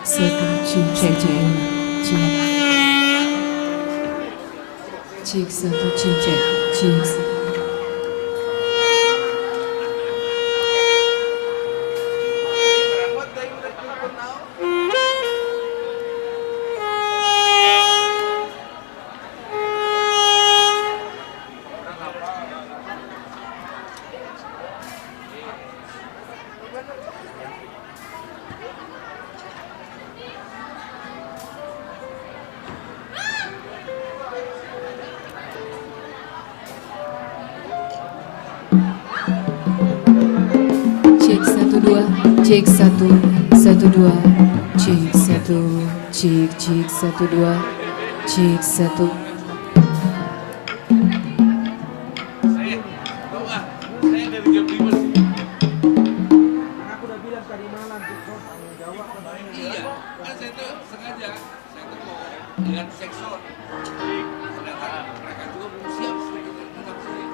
Satu cek satu cek. Cek satu dua, cek satu, cek satu dua, cek satu. Saya dari jam 5 sih. Aku udah bilang tadi malam kok jawab. Iya, kan saya tuh sengaja, saya tuh mau lihat sekson. Ternyata mereka juga belum siap tetap sini.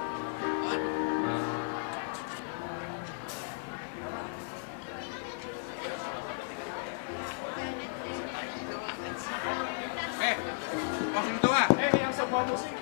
Masih di tengah. Yang sebuah musik.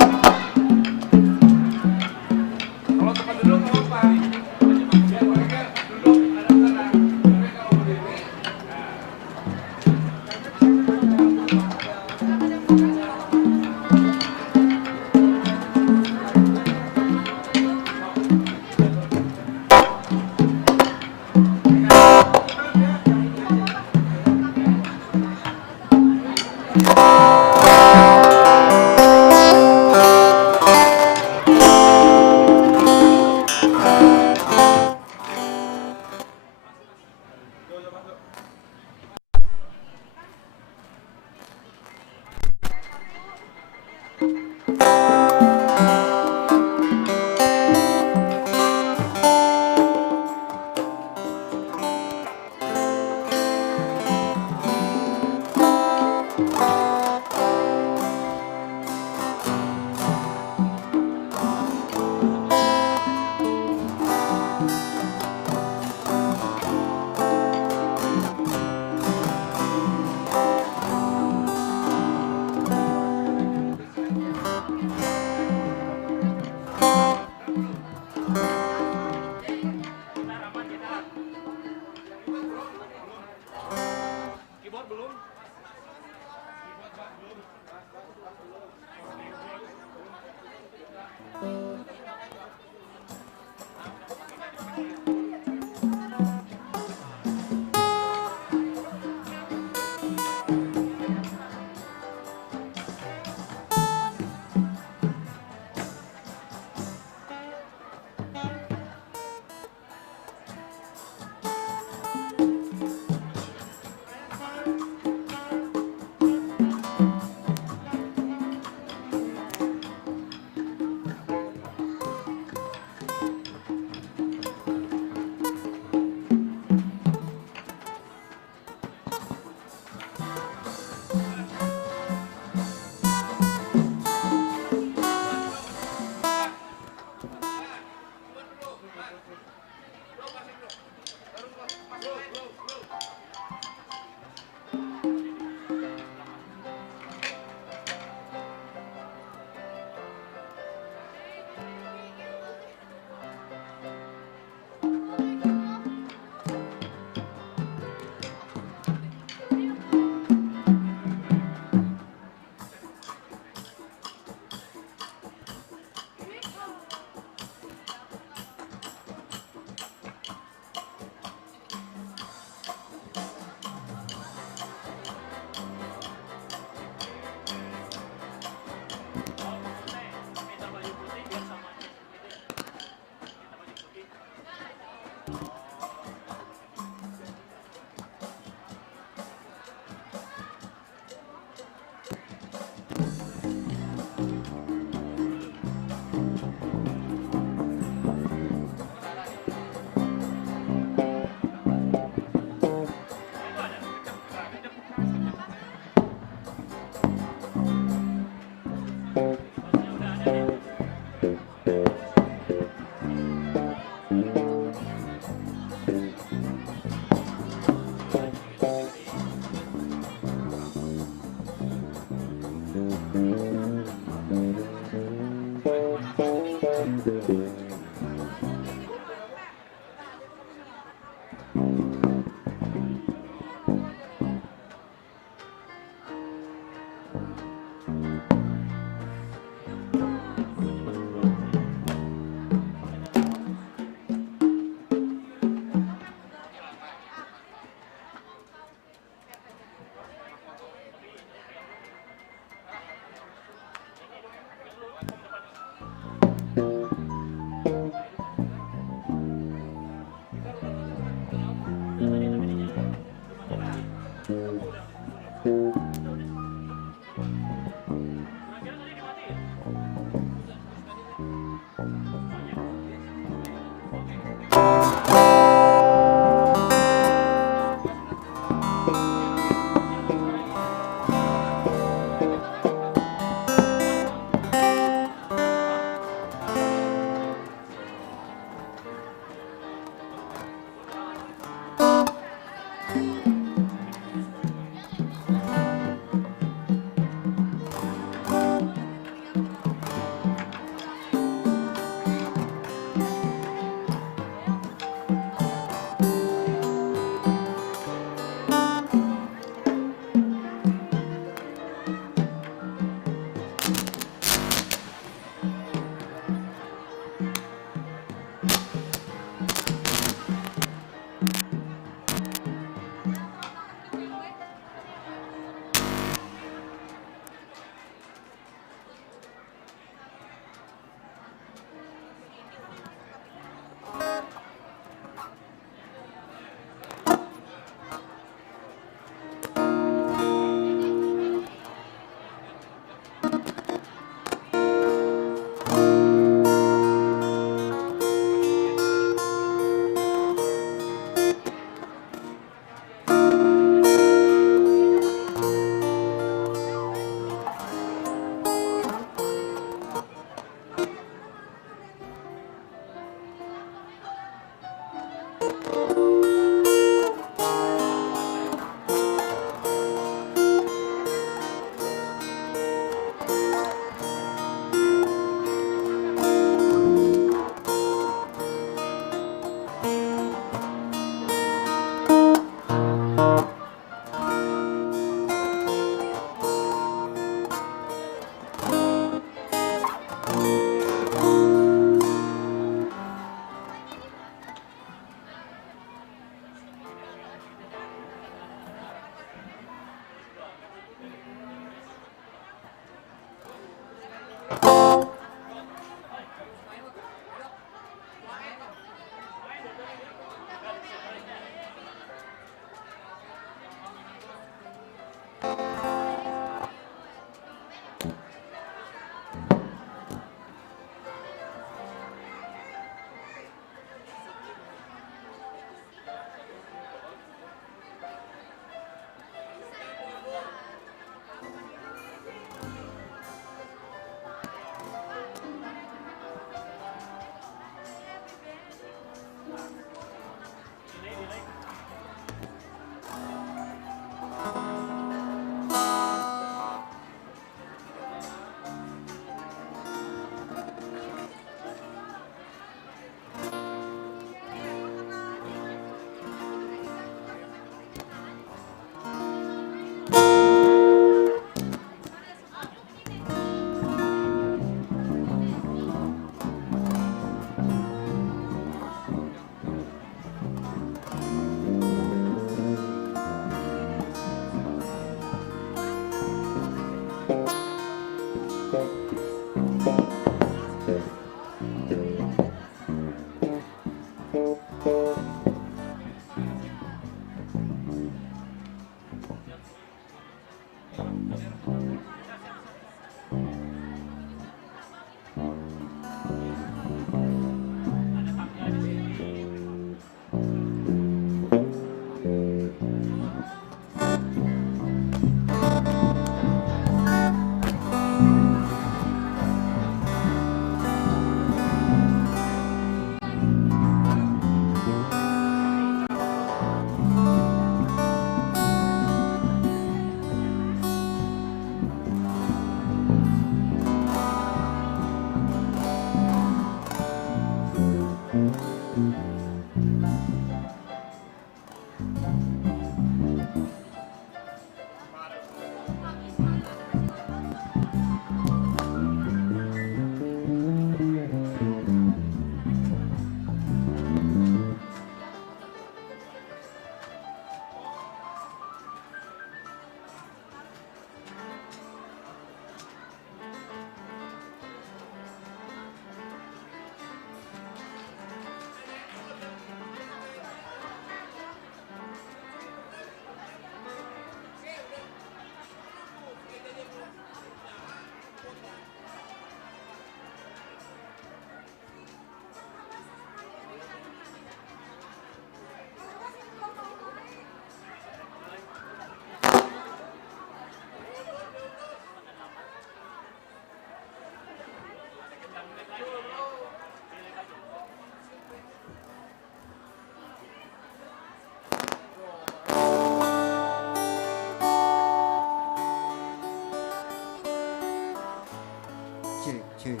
Cek.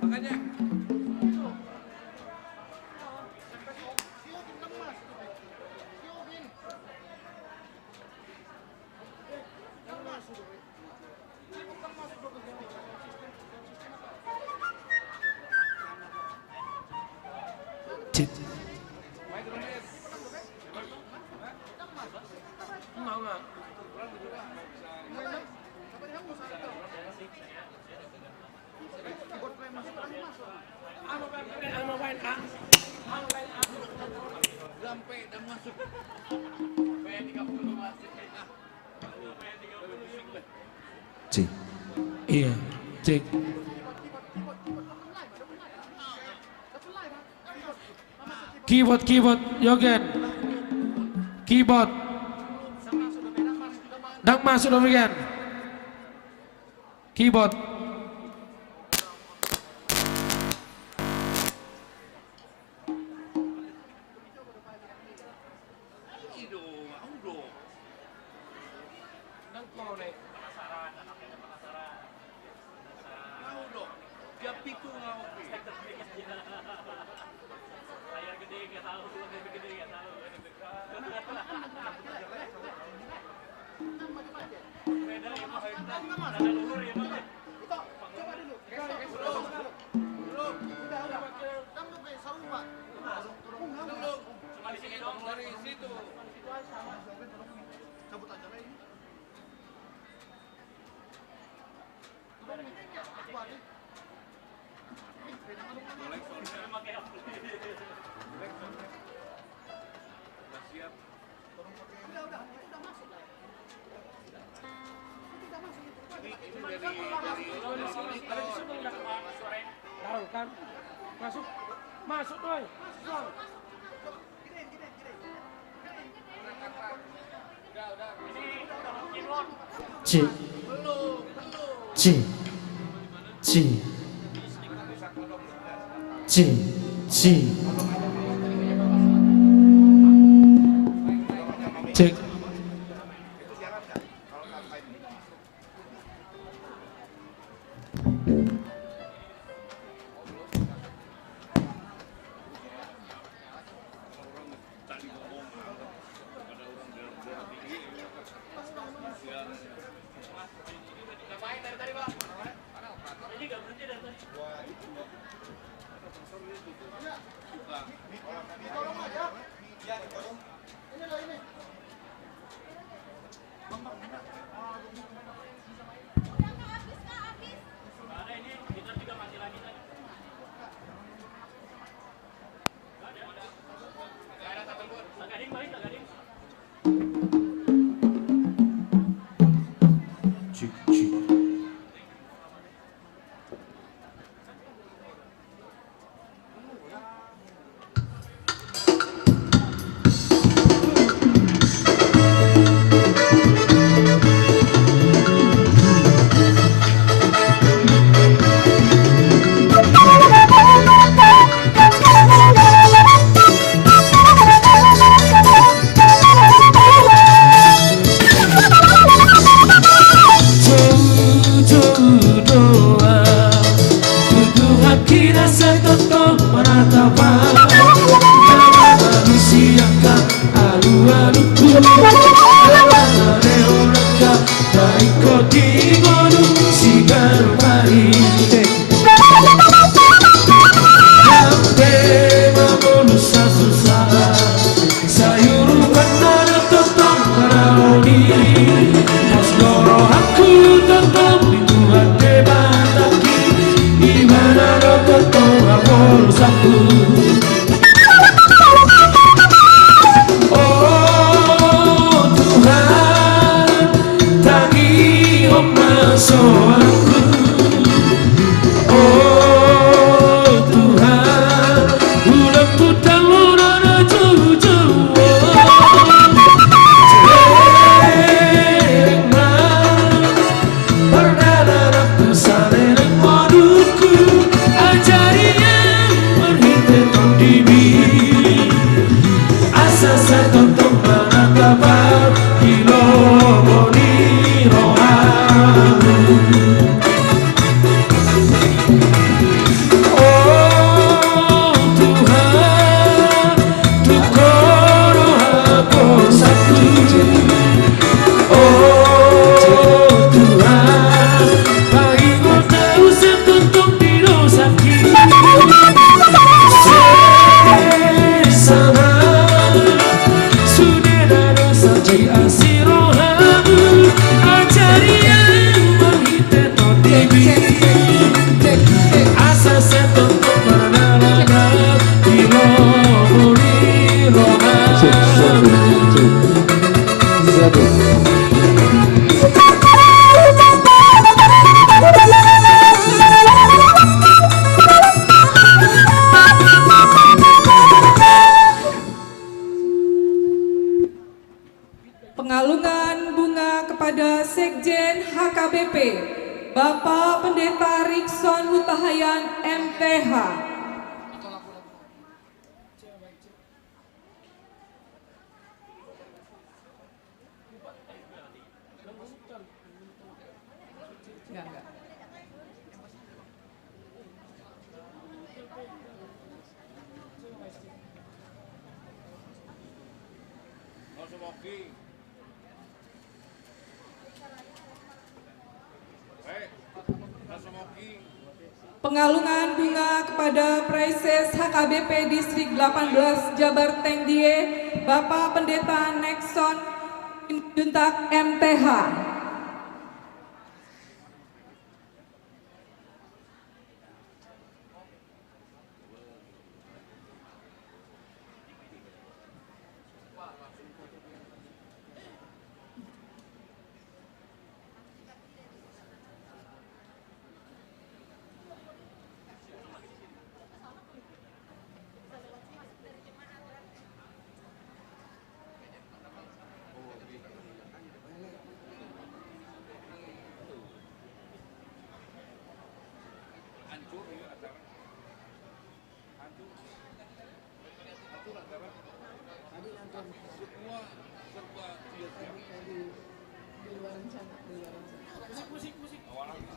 Makanya Cek. sampai dan masuk. Cek. Iya, cek. Keyboard, Yogen. Keyboard. Dang masuk demikian. Keyboard. Tahu kan? Masuk doi. Cek. Cek. Cek. Cek. Cek. Cek. Pengalungan bunga kepada Sekjen HKBP, Bapak Pendeta Rikson Hutahayan MTH. Enggak. No smoking. No smoking. Pengalungan bunga kepada Praises HKBP Distrik 18 Jabar Tengdie, Bapak Pendeta Nexon Juntak MTH. Hancur ini acara. Hancur. Hancur acara. Semua serba sia-sia. Musik. Awalnya.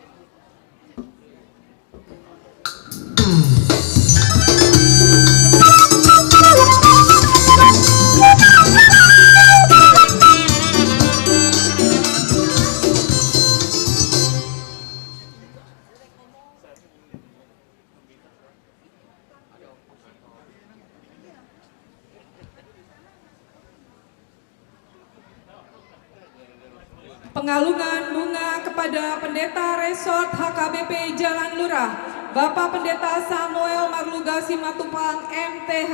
Pengalungan bunga kepada Pendeta Resort HKBP Jalan Lurah, Bapak Pendeta Samuel Marluga Simatupang MTH.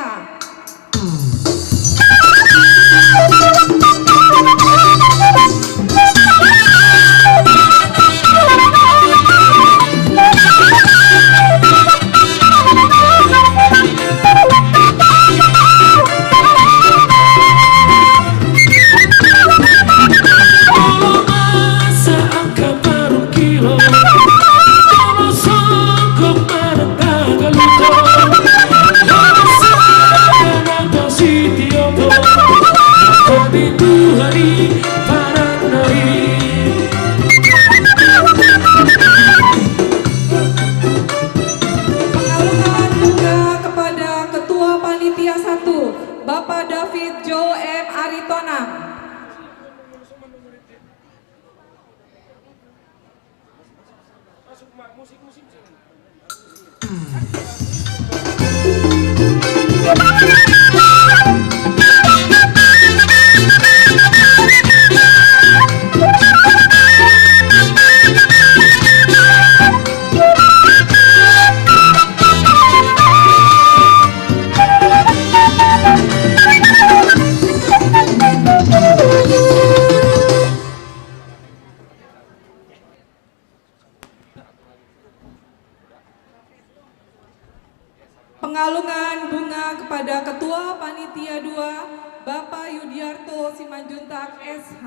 Pengalungan bunga kepada Ketua Panitia 1, Bapak David Joe M. Aritonang. Pengalungan bunga kepada Ketua Panitia 2, Bapak Yudiarto Simanjuntak SH.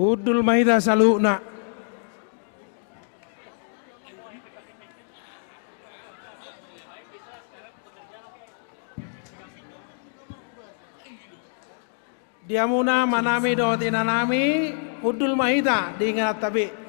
Udul Maida saluna. Diamuna manami do tinanami Udul Maida diingat tabi.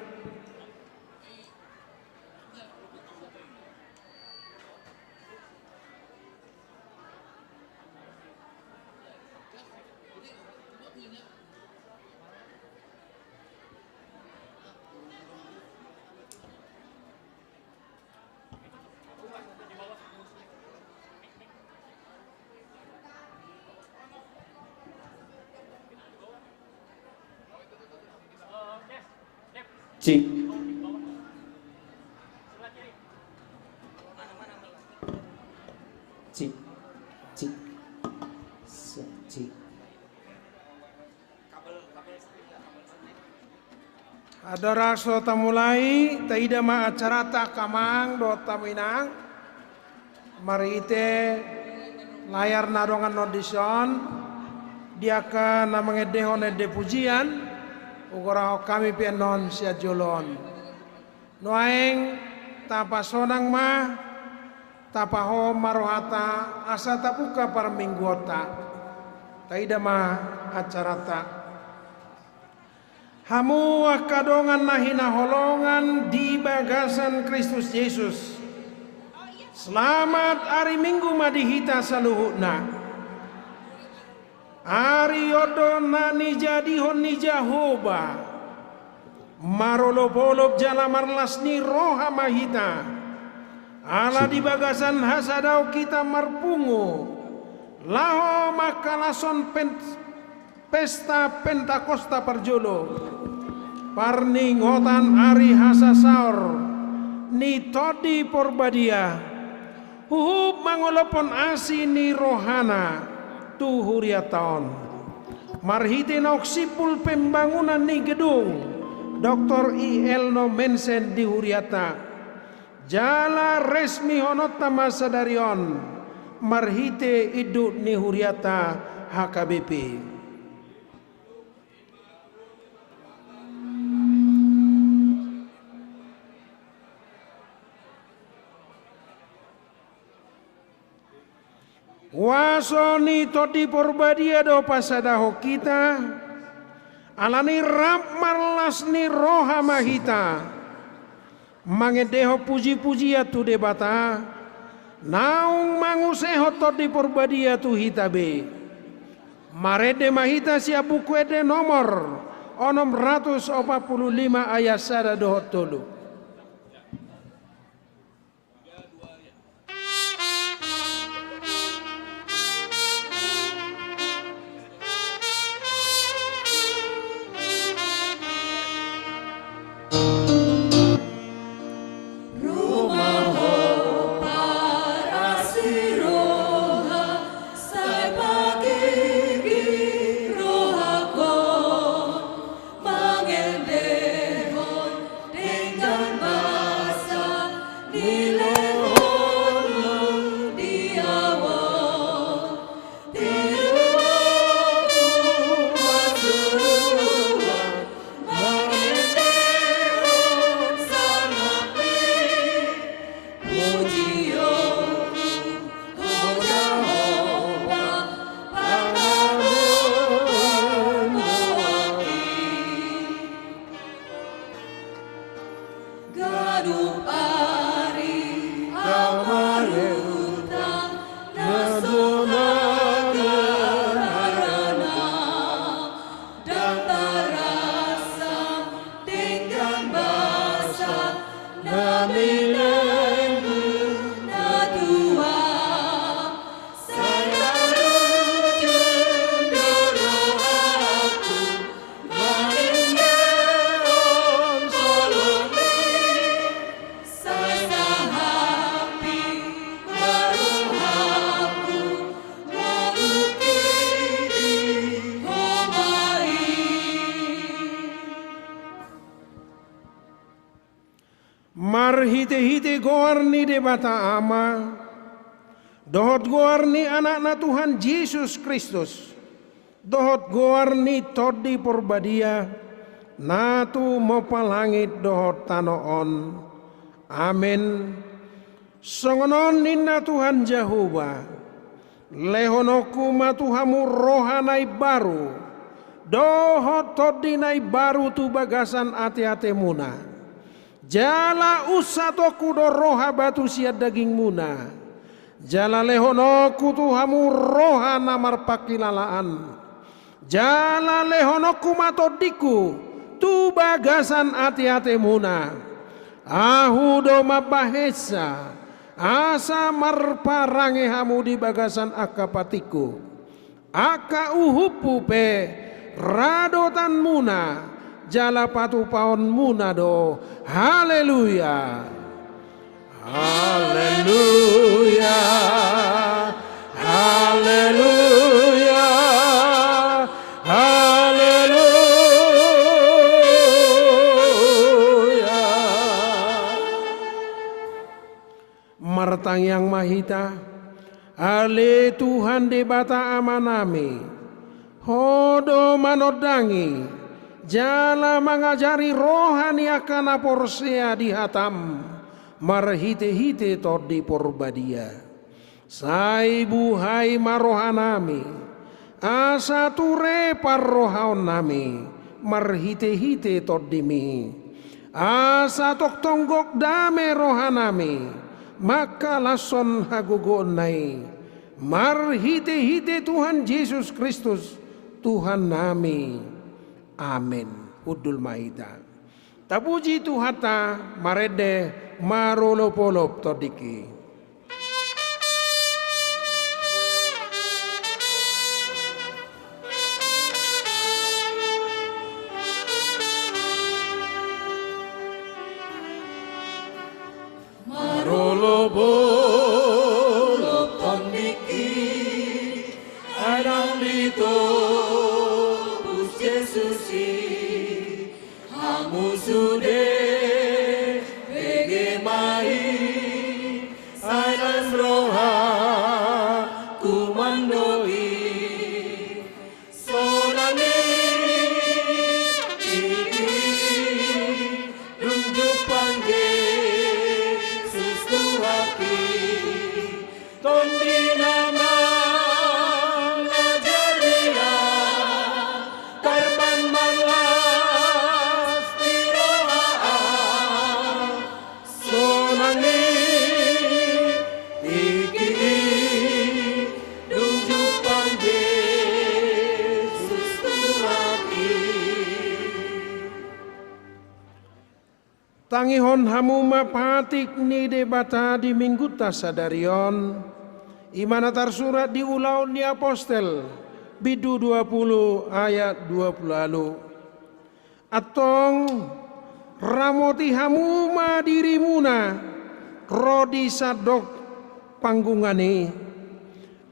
Cik. Cik. Cik. Cik. Ada raso tamulai taida ma acara tak kamang do taminang. Mari ite layar narongan audition dia ka namangedehon ede pujian ugora kami pianon sia jolon. Noaeng tapa sonang ma tapa ho marohata asa tapuka par minggota. Taida ma acara tak. Hamu kadongan nahina holongan di bagasan Kristus Yesus. Selamat hari Minggu madihita saluhuna. Ari yodo nani jadi honi Jahoba. Marolop-olop jalamarlas ni roha mahita. Ala di bagasan hasadau kita marpungu. Laho makalason pesta Pentakosta parjolo. Parningotan ari hasasaur ni todi porbadia huhub mangolopon asi ni rohana tu huriataon marhite noksipul pembangunan ni gedung Dr. I. Elno Mensen di huriata jala resmi honot tamasa darion marhite iduk ni huriata HKBP. Wasoni todi porbadia do pasadaho kita alani rap marlas ni roha mahita mangedeho puji-puji tu debata naung manguseho todi porbadia tu hitabe marede mahita sia buku ede nomor 645 ayat sada dohot tolu. Hite-hite goarni debata ama dohot goarni anak-anak Tuhan Yesus Kristus dohot goarni todi porbadia natu mopa langit dohot tanoon amin songonon ninna Tuhan Jahoba lehonoku matuhamu rohanai baru dohot todi nai baru tu bagasan ate-ate muna jala usatoku do roha batu sia daging muna jala lehonoku tuhamu roha namar pakilalaan jala lehonoku matodiku tu bagasan ati-ati muna ahu do mabahesa asa marparange hamu di bagasan akapatiku aka uhupu pe radotan muna jala patu paon munado haleluya haleluya haleluya haleluya Tang Yang Mahita, ale Tuhan debata amanami, hodo manodangi, jala mengajari rohani akan aporsea di hatam, marhite-hite tod di porbadia. Sai buhai marohanami, asa ture parrohaon nami, marhite-hite tod dimi. Asa tok tonggok dame rohanami, maka lason hagugon nai. Marhite-hite Tuhan Yesus Kristus, Tuhan nami. Amin. Udul Maida. Tapuji Tuhata marede marolopolop todiki. Tangihon hamu mapatik ni debata di minggu tasadarion imanatar surat di ulau ni apostel bidu 20 ayat 20 lalu atong ramoti hamuma dirimuna rodi sadok panggungane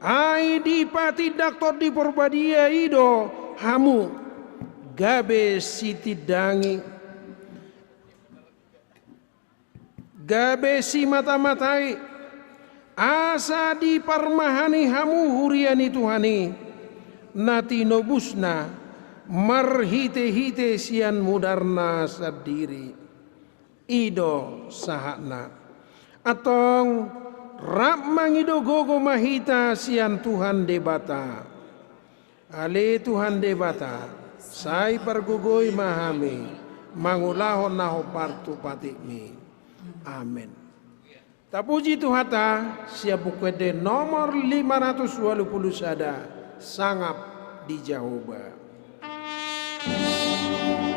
ai dipati daktor di porbadia ido hamu gabe sitidangi gabe si mata-matai asa di parmahani hamu huriani Tuhani nati nobusna marhite-hite sian mudarna sadiri ido sahakna atong rap mangido gogo mahita sian Tuhan debata ale Tuhan debata sai pargugoi mahami mangulahon naho partu patikmi. Amin. Tapuji Tuhata siap bukwede nomor 520 sada sangap di Jahoba. Thank you.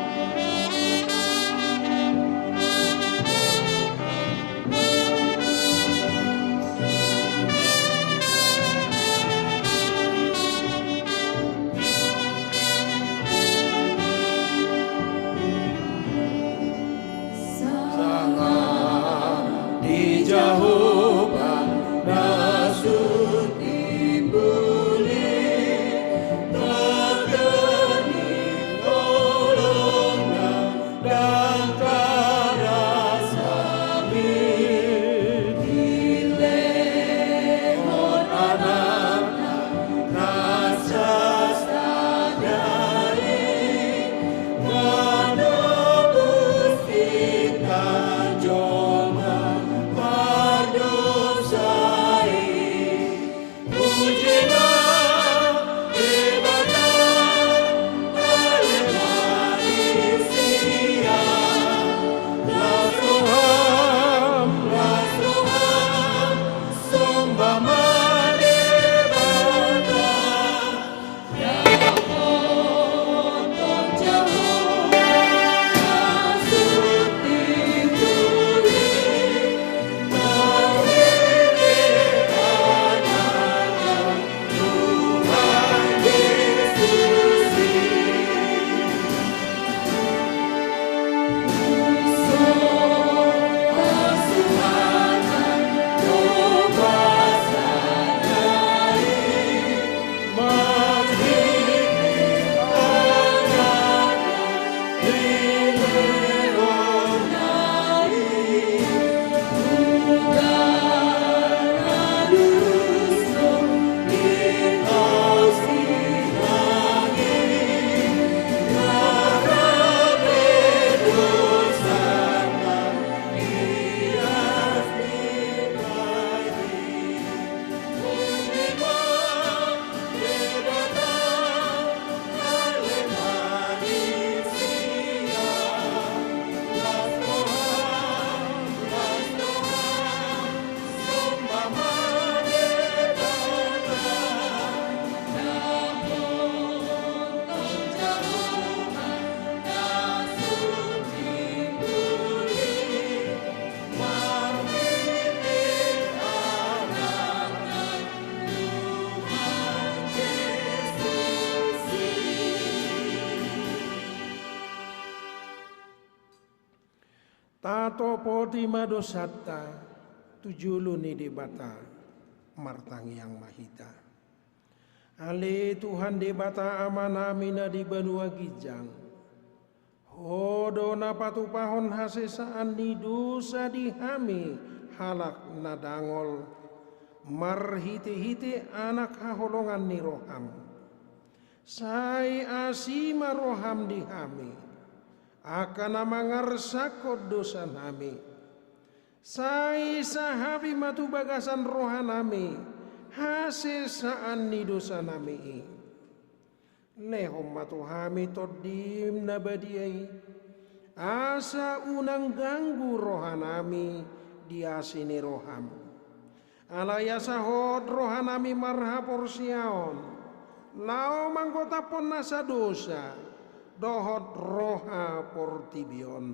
tato poti madosatta tujulu ni debata martangi yang mahita. Ale Tuhan debata amanamina di benua gijang. Hodo na patupahon hasesaan ni dosa dihami halak nadangol. Marhite-hite anak haholongan ni roham. Sai asima roham dihami. Akan mangarsakot dosa nami. Sai sahabi matu bagasan rohanami. Hasesaan ni dosa nami. Lehom matuhami todim nabadiai. Asa unang ganggu rohanami diasini roham. Alaya sahod rohanami marha porsiaon. Lao manggota pon nasa dosa. Dohot roha portibion.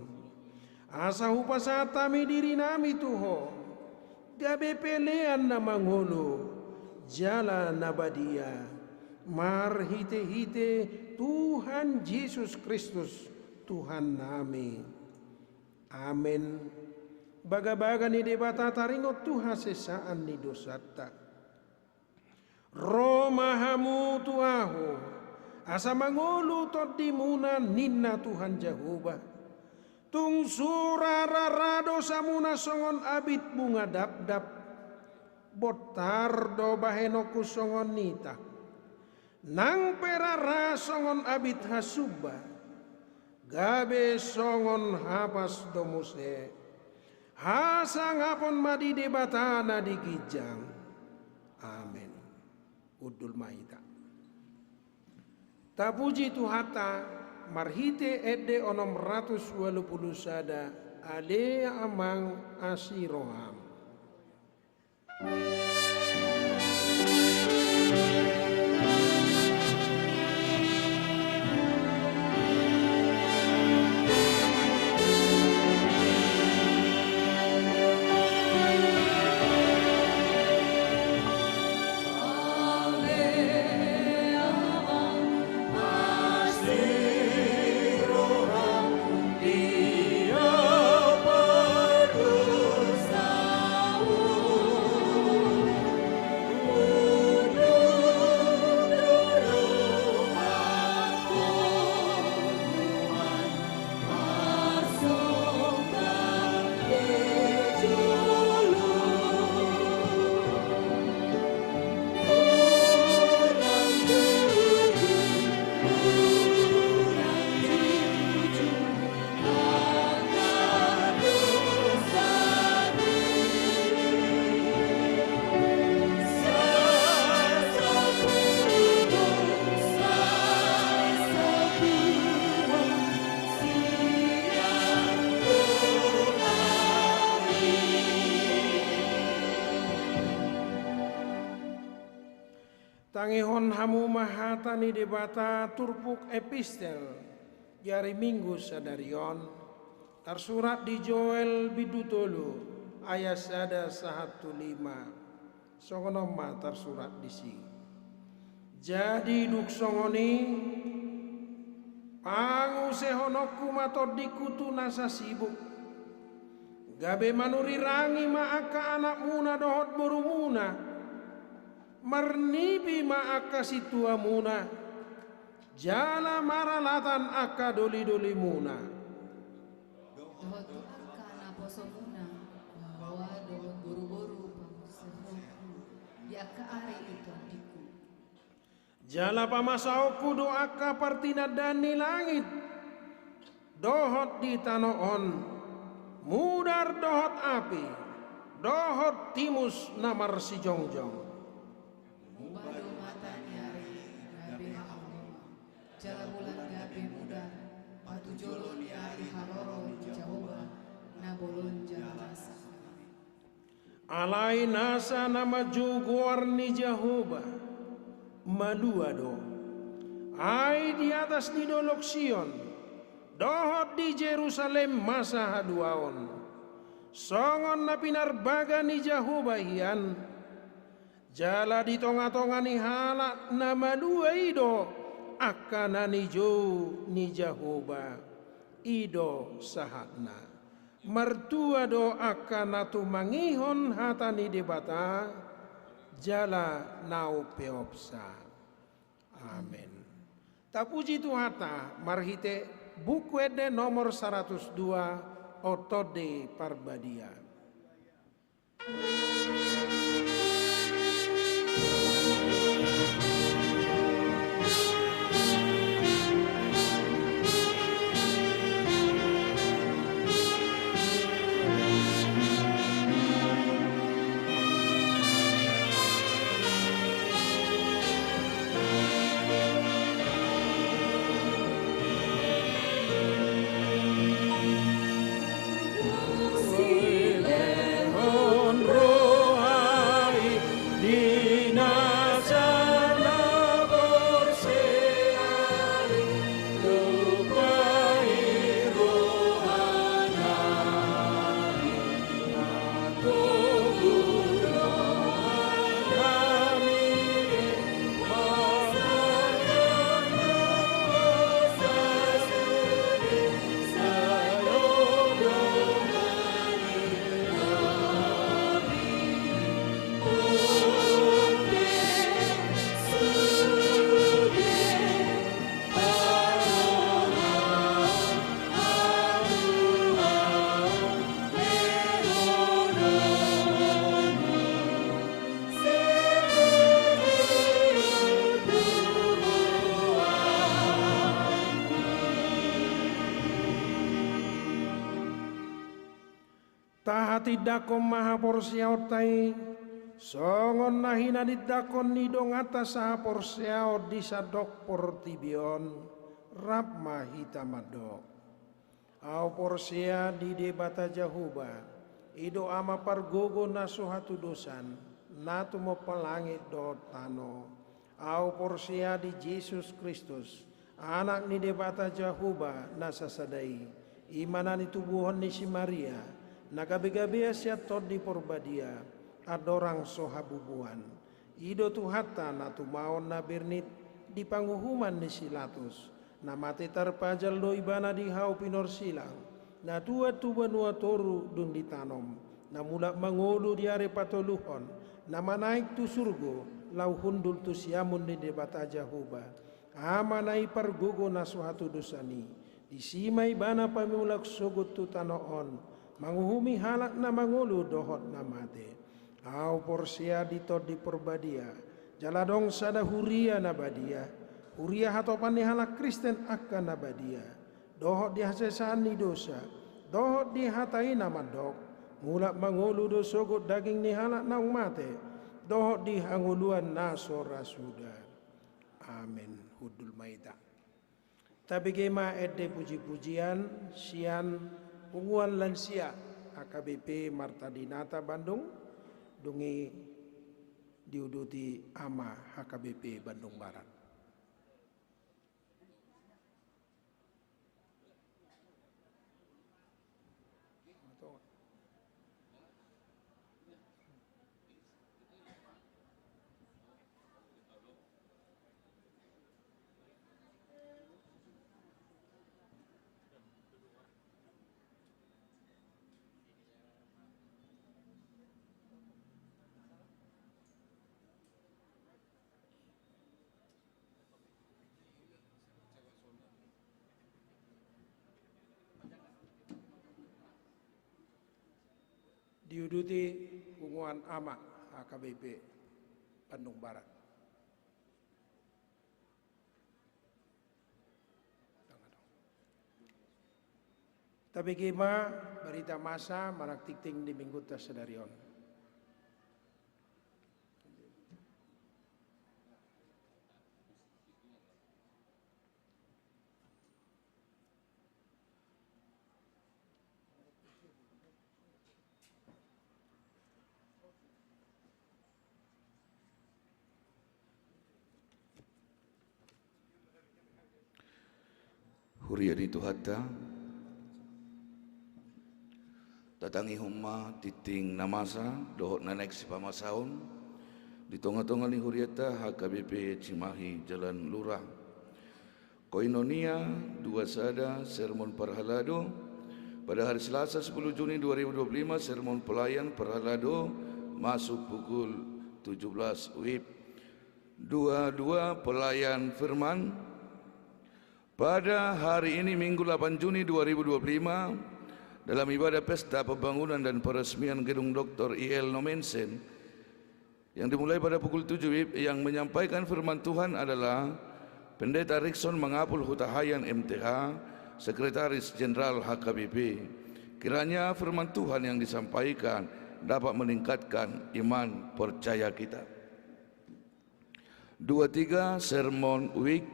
Asa hupasatami diri nami tuho. Gabe pelean na manghulu. Jala nabadia marhite-hite Tuhan Yesus Kristus Tuhan nami. Amin. Baga-baga ni debata taringot Tuhan sesaan ni dosata. Romahamu tuahu asa mangulu todimuna ninna Tuhan Jehovah. Tung surara dosa muna songon abit bunga dap-dap. Botar do bahenoku songon nita. Nang perara songon abit hasuba. Gabe songon hapas domuse. Hasangapon madi debatana di gijang. Amin. Udul maita. Tapuji Tuhata marhite ede onom 120 sada ale amang asiroham. Tangihon hamu mahatani debata turpuk epistel jari minggu sadarion tersurat di Joel bidutolo ayat sada 105 songonoma tersurat di si. Jadi duk songoni pangu sehonoku matodiku tu nasa sibuk gabe manuri rangi maaka anak muna dohot borumuna marnibi maaka situa muna jala maralatan aka doli-doli muna Dohot aka na poso muna bahwa dohot buru-buru pangsehoku ya ka ari itu diku. jala pamasaoku doaka partina dani langit dohot di tanoon mudar dohot api dohot timus namar si jongjong Bado mata nyari gabe haulema jala bulan gabe mudar patu jolo nyari haroro jahoba na bolon jala masa. alai nasa nama juguar ni Jehovah maluado ai di atas ni dolok Sion dohot di Jerusalem masa haduaon songon na pinarbaga ni Jehovah hian jala di tonga-tonga ni halak na malua ido akana ni jo ni Jehovah ido sahatna mertua do akan natu mangihon hatani debata jala nau peopsa. Amin. Tapuji Tuhata marhite buku ede nomor 102 otode parbadia. Tahati dakon maha porsiao tai songon nahina didakon nidong atas saha porsiao disadok portibion rapma hitamadok au porsia di debata jahuba ido ama pargogo nasuhatu dosan natu mo palangit do tano au porsia di Yesus Kristus anak ni debata jahuba nasasadai imanan tubuhon ni si Maria nagabe-gabe siya tod di porbadia adorang sohabubuan ido tuhata na tumaon na bernit di panguhuman ni silatus na mati tarpajal do ibana di hau pinor silang na tua tubanua toru dun ditanom na mula mangolu di are patoluhon na manaik tu surgo lau hundul tu siamun di debata jahuba ama nai pargogo na suhatu dosani disimai bana pamulak sogut tu tanoon manguhumi halak na mangulu dohot na mate au porsia ditod di porbadia jaladong sada huria na badia huria hatopan ni halak Kristen akan na badia dohot di hasesaan ni dosa dohot di hatai na madok mulak mangulu do sogot daging ni halak na mate dohot di hanguluan na sora suda. Amin. Hudul maida tapi gema ede puji-pujian sian Punguan lansia AKBP Marta Dinata Bandung dungi diuduti ama HKBP Bandung Barat. Diuduti Punguan Ama AKBP Bandung Barat. Tapi kema berita masa marak tikting di minggu tasadarion. Huria di Tuhata datangi humma titing namasa dohot nanek si pamasaun di tonga-tonga ni huriata HKBP Cimahi Jalan Lurah Koinonia dua sada sermon parhalado Pada hari Selasa 10 Juni 2025, sermon pelayan Perhalado masuk pukul 17 WIB. 22 pelayan firman. Pada hari ini Minggu 8 Juni 2025, dalam ibadah pesta pembangunan dan peresmian gedung Dr. I.L. Nomensen yang dimulai pada pukul 7 WIB, yang menyampaikan firman Tuhan adalah Pendeta Rickson Mangapul Hutahayan MTH, Sekretaris Jenderal HKBP. Kiranya firman Tuhan yang disampaikan dapat meningkatkan iman percaya kita. 23 Sermon Week,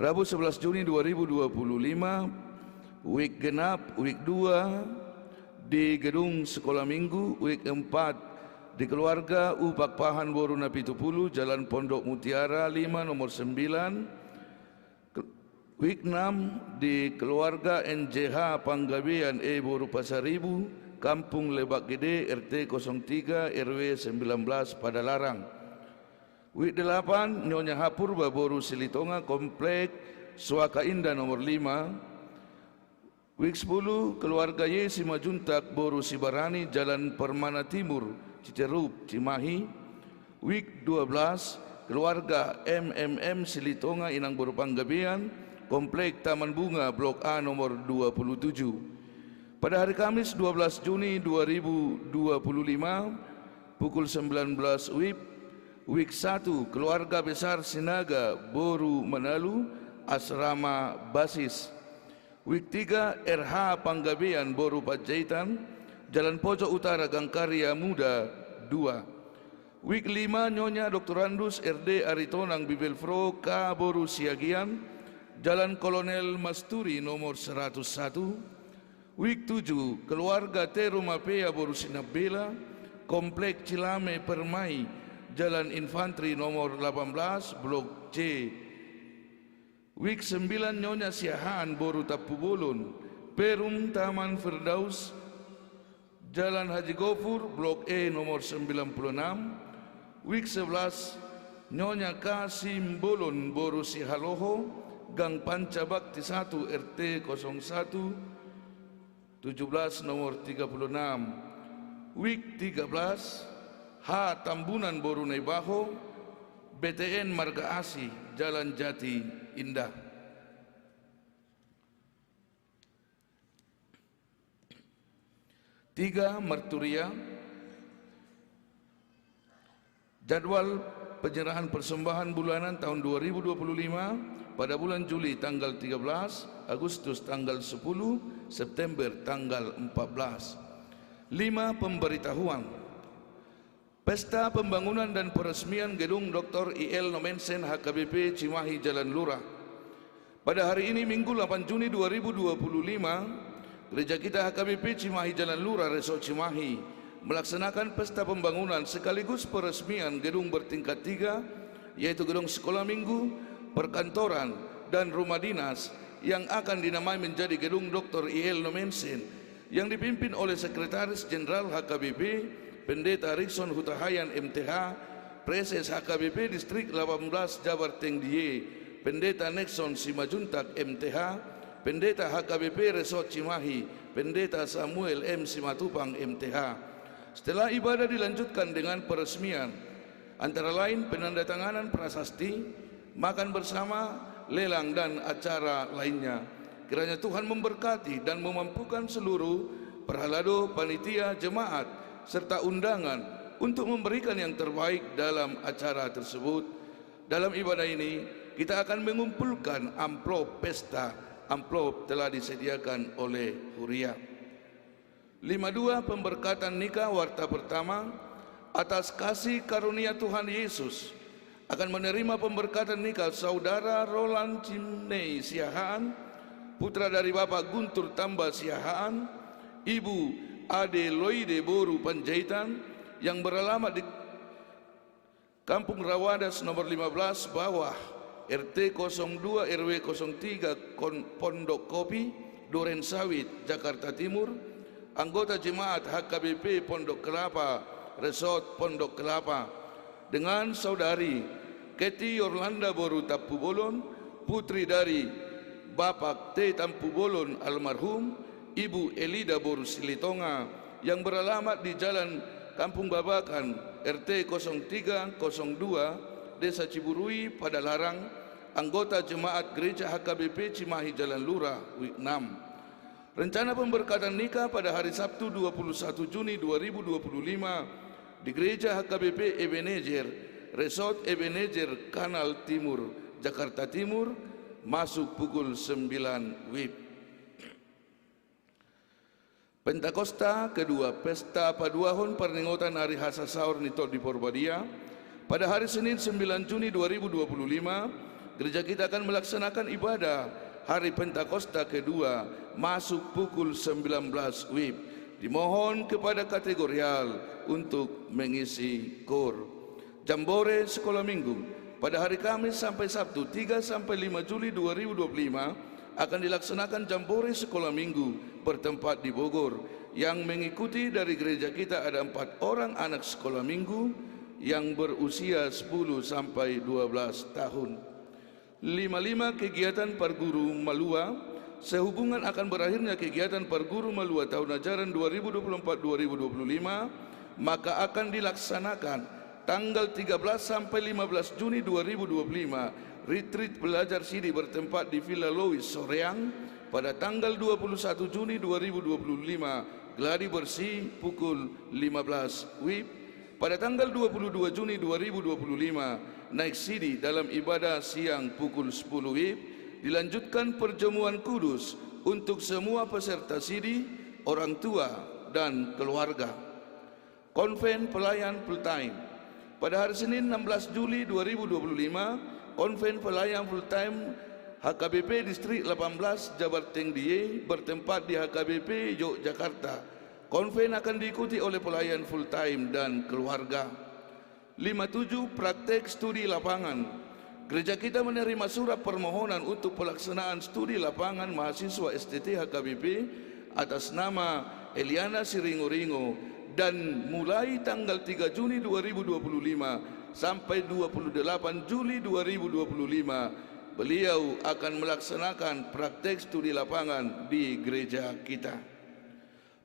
Rabu 11 Juni 2025, Week genap, Week 2 di Gedung Sekolah Minggu, Week 4 di Keluarga Upak Pahan Boru Napi Tupulu, Jalan Pondok Mutiara 5 nomor 9. Week 6 di Keluarga NJH Panggabean Boru Pasaribu, Kampung Lebak Gede, RT 03 RW 19 Padalarang. Week 8 Nyonya Hapurba Boru Silitonga, Komplek Suaka Indah nomor 5. Week 10 Keluarga Yesi Majuntak Boru Sibarani, Jalan Permana Timur, Citerup, Cimahi. Week 12 Keluarga MMM Silitonga Inang Boru Panggabean, Komplek Taman Bunga Blok A nomor 27. Pada hari Kamis 12 Juni 2025 pukul 19 WIB, Week 1 Keluarga Besar Sinaga Boru Manalu, Asrama Basis. Week 3 RH Panggabean Boru Panjaitan, Jalan Pojok Utara Gangkarya Muda 2. Week 5 Nyonya Dr. Randus RD Aritonang Bibelfro K Boru Siagian, Jalan Kolonel Masturi nomor 101. Week 7 Keluarga Teru Mapea Boru Sinabela, Komplek Cilame Permai, Jalan Infantri nomor 18 Blok C. Week 9 Nyonya Siahaan Boru Tapubolon, Perum Taman Firdaus, Jalan Haji Gofur Blok E nomor 96. Week 11 Nyonya Kasim Bolon Boru Sihaloho, Gang Pancabakti 1 RT 01 17 nomor 36. Week 13 H Tambunan Boru Naibaho, BTN Marga Asih, Jalan Jati Indah. Tiga Merturia. Jadwal penyerahan persembahan bulanan tahun 2025 pada bulan Juli tanggal 13, Agustus tanggal 10, September tanggal 14. 5 Pemberitahuan. Pesta pembangunan dan peresmian gedung Dr. I.L. Nomensen HKBP Cimahi Jalan Lurah. Pada hari ini Minggu 8 Juni 2025, Gereja kita HKBP Cimahi Jalan Lurah Resort Cimahi melaksanakan pesta pembangunan sekaligus peresmian gedung bertingkat 3, yaitu gedung sekolah minggu, perkantoran, dan rumah dinas yang akan dinamai menjadi gedung Dr. I.L. Nomensen, yang dipimpin oleh Sekretaris Jenderal HKBP Pendeta Rickson Hutahayan MTH, Preses HKBP Distrik 18 Jabar Tengdie, Pendeta Nexon Simajuntak MTH, Pendeta HKBP Resort Cimahi, Pendeta Samuel M. Simatupang MTH. Setelah ibadah dilanjutkan dengan peresmian, antara lain penandatanganan prasasti, makan bersama, lelang, dan acara lainnya. Kiranya Tuhan memberkati dan memampukan seluruh perhalado, panitia, jemaat, serta undangan untuk memberikan yang terbaik dalam acara tersebut. Dalam ibadah ini, kita akan mengumpulkan amplop pesta. Amplop telah disediakan oleh Huria. 52 Pemberkatan nikah warta pertama. Atas kasih karunia Tuhan Yesus akan menerima pemberkatan nikah Saudara Roland Cimney Siahaan, putra dari Bapak Guntur Tamba Siahaan, Ibu Ade Loide Boru Panjaitan, yang beralamat di Kampung Rawadas nomor 15 bawah RT 02 RW 03 Pondok Kopi, Duren Sawit, Jakarta Timur, anggota jemaat HKBP Pondok Kelapa, Resort Pondok Kelapa, dengan saudari Keti Orlanda Boru Tapubolon, putri dari Bapak T. Tampubolon almarhum, Ibu Elida Boru Silitonga yang beralamat di Jalan Kampung Babakan RT 0302 Desa Ciburui pada Larang, anggota jemaat Gereja HKBP Cimahi Jalan Lurah Wik 6. Rencana pemberkatan nikah pada hari Sabtu 21 Juni 2025 di Gereja HKBP Ebenezer, Resort Ebenezer Kanal Timur, Jakarta Timur, masuk pukul 9 WIB. Pentakosta kedua, Pesta Paduahon Perninggotan Hari Hasa Saur Nitot di Porbadia. Pada hari Senin 9 Juni 2025, gereja kita akan melaksanakan ibadah Hari Pentakosta kedua masuk pukul 19 WIB. Dimohon kepada kategorial untuk mengisi kor. Jambore Sekolah Minggu pada hari Kamis sampai Sabtu 3 sampai 5 Juli 2025 akan dilaksanakan Jambore Sekolah Minggu bertempat di Bogor. Yang mengikuti dari gereja kita ada 4 orang anak sekolah minggu yang berusia 10 sampai 12 tahun. 55 kegiatan Parguru Malua. Sehubungan akan berakhirnya kegiatan Parguru Malua tahun ajaran 2024-2025, maka akan dilaksanakan tanggal 13 sampai 15 Juni 2025 retreat belajar sidi bertempat di Villa Lois Soreang. Pada tanggal 21 Juni 2025 gladi bersih pukul 15 WIB. Pada tanggal 22 Juni 2025 naik sidi dalam ibadah siang pukul 10 WIB. Dilanjutkan perjamuan kudus untuk semua peserta sidi, orang tua dan keluarga. Konven pelayan full time. Pada hari Senin 16 Juli 2025 konven pelayan full time HKBP Distrik 18 Jabar Tengdiye bertempat di HKBP Yogyakarta. Konven akan diikuti oleh pelayan full time dan keluarga. 57 praktek studi lapangan. Gereja kita menerima surat permohonan untuk pelaksanaan studi lapangan mahasiswa STT HKBP atas nama Eliana Siringo-Ringo, dan mulai tanggal 3 Juni 2025 sampai 28 Juli 2025 beliau akan melaksanakan praktek studi lapangan di gereja kita.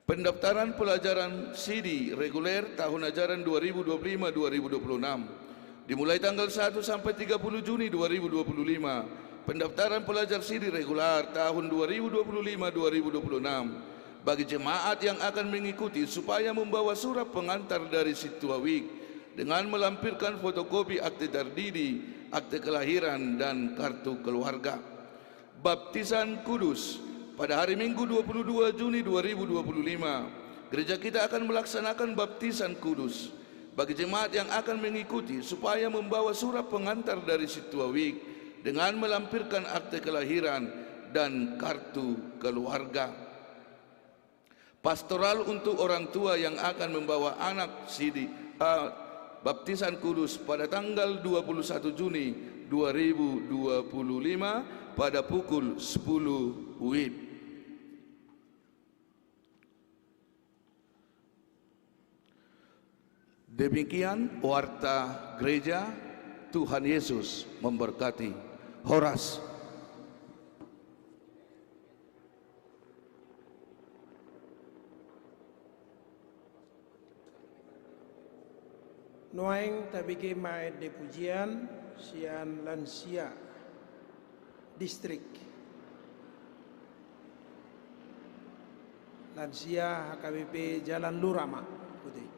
Pendaftaran pelajaran CD reguler tahun ajaran 2025-2026 dimulai tanggal 1 sampai 30 Juni 2025. Pendaftaran pelajar CD regular tahun 2025-2026 bagi jemaat yang akan mengikuti supaya membawa surat pengantar dari Situawik dengan melampirkan fotokopi akte terdiri, akte kelahiran dan kartu keluarga. Baptisan kudus pada hari Minggu 22 Juni 2025 gereja kita akan melaksanakan baptisan kudus bagi jemaat yang akan mengikuti supaya membawa surat pengantar dari Situawik dengan melampirkan akte kelahiran dan kartu keluarga. Pastoral untuk orang tua yang akan membawa anak sidi baptisan kudus pada tanggal 21 Juni 2025 pada pukul 10 WIB. Demikian warta gereja. Tuhan Yesus memberkati. Horas. Noeng tabike maed de pujian sian lansia distrik. Lansia HKBP Jalan Lurama putih.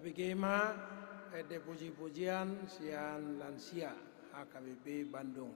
Kabikema ede puji-pujian sian lansia HKBP Bandung.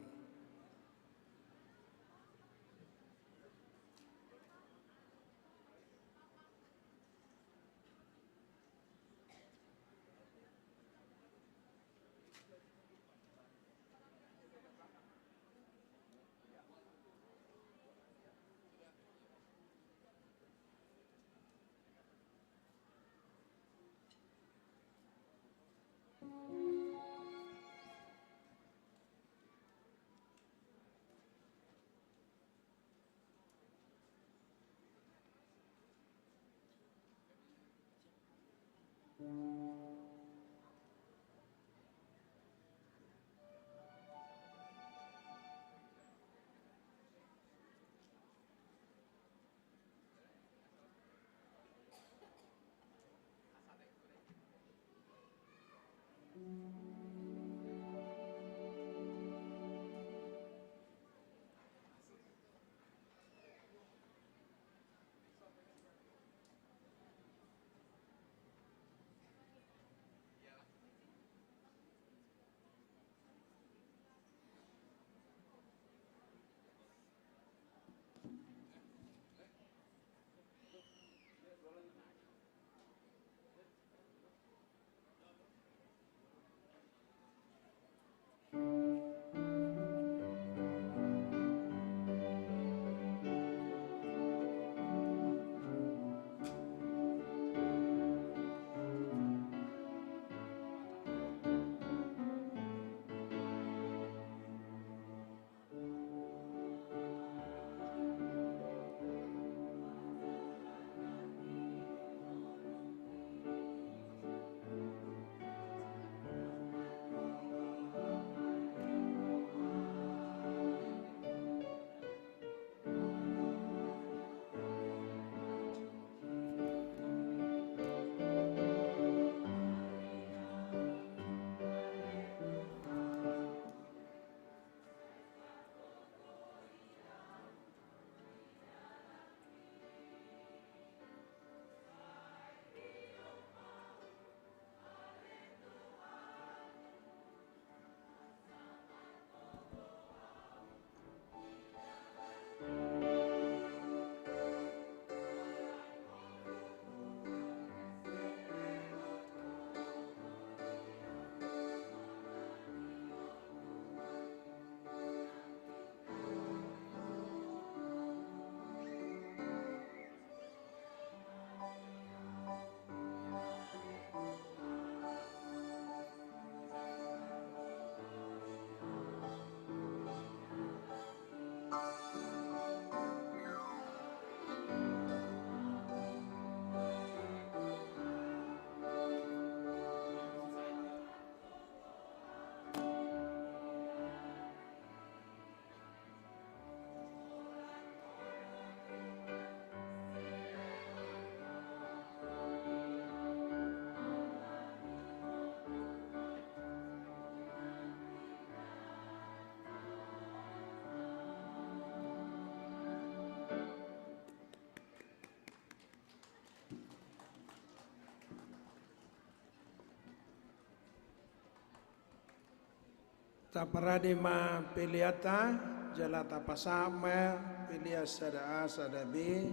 Taparadema peliata jalata pasama pelia sada A sada B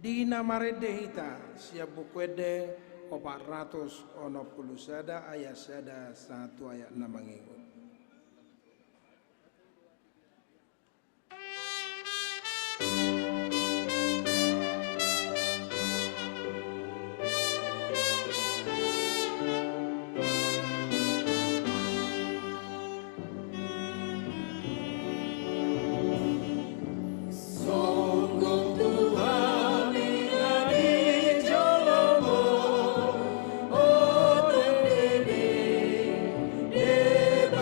dina maredehita siap bukwede 490 sada ayat sada 1 ayat 6 mengikut. Deba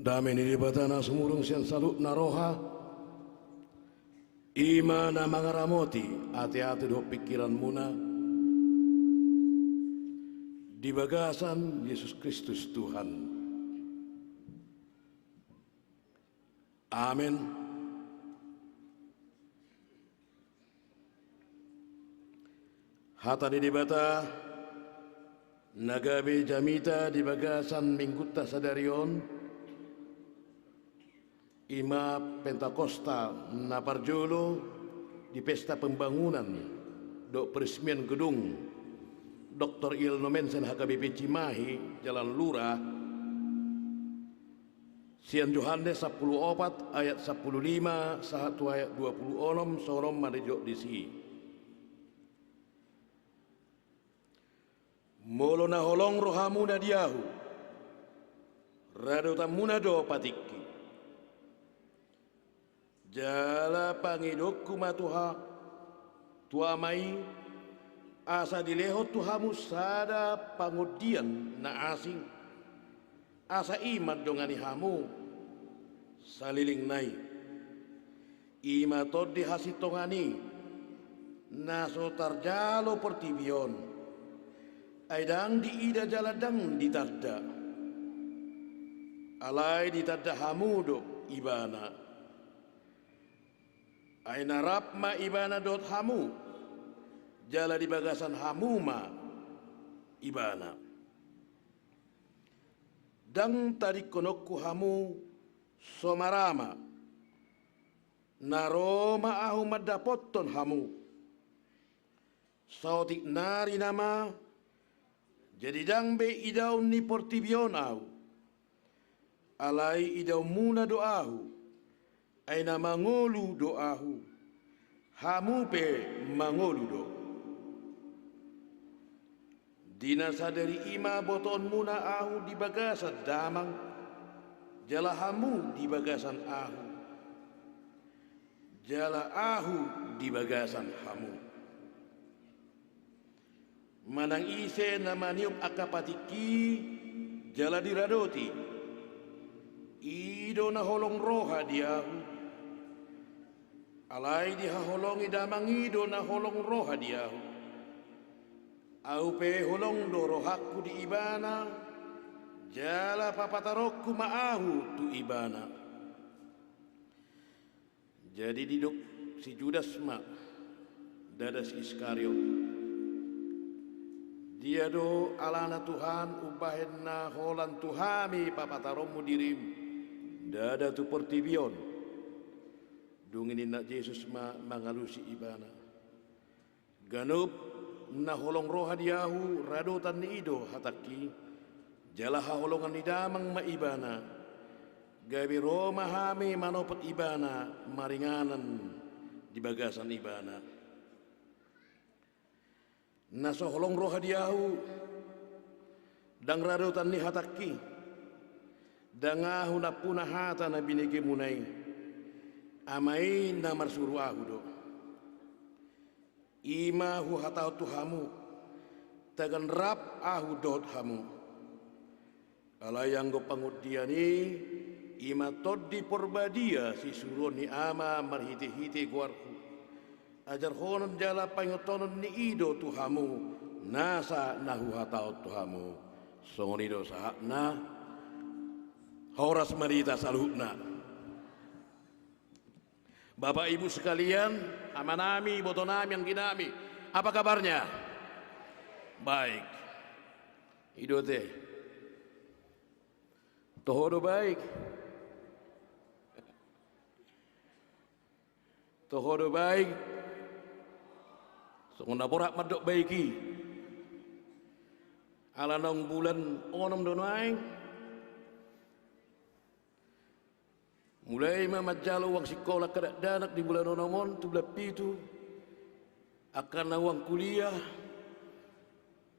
Dami ni batana sumurung sian salut naroha. Ima na mangaramoti hati-hati do pikiran muna. Di bagasan Yesus Kristus Tuhan. Amin. Hatani di bata nagabe jamita di bagasan minggutta sadarion ima Pentakosta na parjolo di pesta pembangunan do peresmian gedung Dr. Ilno Mensen HKBP Cimahi Jalan Lurah Sian Johannes 14 ayat 15 satu ayat 26 sorom marejo disi Molo na holong rohamu na diahu rado tamuna do patiki jala pangidokku matuha tuamai asa dileho tuhamu sada pangudian na asing asa imat dongani hamu saliling nai ima todi hasitongani naso tarjalo pertibion aidang di ida jaladang ditarda alai ditarda hamudo ibana aina rapma ibana dot hamu jala di bagasan hamuma ibana dang tadi konokku hamu somarama naroma ahu madapoton hamu sautik nari nama jadi dang be idau ni portibion au alai idau muna doahu aina mangolu doahu hamu pe mangolu do dina sadari ima boton muna ahu di bagasan damang jala hamu di bagasan ahu jala ahu di bagasan hamu manang ise namanium akapatiki jala diradoti ido na holong roha diahu alai diha holongi damang ido na holong roha diahu au pe holong do rohaku di ibana jala papatarokku maahu tu ibana jadi diduk si Judas ma dadas Iskariot dia do alana Tuhan ubahenna holan Tuhami papataromu dirim dada tu pertibion dungini nak Yesus ma mangalusi ibana ganup na holong roha diahu radotan ni ido hataki jalaha holongan ni damang ma ibana gabi roma hami manopet ibana maringanan di bagasan ibana naso holong roha diahu dang radotan ni hataki dangahu na punah hata na binige munai amai na marsuru ahu do ima hu hatau tuhamu tagan rap ahu dot hamu alayang go pangudiani ima toddi porbadia si suroni ama marhite-hite guarku ajar honon jala pangotonon ni ido tuhamu nasa nahu hatau tuhamu songonido sahakna horas marita saluhna Bapak Ibu sekalian amanami botonami yang kinami apa kabarnya baik ido teh tohodo baik tohodo baik songona borak madok baiki alanong bulan onom donoai mulai mamajalo wang sekolah kadak danak di bulan onomon tu belapi tu akan awang kuliah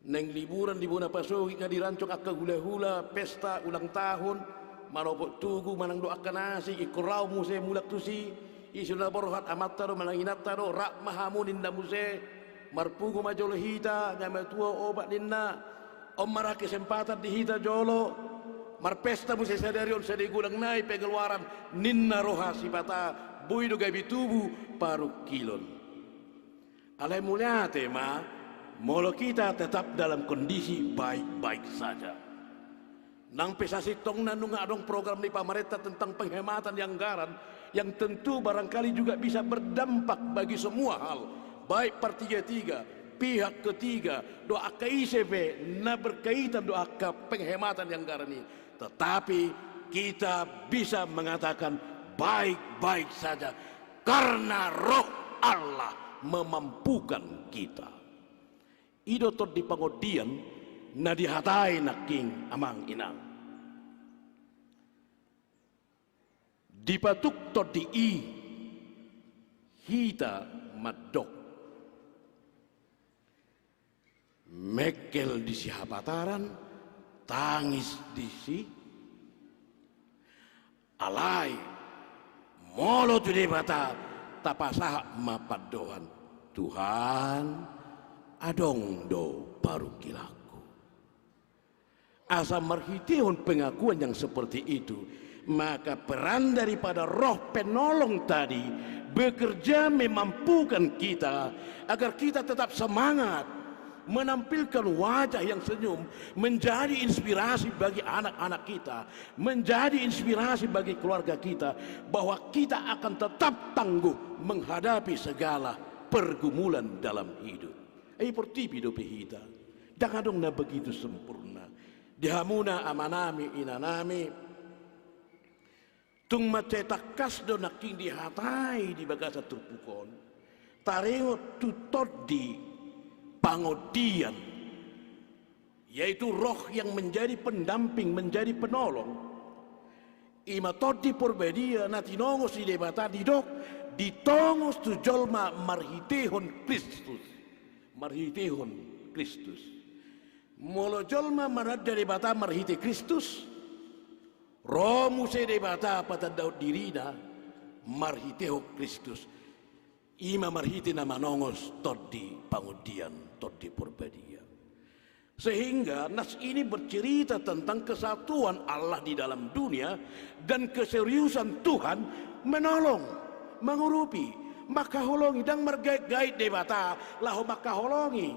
neng liburan di bona pasogi ngadi rancok akka hula-hula pesta ulang tahun manopok tugu manang doakan nasi ikorau muse mulak tusi isuna borhat amataro mananginataro rak mahamunin na muse marpugo majolo hita ngama tua obat ninna om marake kesempatan di hita jolo marpesta musa sadarion sade gulang nai pengeluaran ninna roha sipata buido gabi tubuh paru kilon. Alai muliate ma molo kita tetap dalam kondisi baik-baik saja. Nang pesasi tong nanunga adong program di pemerintah tentang penghematan anggaran yang tentu barangkali juga bisa berdampak bagi semua hal, baik per 33 pihak ketiga doa KICP na berkaitan doa ke penghematan anggaran ini. Tetapi kita bisa mengatakan baik-baik saja karena roh Allah memampukan kita. Ido tot di pangodian na dihatai na king amang inang. Dipatuk tot di i hita madok. Mekel di si hapataran, tangis di si alai molo tu debata tapasah mapadohan Tuhan adong do paru kilaku. Asa marhitihon pengakuan yang seperti itu, maka peran daripada roh penolong tadi bekerja memampukan kita agar kita tetap semangat, menampilkan wajah yang senyum, menjadi inspirasi bagi anak-anak kita, menjadi inspirasi bagi keluarga kita, bahwa kita akan tetap tangguh menghadapi segala pergumulan dalam hidup. Portipi dope hita, jangan dong na begitu sempurna. Dihamuna amanami inanami, tung macetak kasdo naking dihatai di bagasa turpukon, tarengot tutod di pangodian, yaitu roh yang menjadi pendamping, menjadi penolong. Ima todi porbedia natinongos di debata didok ditongos tu jolma marhitehon Kristus. Marhitehon Kristus. Molo jolma manad dari bata marhite Kristus. Romu se debata pada daud dirina marhiteho Kristus. Ima marhite na manongos todi pangodian, todi porbedia. Sehingga nas ini bercerita tentang kesatuan Allah di dalam dunia dan keseriusan Tuhan menolong, mengurupi, makaholongi dan mergait-gait debata lahu makaholongi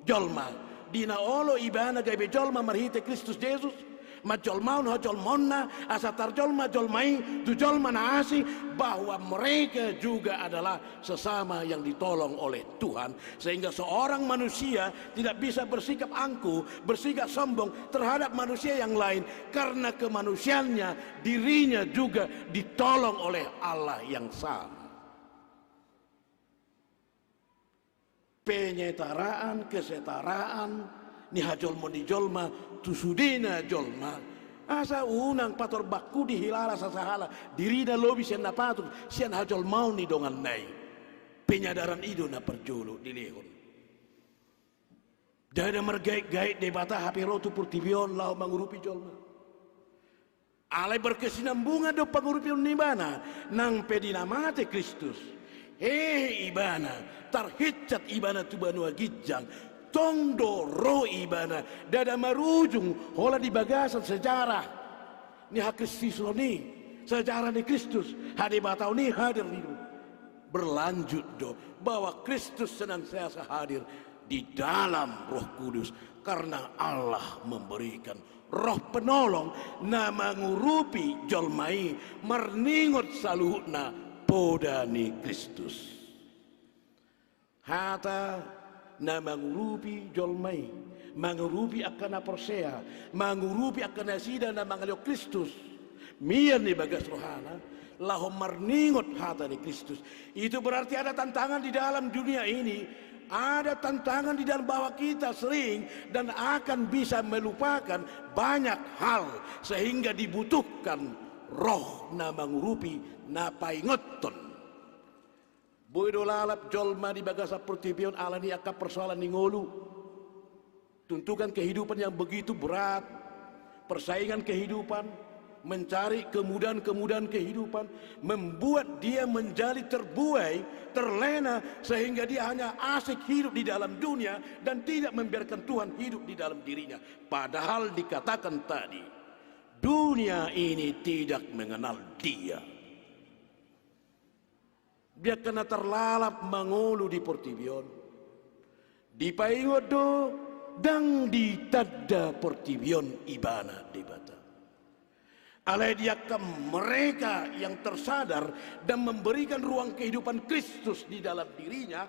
jolma dina olo ibana gaibe jolma marhite Kristus Yesus majolmaun hojolmonna asatar jolma jolmai tu jolma naasi bahwa mereka juga adalah sesama yang ditolong oleh Tuhan, sehingga seorang manusia tidak bisa bersikap angkuh, bersikap sombong terhadap manusia yang lain, karena kemanusiaannya dirinya juga ditolong oleh Allah yang sama. Penyetaraan, kesetaraan, ni hajolmo di jolma, tusudena jolma. Asa unang pator baku di hilala sasahala, dirina lobi sian napatu, sian hajolmau ni dongan nai. Penyadaran itu na perjolo di lehon. Dada mergait-gait debata HP rotu purtibion lau mengurupi jolma. Alai berkesinambungan do pengurupion ni bana, nang pedinamate Kristus. Ibana tarhicat ibana tu banua gijang tongdo ro ibana dada marujung hola di bagasan sejarah ni hakisisro ni sejarah ni Kristus hadi batau ni hadir hidup berlanjut do bahwa Kristus senantiasa hadir di dalam Roh Kudus karena Allah memberikan roh penolong na mengurupi jolmai marningot saluhna podani Kristus. Hata na mengurupi jolmai, mengurupi akan aporsea, mengurupi akan asida na mengalio Kristus. Mian ni bagas rohana, lahom marningot hata ni Kristus. Itu berarti ada tantangan di dalam dunia ini. Ada tantangan di dalam bahwa kita sering dan akan bisa melupakan banyak hal, sehingga dibutuhkan roh na mengurupi na paingoton. Boido lalap jolma di bagasa pertibion alani aka persoalan ningolu. Tuntukan kehidupan yang begitu berat, persaingan kehidupan, mencari kemudahan-kemudahan kehidupan, membuat dia menjadi terbuai, terlena, sehingga dia hanya asik hidup di dalam dunia dan tidak membiarkan Tuhan hidup di dalam dirinya. Padahal dikatakan tadi, dunia ini tidak mengenal dia. Dia kena terlalap mangulu di Portibion, di Paingodo, dan di Tadda Portibion Ibana di Bata. Alai diakam mereka yang tersadar dan memberikan ruang kehidupan Kristus di dalam dirinya,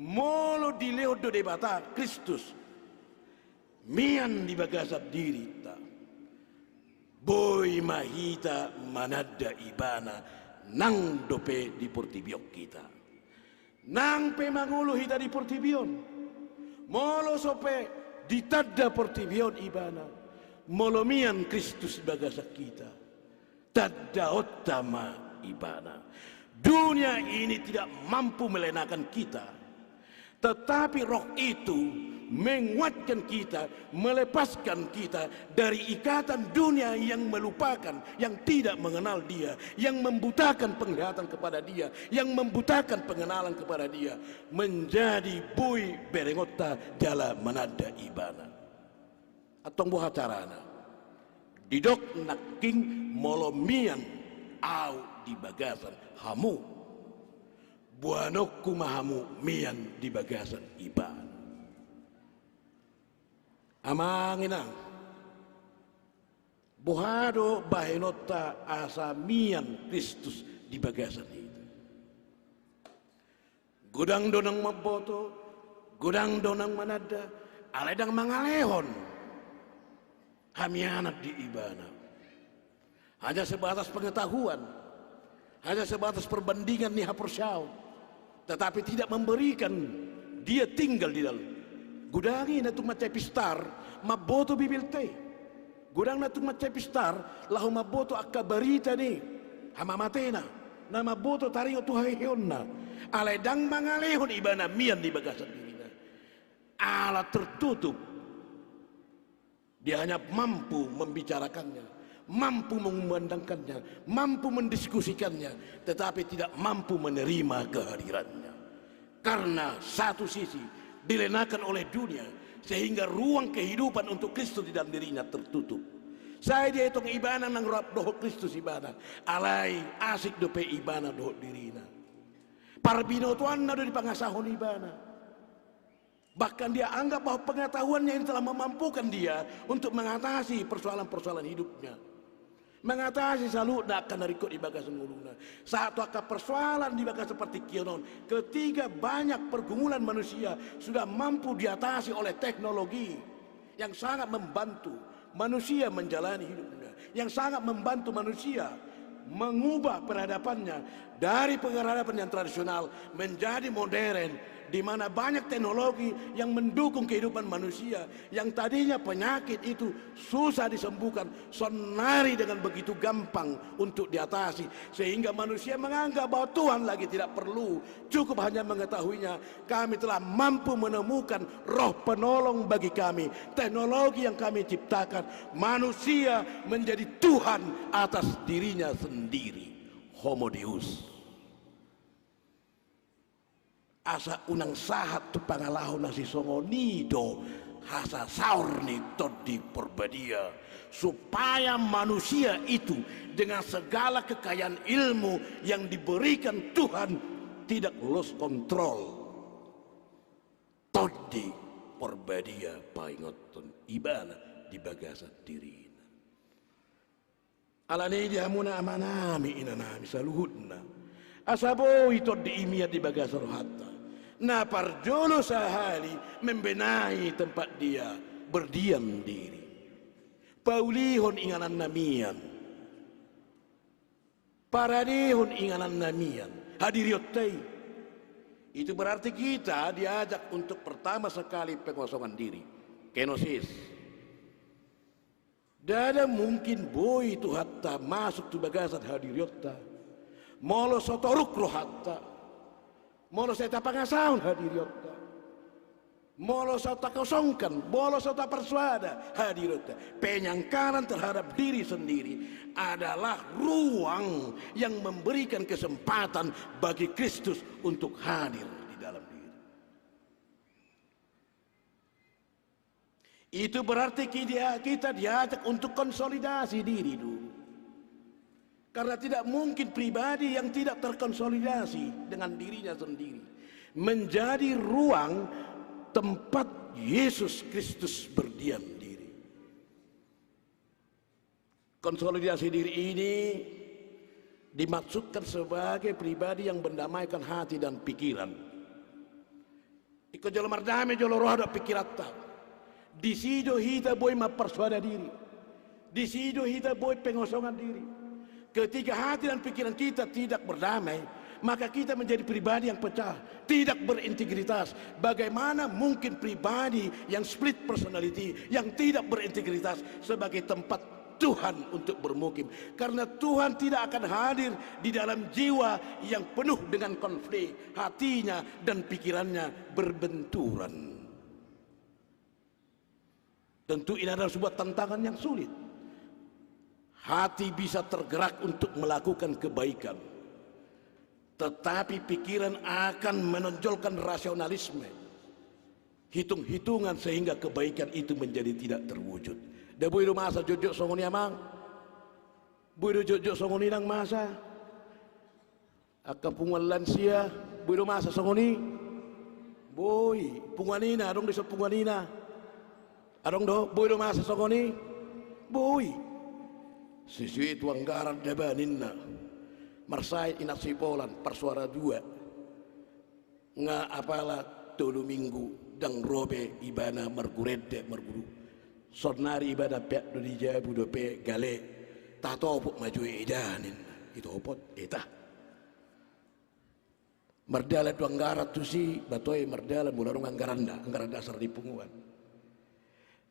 molo di Leodo de Bata Kristus mian di bagasat diri ta. Boy mahita manada ibana nang dope di Portibion kita. Nang pemangulu hita di Portibion. Molo sope di Tadda Portibion ibana. Molomian Kristus bagasa kita. Tadda otama ibana. Dunia ini tidak mampu melenakan kita. Tetapi roh itu menguatkan kita, melepaskan kita dari ikatan dunia yang melupakan, yang tidak mengenal dia, yang membutakan penglihatan kepada dia, yang membutakan pengenalan kepada dia, menjadi bui berengota jala manada ibana. Atong buah carana didok naking molomian au di bagasan hamu buanok kumahamu mian di bagasan ibana. Amanginang bohado bahenota asamian Kristus di bagasan itu. Gudang donang maboto, gudang donang manada, aledang mangalehon. Hamianat di ibana. Hanya sebatas pengetahuan, hanya sebatas perbandingan nih hapursyaw, tetapi tidak memberikan dia tinggal di dalam. Gudangi na tumat pistar, maboto bibilte. Gudang na tumat pistar, lahu maboto akabarita ni, hamamatena, na maboto taringo tuhayon na. Aledang mangalehon ibana mian di bagasan diri na. Ala tertutup. Dia hanya mampu membicarakannya, mampu mengumandangkannya, mampu mendiskusikannya, tetapi tidak mampu menerima kehadirannya. Karena satu sisi dilenakan oleh dunia, sehingga ruang kehidupan untuk Kristus di dalam dirinya tertutup. Saya dia hitung ibana nang rap doh Kristus ibana, alai asik dope ibana doh dirina. Parbino tuan nado di pangasahon ibana. Bahkan dia anggap bahwa pengetahuannya ini telah memampukan dia untuk mengatasi persoalan-persoalan hidupnya. Mengatasi selalu nak akan narikot di bagasan ngulungna. Saat waktu persoalan di bagasan seperti kionon, ketika banyak pergumulan manusia sudah mampu diatasi oleh teknologi yang sangat membantu manusia menjalani hidupnya, yang sangat membantu manusia mengubah peradabannya dari peradaban yang tradisional menjadi modern, di mana banyak teknologi yang mendukung kehidupan manusia, yang tadinya penyakit itu susah disembuhkan, sonari dengan begitu gampang untuk diatasi, sehingga manusia menganggap bahwa Tuhan lagi tidak perlu, cukup hanya mengetahuinya. Kami telah mampu menemukan roh penolong bagi kami, teknologi yang kami ciptakan, manusia menjadi Tuhan atas dirinya sendiri. Homo Deus. Asa unang sahat tu pangalahon na si Songonido hasa saur ni todi porbadia, supaya manusia itu dengan segala kekayaan ilmu yang diberikan Tuhan tidak lost control. Todi porbadia paingoton ibana di bagasan diri. Alani dihamuna amanami inanami saluhudna. Asabo itu diimia di bagasan hatta. Nah parjolo sahali membenahi tempat dia berdiam diri. Paulihon inganan namian, paradihon inganan namian, hadiriotai. Itu berarti kita diajak untuk pertama sekali pengosongan diri, kenosis. Dada mungkin boy itu hatta masuk tu bagasan hadiriotta, molo sotoruk roh hatta. Molo saya tak pangasahun hadiriotta, molo saya tak kosongkan, molo saya tak persuada hadiriotta. Penyangkalan terhadap diri sendiri adalah ruang yang memberikan kesempatan bagi Kristus untuk hadir di dalam diri. Itu berarti kita diajak untuk konsolidasi diri dulu. Karena tidak mungkin pribadi yang tidak terkonsolidasi dengan dirinya sendiri menjadi ruang tempat Yesus Kristus berdiam diri. Konsolidasi diri ini dimaksudkan sebagai pribadi yang mendamaikan hati dan pikiran. Iko jolo mardame jolo roh ada pikiran tak. Di sido hita boy mempersuada diri. Di sido hita boy pengosongan diri. Ketika hati dan pikiran kita tidak berdamai, maka kita menjadi pribadi yang pecah, tidak berintegritas. Bagaimana mungkin pribadi yang split personality, yang tidak berintegritas sebagai tempat Tuhan untuk bermukim? Karena Tuhan tidak akan hadir di dalam jiwa yang penuh dengan konflik, hatinya dan pikirannya berbenturan. Tentu ini adalah sebuah tantangan yang sulit. Hati bisa tergerak untuk melakukan kebaikan, tetapi pikiran akan menonjolkan rasionalisme, hitung-hitungan, sehingga kebaikan itu menjadi tidak terwujud. Dah buido masa jojok songoni amang, buido jojok songoni nang masa, akan punguan lansia, buido masa songoni, boy punguanina, adong desa punguanina, adong do, buido masa songoni, boy, siswi tuang garan debaninna. Marsai inasi polan persuara dua nga apala tolu minggu dang robe ibana mergurede merguru sonari ibada pek do dijabu do pe gale tato pok maju edanin itu opot eta merdala tu anggara tu si batoi merdala mularung anggaran dasar di punguan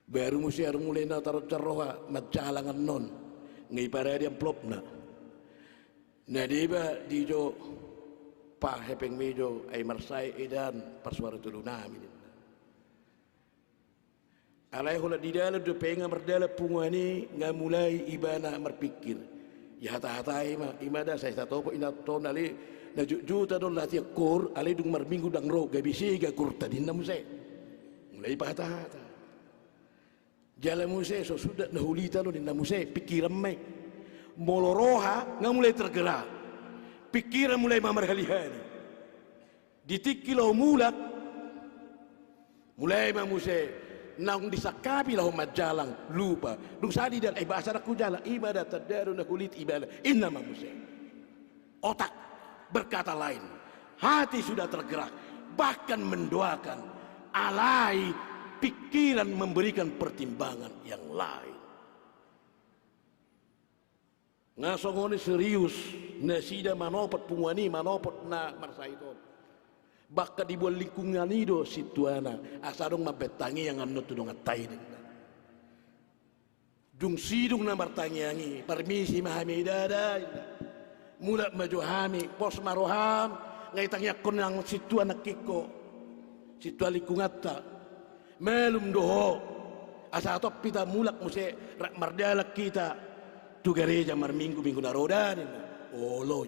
baru musi aru mulai na tarot cerroha macalangan non ngai pada dia plopna. Nah diba dijo pa hepeng mejo ay marsai edan persuara tulu nami. Alai hula di dalam do penga merdala punguani ngamulai ibana berpikir. Ya hata-hatai imada saya tahu ina ton ali na juta don lati kur ali dung marminggu dang ro gabisi ga kur tadi namuse. Mulai hata-hata. Jalan muse so sudah nahulita lo di namuse pikiran mai. Moloroha nggak mulai tergerak, pikiran mulai mamarhali-hali, ditikilo mulak, mulai mamuse, nang disakapi lah majalang lupa, dung sadi dan bahasa aku jalan ibadah terdaru nakulit ibadah, inna mamuse, otak berkata lain, hati sudah tergerak, bahkan mendoakan, alai pikiran memberikan pertimbangan yang lain. Ngasongoni serius nasida manopot punguani manopot na marsaiton bakka dibuat lingkungan itu situana asadong mabetangi yang anu tudong atai dung sidung na martangiangi permisi mahami dada mulak maju hami pos maroham ngaitang yakon yang situana kiko situa lingkungata melum doho asatop pita mulak muse rak mardalak kita tu gereja minggu na roda olon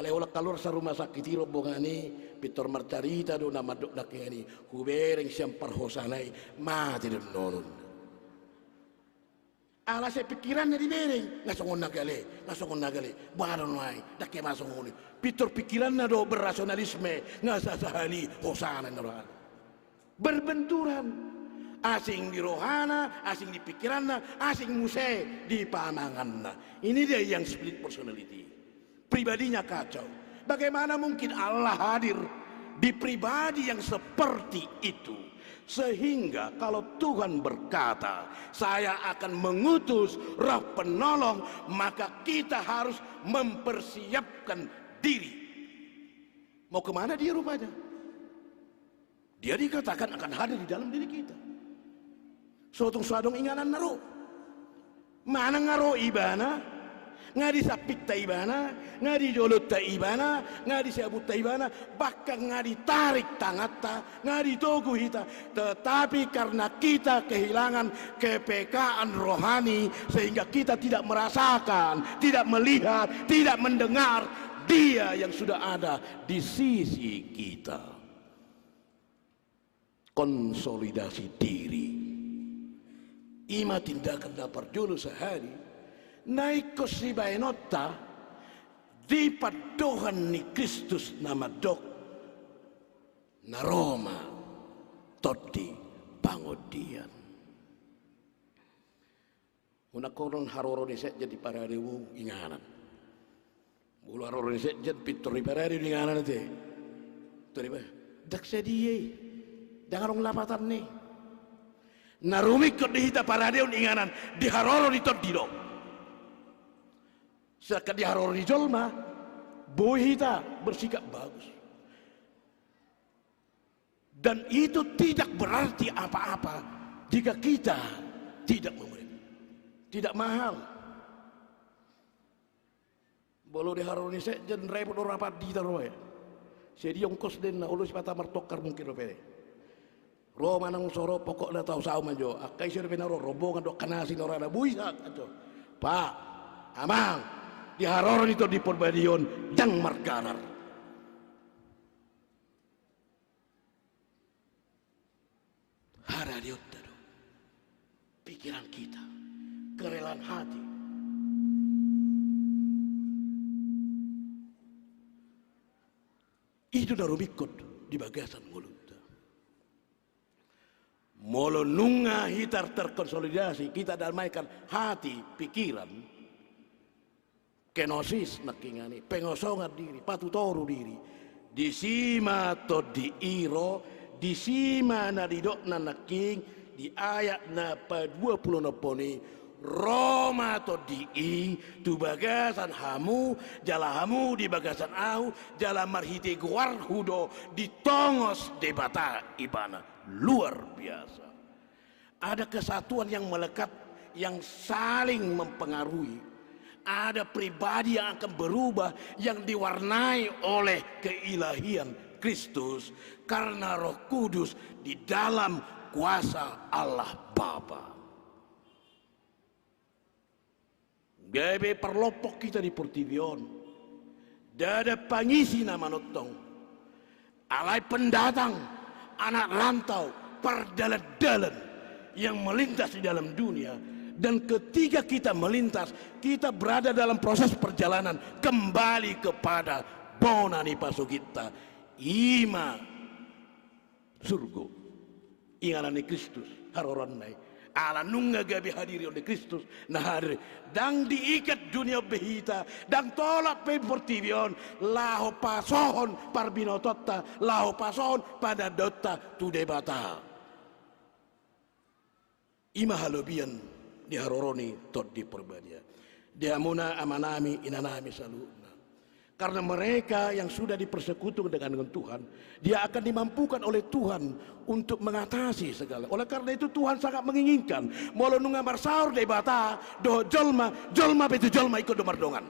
ale olah kalor sa rumah sakit iro bongani pitor marcarita do na madok nakeni kubereng siam parhosanai mati don nonon ala se pikirannya di bereng ngasongon nagale baron wai dakke masongoni pitor pikiranna do berrasionalisme ngasasahali hosana nora berbenturan asing di rohana, asing di pikiranna, asing muse di pamanganna. Ini dia yang split personality. Pribadinya kacau. Bagaimana mungkin Allah hadir di pribadi yang seperti itu? Sehingga kalau Tuhan berkata, saya akan mengutus roh penolong, maka kita harus mempersiapkan diri. Mau kemana dia rupanya? Dia dikatakan akan hadir di dalam diri kita. Sotong sadong inganan naro. Mana ngaro ibana? Ngadi sapik ta ibana, ngadi jolot ta ibana, ngadi sabut ta ibana, bahkan ngadi tarik tangata, ngadi togu hita. Tetapi karena kita kehilangan kepekaan rohani sehingga kita tidak merasakan, tidak melihat, tidak mendengar Dia yang sudah ada di sisi kita. Konsolidasi diri. ima tindakan na parjolo sehari naik ko si baenota di padohan ni Kristus nama dok na Roma todi pangodian una koron haroro ni set jadi para dewu inganan bulu haroro ni set jadi pitori para dewu inganan te tori ba dak sedie dangarong lapatan ni narumik ko dihita para dewu inganan di haroro ni todi do sekat di haroro ni jolma bohita bersikap bagus dan itu tidak berarti apa-apa jika kita tidak memberi, tidak mahal. Bolo di haroni se jen repot rapat di taroya. Sedi ongkos den na ulus pata martokar mungkin ropere. Ro manang soro pokok na tau sao manjo. Akai sir benaro robongan dok kanasi norana buisa ato. Pak, amang di haroni to di Porbadion jang marganar. Haradiot dado, pikiran kita, kerelaan hati. Itu darumikot di bagasan mulut. Molo nunga hitar terkonsolidasi, kita damaikan hati, pikiran, kenosis nakingani, pengosongan diri, patutoru diri, disima to di iro, di sima na didok na naking di ayat na pa 20 na poni Roma to di i tu bagasan hamu jala hamu di bagasan au jala marhite guar hudo di tongos debata ibana luar biasa. Ada kesatuan yang melekat yang saling mempengaruhi. Ada pribadi yang akan berubah yang diwarnai oleh keilahian Kristus karena Roh Kudus di dalam kuasa Allah Bapa. Gabe perlopok kita di Portivion. Dada pangisi nama notong. Alai pendatang, anak rantau, perdalan-dalan yang melintas di dalam dunia. Dan ketika kita melintas, kita berada dalam proses perjalanan kembali kepada Bonani Pasugita. Ima surga inganan Kristus haroran nai ala nunga gabi hadiri oleh Kristus nah hadir dang diikat dunia behita dang tolak pe Portivion laho pasohon parbinototta laho pasohon pada dotta tu debata ima halobian di haroroni tot di perbadia diamuna amanami inanami salu. Karena mereka yang sudah dipersekutu dengan Tuhan, dia akan dimampukan oleh Tuhan untuk mengatasi segala. Oleh karena itu Tuhan sangat menginginkan molo nunga marsaur debata do jolma betu jolma ikut domardongan.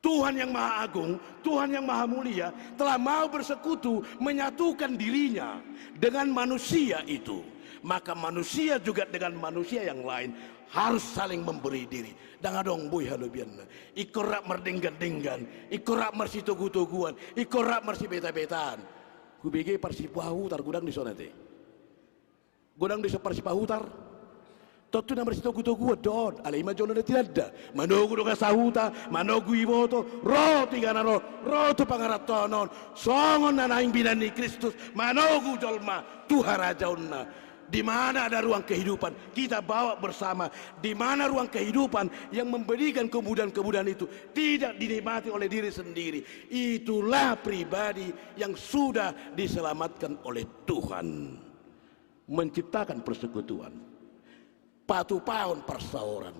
Tuhan yang Maha Agung, Tuhan yang Maha Mulia telah mau bersekutu menyatukan dirinya dengan manusia itu. Maka manusia juga dengan manusia yang lain harus saling memberi diri. Dangadong boy halobian. Ikorak merdenggan-denggan, ikorak marsitugu-tuguan, ikorak marsibeta-betaan. Kubege parsipahutar gudang di sana teh. Gudang di parsipahutar. Totu na marsitugu-tuguan don. Alai majono na tinada. Manogu doga sahuta, manogu iboto, roti gana roto pangaratonon. Songon na naing binan ni Kristus, manogu jolma tuharajaunna. Di mana ada ruang kehidupan kita bawa bersama. Di mana ruang kehidupan yang memberikan kemudahan-kemudahan itu tidak dinikmati oleh diri sendiri. Itulah pribadi yang sudah diselamatkan oleh Tuhan. Menciptakan persekutuan. Patupaon persauran.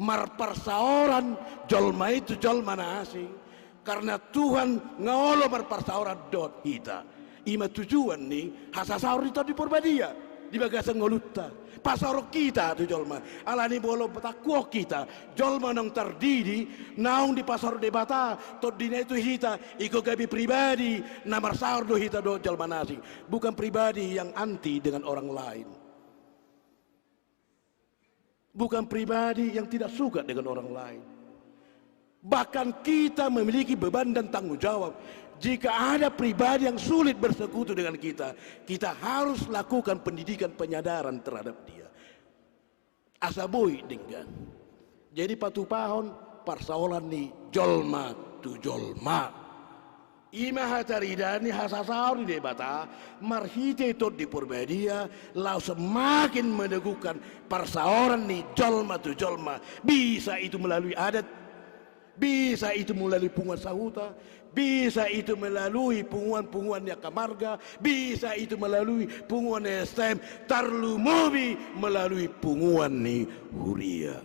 Marpersauran jolma itu jolma na asing. Karena Tuhan ngolo marpersauran dot kita. Ima tujuan nih hasasaur itu di Porbadia. Di bagasan ngolutta pasaro kita tu jolma alani bolo petakuo kita jolma nang terdidi naung di pasaro debata to dina itu hita iko gabi pribadi namar saur do hita do jolma nasi bukan pribadi yang anti dengan orang lain bukan pribadi yang tidak suka dengan orang lain bahkan kita memiliki beban dan tanggung jawab Jika ada pribadi yang sulit bersekutu dengan kita, kita harus lakukan pendidikan penyadaran terhadap dia. Asaboi dengan. Jadi patupahon persoalan ni jolma tu jolma. Ima hataridani hasasaur di debata marhite tot di Purbadia lau semakin meneguhkan persoalan ni jolma tu jolma. Bisa itu melalui adat, bisa itu melalui punguan sahuta, bisa itu melalui punguan-punguan Yakamarga, bisa itu melalui punguan STM, tarlumubi melalui punguan ni Huria.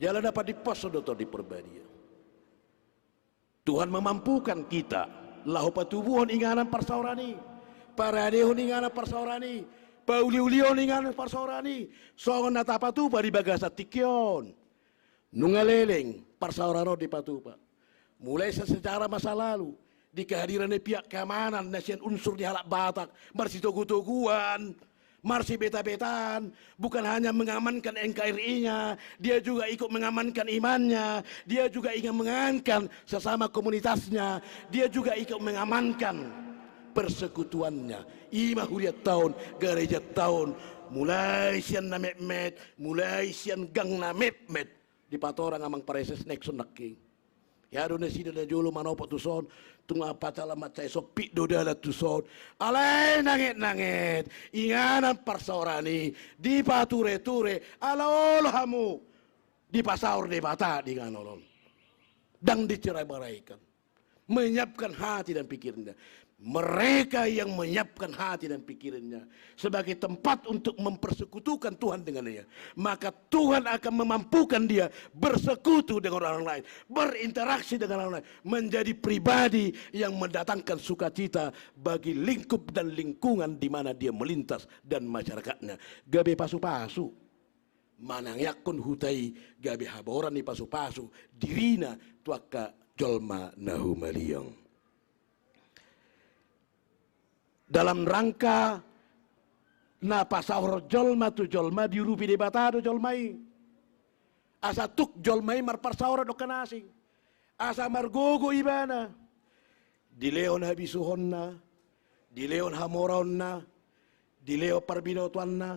Jalan dapat dipos dokter di Purbadia. Tuhan memampukan kita. Lahu patubuhon inganan persaurani, paradehon inganan persaurani, pauliulion inganan persaurani, songon natapatupa di bagasa tikyon, nungaleleng persaurano di patupa. Mulai secara masa lalu, di kehadiran pihak keamanan, nasian unsur di halak Batak, marsi togu-toguan, marsi beta-betaan, bukan hanya mengamankan NKRI-nya, dia juga ikut mengamankan imannya, dia juga ingin mengamankan sesama komunitasnya, dia juga ikut mengamankan persekutuannya. Ima huriat tahun, gereja tahun, mulai sian na met, mulai sian gang na met, di patorang amang pareses nekson nakking. Ya do sida na jolo manopot tuson, tunga patala macay so pit do dala tuson. Alay nangit, inganan persaurani, di pature-ture, alaolo hamu, di pasaur de bata di nganolon. Dang dicerai-beraikan. Menyiapkan hati dan pikirannya. Mereka yang menyiapkan hati dan pikirannya sebagai tempat untuk mempersekutukan Tuhan dengannya, maka Tuhan akan memampukan dia bersekutu dengan orang lain, berinteraksi dengan orang lain, menjadi pribadi yang mendatangkan sukacita bagi lingkup dan lingkungan di mana dia melintas dan masyarakatnya. Gabe pasu-pasu manang yakun hutai gabe haboran ni pasu-pasu dirina tuaka jolma nahumaliang. Dalam rangka na pasahor jolma tu jolma dirupi de batado jolmai. Asa tuk jolmai mar pasahor do kanasing. Asa margogo ibana. Dileon habisuhonna, dileon hamoronna, dileo parbinotuanna,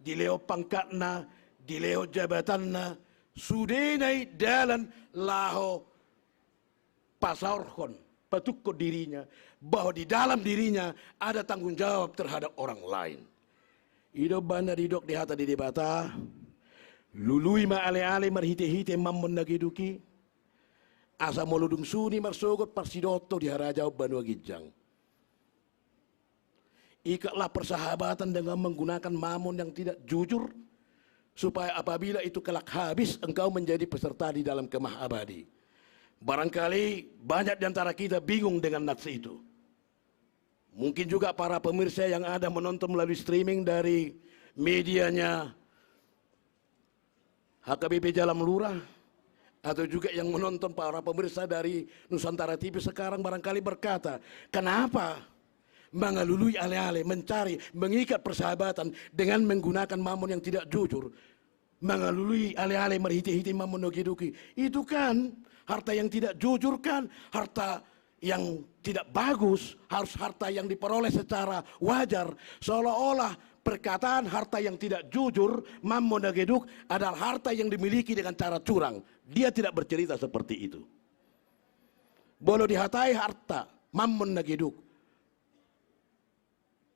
dileo pangkatna, dileo jabatanna, sudenai dalan laho pasahorhon patukko dirinya, bahwa di dalam dirinya ada tanggung jawab terhadap orang lain. Ido banda didok di hata di debata, lului ma ale-ale marhite-hite mammon nagiduki, asa moludung suni marsogot parsidoto di harajau Banua Gijang. Ikatlah persahabatan dengan menggunakan mamon yang tidak jujur, supaya apabila itu kelak habis, engkau menjadi peserta di dalam kemah abadi. Barangkali banyak di antara kita bingung dengan nats itu. Mungkin juga para pemirsa yang ada menonton melalui streaming dari medianya HKBP Jalan Lurah, atau juga yang menonton para pemirsa dari Nusantara TV sekarang barangkali berkata, kenapa mengalului ale-ale, mencari, mengikat persahabatan dengan menggunakan mamon yang tidak jujur, mengalului ale-ale merhiti-hiti mamon nogiduki. Itu kan harta yang tidak jujur, kan harta yang tidak bagus, harus harta yang diperoleh secara wajar. Seolah-olah perkataan harta yang tidak jujur, mammon nageduk, adalah harta yang dimiliki dengan cara curang. Dia tidak bercerita seperti itu. Boleh dihatai harta mammon nageduk,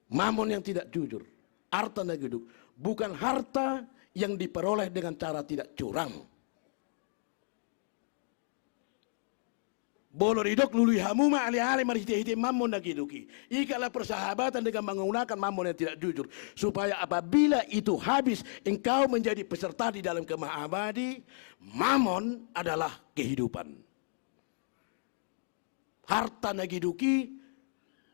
mammon yang tidak jujur, harta nageduk, bukan harta yang diperoleh dengan cara tidak curang. Bolo ridok lului hamuma ale-ale marhite-hite mamon nagiduki. Ikatlah persahabatan dengan menggunakan mamon yang tidak jujur, supaya apabila itu habis, engkau menjadi peserta di dalam kemah abadi. Mamon adalah kehidupan. Harta nagiduki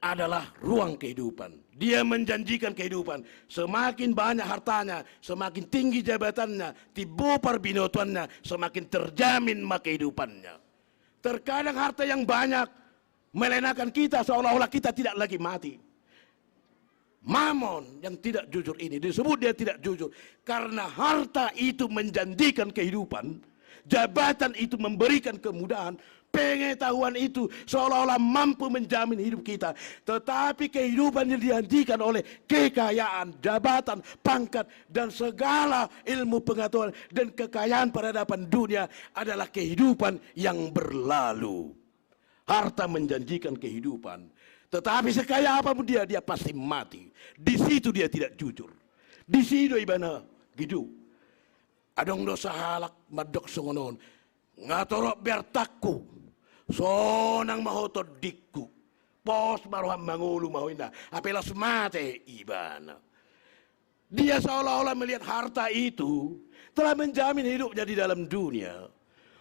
adalah ruang kehidupan. Dia menjanjikan kehidupan. Semakin banyak hartanya, semakin tinggi jabatannya, tibo parbinotuannya, semakin terjamin kehidupannya. Terkadang harta yang banyak melenakan kita seolah-olah kita tidak lagi mati. Mamon yang tidak jujur ini disebut dia tidak jujur karena harta itu menjanjikan kehidupan, jabatan itu memberikan kemudahan, Pengetahuan itu seolah-olah mampu menjamin hidup kita. Tetapi kehidupan yang dihentikan oleh kekayaan, jabatan, pangkat, dan segala ilmu pengetahuan dan kekayaan peradaban dunia adalah kehidupan yang berlalu. Harta menjanjikan kehidupan. Tetapi sekaya apapun dia pasti mati. Di situ dia tidak jujur. Di situ ibana gitu. Adong dosa halak madok songonon. Ngatorok biar takku. Sonang mahotod dikku. Pos maruham mangulu mahuinda. Apelas mate ibana. Dia seolah-olah melihat harta itu telah menjamin hidupnya di dalam dunia.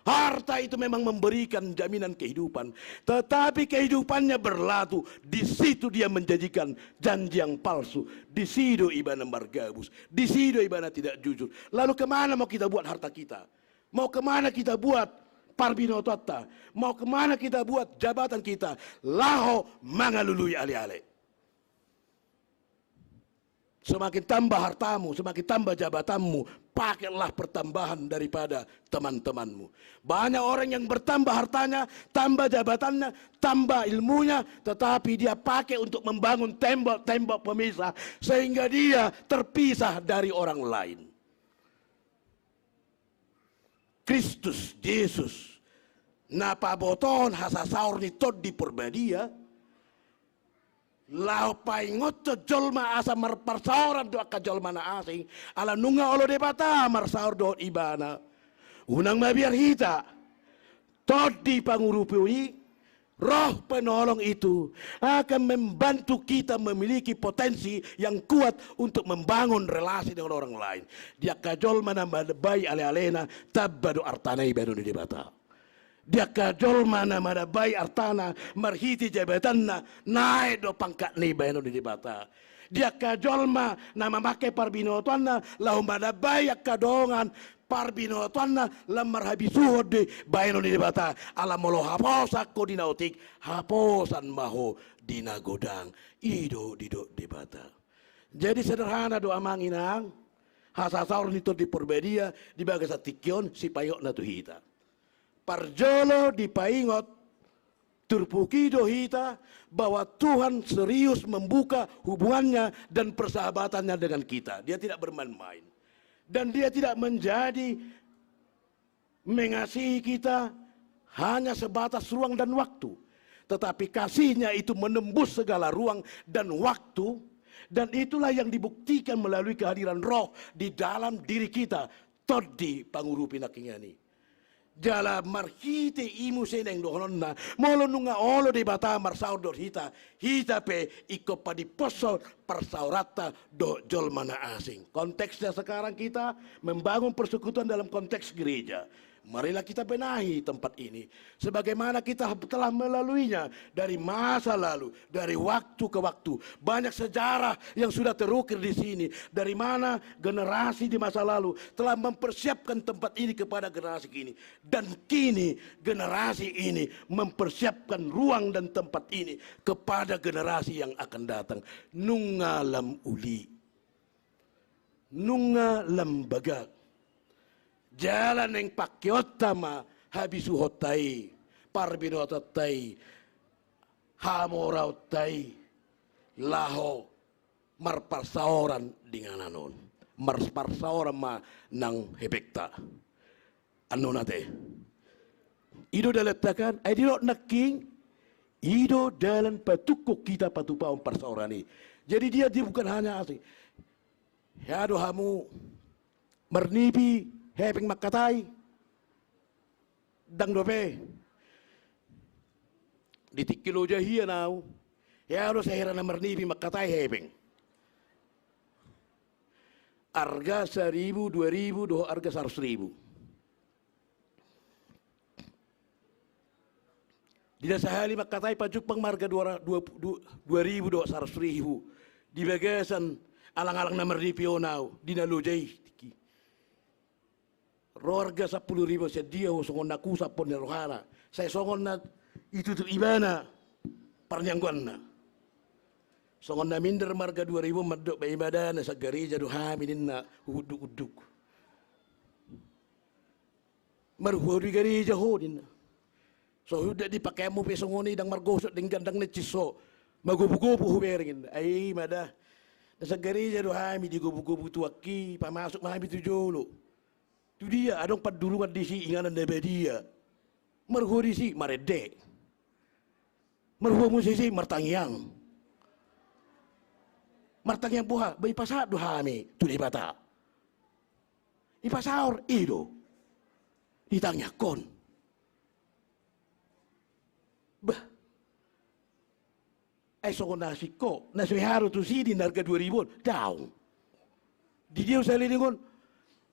Harta itu memang memberikan jaminan kehidupan, tetapi kehidupannya berlalu. Di situ dia menjanjikan janji yang palsu. Di situ ibana margabus. Di situ ibana tidak jujur. Lalu kemana mau kita buat harta kita? Mau kemana kita buat parbinototta? Mau kemana kita buat jabatan kita? Laho mangalului ale-ale. Semakin tambah hartamu, semakin tambah jabatanmu, pakailah pertambahan daripada teman-temanmu. Banyak orang yang bertambah hartanya, tambah jabatannya, tambah ilmunya, tetapi dia pakai untuk membangun tembok-tembok pemisah, sehingga dia terpisah dari orang lain. Kristus, Yesus, napa boton hasasaur ni tod di perbadia, lau paingot jolma asa marparsauran do ka jolma na asing ala nunga olo de bata marsaur do ibana unang mabiar hita todi pangurupi roh penolong itu akan membantu kita memiliki potensi yang kuat untuk membangun relasi dengan orang lain. Dia kajol mana bayi ale-alena tabbado artanai baru di bata. Dia kajol mana bayi artana marhiti jabatanna naik do pangkat ni bayano di bata. Dia kajol nama make parbinotuanna lahum mana bayi kadongan parbinotuanna lamar habisuhod di bayano di bata. Ala molo haposa ko dinautik haposan maho dinagodang ido di bata. Jadi sederhana doa manginang hasasaur nito di perbedia di bagas atikion si payok na tuhita. Parjolo dipaingot turpukido hita bahwa Tuhan serius membuka hubungannya dan persahabatannya dengan kita. Dia tidak bermain-main. Dan dia tidak menjadi mengasihi kita hanya sebatas ruang dan waktu. Tetapi kasihnya itu menembus segala ruang dan waktu. Dan itulah yang dibuktikan melalui kehadiran roh di dalam diri kita. Todi pangurupi nakingani. Jala marhite imu seneng dohonna molo nunga olo de bata marsaur do hita pe iko padi poso persaurata do jol mana asing. Konteksnya sekarang kita membangun persekutuan dalam konteks gereja. Marilah kita benahi tempat ini sebagaimana kita telah melaluinya dari masa lalu, dari waktu ke waktu. Banyak sejarah yang sudah terukir di sini, dari mana generasi di masa lalu telah mempersiapkan tempat ini kepada generasi kini, dan kini generasi ini mempersiapkan ruang dan tempat ini kepada generasi yang akan datang. Nungalam uli, nungalam bagak. Jalan yang pakiotama habisuhotai, parbinototai, hamorautai, laho marparsaoran dengan anon, marparsaoran ma nang hebekta. Ano nate? Ido daletakan, ay di naking, ido dalan patukok kita patupaon parsaorani. Jadi dia bukan hanya asing. Yado hamu mernipi hepeng makatai dang dope di tikilo jahia nau ya harus heran mernipi makatai hepeng harga 1.000 2.000 doh harga 100.000 di dasahali makatai pajupang marga 2.000 doh 100.000 di bagasan alang-alang na mernipi onau di nalojai roharga 10.000 sedia songon na kusa pon na rohana. Saya songon na itu tu ibana parnyangguan na. Songon na minder marga 2.000 madok ba ibada na sa gereja do haminin na uduk-uduk. Marhuwa di gereja hodin na. So huda dipakai mo pesongoni dang margosot ding gandang ni ciso. Magubu-gubu huberingin. Ay mada. Nasa gereja do hami di gubu-gubu tuaki pamasuk mahami tu jolo. Tu dia adong padulungan di si inganan debe dia. Marho di si marede. Marho mo si martangyang. Martangyang buha bai pasat do hami tu di bata. Ipasaur ido. Ditanya kon. Bah. Ay so nasi ko. Nasi haro tu si di narga 2000. Daw. Di dia usah lilingon.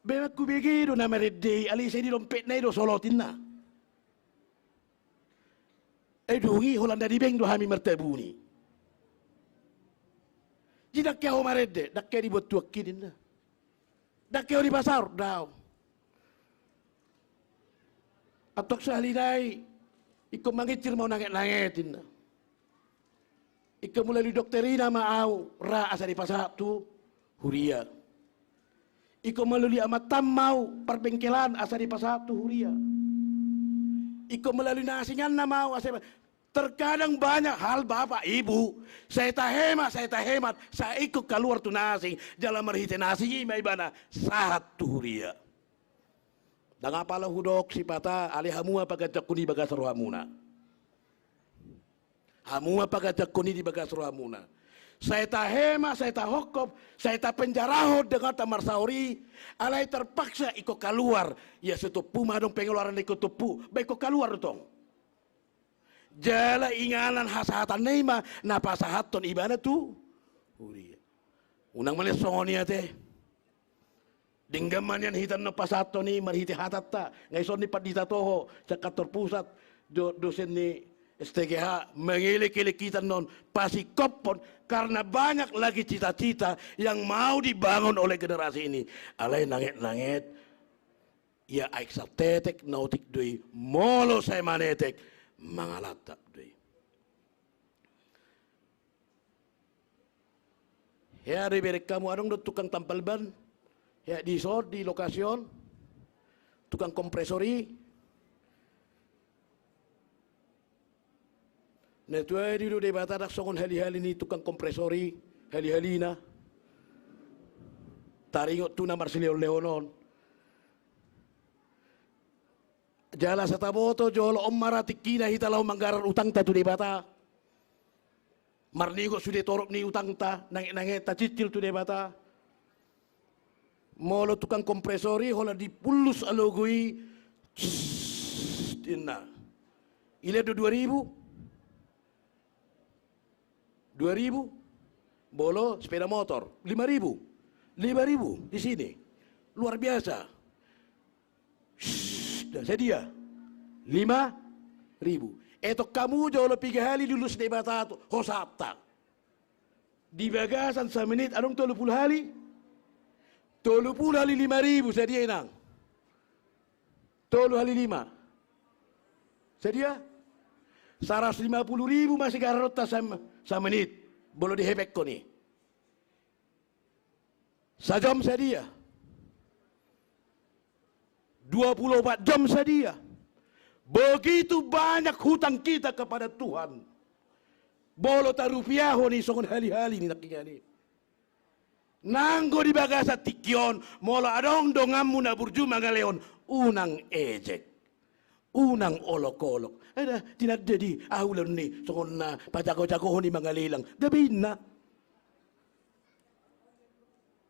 Bemat ku begitu na merede. Ali saya di dompet na ido solotin na. Ay dungi Holanda di beng do hami mertebu ni. Jidak kaya ho merede. Dak kaya dibuat tuak kidin na. Dak kaya di pasar. Daw. Atok sahalinay. Ikaw mangicir mau nangit-nangitin na. Ikaw melalui dokterina maaw. Ra asa di pasar tu. Huria. Ikaw melalui amatam mau. Perbengkelan asa di pasar tu. Huria. Ikaw melalui nasingan na mau. Terkadang banyak hal bapak ibu. Saya tak hemat. Saya ikut keluar tu nasi. Jalan merhiti nasi. May bana. Satu huria. Dan apalah hudok si pata alih hamua pagajak kuni bagas rohamuna. Hamua pagajak kuni di bagas rohamuna. Saya tak hemat, saya tak hokop, saya tak penjarahod dengan tamar sauri. Alai terpaksa ikut keluar. Ya setupu madong pengeluaran ikut tupu. Baik ikut keluar dong. Jala inganan hasahatan neima. Napa sahaton ibana tu? Unang manis songonia teh. Dinggaman yan hitan na pasato ni marhiti hatata. Ngayon ni padita toho sa kantor pusat dosen ni STGH mengilik-ilikitan non pasikopon karena banyak lagi cita-cita yang mau dibangun oleh generasi ini. Alay nangit-nangit ya aiksa tetek nautik dui molo saya manetek mangalatak dui. Ya riberik kamu adong do tukang tampal ban. Ya di sort di lokasyon tukang kompresori netwa di do debata dak songon hali-hali ni tukang kompresori hali-halina taringot tu na Marsilio Leonon jala sa taboto jolo maratikina hitalaw manggaran utang ta tu debata marnigo sude torop ni utang ta nangit ta cicil tu debata molo tukang kompresori hola dipulus alogoi dinna ile do 2000 bolo sepeda motor 5000 di sini luar biasa dan sedia 5000 eto kamu jolo 3 hari lulus debata hosapta di bagasan sa menit anong 30 hari 30 kali 5.000 sedia inang. 30 kali 5. Sedia? 150.000 masih garota sa menit. Boleh dihepek ko ni. Sajam sedia. 24 jam sedia. Begitu banyak hutang kita kepada Tuhan. Bolo ta rupiah ni songon hali-hali ni nakinya ni. Nanggo di bagasa tikyon, mola adong dongamu na burju magaleon, unang ejek, unang olok-olok. Ada tinad di ahulan ni, songon na pacako-cako ni magalilang, gabin na.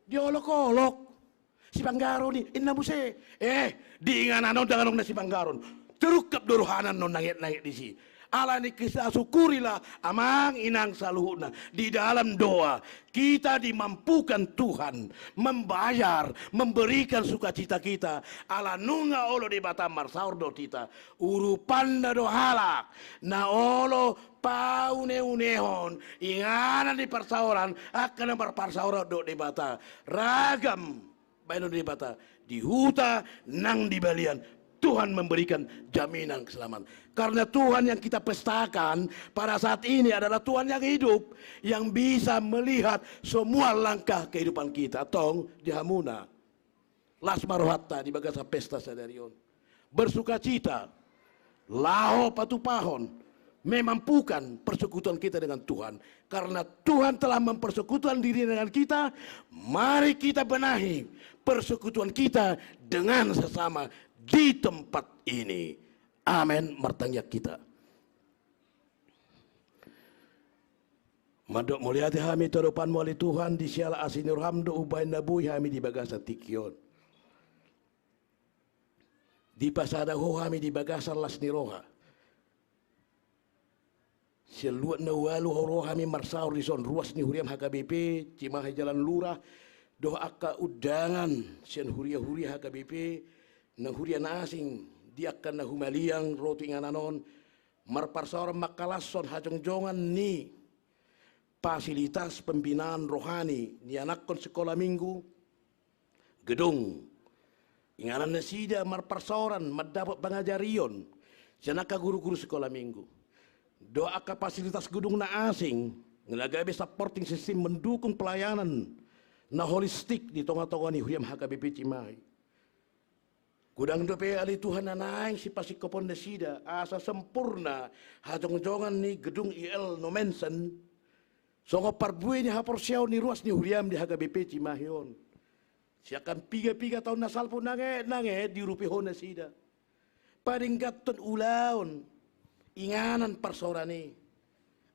Di olok-olok, si Panggaro ni, inabuse, diingan anon danganong na si Panggaron, terukap doruhanan non nangit-nangit di si. Ala ni kisah syukurilah amang inang saluhuna di dalam doa kita dimampukan Tuhan membayar memberikan sukacita kita ala nunga olo di batam marsaur do kita urupanda do halak na olo paune unehon inganan di persauran akan berparsauran do di bata ragam baino di bata di huta nang di balian Tuhan memberikan jaminan keselamatan. Karena Tuhan yang kita pestakan pada saat ini adalah Tuhan yang hidup. Yang bisa melihat semua langkah kehidupan kita. Tong di Hamuna. Las Marohata di bagasa pesta sadarion. Bersuka cita. Lao patupahon memampukan persekutuan kita dengan Tuhan. Karena Tuhan telah mempersekutuan diri dengan kita, mari kita benahi persekutuan kita dengan sesama di tempat ini. Amin. Martangyak kita. Madok muliati hami terupan muali Tuhan di siala asinur hamdu ubay nabui hami di bagasan tikion. Di pasada ho hami di bagasan las niroha. Seluat na walu horo hami marsaur rison ruas ni huriam HKBP cimahi jalan lurah doh akka udangan sian huria HKBP na hurian asing diakan na humaliang roti ngananon marparsaur makalasson hajong-jongan ni fasilitas pembinaan rohani ni anakon sekolah minggu gedung inganan nasida marparsauran mendapat pengajarion janaka guru-guru sekolah minggu doa kapasitas gedung na asing ngelagabe supporting sistem mendukung pelayanan na holistik di tonga-tonga ni huriam HKBP Cimahi gudang dope ali Tuhan na naing si pasikopon nasida asa sempurna hajong-jongan ni gedung IL no mention songo parbuy ni haporsiaw ni ruas ni huriam di HKBP Cimahion. Siakan piga tahun nasal pun nange di rupihon na sida. Padinggaton ulaon inganan parsorani.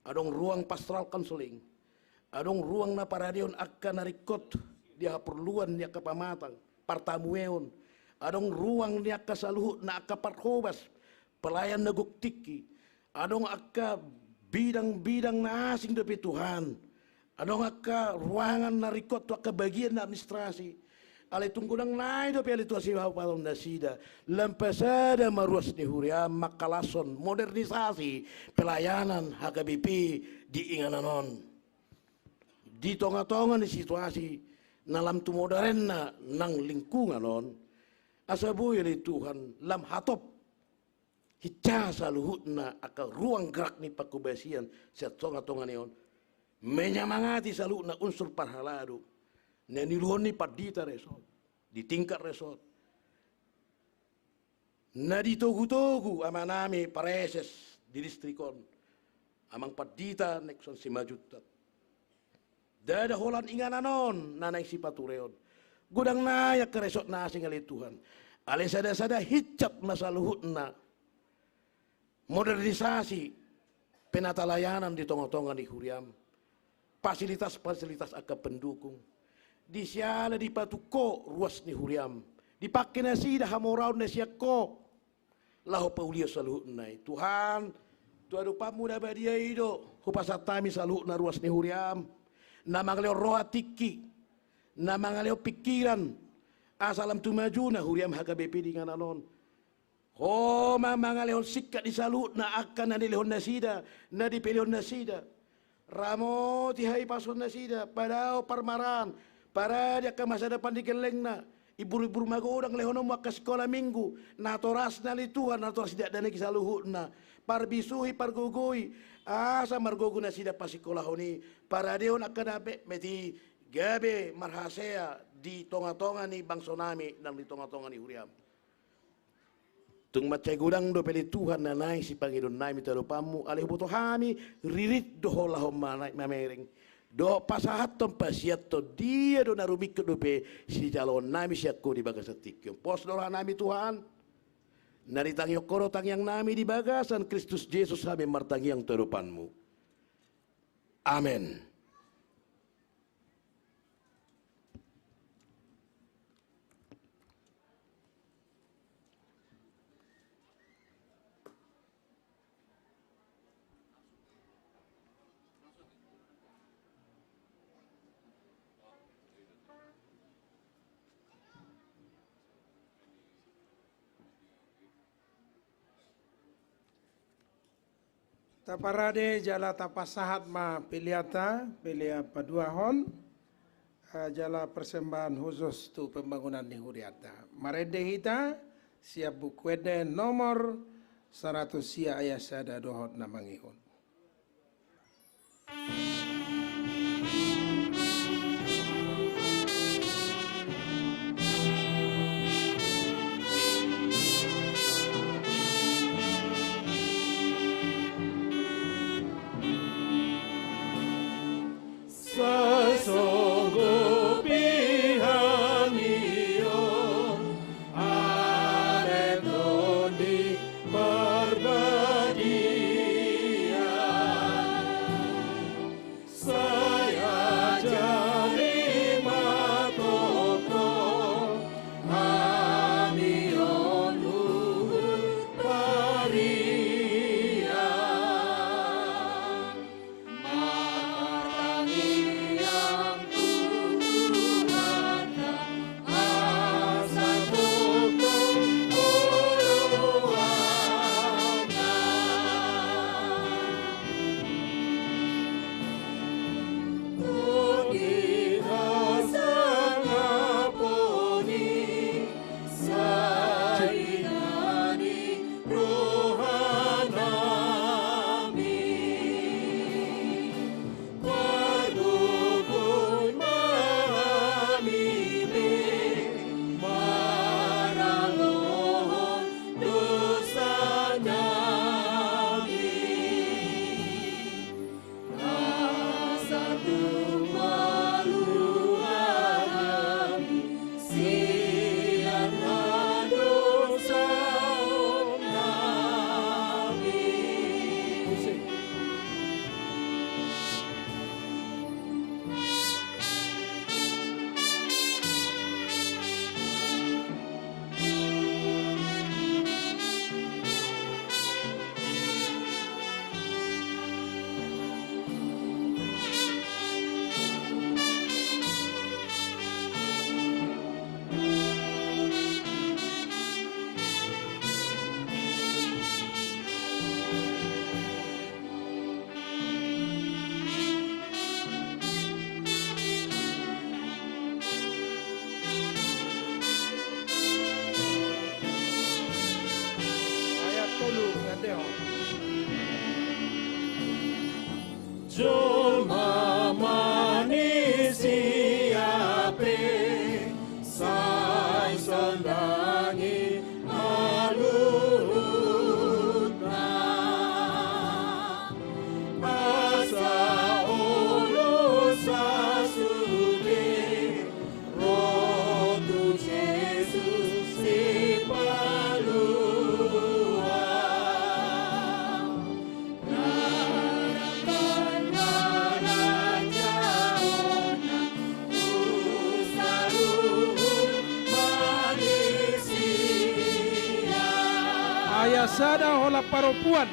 Adong ruang pastoral counseling. Adong ruang na paradion akka narikot di haperluan ni akka pamatang partamueon. Adong ruang ni akka saluhut na akka parhobas pelayan naguktiki. Adong akka bidang-bidang na asing dari Tuhan. Adong akka ruangan na rikot akka bagian na administrasi. Ale tunggunang naik dari Tuhan si Bapak nasida. Lampasada maruas ni huriam makalason modernisasi pelayanan HKBP di ingananon. Di tonga-tonga ni situasi nalam tu modern na nang lingkungan non. Asabu dari Tuhan lam hatop hicca saluhutna aka ruang gerak ni pakubasian sa tonga-tonga niyon menyemangati saluhutna unsur parhaladu na niluhon ni padita resort di tingkat resort na ditogu-togu ama nami pareses di distrikon amang padita nekson si majutat dada holan ingananon nanay si patureon gudang nayak ke resort na asing ali Tuhan alin sada-sada hicap na saluhutna modernisasi penata layanan di tonga-tonga di huriam fasilitas-fasilitas agak pendukung di siala di patuko ruas ni huriam dipakai nasi dah hamorau nasi ko lahu paulia saluh nai Tuhan Tuhan upamu dah badia ido hupasatami saluh na ruas ni huriam nama ngaleo roha tiki nama ngaleo pikiran asalam tu maju na huriam HKBP di ngananon. Oh mama lehon sikat di salut na akan na dilehon nasida na dipilihon nasida ramo tihai pason nasida padao parmaran para dia ke masa depan di geleng na ibu-ibu magodang lehon mo ke sekolah minggu na toras na li Tuhan na toras tidak dana kisaluhut na parbisuhi pargugui asa margogu nasida pasikolah honi para deon akan abe meti gabe marhasea di tonga-tonga ni bangsonami dan di tonga-tonga ni huriam. Tung macai gudang do peli Tuhan na nai si pangidon nai mitalo pamu alih buto hami ririt do holahom manai mamering do pasahat tom pasiat to dia do narumik ke dope si calon nami siakko di bagasan tikyong pos dolah nami Tuhan naritang yokoro tang yang nami di bagasan Kristus Yesus hami martang yang terupanmu amin. Taparade jala tapasahat ma piliata pilia paduahon jala persembahan khusus tu pembangunan di Huriata. Marede hita siap bukwede nomor 100 sia ayah sada dohot namangihun. sada hola paropuan.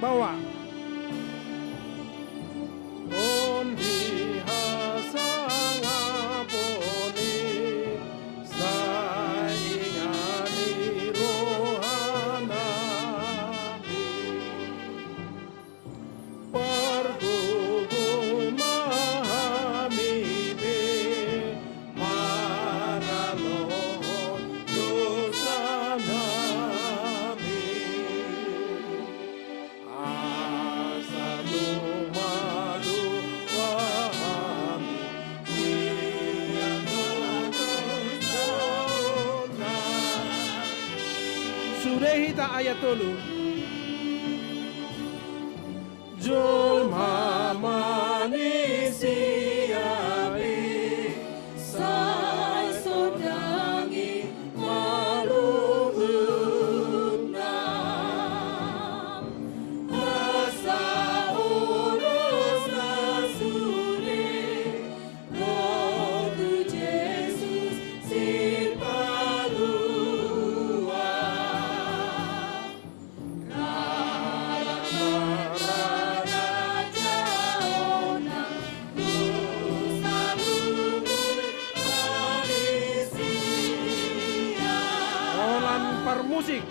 Bawa. Surehita ayatolu Jol mama nisiabi Sai sodangi maluhuna Asa urus nasuli Rodu Jesus sipalu musik.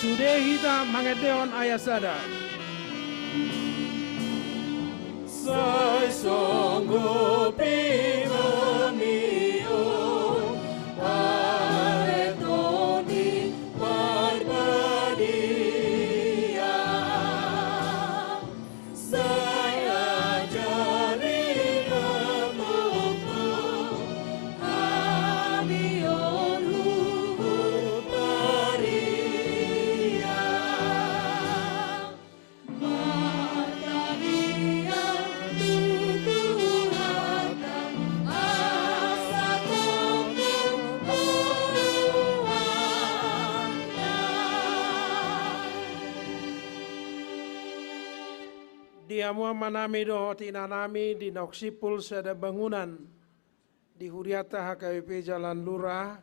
Sudehita mangedeon ayasada. Sai songgo pimamio paretoni parbadia. Saya jari kamoko amion huhu pari. Diamua manami doho tinanami di Noksipul sada bangunan di Huriata HKBP Jalan Lurah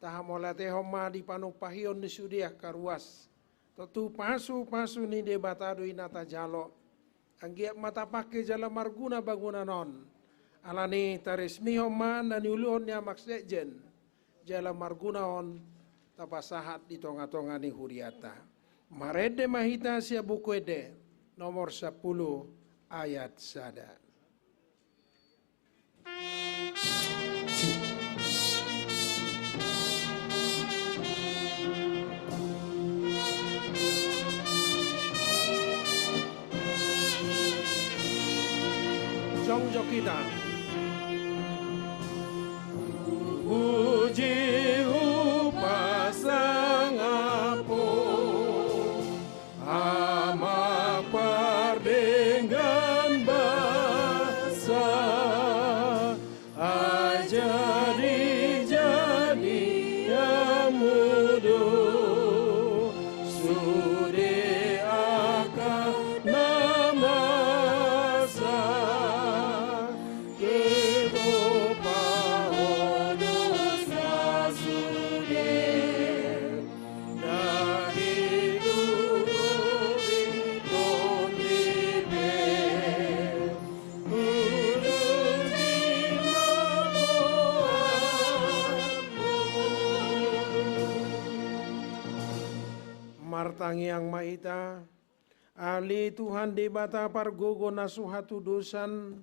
tahamolate homa di Panupahion di Sudiah Karuas Totu pasu ni debatadu inata jalo anggiak mata pake jala marguna bangunanon alani tarismi homa dan uluhonnya maksdejen jala margunaon tapasahat di tonga-tonga ni Huriata marede mahita sia bukuede nomor 10 ayat sada. Jongjo kita. Puji upasang apo ama pardengan basa ajari jadi amudo sude akan namasa martangiang maita, ali Tuhan debata pargogo nasuhatu dosan,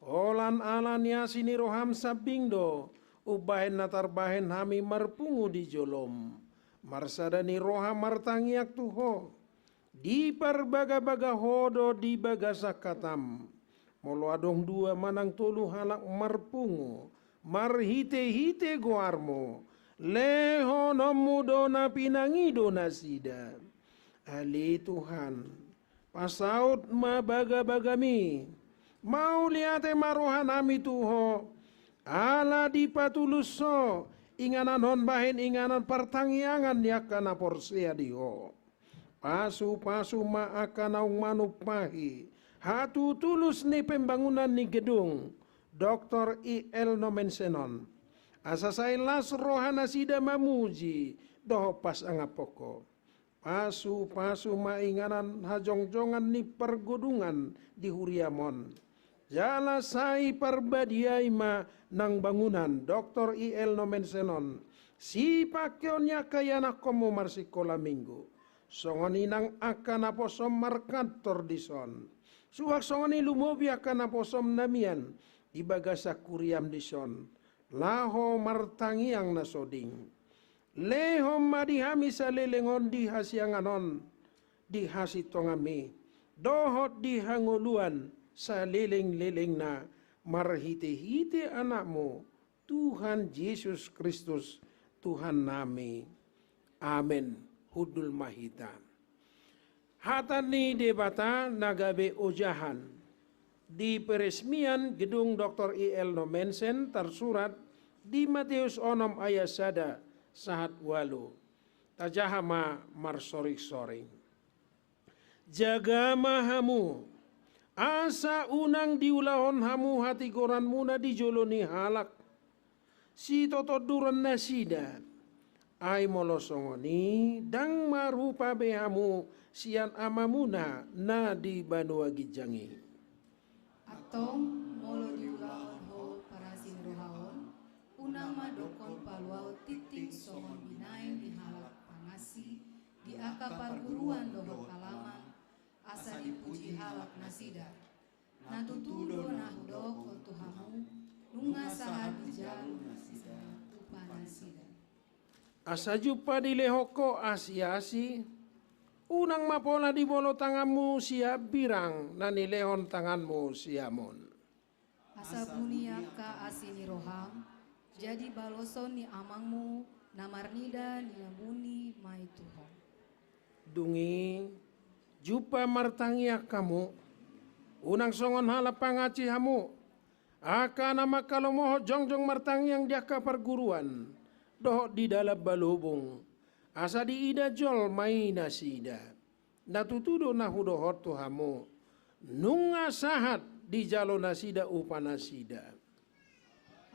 olan alan yasini roham sabingdo, ubahen natarbahen hami marpungu di jolom, marsadani roham martangiak tuho, di parbaga-baga hodo di bagasa katam, molo adong dua manang tolu halak marpungu, marhite-hite goarmo, leho nomu dona pinangi dona sida. Ali Tuhan, pasaut ma baga-bagami, mau liate marohan ami tuho, ala di patuluso, inganan hon bahin inganan pertangyangan yakana porsea diho. Pasu-pasu ma akanaung manupahi, hatu tulus ni pembangunan ni gedung, Dr. I.L. Nomensenon. Asasai las rohana sida mamuji, doho pas angapoko. Pasu-pasu mainganan hajong-jongan ni pergodungan di Huriamon. Jala sai parbadiai ma nang bangunan, Dr. I.L. Nomensenon. Si pakyonya kayana komo marsikola minggu. Songoni nang akan aposom markantor dison. Suhak songoni lumobi akan aposom namian, ibagasa kuriam dison. Laho martangiang nasoding, leho madihami salelengon di hasianganon, di hasitongami, dohot di hanguluan saleleng-leleng na marhite-hite anakmu, Tuhan Yesus Kristus, Tuhan nami. Amin. Hudul mahita. Hatani debata nagabe ojahan. Di peresmian gedung Dr. I.L. Nomensen tersurat di Matius 6 ayat sada sahat walu. Tajahama marsorik-soring. Jaga mahamu. Asa unang diulahon hamu hati goran muna dijoloni halak. Si totoduran nasida. Ay molosongoni dang marupa behamu sian amamuna na di banua gijangi. Atong molo diulahon ho parasin rohaon, unang madokon paluau titik songon binain di halak pangasi, di aka parguruan dohot alaman, asa dipuji halak nasida. Natutudo nahudok kontuhamu, nunga saha dijalu nasida, upa nasida. Asa jupa di lehoko asi-asi, unang mapola di bolo tanganmu siap birang, nani lehon tanganmu siamon. Asa bunia ka asini roham, jadi baloson ni amangmu, namarnida ni nabuni mai Tuhan. Dungi, jupa martangiak kamu, unang songon halap pangaci hamu, aka nama kalau moho jongjong martangiang diaka perguruan, doh di dalam balubung, asa di ida jol mai nasida, natutudo nahudohot tuhamu, nunga sahat di jalo nasida upa nasida.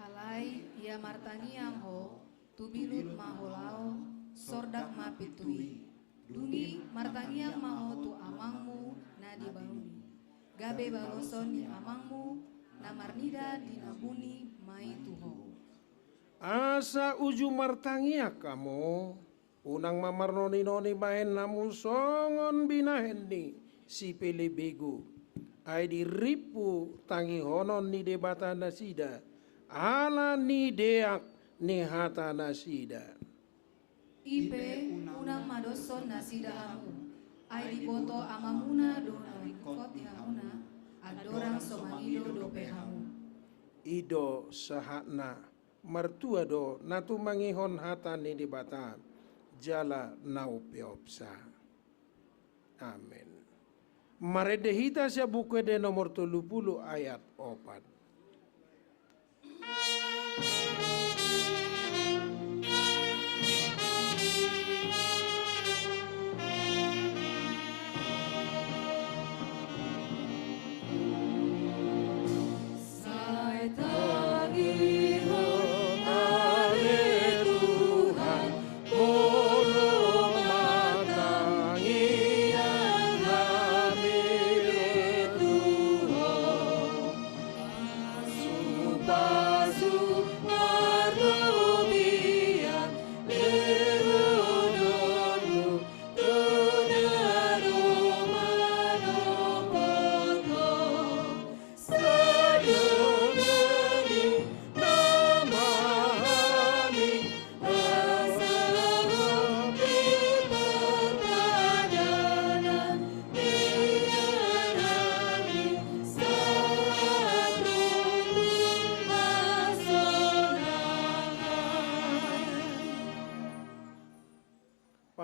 Alai ia martangiang ho, tubilut maholao, sordak mapitui. Dungi martangiang maho tu amangmu nadi baluni. Gabe baloson ni amangmu, namarnida dinabuni mai tuho. Asa uju martangia kamu, unang mamarnoni-noni bahen namu songon binahen ni si pelebegu. Ay diripu tangi honon ni debata nasida, ala ni deak ni hata nasida. Ipe unang madoson nasida hamu, ay diboto amamuna dona rikot hamuna, adorang somanido dope hamu. Ido sahatna, mertua do natu mangihon hata ni debata, jala naupeopsa. Amin. Maredehita siya buku de nomor 30 ayat 4.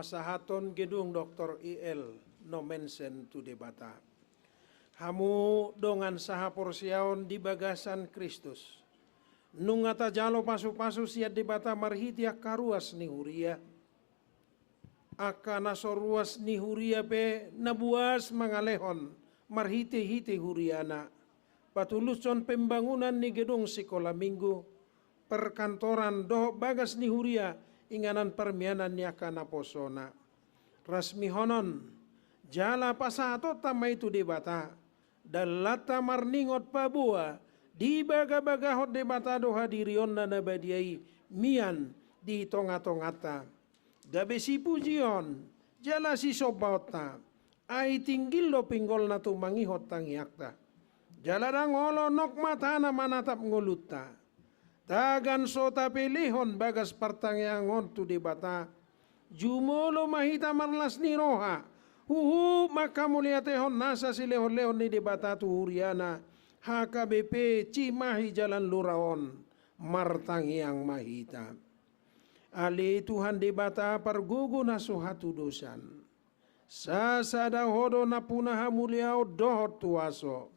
masahaton gedung Dr. IL no mention tu debata. Hamu dongan saha porsiaon di bagasan Kristus. Nungata jalo pasu-pasu siat debata marhitia karuas ni huria. Aka nasoruas ni huria pe nabuas mangalehon marhite-hite huriana. Patuluson pembangunan ni gedung sekolah minggu. Perkantoran doh bagas ni huria inganan permianan ni akana posona. Rasmi honon jala pasato tama itu debata. Dalata marningot pabua di baga-bagahot debata do hadirion na nabadiai mian di tonga-tongata. Gabe si pujion jala si sobauta ai tinggil do pinggol na tumangihot tangiakta. Jala dangolo nok mata na manatap nguluta. Tagan sota pelihon bagas partangyangon tu debata. Jumolo mahita marlas ni roha. Huhu maka muliatehon nasa si lehon-lehon ni debata tu huriana. HKBP Cimahi Jalan Luraon martangyang mahita. Ali Tuhan debata pargugu na suhatu dosan. Sasada hodo na punaha muliao dohot tuaso.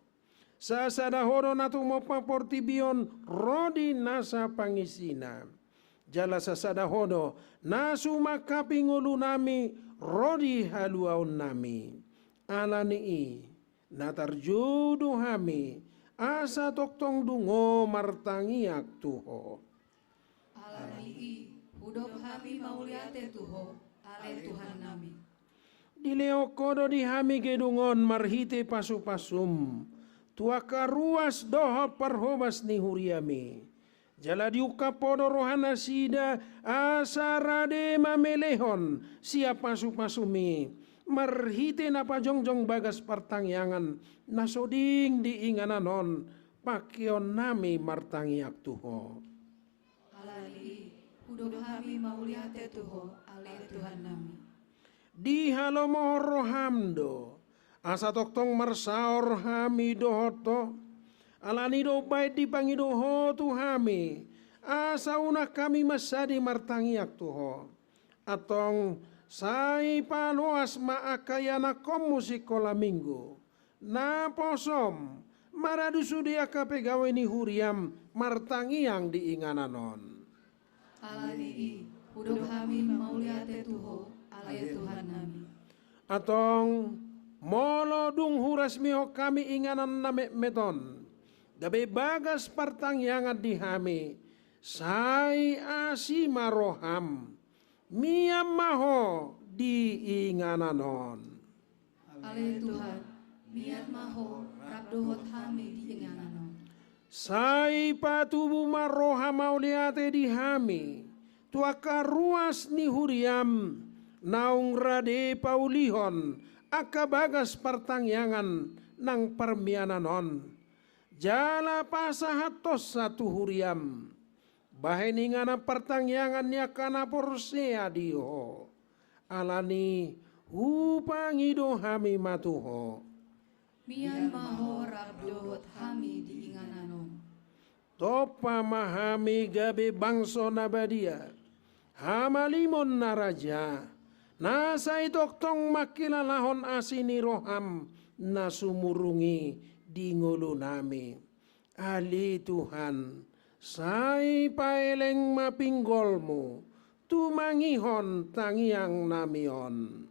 Sasada hodo na tumopa portibion rodi nasa pangisina. Jala sasada hodo nasu makapingulu nami rodi haluaon nami. Alani natarjudu hami asa toktong dungo martangiak tuho. Alani hudop hami mauliate tuho ale Tuhan nami. Dileo kodo di hami gedungon marhite pasu-pasum. Tuaka ruas doho parhobas ni huriami. Jala diuka podo rohana sida asarade mamelehon siap pasu-pasumi. Marhite na pajongjong bagas partangyangan nasoding diingananon pakion nami martangyak tuho. Alani hudop hami mauliate tuho ale Tuhan nami. Di halomo rohamdo asa toktong marsaor hami dohoto alani do bait di pangidoho tu hami asa una kami masadi martangyak tuho atong sai paloas maakayana komu sikola minggu na posom maradusudia kapegawe ni huriam martangiang diingananon. Alani hudop hami mauliate tuho ale Tuhan nami. Atong molo dung huras miho kami inganan na meton. Gabe bagas partangyangan di hami. Sai asi maroham. Mia maho di ingananon. Ale Tuhan, miat maho rabdohot hami di ingananon. Sai patubu maroham mauliate di hami. Tuaka ruas ni huriam. Naung rade paulihon. Aka bagas partangyangan nang permiananon. Jala pasahatos satu huriam. Baheningana partangyangan niya kana porsea diho. Alani hupangido hami matuho. Mian maho rabdohot hami di ingananon. Topa mahami gabe bangso nabadia. Hamalimon na raja. Nasa itoktong makilalahon asini roham na sumurungi di ngolo nami. Ali Tuhan, sai paeleng mapinggolmu, tumangihon tangiang namion.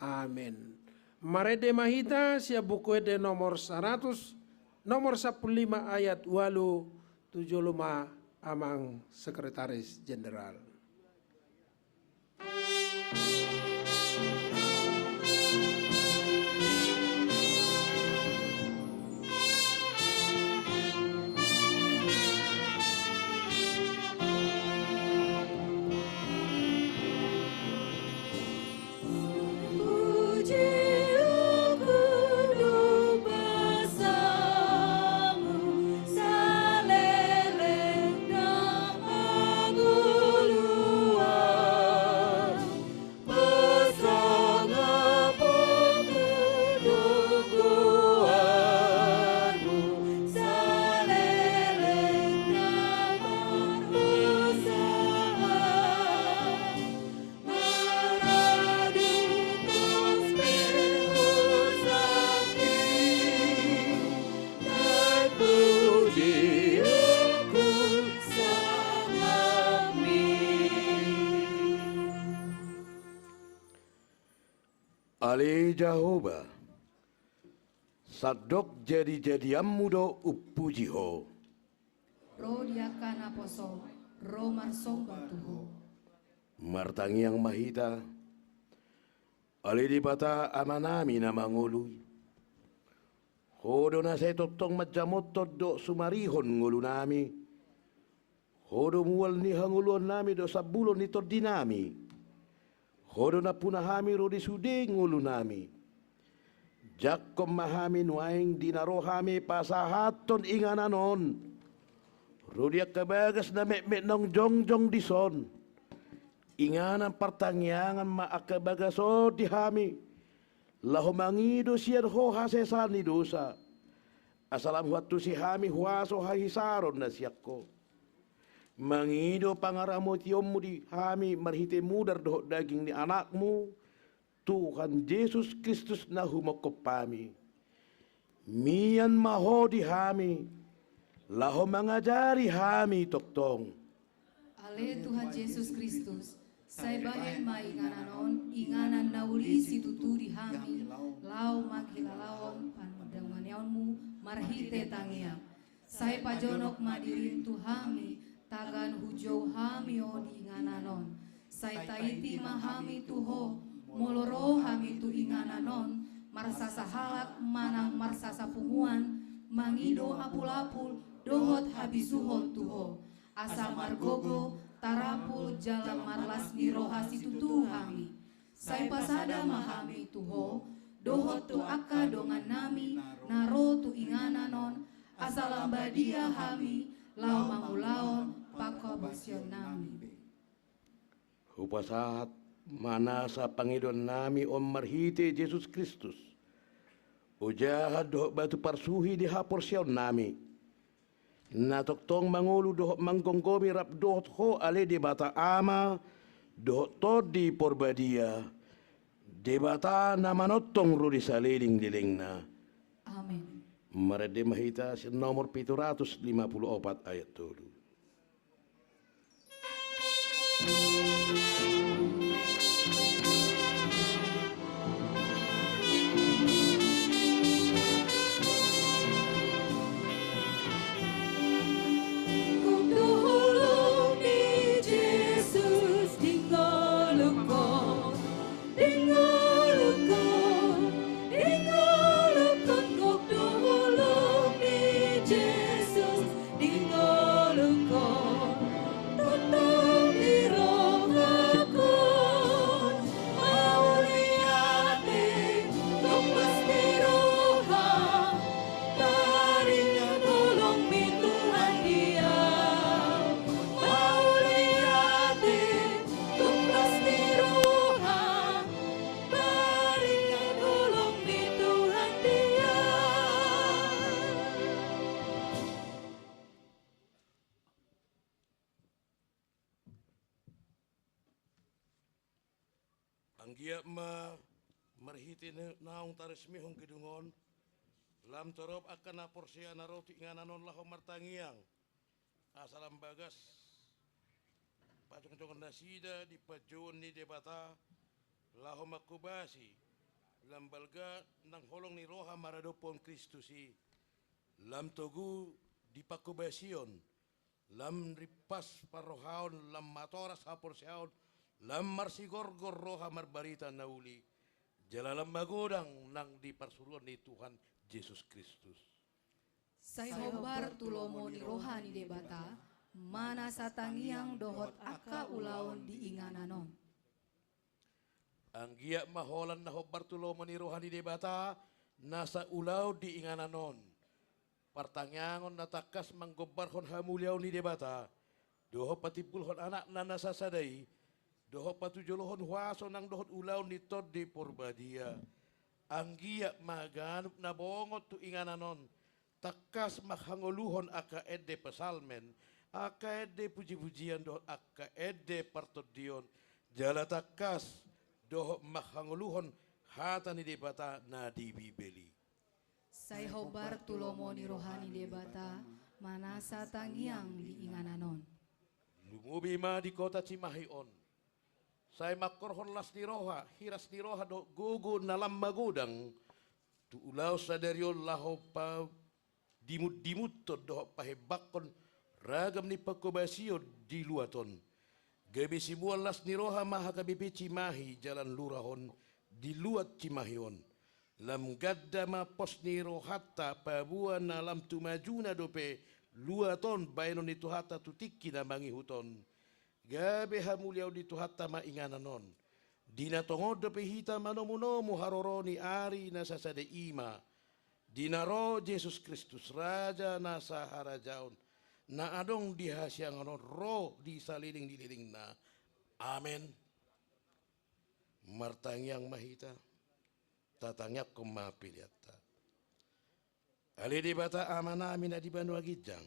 Amin. Marede mahita siya bukuede nomor 100, nomor 15 ayat 8, 75 amang Sekretaris Jenderal. Salele Ale Jehovah, sadok jadi-jadian mudo upujiho. ro diakana poso, ro marsomba tuho. Martangi yang mahita, ale di bata amanami na mangului. Hodo na sa totong madjamot do sumarihon ngulu nami. Hodo muwal ni hanguluan nami do sabulon ni tordinami. Hodo na punahami ro di sude ngulu nami. Jakom mahami nuaing dinarohami pasahaton ingananon. Rodiak kabagas na mek nong jongjong dison. Inganan pertangyangan maakabagaso dihami. Lahomangido siyan ho hasesani dosa. Asalam huatu si hami huaso hahisaron na siyakko. Mangido pangaramo tiyommu di hami marhite mudar doh daging ni anakmu. Tuhan Yesus Kristus na humokopami. Mian maho di hami. Laho mangajari hami toktong. Ale Tuhan Yesus Kristus, saya bahen ma inganan nauli si tuturi hami, lau maghilalawon pandanganyaonmu marhite tangia. Saya pajonok madirin tu hami, tagan hujau hami o di ingananon. Saya taiti mahami tuho, moloro hami tu ingananon, marsasa halak manang marsasa punguan, mangido apul-apul, dohot habisuhon tuho. Asa margogo, tarapul jalan marlas mirohasi tutu hami. Sai pasada mahami tuho, dohot tu akka dongan nami, naro tu ingananon, asalam badia hami, lau mangulaon, pakobasyon nami. Hupasahat manasa pangidon nami om marhite Yesus Kristus. Ujahat doh batu parsuhi di haporsyon nami. Natoktong mangulu doh manggonggomi rap doh ho ale di bata ama doh todi porbadia di bata namanotong rudi saliling dilingna. Amin. Marade mahita nomor 754 ayat 7. Anggia ma marhiti naung taresmi hong kidungon lam torop akan aporsia naroti ingananon laho martangiang asalam bagas pacong-congon nasida di pajon ni debata laho makubasi lam balga nang holong ni roha maradopon Kristusi lam togu di pakubasion lam ripas parohaon lam matoras haporsiaon lam marsigorgor roha marbarita nauli jalalam magodang nang di parsuruan ni Tuhan Yesus Kristus. Saya hobar tulomo ni rohani debata, mana satangiang dohot aka ulaon di ingananon. Anggia maholan na hobar tulomo ni rohani debata, nasa ulaw di ingananon. Partanyangon natakas manggobarhon hamuliaw ni debata, doho patipulhon anak na nasasaday, doho patujolohon huaso nang dohot ulaw ni Tod di Porbadia. Anggia maganup na bongot tu ingananon. Takas maghanguluhon aka ede pasalmen. Aka ede puji-pujian dohot aka ede partodion. Jala takas dohot maghanguluhon hata ni debata na di bibeli. Saya hobar tulomo ni rohani debata, mana satangiang di ingananon. Lumubi ma di kota Cimahion. Saya makorhon las ni roha, hiras ni roha do gugu nalam magudang. Tu ulaw sa derion laho pa dimut-dimut to do pahebakon ragam ni pagkobasyo di luaton. Gabi sibuan las ni roha maha kabipi cimahi jalan lurahon di luat cimahion. Lam gadda ma pos ni rohata pabuan na lam tumajuna dope luaton bayanon ni tuhata tutiki na mangi huton. Gabi hamuliaw di tuhata maingananon. Dina tongod dope hita manomunomu haroroni ari na sasade ima. Dinaro Jesus Kristus Raja na sa harajaon. Na adong dihasyanganon roh di saliling-dililing na. Amen. Martangyang mahita. Tatangyak kumapiliata. Ali di bata amanamin na di banuagidjang.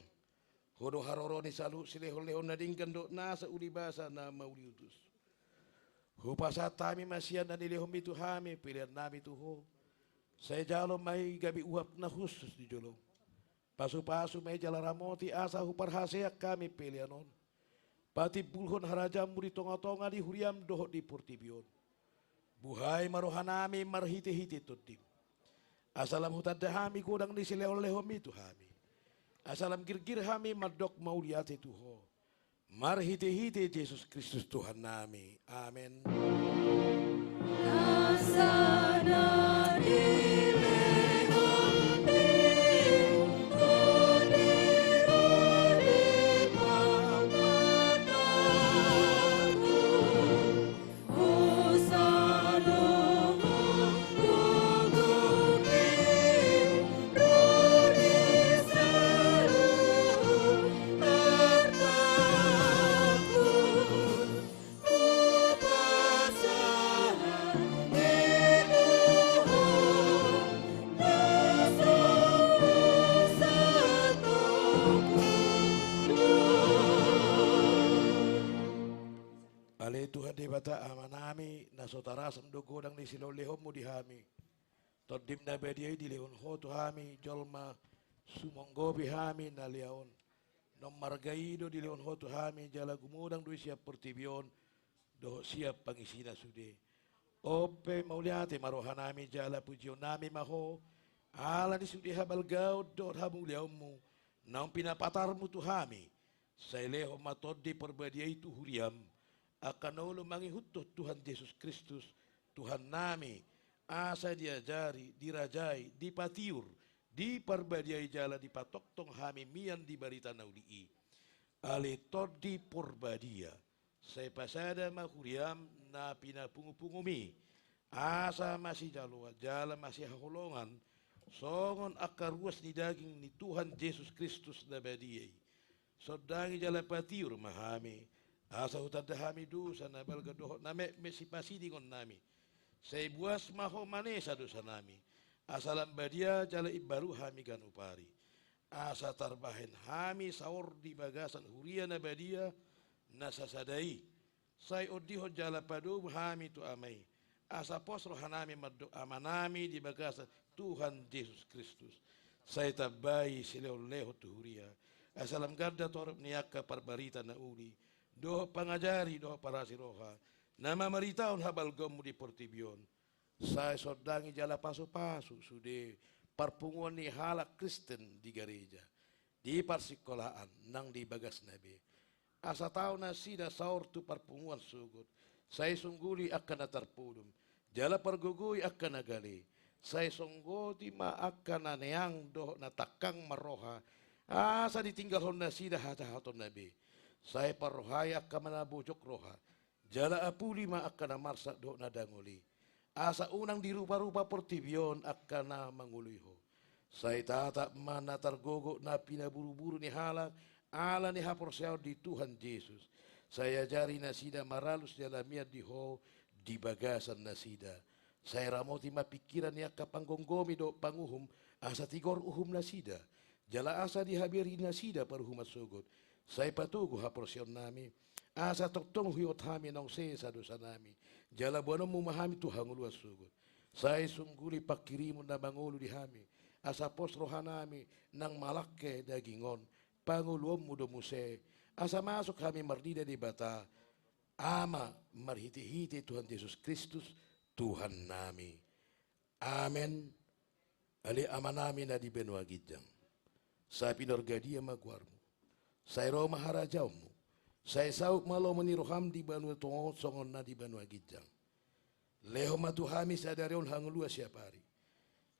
Hodo haroroni salu silehon-lehon na dingkan do nasa ulibasa na mauliutus. Hupasa tami masian na nilehom itu hami pilihan nami tuho. Saya jalo may gabi uap na khusus di jolo. Pasu-pasu may jalaramoti asa huparhaseak kami pilihanon. Pati pulhon harajam muri tonga-tonga di huriam dohot di portibion. Buhay marohanami marhiti-hiti tutim. Asalam hutadahami kudang di silehon-lehom itu hami. Asalam girgir hami madok mauliati tuho. Marhiti-hiti Yesus Kristus Tuhan nami. Amin. Tuhan di bata amanami nasotarasam dogodang di silaw lehom mo di hami. Todim na bediay di lehon ho to hami jolma sumonggobi hami na liaon. Nom margaido di lehon ho to hami jala gumudang do siap pertibion do siap pangisina sude. Ope mauliate marohanami jala pujion nami maho. Ala di sudi habal gaud do hamu liaomu. Naum pinapatarmu tu hami. Sa lehom matod di perbadiay tu huriam. Akan ulo mangihutuh Tuhan Yesus Kristus, Tuhan nami, asa diajari, dirajai, dipatiur, diparbadiai jala, dipatoktong hami mian di barita naulii. Ali todi porbadia, saya pasada mahuriam na pinapungu-pungumi, asa masih jalua, jala masih haholongan, songon akaruas ni daging ni Tuhan Yesus Kristus na badiai. Sodangi jala patiur mahami, asa hutan dahami dosa na balga dohot name mesipasi dingon nami. Saya buas maho manesa dosa nami. Asalam badia jala ibaru hami ganupari. Asa tarbahen hami saur di bagasan huria na badia nasasadai. Saya odiho jala padu hami tu amai. Asa pos rohanami maddo amanami di bagasan Tuhan Yesus Kristus. Saya tabai sileo-leho tu huria. Asalam garda torop niaka parbarita na uli. Doh pangajari doh para siroha. Nama maritaon habal gomu di portibion. Saya sodangi jala pasu-pasu sude parpunguan ni halak Kristen di gereja. Di parsikolahan nang di bagas nabi. Asa tahu nasida saur tu parpunguan sugut. Saya sungguli akan natarpulum. Jala pargugui akan nagali. Saya songgoti ma akan naneang doh natakang maroha. Asa ditinggal hon nasida hata-haton nabi. Saya parrohaya akan menabujok roha. Jala apuli ma akan marsak do nadanguli. Asa unang dirupa-rupa portibion akan na manguliho. Saya tatap mana targogo na pinaburu-buru ni halak. Ala ni haporseao di Tuhan Yesus. Saya jari nasida maralus jalamiat di ho di bagasan nasida. Saya ramoti mapikiran ni akapanggonggomi do panguhum. Asa tigor uhum nasida. Jala asa dihabiri nasida paruhumat sugot. Saya patugo haporsion nami. Asa toktong huyot hami nong sesa dosa nami. Jala buano memahami Tuhan luas sugut. Saya sungguli pakirimun na mangulu di hami. Asa pos rohanami nang malakke dagingon. Panguluom mudo muse. Asa masuk kami mardida di bata. ama marhiti-hiti Tuhan Yesus Kristus Tuhan nami. Amen. Ali amanami na di benua gijang. Sa pinorgadia magwarmo. Sa iro maharajawmo. Sa isauk malo maniroham di benua tongo songon na di benua gijang. Leho matuhami sa darion hangulua siapari.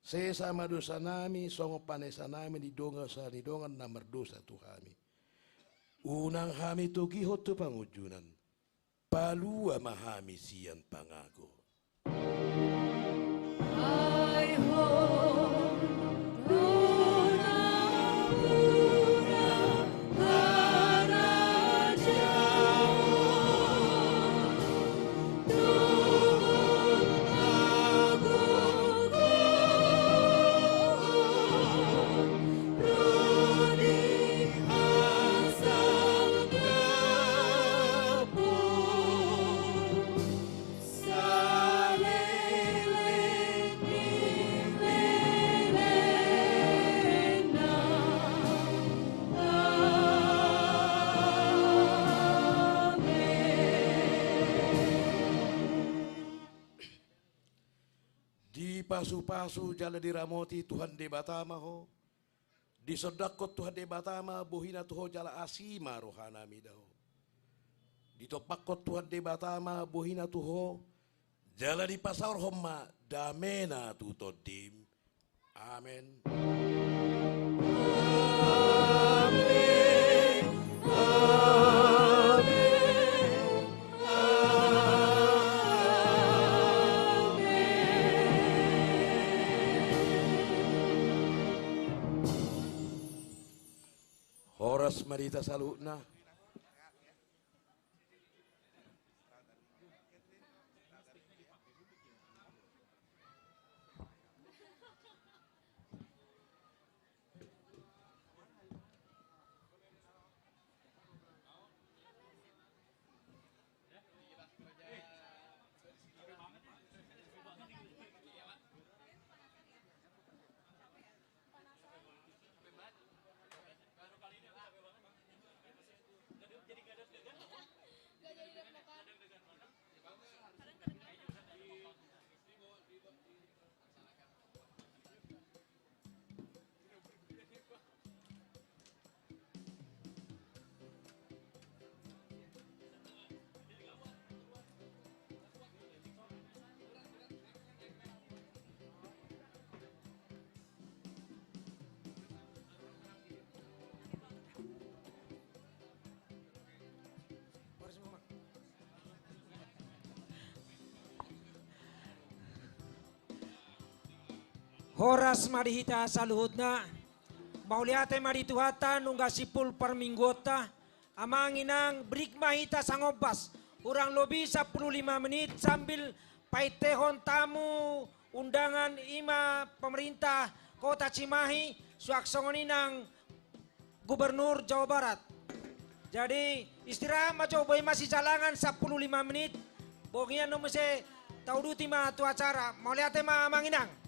Saya sama dosa nami songo panesa nami di donga sa di dongan na merdosa tuhami. Unang hami tugiho tu pangujunan. Palua mahami sian pangago. Hai ho, Pasu-pasu jala diramoti Tuhan de batama ho. Di sodakot Tuhan de batama bohina tuho jala asima rohana midaho. Di topakot Tuhan de batama bohina tuho jala di pasar homma damena tutodim. Amen. Horas marita salutna. Horas marihita saluhutna. Mauliate marituhata nungga sipul perminggota. Amanginang break mahita sangobas. Kurang lebih 15 menit sambil paitehon tamu undangan ima pemerintah Kota Cimahi suaksongoninang Gubernur Jawa Barat. Jadi istirahat maco boy masih jalangan 15 menit. Bogian no mese tauduti ma tu acara. Mauliate ma amanginang.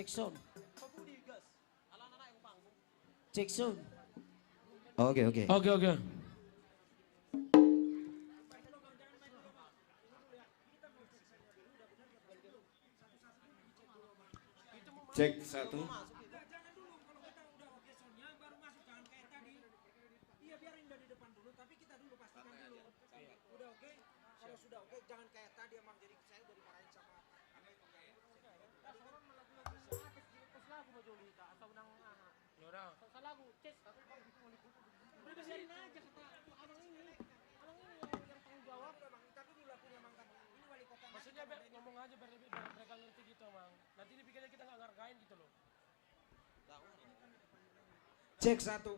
Cek sound. Cek sound. Oke, oke. Oke, oke. Cek satu. Iya biarin dari depan dulu, tapi kita dulu pastikan dulu. Udah oke? Kalau sudah oke, jangan kayak tadi emang jadi saya udah dimarahin sama. Maksudnya ngomong aja biar mereka ngerti gitu, Mang. Nanti dipikirnya kita nggak ngargain gitu loh. Cek satu.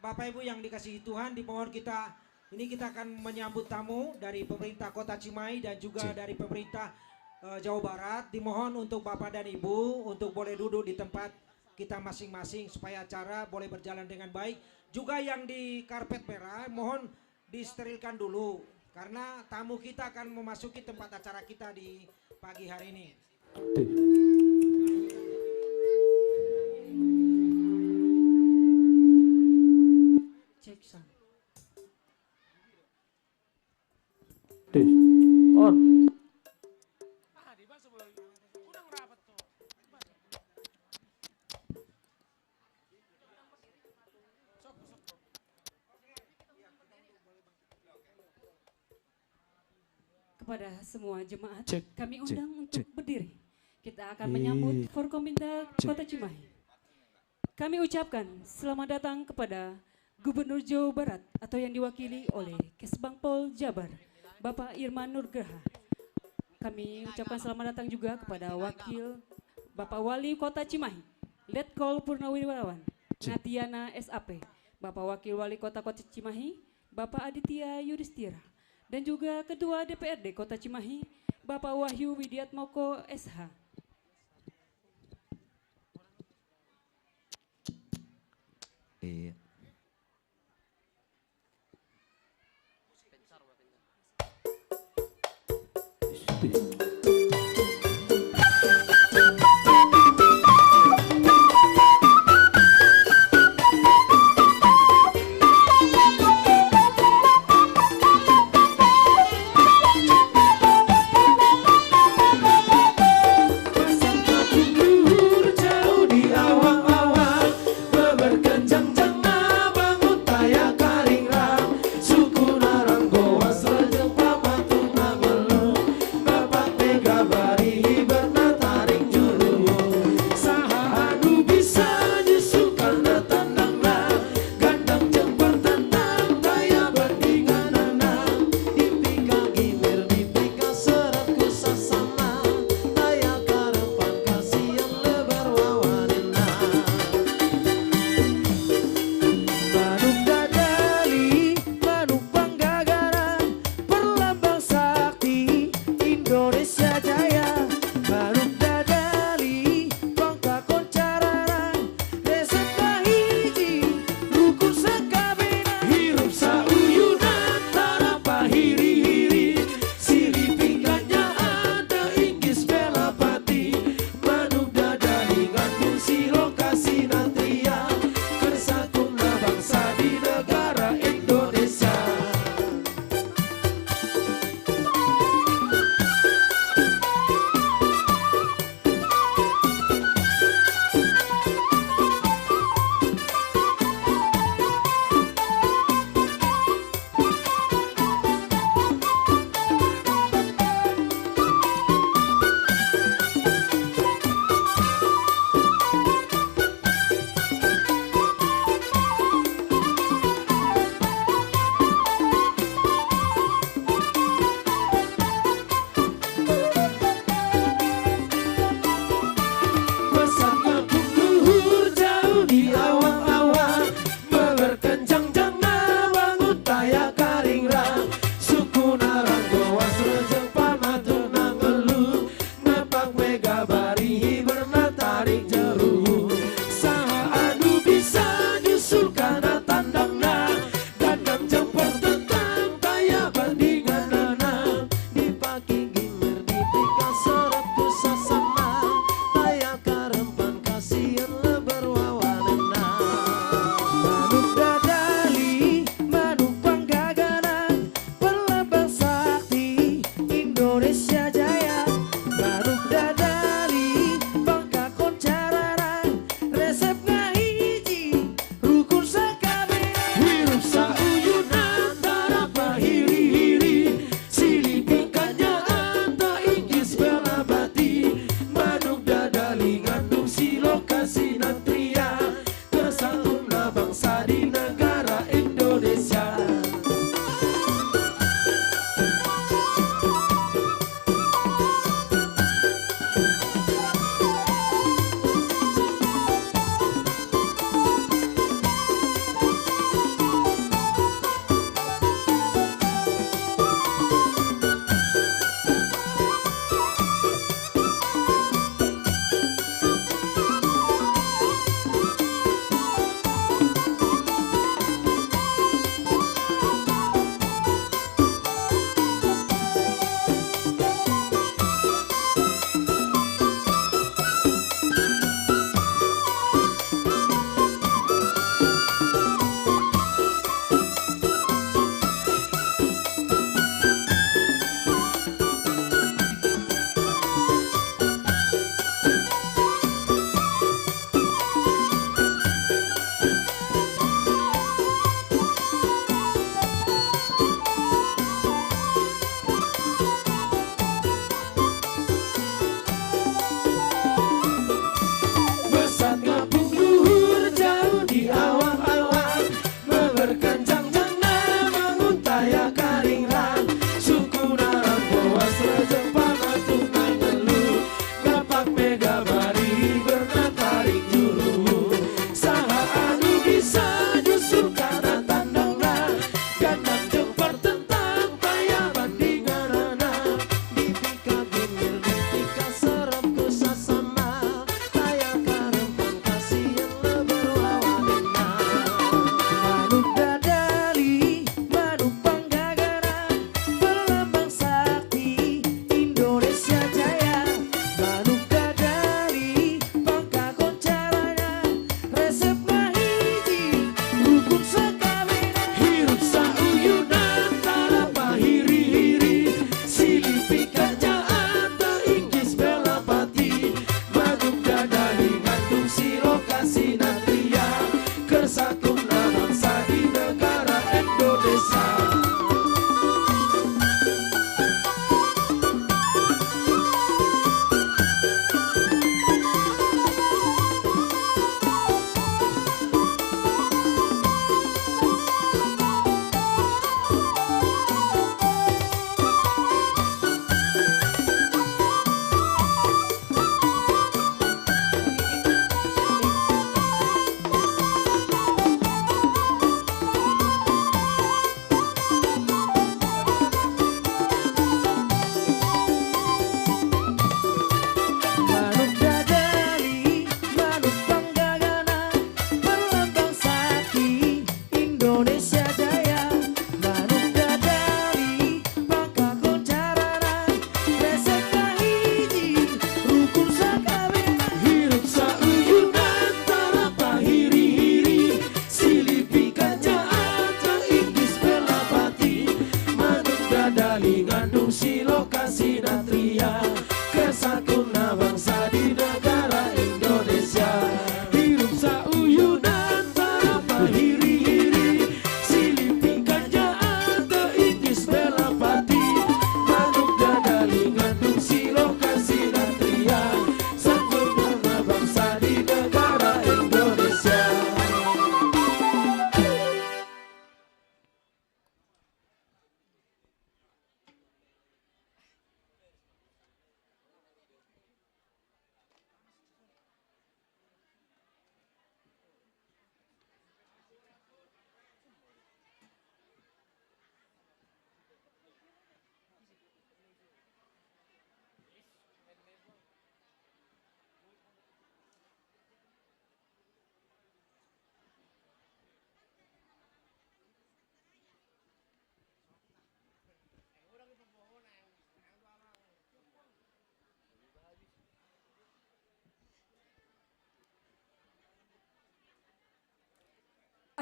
Bapak Ibu yang dikasihi Tuhan, dimohon kita ini kita akan menyambut tamu dari pemerintah Kota Cimahi dan juga dari pemerintah Jawa Barat. Dimohon untuk Bapak dan Ibu untuk boleh duduk di tempat kita masing-masing supaya acara boleh berjalan dengan baik. Juga yang di karpet merah mohon disterilkan dulu karena tamu kita akan memasuki tempat acara kita di pagi hari ini. Cek sound. On. Ah, di bawah sebelum kurang rapat tuh. Kepada semua jemaat, Cek, kami cek, undang untuk cek. berdiri. Kita akan menyambut Forkominda Kota Cimahi. Kami ucapkan selamat datang kepada Gubernur Jawa Barat atau yang diwakili oleh Kesbangpol Jabar, Bapak Irman Nurgraha. Kami ucapkan selamat datang juga kepada Wakil Bapak Wali Kota Cimahi, Letkol Purnawirawan, Natiana SAP, Bapak Wakil Wali Kota Cimahi, Bapak Aditya Yudhistira, dan juga Ketua DPRD Kota Cimahi, Bapak Wahyu Widiatmoko SH. Iya. Jauh di awang-awang, beberkenjang-jang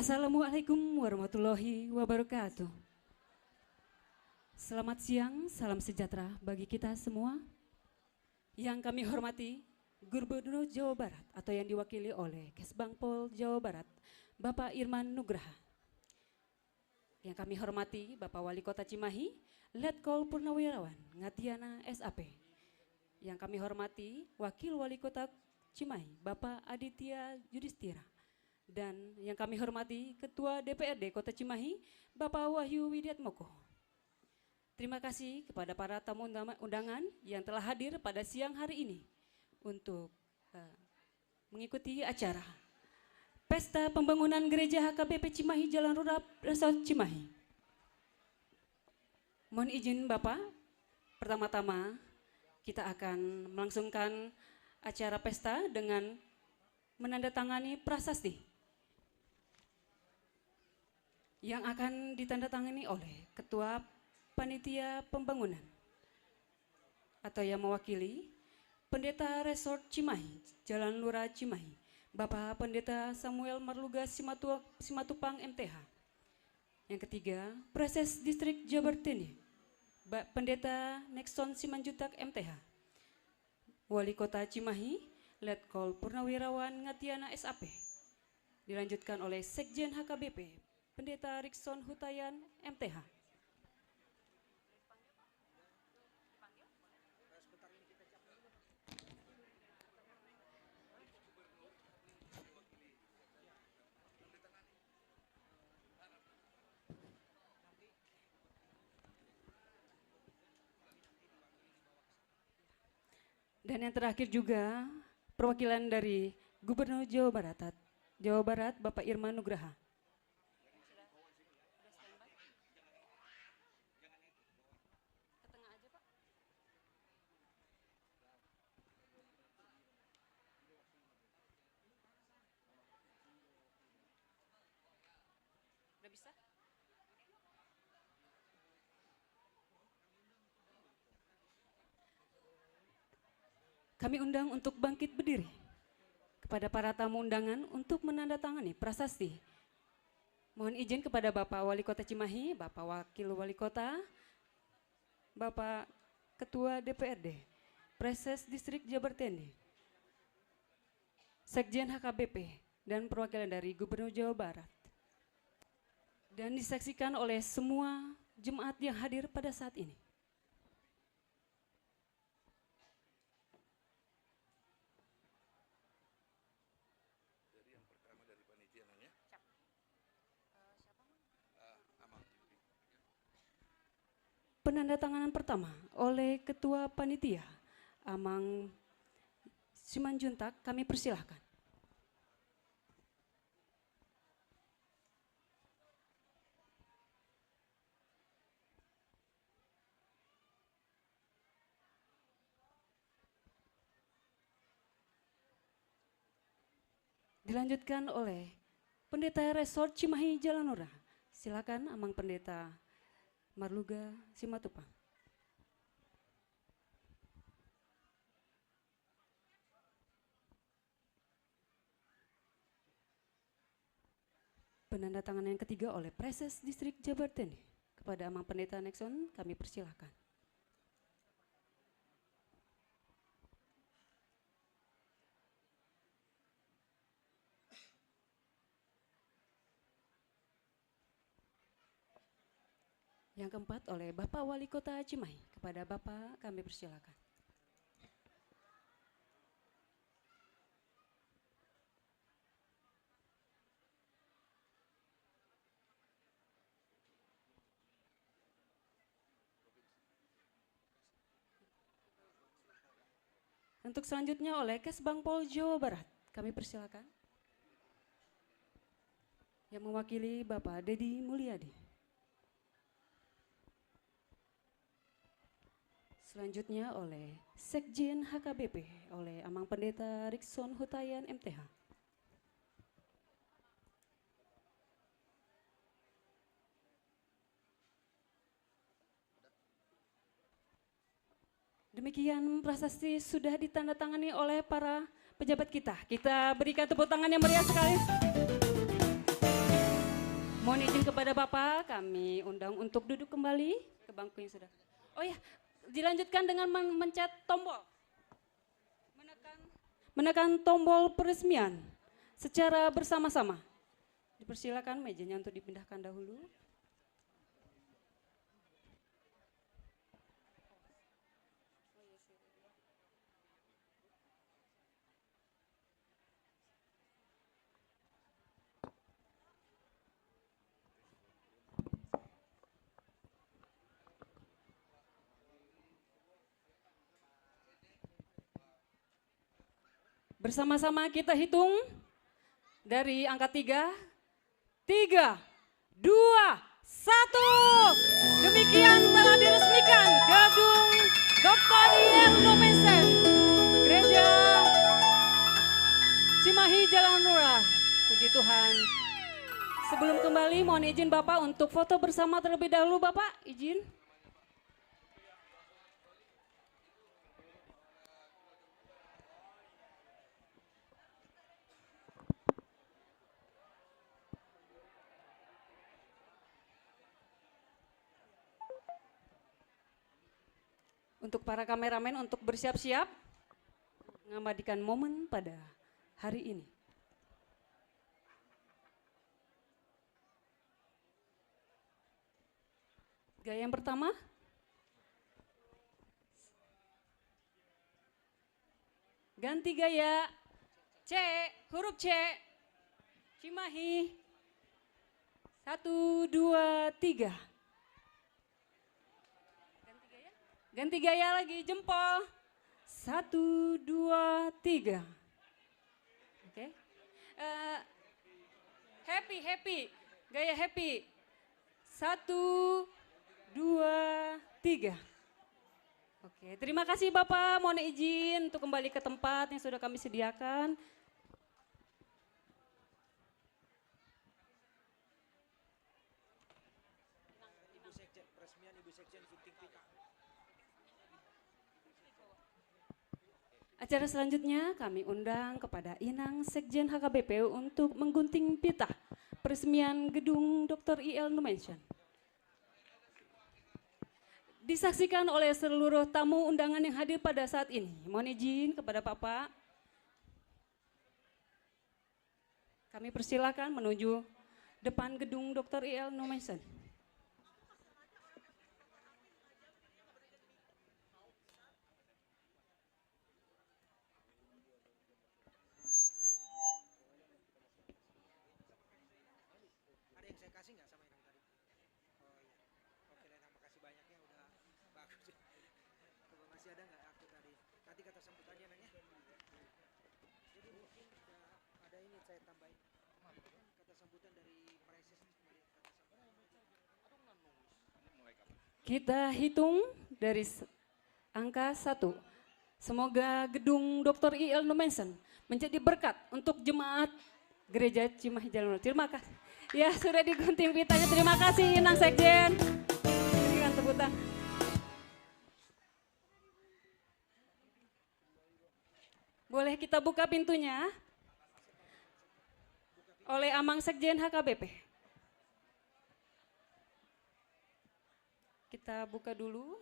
Assalamualaikum warahmatullahi wabarakatuh. Selamat siang, salam sejahtera bagi kita semua. Yang kami hormati Gubernur Jawa Barat atau yang diwakili oleh Kesbangpol Jawa Barat, Bapak Irman Nugraha. Yang kami hormati Bapak Wali Kota Cimahi, Letkol Purnawirawan Ngatiana SAP. Yang kami hormati Wakil Wali Kota Cimahi, Bapak Aditya Yudhistira. Dan yang kami hormati Ketua DPRD Kota Cimahi, Bapak Wahyu Widiatmoko. Terima kasih kepada para tamu undangan yang telah hadir pada siang hari ini untuk mengikuti acara Pesta Pembangunan Gereja HKBP Cimahi Jalan Rurap Resort Cimahi. Mohon izin Bapak, pertama-tama kita akan melangsungkan acara pesta dengan menandatangani prasasti yang akan ditandatangani oleh Ketua Panitia Pembangunan atau yang mewakili Pendeta Resort Cimahi, Jalan Lurah Cimahi, Bapak Pendeta Samuel Marluga Simatupang MTH. Yang ketiga, Preses Distrik Jabar Teni, Pendeta Nexon Simanjuntak MTH. Wali Kota Cimahi, Letkol Purnawirawan Ngatiana SAP. Dilanjutkan oleh Sekjen HKBP, Pendeta Rikson Hutayan MTH. Dan yang terakhir juga perwakilan dari Gubernur Jawa Barat, Bapak Irman Nugraha. Kami undang untuk bangkit berdiri kepada para tamu undangan untuk menandatangani prasasti. Mohon izin kepada Bapak Wali Kota Cimahi, Bapak Wakil Wali Kota, Bapak Ketua DPRD, Preses Distrik Jabar Teni, Sekjen HKBP, dan perwakilan dari Gubernur Jawa Barat. Dan disaksikan oleh semua jemaat yang hadir pada saat ini. Penandatanganan pertama oleh Ketua Panitia Amang Simanjuntak, kami persilahkan. Dilanjutkan oleh Pendeta Resort Cimahi Jalan Lurah. Silakan Amang Pendeta Marluga Simatupang. Penandatanganan yang ketiga oleh Preses Distrik Jabar Teni. Kepada Amang Pendeta Nexon, kami persilahkan. Yang keempat oleh Bapak Wali Kota Cimahi. Kepada Bapak kami persilakan. Untuk selanjutnya oleh Kesbangpol Jawa Barat, kami persilakan. Yang mewakili Bapak Dedi Mulyadi. Selanjutnya oleh Sekjen HKBP, oleh Amang Pendeta Rikson Hutayan MTH. Demikian prasasti sudah ditandatangani oleh para pejabat kita. Kita berikan tepuk tangan yang meriah sekali. Mohon izin kepada Bapak, kami undang untuk duduk kembali ke bangku yang sudah. Oh ya, dilanjutkan dengan mencet tombol. Menekan tombol peresmian secara bersama-sama. Dipersilakan mejanya untuk dipindahkan dahulu. Bersama-sama kita hitung dari angka 3, 3, 2, 1. Demikian telah diresmikan gedung Dr. I.L. Nomensen, Gereja Cimahi Jalan Lurah. Puji Tuhan. Sebelum kembali mohon izin Bapak untuk foto bersama terlebih dahulu Bapak, izin. Untuk para kameramen untuk bersiap-siap mengabadikan momen pada hari ini. Gaya yang pertama. Ganti gaya. C, huruf C. Cimahi. 1, 2, 3. Ganti gaya lagi, jempol. 1, 2, 3. Oke. Happy. Gaya happy. 1, 2, 3. Oke, terima kasih Bapak. Mohon izin untuk kembali ke tempat yang sudah kami sediakan. Acara selanjutnya kami undang kepada Inang Sekjen HKBP untuk menggunting pita peresmian gedung Dr. I.L. Nomensen. Disaksikan oleh seluruh tamu undangan yang hadir pada saat ini. Mohon izin kepada Bapak. Kami persilakan menuju depan gedung Dr. I.L. Nomensen. Kita hitung dari angka 1. Semoga gedung Dr. I.L. Nomensen menjadi berkat untuk jemaat Gereja Cimahi Jalan Lurah. Terima kasih. Ya, sudah digunting pitanya. Terima kasih Inang Sekjen. Berikan tepuk tangan. Boleh kita buka pintunya oleh Amang Sekjen HKBP. Kita buka dulu.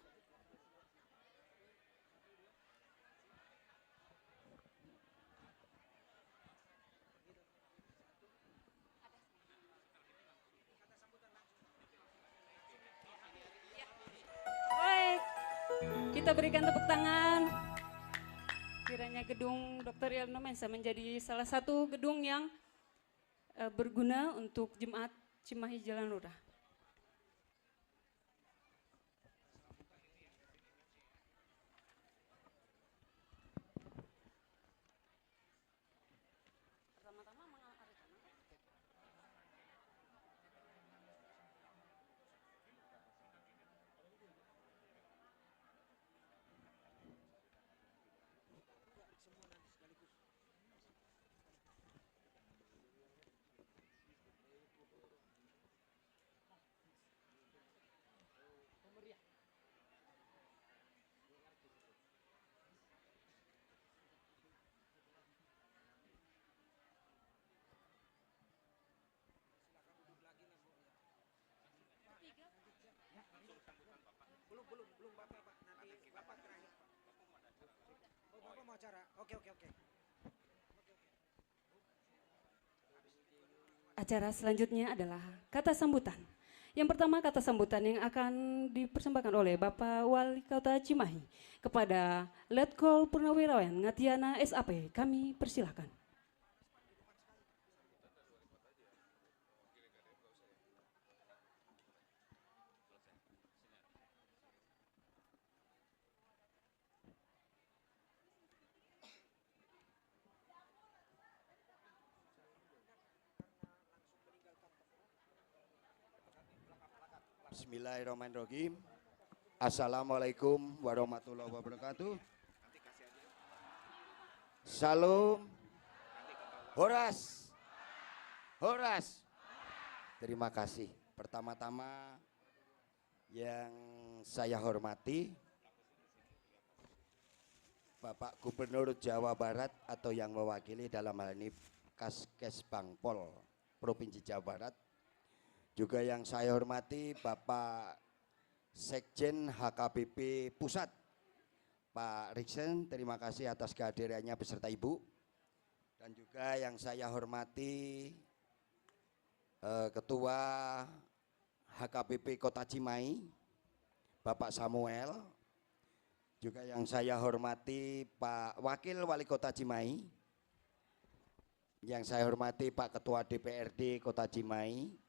Baik, kita berikan tepuk tangan. Kiranya gedung Dr. I.L. Nomensen menjadi salah satu gedung yang berguna untuk jemaat Cimahi Jalan Lurah. Acara selanjutnya adalah kata sambutan. Yang pertama kata sambutan yang akan dipersembahkan oleh Bapak Wali Kota Cimahi kepada Letkol Purnawirawan Ngatiana SAP. Kami persilahkan. Bismillahirrahmanirrahim. Assalamualaikum warahmatullahi wabarakatuh. Salam. Horas. Horas. Terima kasih. Pertama-tama yang saya hormati Bapak Gubernur Jawa Barat atau yang mewakili dalam hal ini Kesbangpol Provinsi Jawa Barat. Juga yang saya hormati Bapak Sekjen HKBP Pusat, Pak Riksen, terima kasih atas kehadirannya beserta Ibu. Dan juga yang saya hormati Ketua HKBP Kota Cimahi, Bapak Samuel. Juga yang saya hormati Pak Wakil Wali Kota Cimahi. Yang saya hormati Pak Ketua DPRD Kota Cimahi.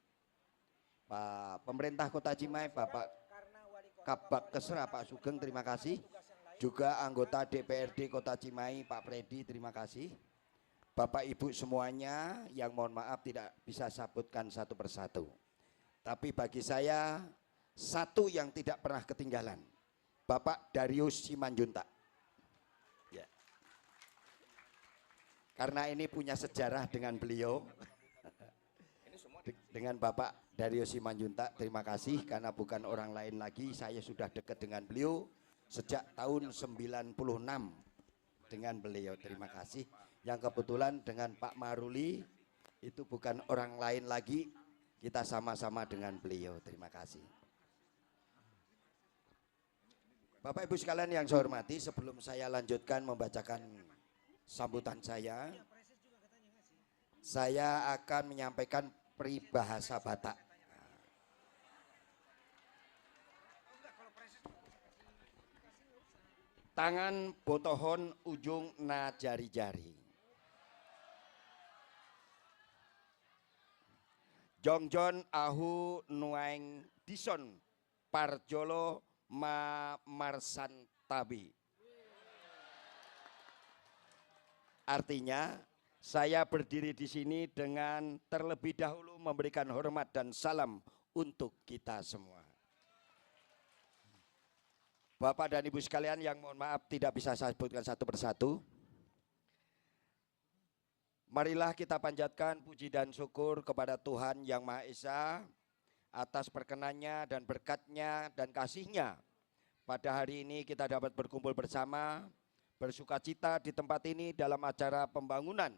Pak Pemerintah Kota Cimahi, Bapak Kabak Kesra, Pak Sugeng, terima kasih. Juga anggota DPRD Kota Cimahi, Pak Predi, terima kasih. Bapak Ibu semuanya yang mohon maaf tidak bisa sebutkan satu persatu. Tapi bagi saya satu yang tidak pernah ketinggalan, Bapak Darius Simanjuntak. Ya. Karena ini punya sejarah dengan beliau. Dengan Bapak Darius Simanjuntak, terima kasih karena bukan orang lain lagi, saya sudah dekat dengan beliau sejak tahun 96 dengan beliau, terima kasih. Yang kebetulan dengan Pak Maruli itu bukan orang lain lagi, kita sama-sama dengan beliau, terima kasih. Bapak Ibu sekalian yang saya hormati, sebelum saya lanjutkan membacakan sambutan saya akan menyampaikan peribahasa Batak. Tangan botohon ujung na jari-jari. Jongjon ahu nuaing dison parjolo ma marsan tabi. Artinya, saya berdiri di sini dengan terlebih dahulu memberikan hormat dan salam untuk kita semua. Bapak dan Ibu sekalian yang mohon maaf tidak bisa saya sebutkan satu persatu. Marilah kita panjatkan puji dan syukur kepada Tuhan Yang Maha Esa atas perkenannya dan berkatnya dan kasihnya. Pada hari ini kita dapat berkumpul bersama, bersukacita di tempat ini dalam acara pembangunan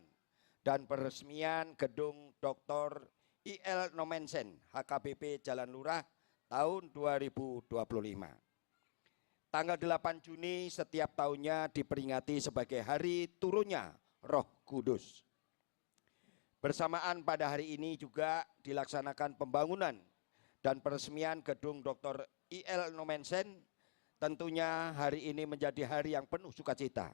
dan peresmian gedung Dr. I.L. Nomensen HKBP Jalan Lurah tahun 2025. Tanggal 8 Juni setiap tahunnya diperingati sebagai hari turunnya Roh Kudus. Bersamaan pada hari ini juga dilaksanakan pembangunan dan peresmian gedung Dr. I.L. Nomensen. Tentunya hari ini menjadi hari yang penuh sukacita,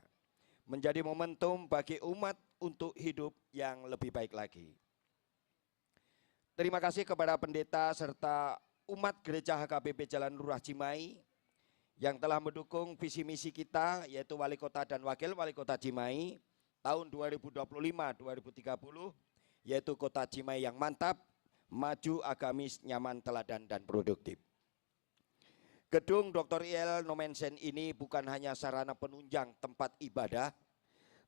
menjadi momentum bagi umat untuk hidup yang lebih baik lagi. Terima kasih kepada pendeta serta umat gereja HKBP Jalan Lurah Cimahi yang telah mendukung visi misi kita, yaitu Wali Kota dan Wakil Wali Kota Cimahi tahun 2025-2030, yaitu Kota Cimahi yang mantap, maju, agamis, nyaman, teladan, dan produktif. Gedung Dr. I.L. Nomensen ini bukan hanya sarana penunjang tempat ibadah,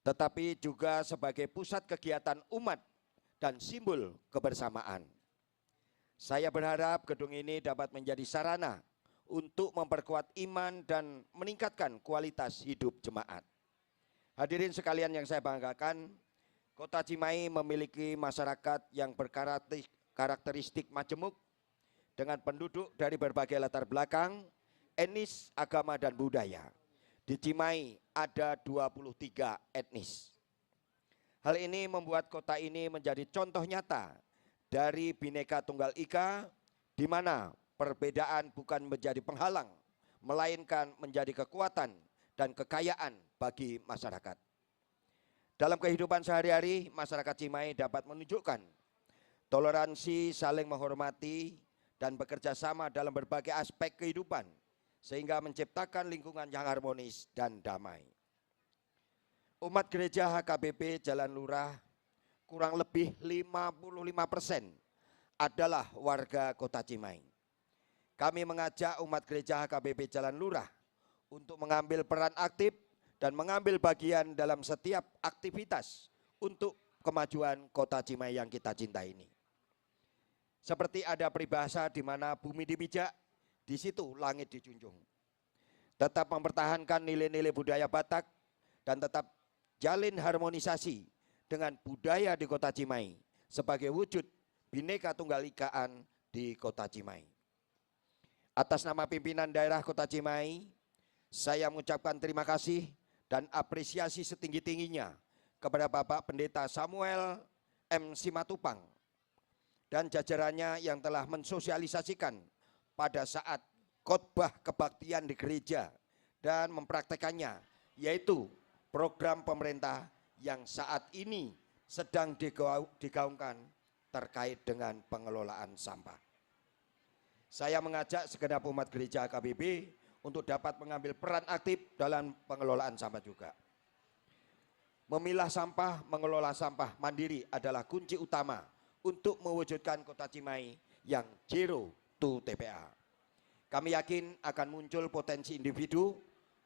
tetapi juga sebagai pusat kegiatan umat dan simbol kebersamaan. Saya berharap gedung ini dapat menjadi sarana untuk memperkuat iman dan meningkatkan kualitas hidup jemaat. Hadirin sekalian yang saya banggakan, Kota Cimahi memiliki masyarakat yang berkarakteristik majemuk dengan penduduk dari berbagai latar belakang, etnis, agama, dan budaya. Di Cimahi ada 23 etnis. Hal ini membuat kota ini menjadi contoh nyata dari Bhinneka Tunggal Ika, di mana perbedaan bukan menjadi penghalang, melainkan menjadi kekuatan dan kekayaan bagi masyarakat. Dalam kehidupan sehari-hari, masyarakat Cimahi dapat menunjukkan toleransi, saling menghormati, dan bekerja sama dalam berbagai aspek kehidupan, sehingga menciptakan lingkungan yang harmonis dan damai. Umat gereja HKBP Jalan Lurah kurang lebih 55% adalah warga kota Cimahi. Kami mengajak umat gereja HKBP Jalan Lurah untuk mengambil peran aktif dan mengambil bagian dalam setiap aktivitas untuk kemajuan kota Cimahi yang kita cintai ini. Seperti ada peribahasa di mana bumi dipijak, di situ langit dijunjung. Tetap mempertahankan nilai-nilai budaya Batak dan tetap jalin harmonisasi dengan budaya di kota Cimahi sebagai wujud Bhinneka Tunggal Ikaan di kota Cimahi. Atas nama pimpinan daerah kota Cimahi, saya mengucapkan terima kasih dan apresiasi setinggi-tingginya kepada Bapak Pendeta Samuel M. Simatupang dan jajarannya yang telah mensosialisasikan pada saat khotbah kebaktian di gereja dan mempraktekannya, yaitu program pemerintah yang saat ini sedang digaungkan terkait dengan pengelolaan sampah. Saya mengajak segenap umat gereja HKBP untuk dapat mengambil peran aktif dalam pengelolaan sampah juga. Memilah sampah, mengelola sampah mandiri adalah kunci utama untuk mewujudkan kota Cimahi yang zero to TPA. Kami yakin akan muncul potensi individu,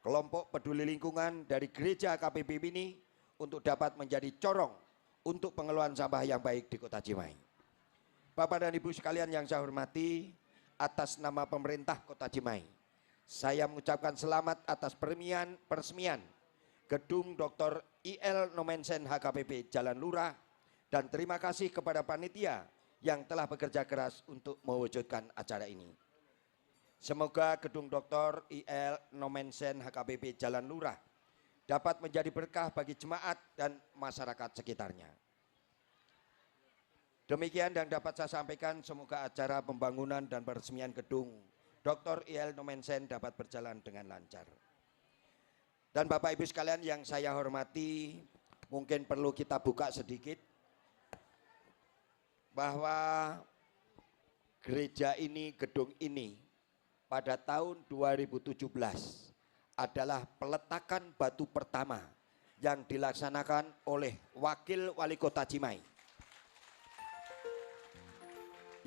kelompok peduli lingkungan dari gereja HKBP ini untuk dapat menjadi corong untuk pengelolaan sampah yang baik di kota Cimahi. Bapak dan Ibu sekalian yang saya hormati, atas nama pemerintah kota Cimahi, saya mengucapkan selamat atas peresmian Gedung Dr. IL Nomensen HKBP Jalan Lurah, dan terima kasih kepada panitia yang telah bekerja keras untuk mewujudkan acara ini. Semoga Gedung Dr. IL Nomensen HKBP Jalan Lurah dapat menjadi berkah bagi jemaat dan masyarakat sekitarnya. Demikian yang dapat saya sampaikan, semoga acara pembangunan dan peresmian Gedung Dr. IL Nomensen dapat berjalan dengan lancar. Dan Bapak Ibu sekalian yang saya hormati, mungkin perlu kita buka sedikit bahwa gereja ini, gedung ini pada tahun 2017 adalah peletakan batu pertama yang dilaksanakan oleh Wakil Wali Kota Cimahi.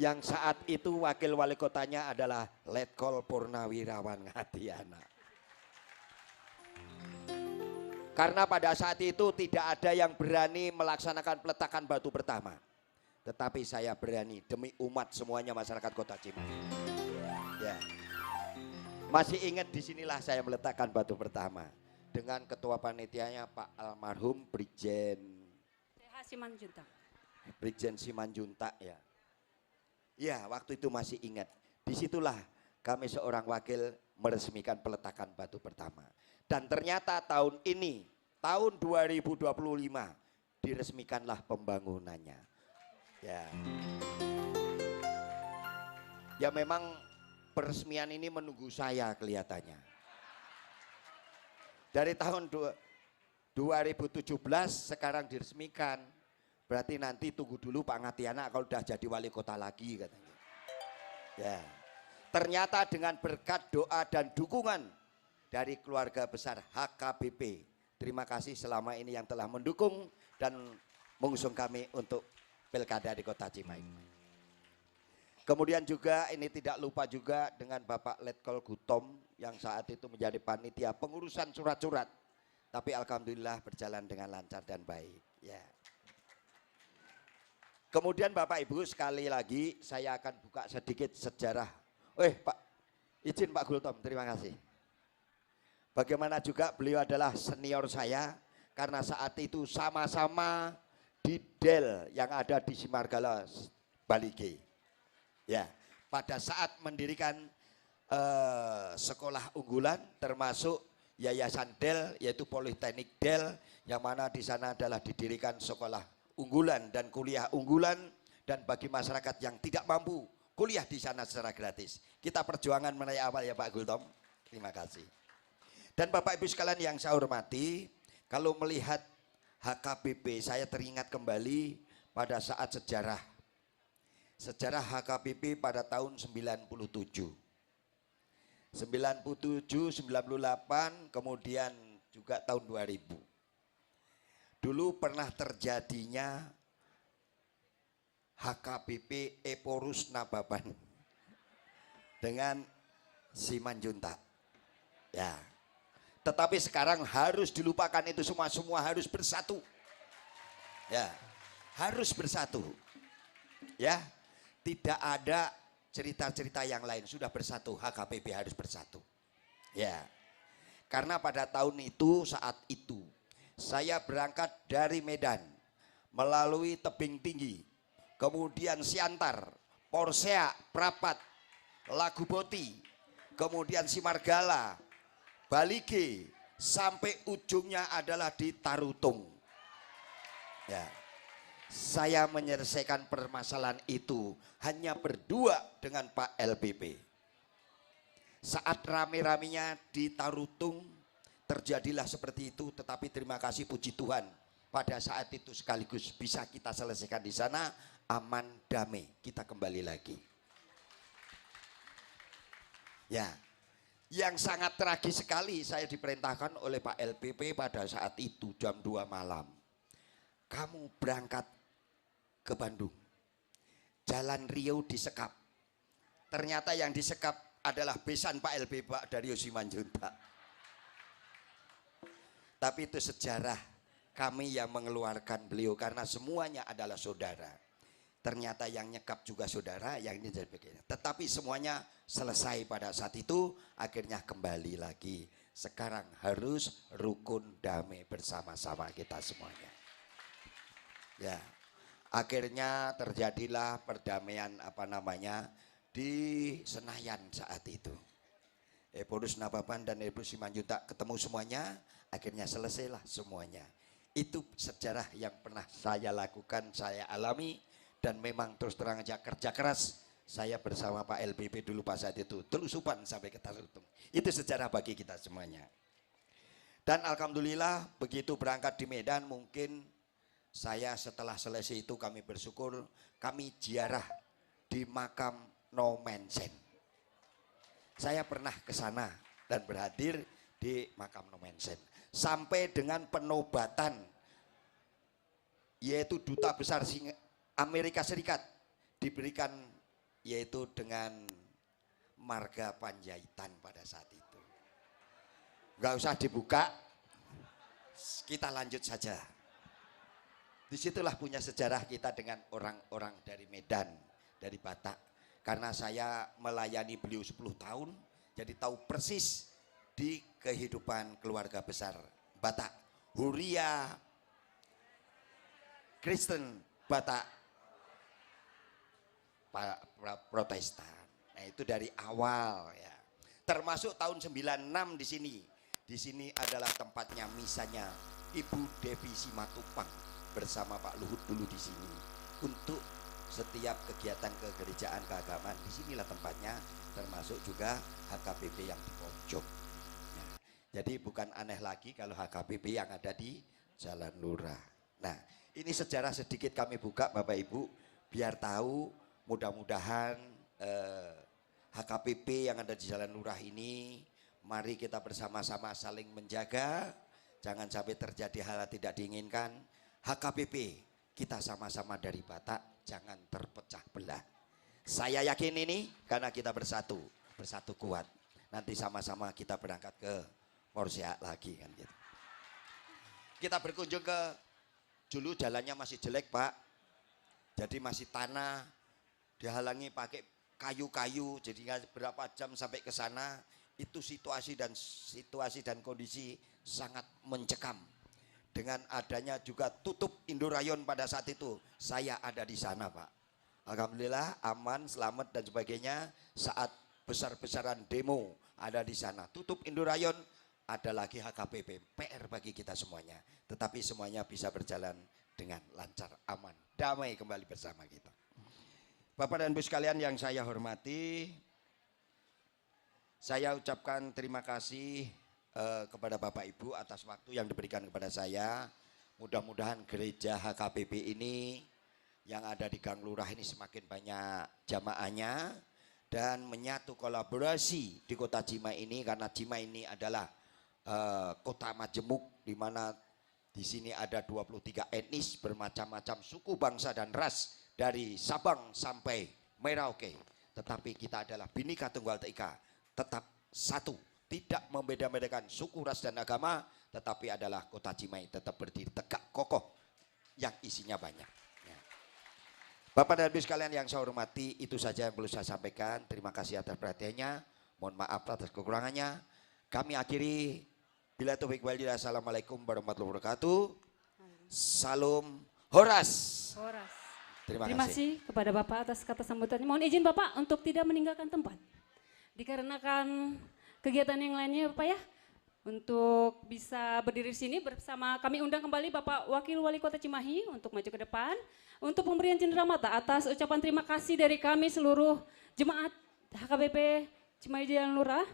Yang saat itu Wakil Wali Kotanya adalah Letkol Purnawirawan Ngadiana. Karena pada saat itu tidak ada yang berani melaksanakan peletakan batu pertama. Tetapi saya berani demi umat semuanya masyarakat kota Cimahi. Ya. Masih ingat disinilah saya meletakkan batu pertama. Dengan ketua panitianya Pak almarhum Brigjen Simanjuntak. Brigjen Simanjuntak ya. Ya, waktu itu masih ingat. Disitulah kami seorang wakil meresmikan peletakan batu pertama. Dan ternyata tahun ini, tahun 2025, diresmikanlah pembangunannya. Ya memang peresmian ini menunggu saya kelihatannya. Dari tahun 2017 sekarang diresmikan. Berarti nanti tunggu dulu Pak Ngatiana kalau udah jadi wali kota lagi katanya. Ya. Ternyata dengan berkat doa dan dukungan dari keluarga besar HKBP. Terima kasih selama ini yang telah mendukung dan mengusung kami untuk pilkada di kota Cimahi. Kemudian juga ini tidak lupa juga dengan Bapak Letkol Gutom yang saat itu menjadi panitia pengurusan surat-surat. Tapi alhamdulillah berjalan dengan lancar dan baik. Ya. Kemudian Bapak Ibu sekali lagi saya akan buka sedikit sejarah. Pak, izin Pak Gultom, terima kasih. Bagaimana juga beliau adalah senior saya karena saat itu sama-sama di Del yang ada di Simargala, Bali G. Ya, pada saat mendirikan sekolah unggulan termasuk Yayasan Del yaitu Politeknik Del yang mana di sana adalah didirikan sekolah unggulan dan kuliah unggulan dan bagi masyarakat yang tidak mampu kuliah di sana secara gratis. Kita perjuangan mulai awal ya Pak Gultom. Terima kasih. Dan Bapak Ibu sekalian yang saya hormati, kalau melihat HKBP saya teringat kembali pada saat sejarah HKBP pada tahun 97, 98, kemudian juga tahun 2000. Dulu pernah terjadinya HKBP Eporus Nababan dengan Simanjuntak. Ya. Tetapi sekarang harus dilupakan itu semua harus bersatu. Ya. Harus bersatu. Ya. Tidak ada cerita-cerita yang lain, sudah bersatu, HKBP harus bersatu. Ya. Karena pada tahun itu, saat itu saya berangkat dari Medan melalui Tebing Tinggi, kemudian Siantar, Porsea, Prapat, Laguboti, kemudian Simargala, Balige, sampai ujungnya adalah di Tarutung. Ya. Saya menyelesaikan permasalahan itu hanya berdua dengan Pak LBP. Saat rame-ramenya di Tarutung terjadilah seperti itu, tetapi terima kasih puji Tuhan pada saat itu sekaligus bisa kita selesaikan di sana, aman damai, kita kembali lagi. Ya, yang sangat tragis sekali saya diperintahkan oleh Pak LBP pada saat itu jam 2 malam. Kamu berangkat ke Bandung, Jalan Riau disekap. Ternyata yang disekap adalah besan Pak LBP, Pak Dario Simanjuntak. Tapi itu sejarah kami yang mengeluarkan beliau karena semuanya adalah saudara. Ternyata yang nyekap juga saudara, yang ini jadi begini. Tetapi semuanya selesai pada saat itu, akhirnya kembali lagi. Sekarang harus rukun damai bersama-sama kita semuanya. Ya, akhirnya terjadilah perdamaian di Senayan saat itu. Eporus Nababan dan Eporus Simanjuntak ketemu semuanya, akhirnya selesailah semuanya. Itu sejarah yang pernah saya lakukan, saya alami, dan memang terus terang aja kerja keras saya bersama Pak LBP dulu pas saat itu, telusupan sampai ke Tarutung. Itu sejarah bagi kita semuanya. Dan alhamdulillah begitu berangkat di Medan, mungkin saya setelah selesai itu kami bersyukur, kami ziarah di makam Nomensen. Saya pernah ke sana dan berhadir di makam Nomensen. Sampai dengan penobatan, yaitu Duta Besar Amerika Serikat diberikan, yaitu dengan marga Panjaitan pada saat itu. Gak usah dibuka, kita lanjut saja. Disitulah punya sejarah kita dengan orang-orang dari Medan, dari Batak. Karena saya melayani beliau 10 tahun, jadi tahu persis di kehidupan keluarga besar Batak. Huria, Kristen, Batak, Protestan. Nah itu dari awal ya. Termasuk tahun 96 di sini. Di sini adalah tempatnya misanya Ibu Devi Simatupang bersama Pak Luhut dulu di sini untuk setiap kegiatan kegerejaan keagamaan. Disinilah tempatnya, termasuk juga HKBP yang di pojok. Ya, jadi bukan aneh lagi kalau HKBP yang ada di Jalan Lurah. Nah, ini sejarah sedikit kami buka Bapak Ibu, biar tahu. Mudah-mudahan HKBP yang ada di Jalan Lurah ini, mari kita bersama-sama saling menjaga, jangan sampai terjadi hal yang tidak diinginkan. HKBP kita sama-sama dari Batak, jangan terpecah belah. Saya yakin ini karena kita bersatu kuat. Nanti sama-sama kita berangkat ke Porsea lagi kan gitu. Kita berkunjung ke, dulu jalannya masih jelek Pak, jadi masih tanah, dihalangi pakai kayu-kayu, jadi berapa jam sampai ke sana. Itu situasi dan kondisi sangat mencekam. Dengan adanya juga tutup Indorayon pada saat itu, saya ada di sana Pak. Alhamdulillah aman, selamat dan sebagainya. Saat besar-besaran demo ada di sana. Tutup Indorayon, ada lagi HKBP, PR bagi kita semuanya. Tetapi semuanya bisa berjalan dengan lancar, aman, damai kembali bersama kita. Bapak dan Ibu sekalian yang saya hormati, saya ucapkan terima kasih kepada Bapak Ibu atas waktu yang diberikan kepada saya. Mudah-mudahan gereja HKBP ini yang ada di Gang Lurah ini semakin banyak jamaahnya dan menyatu kolaborasi di kota Cimahi ini, karena Cimahi ini adalah kota majemuk di mana di sini ada 23 etnis bermacam-macam suku, bangsa dan ras dari Sabang sampai Merauke. Tetapi kita adalah Bhinneka Tunggal Ika, tetap satu, tidak membeda-bedakan suku, ras dan agama, tetapi adalah kota Cimahi tetap berdiri tegak kokoh yang isinya banyak. Ya. Bapak dan Ibu sekalian yang saya hormati, itu saja yang perlu saya sampaikan. Terima kasih atas perhatiannya. Mohon maaf atas kekurangannya. Kami akhiri. Bila taufiq wal hidayah. Assalamualaikum warahmatullahi wabarakatuh. Salam Horas. Horas. Terima kasih kepada Bapak atas kata sambutannya. Mohon izin Bapak untuk tidak meninggalkan tempat. Dikarenakan kegiatan yang lainnya Bapak ya. Untuk bisa berdiri di sini bersama, kami undang kembali Bapak Wakil Wali Kota Cimahi untuk maju ke depan untuk pemberian cenderamata atas ucapan terima kasih dari kami seluruh jemaat HKBP Cimahi Jalan Lurah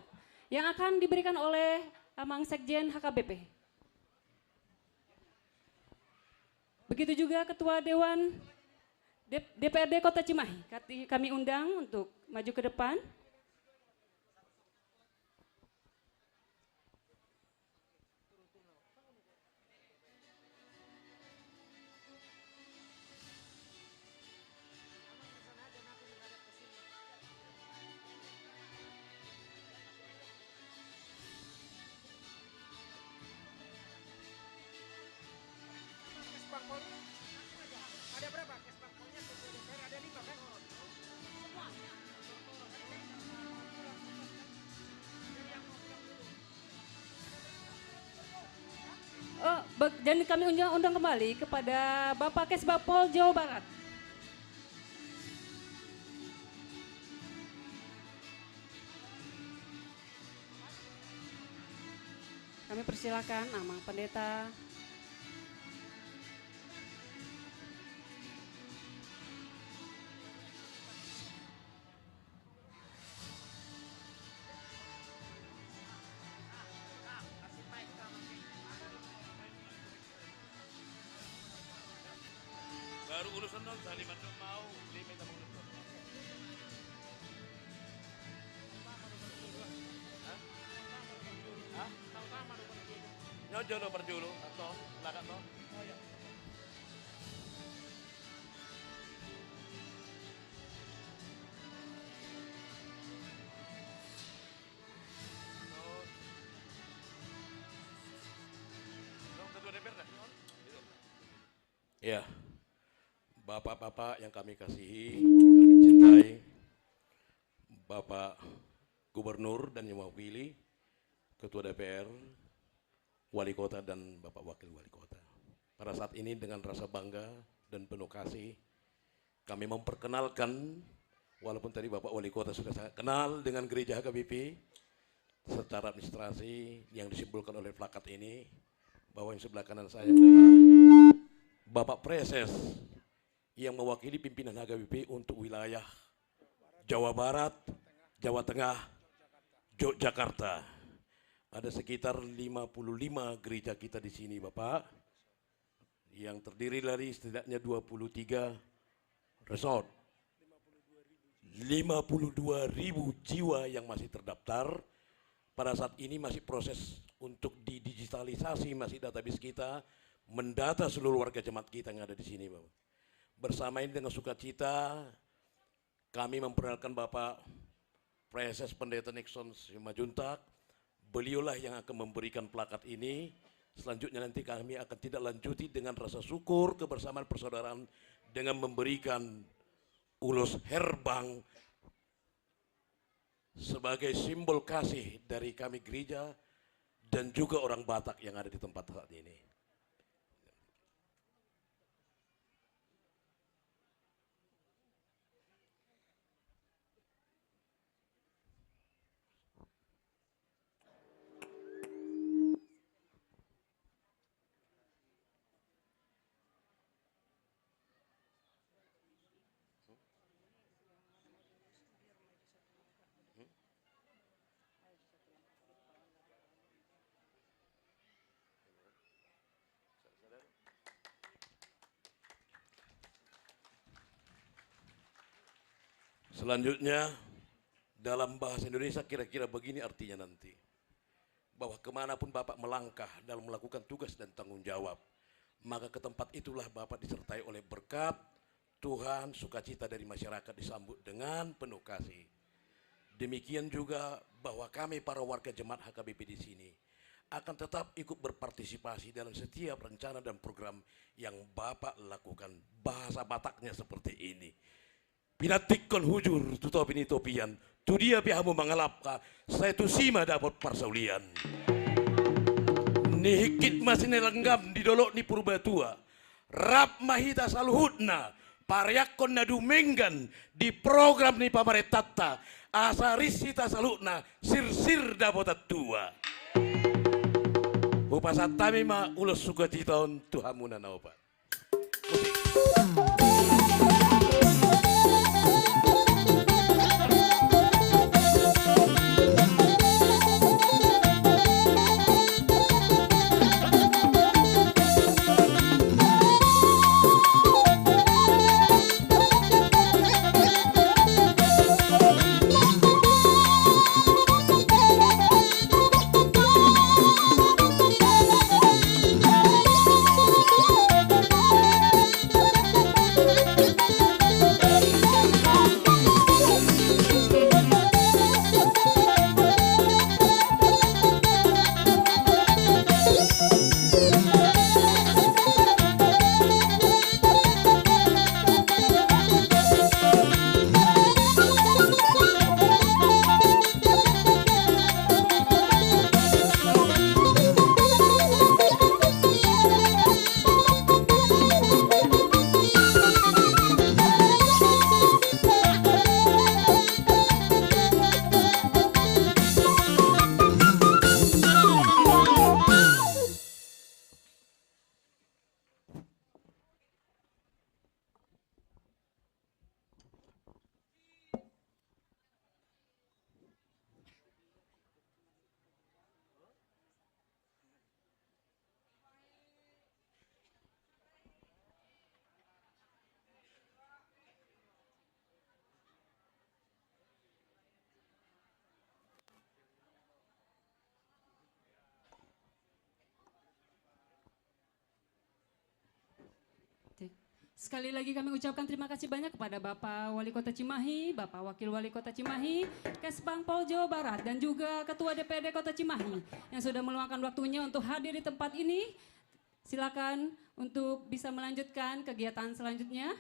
yang akan diberikan oleh Amang Sekjen HKBP. Begitu juga Ketua Dewan DPRD Kota Cimahi kami undang untuk maju ke depan. Ada berapa? Kesbangpolnya ada 5 kan? Dan kami undang kembali kepada Bapak Kesbangpol Jawa Barat. Kami persilakan Amang Pendeta. Baru urusan non saliman dong mau limit sama urusan. Hah? Nyojo lo perjulu atau lakat lo? Oh ya. Ketua DPR dah. Ya. Bapak-bapak yang kami kasihi, kami cintai, Bapak Gubernur dan yang mewakili, Ketua DPR, Wali Kota dan Bapak Wakil Wali Kota. Pada saat ini dengan rasa bangga dan penuh kasih, kami memperkenalkan, walaupun tadi Bapak Wali Kota sudah sangat kenal dengan gereja HKBP, secara administrasi yang disimpulkan oleh plakat ini, bahwa yang sebelah kanan saya adalah Bapak Preses, yang mewakili pimpinan HKBP untuk wilayah Jawa Barat, Jawa Tengah, Yogyakarta. Ada sekitar 55 gereja kita di sini Bapak, yang terdiri dari setidaknya 23 resort. 52.000 jiwa yang masih terdaftar. Pada saat ini masih proses untuk didigitalisasi, masih database kita, mendata seluruh warga jemaat kita yang ada di sini Bapak. Bersama ini dengan sukacita kami memperkenalkan Bapak Preses Pendeta Nixon Simajuntak. Beliaulah yang akan memberikan plakat ini. Selanjutnya nanti kami akan tidak lanjuti dengan rasa syukur, kebersamaan, persaudaraan dengan memberikan ulos herbang sebagai simbol kasih dari kami gereja dan juga orang Batak yang ada di tempat saat ini. Selanjutnya, dalam bahasa Indonesia kira-kira begini artinya nanti. Bahwa kemanapun Bapak melangkah dalam melakukan tugas dan tanggung jawab, maka ke tempat itulah Bapak disertai oleh berkat Tuhan, sukacita dari masyarakat disambut dengan penuh kasih. Demikian juga bahwa kami para warga jemaat HKBP di sini akan tetap ikut berpartisipasi dalam setiap rencana dan program yang Bapak lakukan. Bahasa Bataknya seperti ini. Pinatikon hujur tutopin topian, tu dia pihamu mengalapka, saya tu sima dapat parsaulian. Nihikit masih nelenggam di dolok ni purba tua, rap mahita saluhutna, paryakon nadu menggan di program ni pamaretata, asarisita salutna, sir-sir dapat tua. Upasatami ma ulos sukacitaon tuhamuna naopa. Musik. Sekali lagi kami ucapkan terima kasih banyak kepada Bapak Wali Kota Cimahi, Bapak Wakil Wali Kota Cimahi, Kesbangpol Jawa Barat, dan juga Ketua DPRD Kota Cimahi yang sudah meluangkan waktunya untuk hadir di tempat ini. Silakan untuk bisa melanjutkan kegiatan selanjutnya.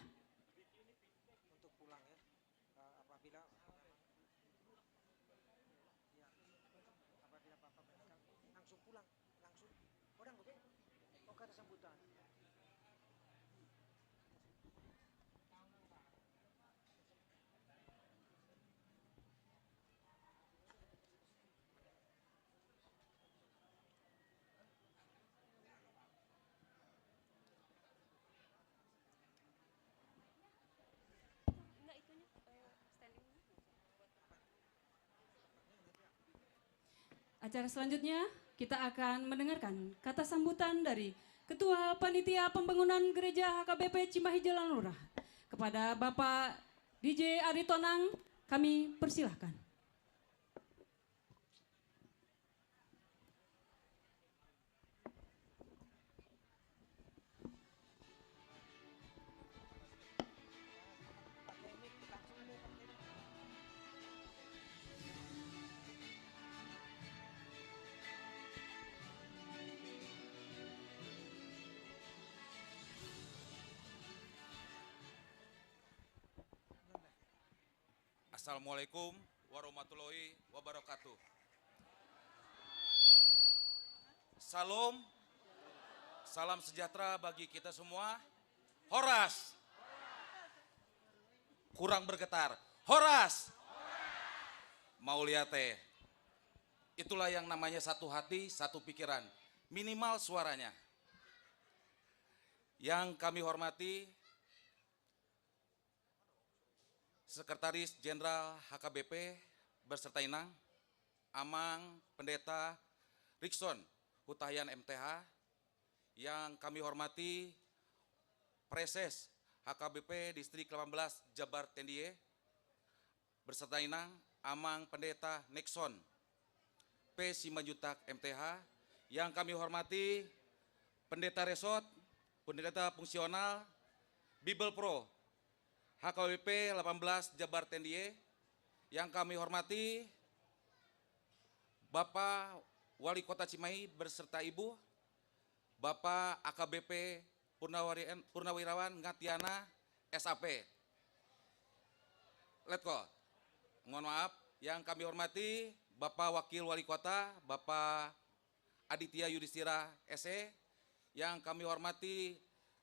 Acara selanjutnya kita akan mendengarkan kata sambutan dari Ketua Panitia Pembangunan Gereja HKBP Cimahi Jalan Lurah. Kepada Bapak DJ Aritonang kami persilahkan. Assalamualaikum warahmatullahi wabarakatuh. Salam, salam sejahtera bagi kita semua. Horas, kurang bergetar. Horas, Mauliate. Itulah yang namanya satu hati, satu pikiran. Minimal suaranya. Yang kami hormati Sekretaris Jenderal HKBP beserta Inang, Amang, Pendeta Rikson Hutahian MTH, yang kami hormati Preses HKBP Distrik 18 Jabar Tendie, beserta Inang, Amang Pendeta Nexon P. Simanjuntak MTH, yang kami hormati Pendeta Resort, Pendeta Fungsional, Bible Pro, HKBP 18 Jabar Tendie, yang kami hormati Bapak Wali Kota Cimahi beserta Ibu, Bapak AKBP Purnawirawan Ngatiana SAP. Let's go. Mohon maaf, yang kami hormati Bapak Wakil Wali Kota, Bapak Aditya Yudhistira SE, yang kami hormati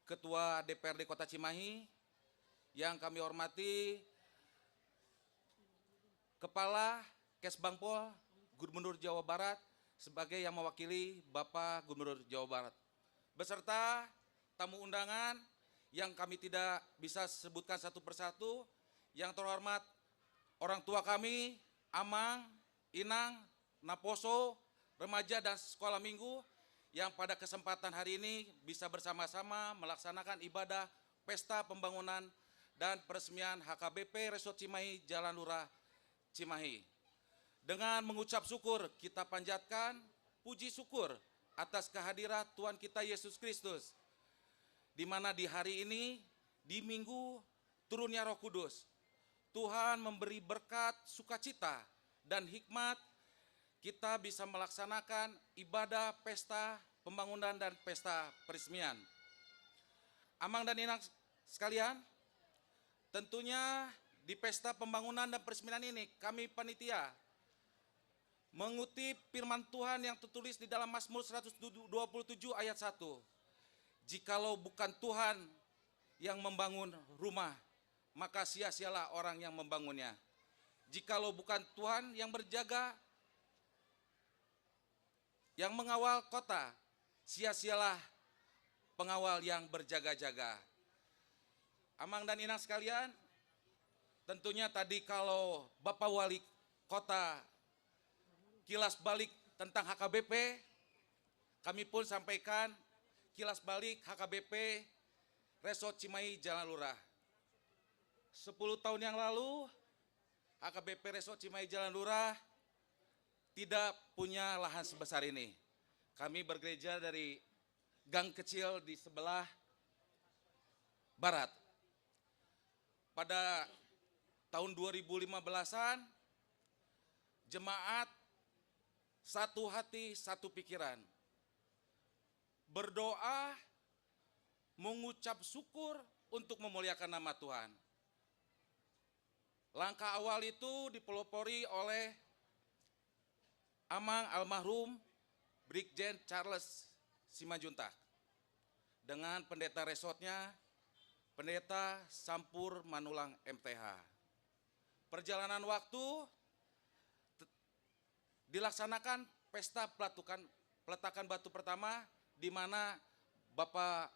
Ketua DPRD Kota Cimahi, yang kami hormati Kepala Kesbangpol Gubernur Jawa Barat sebagai yang mewakili Bapak Gubernur Jawa Barat, beserta tamu undangan yang kami tidak bisa sebutkan satu persatu, yang terhormat orang tua kami, Amang, Inang, Naposo, remaja dan sekolah minggu, yang pada kesempatan hari ini bisa bersama-sama melaksanakan ibadah Pesta Pembangunan dan Peresmian HKBP Resort Cimahi Jalan Lurah Cimahi. Dengan mengucap syukur, kita panjatkan puji syukur atas kehadiran Tuhan kita Yesus Kristus, di mana di hari ini, di minggu turunnya Roh Kudus, Tuhan memberi berkat, sukacita, dan hikmat, kita bisa melaksanakan ibadah pesta pembangunan dan pesta peresmian. Amang dan Inang sekalian, tentunya di pesta pembangunan dan peresmian ini, kami panitia mengutip firman Tuhan yang tertulis di dalam Mazmur 127 ayat 1. Jikalau bukan Tuhan yang membangun rumah, maka sia-sialah orang yang membangunnya. Jikalau bukan Tuhan yang berjaga, yang mengawal kota, sia-sialah pengawal yang berjaga-jaga. Amang dan Inang sekalian, tentunya tadi kalau Bapak Wali Kota kilas balik tentang HKBP, kami pun sampaikan kilas balik HKBP Resort Cimahi Jalan Lurah. 10 tahun yang lalu, HKBP Resort Cimahi Jalan Lurah tidak punya lahan sebesar ini. Kami bergereja dari gang kecil di sebelah barat. Pada tahun 2015-an, jemaat satu hati, satu pikiran, berdoa, mengucap syukur untuk memuliakan nama Tuhan. Langkah awal itu dipelopori oleh Amang almarhum Brigjen Charles Simanjuntak dengan pendeta resortnya, Pendeta Sampur Manulang MTH. Perjalanan waktu dilaksanakan pesta peletakan batu pertama, di mana Bapak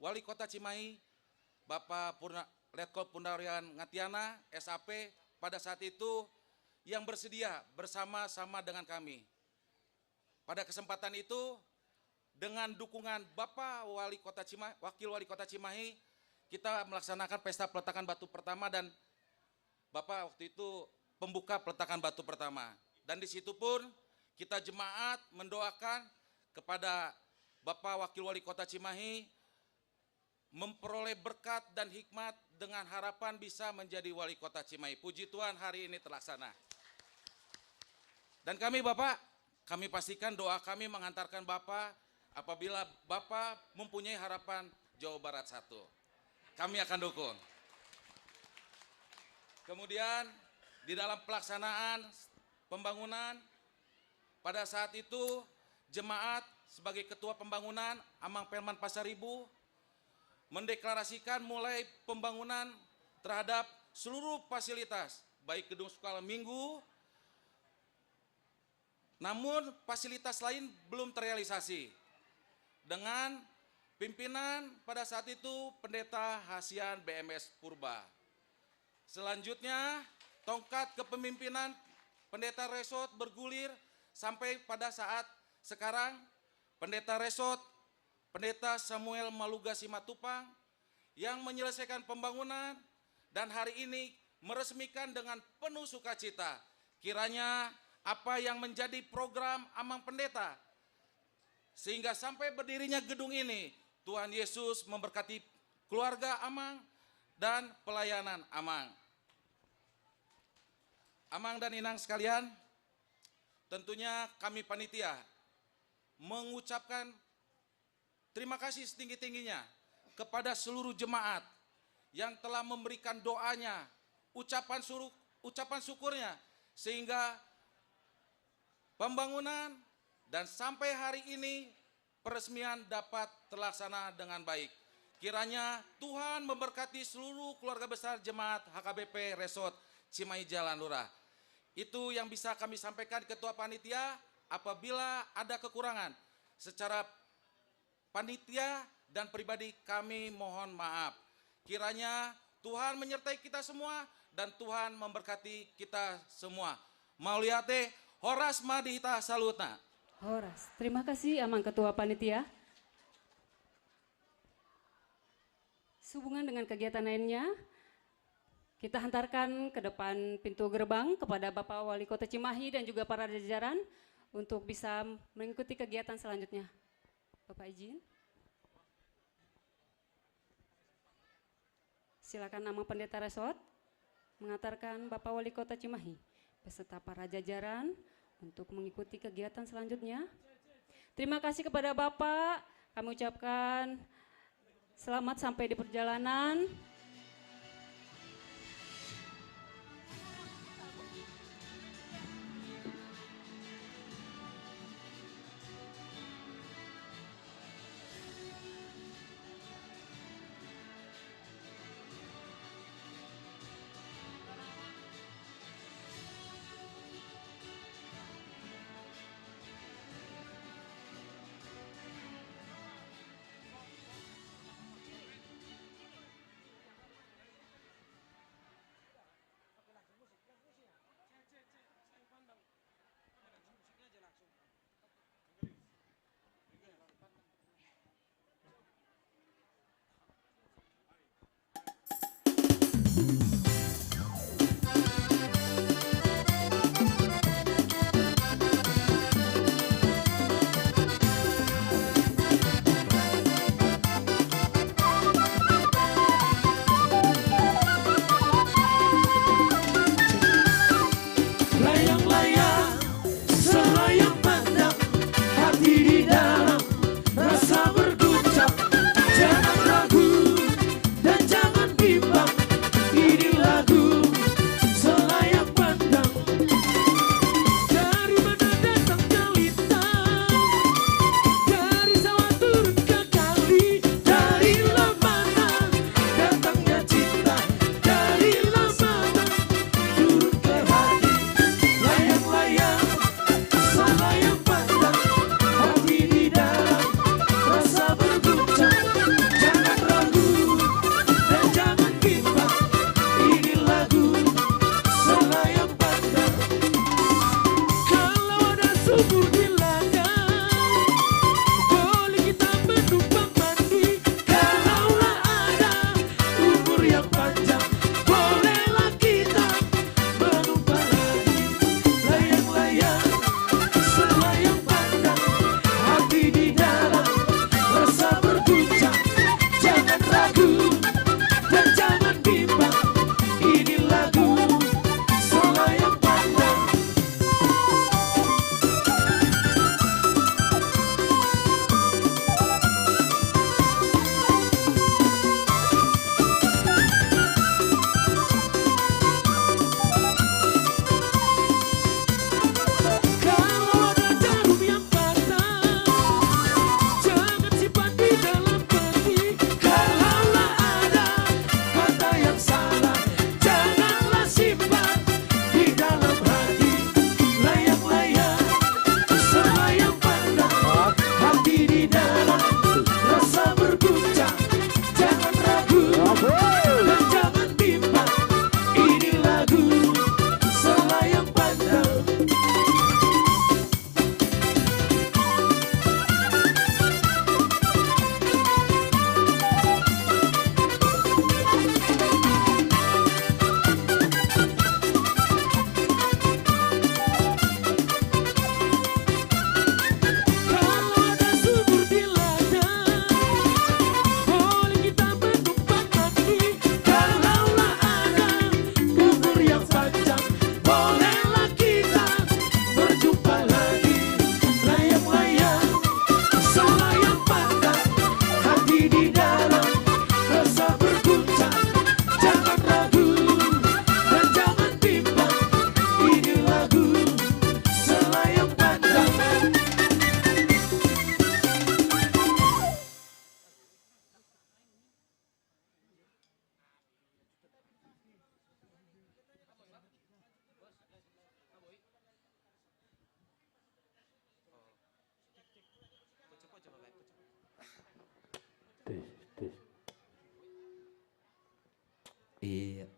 Wali Kota Cimahi, Bapak Letkol Purnawirawan Ngatiana SAP pada saat itu yang bersedia bersama-sama dengan kami. Pada kesempatan itu, dengan dukungan Bapak Wali Kota Cimahi, Wakil Wali Kota Cimahi, kita melaksanakan pesta peletakan batu pertama, dan Bapak waktu itu pembuka peletakan batu pertama. Dan di situ pun kita jemaat mendoakan kepada Bapak Wakil Wali Kota Cimahi memperoleh berkat dan hikmat dengan harapan bisa menjadi Wali Kota Cimahi. Puji Tuhan, hari ini terlaksana. Dan kami Bapak, kami pastikan doa kami menghantarkan Bapak apabila Bapak mempunyai harapan Jawa Barat 1. Kami akan dukung. Kemudian di dalam pelaksanaan pembangunan, pada saat itu jemaat sebagai ketua pembangunan Amang Pelman Pasaribu mendeklarasikan mulai pembangunan terhadap seluruh fasilitas, baik gedung sekolah minggu, namun fasilitas lain belum terrealisasi. Dengan pimpinan pada saat itu Pendeta Hasian BMS Purba. Selanjutnya tongkat kepemimpinan Pendeta Resort bergulir sampai pada saat sekarang Pendeta Resort, Pendeta Samuel Maluga Simatupang yang menyelesaikan pembangunan, dan hari ini meresmikan dengan penuh sukacita. Kiranya apa yang menjadi program Amang Pendeta, sehingga sampai berdirinya gedung ini, Tuhan Yesus memberkati keluarga Amang dan pelayanan Amang. Amang dan Inang sekalian, tentunya kami panitia mengucapkan terima kasih setinggi-tingginya kepada seluruh jemaat yang telah memberikan doanya, ucapan syukurnya, sehingga pembangunan dan sampai hari ini peresmian dapat terlaksana dengan baik. Kiranya Tuhan memberkati seluruh keluarga besar jemaat HKBP Resort Cimahi Jalan Lurah. Itu yang bisa kami sampaikan Ketua Panitia. Apabila ada kekurangan secara panitia dan pribadi, kami mohon maaf. Kiranya Tuhan menyertai kita semua dan Tuhan memberkati kita semua. Mauliate Horas Madihita Salutna. Horas, terima kasih Amang Ketua Panitia. Sehubungan dengan kegiatan lainnya, kita hantarkan ke depan pintu gerbang kepada Bapak Wali Kota Cimahi dan juga para jajaran untuk bisa mengikuti kegiatan selanjutnya. Bapak izin. Silakan Amang Pendeta Resort mengantarkan Bapak Wali Kota Cimahi beserta para jajaran untuk mengikuti kegiatan selanjutnya. Terima kasih kepada Bapak, kami ucapkan selamat sampai di perjalanan. Iya.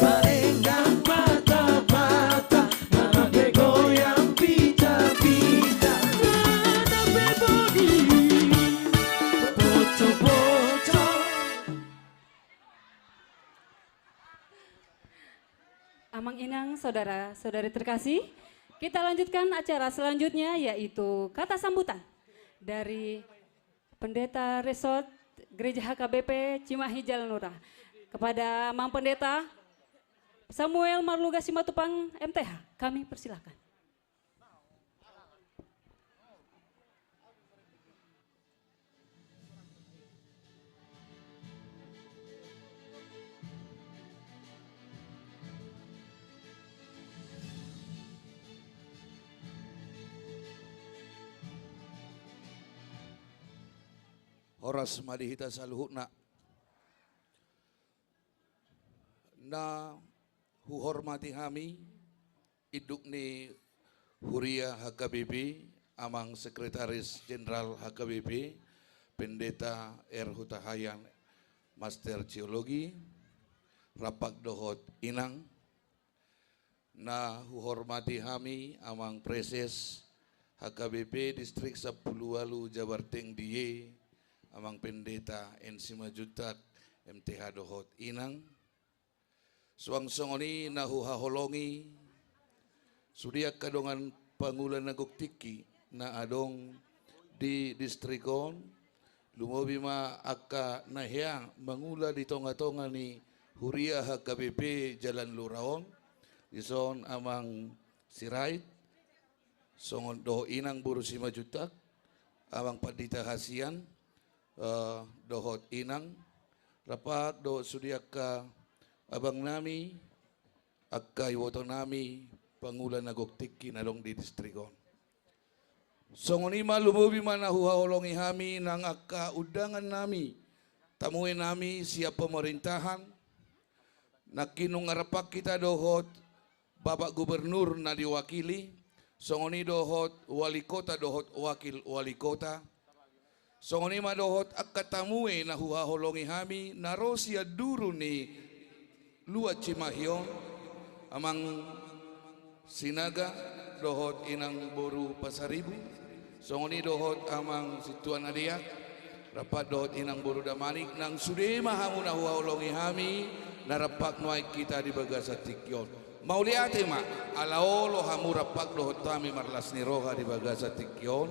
Palenggang patah-patah, mama begoyang pita-pita, mana bebodi, bocor-bocor. Amang Inang, saudara-saudari terkasih, kita lanjutkan acara selanjutnya yaitu kata sambutan dari Pendeta Resort Gereja HKBP Cimahi Jalan Lurah. Kepada Amang Pendeta Samuel Marluga Simatupang MTH, kami persilakan. Horas madihita saluhutna na huhormati kami iduk ni Huria HKBP amang Sekretaris Jenderal HKBP Pendeta R. Hutahayan Master Teologi Rapak Dohot Inang na huhormati kami amang Preses HKBP Distrik 10 Walu Jabarteng Diye amang Pendeta Ensima Jutak MTH Dohot Inang suang songoni nahuhaholongi sudiak kadongan pangulan naguktiki na adong di distrikon lumobi ma akka nahyang mangula di tonga-tonga ni Huria HKBP Jalan Luraon dison amang sirait songon doho inang buru sima jutak amang padita hasian dohot inang rapat do sudiaka abang nami akka iwoto nami pangulan nagoktik kinalong di distrikon songonima lumubi man nahuhaolongi kami nang akka udangan nami tamuin nami siap pemerintahan nakinung ngarapak kita dohot Bapak Gubernur na diwakili songoni dohot wali kota dohot wakil wali kota songoni madohot akatamue na huhaholongi kami narosia duru ni luat Cimahion amang sinaga dohot inang boru pasaribu songoni dohot amang situan adiak rapat dohot inang boru damanik nang sude mahamu na huhaholongi kami narapak nuai kita di bagasa tikyon mauliate ma alaolo hamu rapak dohot tami marlas ni roha di bagasa tikyon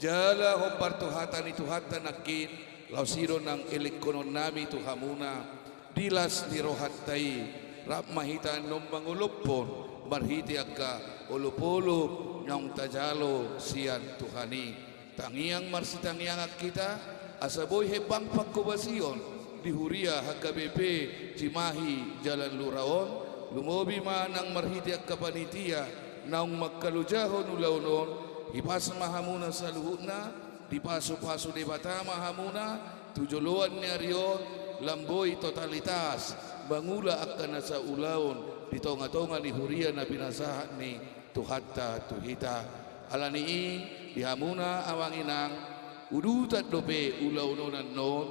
jala hopar tuhatan itu hatan nakit lausiro nang elikonon nami tuhamuna dilas di rohatai rap mahita nom mangulupon marhiti akka ulupulup nyong tajalo sian tuhani tangiang marsitangiang kita asaboy hebang pagkubasion di Huria HKBP Cimahi Jalan Luraon lumobi manang marhiti akka panitia naung magkalujahon ulaunon ipas mahamuna sa luhutna, di pasu-pasu di bata mahamuna, tujuluan niya riyon, lamboy totalitas, bangula akan sa ulaon, di tonga-tonga ni Huria na binasahan ni Tuhatta Tuhita. Alani di hamuna awang inang, udutat dope ulaunonan non,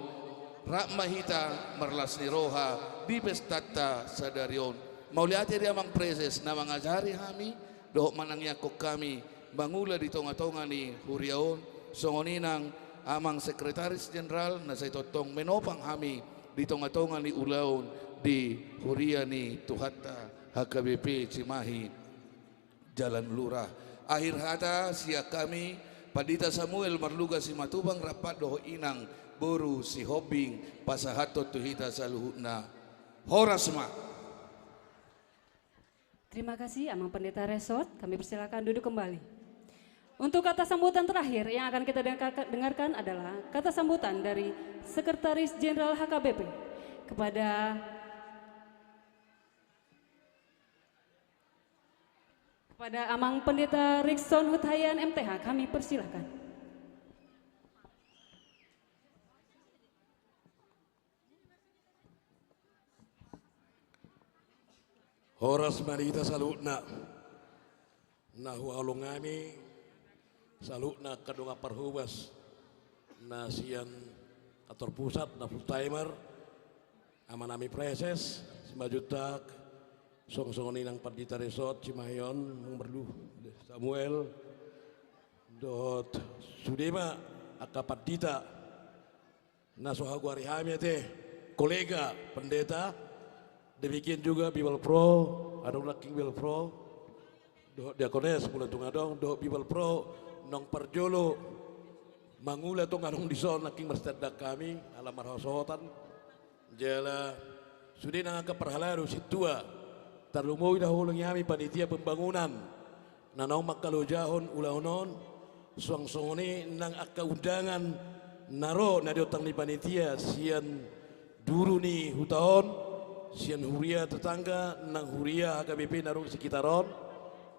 rak mahita marlas ni roha, di pestata sa daryon. Mauliati di amang preses na mangajari kami, dohok manangyakok kami, bangula di tonga-tonga ni Huriaon songoninang amang Sekretaris Jenderal na sa itotong menopang kami di tonga-tonga ni Ulaon di Huria ni Tuhatta HKBP Cimahi Jalan Lurah akhir hata siya kami Padita Samuel Marluga Simatubang rapat doho inang boru si hobing pasahatot tuhita saluhutna horasma. Terima kasih Amang Pendeta Resort, kami persilakan duduk kembali. Untuk kata sambutan terakhir yang akan kita dengarkan adalah kata sambutan dari Sekretaris Jenderal HKBP kepada Kepada Amang Pendeta Rikson Hutayan MTH kami persilahkan. Horas marita salutna nahu alungami salutna kadunga parhubas nasian ator pusat na full timer amanami preses simajutak song-songoni nang Pandita Resort Cimahion berlu Samuel dot Sudema aka Pandita nasohagu hari hamil teh kolega pendeta. Demikian juga Bible Pro, adong laking Bible Pro, doh diakones mula tungadong, doh Bible Pro, nong perjolo, mangula tong adong dison laking merstedak kami, alamar hosotan, jala, sudah nang keperhalaru situa, tarlumoy dahulu nyami panitia pembangunan, nanong makalujahon ulaunon, suang-songoni nang akka undangan, naro nadiotang ni panitia, sian duru ni hutaon, sian huria tetangga nang huria HKBP narung sekitaron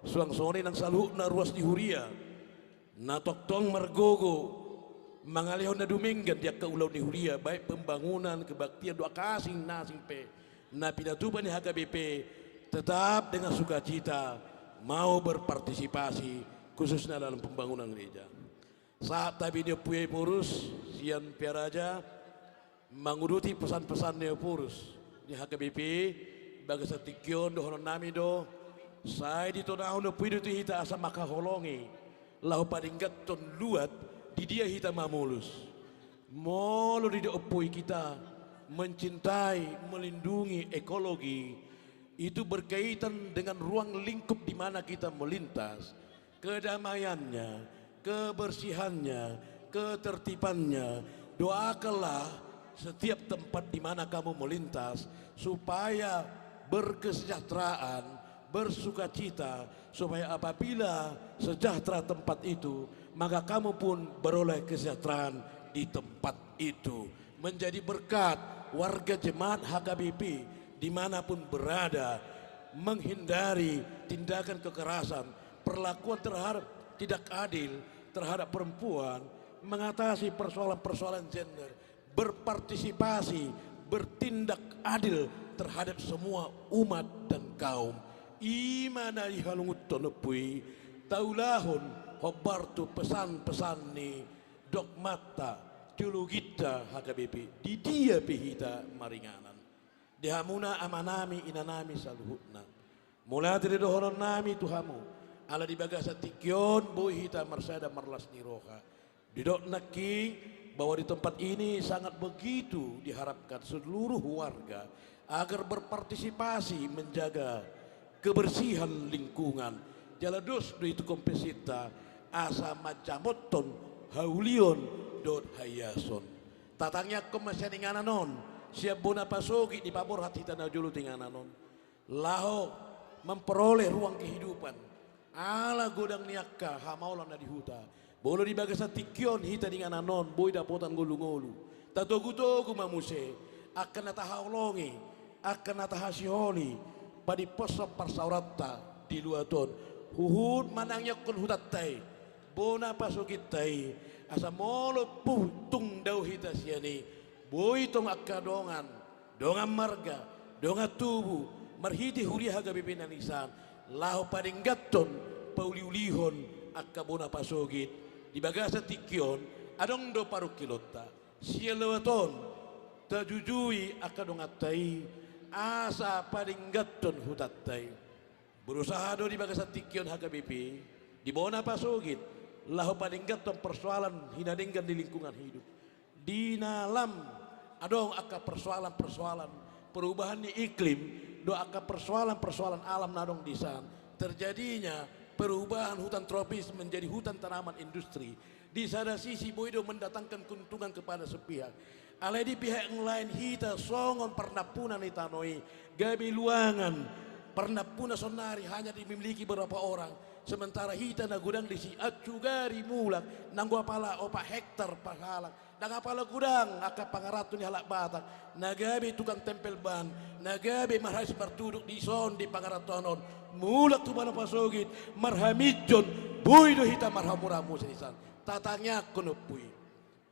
suang sore nang salu na ruas di huria na toktong mergogo mangalihon na duminggan dia ke ulau di huria baik pembangunan kebaktian doa kasih nasing pe na pinatuban di HKBP tetap dengan sukacita mau berpartisipasi khususnya dalam pembangunan gereja saat tabi dia puye purus sian piaraja menguruti pesan-pesan dia purus di HKBP bagai satikyon do honon nami do saya di tonahon do puido tu hita asa makaholongi lahu padinggat ton luat di dia hita mamulus molo di opoi kita mencintai melindungi ekologi itu berkaitan dengan ruang lingkup di mana kita melintas kedamaiannya kebersihannya ketertibannya doakanlah setiap tempat di mana kamu melintas supaya berkesejahteraan, bersukacita, supaya apabila sejahtera tempat itu, maka kamu pun beroleh kesejahteraan di tempat itu. Menjadi berkat warga jemaat HKBP dimanapun berada, menghindari tindakan kekerasan, perlakuan terhadap tidak adil terhadap perempuan, mengatasi persoalan-persoalan gender, berpartisipasi, bertindak adil terhadap semua umat dan kaum. Imana ihalungut tonepui taulahun hobartu pesan-pesan ni dogmata teologita HKBP di dia pihita maringanan. Dihamuna amanami inanami saluhutna. Mulai dari dohonon nami tuhamu. Ala di bagasa tikyon boy hita marsada marlas niroha. Didok naki bahwa di tempat ini sangat begitu diharapkan seluruh warga agar berpartisipasi menjaga kebersihan lingkungan. Jalados do itu kompesita asa macamoton haulion dot hayason. Tatangnya kemasian ingananon siap bona pasogi di pabor hati tanah julu tingananon. Laho memperoleh ruang kehidupan. Ala godang niakka hamaulan di huta. Bolo di bagasa tikyon hita dengan anon boy dapotan golu-golu. Tatogu-togu mamuse akan natahaulongi akan natahasihoni padi poso parsaurata di luaton. Huhud manangnya kun hutatay bona pasukitai asa molo putung dau hita siani boy tong akadongan dongan marga donga tubuh marhiti huri HKBP nanisan lahu padinggaton pauliulihon akabona pasogit di bagasa tikyon adong do paru kilota sia lewaton tajujui akadong atai asa padinggaton hutatai berusaha do di bagasa tikyon HKBP di bona pasogit lahu padinggaton persoalan hinadenggan di lingkungan hidup di dalam adong aka persoalan-persoalan perubahan di iklim do aka persoalan-persoalan alam nadong di sana terjadinya perubahan hutan tropis menjadi hutan tanaman industri. Di sana sisi boido mendatangkan keuntungan kepada sepihak. Alai di pihak yang lain hita songon pernapunan itanoi gabi luangan pernapuna sonari hanya dimiliki beberapa orang sementara hita na gudang di si acugari mulak nanggo pala opa hektar pahalang nangapala gudang aka pangaratu ni halak batang nagabi tukang tempel ban nagabi marhais bertuduk di son di pangaratonon mulak tu mana pasogit marhamidjon buido hita marhamuramu senisan tatanya konopui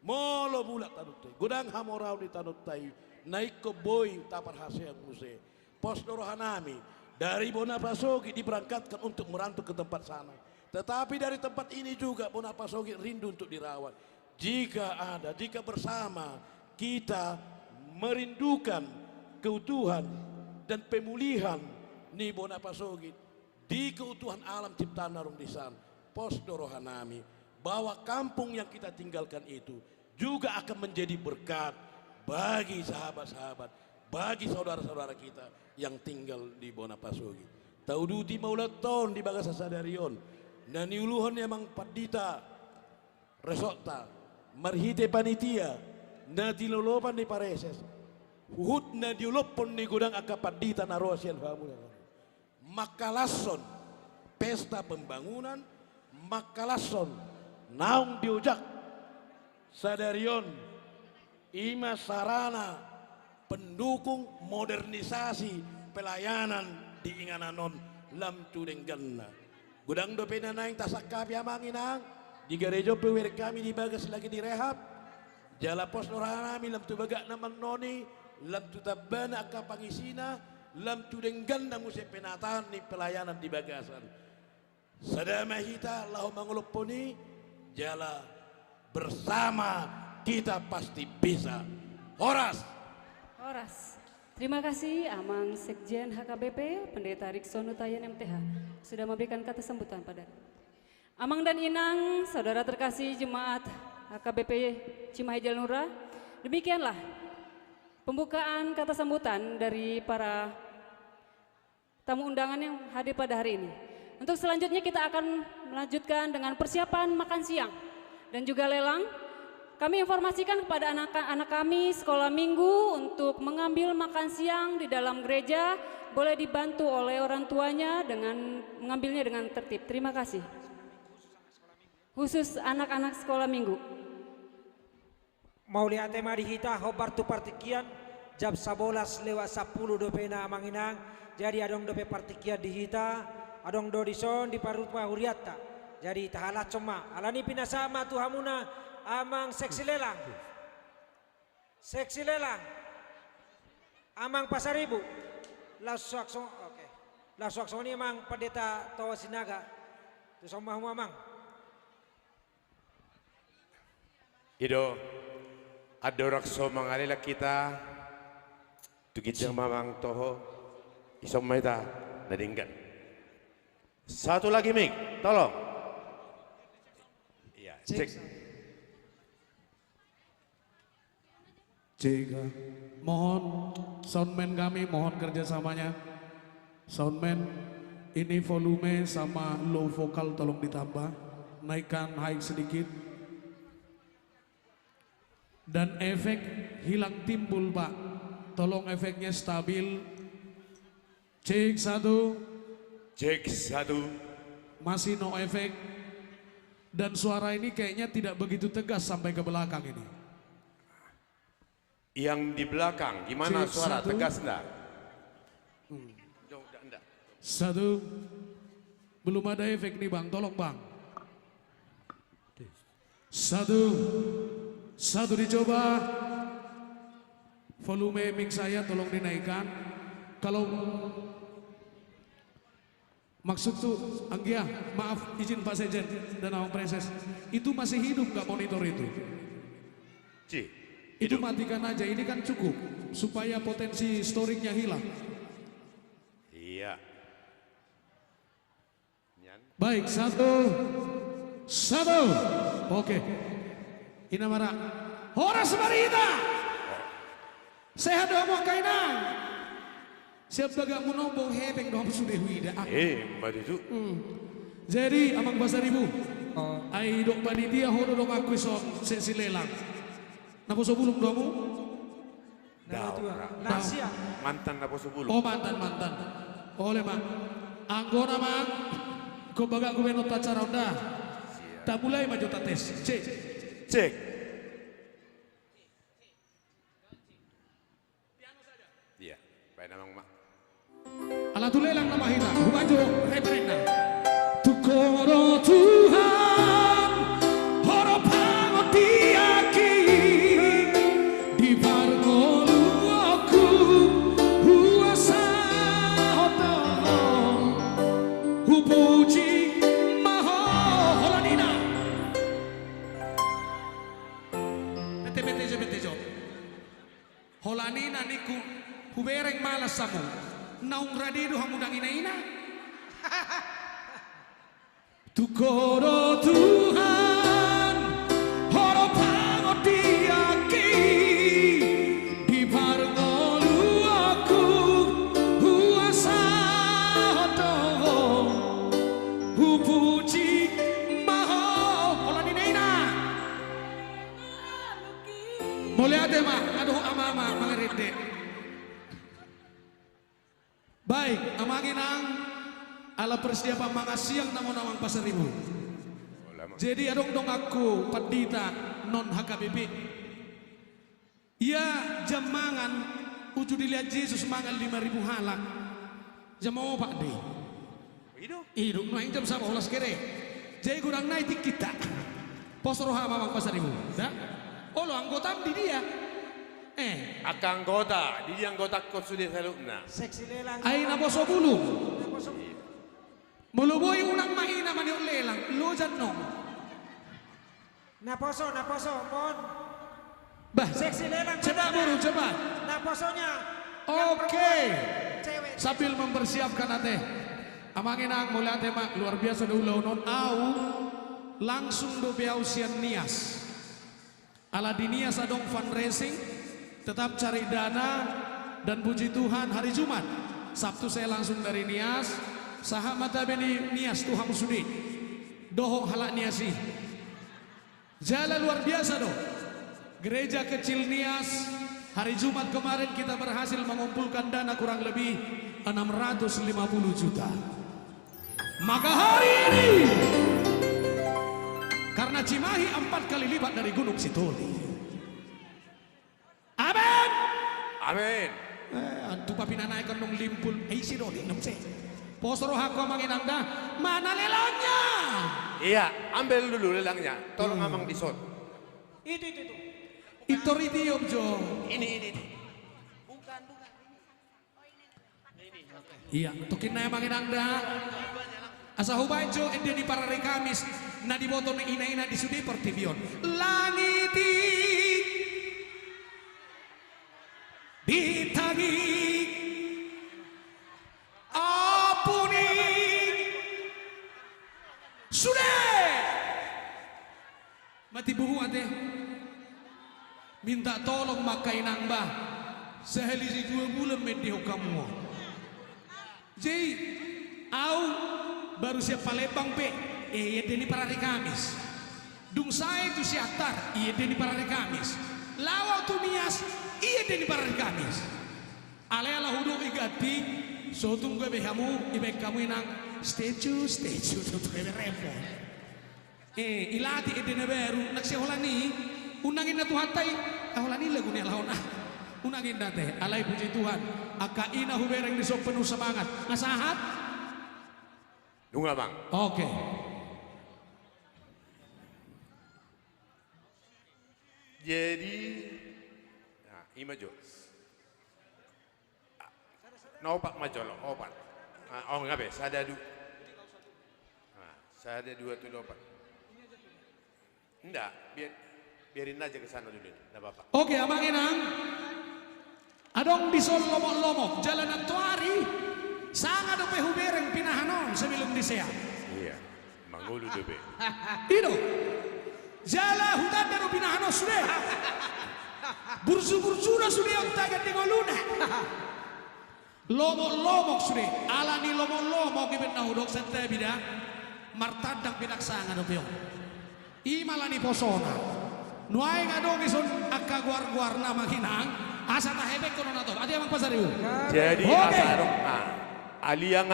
molo mulak tanutai gudang hamorau di tanutai naik ke boy tapar hasil muse pos dorohanami dari Bonapasogi diberangkatkan untuk merantau ke tempat sana. Tetapi dari tempat ini juga Bonapasogi rindu untuk dirawat. Jika bersama kita merindukan keutuhan dan pemulihan ni Bonapasogi di keutuhan alam ciptaan narung di sana. Pos Dorohanami bahwa kampung yang kita tinggalkan itu juga akan menjadi berkat bagi sahabat-sahabat, bagi saudara-saudara kita yang tinggal di Bonapasogi. Tauduti maulaton di Bagasa Sadarion. Nani uluhon emang padita resokta. Marhite panitia. Nati lolopan di pareses. Huhut na diulopon ni gudang akapadita narosian hamuna. Makalason pesta pembangunan. Makalason naung diujak Sadarion. Ima sarana pendukung modernisasi pelayanan di ingananon lam tudengganna. Gudang dopena naing tasak kapi amanginang di gereja pewer kami di Bagas lagi direhab. Jala pos Dorohanami lam tu bagak naman noni lam tu tabana kapangisina lam tudengganna musim penataan ni pelayanan di Bagasan. Sadama hita lahu manguluponi jala bersama kita pasti bisa. Horas. Terima kasih Amang Sekjen HKBP Pendeta Rikson Utayan MTH sudah memberikan kata sambutan pada Amang dan Inang, saudara terkasih jemaat HKBP Cimahi Jalan Nurah. Demikianlah pembukaan kata sambutan dari para tamu undangan yang hadir pada hari ini. Untuk selanjutnya kita akan melanjutkan dengan persiapan makan siang dan juga lelang. Kami informasikan kepada anak-anak kami sekolah minggu untuk mengambil makan siang di dalam gereja, boleh dibantu oleh orang tuanya dengan mengambilnya dengan tertib. Terima kasih. Khusus anak-anak sekolah minggu. Mauliate mari hita hobar tu partikian jam 11 lewat 10 dopena amanginang. Jadi adong dope partikian di hita, adong do dison di parupa huriata. Jadi tahala cuma alani pinasama tu hamuna. Amang seksi lelang, Amang Pasaribu, Laswakson, oke, Laswakson ini Amang Pendeta Toa Sinaga, tu sama Amang. Ido, adorakso mangalila kita, tu kita Mamang Toho, isom meta nadinggan. Satu lagi Mik, tolong. Iya, cek. Jika mohon soundman kami mohon kerjasamanya. Soundman ini volume sama low vokal tolong ditambah, naikkan high sedikit. Dan efek hilang timbul Pak, tolong efeknya stabil. Cek 1. Cek 1. Masih no efek. Dan suara ini kayaknya tidak begitu tegas sampai ke belakang ini. Yang di belakang, gimana Cek suara? 1. Tegas enggak? Enggak. 1. Belum ada efek nih Bang, tolong Bang. 1. Dicoba. Volume mic saya tolong dinaikkan. Kalau maksud tuh Anggia, maaf izin Pak Sejen dan Awang Prinses, itu masih hidup nggak monitor itu? Itu matikan aja, ini kan cukup supaya potensi storage-nya hilang. Iya. Baik, 1. Oke. Inamara. Horas Marita. Sehat dong kaina. Siap bagak munombong hebeng dong sudah wida. Mbak itu. Jadi Amang Pasaribu. Ai dok panitia hodo dong aku son sesi lelang. Napa sebelum kamu? Mantan napa sebelum? Oh mantan. Oleh Mang. Anggona Mang. Kau baga gue nota cara udah. Tak mulai maju tak tes. Cek. Cek. Iya, baik namang mak. Ala tulelang nama hina. Hubajo referenda. Tukoro Tuhan harapan tiaki di bargolu aku huasa hotong hupuji maho holanina bete holanina niku hubereng malas samu naung radidu hamudang ina Tukoro Tuhan harapan tiaki di bargolu aku huasa hotong hupuji maho holanina mulai ada mak aduh ama mengerti baik amanginang ala persiapan mangasiang namang pasar ibu. Jadi adong dong aku padita non HKBP. Ia jam mangan uju dilihat Yesus mangan 5.000 halak. Jam mau pak deh. Hidup naik jam sama ulas kere. Jadi kurang naik kita. Pos roha mamang pasar ibu. Dah. Oh lo anggota di dia. Akang anggota, di anggota kau sudah selupna. Seksi lelang. Aina boso bulu. Muluboy unang mahina mani lelang. Lo janong. Naposo, pon. Bah, seksi lelang. Coba buru, coba. Naposonya. Oke. Sambil mempersiapkan ate. Amanginang mulai ate mak luar biasa dulu non au langsung do beausian nias. Ala di nias adong fundraising, tetap cari dana dan puji Tuhan hari Jumat. Sabtu saya langsung dari nias. Sahabat beni nias Tuhan sudi. Doho halak niasi. Jalan luar biasa doh. Gereja kecil nias. Hari Jumat kemarin kita berhasil mengumpulkan dana kurang lebih 650 juta. Maka hari ini karena Cimahi 4 kali lipat dari Gunung Sitoli. Amin. Amin. Antu papinanay kan nung limpul ay si Dodi namse. Posro hako manginangda mana lelangnya? Iya, ambil dulu lelangnya. Tolong amang disot. Itu. Itu ritium jo. Ini. Bukan. Iya, tukin na manginangda. Asa hubajo ende di parari Kamis na diboto na ina di sudi pertibion. Langiti bitagi apuni sudah mati buhu ate minta tolong makai nangba sehelisi 2 bulan mediho kamu jadi au baru siap Palembang pe iya deni parari Kamis dung saya itu siatar iya deni parari Kamis lawa tu nias iya deni parari Kamis ala hudu igati so tunggu behamu ibek kamu inang statue tuh repot ilati edene baru nak seholani unangin na tuhatai holani lagu ni alahona unangin date alai puji Tuhan akaina hubereng di sok penuh semangat ngasahat Dunga bang. Oke. Jadi, nah, ini maju. Opat maju loh, opat. Oh nggak be, saya ada dua. Saya ada 2 tuh opat. Enggak, biarin aja ke sana dulu, enggak apa-apa. Oke, abang Inang. Adong di sol lomok-lomok, jalanan tuari. Sangat dope hubereng pinahanon sebelum disea. Iya, mangulu dope. Ino. Jala hutan daro pinahanon sudah. Bursu-bursuna sudah yang tagat di goluna. Lomok-lomok sudah. Alani lomok-lomok ibn nahudok sente bida. Martadak bidak sanga dope. Imalani posona. Nuai ngadong ison akka guar-guar nama hinang. Asa tahebek kono nato. Adi amang pasariu. Jadi asa dong. Alia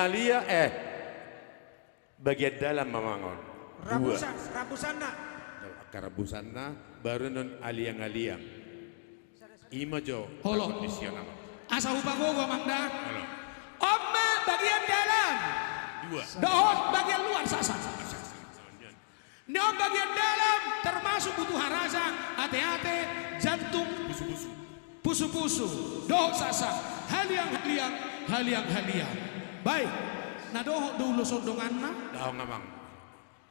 bagian dalam mamangon. Dua. Rabusanna. Karabusanna baru non aliang-aliang. Ima jo. Holo. Kondisional. Asa upago gua mangda. Omma bagian dalam. Dua. Dohot bagian luar sasa. Neom bagian dalam termasuk butuh rasa, hati-hati, jantung, pusu-pusu, dohot sasa, haliang. Baik. Nah dohot dulu sondongan na. Daong ngamang.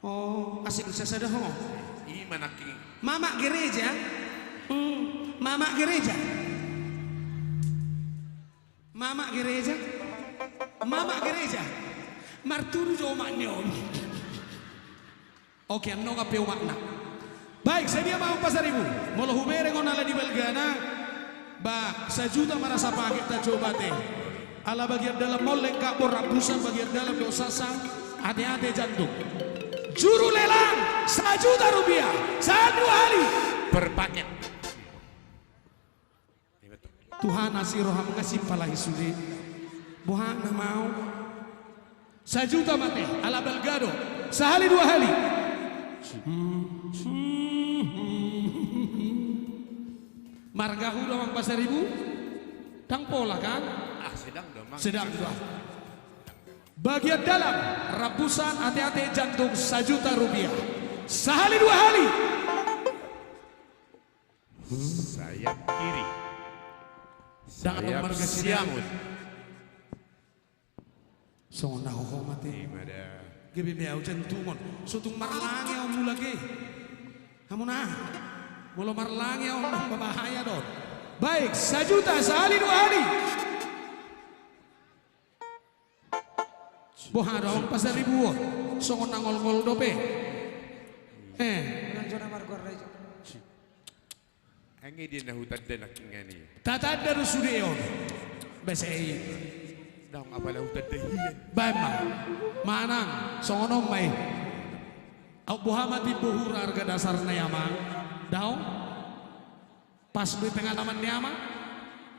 Oh, asik sesada ho. Ima naki. Mama gereja. Mama gereja. Mama gereja. Mama gereja. Marturu jo maknyom. Oke, no ngapeu makna. Baik, saya dia mau pasar ibu. Molo hubere ngonala di Belgana. Ba, sejuta merasa pakai kita coba teh. Ala bagian dalam mall lengkap rabusan bagian dalam dosa sang. Hati-hati jantung. Juru lelang 1 juta rupiah. 1 hari. Per paket. Tuhan asiroha mengasih palahi sudi. Buhan mau 1 juta mate ala Belgado. Sehari 2 hari. Margahu doang pasar ibu. Tang pola kan? Sedang domang. Sedang doang. Bagian dalam rabusan hati-hati jantung 1 juta rupiah. Sehari 2 hari. Sayap kiri. Jangan Sayap nomor ke siangun. So na ho mate. Gebe beau jantungon. Sutung marlangi om lagi. Kamu nah. Mula marlangi om berbahaya don. Baik, 1 juta sehari 2 hari. Boha dong pasar ribu. Songon nangol-ngol dope. Nanjona margor rejo. Angi dia na hutan dan nakingani. Tatad dari sudeo. Besei. Daong apala hutan deh. Bama. Manang songonong may. Au boha mati bohur harga dasar na yamang. Daong. Pas duit pengalaman ni ama.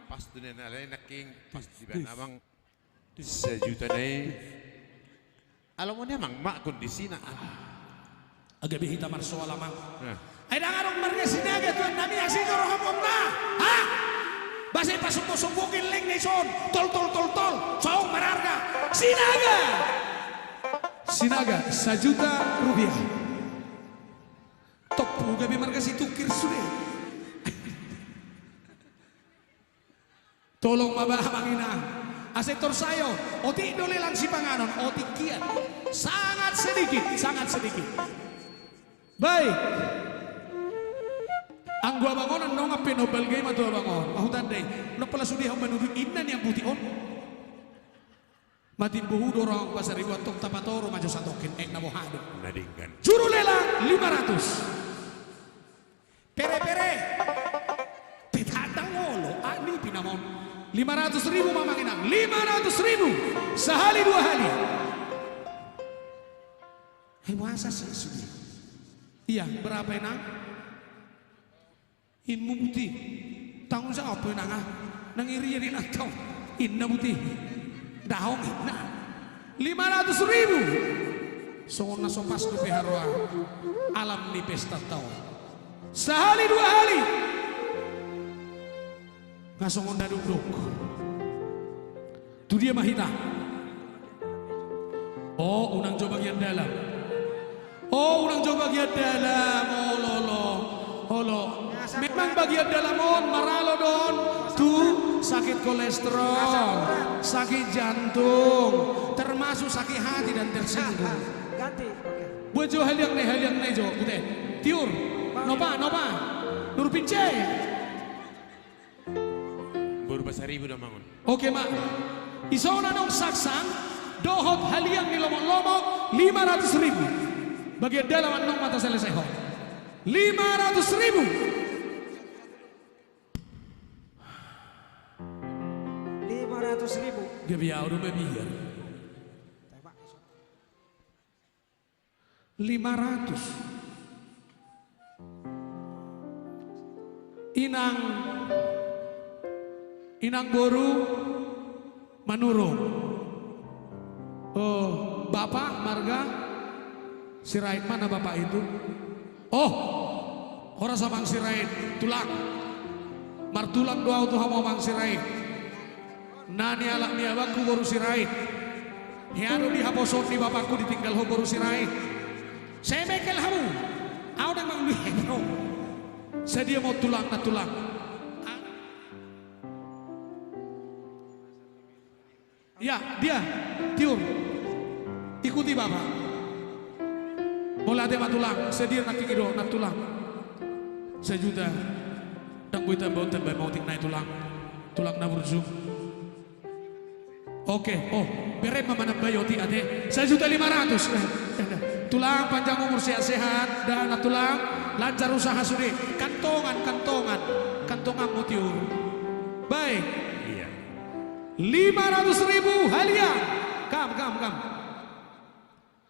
Pas dunia nalai naking pas di abang 1 juta deh. Alam mo niya mang mak kondisi na. Agak bihita marso alamang. Ay dangarong marga sinaga tuan nami asin roham omna. Ha? Basay pasumpo-sumpukin leng ni son. Tol. Saong mararga. Sinaga. Sinaga 1 juta rupiah. Topu gabi marga si tukir sudah. Tolong mabah manginang. Asektor sayo. Oti dole lang si panganon. Oti kian. Sangat sedikit. Baik. Ang gua bangonan no nga pinobel game ato bangon. Mahutan day. No pala sudi ang menudu inan yang bution. Matin buhudo orang pasar ibu antok tapatoro maju satokin na bohado. Nadinggan. Juru lelang 500. Pere. Petatang ngolo. Ani pinamon. 500.000 mamanginang. 500.000. Sehari 2 hari. Masa sih sudi. Iya, berapa enang? Inmu putih. Tanggung jawab apa enang ah? Nangiri jadi nak tahu. Inna putih. Daong inna. 500.000. Songona sopas tu peharwa. Alam ni pesta tahu. Sehari 2 hari. Ngasongon dah duduk. Tu dia mahita. Oh, unang coba bagian dalam. Oh, unang coba bagian dalam. Oh, lolo. Memang bagian dalam maralo don. Tuh sakit kolesterol, sakit jantung, termasuk sakit hati dan tersinggung. Ganti. Buat jo haliang nih jo, putih. Tiur, nopa, nur pince. Baru pasar ribu dah bangun. Oke mak, isona nong saksang, dohot haliang ni lomok-lomok 500.000. Bagian dalam nong mata selesai ho. 500.000. 500.000. Dia biar udah biar. 500. Inang boru manurung. Oh, bapak marga Sirait mana bapak itu? Oh, orang samang sirait tulang. Martulang doa tuh hamo mang sirait. Nani alak ni abangku baru sirait. Hiano di haposon di bapakku ditinggal ho baru sirait. Saya bekel hamu. Aku nang mang bro. Saya dia mau tulang na tulang. Ya, dia tiur. Ikuti bapak. Bola tema tulang, sedir nak kikido nak tulang. Sejuta. Dang buita bau tembak mau ting naik tulang. Tulang na berzoom. Oke, oh, beret mama nak bayoti ade. 1.500.000. Tulang panjang umur sehat-sehat dan nak tulang lancar usaha sudah. Kantongan mau tiur. Baik. Iya. 500.000 haliah. Kam.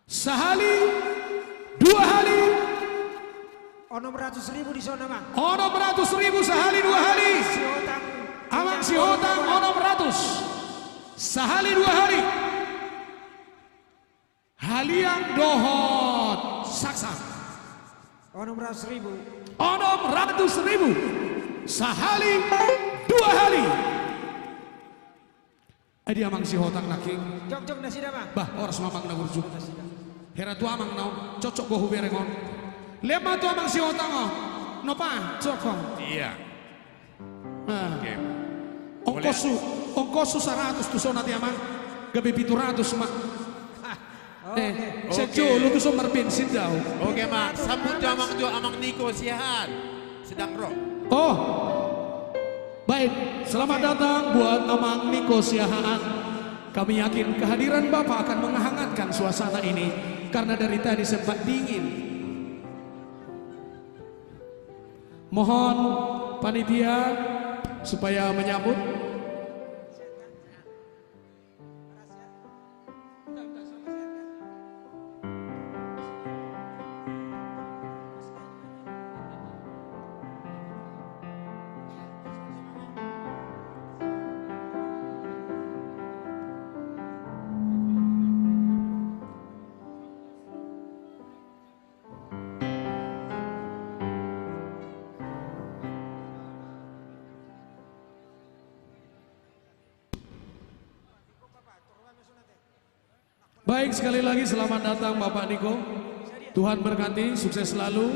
Sehali 2 hari. 600.000 di sana bang. 600.000 sehali 2 hari. Amang si hotang 600 sehali 2 hari. Haliang dohot saksa. 600.000. 600.000 sehali 2 hari. Adi amang si hotang naking. Jok nasi dah bang. Bah orang semamang na burjuk. Hera tu amang naon cocok go huberengon. Lema tu amang si hotang oh. Nopa cocok. Iya. Nah. Oke. Ongkosu 100 tu so nanti amang. Gabi 700 mak. Sejo lu tu so bensin daw. Oke mak, sambut jo amang Niko siahan. Sedang rock. Oh. Baik, selamat datang buat amang Niko siahaan. Kami yakin kehadiran Bapak akan menghangatkan suasana ini. Karena dari tadi sempat dingin. Mohon panitia supaya menyambut. Baik, sekali lagi selamat datang Bapak Niko. Tuhan berkati, sukses selalu.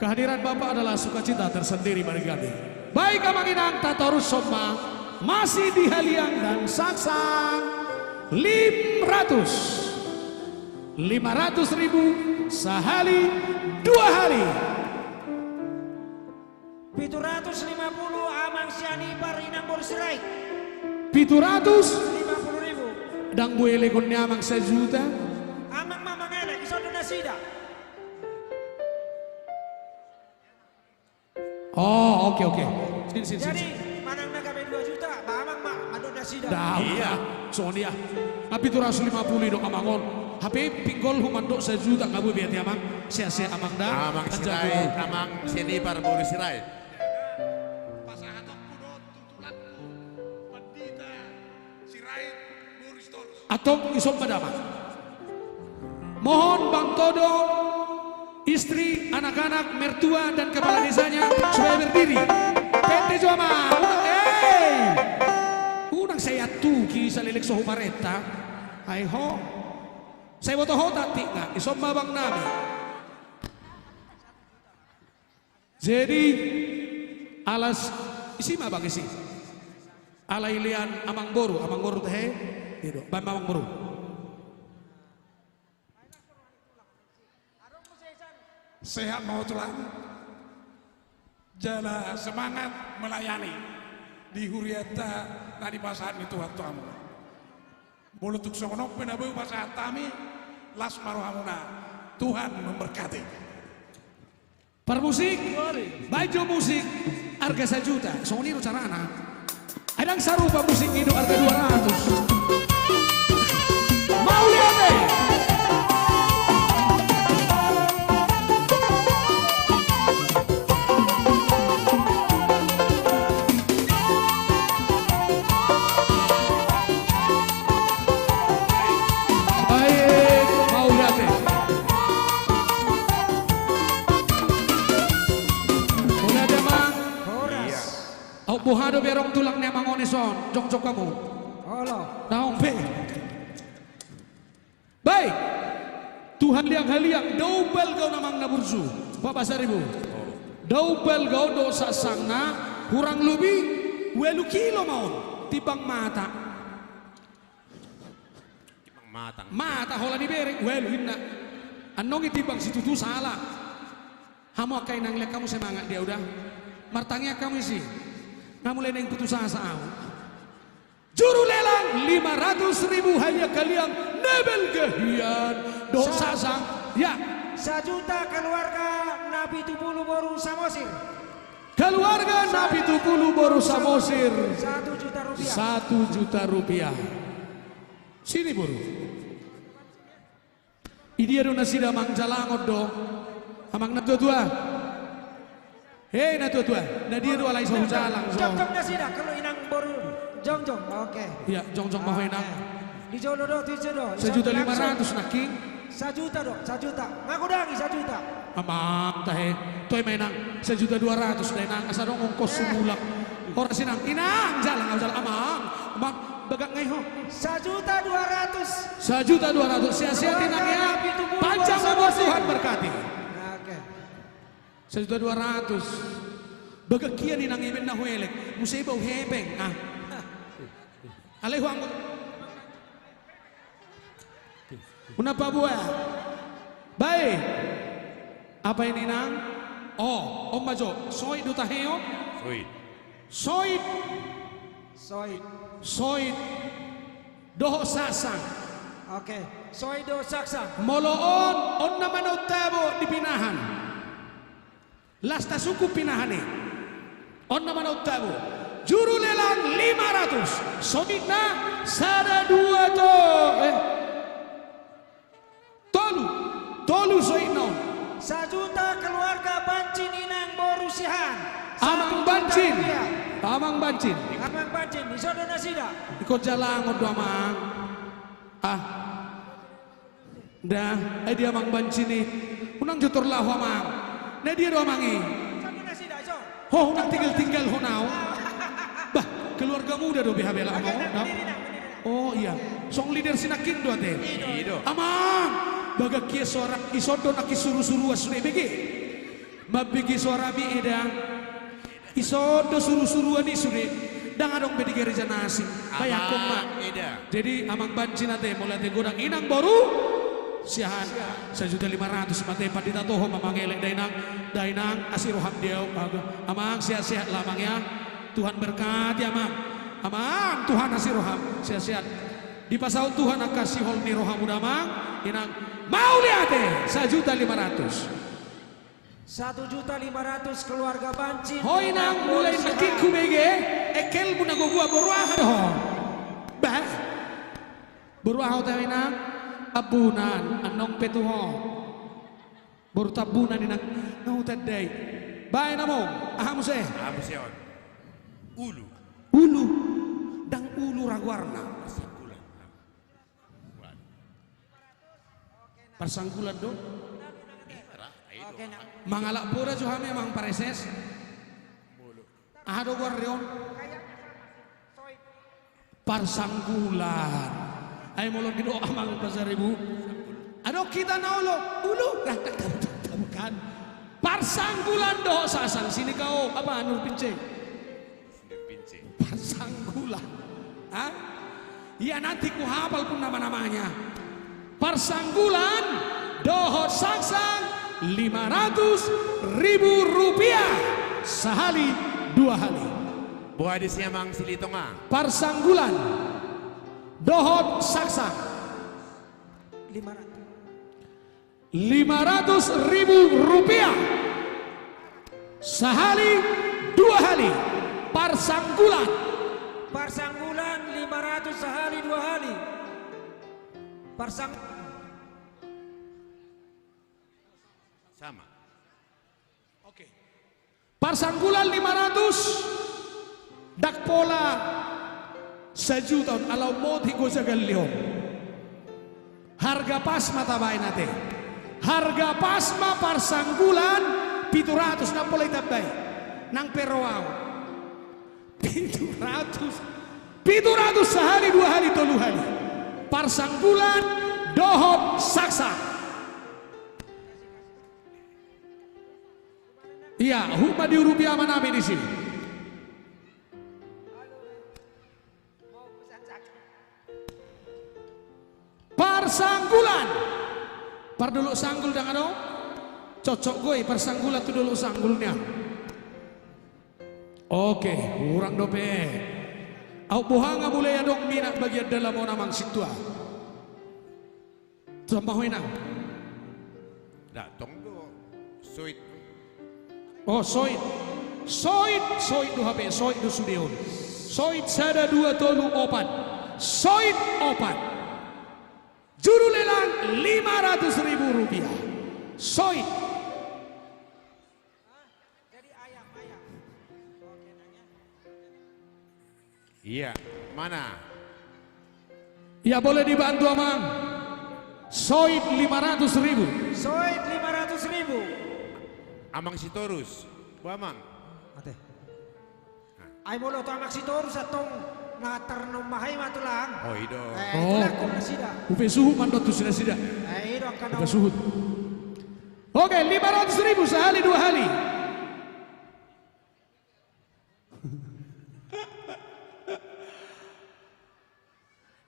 Kehadiran Bapak adalah sukacita tersendiri bagi kami. Baik Kamanginang Tatorus Soma masih di Haliang dan Saksang 500.000 sehari 2 hari. 750 amang siani parinang borsirai. 750 ribu. Dang buele kon amang 1 juta. Amang mamang enak iso donasida. Oh, oke. Sini. Jadi manang nagabe 2 juta, ba amang mak madonasida. Iya. Sonia. Tapi 750 dong amangon. HP pinggol humandok 1 juta ngabu biati amang. Sia-sia amang dah. Amang sirai, amang sini par buru sirai. Atau isop madama. Mohon Bang Todo, istri, anak-anak, mertua dan kepala desanya supaya berdiri. Pente Joma, unang saya tuh kisah lilik sohu pareta. Hai ho, saya botoh ho tati nggak, isop mabang nabi. Jadi alas isi mabang isi. Alailian amang boru teh. Bambang Bro. Sehat mau tulang. Jala semangat melayani di Huriata nadi pasahan itu waktu amu. Bulutuk songonok penabu pasahan tami las marohamuna. Tuhan memberkati. Permusik, baju musik harga 1 juta. Songoniru carana. Adang sarupa musik itu harga 200. Mau lihat deh. Baik, mau lihat nih mangone son, jong kamu. Halo. Naong pe. Baik. Tuhan liang haliang double kau namang nabursu. Bapak Saribu. Double kau dosa sangna kurang lebih 20 kilo mau tibang mata. Tibang matang. Mata hola di bereng, welu hinna. Anong itibang situ tuh salah. Hamu akai nang lek kamu semangat dia udah. Martangnya kamu sih. Namulai neng putus asa aku. Juru lelang 500.000 hanya kalian nebel gehian dosa sang. Ya. 1 juta keluarga Nabi Tupulu Boru Samosir. Keluarga Nabi Tupulu Boru Samosir. 1 juta rupiah. 1 juta rupiah. Sini Boru. Ini ada nasida mang jalangot do. Amang na tua-tua. Hei na tua-tua. Na dia do alai so jalang so. Jong nasida kalau inang Boru. Jong. Oke. Iya, jong mau inang. Di Jolo do tu do. 1.500.000 naking. 1 juta do, 1 juta. Ngaku dangi 1 juta. Amang tahe. Toy mainang 1.200.000 dai nang asa dong ongkos sumulak. Ora sinang inang jalang amang. Amang bagak ngai ho. 1.200.000. 1.200.000 sia-sia tinangnya. Panjang umur Tuhan berkati. Oke. 1.200.000. Bagak kian inang iben na huelek. Musibau hebeng. Ah. Alay huang. Kenapa buah? Baik. Apa ini nang? Oh, Om Majo. Soit dutaheo. Soit. Doho sasang. Oke. Soit do saksa. Moloon on naman utabo di pinahan. Lasta suku pinahane. On naman utabo. Juru lelang 500. Soit na sada 2 to. Tolu soino. 1 juta keluarga Bancin Inang Boru Sihan. Amang Bancin. Di sodo nasida. Ikut jalan ngodo amang. Ah. Dah, dia amang Bancin ni. Unang jutur lahu amang. Nah dia do amangi. Sodo nasida so. Ho unang tinggal honau. Bah, keluarga muda do bihabela amang. Oh iya. Song leader sinaking do ate. Amang. Baga kia suara isodo nak isuru-suru asune bege. Mabigi suara bi eda. Isodo suru-suruan isune. Dang adong bedi gereja nasi. Kayak mak. Jadi amang Bancin ate mulai te godang inang baru. Siahan 1.500.000 mate padita toho mamang elek dainang asiroham dia. Amang sehat-sehat lamang ya. Tuhan berkati amang. Amang Tuhan asiroham sehat-sehat. Di pasal Tuhan akasih hol ni roham udamang inang mau lihat 1.500.000. 1.500.000 keluarga Bancin. Hoi nang mulai nakiku bege ekel buna gua beruah doh. Bah. Beruah tahu nang abunan anong petuho. Baru tabunan inang ngau tadai. Bae namo aham se. Ulu. Dang ulu raguarna. Persangkulan do. Mangalak pura juhame mang pareses. Ahado guardion. Persangkulan. Ay molon gido amang pasaribu. Ado kita naulo ulu. Bukan. Persangkulan do sasang sini kau apa Nur Pince. Persangkulan. Hah? Ya nanti ku hafal pun nama-namanya. Persangkulan dohot saksang 500.000 rupiah sehali 2 hari. Buah di siamang silitonga. Persangkulan dohot saksang 500.000 rupiah sehali 2 hari. Persangkulan 500 sehari 2 hari. Sama. Oke. Persangkulan 500 dak pola 1 juta alau mau tigo jagal liom. Harga pas mata bae nate. Harga pasma persangkulan 700 na pola itabai. Nang perowau. 700 sehari 2 hari 3 hari. Parsang bulan dohot saksa. Iya, hukma di rupiah manami di sini. Parsanggulan. Par dulu sanggul dengan dong. Cocok gue parsanggulan tu dulu sanggulnya. Oke, kurang dope. Au buhanga boleh dong minat bagian dalam orang mang situa. Tambah winang. Datang do. Soit. Oh, soit. Soit do HP, soit do studio. Soit sada 2 tolu opat. Soit opat. Juru lelang 500.000 rupiah. Soit. Iya, mana? Ya boleh dibantu amang. Soit 500.000. Soit 500.000. Amang Sitorus. Bu amang. Ate. Ay molo to amang Sitorus atong natarnom mahay matulang. Oh, ido. Oh. Upe suhu mandot tu sida. Ay ido akan Upe suhu. Oke, 500.000 sehari 2 hari.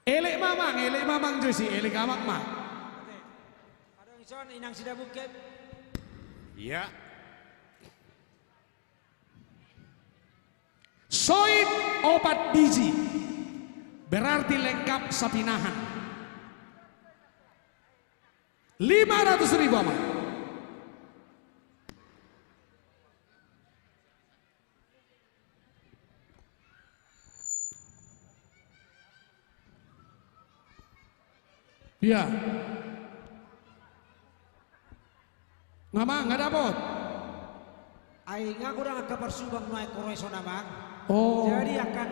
Elek mamang Josi, elek amang mak. Ada ison inang sida bukit. Iya. Soit 4 biji. Berarti lengkap sapinahan. 500.000 amang. Ya. Ngamang nggak dapat. Ay nga kurang agkaparsubang na koroy namang. Oh. Jadi akan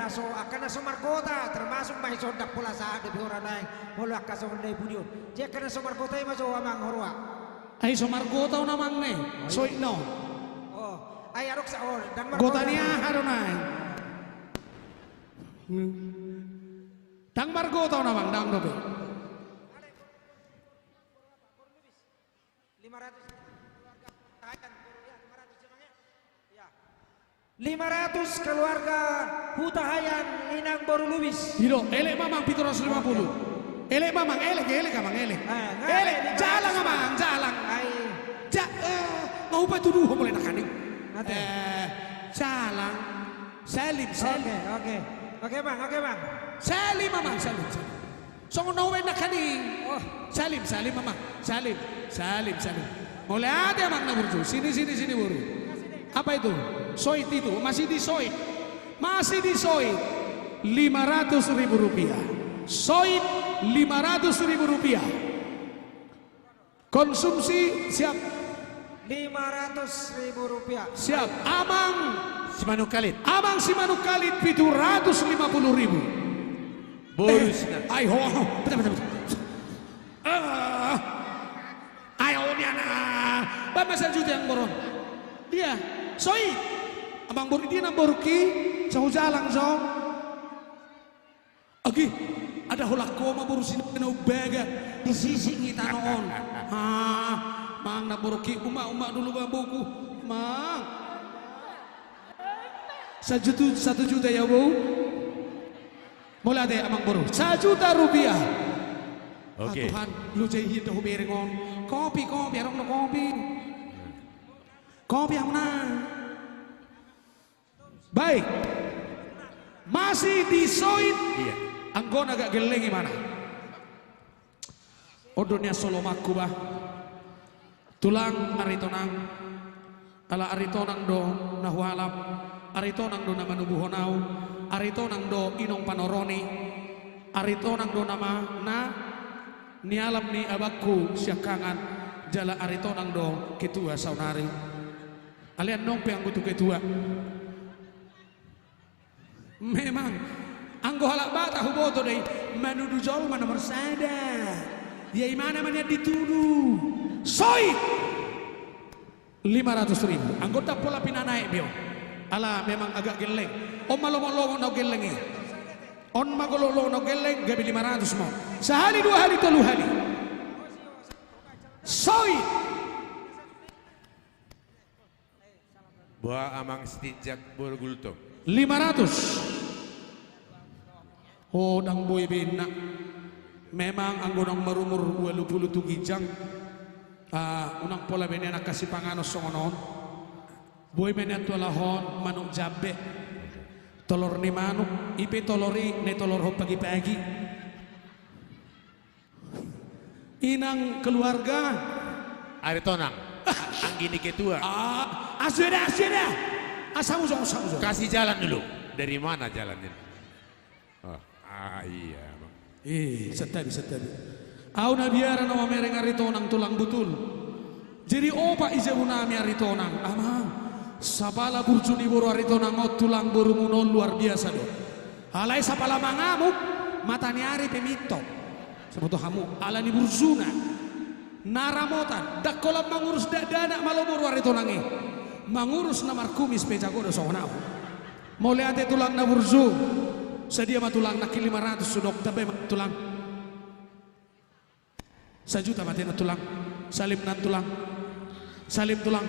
naso markota termasuk may sondak pula sa de biora nai mula ka so ndai budion. Jadi akan naso markota ay maso amang horwa. Ay so markota namang ne. So no. Oh, ay arok sa or dan markota. Kota niya harunay. Dang markota namang dang dobe. 500 keluarga Hutahayan Inang Boru Lubis. Hiro, elek mamang 750. Elek mamang, elek amang, elek. Elek, jalang amang, jalang. Mau apa tuduh boleh nakaning? Jalang. Salim. Oke bang. Salim mamang, salim. Songo nawe nakaning. Salim mamang. Salim. Mulai ada amang na burju. Sini buru. Apa itu? Soit itu masih di soit 500.000 rupiah. Soit 500.000 rupiah. Konsumsi siap 500.000 rupiah. Siap. Amang Simanuk Kalit 750.000. Bonus. Ayo, betul. Ayo Diana. Bapak sejuta yang boron. Iya. Soi, abang bor dia nang borki, jauh jalan jauh. Agi, ada holak koma borusin kena baga di sisi kita non. Mang nang borki umak dulu babuku, mang. 1 juta ya bu. Mulai deh abang boru, 1 juta rupiah. Oke. Tuhan, lu jadi hidup berengon. Kopi, arong no kopi. Kopi yang mana? Baik. Masih di soit. Iya. Anggon agak geleng gimana? Odonya solomaku bah. Tulang aritonang. Ala aritonang do nahualap. Aritonang do nama nubuhonau. Aritonang do inong panoroni. Aritonang do nama na nialam ni abakku siakangan. Jala aritonang do ketua saunari. Alian nong peang butuh ketua. Memang anggo halak bata huboto deh manudu jol mana mersada. Ya imana mana dituduh. Soi 500.000. Anggota pola pinanaik bio. Ala memang agak geleng. On malomok-lomok no geleng. On magololong no geleng gabi 500 mo. Sehari 2 hari 3 hari. Soi. Buah amang setijak bergulto. 500. Oh dang boy bina. Memang anggonang marumur 20 gijang. Unang pola bene nak kasih panganos songonon. Boy bene tualahon manuk jabe. Tolor ni manuk, ipe tolori ne tolor ho pagi-pagi. Inang keluarga Aritonang. Anggini ketua. Asweda. Asamu. Kasih jalan dulu. Dari mana jalannya? Oh, iya, Bang. Setabi. Au na biara na mamereng aritonang tulang betul. Jadi opa izebunami aritonang. Amang. Sapala burjuni boro aritonang ot tulang borumunon luar biasa do. Alai sapala mangamuk matani ari pemito. Sebutu hamu alani burzuna. Naramotan dak kolam mangurus dana malobor aritonangi. Mangurus na markumis pejago do sohnau. Moleate tulang na burzu. Sedia matulang nak 500 sudok tabe tulang. 1 juta mati na tulang. Salim tulang.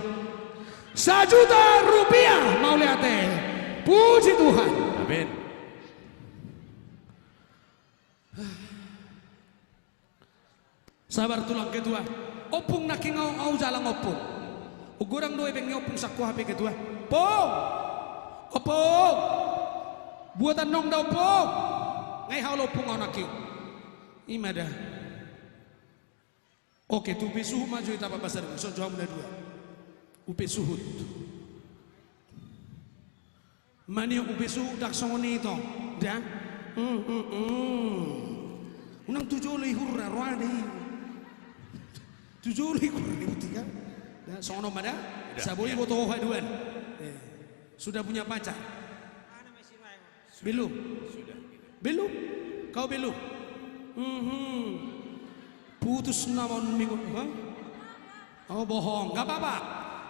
1 juta rupiah mau liate. Puji Tuhan. Amin. Sabar tulang kedua. Opung naking au jalang opung. Ugurang doe beng opung sakku HP kedua. Opung. Buatan nong daw opung. Ngai hau opung au naking. Imada. Oke, tu besuh maju itu apa pasar so jauh muda 2. Upe suhut. Mani upe suhut dak songoni itu. Dah. Unang 7 hurra roade. 7 hurra tiga. Dah songono mada. Saboi boto haduan. Sudah punya pacar? Belum. Belum. Kau belum. Putus namun minggu. Oh bohong, gak apa-apa.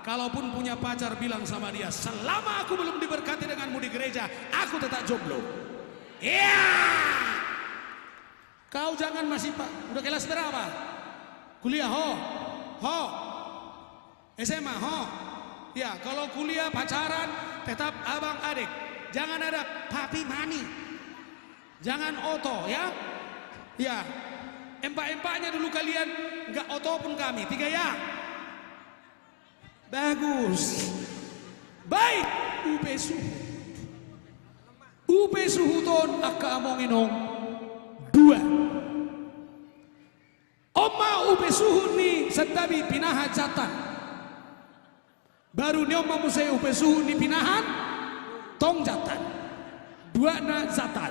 Kalaupun punya pacar bilang sama dia, selama aku belum diberkati denganmu di gereja, aku tetap jomblo. Iya. Kau jangan masih pak. Udah kelas berapa? Kuliah ho. SMA ho. Ya kalau kuliah pacaran tetap abang adik. Jangan ada papi mani. Jangan oto ya. Ya. Empak-empaknya dulu kalian nggak oto pun kami 3 ya. Bagus. Baik. Upe suhuton akka amonginong 2. Oma upe suhut ni setabi pinahan jatan. Baru ni oma musai upe suhut ni pinahan tong jatan. 2 na jatan.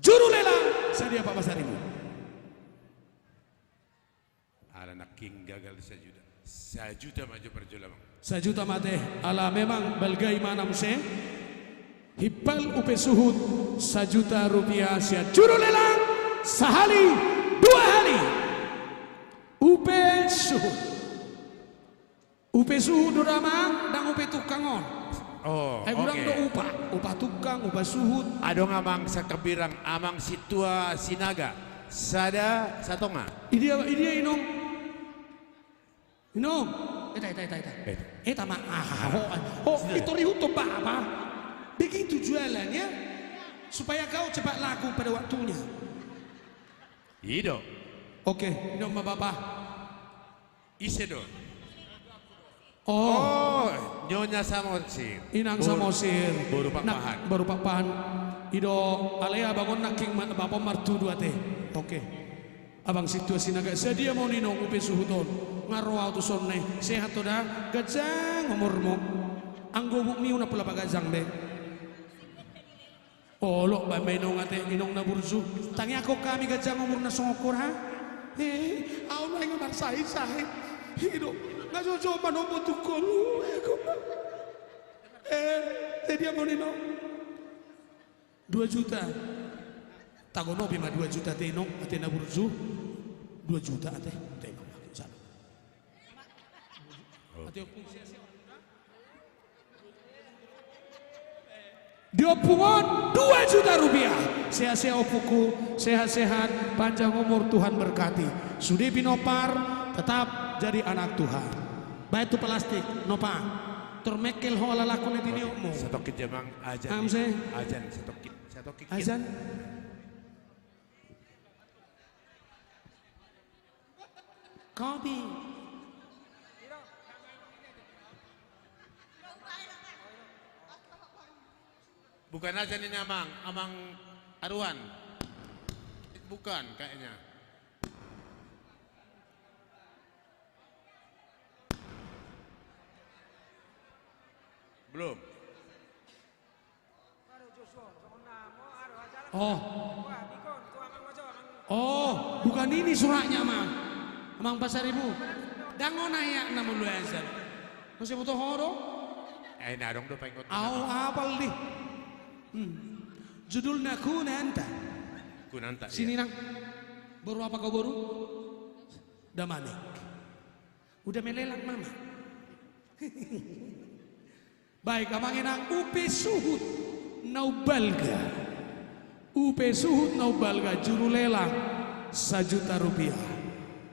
Juru lelang sedia Pak Basarimu. King gagal 1 juta. 1 juta maju perjulang. 1 juta mate. Ala memang bagaimana muse? Hipal upe suhut 1 juta rupiah sia juru lelang sehari 2 hari. Upe suhut. Upe suhut doramang dan upe tukangon. Oh, kurang do upah tukang, upah suhut. Adong amang sakabirang amang situa sinaga. Sada satonga. Idia inong. Inong. Eta mah itu rihuto apa? Begitu jualannya supaya kau cepat laku pada waktunya. Ido. Oke, inong ma bapak. Isedo. Oh, Nyonya Samosir. Inang Samosir. Baru papahan. Ido alea bangun naking bapak martu 2 teh. Oke. Abang situasi naga sedia mau ninong upe suhuton. Ngaroa tu sonne sehat toda gajang umurmu. Anggo buk ni una pula bagajang be. Oh lo ba may nong ate inong na burzu. Tangi ako kami gajang umur na songokor ha. Aw na nga marsahit. Hido ngajojo manomo tukol. Sedia mau ninong 2 juta. Tagono bima 2 juta te inong ate na burzu. 2 juta ate. Diopungon 2 juta rupiah. Sehat-sehat opuku, sehat-sehat, panjang umur, Tuhan berkati. Sudi binopar tetap jadi anak Tuhan. Baik itu plastik, nopa. Termekel ho lalaku net ini umum. Satokit jamang ajan. Amse. Ajan satokit. Satokit. Azan. Kopi. Bukan ajan ini Amang, Amang Arwan. Bukan kayaknya. Belum. Oh. Oh, bukan ini suratnya, Mang. Amang Pasaribu. Dangon ayak nama lu azan. Masih butuh horo? Nah dong do pengot. Au apal di. Judulnya Kunanta. Kunanta. Sini nang. Baru apa kau baru? Damanik. Udah melelak mama. Baik, amangin ang Upe Suhut Naubalga. Upe Suhut Naubalga juru lelang 1 juta rupiah.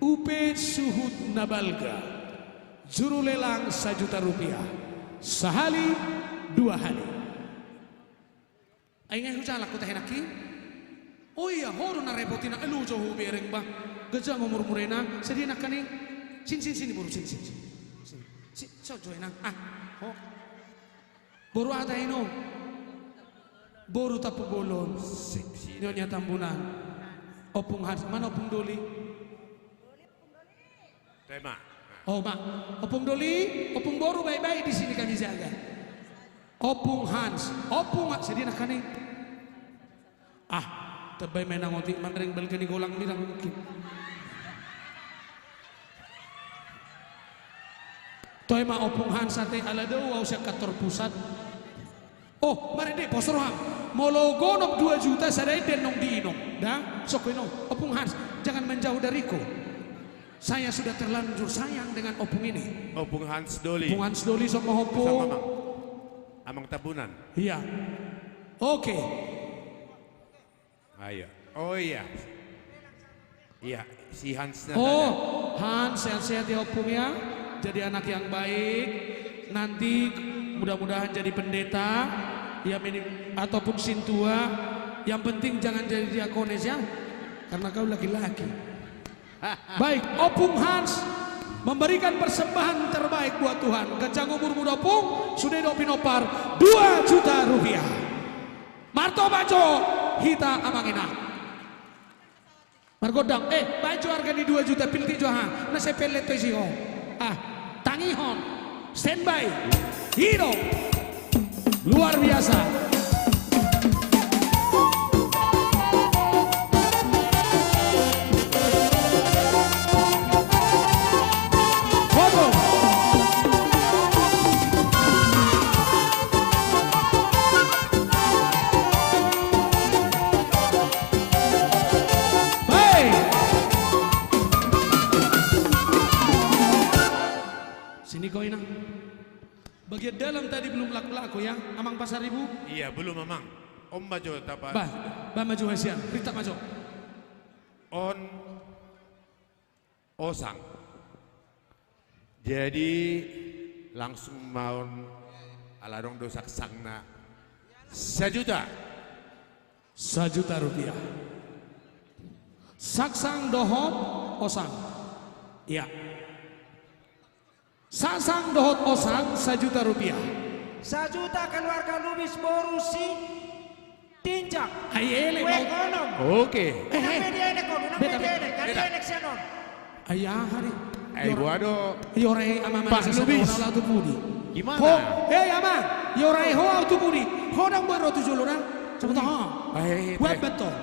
Upe Suhut Nabalga juru lelang 1 juta rupiah. Sehali 2 hari. Ay ngayon siya lakot tayo naki. Oh iya, horo na repotin na elu jauh bereng ba. Gajah ngomor murena, sedih nak kani. Sini buru sini. So join nang. Oh. Boru ada ino. Boru tapu bolon. Nyonya tambunan. Opung has mana opung doli? Tema. Oh mak, opung doli, opung boru baik-baik di sini kami jaga. Opung Hans, opung sedih nak kani. Tebay main ngotik manreng balik ni golang ni mungkin. Toy ma opung Hans sate ala do wow siya kantor pusat. Oh, mari deh posor ham. Mologo nok 2 juta sadai den nong diinong. Dah, sok inong. Opung Hans, jangan menjauh dariku. Saya sudah terlanjur sayang dengan opung ini. Opung Hans Doli. Opung Hans Doli sama opung. Sama Amang Tabunan. Iya. Oke. Ayo. Oh iya. Iya, si Hans. Oh, Hans sehat-sehat ya opung ya. Jadi anak yang baik. Nanti mudah-mudahan jadi pendeta ya ataupun sintua. Yang penting jangan jadi diakones ya, karena kau laki-laki. Baik, opung Hans memberikan persembahan terbaik buat Tuhan. Kencang umur muda opung sudah dopinopar 2 juta rupiah. Marto Bajo hita amangina. Margodang baju harga di 2 juta pilti joha. Nase pelet to isiho. Tangihon standby. Hero luar biasa. Bagian dalam tadi belum laku-laku ya, Amang Pasaribu? Iya belum Amang. Om Majo tapas. Ba Majo Hesian, Rita Majo. On Osang. Jadi langsung mau alarong dosak sangna 1 juta. 1 juta rupiah. Saksang dohot osang. Iya. Sasang dohot osang 1 juta rupiah. 1 juta keluarga Lubis Borusi Tinjak. Ayele mau. Oke. Ayah hari. Guado. Yore ama Pak Lubis. Gimana? Ama. Yore ho auto budi. Hodang baru 7 orang. Coba tahu. Buat betul.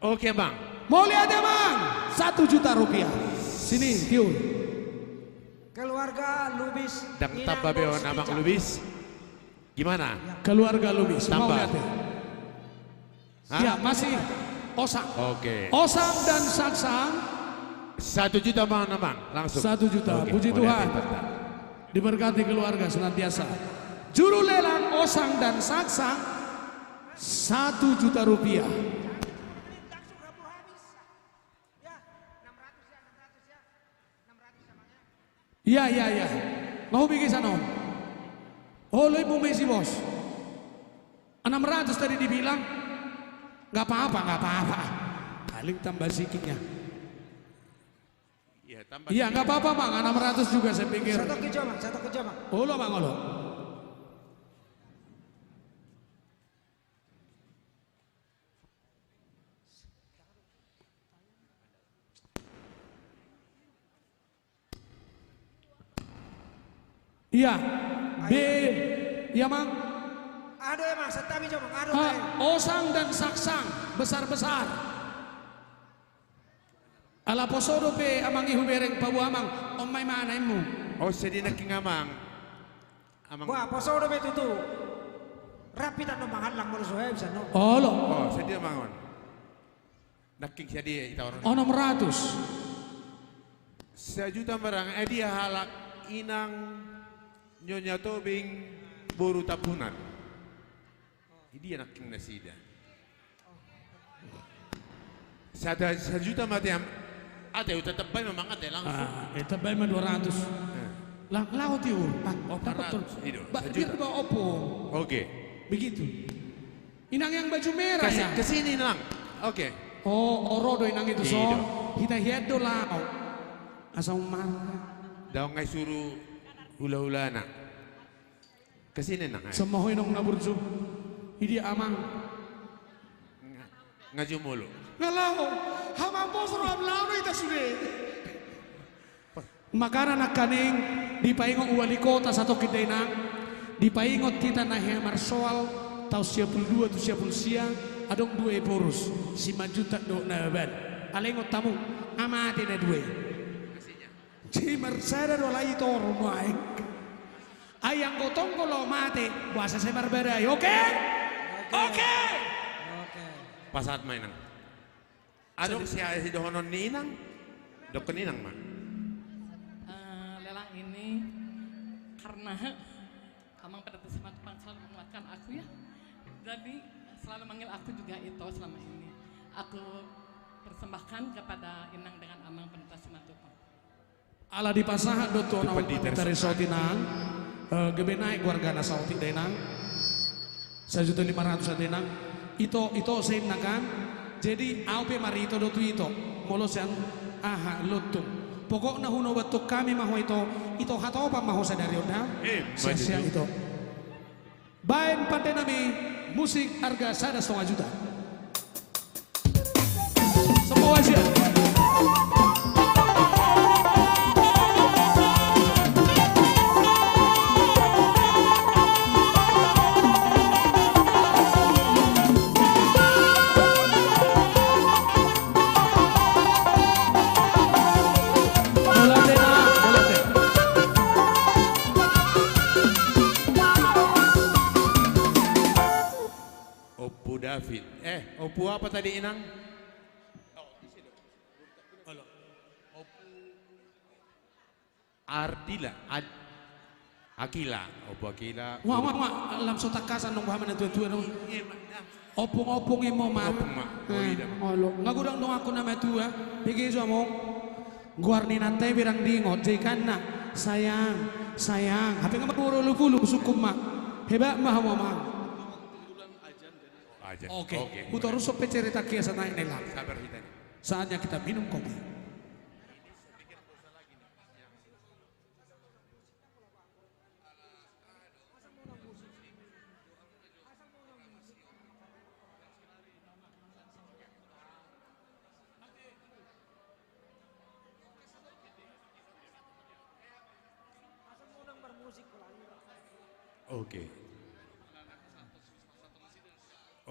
Oke Bang. Mau lihat ya Bang? 1 juta rupiah. Sini, Tio. Keluarga Lubis. Dan tambah beon Abang Lubis. Gimana? Keluarga Lubis. Mau Tambah. lihat ya? Ya masih Osang. Oke. Osang dan Saksang 1 juta Bang, langsung. 1 juta. Oke, Puji boleh Tuhan. ditetap. Diberkati keluarga senantiasa. Juru lelang Osang dan Saksang 1 juta rupiah. Ya. Mau bikin sana. Oh, lo ibu mesi bos. 600 tadi dibilang. Gak apa-apa. Paling tambah sikitnya. Iya, gak apa-apa bang. 600 juga saya pikir. Satu kerja bang. Oh, lo bang, lo. Iya, B, ya mang. Aduh emang, setami coba, aduh. Osang dan Saksang, besar-besar. Ala posodo pe amang ihu bereng pabu amang, omay maanaimu. Oh, sedih naking amang. Wah, posodo pe tutu. Rapi tak nomang lang mo suhay bisa no. Oh lo. Oh, sedih amangon. Naking sedih ita orang. 600. 1 juta merang, dia halak inang Nyonya Tobing boru tapunan. Ini naking nasida. 1 juta mati am. Ate tetap bay memang ate langsung. Tetap bay mah 200. Lang laut yur. Oh, 400. Itu. Biar bawa opung. Oke. Begitu. Inang yang baju merah ya. Kesini nang. Oke. Oh, orodo inang itu so. Kita hiado lao. Asal mana? Daw ngay suruh hula-hula na. Kesini nang. Semua inong naburju. Idi amang. Ngaju mulu. Ngalau. Hamang bos ram lao na ita sude. Makanan nak kaning dipaingot wali kota satu kita inang. Dipaingot kita nahi marsoal tahun 92 tu 10 sia adong 2 porus 5 juta do na ban. Alengot tamu amate na 2. Si marsada do lai toro maik. Ayang gotong kalau mate buasa saya barbarai. Oke? Pasat mainang. Adong siya si dohonon ni inang. Dok keninang mah. Lelang ini karena Amang pada Teman selalu menguatkan aku ya. Jadi selalu manggil aku juga itu selama ini. Aku persembahkan kepada Inang dengan Amang Pentas Matupang. Ala di pasahan doto na dari sauti nang gebe naik warga na sauti denang 1.500.000 denang ito sa kan jadi aupe marito doto ito molo siang aha lutung pokok na huno batuk kami maho ito hato pa maho sa dari onda sia ito bain pante nami musik harga 1,5 juta semua aja. David. Opu apa tadi inang? Ardila. Akila. Opu Akila. Wah, alam so takasan nung bahaman na tuwa nung. Opong imo ma. Opong ma. Ngagudang nung ako na matuwa. Bigay so mo. Guarni nantay birang dingot. Jaykan na. Sayang. Hapi nga magpuro lupulong sukum ma. Heba mahamamang. Oke. Utoro so pecerita kia sa naik nila. Saatnya kita minum kopi.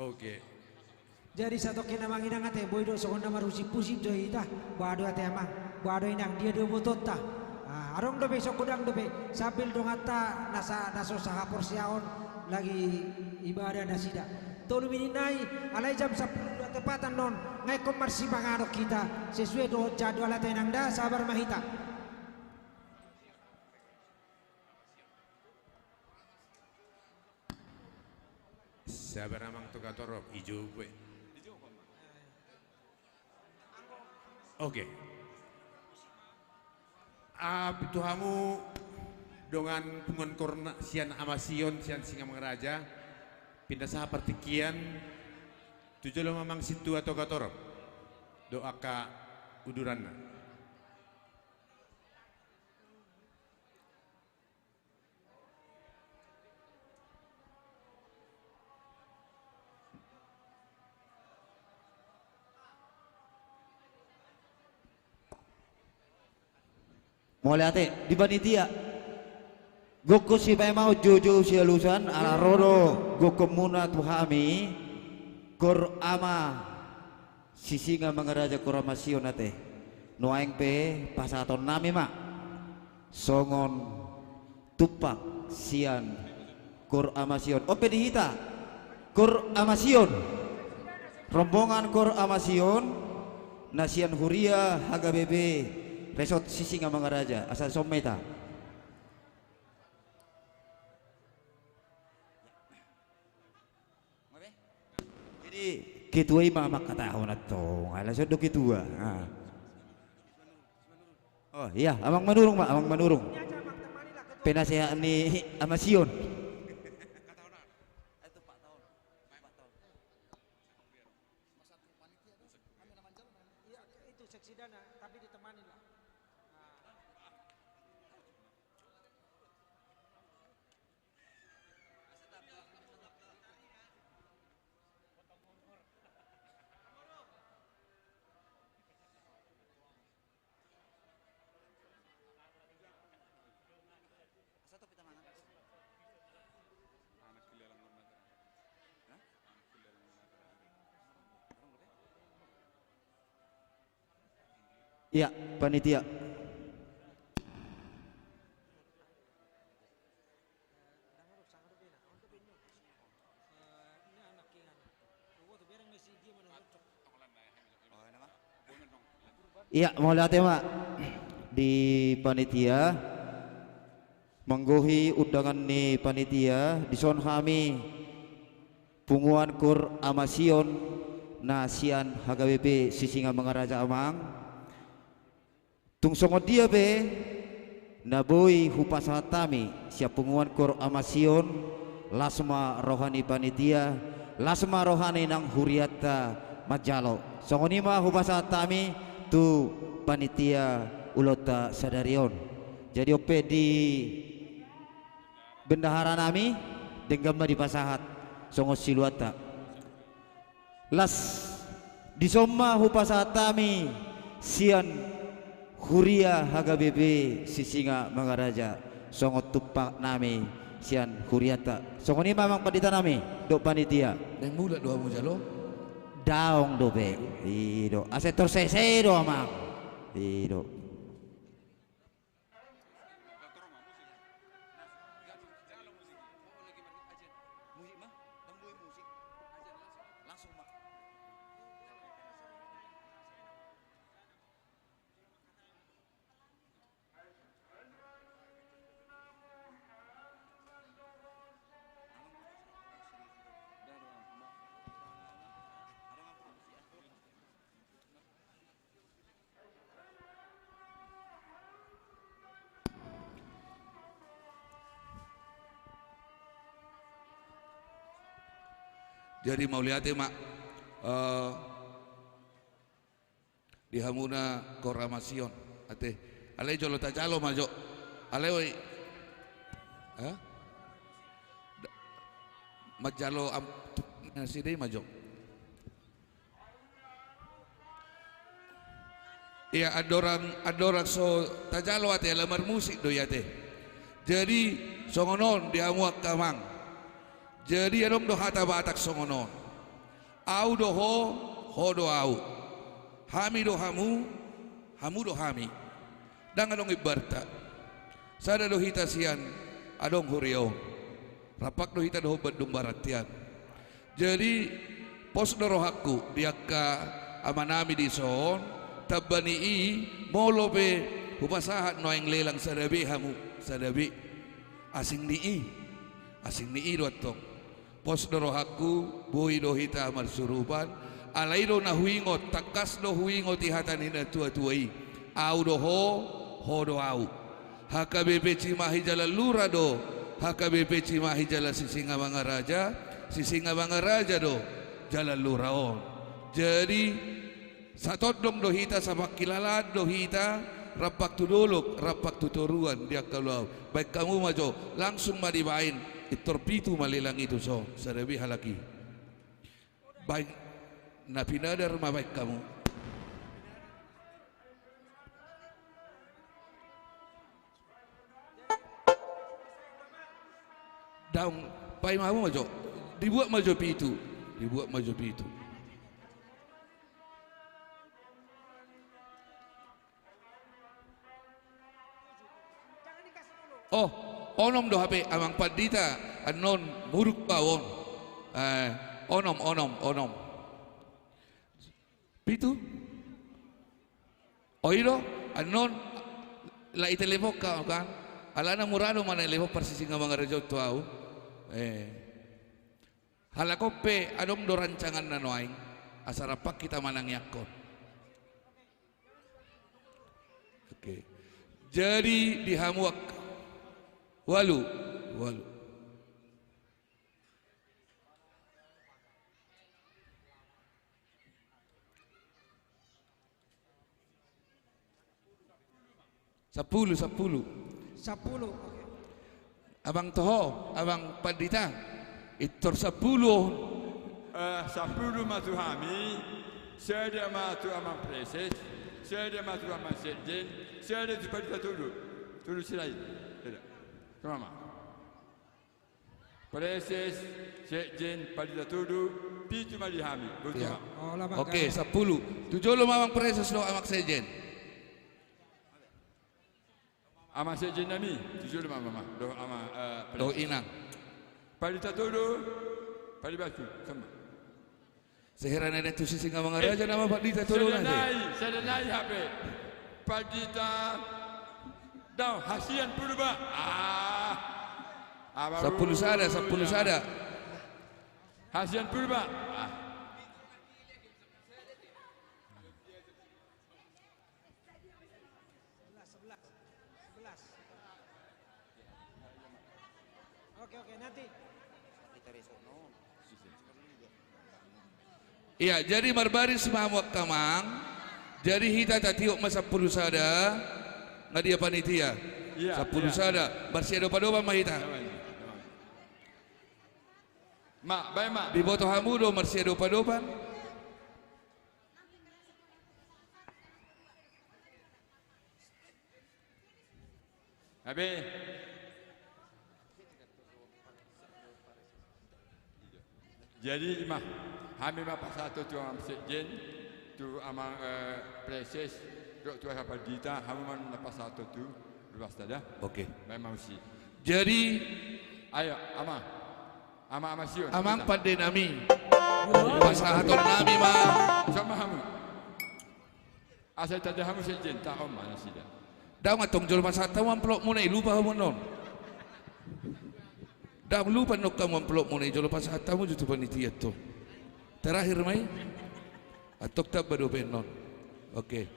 Oke. Jadi satu kena manginang ate boy do sekonda marusi pusip do ita bado ate amang bado inang dia do botot ta arong do besok kudang do be sambil dong ata naso saha porsiaon lagi ibadah nasida tolu mininai alai jam 10 tepatan non ngai komarsi bangaro kita sesuai do jadwal ate nang da sabar mahita Katorop ijo gue. Oke. Itu kamu dengan pungan korna sian amasion sian singa mengeraja pindah sah partikian tujuh lo memang situ atau Katorop doa ka uduranna. Mulai ate di panitia goko si mau jojo si alusan ala rodo goko muna tuhami kor ama sisinga mangaraja koramasion ate noaeng pe pasaton nami mak songon tupak sian kor amasion ope dihita kor amasion rombongan kor amasion nasian huria haga bebe resort sisinga mangaraja asal someta. Jadi ketua mama katahon ato, ala sodo ketua. Oh iya, amang manurung mak, amang manurung. Penasehat ni amasion. Itu seksi dana, tapi ditemani lah. Iya, panitia. Iya, mau lihat ya mak di panitia menggohi undangan ni panitia di son kami punguan kur amasion nasian HGBP sisinga mangaraja amang tungsongo dia be naboi hupasatami siap punguan kur amasion lasma rohani panitia lasma rohani nang huriata majalo songonima hupasatami tu panitia ulota sadarion jadi ope di bendahara nami denggamba di pasahat songo siluata las di somma hupasatami sian huria HGBB sisinga mangaraja songo tupak nami sian huriata songo ni mamang padita nami dok panitia yang mula doa mujalo daong do be ido asetor sese do amang ido jadi mau lihat mak di hamuna koramasion ate ale jolo ta calo majo ale oi majalo nasi dei majo iya adorang so tajalo ate lamar musik do ate jadi songonon di amuak kamang jadi adom do hata batak songonon au do ho do au hami do hamu do hami dang adong ibarta sada do hita sian adong hurio rapak do hita do badung baratian jadi pos do rohaku diaka amanami di son tabani i molobe hupasahat noeng lelang sadabi hamu sadabi asing ni i do atong pos dorohaku boi do hita marsurupan alairo na huingot takas do huingot ihatan hina tua-tuai au do ho do au HKBP Cimahi Jala Lura do HKBP Cimahi Jala Sisinga Mangaraja do Jala Luraon. Jadi satodong do hita sabak kilalat do hita rapak tudolok rapak tutoruan dia kalau baik kamu majo langsung madibain itorpitu malilang itu so sarabi halaki baik napinadar mabaik kamu daun pai mau majo dibuat majo pitu oh onom do HP amang padita anon muruk bawon onom pitu oiro anon la itelevok kan alana murano mana levo persisinga Mangaraja tuau halakope adom do rancangan nanoaing asarapak kita manang yakon. Oke. Jadi dihamuak walu sepuluh abang toho abang pandita itor 10 matu hami saya matu amang preses saya matu amang sedjen saya tu pandita tulu silai tidak sama preses sedjen pandita tulu pitu mali hami ya. Oke 10 tujolo mamang preses lo amang sedjen ama sejen nami tujuh mama do ama do inang palita todo palibaku sama seherana itu Sisinga Mangaraja nama palita todo nanti sedenai habe palita dau hasian purba 10 sada hasian purba iya, jadi marbaris mahamwak kamang, jadi hita tatiok masa 10 sada, nggak dia panitia, 10 sada, bersih dopa mahita. Mak, baik mak. Di boto hamudo bersih dopa. Habis. Jadi mah kami bapa satu tu amang sekjen tu amang preses dok tu apa dita kami man lepas satu tu luas dah. Okey. Memang si. Jadi ayo amang siun. Amang pandai nami. Pasahaton nami mah. Sama kamu. Asal tadi kamu sekjen tak om mana sih dah. Dah ngatong jual pasahata amplop munai lupa kamu non. Dah lupa nok kamu amplop munai jual pasahata mu jutu panitia tu. Terakhir mai atok tak bado penon. Okey.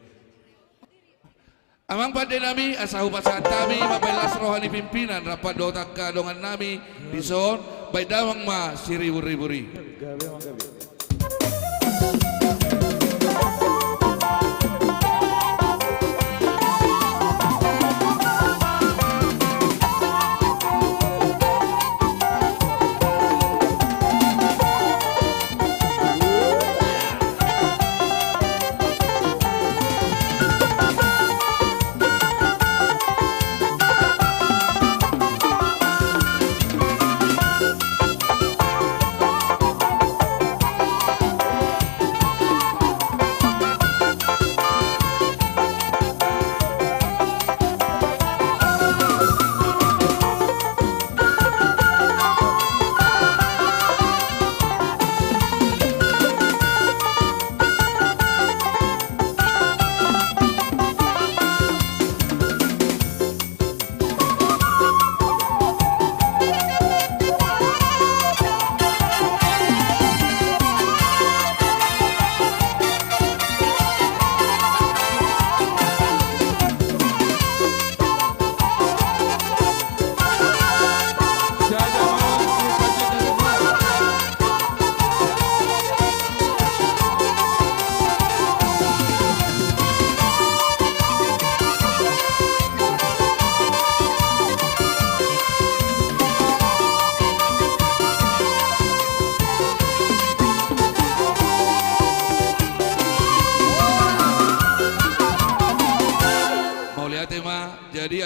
Amang pandai nami asahu pasatami mabelas rohani pimpinan rapat do takka dongan nami di son baik dawang ma siri buri.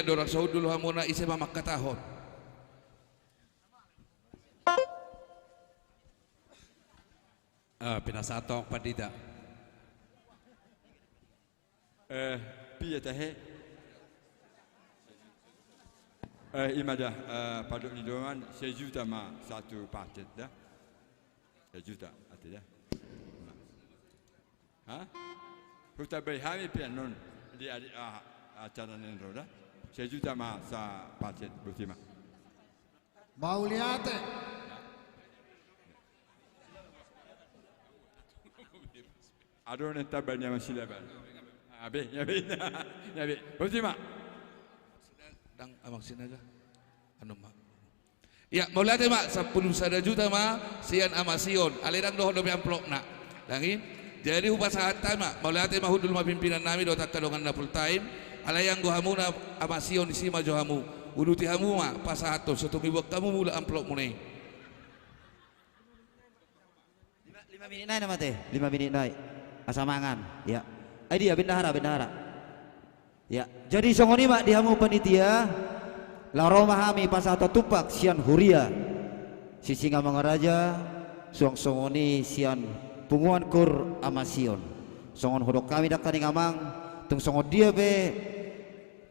dia dorang sahut dulu hamuna isi mamak katahon. Pinasatok padita. Piye tahe? Imada paduk ni doan sejuta ma satu paket dah. Sejuta ada dah. Ha? Kita beri kami pianon di acara nendro dah. Sejuta ma sa paket Butima. Mau lihat? Aduh ni tabarnya masih lebar. Habis, habis. Butima. Dang amang sinaga. Anu mak. Ya, mau lihat mak 10 juta mak sian amasion. Aliran doh do amplop nak. Dangi. Jadi upah saat mak mau lihat mak hudul ma pimpinan nami do takka dongan na full time. Alayang go hamu na amasion di sima jo hamu. Uduti hamu mak pas ato soto mibok kamu mula amplop mune. 5 menit naik nama teh. 5 menit naik. Asamangan. Ya. Dia bendahara. Ya, jadi songoni mak dihamu panitia laro mahami pasato tupak sian huria sisinga mangaraja suang songoni sian punguan kur amasion songon hodok kami dakani ngamang tung songon dia be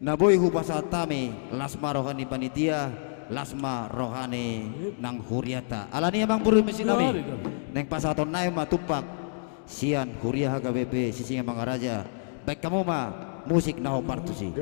naboy hu pasatami lasma rohani panitia lasma rohani nang huriata alani emang buru mesin nami neng pasato nae ma tupak sian huria HKBP sisinga mangaraja baik kamu mah musik naho partusi.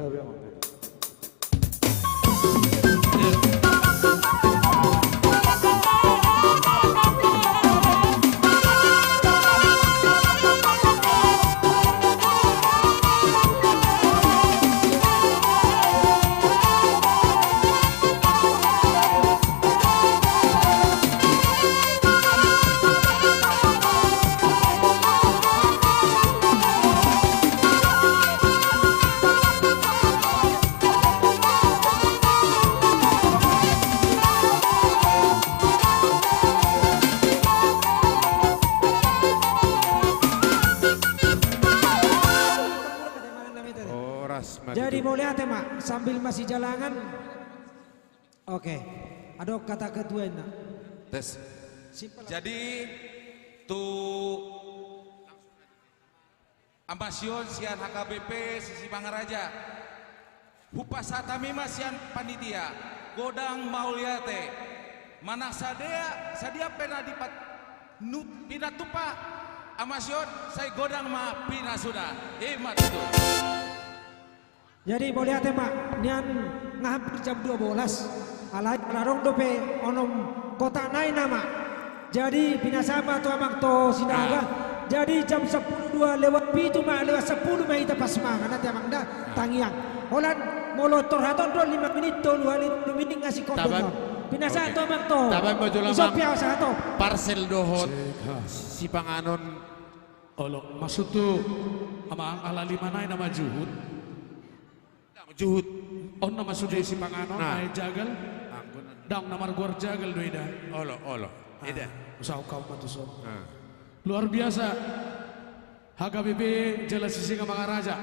Jadi mau lihat ya mak sambil masih jalangan. Oke. Ada kata kedua nak. Tes. Jadi tu ambasion sian HKBP sisi Bangaraja. Hupasatami sian panitia. Godang Mauliate. Mana sadia pernah dipat pina tupa amasion saya godang ma pina sudah. Hemat itu. Jadi boleh ate mak nian ngahampir jam 12 alai larong dope onom kota nai nama. Jadi binasama tu amak to sinaga. Jadi jam 10.02 lewat pitu mak lewat 10 mak kita pas mangan nanti amak dah tangiang. Holan molotor haton do 5 menit to 2 menit ngasih kopi. Binasa tu amak to. Taban mojola Isop piasa to. Parcel dohot si panganon. Olo maksud tu amang ala 5 nai nama juhud. Juhud on nama sudah si panganon naik jagal dang namar gor jagal doida olo ida usah kau matuso luar biasa HKBP jelas sisi Mangaraja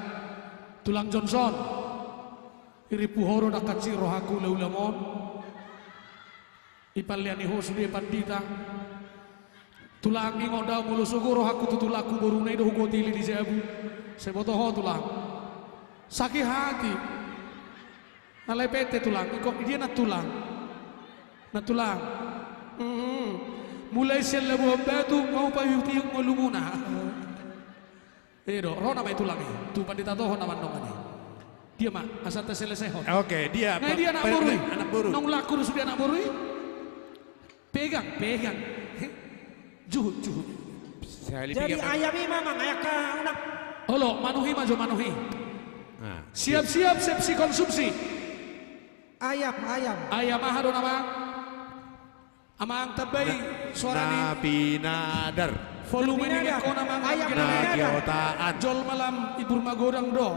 tulang Johnson iri puhoro dakat si rohaku leulamon ipaliani ho sudah pandita tulang ingoda mulu sugo rohaku tutulaku borune do hukotili di jabu sebotoho tulang sakit hati nalai pete tulang, kok dia na tulang, mulai siang lebu batu mau payung melumuna, roh nama tulang ni, tu pandita toh nama nomanya, dia mak asal terselesai hot. Oke, dia. Nah dia anak boru, nong laku sudah anak boru, pegang, juhud. Jadi ayam ini mamang ayaka unak. Halo, manuhi maju manuhi. Siap-siap sepsi konsumsi. Ayam. Ayam mahado nama. Amang tabay suara ni. Nabi Nadar. Volume ini ko nama. Ayam Nagiotaan. Jol malam ibu rumah godang do.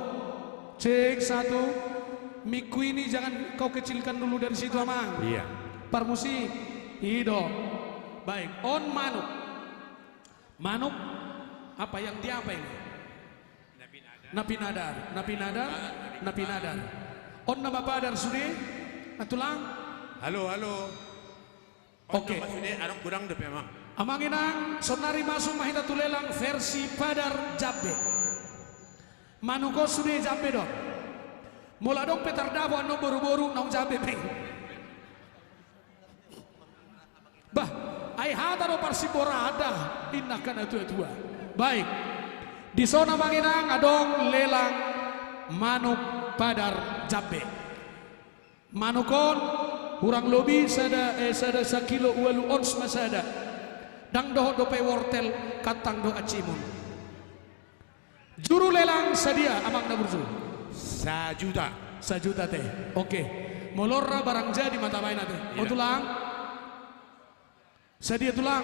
Cek 1. Miku ini jangan kau kecilkan dulu dari situ amang. Iya. Parmusi. Hido. Baik. On manuk. Manuk. Apa yang dia apa ini? Napi nadar. On nama padar sudah, atulang. Halo, halo. Oke. Maksudnya orang kurang deh memang. Amanginang sonari masuk mahita tulelang versi padar Jabe. Manuko sudah Jabe dong. Mula dong petar dabo no boru-boru nong Jabe peng. Bah, ai hata do parsiborada innakan tua-tua. Baik. Di zona Manginang adong lelang manuk padar Jabe. Manukon kurang lebih sada sakilo 8 ons masada. Dang doho dope wortel katang do acimun. Juru lelang sedia amang naburzu. 1 juta. 1 juta teh. Oke. Molorra barang jadi mata main teh. Oh tulang. Sedia tulang.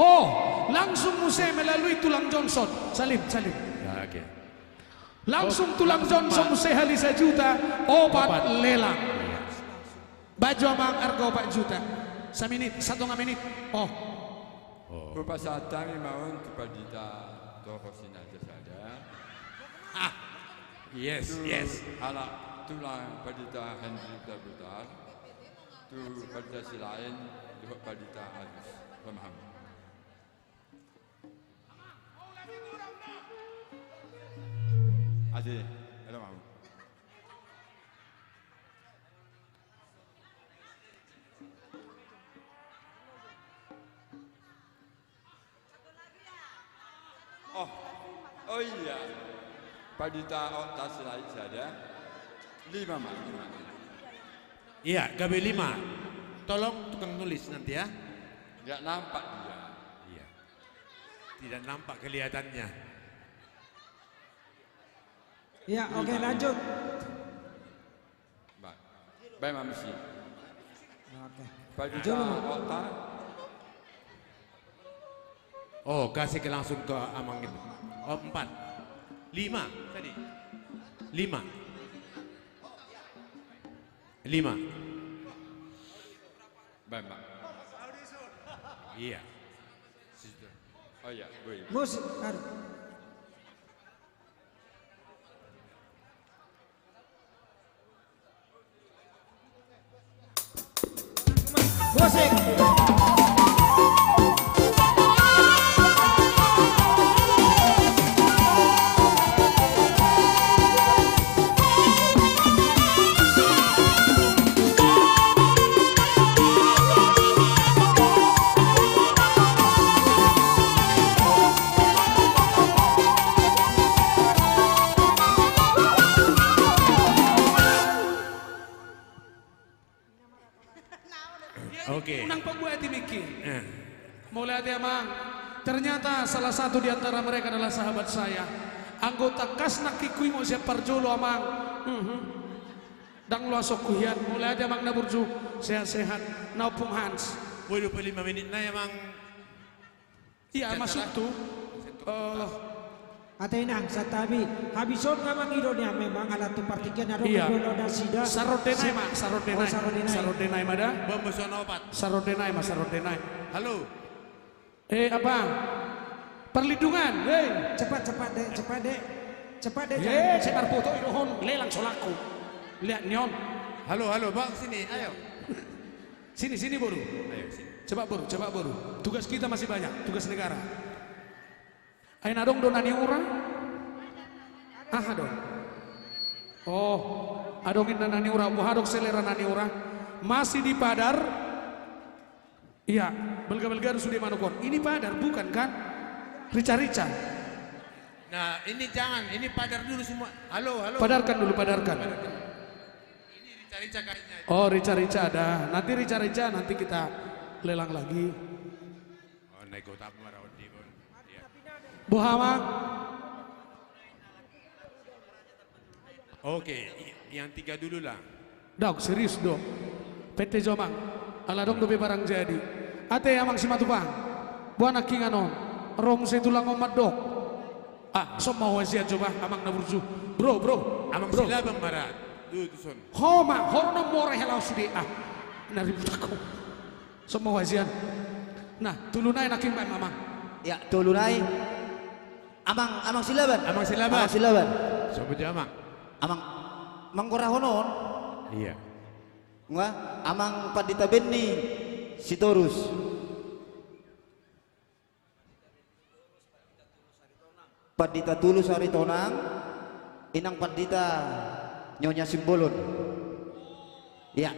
Oh, langsung musai melalui tulang Johnson. Salim. Ya, oke. Langsung tulang Johnson musai hali 1 juta obat lelang. Baju amang harga 4 juta. 1 menit. Oh. Bapak saat kami mau kepada toko sinaja saja. Yes. Halak tulang pada Henry Tabutar. Tu pada si lain pada Agus. Paham? Ade, ada mau. Oh iya, Padita tas lain saja. 5 mak. Iya, gabe 5. Tolong tukang nulis nanti ya. Tidak nampak dia. Iya. Tidak nampak kelihatannya. Ya, oke lanjut. Baik mamsi. Oke. Padita otak. Oh, kasih langsung ke amang itu. Oh, 4. 5 tadi. 5. Baik, Mak. Iya. Oh iya, boleh. Musik. Musik. Oke. Unang pembuat mikir. Mulai hati amang. Ternyata salah satu di antara mereka adalah sahabat saya. Anggota Kasnak Kikui mau siap parjolo amang. Dang lo asok kuhian. Mulai hati amang naburju. Sehat-sehat. Naupung Hans. 25 menit na emang. Iya masuk tuh. Atenang sa tabi. Habison nga mangidonya memang alat tu partikan aro Iya. da sida. Sarodenai mak, sarodenai. Oh, sarodenai. Sarodenai mada. Bambusan obat. Sarodenai mas, sarodenai. Halo. Apa? Perlindungan, Cepat dek. Cepat foto irohon, lelang solaku. Lihat nyon. Halo, Bang, sini, ayo. Sini boru. Ayo, sini. Coba boru. Tugas kita masih banyak, tugas negara. Ayo nadong donani orang. Dong. Oh, adongin nani orang, buhadok selera nani orang. Masih di Padar. Iya, belga-belga sudah manukon. Ini Padar bukan kan? Rica-rica. Nah, ini jangan, ini padar dulu semua. Halo. Padarkan dulu. Ini rica-rica kayaknya. Oh, rica-rica ada. Nanti rica-rica nanti kita lelang lagi. Oh, nego tak marawat di bon. Buhamak. Oke, yang 3 dulu lah. Dok, serius dok. PT Jomang. Ala dok dobe barang jadi. Ate amang si matupang. Buana kinganon. Rom se tulang omat dok. So mau wasiat coba amang naburju. Bro. Amang bro. sila bang marat. Dusun. Homa, horna more helau sudi. Naribut aku. So mau wasiat. Nah, tulunay naking pak mamang. Ya, tulunay. Amang silaban. Amang silaban. Sopo jama? Amang mangkorahonon. Iya. Nga amang Pandita Benny Sitorus. Pandita Tulus Aritonang, inang Pandita Nyonya Simbolon. Ya.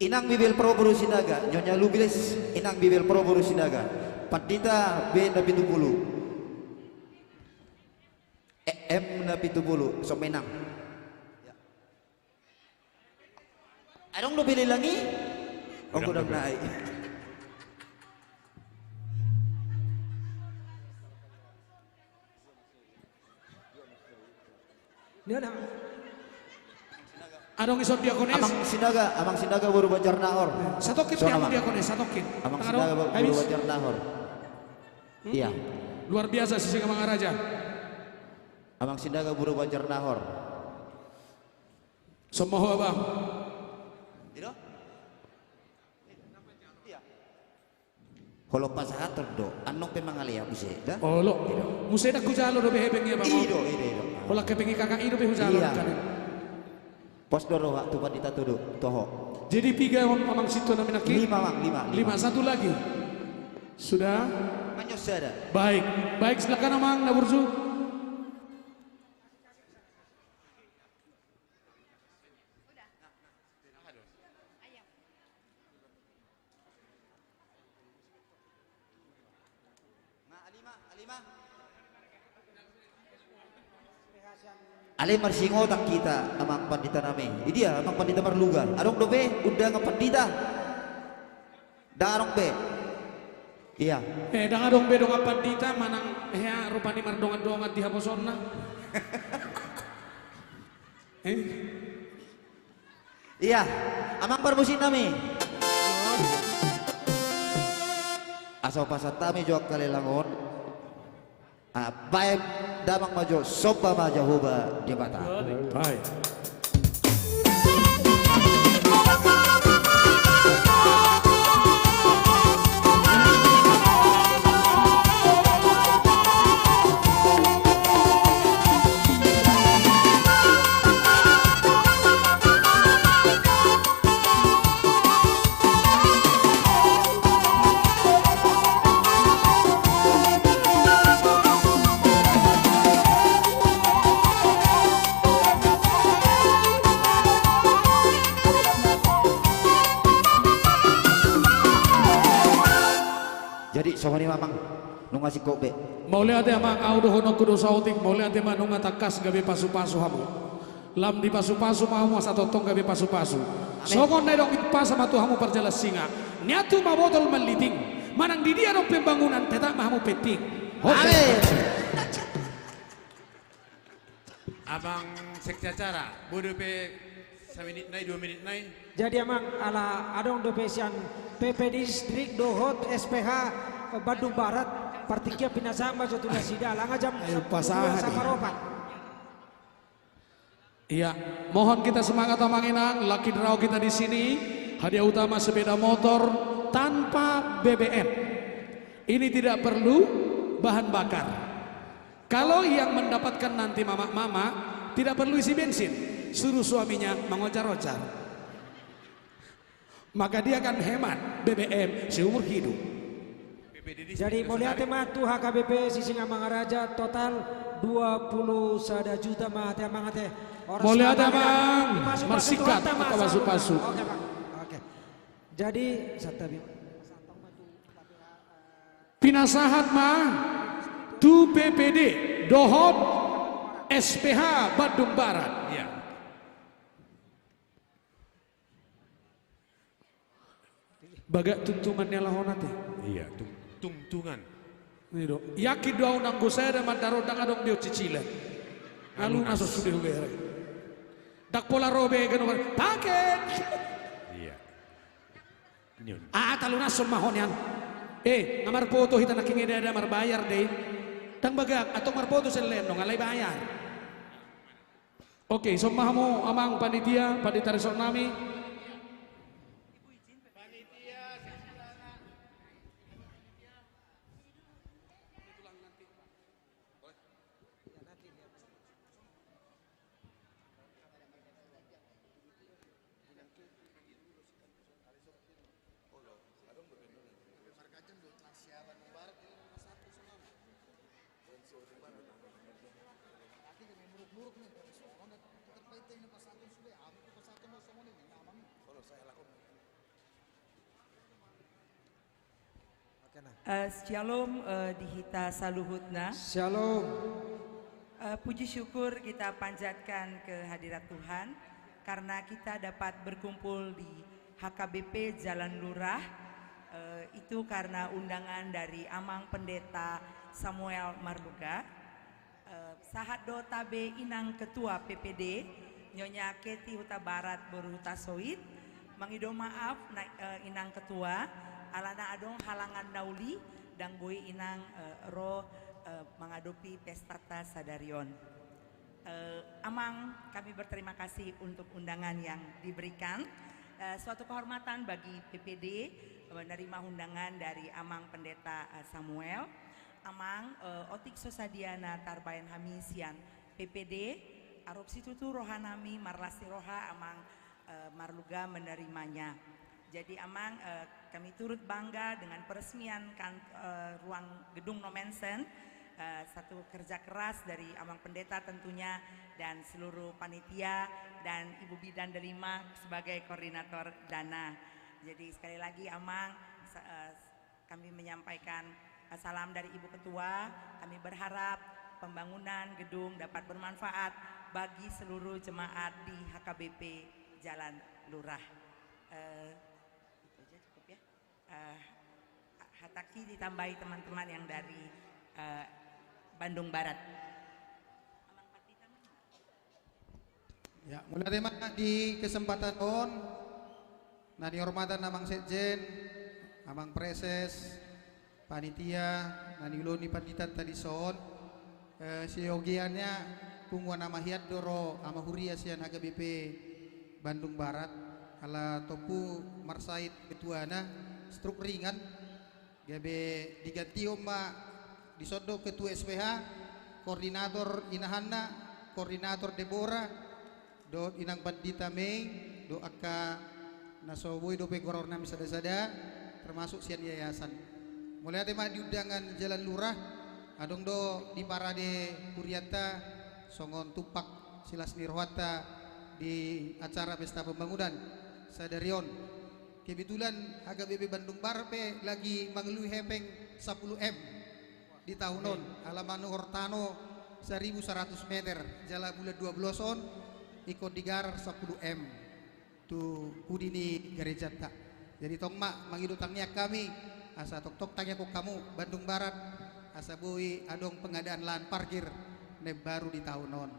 Inang Bibel Proburu Sinaga, Nyonya Lubilis Inang Bibel Proburu Sinaga, Pandita B na 70, M na 70, Somenang. Anong nabili lagi? O gudang naay. Adong isod diakones. Amang Sinaga Buru Banjar Nahor. Satokin tiang diakones, satokin. Amang Sinaga Buru Banjar Nahor. Iya. Luar biasa si Singa Mangaraja. Amang Sinaga Buru Banjar Nahor. Semoho abang. Tidak? Kalau pasahator do, anong pemangalia muse, dah? Oh lo, muse dah kujalo do behebengi abang. Ido. Kalau kepengi kakak ido behujalo. Iya. Pos doro waktu Pandita tuduh toho. Jadi 3 mamang situ na minaki? 5 mang, 5. Satu lagi. Sudah? Manyos ada. Baik silakan Amang Naburzu. Ale marsingo tak kita amang Pandita nami. Dia amang Pandita Marluga. Arong dobe udah nga Pandita. Darong be. Iya. Dang adong be dong Pandita manang rupani mardongan-dongan di haposonna. Iya, amang parbusin nami. Asal pasat tami jawab kalelangon. Baik damang majo soba maja huba di mata. Baik. Jadi sohani mamang nung ngasih kobe. Mau lihat ya mak audo hono kudo sautik mau lihat ya mak nung takas gabe pasu-pasu hamu. Lam di pasu-pasu mau mas atau tong gabe pasu-pasu. Sokon na dong ipa sama tu hamu perjelas singa. Niatu ma botol meliting. Manang di dia dong pembangunan tetak mahamu peting. Amin. Abang sekcacara, bodoh pe 1 menit naik 2 menit naik. Jadi amang ala adong dopesian PP Distrik Dohot SPH Bandung Barat partikia pinasama jatuh sida langa jam sakaropat. Iya, mohon kita semangat Amanginang, lucky draw kita di sini. Hadiah utama sepeda motor tanpa BBM. Ini tidak perlu bahan bakar. Kalau yang mendapatkan nanti mama-mama tidak perlu isi bensin, suruh suaminya mengocar-ocar. Maka dia akan hemat BBM seumur hidup. Jadi mau lihat mah tuh HKBP Sisinga Mangaraja total 20 sada juta mah teh mang teh. Boleh ada bang, marsikat atau pasu-pasu. Oke bang, oke. Jadi satabi. Pinasahat mah tu PPD Dohot SPH Bandung Barat. Ya. Baga tuntungannya lahona teh. Iya, tungtungan. Nih do, yakin doa unang saya dan mandaro dang adong dia cicilan. Lalu naso sudah bere. Dak pola robe gano paket. Iya. Talu naso mahon yan. Ngamar foto hita nakingin ada mar bayar deh. Dang bagak atau mar foto selen no ngalay bayar. Oke, somahamu amang panitia resort nami. Shalom dihita saluhutna. Shalom. Puji syukur kita panjatkan ke hadirat Tuhan karena kita dapat berkumpul di HKBP Jalan Lurah. Itu karena undangan dari Amang Pendeta Samuel Marluga, Sahado Tabe Inang Ketua PPD, Nyonya Keti Huta Barat Berhuta Soit, Mangido maaf Inang Ketua, Alana Adong Halangan Nauli, dan Boy Inang menghadapi Pestata Sadarion. Amang, kami berterima kasih untuk undangan yang diberikan. Suatu kehormatan bagi PPD menerima undangan dari Amang Pendeta Samuel. Amang Otik Sosadiana Tarbayan Hamisian PPD, Arupsi Tutu Rohanami Marlasti Roha Amang Marluga menerimanya. Jadi Amang kami turut bangga dengan peresmian ruang gedung Nomensen, satu kerja keras dari Amang Pendeta tentunya dan seluruh panitia dan Ibu Bidan Delima sebagai koordinator dana. Jadi sekali lagi Amang kami menyampaikan salam dari Ibu Ketua. Kami berharap pembangunan gedung dapat bermanfaat bagi seluruh jemaat di HKBP Jalan Lurah. Hataki ditambahi teman-teman yang dari Bandung Barat. Ya, mulai tema di kesempatan on, nadi hormatan Amang Sekjen, Amang Preses, panitia, nadi uloni panditan tadi son, siogiannya pungguan nama hiat doro ama huria sian HKBP Bandung Barat, ala topu Marsait ketuana, struk ringan, gabe diganti oma disodo ketua SPH, koordinator Inahanna, koordinator Deborah, do inang pandita Mei, do akka nasoboy do pegoror nami sada-sada, termasuk sian yayasan. Mulai tema di undangan Jalan Lurah, adong do di parade Kuriata, songon tupak silas nirwata di acara pesta pembangunan Sadarion. Kebetulan HKBP Bandung Barat lagi mengelui hepeng 10M di tahunon halaman Hortano 1100 meter jala bulan 12 on ikut digar 10M tu kudini gereja tak. Jadi tong mak mangidutangnya kami asa tok tanya kok kamu Bandung Barat asa bui adong pengadaan lahan parkir ne baru di tahunon.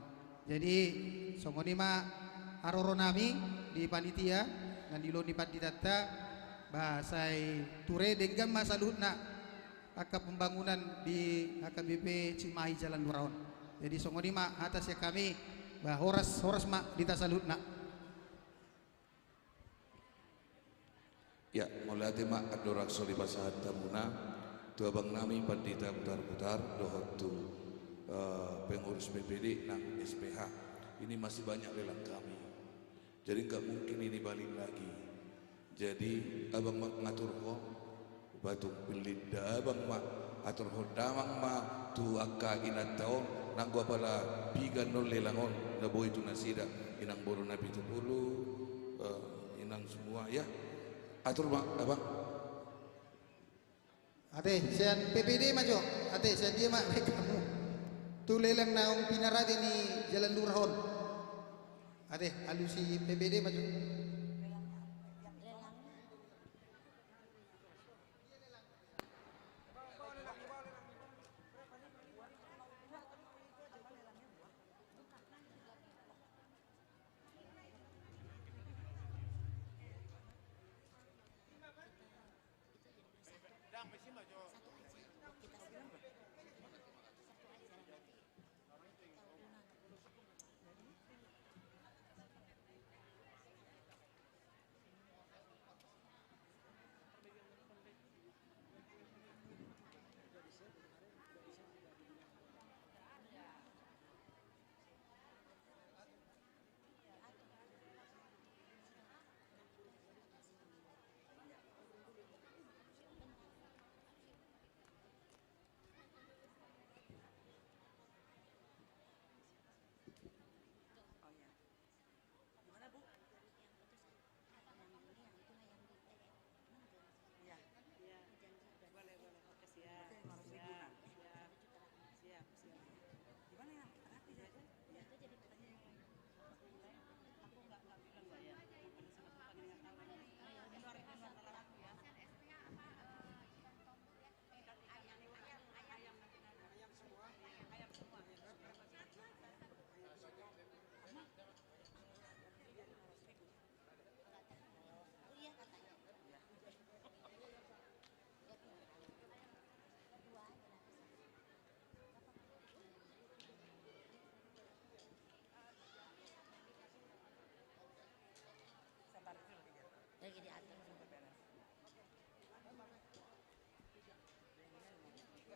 Jadi songoni ma aroro nami di panitia dan diloni pandidata bahasai ture dengan masa luhna aka pembangunan di HKBP Cimahi Jalan Luraon. Jadi songoni ma atas ya kami bah horas ma dita salutna. Ya, mulai tema adorak soli basahat tamuna tu abang nami pandita putar-putar dohot tu pengurus PPD nang SPH. Ini masih banyak lelang kami. Jadi nggak mungkin ini balik lagi. Jadi abang mak ngatur ho batu pelinda abang mak atur ho damang mak tu akka inat taon nang gua pala pigan nol lelangon na boy tu nasida inang boro na pitupulu inang semua ya atur mak abang Ate, sian PPD maju. Ate, sian dia mak kamu. Tu lelang naung pinarade ni Jalan Lurahon. Ate, alusi PPD maju.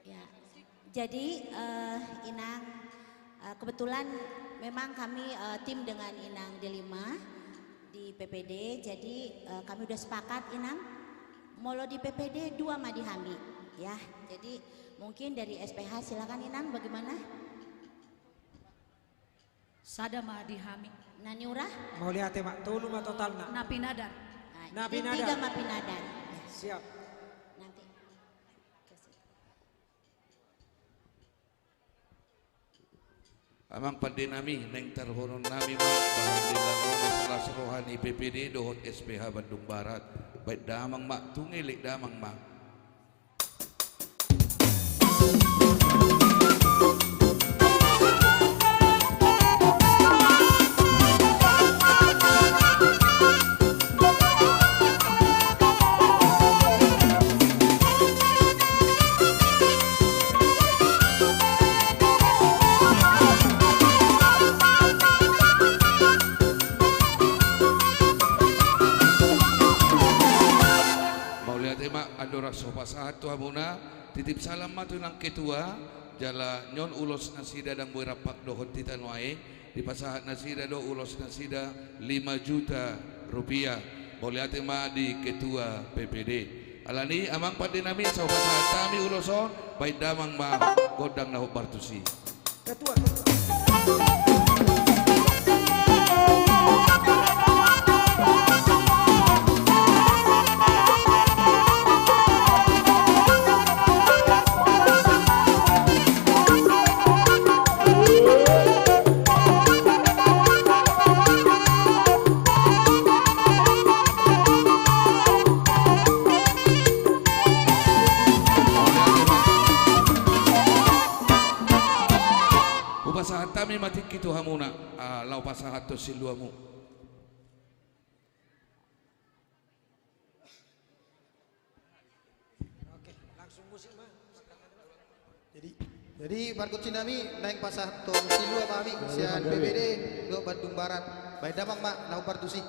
Ya, jadi Inang kebetulan memang kami tim dengan Inang Delima di PPD, jadi kami udah sepakat Inang molo di PPD 2 madihami ya. Jadi mungkin dari SPH silakan Inang bagaimana? Sada madihami. Nani urah? Mau lihat mak tulu ma total na. Napi nadar. Napi nadar. 3 mapi nadar. Ya. Siap. Nanti. Amang pandinami neng terhonon nami mak bahan dilangon kelas rohani PPD dohot SPH Bandung Barat. Baik damang mak tungilik damang mak. Adora sopa satu abuna titip salam matu nang ketua jala nyon ulos nasida dan boy rapak dohot titan wae di pasahat nasida do ulos nasida 5 juta rupiah boleh ate ma di ketua PPD alani amang padinami sopa sahat kami uloson baik damang ma godang naho bartusi ketua pasahat kami mati kitu hamuna lau pasahat to siluamu oke langsung musik mah jadi barkut sinami naik pasahat to silua mami sian PPD do Bandung Barat baik damang mak lau partusi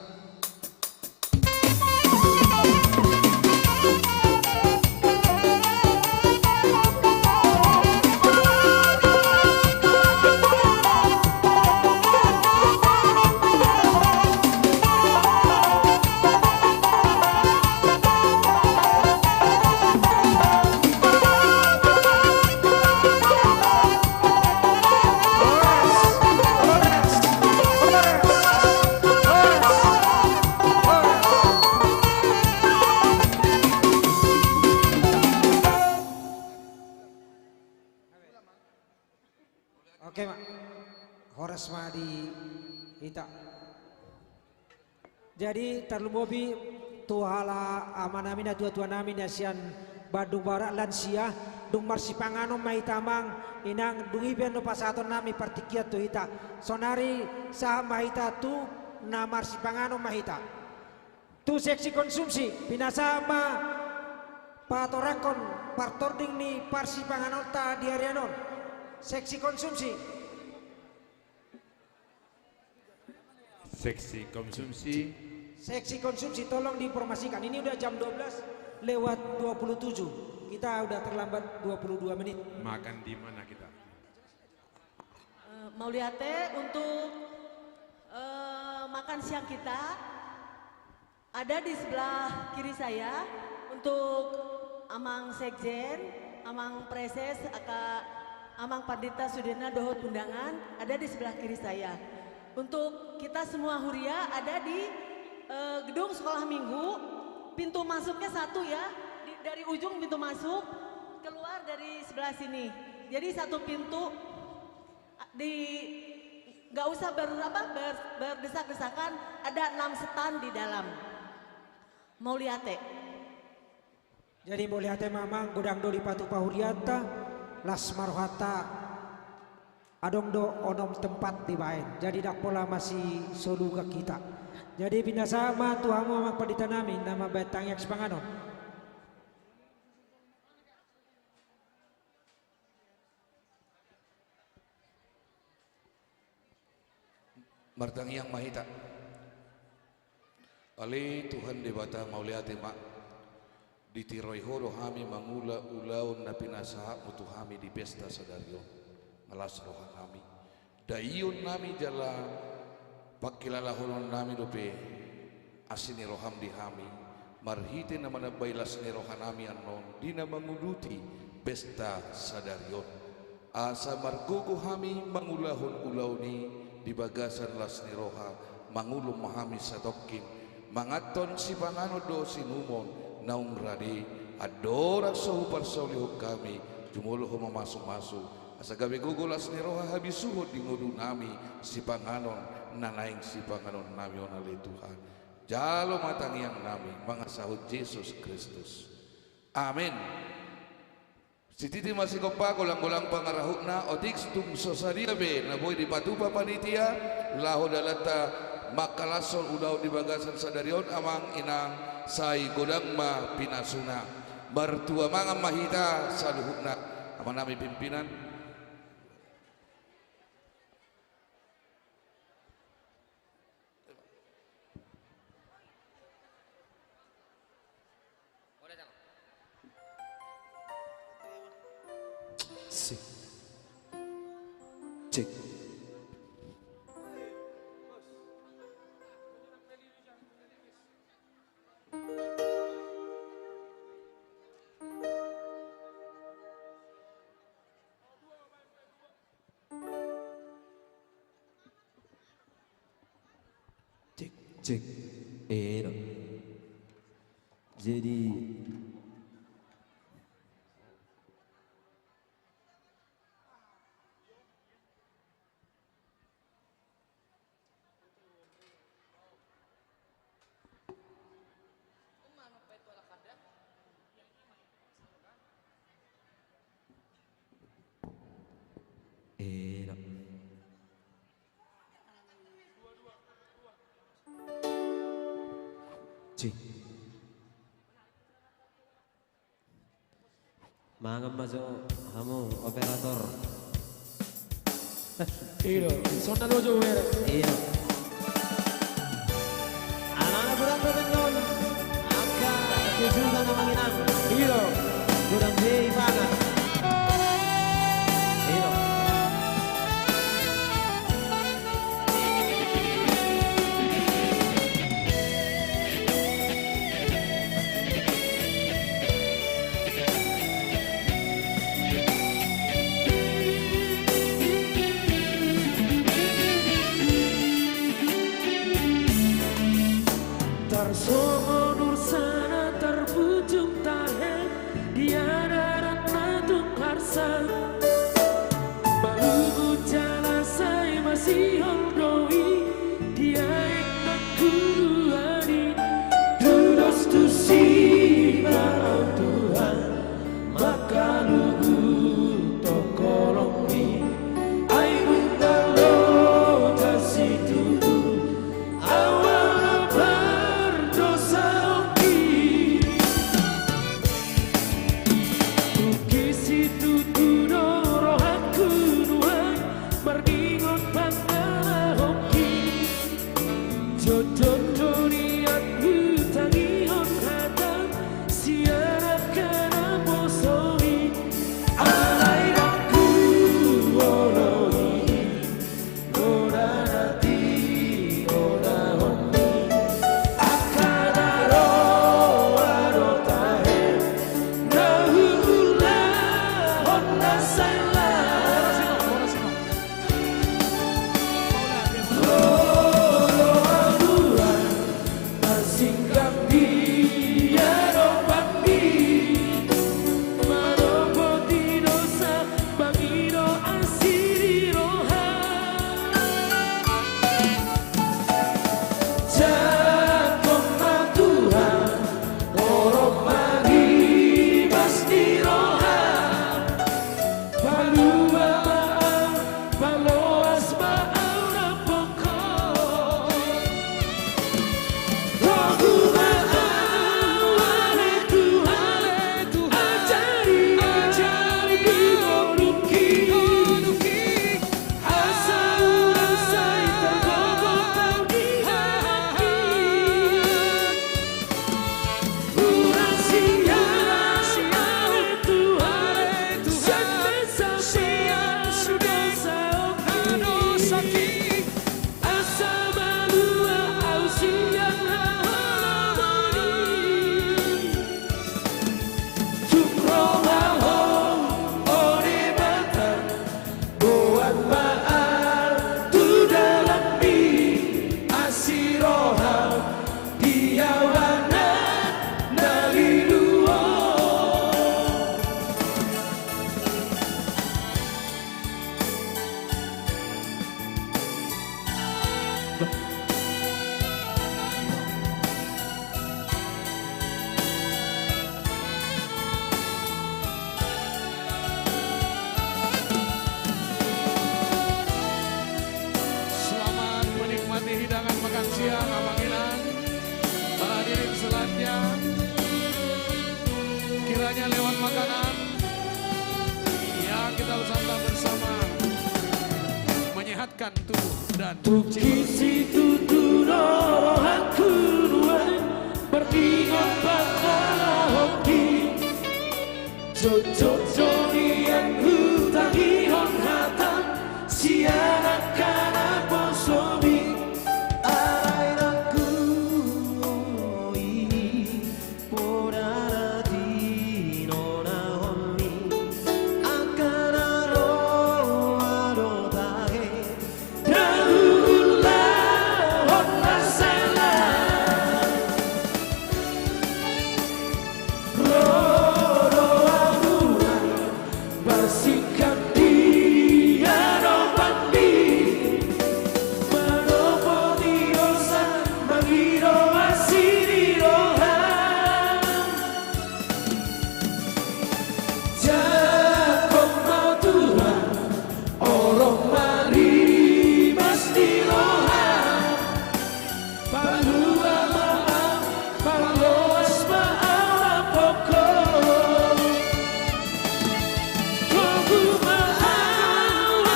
Oke, Mak. Horas ma di kita. Jadi terlumobi tuhala amanamina tua namin sian Bandung Barat lansia dung marsipangano mahitamang inang dungiben no pasaton nami partikiat tu hita. Sonari sa mahita tu na marsipangano mahita. Tu seksi konsumsi pinasama patorakon partording ni parsipanganota diarianon. Seksi konsumsi. Seksi konsumsi. Seksi konsumsi tolong diinformasikan. Ini udah jam 12 lewat 27. Kita udah terlambat 22 menit. Makan di mana kita? Mau lihat untuk makan siang kita ada di sebelah kiri saya untuk Amang Sekjen, Amang Preses, Amang Pandita Sudena Dohot Undangan ada di sebelah kiri saya. Untuk kita semua huria ada di gedung sekolah minggu, pintu masuknya satu ya, dari ujung pintu masuk keluar dari sebelah sini. Jadi satu pintu nggak usah berdesak-desakan, ada 6 setan di dalam. Mau lihat Jadi mau lihat mamang godang do di patu pahuriata las marohata adong do onom tempat di baen. Jadi dak pola masih soluga kita. Jadi binasama tuhamu amak padita namin nama betang yak sepanganon. Martang yang mahita Ali Tuhan debata mauliati mak ditiroi horo hami mangula ulaun na pinasaha mutu hami di pesta sadario ngalas rohan hami dayun nami jala pakilala horon nami dope asini roham di hami marhite na manabailas ni rohan nami anon dina manguluti pesta sadarion asa margugu hami mangulahun ulauni di bagasan las ni roha mangulum mahami satokin mangaton si pangano do sinumon naung radi adora sohu parsolihuk kami jumuluh mamasuk-masuk asa gabi gugulas ni roha habis suhud di ngudu nami si panganon nanaing si panganon nami onali Tuhan jalo matang yang nami mangasahut Yesus Kristus amin. Si titi masih kopa golang-golang pangarahukna otiks tum sosaria be na boy di patupa panitia lahu dalata makalasol udau di bagasan sadarion amang inang sai godang ma pinasuna bartua mangam mahita saluhukna aman nami pimpinan Cek. Cek. Jadi Mangam masuk kamu operator. Iya, sonda dojo wer. Iya. Anak-anak kurang berbenyon. Angka kesulitan namanginang. Iya. Kurang jei banget. Iya. Tersohor sana terpucuk tahe di hadapan menyehatkan tubuh dan Tukisi tuturo aku nuan berdingan pada hoki Jojo jodian hutangi hon hatan siaran kana posobi Arairaku ini podara di nona honi akara ro aro tahe Naula honna sala Roro amuna basikan dia robandi Manopo diosa magiro asiri rohan Jakob mau Tuhan orang mari mas di rohan Palua maaf palos maaf pokok Kogu maaf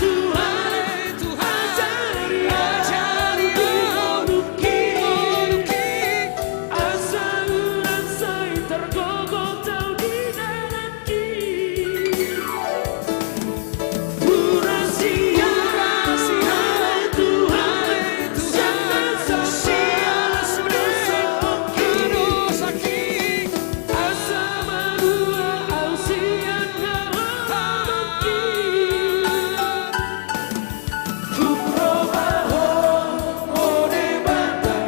Tuhan Ajari onuki Asa uran say tergogol tau di nanaki Purasia Tuhan Jangan sosialas bersoki Asa madua ausian ngahoki Kuprobaho ode bata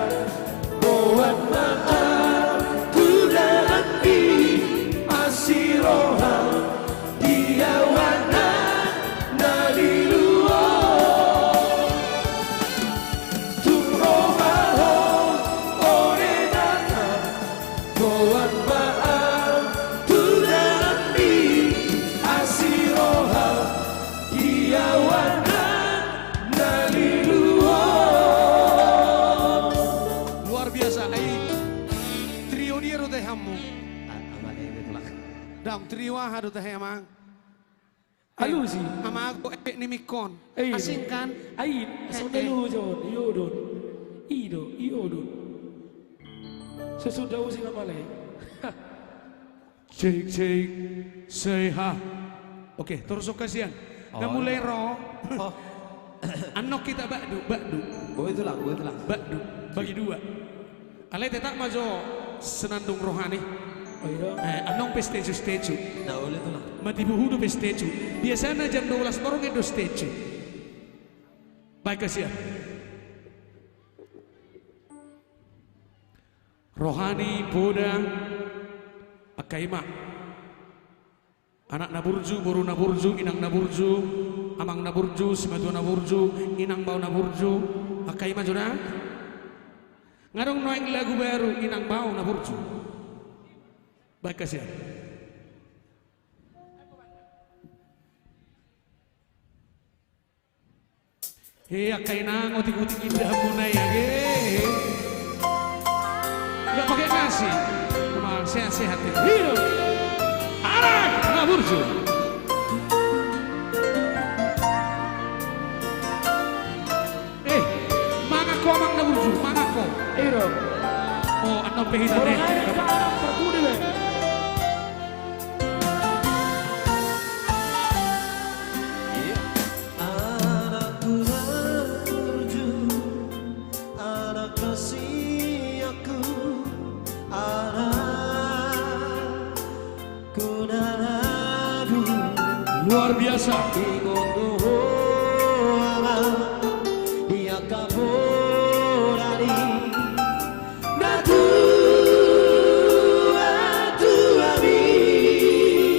Boat maaf Tudalangi Asiroha Diawana Naliluo Kuprobaho ode bata Boat maaf Tudalangi Asiroha Diawana Naliluo luar biasa. Trio dia ro teh hamu. Dang trio ha ro teh amang. Alu sih. Ama aku ni mikon. Asing kan? Ain, sodelu jon, yodon. Iodon. Sesudah usin apa lagi? Cek say ha. Oke, terus kasihan. Nah mulai ro. Anok kita bakdu. Gue itu lah. Bakdu bagi dua. Alai tetak majo senandung rohani. Oh iya. Anong pesteju. Nah oleh itu lah. Mati buhudu pesteju. Biasanya jam 12 orang itu steju. Baik kasihan. Rohani Buddha Akaima anak naburju, boru naburju, inang naburju, amang naburju, simatu naburju, inang bau naburju, Akaima juna ngarong noeng lagu baru inang bau naburju. Baik kasihan. Akaina ngotik-ngotik indah munai ya nggak pakai nasi, cuma sehat-sehat ya. Hidup, anak naburju. Mangako amang naburju, mangako. Iro. Oh, ano pehitan deh. Perkudi be. Anakku naburju, anak kasih aku. Luar biasa.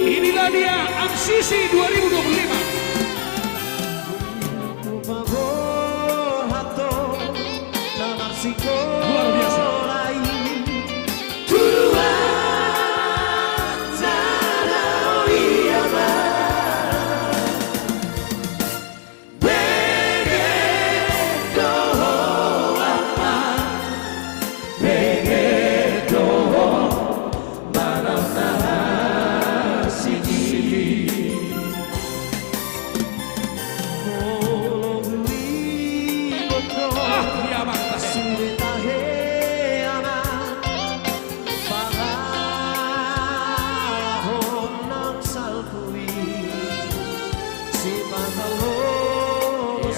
Inilah dia MCC 2025. Luar biasa.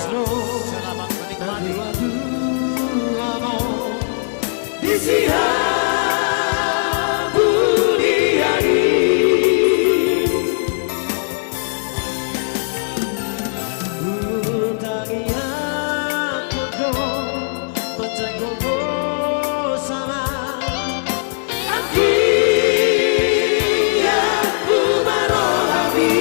Selamat menikmati di siang budi hari. Untangi aku dong penjagogo sama aku aku marohami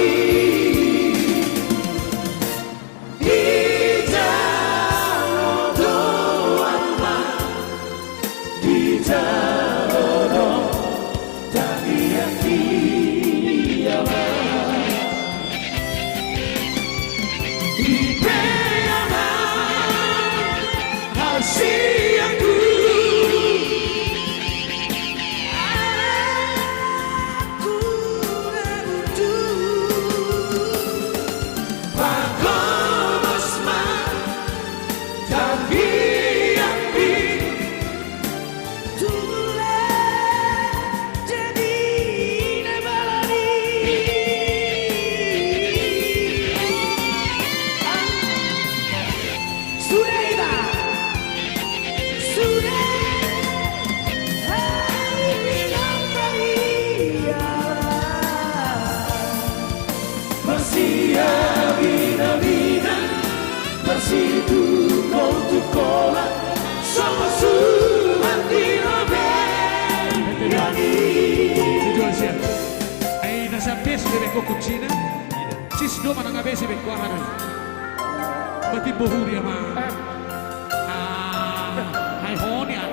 Cucina, cis do mana ngabesi be kuah hari. Bati bohu dia mah. Hai honia.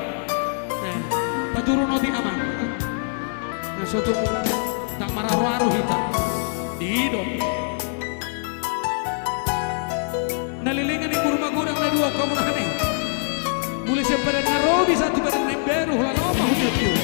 Paturu noti ama. Nah suatu tak mararu-aru hitam. Dido. Nalilingan di kurma gudang na dua kamu nane. Mulai sepadan ngarobi satu badan nemberu lano apa hujan tu.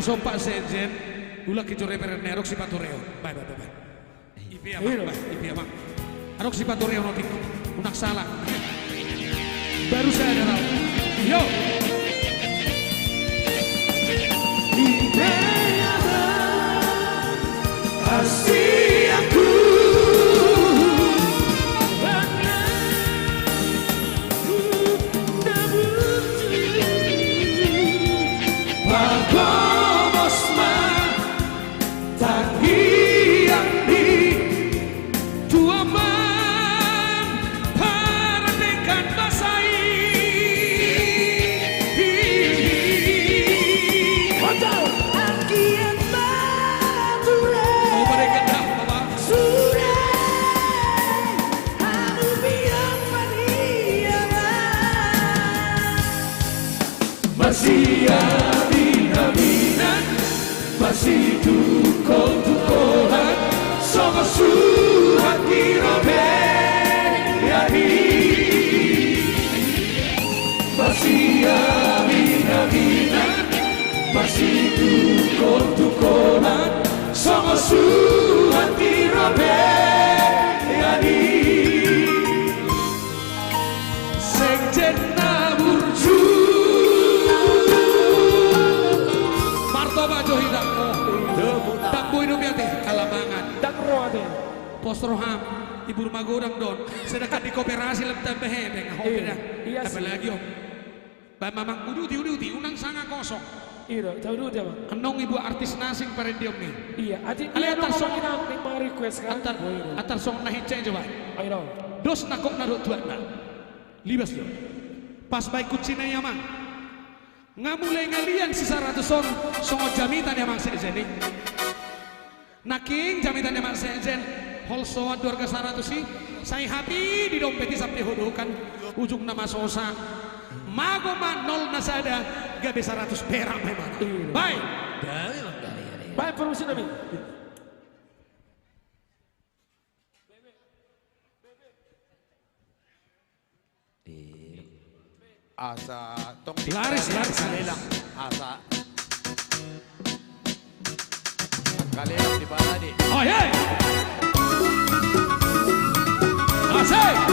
Sopak sejen, ulah kicore perenerok si patureo. Bye. Ipi ama. Arok si patureo notik, unak salah. Baru saya ada tahu. Yo. Kasih aku. masih amin-aminan, masih tukol-tukolan, sama suhat kirobeyani. Masih amin-aminan, masih tukol-tukolan, sama suhat kirobeyani. Sekjen Naburju Martoba Johidang tak boy no biate kalamangan tak roade postroham ibu rumah godang don sedangkan di kooperasi lebih tambah hebeng iya sih apalagi om Pak Mamang uduti unang sangat kosong iya tahu dulu dia enong ibu artis nasing parendiom nih iya aja iya atar song kita mau request kan atar song nahice coba ayo dos nakok narut tuan libas dong pas baik kucina ya mang ngamulai ngalian sisa ratusan songo jamitan ya mang sejen nih naking jamitan ya mang sejen hol soa 200 sih saya happy di dompeti sampai hodokan ujung nama sosa mago man nol nasada gabe 100 perak memang baik baik permisi nabi asa tong laris kalelang asa kalelang di baladi oh yeah asik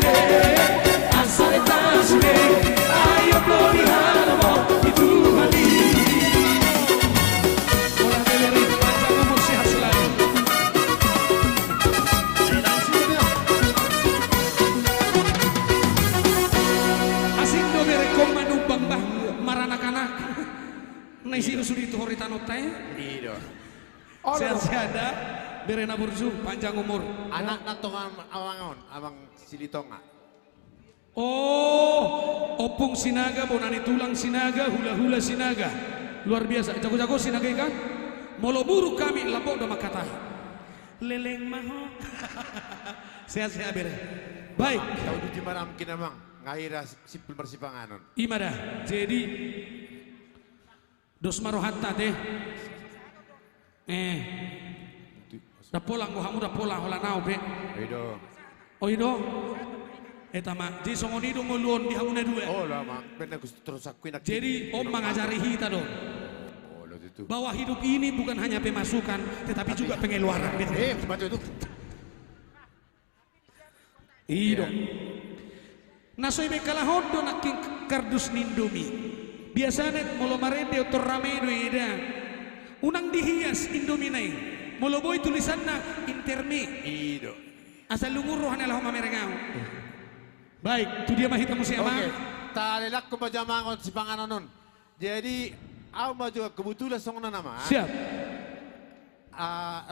tasune, asale tasune, ayo pelihara mo itu hati. Bola beli panjang umur sehat selalu. Asing do bere komando bambah marana-kana. Naisi usuri itu horitano teh. Iya. Sehat-sehat bere naburju panjang umur. Anak natongan awang Silitonga. Oh, opung sinaga, bonani tulang sinaga, hula-hula sinaga. Luar biasa, jago-jago sinaga kan? Molo buru kami lapok do makata. Leleng maho. Sehat-sehat bere. Baik. Tahu di Jimaram kinamang ngahira sipil persipanganon. Imada. Jadi dos marohatta teh. Da polang hamu da polang hola nau be. Ido. Oh ido. Eta mak, jadi songoni dong nguluon di hamuna dua. Oh lah mak, benar terus aku nak. Jadi om mengajari kita dong. Oh lo itu. Bahwa hidup ini bukan hanya pemasukan, tetapi juga pengeluaran. Sepatu itu. Iya. Nasoy bekalahon do naking kardus nindomi. Biasanya molo marede otor rame do ida. Unang dihias indomi nai. Molo boy tulisanna interme. Ido. Asal lumur rohan alah mamerengau. Baik, itu dia mahita musi ama. Oke. Talelak ko pajamangon si panganonon. Jadi aku maju kebetulan song nama. Siap.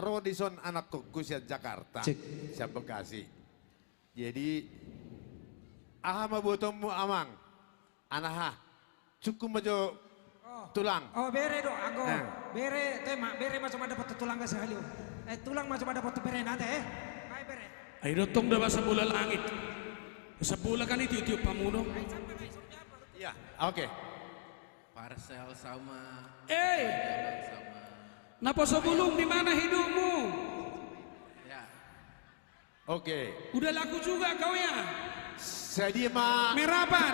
Rodison anak kukusia Jakarta. Siap Bekasi. Jadi aha mabutomu amang. Anaha. Cukup maju tulang. Oh bere do anggo. Bere tema bere macam ada foto tulang kasih halio. Tulang macam ada foto bere nate Hai bere. Ayo dotong dah bahasa bola langit. Sebulan kan itu tiup pamuno. Iya, oke. Parcel sama. Napa sebelum di mana hidupmu? Ya. Oke. Udah laku juga kau ya? Saya mah. Merapat.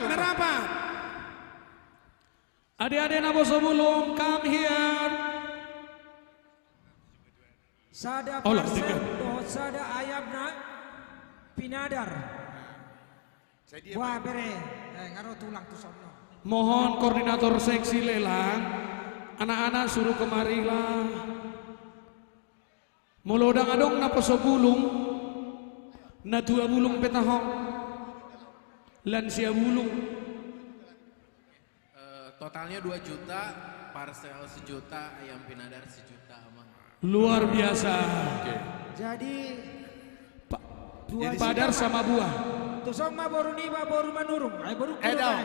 Adik-adik napa sebelum come here. Sada parcel do sada ayamna pinadar. Wah bere, ngaro tulang tu sono. Mohon koordinator seksi lelang, anak-anak suruh kemarilah. Molodang adong napa sebulung, na dua bulung petahong, lansia bulung. Totalnya 2 juta, parcel 1 juta, ayam pinadar 1 juta amang. Luar biasa. Jadi Padar sama buah. Tusong ma boru ni ba boru manurung. Ay boru kulo. Daw.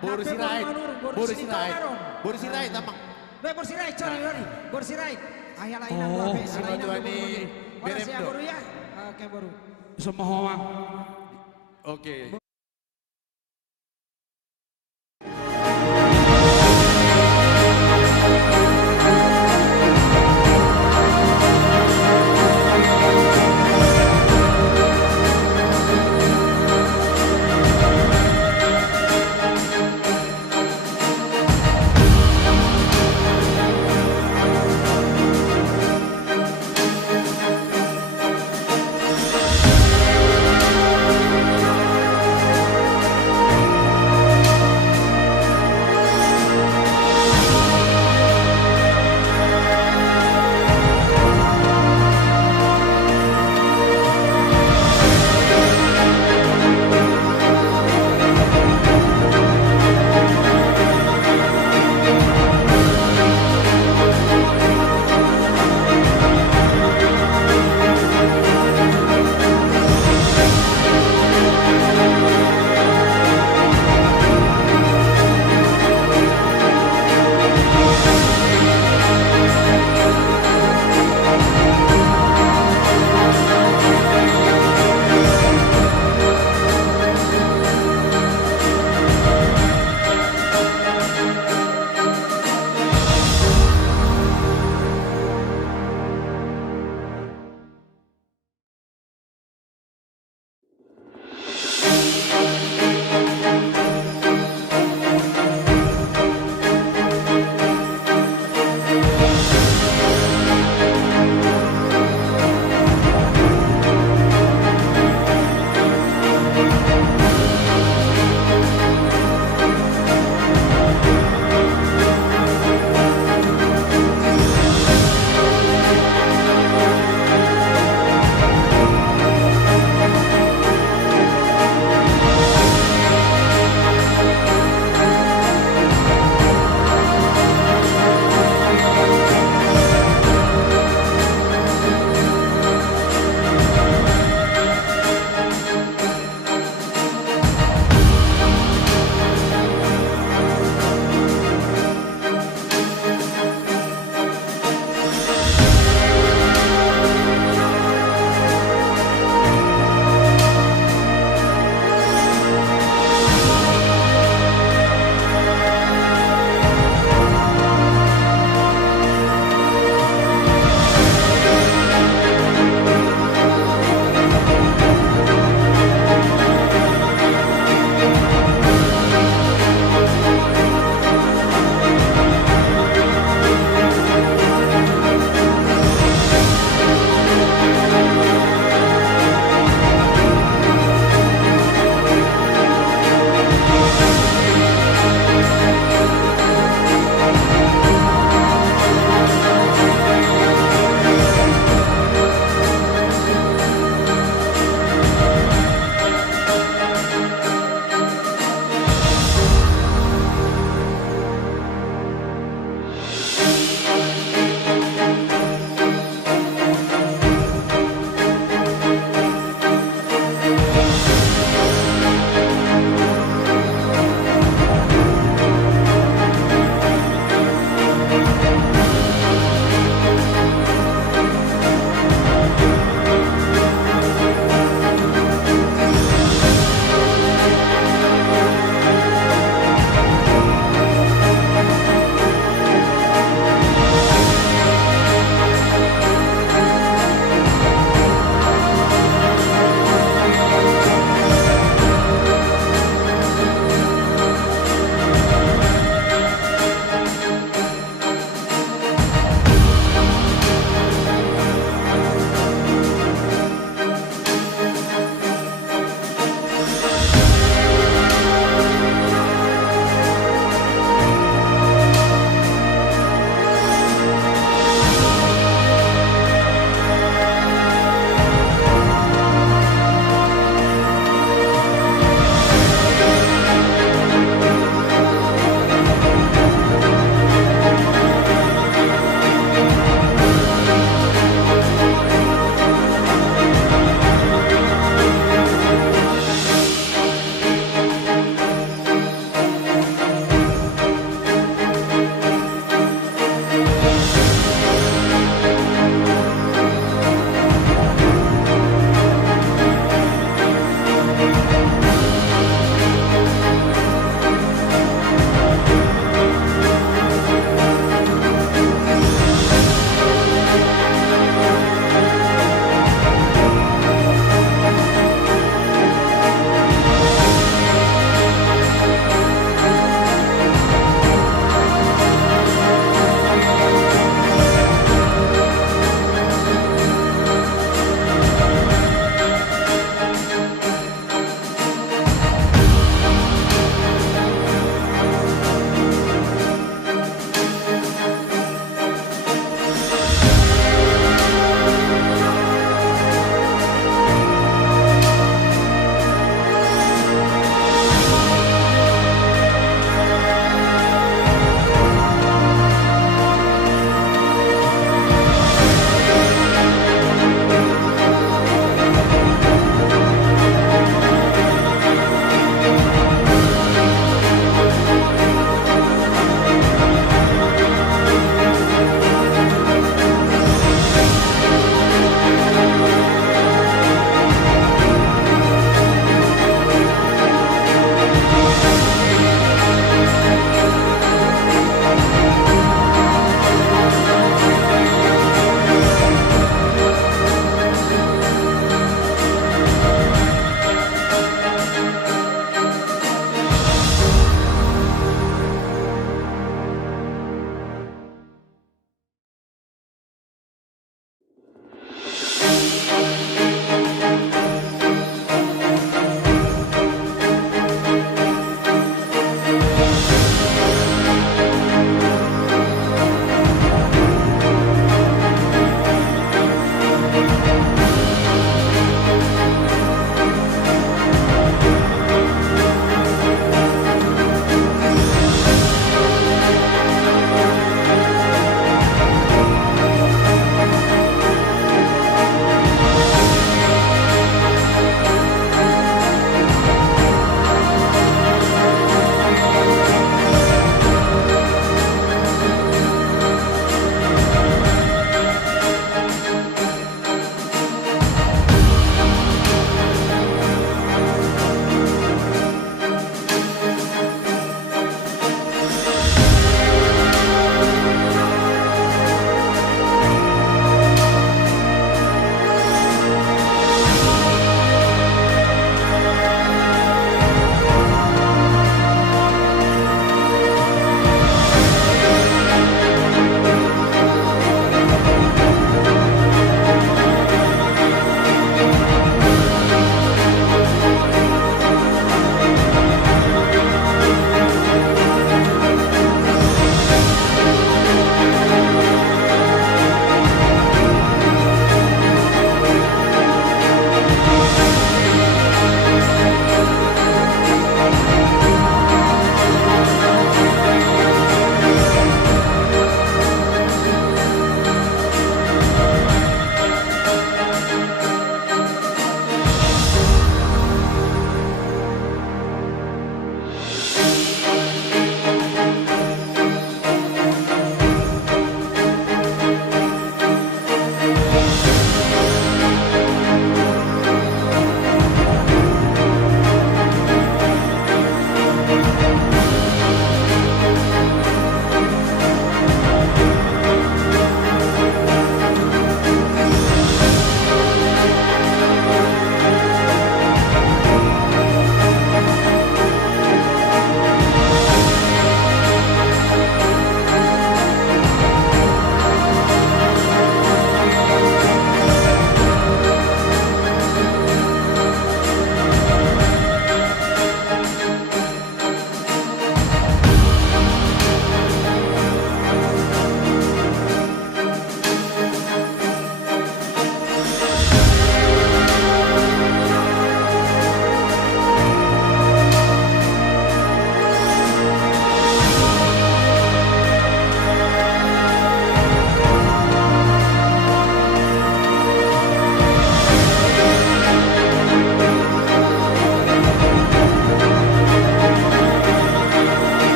Boru sirait. Boru sirait tamang. Be boru sirait sorry. Boru sirait. Ayala inang Oh. be. Ala ni Boru siya boru ya. Oke boru. Semohon. Oke.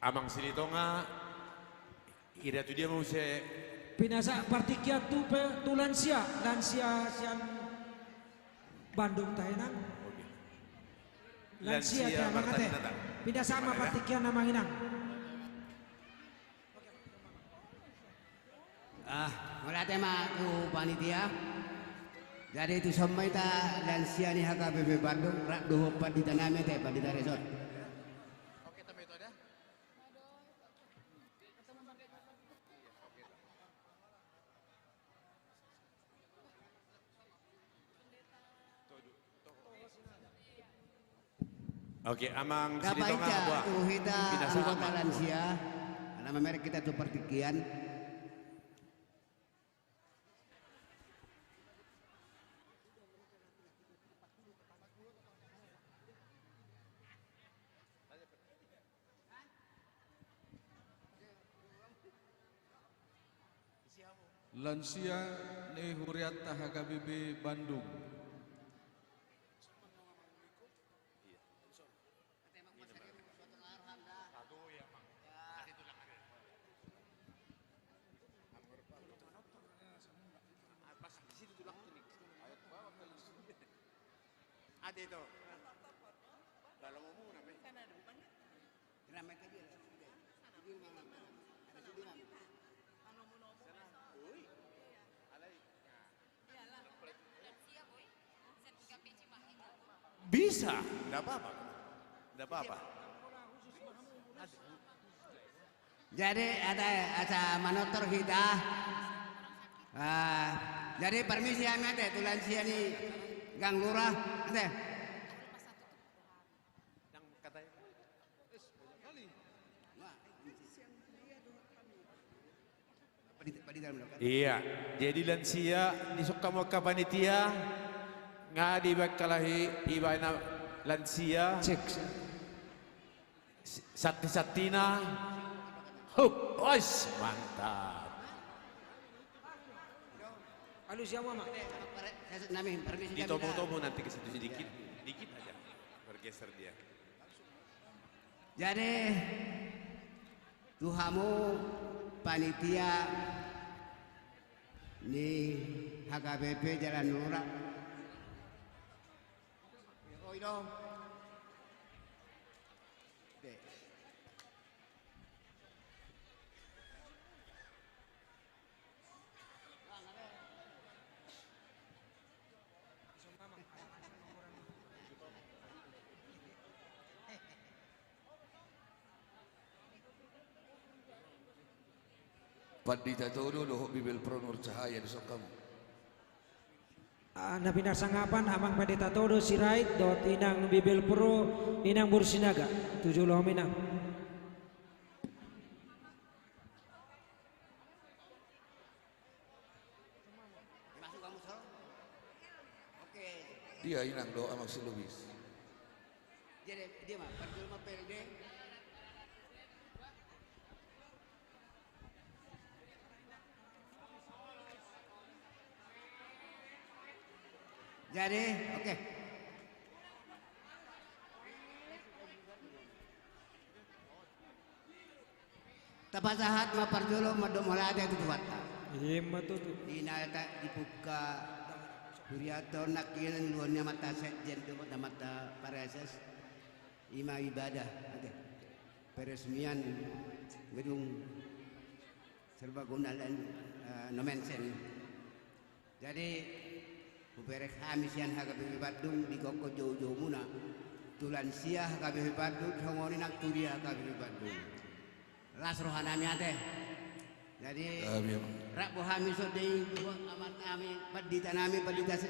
Amang Silitonga, ida tu dia mau se Pinasa partikia tu lansia sian Bandung taenan. Lansia tiang teh. Pindah sama partikia nama inang. Mula tema tu panitia. Jadi itu semua kita lansia ni HKBP Bandung rak doh pandita nami teh pandita resort. Oke, amang Dapat Silitonga buat kita anggota lansia, nama merek kita tu pertikian. Lansia ni Huriata HKBP Bandung. Ada itu. Kalau ngomong namanya. Kan ada bukannya? Ramai tadi ada. Jadi mana? Ada sudi mana? Anu mau ngomong. Oi. Alai. Iyalah. Lansia boy. Sertifikat PC Cimahi. Bisa, enggak apa-apa. Enggak apa-apa. Jadi ada manotor kita. Jadi permisi amat ya tu lansia ni Gang Lurah, ada. Yang katanya iya, jadi lansia di Sukamaka panitia ngadi bakalahi ibana lansia sakti-saktina hup, ois mantap. Halo siapa mak? Ditomo-tomo nanti ke situ sedikit, dikit aja bergeser dia. Jadi Tuhamu panitia ni HKBP Jalan Lurah. Oh dong. Pandita Todo doh Bibel Pronur Cahaya di Sokam. Anda pindah sanggapan Amang Pendeta Todo Sirait dot Inang Bibel Pro Inang Bursinaga 7 loh Minang. Dia Inang doa maksud Lubis. Jadi dia mah perjulma PLD. Jadi, oke. Tapasahat maparjulo madomolada itu buat. Iya matu tu. Inalta dibuka Huriato nakinan luarnya mata sekjen tu mata pareses ima ibadah ada peresmian gedung serbaguna dan nomensen. Jadi Uberek hamisian HKBP Bandung di koko jauh-jauh muna tulan siah HKBP Bandung hongoni nak turia HKBP Bandung las rohanami ate jadi rak bohami sodei amat nami padita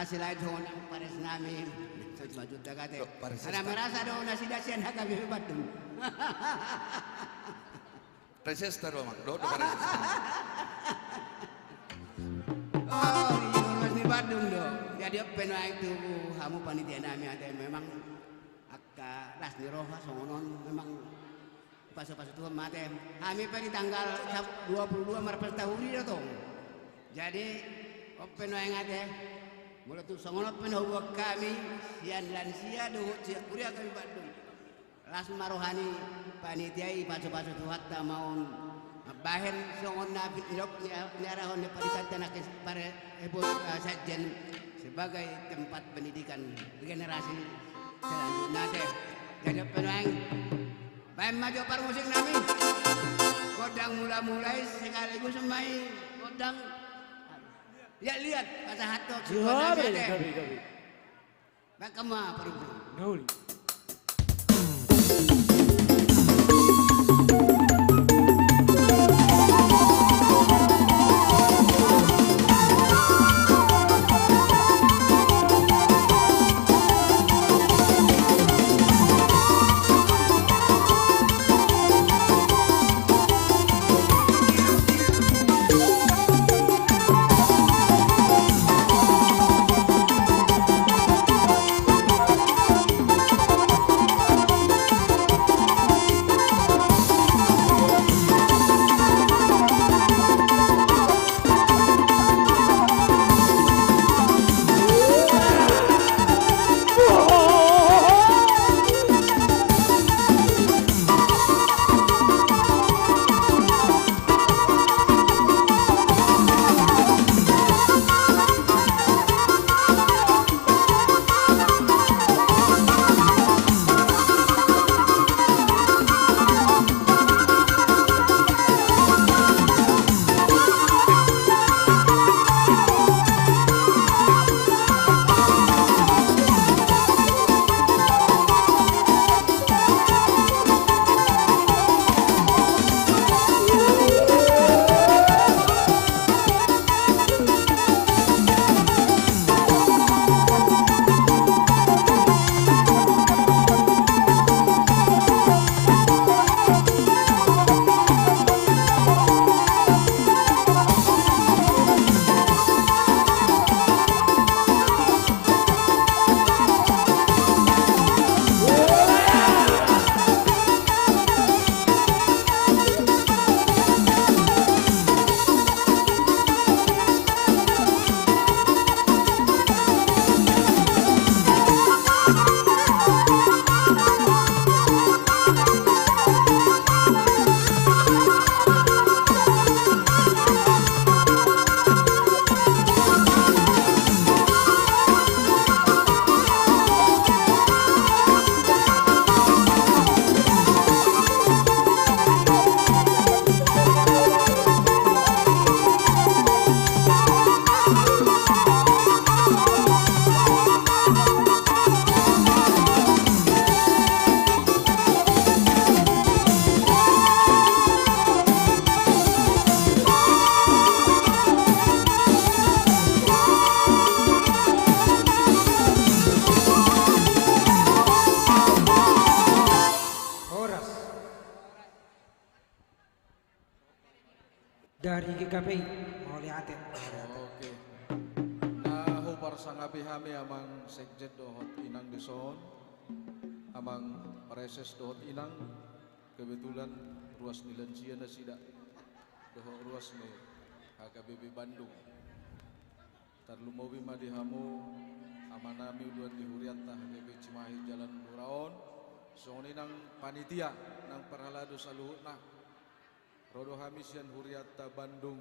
asilaid hongon pares nami sejma juta kate ana merasa do nasi dasian HKBP Bandung Preses taruh mak do pares Bandung do. Jadi pena itu kamu panitia nami ada memang akka las di roha songonon memang pas-pas itu mate. Kami pada tanggal 22 Maret tahun ini dong. Jadi pena yang ada mulai tu songonon pena buat kami sian lansia do kuliah kami Bandung. Las marohani panitia paso-paso tuhat ta maun bahen songon na pinjok niarahon ni palitan tanak para ebot sajen sebagai tempat pendidikan generasi selanjutnya teh. Jadi penang bahan maju par musik nami kodang mulai sekaligus semai kodang lihat kata hatok sebenarnya teh. Bakama par musik. Gaul. Dari GKPI mau lihat ya. Oke. Nah, hopar sangapi hami amang sekjet dohot inang deson, amang preses dohot inang, kebetulan ruas nilancia na sida dohot ruas ni HKBP Bandung. Tarlumawi madihamu amanami uluan dihuriat tah HKBP Cimahi Jalan Duraon, songoni nang panitia nang perhaladu saluhut nah. Rodo hamisian huriata Bandung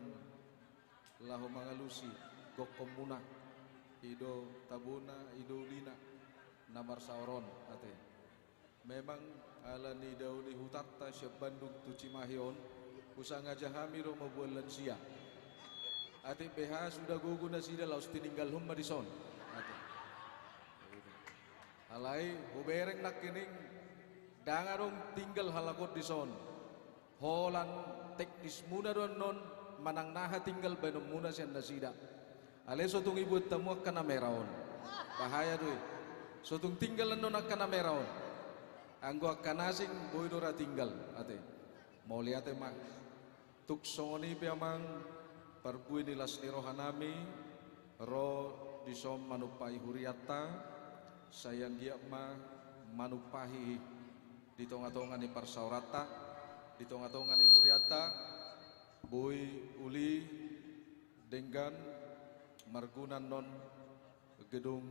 lahu mangalusi gok komuna ido tabuna ido lina namar sauron ate memang ala ni dauni hutatta syab Bandung tu Cimahion usang aja hamiro mabuan lansia ate BH sudah gugu nasida laus tininggal humma dison ate alai hubereng nak kining dangarong tinggal halakot dison holan teknis muna don non manang naha tinggal benom muna sian nasida ale sotung ibu temu akan ameraon bahaya doi sotung tinggal non akan ameraon anggo akan asing boy dora tinggal ate mau lihat mah tuk songoni piamang perpui nilas ni rohanami ro disom manupai huriata sayang giak mah manupahi di tonga-tonga ni parsaurata di tonga-tonga ni huriata boy uli denggan margunan non gedung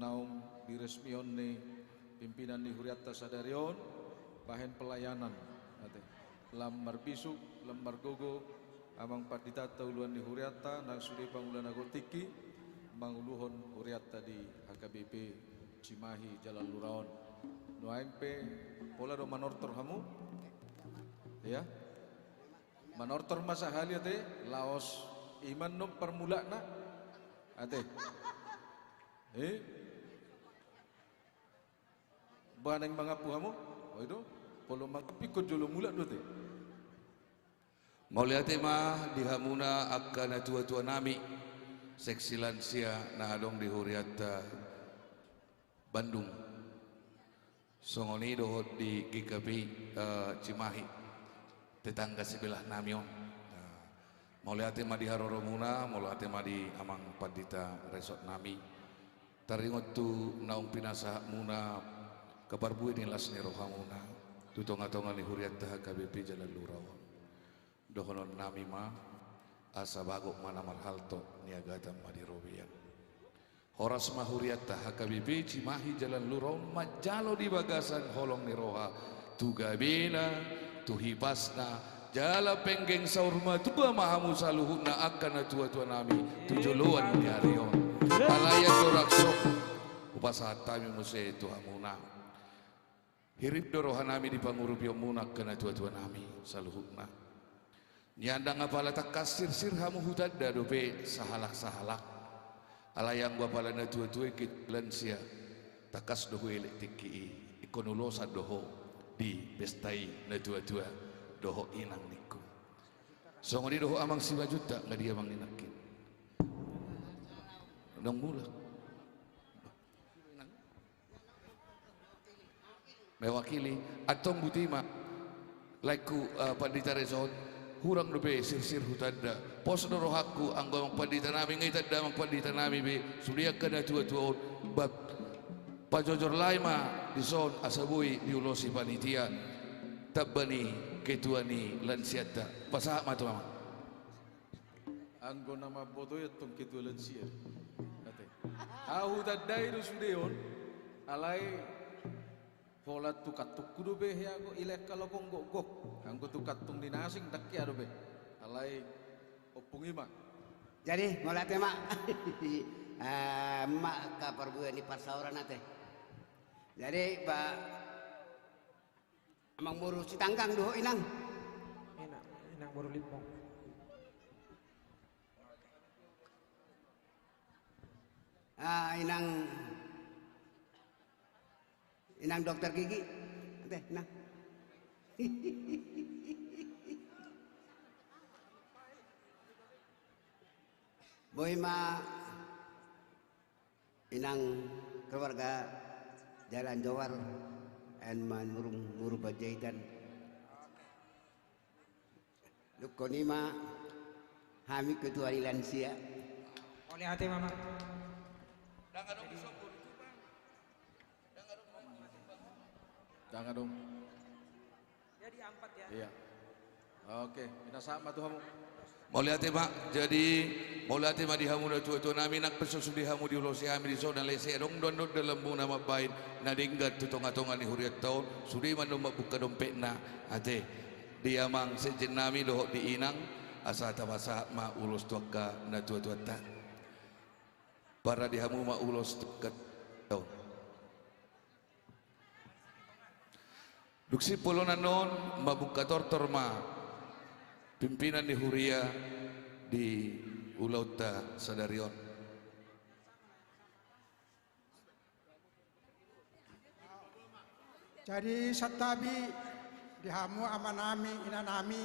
naung diresmion ni pimpinan ni huriata sadarion bahen pelayanan lamar bisuk, lamar gogo, amang padita tauluan di huriata, nang sudi pangulan agotiki, manguluhon huriata di HKBP Cimahi Jalan Luraon. No AMP pola do manortor hamu, ya, manortor masa hal ya teh, laos iman nom permula na, ate, baneng mangapu hamu, oh itu, polo mangapikot jolo mula do teh. Maulia tema dihamuna akan tua-tua nami seksi lansia na adong di Huriata Bandung. Songoni dohot di GKP Cimahi tetangga sebelah namion. Maulia tema di Haroromuna, maulia tema di Amang Padita Resort nami. Taringot tu naung pinasa muna kabarbu ini lasni rohamuna. Tutonga-tonga di Huriata KBP Jalan Lurawan. Dohonon nami ma asa bagok mana marhalto niagatan madirobian. Horas mahuriata HKBP Cimahi Jalan Luraun majalo di bagasan holong ni roha tugabina tuhipasna jala penggeng saurma tua mahamu saluhuna akan tua-tua nami tujuluan di harion alayan dorak sok upasahat kami muse tuhamuna hirip dorohan nami di pangurupio munak kena tua-tua nami saluhuna nyandang apala tak kasir sir hamu hutadda dope sahalak-sahalak alayang wapala na tua-tua ikit lansia takas doho elektiki ikonolosa doho di pestai na tua-tua doho inang niku songoni doho amang siwa juta nggak dia amang ninakin dong mulak mewakili atong butima laiku pandita rezon hurang dobe sir-sir hutanda pos dorohaku anggo mang pandita nami ngai tadda mang pandita nami be sudia kana tua-tua bab pajojor laima dison asabui diulosi panitia tabbani ketuani lansiata pasaha matu mama anggo nama bodoh ya tong ketua lansia kate ahu tadai do sudeon alai pola tukat kudu be ya go ilek kalau konggo gok anggo tukat tung dinasing dakya do be alai opungima jadi mulai tema mak ka perbuan di parsauran teh jadi pak amang buru citangkang doho inang inang buru limpong inang dokter gigi teh nah boy ma inang keluarga Jalan Jawar and Manurung Bajaitan Lukonima hami ketua lansia oleh hati mama jangan dong jadi empat ya iya oke kita sama tuh kamu Maulia tema jadi maulia tema di hamu na tua-tua nami nak peso sudi hamu di ulosi hami di zona lese dong don dalam bu nama bain na dinggat tutonga-tonga ni huriat tahun sudi manum buka dompet na ate dia mang sejen nami dohok di inang asa tabasa ma ulos tuaka na tua-tua ta para di hamu ma ulos tuaka tahun duksi polonan non mabuka tortor ma pimpinan di Huria di Ulauta Sadarion. Jadi satabi dihamu amanami inanami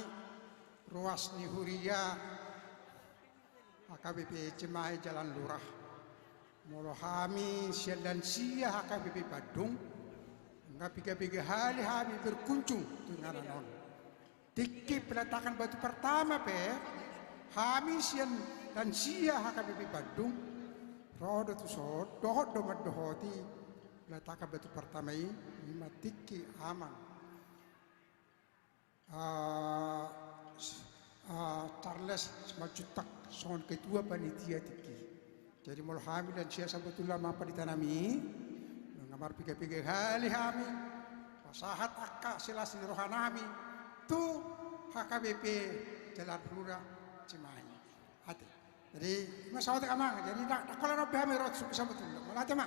ruas di Huria HKBP Cimahi Jalan Lurah molohami siang dan sia HKBP Badung enggak piga-piga hari kami berkunjung dengan non tiki peletakan batu pertama pe kami siang dan sia HKBP Bandung rodo tu so dohot domat dohoti peletakan batu pertama ini lima tiki aman Charles Majutak son ketua panitia tiki jadi mul kami dan sia sabetullah apa ditanami mengamar piga-piga kali kami pasahat akka silas di rohanami tu HKBP Jalan Lurah Cimahi. Hati. Jadi masalah amang. Jadi nak kalau nak behami rot bisa betul. Malah tema.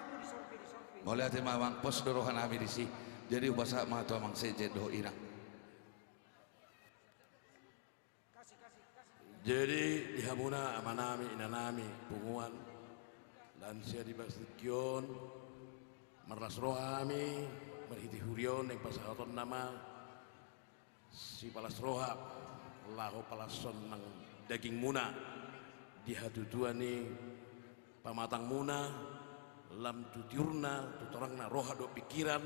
Boleh tema amang pos dorohan ami di si. Jadi bahasa mah tu amang sejen doh ina. Jadi dihamuna amanami inanami punguan dan sia di Bastion merlas rohami merhiti hurion yang pasahaton nama si palas roha lahu palason nang daging muna di hatutuani pamatang muna lam tutiurna tutorangna roha do pikiran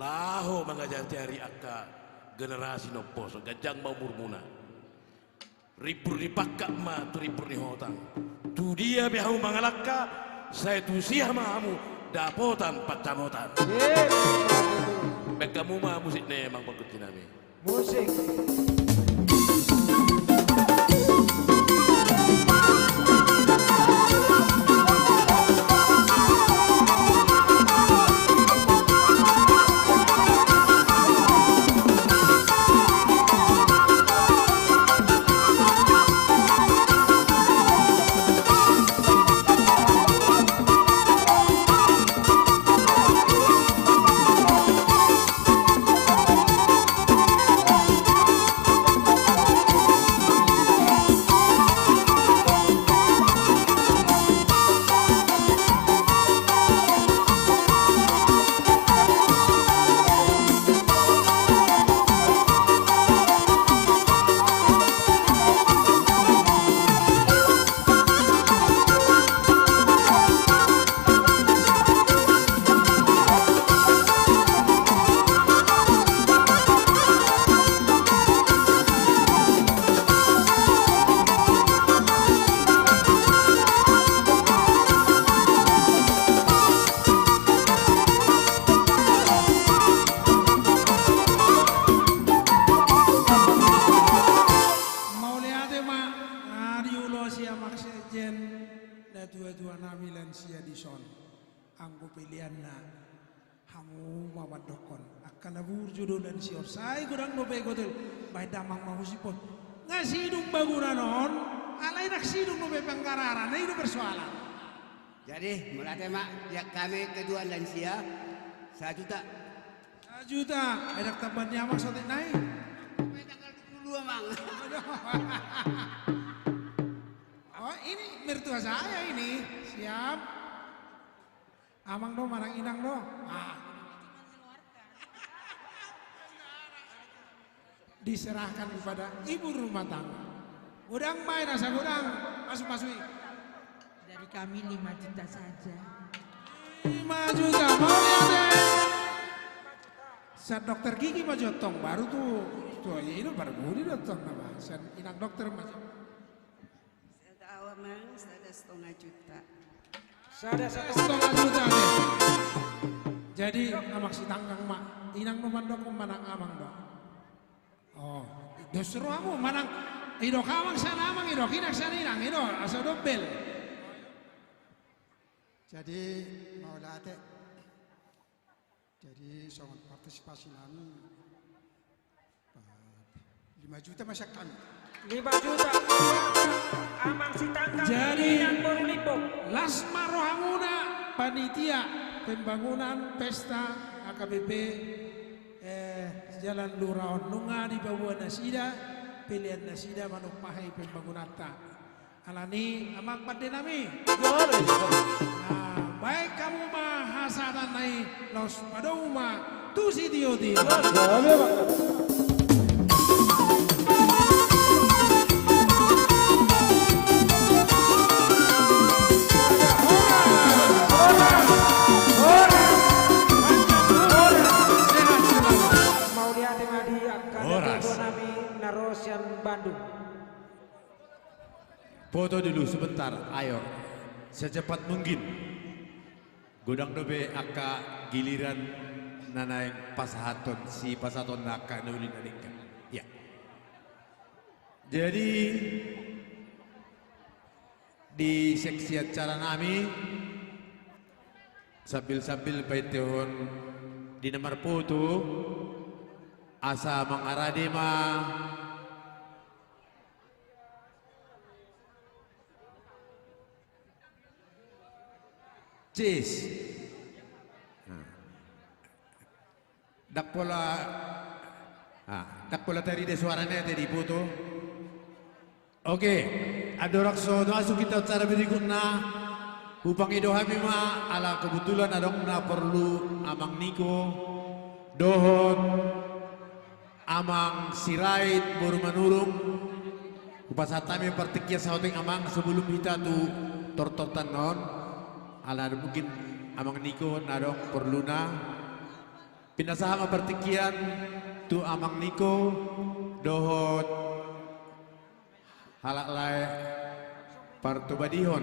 lahu mangajari akka generasi no poso gajang baumur muna ripur di pakak ma tu ripur di hotang tu dia bihamu mangalakka saya tu siah mahamu dapotan pacamotan bekamu mah musik ne emang bagus dinami musik Saya kurang dobe godel, baik damang mahusipun. Ngasidung bangunanon, alai nak sidung dobe pangkararan, nah itu persoalan. Jadi mulai tema ya kami kedua lansia 1 juta. 1 juta, edak tabannya maksudnya naik. Sampai tanggal 22 mang. Oh ini mertua saya ini, siap. Amang do, marang inang do. Diserahkan kepada ibu rumah tangga. Gudang main rasa gudang, masuk-masuk. Dari kami 5 juta saja. 5 juta, mau lihat deh. Saat dokter gigi mah jotong, baru tuh ini baru budi jotong nama. Saat inang dokter macam. Saya awal mang, saya 1,5 juta. Saya 1,5 juta deh. Jadi amak si tanggang mak, inang numan dok manang amang dok. Oh, justru aku manang idok amang sana amang idok inak sana inang idok asal dobel. Jadi mau late. Jadi soal partisipasi kami 5 juta masak kami. 5 juta. Amang si tanggang. Jadi Lasma Rohamuna panitia pembangunan pesta AKBP Jalan Lurah Nunga di bawah Nasida pilihan Nasida manupahay pembangunan ta alani amak pada nami baik kamu mahasatan nai los pada uma tu si dio dio Bandung. Foto dulu sebentar, ayo secepat mungkin. Gudang dobe aka giliran nanaing pasahaton si pasahaton naka nulin adikkan. Ya. Jadi di seksi acara nami sambil-sambil baitehon di nomor foto asa mangaradima cis dak pola tadi de suaranya tadi putu. Oke, adorakso masuk kita cara berikutnya. Upang idohami ma ala kebetulan adong na perlu amang Niko dohon amang sirait baru menurung upasatami pertikia sauting amang sebelum kita tu tortotan non ala mungkin amang Niko nadong perlu na pindah sama pertikian tu amang Niko dohon halak lai partubadihon.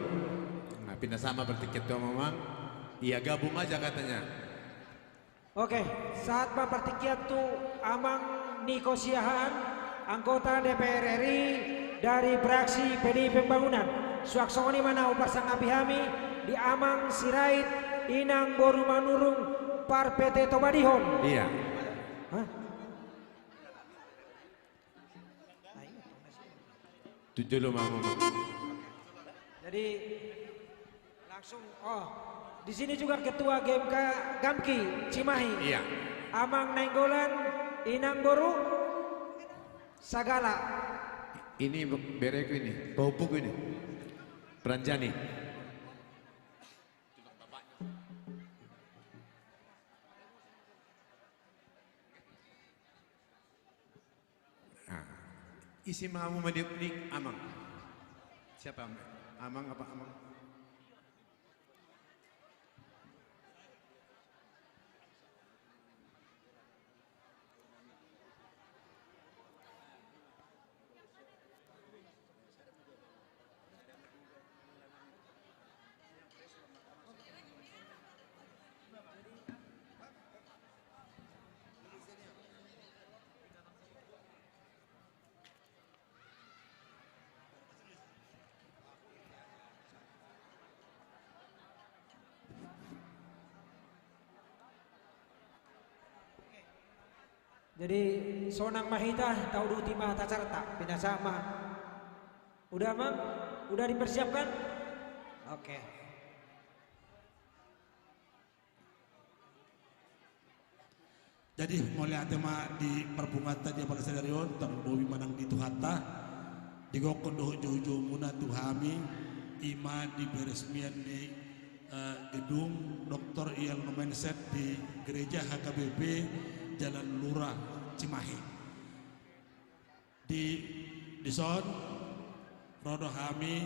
Pindah sama bertiket tuh memang, iya gabung aja katanya. Oke, saat bertiket tuh Amang Niko Siahaan, anggota DPR RI dari fraksi PDI Pembangunan. Suaksoni mana upasang abihami di Amang Sirait Inang Boru Manurung Par PT Tobadihon. Iya. Hah? Tujuh lo mau. Jadi langsung di sini juga ketua GMK Gamki Cimahi. Iya. Amang Nainggolan Inang Boru Sagala. Ini bereku ini, baupuk ini. Peranjani. Isi mamu madipnik Amang. Siapa Amang apa Amang? Jadi sonang mahita tahu dutima tacarta pindah sama. Udah Mang? Udah dipersiapkan? Oke. Jadi mulai tema di perbungata dia pada sadarion tapi bobi manang di tuhata di gokon doh jojo muna tuhami ima di peresmian di gedung Dr. Ial Nomenset di gereja HKBP Jalan Lurah Cimahi. Di son rodo kami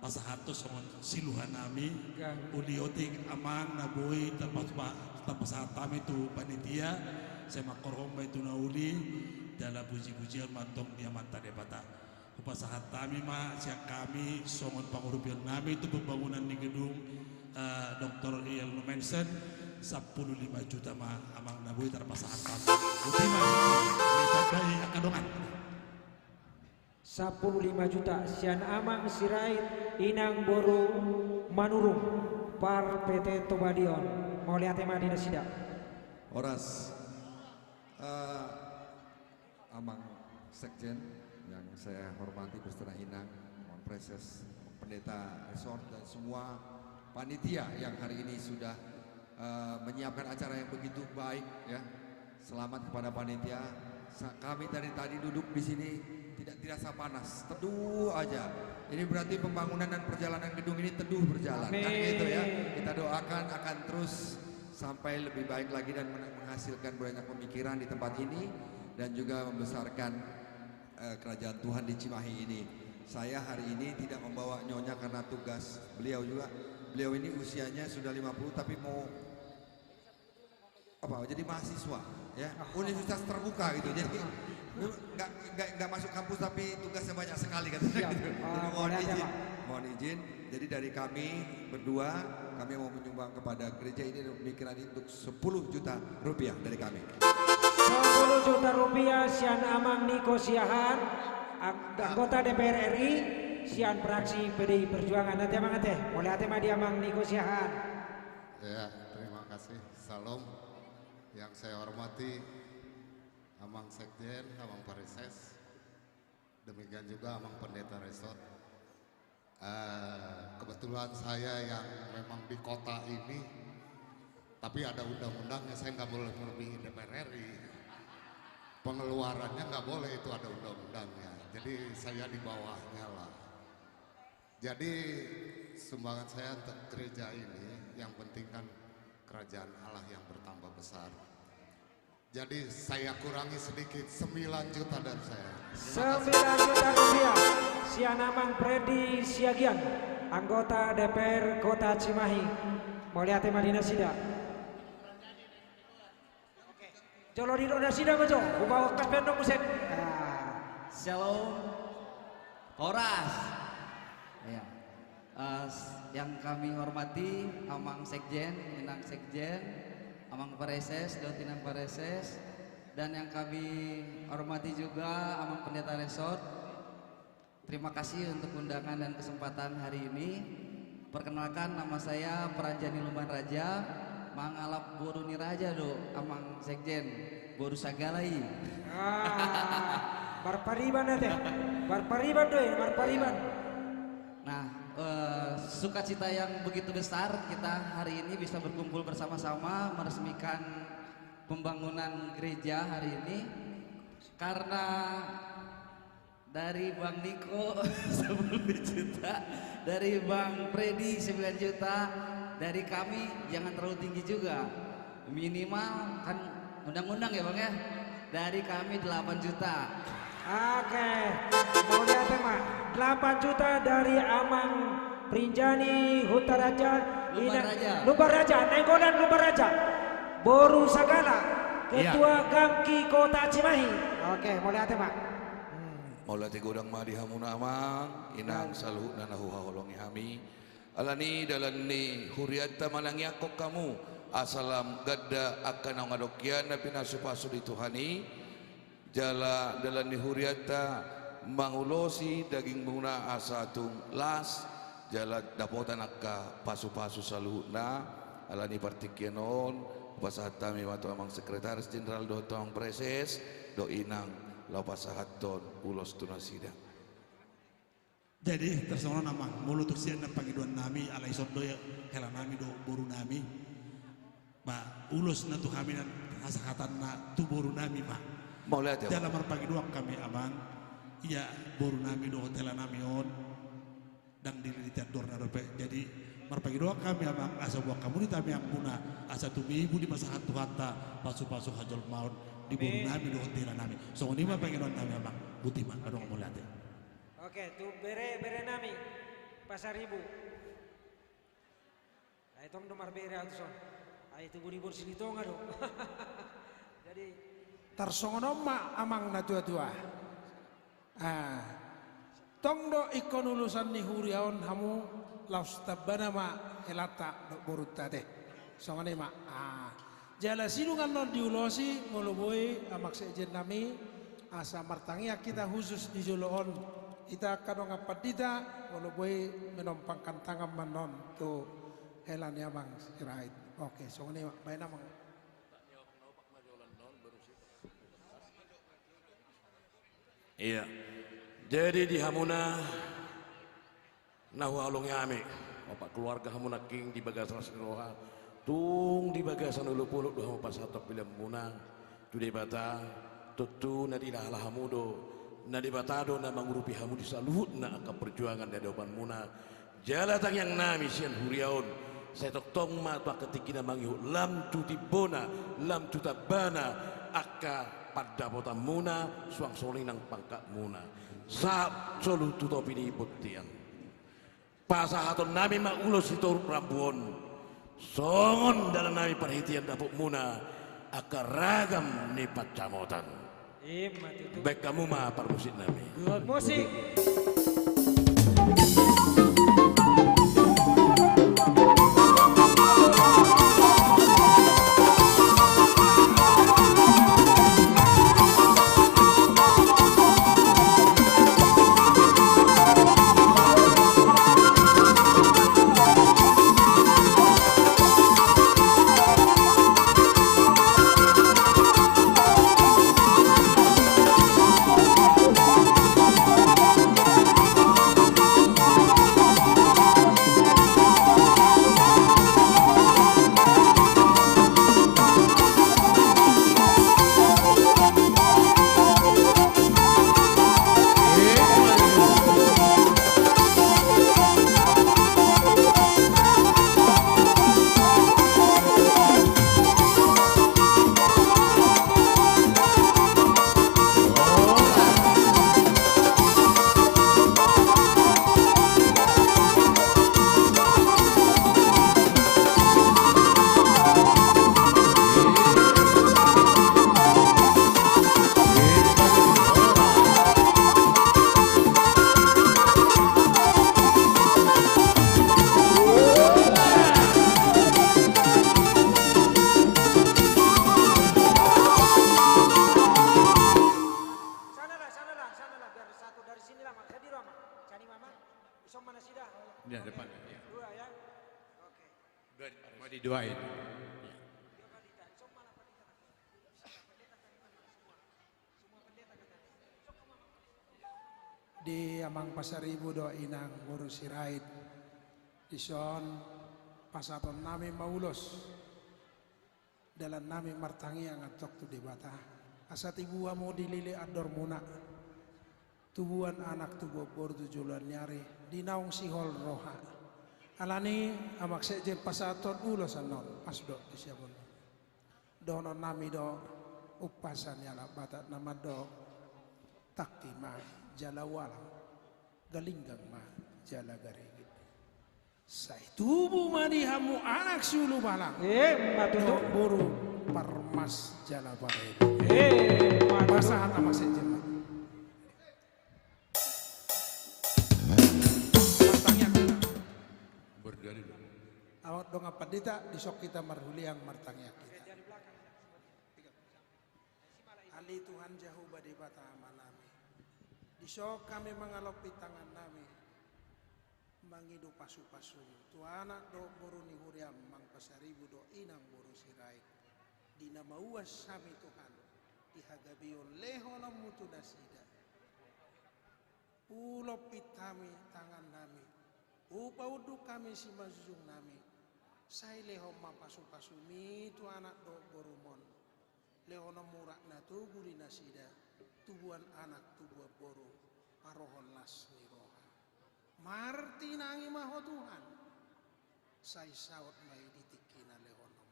pasahato songon siluhan nami ulioting amang naboy tanpa kami tu panitia saya makorhom itu nauli dalam puji-pujian mantong dia mata debata upasahat kami siak kami songon pangurupian nami itu pembangunan di gedung Dr. Ial Nomensen 15 juta amang naboy terpasahan kami utima dari akadongan 15 juta sian Amang Sirait Inang Boru Manurung Par PT Tobadion mau lihat tema di Nasida Horas Amang Sekjen yang saya hormati beserta Inang Preses Pendeta Resort dan semua panitia yang hari ini sudah menyiapkan acara yang begitu baik ya. Selamat kepada panitia. Kami tadi duduk di sini tidak dirasa panas, teduh aja. Ini berarti pembangunan dan perjalanan gedung ini teduh berjalan. Kan gitu ya. Kita doakan akan terus sampai lebih baik lagi dan menghasilkan banyak pemikiran di tempat ini dan juga membesarkan kerajaan Tuhan di Cimahi ini. Saya hari ini tidak membawa nyonya karena tugas beliau juga. Beliau ini usianya sudah 50 tapi mau jadi mahasiswa ya, universitas terbuka gitu. Jadi nggak masuk kampus tapi tugasnya banyak sekali kan. Gitu. Jadi mohon izin. Jadi dari kami berdua kami mau menyumbang kepada gereja ini pemikiran untuk 10 juta rupiah dari kami. 10 juta rupiah sian Amang Niko Siahaan anggota DPR RI sian fraksi PDI Perjuangan. Nanti Amang boleh tema di Amang Niko Siahaan. Ya, terima kasih. Salam yang saya hormati Amang Sekjen, Amang Parises, demikian juga Amang Pendeta Resort. Kebetulan saya yang memang di kota ini, tapi ada undang-undangnya, saya nggak boleh melebihi DPR RI. Pengeluarannya nggak boleh, itu ada undang-undangnya. Jadi saya di bawahnya lah. Jadi sumbangan saya untuk gereja ini, yang penting kan kerajaan Allah yang bertambah besar. Jadi saya kurangi sedikit, 9 juta dari saya. 9 juta rupiah. Sianamang Freddy Siagian, anggota DPR Kota Cimahi. Mulia tema dinasida. Jolo di dinasida bejo, ubawa kas pendong muset. Shalom, Horas. Ya. Yang kami hormati Amang Sekjen, Inang Sekjen, Amang Pareses, Dotinang Pareses, dan yang kami hormati juga Amang Pendeta Resort. Terima kasih untuk undangan dan kesempatan hari ini. Perkenalkan, nama saya Pranjani Lumban Raja, Mang Alap Boru Niraja do, Amang Sekjen, Boru Sagalai. Barpariban deh, barpariban doy, barpariban. Nah, sukacita yang begitu besar kita hari ini bisa berkumpul bersama-sama meresmikan pembangunan gereja hari ini, karena dari Bang Niko 10 juta, dari Bang Freddy 9 juta, dari kami jangan terlalu tinggi juga, minimal kan undang-undang ya Bang ya, dari kami 8 juta. Oke, mau lihat tema 8 juta dari Amang Prinjani Hutaraja, Lumban Raja, Nenggolan Lumban Raja, Boru Sagala, Ketua Gamki Kota Cimahi. Oke, mau lihat tema. Maula ti godang madi hamuna amang, inang saluh nanahu haholongi hami. Alani dalani huriata manangi akok kamu, asalam gadda akan ngadokian na pinasupasu di Tuhani. Jala dalani huriata mangulosi daging muna asatung las jala dapotan akka pasu-pasu saluhna alani partikienon pasatami watu amang sekretaris jenderal do tong preses do inang lapasahaton ulos tunasida. Jadi tersono nama mulutuk sian na pangiduan nami alai sondo ya hela nami do boru nami ma ulos na tu kami na asahatan na tu boru nami ma dalam pangiduan kami amang iya boru nami do hotel nami on dan dilitian dor na rope. Jadi marpangiduan kami amang asa buah kamu ditami yang puna asa tu ibu di masahat tu hatta pasu-pasu hajol maut di boru nami do hotel nami. So ini mah pangiduan kami amang buti mah kadang mulai ate. Oke, tu bere nami pasar ibu. Ay tong domar bere atuson. Ay tu buri sini tong ado. Jadi Tarsongono ma amang na tua-tua. Tong do ikon lulusan ni huriaon hamu laus tabana ma elata do boruta deh. Songone ma. Jala sinungan non diulosi ngoloboi amak sejen nami asa martangia kita khusus di joloon. Ita kadang apa tidak ngoloboi menompangkan tangan manon tu helan amang sirait. Oke, songone ma bae namang. Iya, jadi di Hamuna nahu alung yame, bapak keluarga Hamuna King di bagasan Roha, tung di bagasan ulu puluk doa pasatop bilam muna, tu di bata, tutu nadi lah hamudo, nadi batado na mangurupi hamu di salut na akan perjuangan dari depan muna, jalatang yang nami sian huriaon, saya tok tong ma tua ketikina mangiu lam tu tibona, lam tu tabana, akka pada bota muna suang soling nang pangkat muna saat solu tutopi di butian pasahaton nami mak ulos itu rambuon songon dalam nami perhatian dapuk muna akar ragam ni pacamotan baik kamu mah parmusik nami musik. Mau didoain. Di amang pasaribu do inang guru sirait ison pasaton nami maulos dalam nami martangi yang atok tu di bata asa tibu amo dilili ador muna tubuhan anak tubuh bor tujulan nyari di naung sihol roha alani amak sejen pasaton ulos anon asdo di siapun donon nami do upasan yala bata nama do taktima jala walang galinggang ma jala garigit say tubuh madihamu anak sulu malang matutu buru parmas jala barel basahan ama sejema Berdari dulu. awak dong apa dita disok kita marhuliang martangnya kita ali Tuhan jauh badi bata amanami disok kami mengalopi tangan nami mangidu pasu-pasu tu anak do boru ni huriam mang pasaribu do inang boru sirai dina mauas sami Tuhan dihagabion leho lamutu nasida ulopi kami tangan nami upaudu kami si mazung nami sai leho ma pasu-pasu mi tu anak do borumon leho na murak na tu guri nasida tubuhan anak tubuh boru parohon las ni roha marti nangi maho Tuhan sai saut mai ditikina lehonom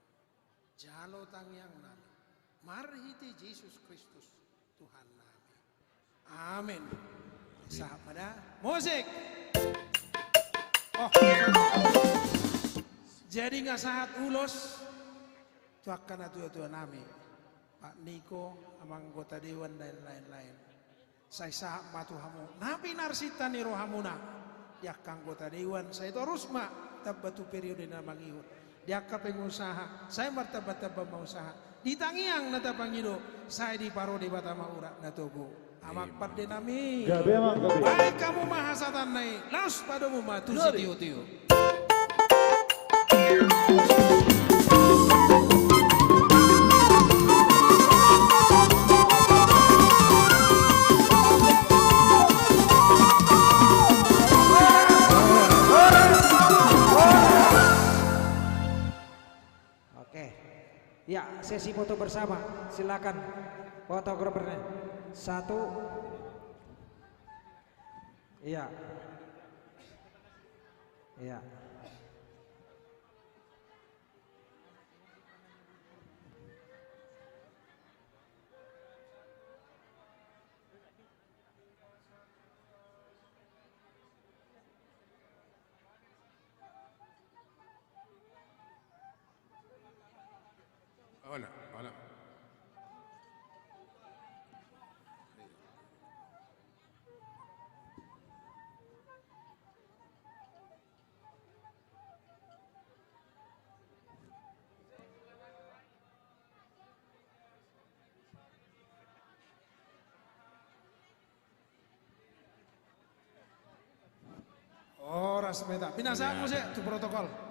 jalo tangyang nami marhiti Yesus Kristus Tuhan nami amin sahabat musik oh jadi nggak saat ulos tu akan atu nami Pak Niko amang anggota dewan dan lain-lain saya sahab matu hamu nabi narsita ni rohamuna dia anggota dewan saya itu rusma tabatu periode nama ngihut dia pengusaha saya martabat usaha di tangiang nata pangido saya di paro di batama urak natogo amak parde nami baik kamu mahasatan naik laus padamu matu sitiu-tiu Ya, sesi foto bersama. Silakan fotografernya. 1. Iya. Iya. Hola, hola. oh rasmeta binasa musik tu protokol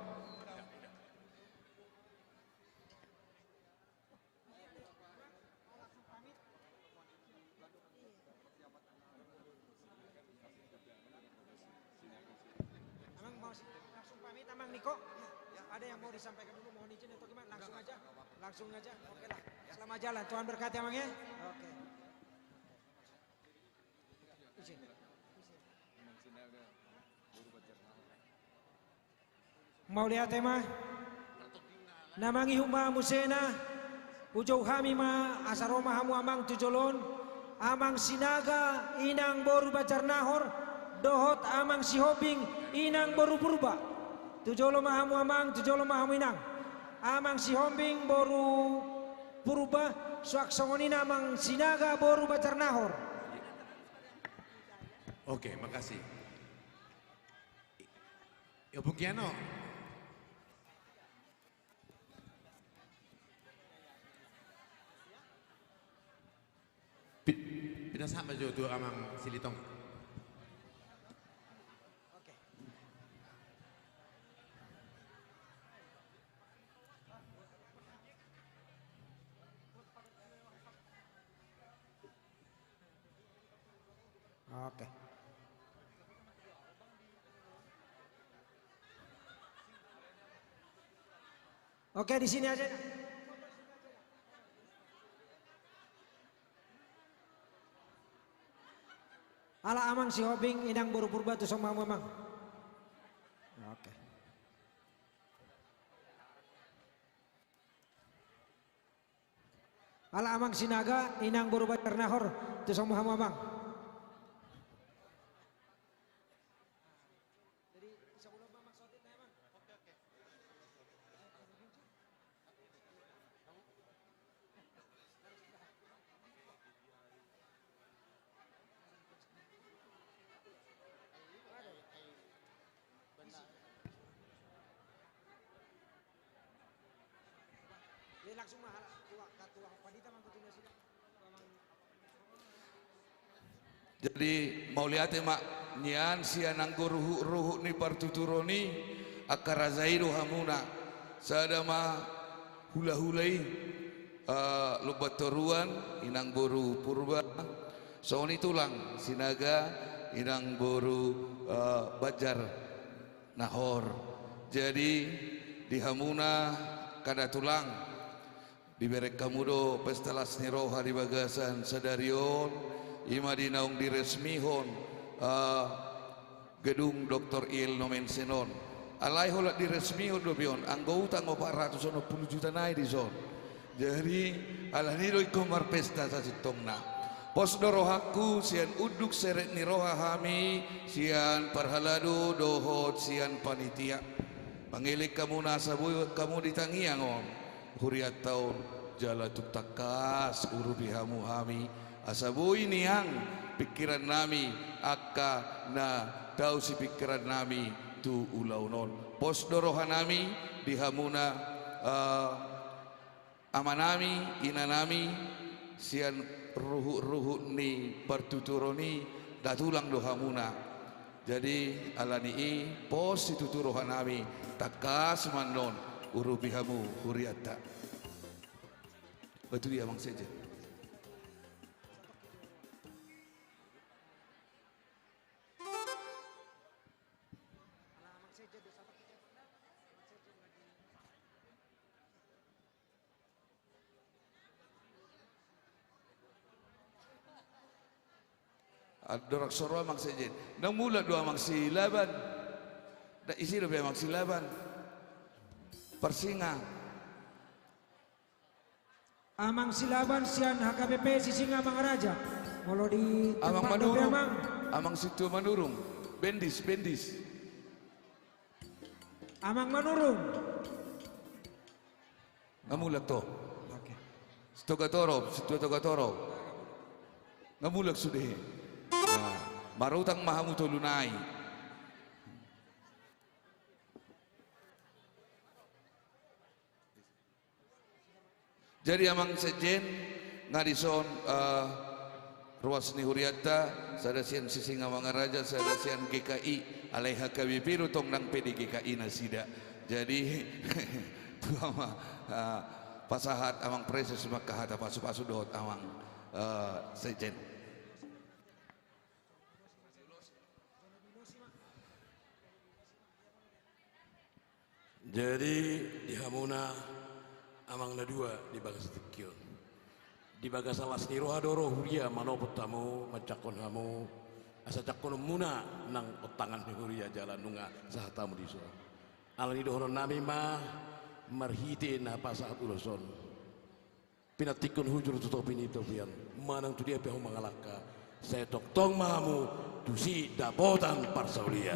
ada yang mau disampaikan dulu, mohon izin atau gimana? Langsung aja, oke lah. Selamat jalan, Tuhan berkati Amang ya. Oke. Izin. Mau lihat tema? Namangi huma musena, ujau hami ma asaroma hamu amang tujolon, amang sinaga inang boru bacar nahor, dohot amang sihobing inang boru purba. Tujolo mahamu amang, tujolo mahamu inang. Amang si hombing boru purba, suak songonina amang sinaga boru bacar nahor. Oke, makasih. Ya Bung Kiano. Pindah sama jo tu amang silitong. Oke. Oke, di sini aja. Ala amang si hobing inang baru purba tu sama mamang. Oke. Ala amang sinaga inang baru nahor tu sama mamang. Langsung mahal tua panita mangkutina sila. Jadi mau lihat mak nyan sian anggur ruhu ni partuturoni akarazairu hamuna sadama hula-hulai lobatoruan inang boru purba soni tulang sinaga inang boru bajar nahor. Jadi di hamuna kada tulang diberek kamudo pesta lasni roha di bagasan sadarion ima dinaung diresmihon gedung Dr. Il Nomensenon alai holat diresmihon dobion anggo utang 460 juta naik di zon jadi alani doi komar pesta sa sitongna pos dorohaku sian uduk seret ni roha hami sian parhalado dohot sian panitia pangilik kamu nasabu kamu ditangiangon huriat tahun jala tutakas urubihamu hami asabu ini yang pikiran nami akka na tahu si pikiran nami tu ulaunon pos dorohan nami dihamuna amanami inanami sian ruhu ni pertuturoni datulang dohamuna jadi alani pos itu turohan nami takas manon urubihamu huriata betul dia mang saja Dorak soro mang saja nang mula dua mang silaban dak isi do mang silaban Persinga Amang Silaban sian HKBP Sisinga Mangaraja. Kalau di Amang tempat Manurung, Amang. Amang Situ Manurung, Bendis. Amang Manurung. Ngamulak to. Stogatoro, Situ Togatoro. Ngamulak sudah. Nah, marutang mahamu to lunai. Jadi amang sejen ngadison ruas ni huriata sadasian Sisinga Mangaraja sadasian GKI alaiha KBP rutong nang PD GKI nasida. Jadi tu ama pasahat amang preses makahata pasu-pasu dot amang sejen. Jadi di Hamuna amang na dua di bagas tekil di bagas alas ni roha doro huria manopot tamu macakon hamu asa cakon muna nang otangan ni huria jalan nunga sahatamu di so alani dohron nami mah marhite na pasahat uloson pinatikon hujur tutopin itu pian manang tu dia peho mangalaka saya toktong mahamu tusi dapotan parsaulian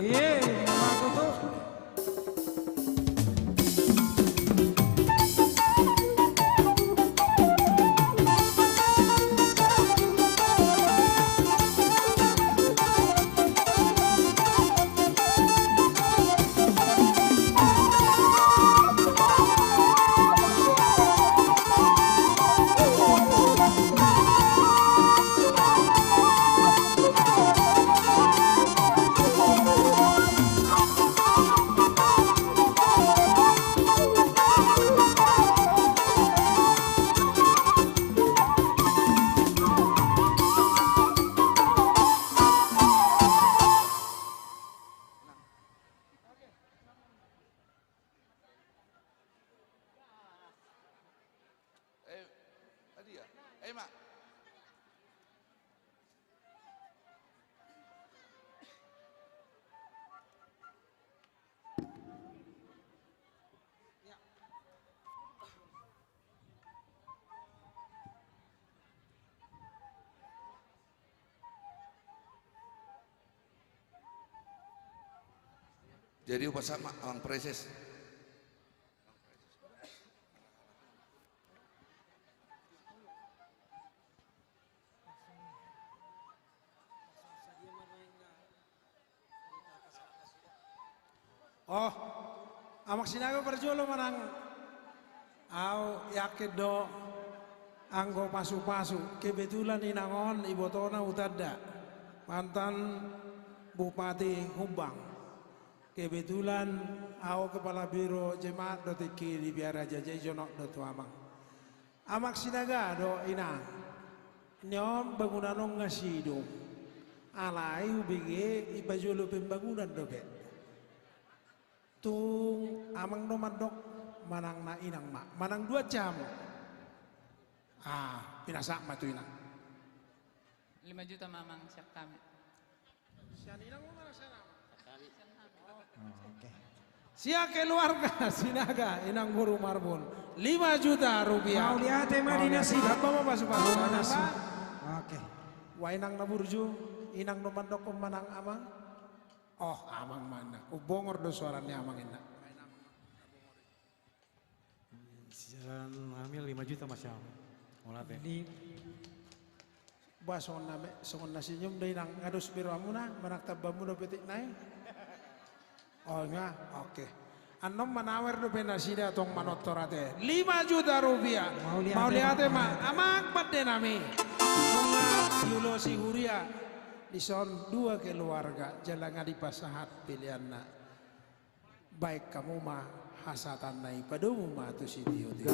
Jadi upas sama Amang Preses. Oh, amak sinaga berjolo manang. Au yakin do anggo pasu-pasu. Kebetulan inangon ibotona utada. Mantan Bupati Humbang. Kebetulan au kepala biro jemaat do tiki di biara jajai jonok do tu amang. Amak sinaga do ina. Nyom bangunan ngasidung. Alai ubige ibajolo pembangunan do be. Tung amang no mandok manang na inang mak manang 2 jam pinasak ma tu inang 5 juta mamang siap kami sian inang mo mana sana siya keluarga sinaga inang guru marbun 5 juta rupiah mau lihat Madinah sih apa mau masuk oke wa inang na burju inang no mandok manang amang. Oh, amang mana? Ubongor do suaranya amang enak. Jalan ambil 5 juta Mas Syam. Molate. Di basongon name songon nasi nyum dai nang ngadus biro amuna manak tabamu do petik nai. Oh nga, oke. Anom manawer do penasida tong manotorate. 5 juta rupiah. Mau lihat mah amang padde nami. Bunga yulo si huria. Di son 2 keluarga jalan di pasahat pilihan na baik kamu mah hasatan nai padumu mah tu si tiu tiu.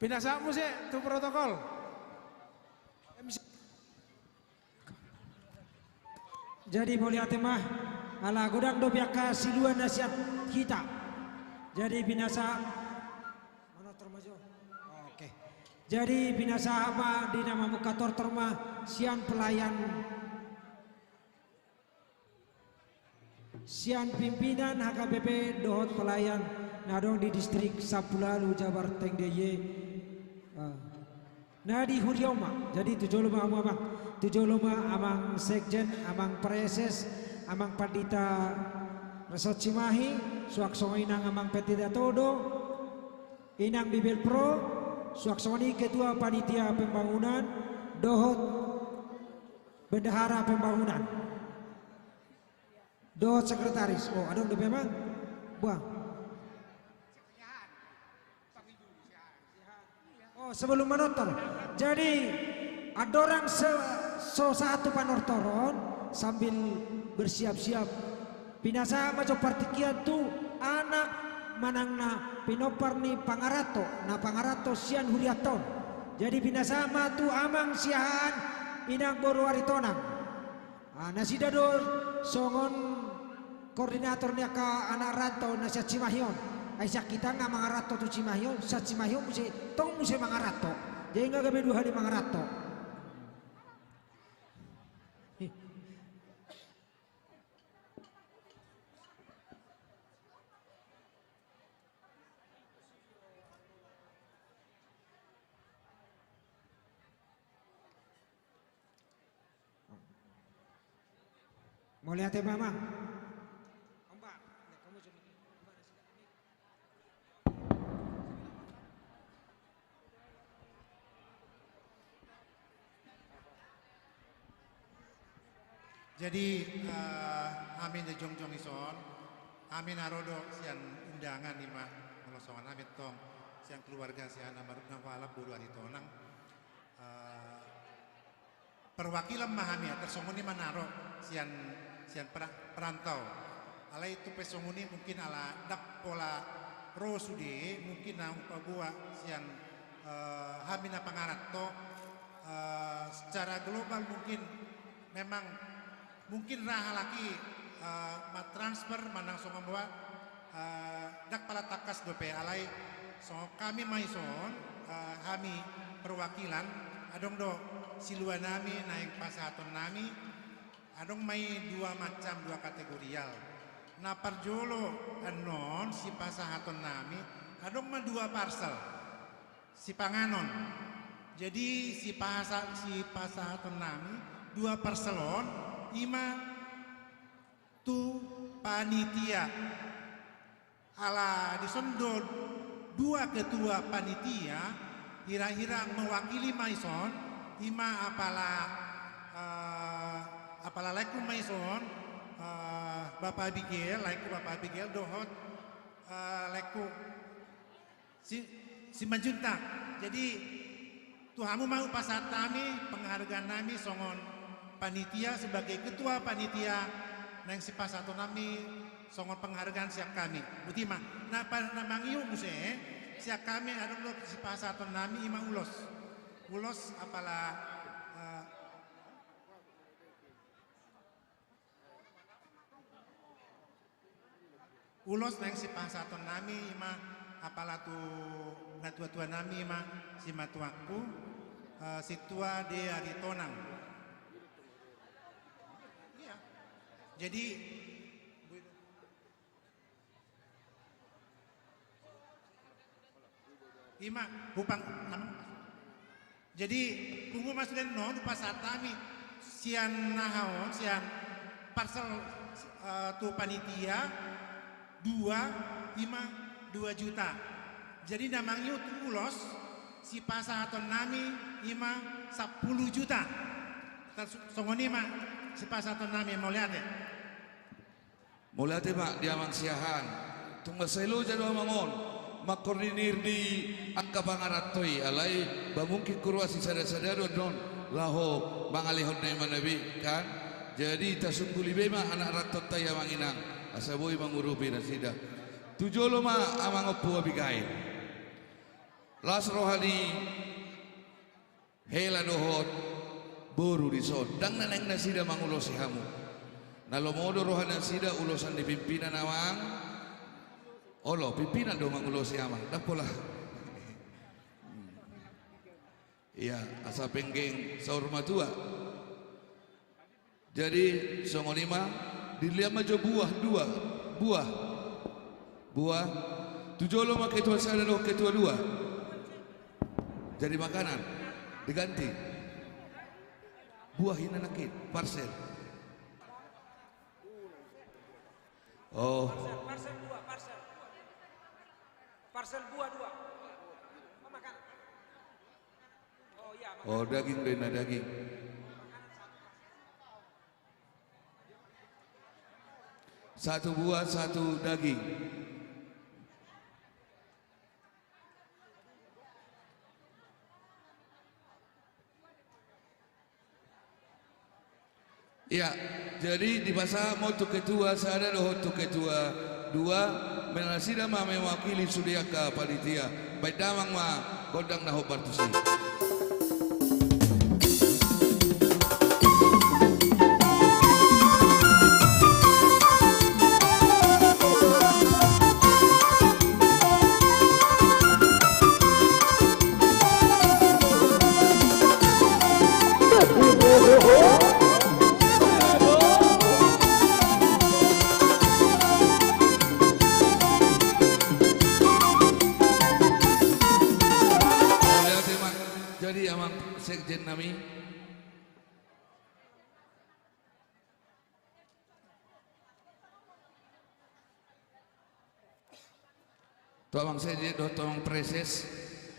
Pinasamu sih tu protokol. Jadi mau lihat mah ala godang do biaka siluan nasihat kita. Jadi binasa monotor maju. Oke. Jadi binasa apa di nama muka tortor mah sian pelayan sian pimpinan HKBP dohot pelayan nadong di distrik Sapulalu Jabar Teng DY. Nah di Hurioma, jadi 7 loma amang, 7 loma amang sekjen, amang preses, amang pandita Resort Cimahi, suaksong inang amang petida todo, inang Bibel Pro, suaksong ketua panitia pembangunan, dohot bendahara pembangunan, dohot sekretaris. Oh ada udah memang, buang. Sebelum menotor, jadi ada orang satu panortoron sambil bersiap-siap. Pinasa macam partikian tu anak manangna pinopar ni pangarato, na pangarato sian huriaton. Jadi pinasa ma tu amang siahan inang boru aritonang. Nasida do songon koordinatornya ke anak rantau nasihat Cimahion. Aisyah kita nggak mangarato tu Cimahion, sa Cimahion mesti tong mesti mangarato. Jadi nggak gabe 2 hari mangarato. Mau lihat ya mama? Jadi amin de jongjong ison, amin arodo sian undangan lima melosongan amin tong sian keluarga sian amarut nafala buru aritonang perwakilan mahami tersonguni manaro sian perantau ala itu pesonguni mungkin ala dak pola rosude mungkin na upagua sian hamina pangarat to secara global mungkin memang mungkin raha laki transfer manang songo bawa dak pala takas dope alai so kami maison kami perwakilan adong do silua nami naik pasaton nami adong mai dua macam dua kategorial na parjolo anon si pasahaton nami adong ma dua parcel si panganon jadi si pasahaton nami dua parcelon ima tu panitia ala disondol dua ketua panitia kira-kira mewakili maison ima apala laiku maison Bapak Abigail dohot laiku si Majuntak jadi Tuhamu mau pasat kami penghargaan nami songon panitia sebagai ketua panitia nang si pasato nami songon penghargaan siap kami butima nah namang iyo muse siap kami adong lo si pasato nami ima ulos apala ulos nang si pasato nami ima apala tu natua-tua nami ima si matuaku si tua de Aritonang. Iya. Jadi ima hupang jadi kungu masuk dan non pasar kami sian nahaon sian parcel tu panitia 2 juta jadi namanya tu ulos si pasahaton nami ima 10 juta songoni mak si pasahaton nami mau lihat ya mau lihat ya mak dia mangsiahan tunggu selo jadwa mangon makoordinir di angka pangaratoi alai bamungkin kurwasi sadar-sadar don laho bangalihon na manabi kan jadi tasungkuli bema anak ratot taya manginang asaboy mangurupi nasida tujolo ma amang opo Abigail las rohani hela dohot boru disod dang naneng nasida mangulosi hamu nalomodo rohani nasida ulosan di pimpinan awang olo pimpinan do mangulosi amang dapolah iya asa penggeng saur matua jadi songolima dilihat majo buah tujolo mak ketua sada do ketua 2 jadi makanan diganti buah hinanakit parcel oh parcel buah 2 makan oh iya oh daging dena daging satu buah satu daging ya jadi di masa mau tu ketua sada doh tu ketua 2 menasida ma mewakili sudiaka panitia baik damang ma godang naho partusi sekjen nami tuamang sekjen do tuamang preses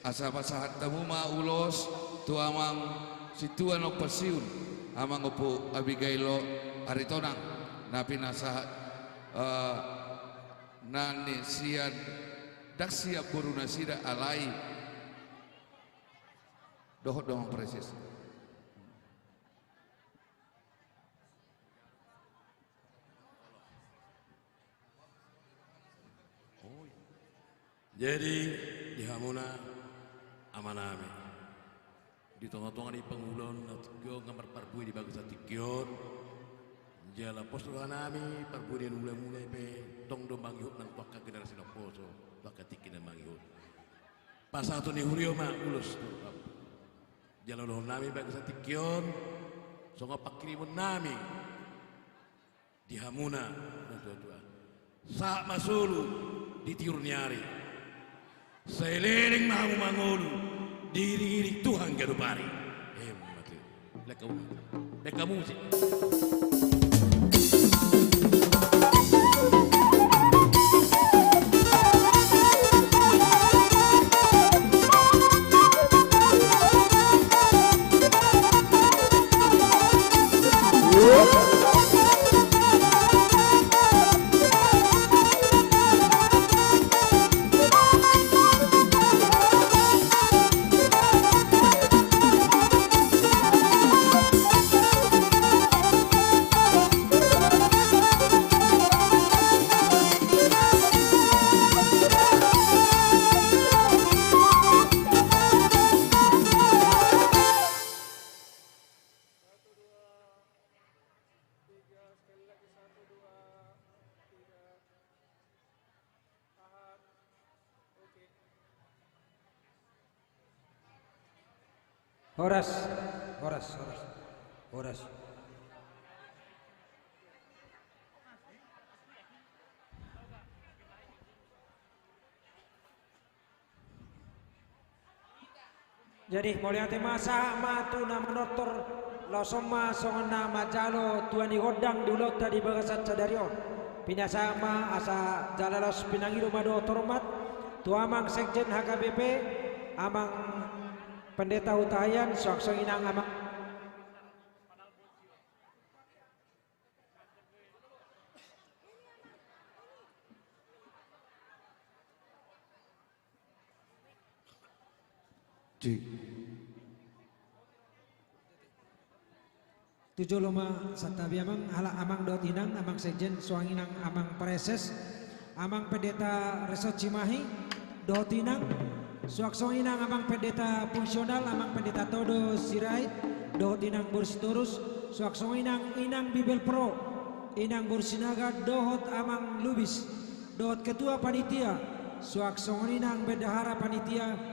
asa pasahat tamu ma ulos tuamang situan no pasiun amang opo Abigailo Aritonang napi nasahat nani sian dak siap buruna sida alai dohot doang presis jadi di hamuna amaname di tengah-tengah di pengulon atau gambar parbui di bagus hati kion Jala pos nami perbudian mulai-mulai pe tong do mangyut nang toka generasi do poso toka tikin nang mangyut. Pasal tu ni hurio ma ulus tu. Jala do nami bagi satikion songo pakirimun nami di Hamuna tua-tua. Sa masulu di Tiurniari. Seiling mahu mangulu diri Tuhan gadupari. Mati. Leka musik. Horas. Jadi mulia masa matuna menotor losoma songona majalo tuani godang dulot tadi bagasat sadarion pinasama asa jalalos pinangiru mado tormat tuamang sekjen HKBP amang pendeta utayan sok inang amang tujuh loma satabi amang hala amang dot inang amang sekjen suang inang amang preses amang pendeta resort Cimahi dot inang suak suang inang amang pendeta fungsional amang pendeta todo sirait dot inang bursitorus suak suang inang bibel pro inang bursinaga dohot amang lubis dot ketua panitia suak suang inang bendahara panitia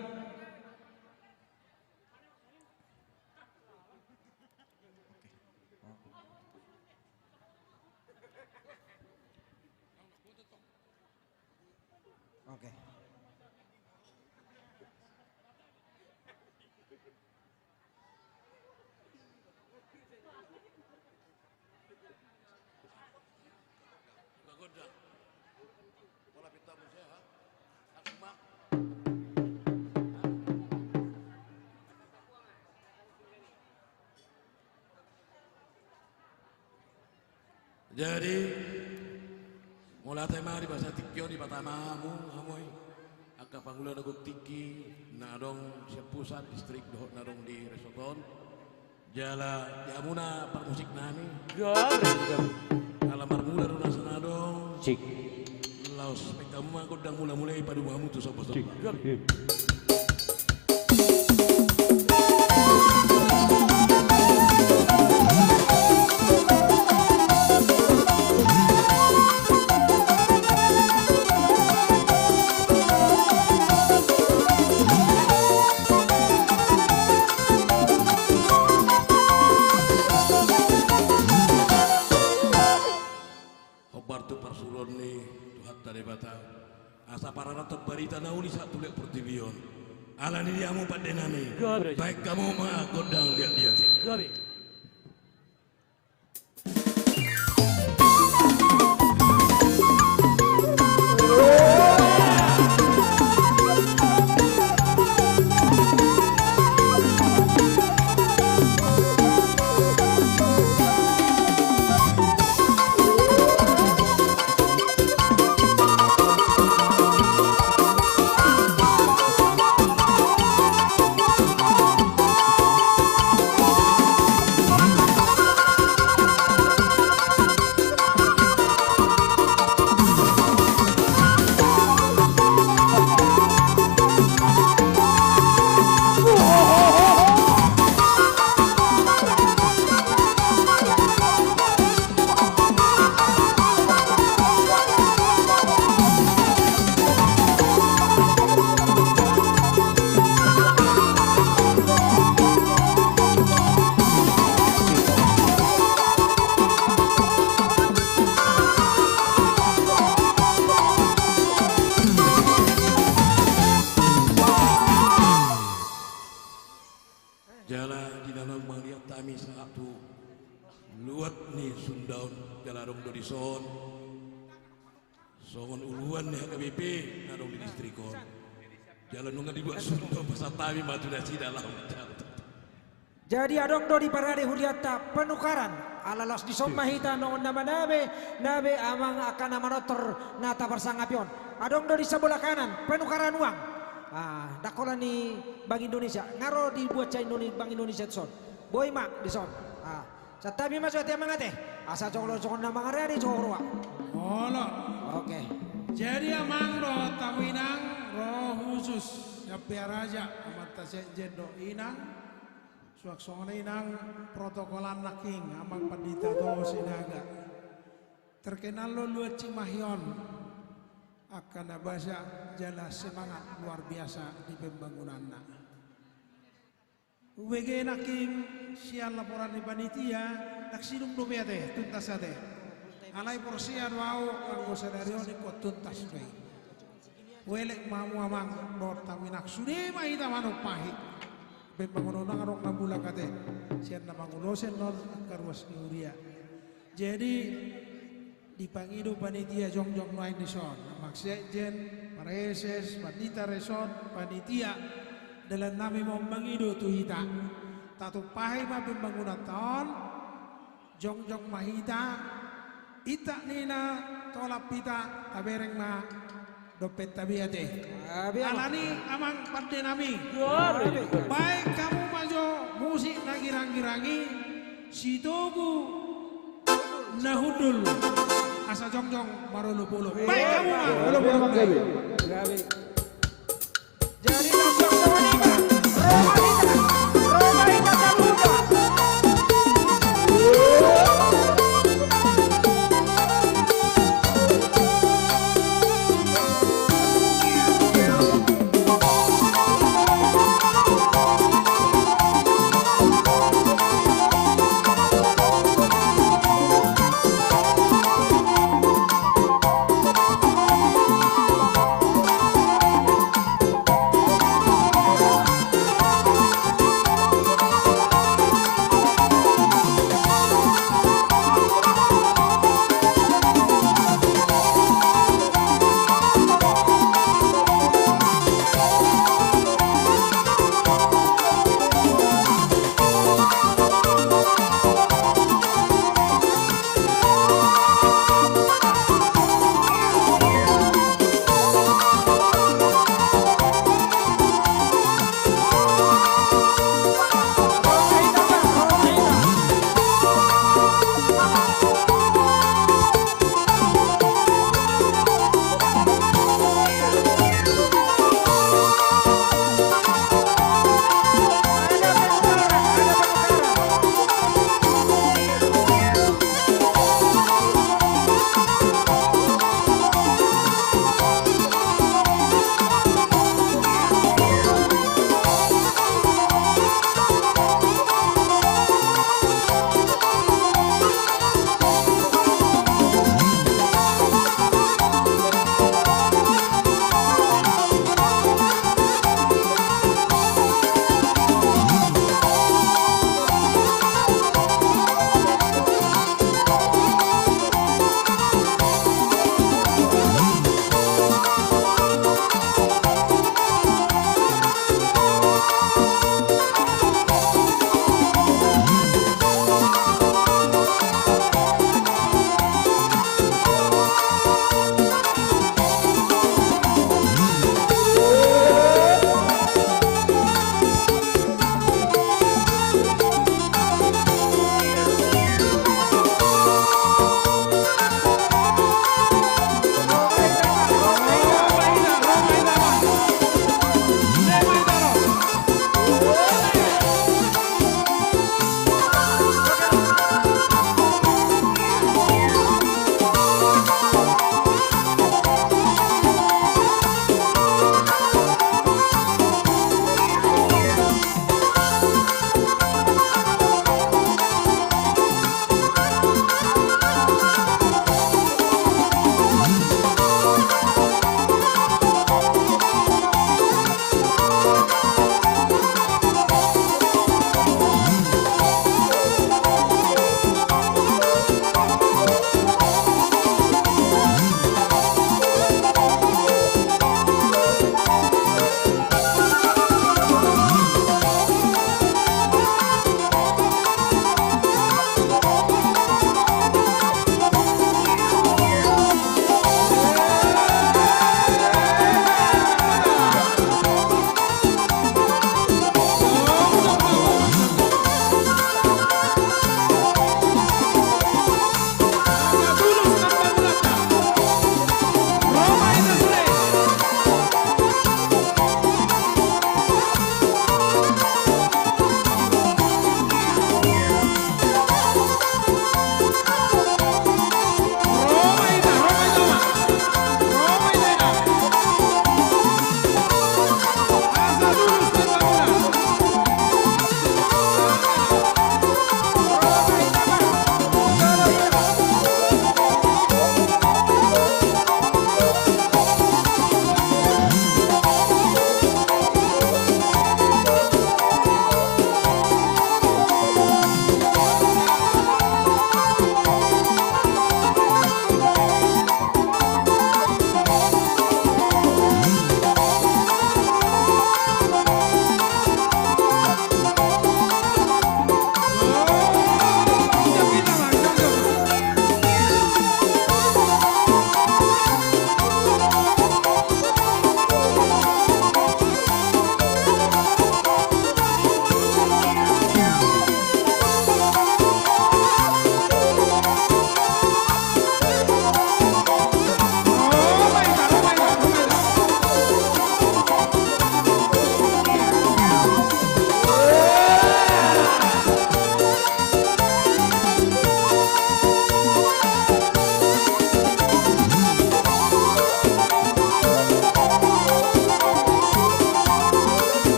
Jadi mulai tema di bahasa tikio di Batamamu hamoi akak pangulan aku tiki nadong siap pusat distrik dohot nadong di Resoton jala di Amuna permusik nami alamar mula runa senadong cik laos pekamu aku dang mulai pada muamu tu sopo sopo Alani diamu pada nami, baik kamu mah godang dia sih. luat nih sundaun jalarong do dison. Songon uluan nih KBP narong di distrikon. Jalan nungan dibuat Sunda pasatami matu nasi dalam. Jadi adong do di parade huriata penukaran ala los di somahita noon nama nabe amang akan nama notor nata bersangapion. Adong do di sebelah kanan penukaran uang. Dakola ni Bank Indonesia ngaro dibuat cai Bank Indonesia son. Boy mak di son. Satabi masuk te mangate. Asa conglo nama ngare di congro. Olo. Oke. Jadi amang do taminang roh khusus ya raja amat tasek do inang suaksona inang protokolan naking amang pandita to sinaga terkenal lo luat Cimahion akan abasa jala semangat luar biasa di pembangunan UBG naking sian laporan di panitia naksinum do teh tuntas teh alai porsian wau anggo sadario ni ko tuntas teh welek mamu amang dor tawinak sude mahita manok pahit pembangunan ngarok nabula kate sian namangulosen non karwas uria jadi dipangido panitia jongjong main di son maksekjen pareses panita resort panitia dalam nami membangido tu hita tatu pahit ma pembangunan ton jongjong mahita ita nina tolap pita tabereng ma dompet tabiate. Alani amang pande nami. Baik kamu majo musik nagirang-girangi situgu nahudul asa jongjong marulu-pulu. Baik kamu mah. Jadi langsung semuanya Romalita Saluda.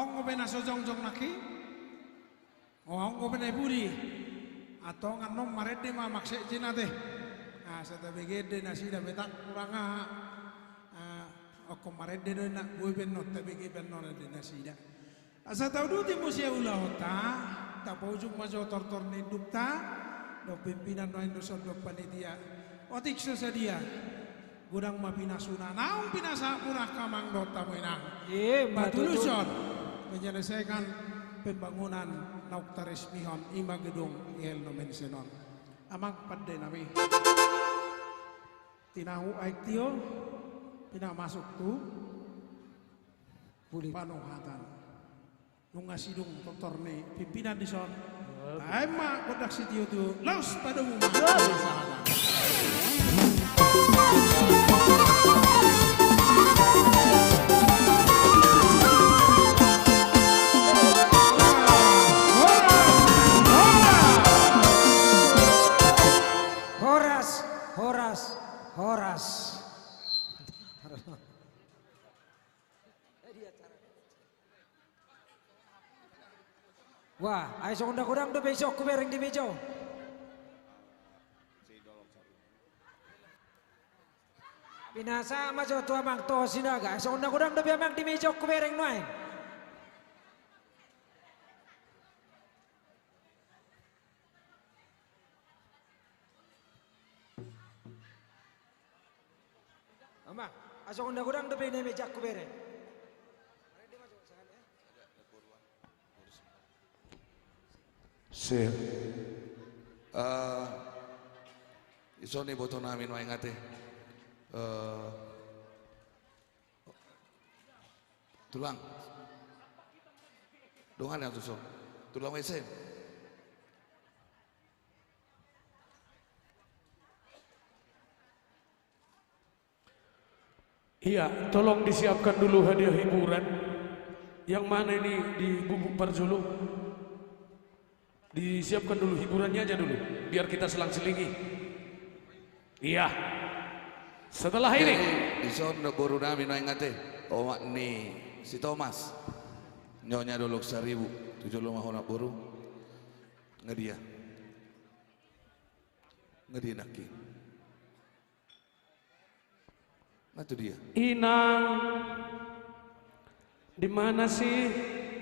Ong ngopena sojong-jong naki. Ong ngopena budi. Atau nganom marede ma maksek cina teh. Ah sata begede nasida betak kurang Oko marede do nak bui benot tapi ke benot de nasida. Asa tau du ti musia ulahota. Ta paujung majo tortor ni dukta. Do pimpinan no Indonesia do panitia. Otik sesadia. Gudang mapinasuna. Naung pinasa murah kamang do tamu enang. Batuluson menyelesaikan pembangunan Naukta Resmihon Ima Gedung Ihel Nomensenon amang pada nami tinahu aiktio pina masuk tu panuhatan nunga sidung totorne pimpinan di son taema kodak sitio tu laus pada umum Horas. Wah, ayo sokondang-kondang do besok ku bereng di bejo. Binasa majo tua mang to sinaga, sokondang-kondang do biamang di bejo ku bereng noy. Amang, aso undang-undang depe ne meja ku bere. Sir. Iso ni boto namin wae ngate. Tulang. Dongan yang susun. Tulang WC. Iya, tolong disiapkan dulu hadiah hiburan. Yang mana ini di Bubuk Parjolo? Disiapkan dulu hiburannya aja dulu, biar kita selang-selingi. Iya. Setelah ini di sono baru nami no ingate. Omak ni si Thomas. Nyonya dulu 1.000 7 rumah honak baru. Ngedia. Ngedia naki. Itu dia. Inang, di mana sih?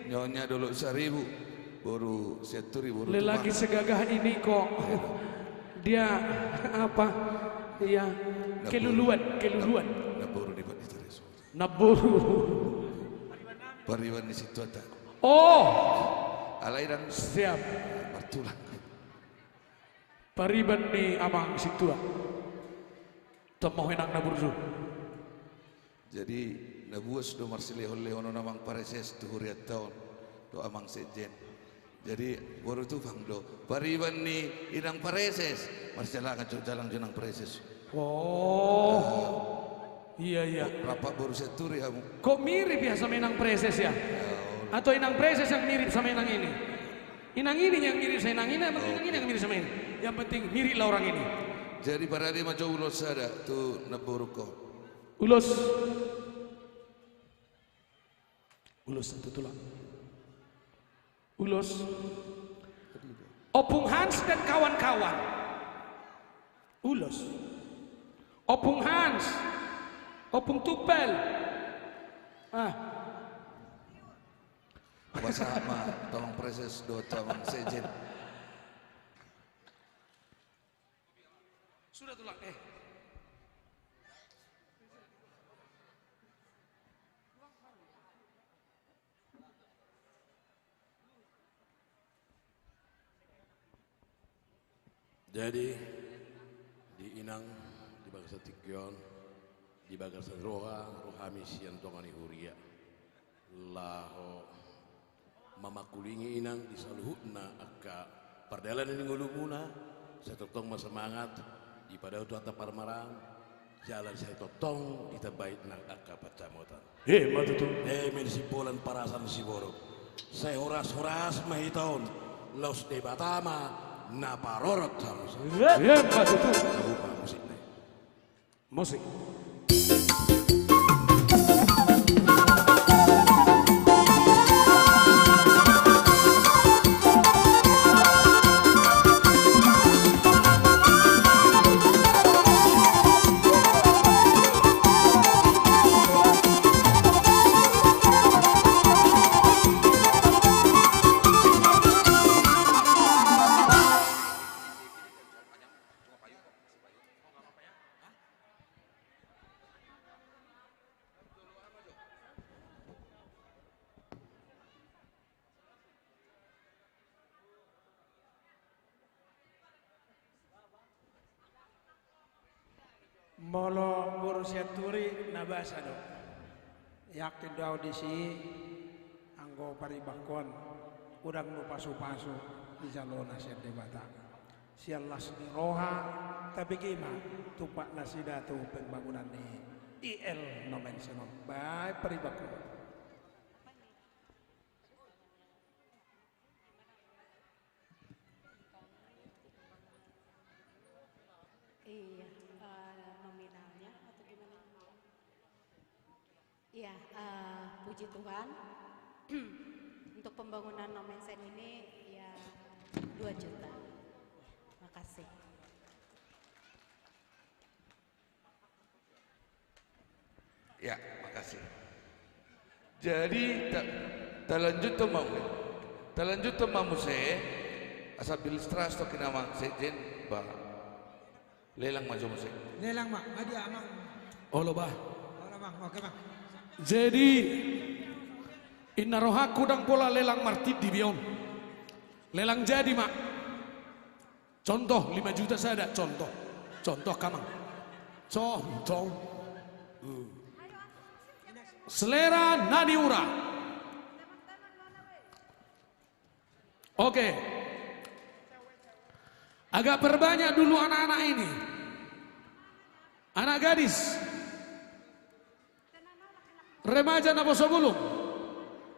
Nyonya dulu 1.000, baru 1.000. Lelaki segagah ini kok, dia apa? Iya, keluluan. Naburu di Bani Tereso. Naburu. Pariwan di situ ada. Oh, alairan siap. Bartulang. Pariban ni amang situ. Tomoh enak naburu. Jadi nabuas do marsili oleh ono namang pareses tu huriat tahun do amang sejen. Jadi baru tu bang do pariban ni inang pareses marsila kan jalan jenang pareses. Oh, iya. Rapat baru seturi kamu. Kok mirip ya sama inang pareses ya? Atau inang pareses yang mirip sama inang ini? Inang ini yang mirip sama inang ini, atau inang ini yang mirip sama ini? Yang penting miriplah orang ini. Jadi pada dia macam ulos ada tu naburu ko. Ulos satu tulang. Ulos. Opung Hans dan kawan-kawan. Ulos. Opung Hans. Opung Tupel. Bahasa apa? Tolong proses do tolong sejen. Sudah tulang. Jadi di Inang, di Bagasa Tikyon, di Bagasa Rohami sian tongani huria. Laho mamakulingi Inang di saluhutna akka perdalan ini ngulumuna. Saya totong semangat di pada itu anta parmarang. Jalan saya totong kita baik nak akka pacamotan. Matutu. Menisipulan parasan si borok. Saya horas mahitaon. Laus de Batama. Naparorot harus. Matutu. Musik. Molo berusia turi nabasa do. Yakin do audisi anggo paribakon udang nu pasu-pasu di jalona sian debata. Sian lasni roha tapi gima tupak nasida tu pembangunan ni IL no mention by paribakon. Iya, nominalnya atau gimana? Iya, puji Tuhan. Untuk pembangunan Nomensen ini ya 2 juta. Makasih. Ya, makasih. Jadi talanjut to mau saya asal bilis trust to kinamang sejen ba lelang maju musik. Lelang mak, dia amang. Oh lo bah. Oh bang, oke bang. Jadi inarohaku dang pola lelang martid di bion. Lelang jadi mak. Contoh 5 juta saya ada contoh. Contoh kamang. Contoh. Selera Naniura. Oke. Agak perbanyak dulu anak-anak ini. Anak gadis. Remaja naboso bulung.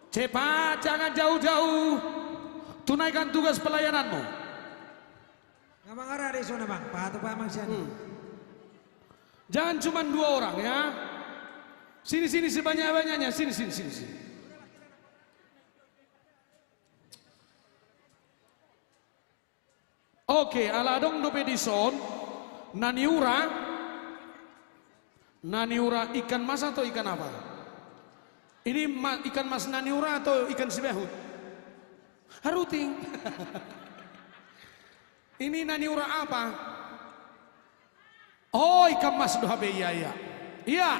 Cepat, jangan jauh-jauh. Tunaikan tugas pelayananmu. Ngabang arah di sana bang, Pak Mang Siani. Jangan cuma 2 orang ya. Sini sebanyak-banyaknya, sini. Oke, aladong do pedison, Naniura ikan mas atau ikan apa? Ini ikan mas Naniura atau ikan sibehut? Haruting. Ini Naniura apa? Oh, ikan mas dohabe iya. Iya.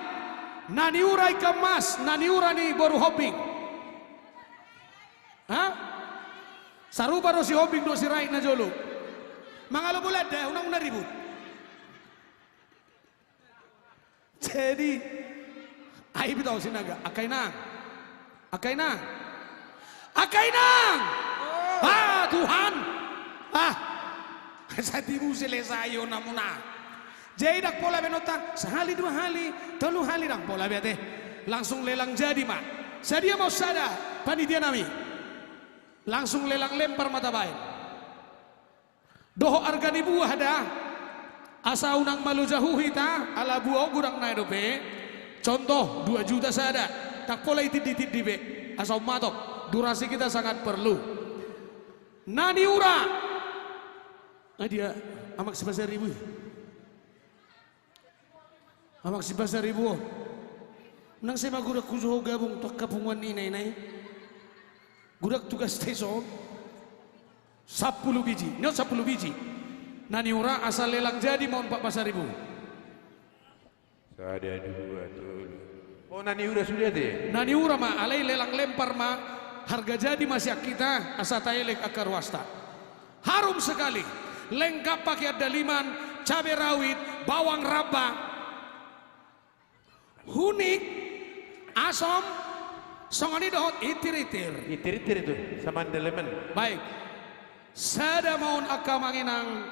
Naniura ikan mas, Naniura nih baru hopping. Hah? Sarupa do si hopping do si raik na jolo. Mangalo bulat dah, unang ribut. Jadi, ayo bitaw sinaga, akainang. Ah, Tuhan. Sa tibu selesayo na muna. Jadi dak pola benota, sehali 2 hali, 3 hali dak pola bete. Langsung lelang jadi mak. Sadia mau sada, panitia nami. Langsung lelang lempar mata baik. Doho argani buah dah. Asa unang malu jauh hita ala buah gurang naik dope. Contoh 2 juta sada. Tak pola itid di be. Asa matok. Durasi kita sangat perlu. Naniura. Dia amak 11.000. Amak 11.000. Nang saya gurak kujo gabung tok kapungan inay. Gurak tugas teso. 10 biji, not 10 biji. Naniura asal lelang jadi mau 14.000. Ada 2 tuh. Oh Naniura sudah deh. Naniura mah alai lelang lempar mah harga jadi masih kita asal taelek akar wasta. Harum sekali, lengkap pakai daliman, cabai rawit, bawang raba, hunik, asom, songoni dohot itir-itir. Itir-itir itu sama daleman. Baik. Sada maun akka manginang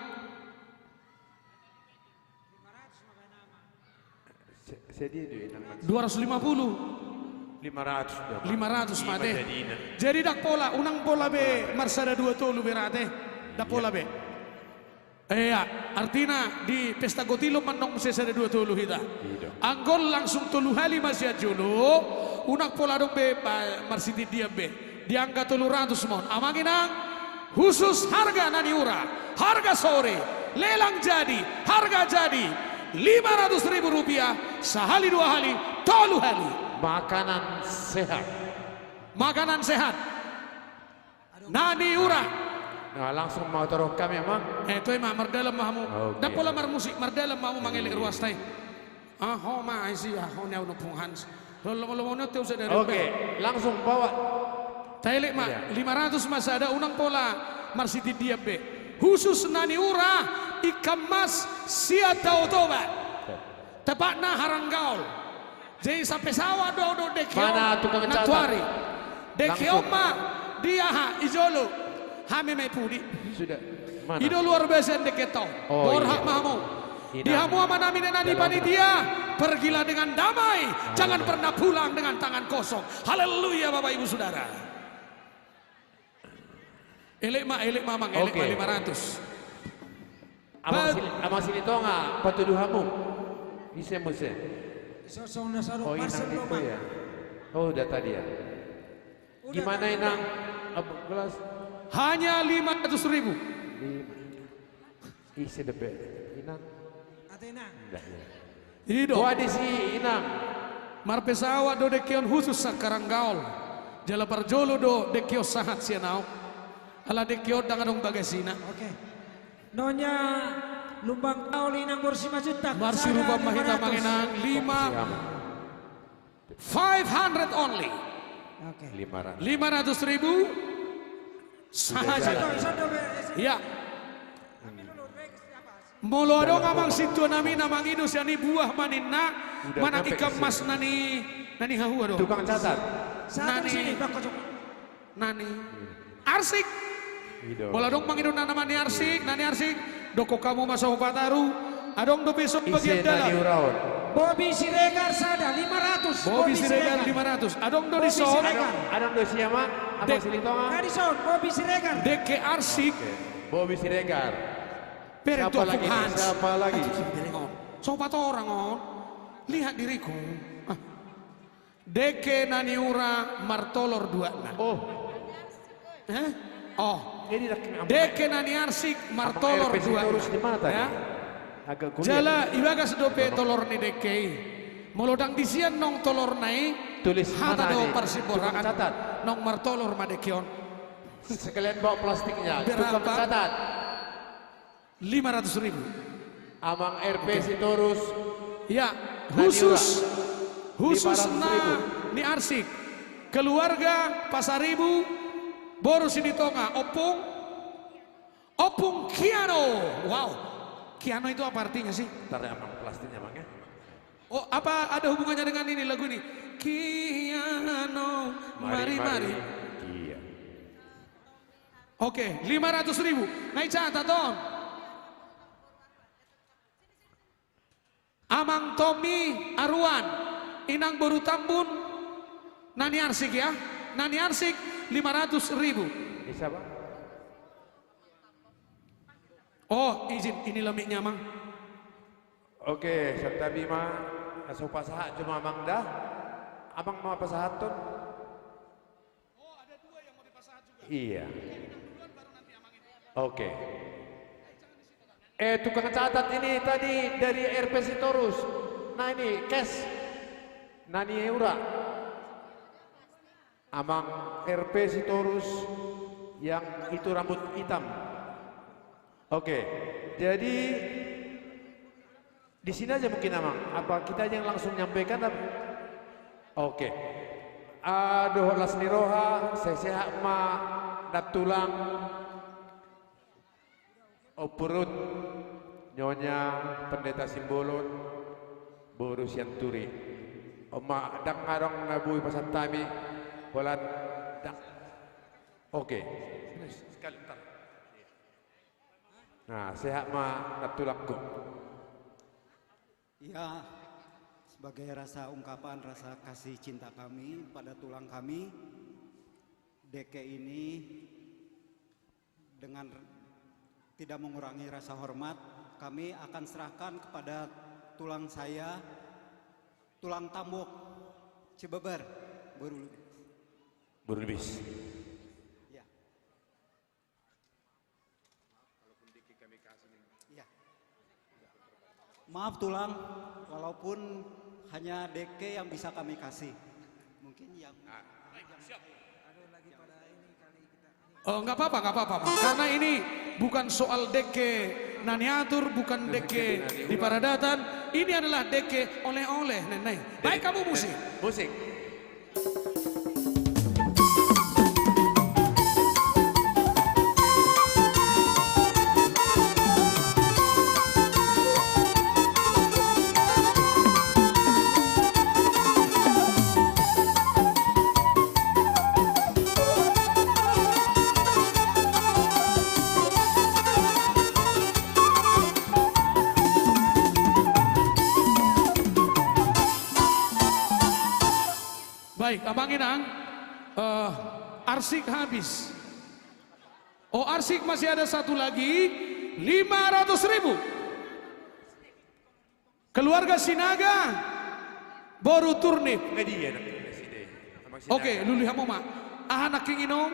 250 500 mate. Jadi dak pola unang pola be marsada 2 tolu berate dak pola be. Iya, artinya di pesta gotilo manong sesada 2 tolu hita. Anggol langsung 3 hali masih julu. Unak pola dong be marsiti dia be. Diangkat 300 mon. Amanginang khusus harga Naniura, harga sore, lelang jadi, harga jadi 500.000 rupiah, sehali 2 hali, 3 hali. Makanan sehat. Naniura. Nah langsung mau taruh kami emang. Itu emang mardalam mahamu. Dak pola musik mardalam mahamu mangelik ruas tay. Ho ma isi ho nyau no punghans. Lolo teu sadari. Oke, langsung bawa. Tailek mak 500 mas ada unang pola marsiti diabe khusus Naniura ikan mas siatau toba tepatna Haranggaul. Jadi sampai sawah do dekeo. Mana tukang catat? Natuari. Dekeo Langsung. ma dia izolo. Hame mai pudi. Sudah. Mana? Ido luar biasa deketo. Oh, Borhak iya. mahamu. Inang. Di hamu amana minena di panitia. Pergilah dengan damai. Jangan pernah pulang dengan tangan kosong. Haleluya Bapak Ibu Saudara. Elek mamang, elek Oke. 500. Amang silitonga patuduhamu. Ise muse. Oh inang itu ya. Oh udah tadi ya. Gimana inang? Kelas Hanya 500.000. isi debe. Inang. Atena. Enggak ya. Ido. Oh ada si inang. Marpesawa do dekion khusus sakarang gaul. Jala parjolo do dekio sahat sianau. Ala dekio dangadong bagasina. Oke. Nonya lumbang gaul inang borsi majutak. Marsi rubah mahita manginang 500 only. Oke. 500.000 sahaja. Ya. Molo dong amang situ nami namang ido siani buah maninna mana ikam mas nani hahu ado. Tukang catat. Nani arsik. Molo dong mangido nani arsik doko kamu masuk pataru adong do besok bagian dalam. Bobby Siregar sada 500. Bobby Siregar 500. Adong do di son. Adong do siapa? Abang silitonga. Kadison Bobby Siregar. Deke arsik. Bobby Siregar. Siapa lagi? Siapa lagi? Sobat orang on. Lihat diriku. Deke naniura martolor dua. Oh. Oh. Deke nani arsik martolor dua. Ya. Jala ibaga sedope tolor ni deke. Molodang disian nong tolor nai. Tulis hata mana do nih? persiboran. Catat. Nong martolor madekion. Sekalian bawa plastiknya. Berapa? Tukang catat. 500.000. Amang RP Sitorus. Ya, khusus ni arsik. Keluarga Pasaribu, Boru Sinitonga, Opung Kiano. Wow, Kiano itu apa artinya sih? Ntar ya amang plastiknya bang ya. Oh, apa ada hubungannya dengan ini lagu ini? Kiano, mari. Iya. Oke, 500.000. Naik catat Don. Amang Tommy Arwan, Inang Boru Tambun, Nani Arsik ya, Nani Arsik 500.000. Bisa bang? Oh izin, ini lemiknya Mang. Oke, serta bima asuh pasahat cuma amang dah. Abang mau pasahat tuh? Oh ada dua yang mau dipasahat juga. Iya. Oke. Tukang catat ini tadi dari RP Sitorus. Nah ini cash. Nani Eura. Amang RP Sitorus yang itu rambut hitam. Oke. Jadi di sini aja mungkin Amang. Apa kita yang langsung nyampaikan? Oke. Aduh lasni roha, sehat ma dat tulang. Perut Nyonya Pendeta Simbolon Boru Sianturi Oma dang ngarong nabui pasan tami Holan dang. Oke. Sekali ntar. Nah sehat ma natulakku. Ya, sebagai rasa ungkapan rasa kasih cinta kami pada tulang kami, Deke ini dengan tidak mengurangi rasa hormat, kami akan serahkan kepada tulang saya, tulang Tambok, Cibeber, Boru Lubis. Ya. Ya. Maaf tulang, walaupun hanya Deke yang bisa kami kasih. Mungkin yang Oh nggak apa-apa. Karena ini bukan soal deke naniatur, bukan deke di paradatan. Ini adalah deke oleh-oleh nenek. Baik kamu musik. Musik. Baik, Abang Inang, arsik habis. Oh, arsik masih ada satu lagi, 500.000. Keluarga Sinaga, Boru Turnip. Oke, luli hamu mak. Anak kinginong.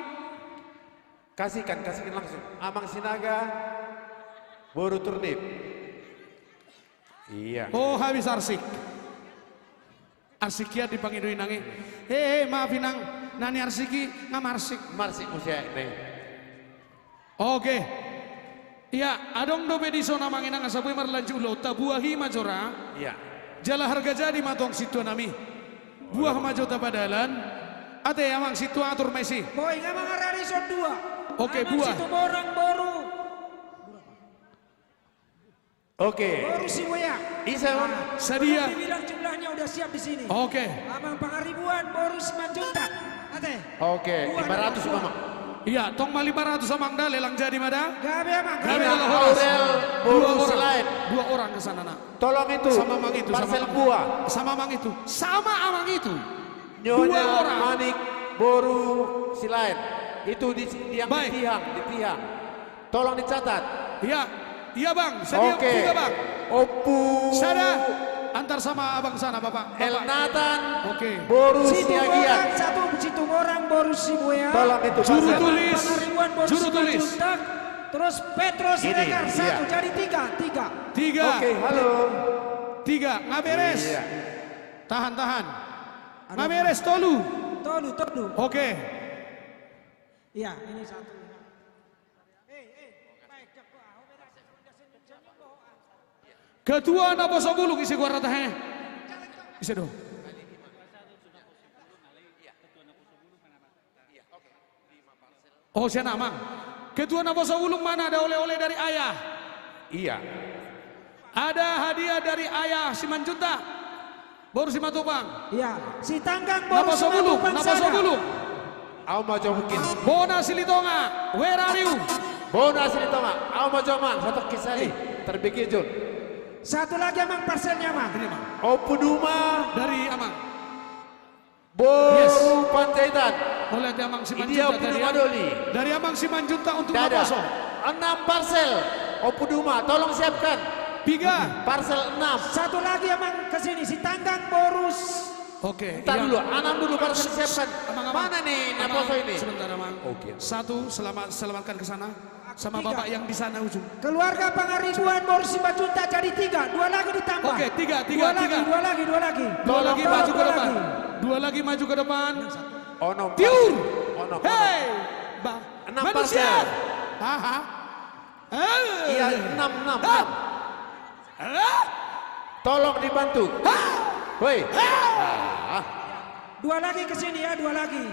Kasihkan langsung. Amang Sinaga, Boru Turnip. Iya. Oh, habis arsik. Arsikia dipanggil nangi. Maaf Inang, nani arsiki ngamarsik. Marsik usia nih. Oke. Iya, adong dobe di zona manginang asabu marlanju lo tabuahi majora. Iya. Jala harga jadi matong situ nami. Buah majota padalan. Ate amang situ atur Messi. Boy, ngamang arari son 2. Oke, amang buah. situ borang boru. Oke. Boru si Wea. Isa Sadia. Bilang jumlahnya udah siap di sini. Oke. Amang pangaribuan boru 9 juta. Ate. Oke, 500 mama. Iya, tong mali 500 amang dale lang jadi mada. Gabe amang. Gabe Ina lah horas. Aurel Boru Dua orang. Silain. 2 orang ke sana nak. Tolong itu. Sama mang itu. Parcel sama buah. Sama mang itu. Sama amang itu. 2 Nyonya orang. Manik Boru Silain. Itu di yang Baik. di tiang. Tolong dicatat. Iya. Iya bang, saya Oke. juga bang. Opu. Sada, antar sama abang sana bapak. El Nathan. Oke. Boru Situ Siagian. borang satu, situ borang boru si Wea. Tolong itu Juru parcel. tulis. Pangaribuan boru Juru 9 tulis. juta. Terus Petro Siregar iya. 1, jadi 3. 3. Oke, halo. 3, nggak beres. Iya. Tahan. Nggak beres, tolu. Tolu. Oke. Iya, ini 1. Ketua Naboso Buluk isi gua rata he. Isi dong. Oh, siapa nama? Ketua Naboso Buluk mana ada oleh-oleh dari ayah? Iya. Ada hadiah dari ayah 9 juta. Baru si Matupang. Iya, si Tanggang boru Naboso Buluk, Naboso Buluk. Aku mau coba mungkin. Bona Silitonga, where are you? Bona Silitonga, aku mau coba mang. Satu kisah terbikir Jun. Satu lagi amang parselnya amang. Ini mang. Opuduma Dari Amang. Boru Panjaitan. Oleh dari Amang 9 Dia juta dari Opuduma Doli. Dari Amang 9 juta untuk Dada. Naboso. 6 parcel. Opuduma, tolong siapkan. 3. Parcel 6. Satu lagi amang kesini si Tanggang borus. Oke. Entar iya. dulu, 6 dulu parcel siapkan. Amang. Mana nih Naboso ini? Sebentar Amang. Oke. 1, selamatkan ke sana. Sama bapak yang di sana ujung. Keluarga Pangaribuan boru 5 juta jadi 3. 2 lagi ditambah. Oke, 3. 2 lagi. 2 lagi maju ke depan. 2 lagi maju ke depan. Ono Pure. Ono. Hey, 6 manusia. parcel. Haha. Iya, 6. Tolong dibantu. Woi. 2 lagi ke sini ya, 2 lagi.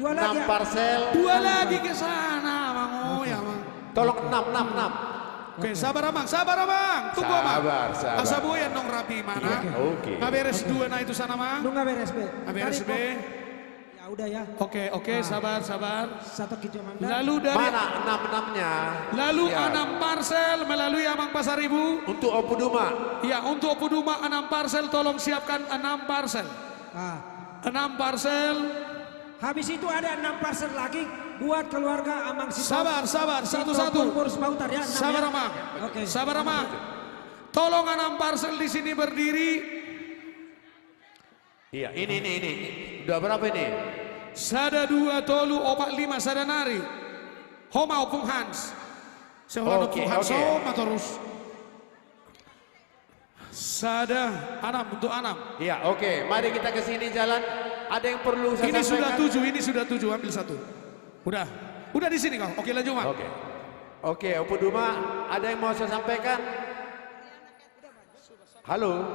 2 lagi. 6 parcel. 2 lagi ke sana, Mang. Oh ya, Mang. Tolong 6. Oke, sabar Amang. Tunggu Amang. Sabar. Asabu yang nong rapi mana? Oke. Nggak beres 2 nah itu sana, Mang. Lu nggak beres, Be. Nggak beres, Be. Ya udah ya. Oke, sabar. Satu kicau mandan. Lalu dari Mana 6-6-nya? Lalu Siap. 6 parcel melalui Amang Pasar Ibu. Untuk Opuduma. Ya, untuk Opuduma 6 parcel, tolong siapkan 6 parcel. 6 parcel. Habis itu ada 6 parcel lagi buat keluarga Amang Sito. Sabar, satu-satu. Boros Bautar ya. 6 Sabar ya. Amang. Oke. Sabar Amang. Tolong 6 parcel di sini berdiri. Iya, ini. Udah berapa ini? Sada 2 tolu opak 5 sada nari. Homa opung Hans. Seholan Oke, opung Hans. oke. Homa terus. Sada 6 untuk 6. Iya, oke. Mari kita ke sini jalan. Ada yang perlu saya Ini sampaikan? ini sudah 7, ambil 1. Udah di sini kau. Oke, lanjut Mang. Oke, Opuduma, ada yang mau saya sampaikan? Halo,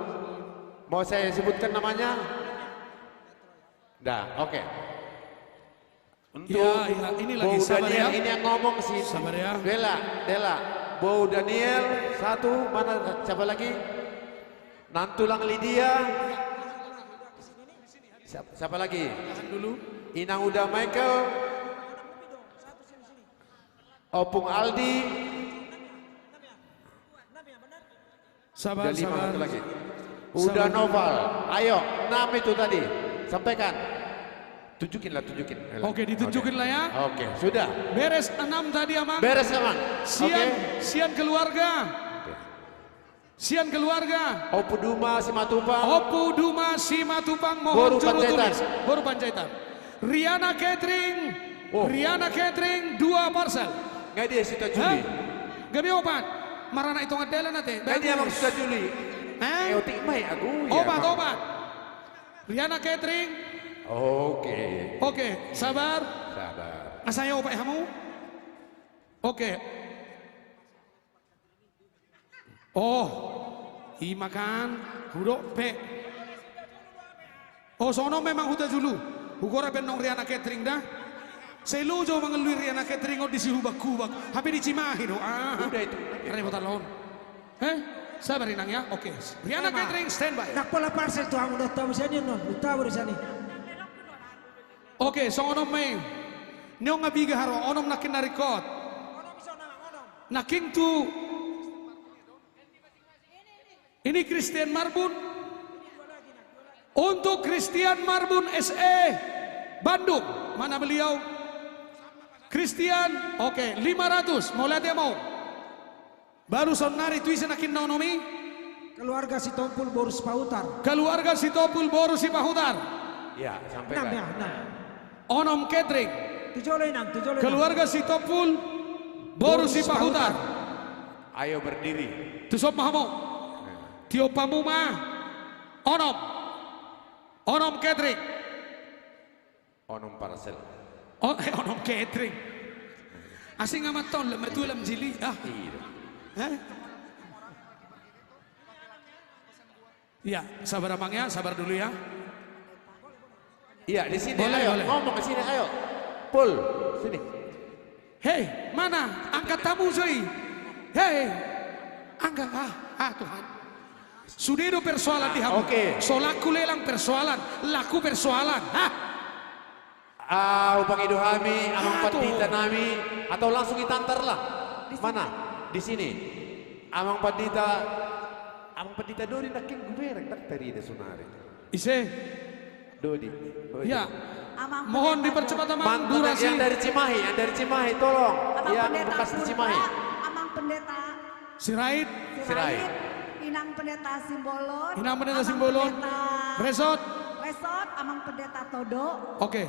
mau saya sebutkan namanya? Dah, oke. Untuk Ya, ini lagi, Bau sabar Daniel ya. ini yang ngomong sih. Sabar ya. Dela. Bau Daniel 1, mana siapa lagi? Nantulang Lydia. Siapa lagi? Dulu. Inang Uda Michael. Opung Aldi. Sabar, Udah 5 sabar. satu lagi. Udah Sabar. Noval. Ayo, 6 itu tadi. Sampaikan. Tunjukin. Oke, ditunjukin lah ya. Oke, sudah. Beres 6 tadi Amang. Beres Amang. Sian keluarga. Sian keluarga. Opu Duma Simatupang. Opu Duma Simatupang mohon juru tulis. Boru Panjaitan. Riana Catering. Riana Catering 2 parcel. Nggak dia sudah Juli. Gabi obat. Marana itu ngadela nanti. Nggak dia Amang sudah Juli. Otik mai aku ya. Obat. Riana Catering. Oke, sabar. Asanya obat kamu. Oke. Makan, hudok pe. Sono memang huda dulu. Hugora benong Riana Catering dah. Selujo mengelui Riana Catering di sihubak-kubak. Hape di Cimahi do. Udah itu. Repotan lawan. Sabar Inang ya. Oke. Riana Catering standby. Nak pola parcel tu kamu dah tahu sini non. Tahu di sini. Oke, so onom may. Nyong abiga haro onom nakin na record. Naking tu. Ini Christian Marbun. Untuk Christian Marbun SE Bandung. Mana beliau? Christian. Oke, 500. Mau lihat dia mau. Baru sonari tuisan nakin naonomi. Keluarga si Tompul Boru Sipahutar. Keluarga si Tompul Boru Sipahutar. Ya, sampaikan. 6. Onom Catering. Tujuh. Keluarga si Topul Boru Sipahutar. Ayo berdiri. Tusop mahamu. Tio Pamuma. Onom Catering. Onom parcel. Onom Catering. Asing amat ton lem itu lem jili. Iya, sabar Amang ya, sabar dulu ya. Iya, di sini. Boleh. Ngomong ke sini, ayo. Pul, sini. Hei, mana? Angkat tamu, Zoe. Hei, angkat. Tuhan. Sudah itu persoalan di hamu. Oke. Solaku lelang persoalan, laku persoalan. Upang idu kami, amang pandita nami, atau langsung ditantar lah. Mana? Di sini. Amang pandita dori naking gubereng tak teri de sunari. Ise. Dodi. Ya. Mohon dipercepat Amang durasi. Yang dari Cimahi, tolong. Yang bekas di Cimahi. Amang Pendeta. Sirait. Inang Pendeta Simbolon. Resort. Amang Pendeta Todo. Oke.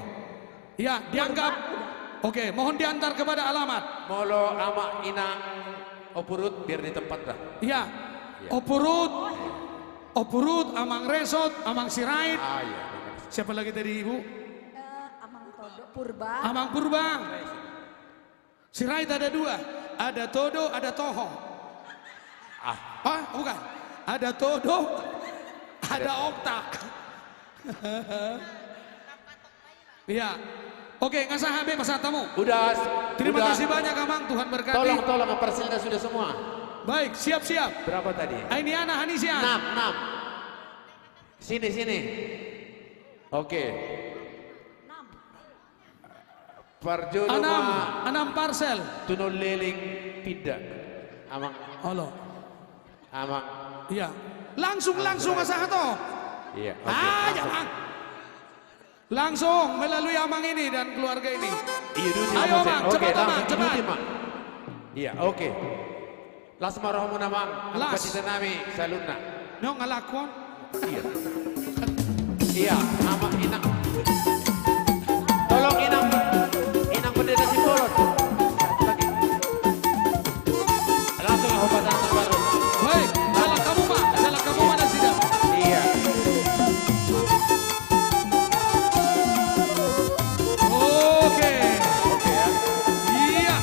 Ya, dianggap. Oke, mohon diantar kepada alamat. Molo ama Inang Opurut biar di tempat dah. Iya. Opurut, Amang Resort, Amang Sirait. Iya. Siapa lagi tadi Ibu? Amang Todo Purba. Amang Purba. Sirait ada 2. Ada Todo, ada Toho. Bukan. Ada Todo, ada Okta. Iya. Oke, ngasah habis masa tamu. Udah. Terima kasih banyak Amang, Tuhan berkati. Tolong persilnya sudah semua. Baik, siap. Berapa tadi? Ini Ana Hanisian. 6. Sini. Oke. 6 parcel. Tunul leling pidak. Amang. Halo. Amang. Iya. Langsung asah to. Iya. Jangan. Langsung melalui Amang ini dan keluarga ini. Ayo Amang, cepat. Iya, oke. Las marhamun Amang. Las. Kita nami salutna. No ngalakon. Iya, Amang Inang. Tolong Inang Pendeta Simbolon. Langsung obatan terbaru. Baik, salah kamu mana sudah? Iya. Oke ya. Iya.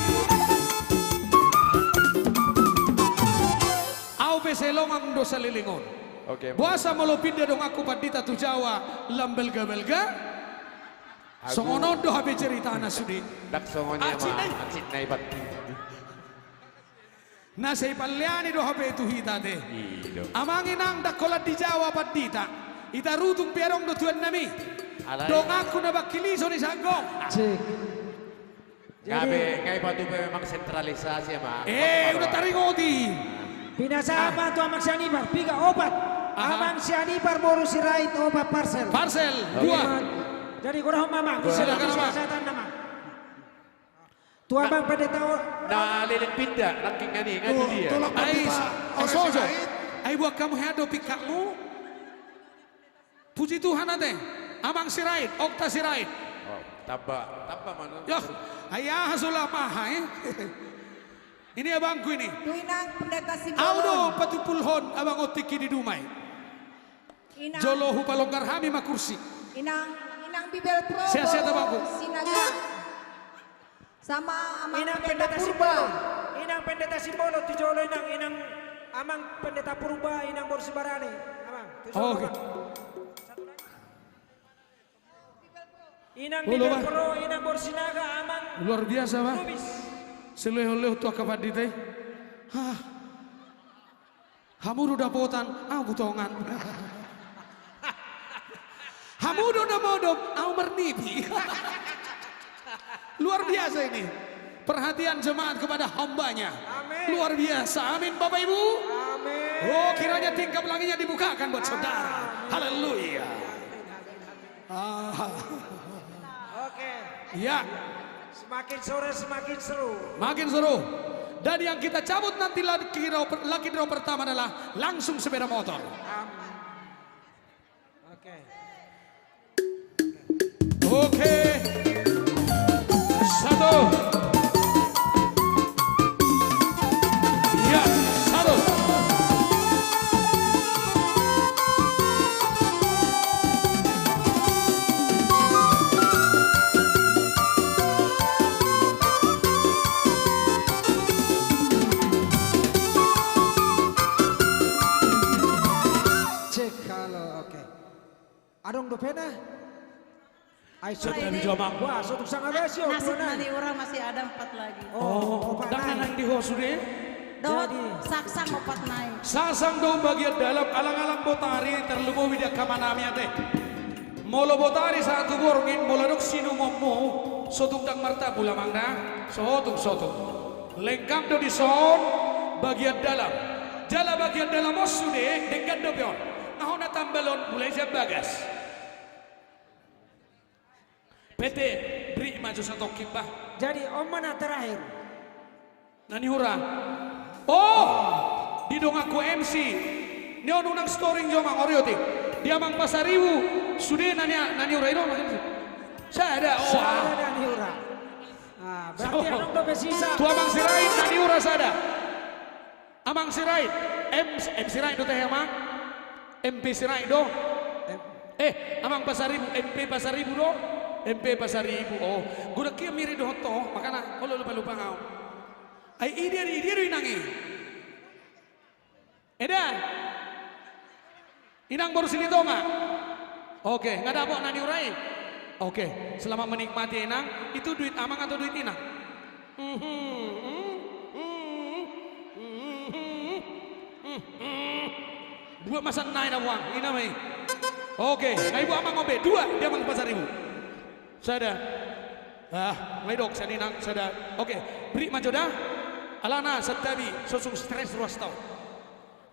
Au peselongan dosa lilingon. Oke. Buasa melopinda dong aku padita tu Jawa lambelga-belga. Songono do habe cerita anak sudi. Dak songonya acit naibat. Na sei palliani do habe tu hita te. Amang inang dak kolat di Jawa padita. Ita rutung pierong do tuan nami. Dong aku na bakiliso ni sagong. Ngai patu memang sentralisasi Amang. Udah taringoti. Pinasama tu Amang Sianibar, 3 obat. Amang Sianibar Boru Sirait obat parcel. 2. Jadi kurang Mamang, silakan kesehatan Mamang. Tua Bang Pendeta. Nah, leleng pindah, laki ngani dia. Sojo, ai buat kamu hadapi kamu. Puji Tuhan ate. Amang Sirait, Okta Sirait. Oh, tabak mana? Yo, ayah hasulah mahai. Ini abangku ini. Tuinang Pendeta Simbolo. Audo patupulhon abang otiki di Dumai. Jolohu palonggar hami makursi. Inang Bibel Pro. Siap-siap abangku. Sinaga. Sama Amang Inang Pendeta Pendeta Purba. Simbolo. Inang Pendeta Simbolo tujolo inang Amang Pendeta Purba inang Borsibarane. Amang. Oke. Inang Bibel Pro, inang Borsinaga, Amang. Luar biasa, Pak. Seleh-leh tuh kapan di teh. Hamu udah potan, butongan. Hamu udah modom, mernipi. Luar biasa ini. Perhatian jemaat kepada hambanya. Amin. Luar biasa. Amin Bapak Ibu. Amin. Oh, kiranya tingkap langitnya dibukakan buat saudara. Haleluya. Oke. Ya. Semakin sore semakin seru. Makin seru. Dan yang kita cabut nanti lucky draw pertama adalah langsung sepeda motor. Oke. Oke. Satu. Ya, satu. Cek kalau oke. Adong dopena. Ai Sudah dijomang. Wah, sudah sangat besio. Nasib nani orang masih ada 4 lagi. Dan nang di hosude. Dawat saksang 4 naik. Sasang dong bagian dalam alang-alang botari terlubu widak kamanami ate. Molo botari satu borgin moladok sinu momo sotung dang marta pula mangna sotung. Lengkap do di son bagian dalam. Jala bagian dalam osude dekat do pion. Nahona tambalon mulai siap bagas. PT beri maju satu kimbah. Jadi om mana terakhir? Nani hura. Oh, di dong aku MC. Ini unang story jomang orioti. Dia mang pasaribu. Sudah nani hura itu macam saya ada. Saya nani hura. Berarti anong dobe sisa. Tua Amang Sirait nani hura sada. Amang Sirait. M Sirait do teh amang. MP Sirait do. Amang Pasaribu, MP Pasaribu do. MP Pasaribu. Oh, guna kia miri do to, makana lupa ngau. Ai idia inangi. Eda. Inang baru sini dong nggak? Oke, nggak ada apa nani urai. Oke, selama menikmati inang, itu duit amang atau duit inang? Dua masa naik uang, ini namanya. Oke, nggak ibu amang ngobe, 2 dia amang Pasaribu. Sada. Ngai dok saya inang sada. Oke, beri majoda. Alana setabi sosok stres ruas tau.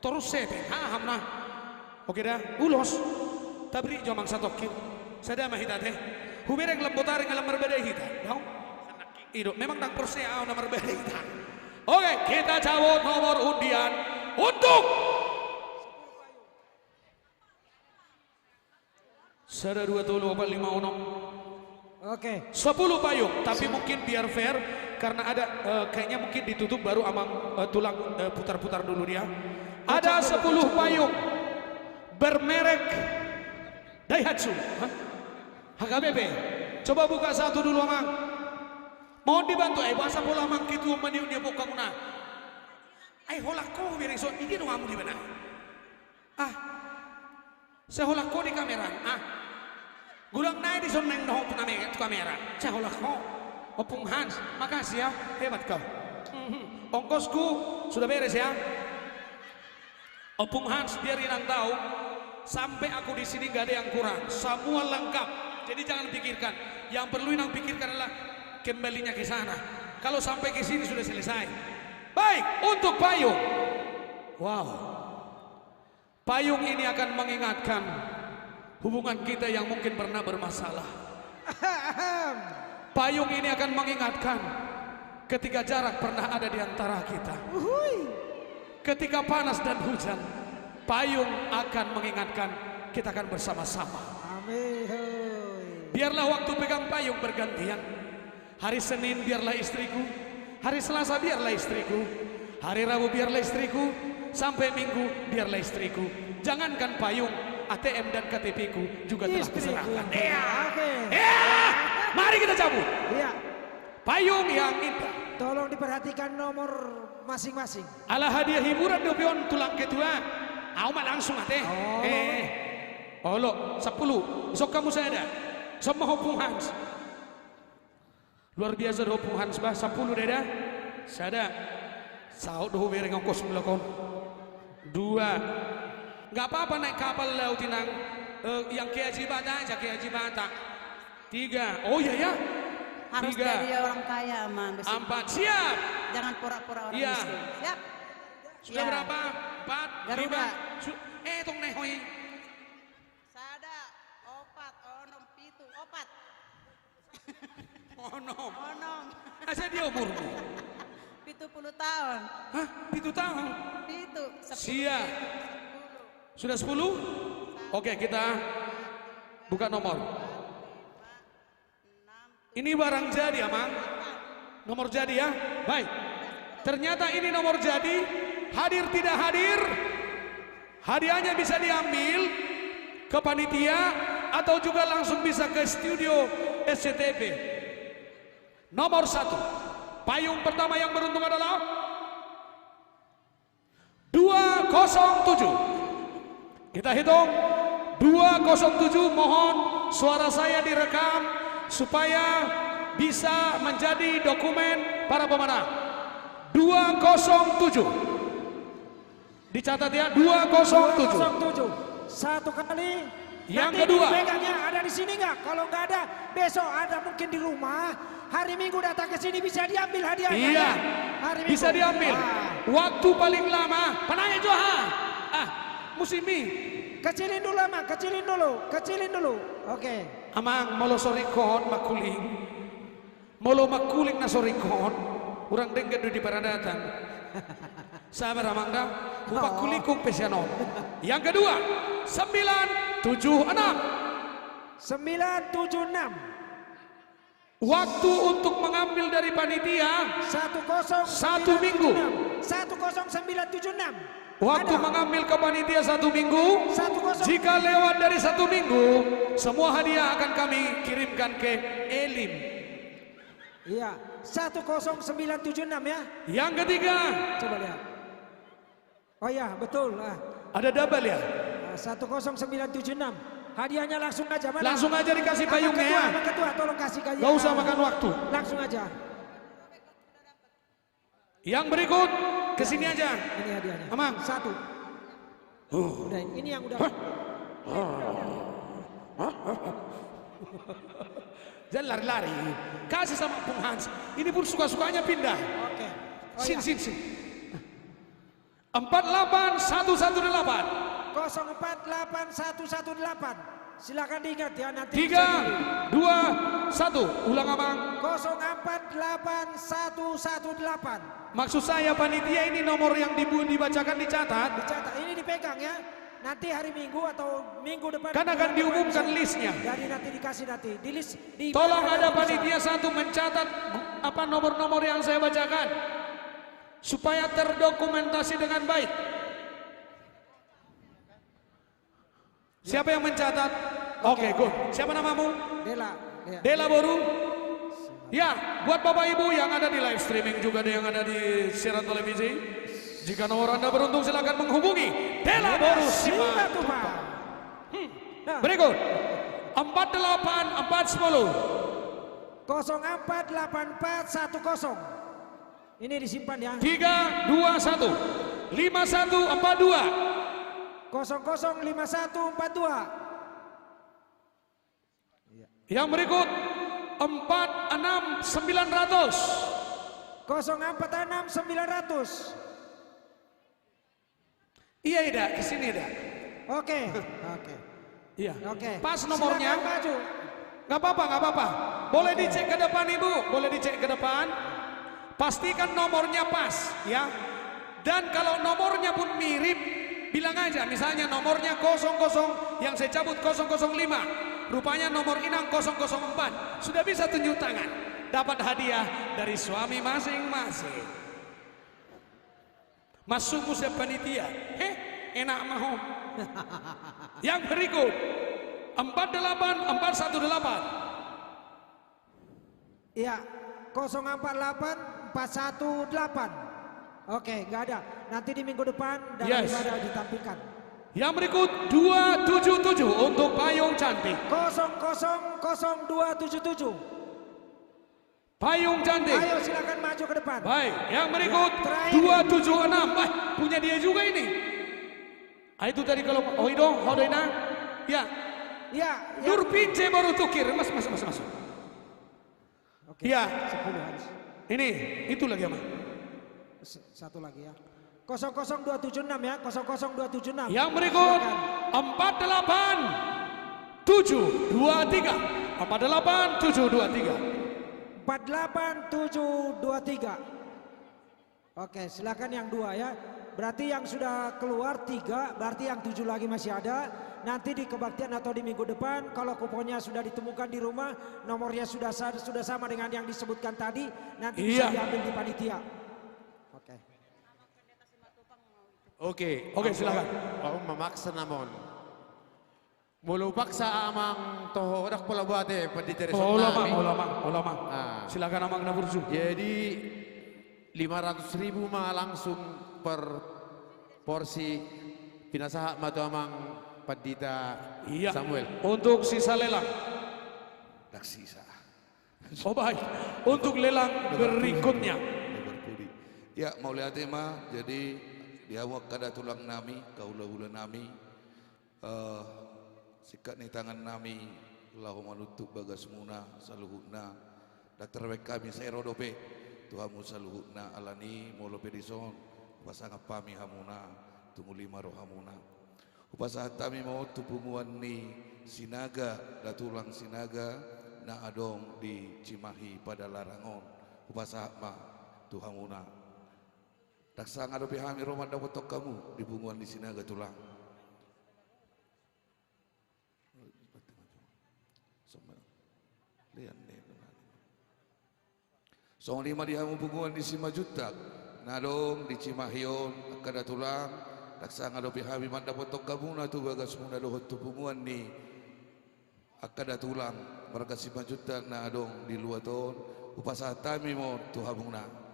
Terus sete, hamna. Oke dah, ulos. Tabri jomang satokin. Sada mahita teh. Hubereng lembotari ngalam berbeda hita. Dong. Ido memang dang persea nomor berbeda hita. Oke, kita cabut nomor undian untuk sada 2 tulu 4 5 6. Oke. 10 payung, tapi mungkin biar fair karena ada kayaknya mungkin ditutup baru amang tulang putar-putar dulu dia. Ada 10 payung bermerek Daihatsu. HKBP. Coba buka satu dulu amang. Mohon dibantu bahasa pola amang kitu maniu dia buka kuna. Holak ko biriso ini dong amu di mana? Saya holak ko di kamera. Gulang naik di son neng doh kamera. Saya holak ko. Opung Hans, makasih ya, hebat kau. Ongkosku sudah beres ya. Opung Hans biar inang tahu, sampai aku di sini gak ada yang kurang, semua lengkap. Jadi jangan pikirkan. Yang perlu inang pikirkan adalah kembalinya ke sana. Kalau sampai ke sini sudah selesai. Baik, untuk payung. Wow, payung ini akan mengingatkan hubungan kita yang mungkin pernah bermasalah. Payung ini akan mengingatkan ketika jarak pernah ada di antara kita. Ketika panas dan hujan, payung akan mengingatkan kita akan bersama-sama. Biarlah waktu pegang payung bergantian. Hari Senin biarlah istriku, hari Selasa biarlah istriku, hari Rabu biarlah istriku, sampai Minggu biarlah istriku. Jangankan payung, ATM dan KTP-ku juga telah kuserahkan. Mari kita cabut. Payung yang indah. Tolong diperhatikan nomor masing-masing. Ala hadiah hiburan dopion tulang ketua. Aumat langsung ate. Olo 10. Sok kamu saya ada. Sama Hopung Hans. Luar biasa Hopung Hans bah 10 deda. Saya ada. Saud doh bereng ongkos melakon. 2. Enggak apa-apa naik kapal laut tinang. Yang keajibata aja keajibata. 3. Oh iya ya. Harus 3. jadi orang kaya, Mang. 4. Siap. Jangan pura-pura orang Iya. miskin. Siap. Sudah Ya. berapa? 4, Garuda. 5. Tong nehoi. Sada, opat, onom, pitu, opat. Onom. Onom. Asa dia umurmu? 70 tahun. Hah? 7 tahun? Pitu. 10. Siap. Sudah 10? Oke, kita buka nomor. Ini barang jadi, Amang. Nomor jadi ya. Baik. Ternyata ini nomor jadi. Hadir tidak hadir, hadiahnya bisa diambil ke panitia atau juga langsung bisa ke studio SCTV. Nomor 1. Payung pertama yang beruntung adalah 207. Kita hitung 207. Mohon suara saya direkam supaya bisa menjadi dokumen para pemenang. 207. Dicatat ya, 207. Satu kali. Yang Nanti kedua. pegangnya ada di sini nggak? Kalau nggak ada, besok ada mungkin di rumah. Hari Minggu datang ke sini bisa diambil hadiahnya. Iya, ya? Hari Minggu. bisa diambil. Waktu paling lama, penanya Joha. Musimi. Kecilin dulu, Amang. Kecilin dulu. Oke. Amang molo sorikon makuling. Molo makuling na sorikon. Urang dengget di paradatan. Sabar Amang dah. Upak kulikung pesyanom. Yang kedua, 976. 976. Waktu untuk mengambil dari panitia 1 minggu. 10976. Waktu mengambil ke panitia 1 minggu. Jika lewat dari 1 minggu, semua hadiah akan kami kirimkan ke Elim. Iya, 10976 ya. Yang ketiga. Coba lihat. Oh ya, betul. Ada double ya? 10976. Hadiahnya langsung aja. Mana? Langsung aja dikasih payungnya ya. Abang Ketua, tolong kasih hadiah. Gak usah makan waktu. Langsung aja. Yang berikut kesini aja. Ini hadiahnya. Amang. 1. Udah, ini yang udah. Jangan lari-lari. Kasih sama Bung Hans. Ini pun suka-sukanya pindah. Oke. Sin. 48118. 048118. Silakan diingat ya nanti. 3, 2, 1. Ulang Amang. 048118. Maksud saya panitia ini nomor yang dibacakan dicatat. Dicatat. Ini dipegang ya. Nanti hari Minggu atau minggu depan. Kan akan diumumkan listnya. Jadi nanti dikasih nanti. Di list. Tolong ada panitia satu mencatat apa nomor-nomor yang saya bacakan. Supaya terdokumentasi dengan baik. Siapa yang mencatat? Oke, good. Siapa namamu? Dela Boru. Ya, buat Bapak Ibu yang ada di live streaming juga ada yang ada di siaran televisi. Jika nomor Anda beruntung silakan menghubungi Dela Boru Simatupang. Berikut 48410 048410. Ini disimpan ya. 321 5142 005142. Yang berikut 46900 046900. Iya Ida, kesini Ida. Oke. Iya. Oke. Pas nomornya. Silakan maju. Nggak apa-apa, nggak apa-apa. Boleh dicek ke depan Ibu, boleh dicek ke depan. Pastikan nomornya pas, ya. Dan kalau nomornya pun mirip, bilang aja, misalnya nomornya 00, yang saya cabut 005. Rupanya nomor inang 004. Sudah bisa tunjuk tangan. Dapat hadiah dari suami masing-masing. Masuk musim panitia. Enak mau. Yang berikut 48418. Iya, 048 418. Oke, nggak ada. Nanti di minggu depan dalam ibadah ditampilkan. Yang berikut 277 untuk payung cantik. 000277. Payung cantik. Ayo silakan maju ke depan. Baik, yang berikut ya, 276. Punya dia juga ini. Itu tadi kalau Oidong, Hodoina. Ya. Ya. Nur Pince baru tukir. Mas. Oke. Ya. 10 harus. Ini, itu lagi Mas. Satu lagi ya. 00276 ya, 00276. Yang berikut 48723. 48723. 48723. Oke, silakan yang 2 ya. Berarti yang sudah keluar 3, berarti yang 7 lagi masih ada. Nanti di kebaktian atau di minggu depan, kalau kuponnya sudah ditemukan di rumah, nomornya sudah sama dengan yang disebutkan tadi, nanti bisa diambil di panitia. Oke, silakan. Aku memaksa namun. Mulu paksa amang toho dak pola buate pendite ulama. Silakan amang nafursu. Jadi 500.000 mah langsung per porsi pinasaha matu amang pendita Samuel. Untuk sisa lelang. Tak sisa. Oh baik. Untuk lelang berikutnya. Ya, mau lihat mah jadi dia kada tulang nami, kaula-ula nami, sikat ni tangan nami, lahu manutuk bagas muna, saluhuna, Dr. Wek kami saya rodope, Tuhamu saluhuna alani, molo pedison, pasangap pami hamuna, tumuli maro hamuna. Upasahat kami mau tupunguan ni sinaga, datulang sinaga, na adong di Cimahi pada Larangon, upasahat ma Tuhamuna. Daksa ngadopi hami roman dapat tok kamu di bunguan di sinaga tulang. Song 5 di hamu bunguan di Simajutak. Nadong di Cimahion kada tulang. Daksa ngadopi hami man dapat tok kamu na tu bagas muna dohot tu bunguan ni akada tulang. Marga Simajutak na adong di luaton. Upasa tami mo tu hamuna.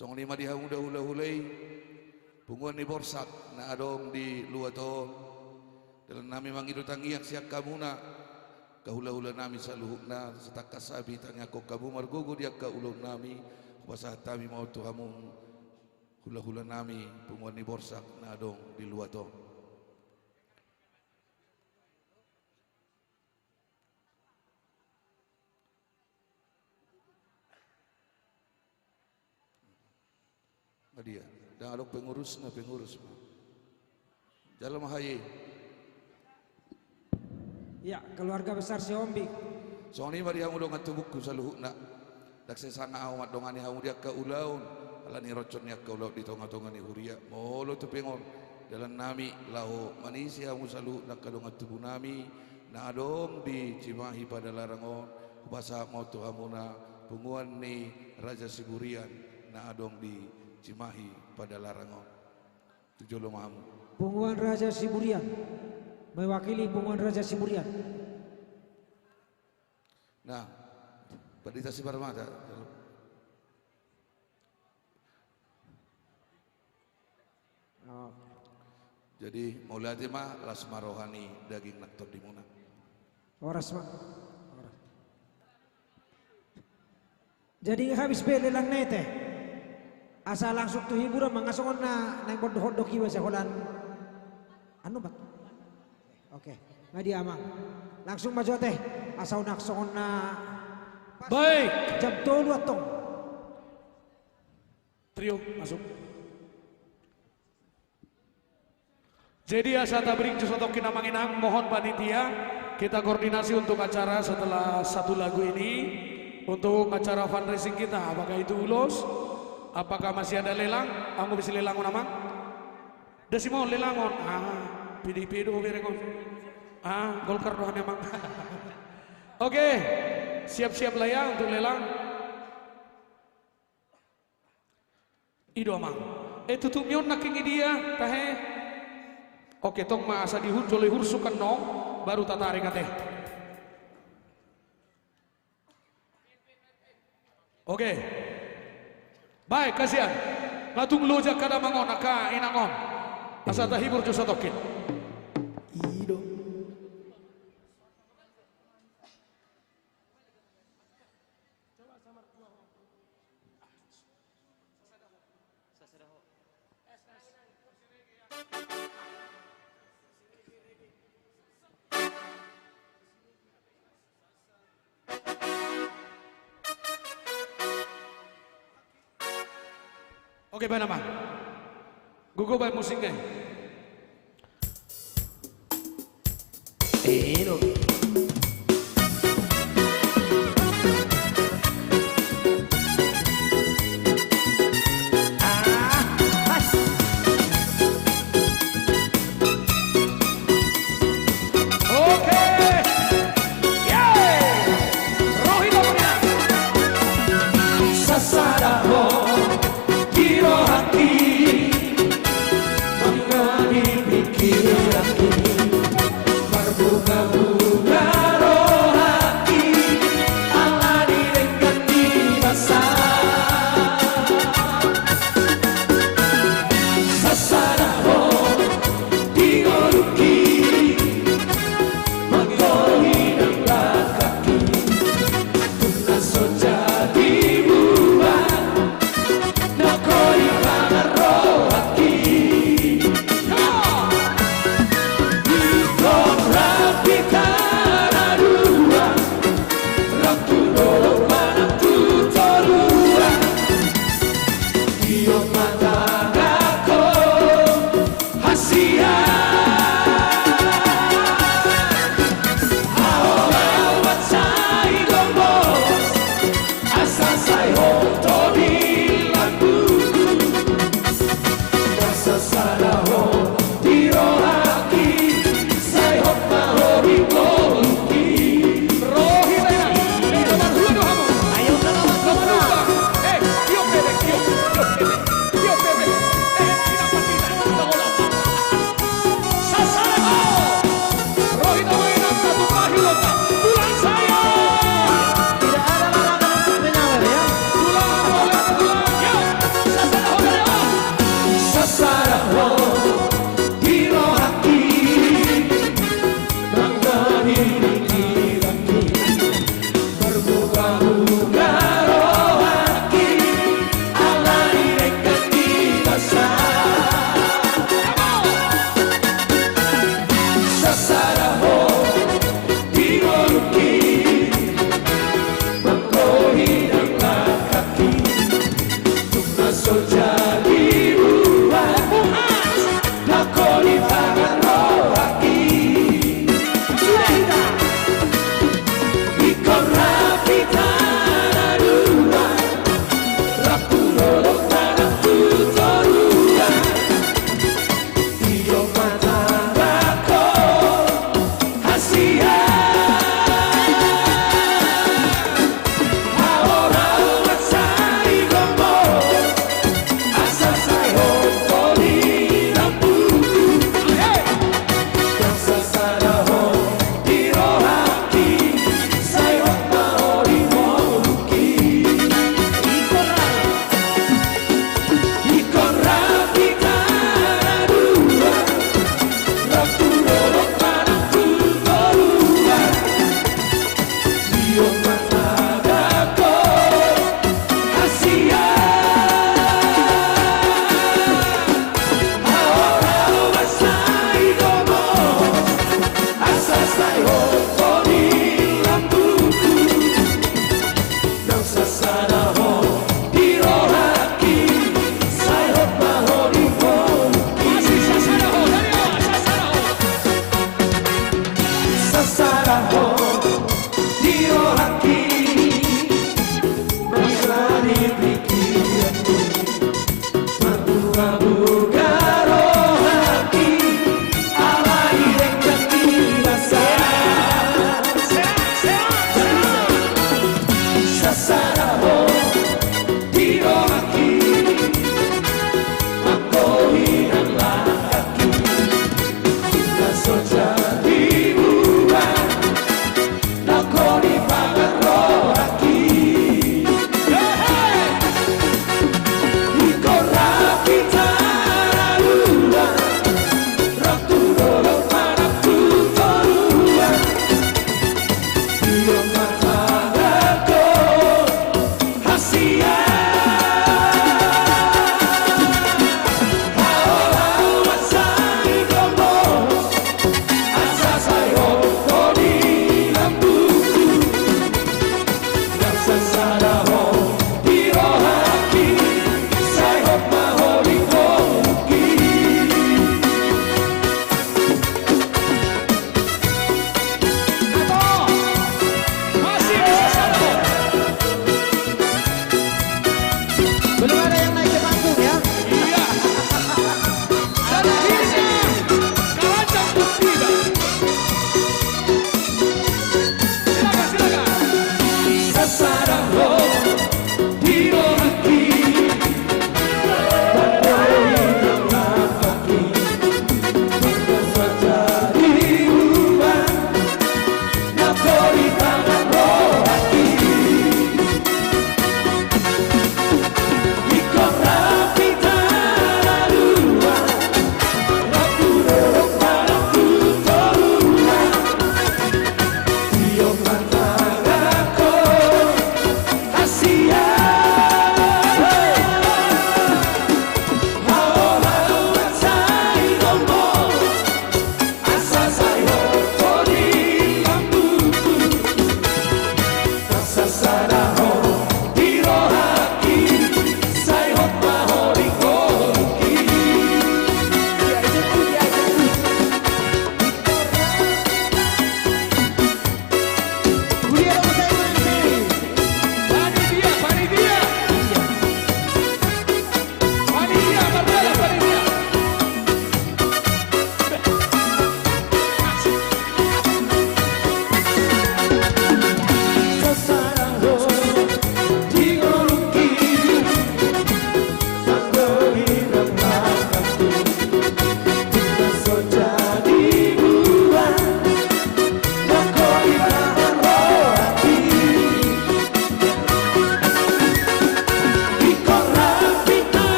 Song 5 di hamu dahula-hulay punguan ni borsak na adong di luaton dalam nami mangidutang iyak siak kamuna kahula-hula nami sa luhuk na setak kasabi tanya ko kamu margogo diak ka ulong nami kuasa tami mau tuhamung hula-hula nami punguan ni borsak na adong di luaton. Dia dan ada pengurus jalan haye ya keluarga besar si Ombi soalnya mari hamu dong atu buku saluhukna dak sesanga amat dongani hamu dia ka ulaun alani roconnya ka ulau di tonga-tongani huria molo tu pengon dalam nami lau manisi hamu saluhukna ka dong atu bunami na adong di Cimahi pada Larangon bahasa mau tu hamuna punguan ni Raja Siburian na adong di Cimahi pada Larangon. Tujuh mahamu. Punguan Raja Siburian mewakili Punguan Raja Siburian. Nah, Pendeta Sibarmata. Jadi maulati mah lasma rohani daging naktor di muna. Oras mah. Jadi habis belelang nete. Asa langsung tu hiburan mangasongon na nang bodoh kiwa sa holan anu bat oke nggak dia amang langsung maju teh asa unak songon na baik jam 2 atong trio masuk Jadi asata bring jusotokin amanginang, mohon panitia kita koordinasi untuk acara setelah satu lagu ini untuk acara fundraising kita. Apakah itu ulos? Apakah masih ada lelang? Kamu bisa lelangon amang? Desimo lelangon. PDP do berengon. Golkar doang memang. Oke, siap-siap lah ya untuk lelang. Ido amang. Tutup mion naking dia, tahe. Oke, tong masa dihur joleh hursukan no, baru tatarik ate. Oke. Baik, kasihan. Ngatung lojak kada mangon aka inangon. Asa tahibur jo sotokin. Oke, mana mah? Gugu baik musiknya.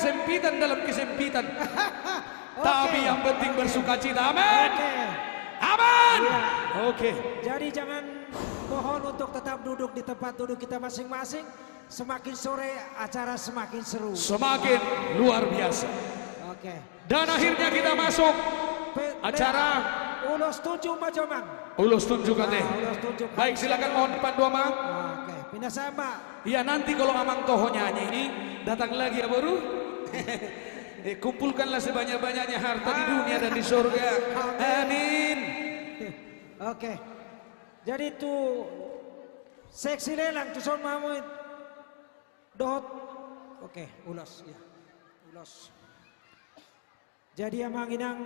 kesempitan dalam kesempitan. Tapi yang penting bersukacita. Amin. Amin. Oke. Jadi jangan mohon untuk tetap duduk di tempat duduk kita masing-masing. Semakin sore acara semakin seru. Semakin luar biasa. Oke. Dan akhirnya kita masuk acara Ulos tujuh Majomang. Ulos tunjuk katanya. Ulos tunjuk. Baik, silakan mohon dipandu Amang. Oke, pindah sama. Iya, nanti kalau Amang Toho nyanyi ini datang lagi ya baru. Kumpulkanlah sebanyak-banyaknya harta di dunia dan di surga. Amin. Oke. Jadi itu seksi lelang tuh son Mahmud. Dot. Oke, ulos ya. Ulos. Jadi Amang Inang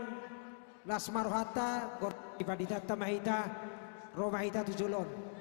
Lasmar Hatta Ipadita Tamahita Romahita Tujulon.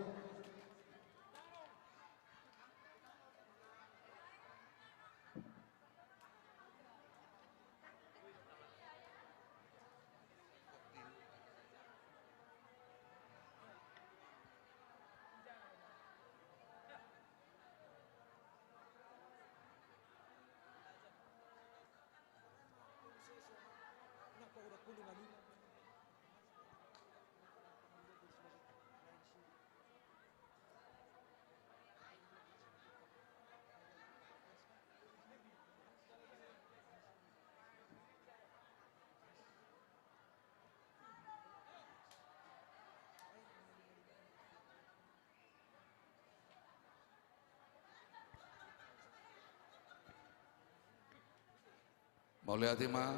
Mauliatima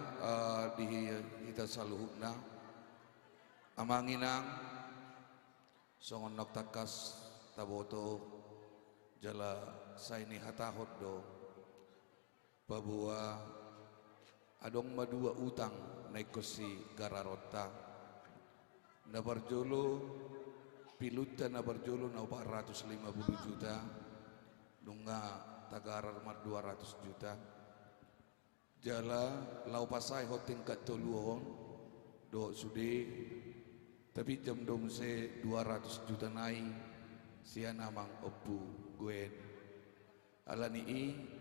di kita saluhna amanginang songon nok takas taboto jala saini hatahot do babua adong madua utang naikosi gararota nabarjolo piluta nabarjolo na 450 juta nunga tagarar mar 200 juta jala lau pasai hoting kat toluon do sude tapi jam dom se 200 juta nai sian amang opu guen alani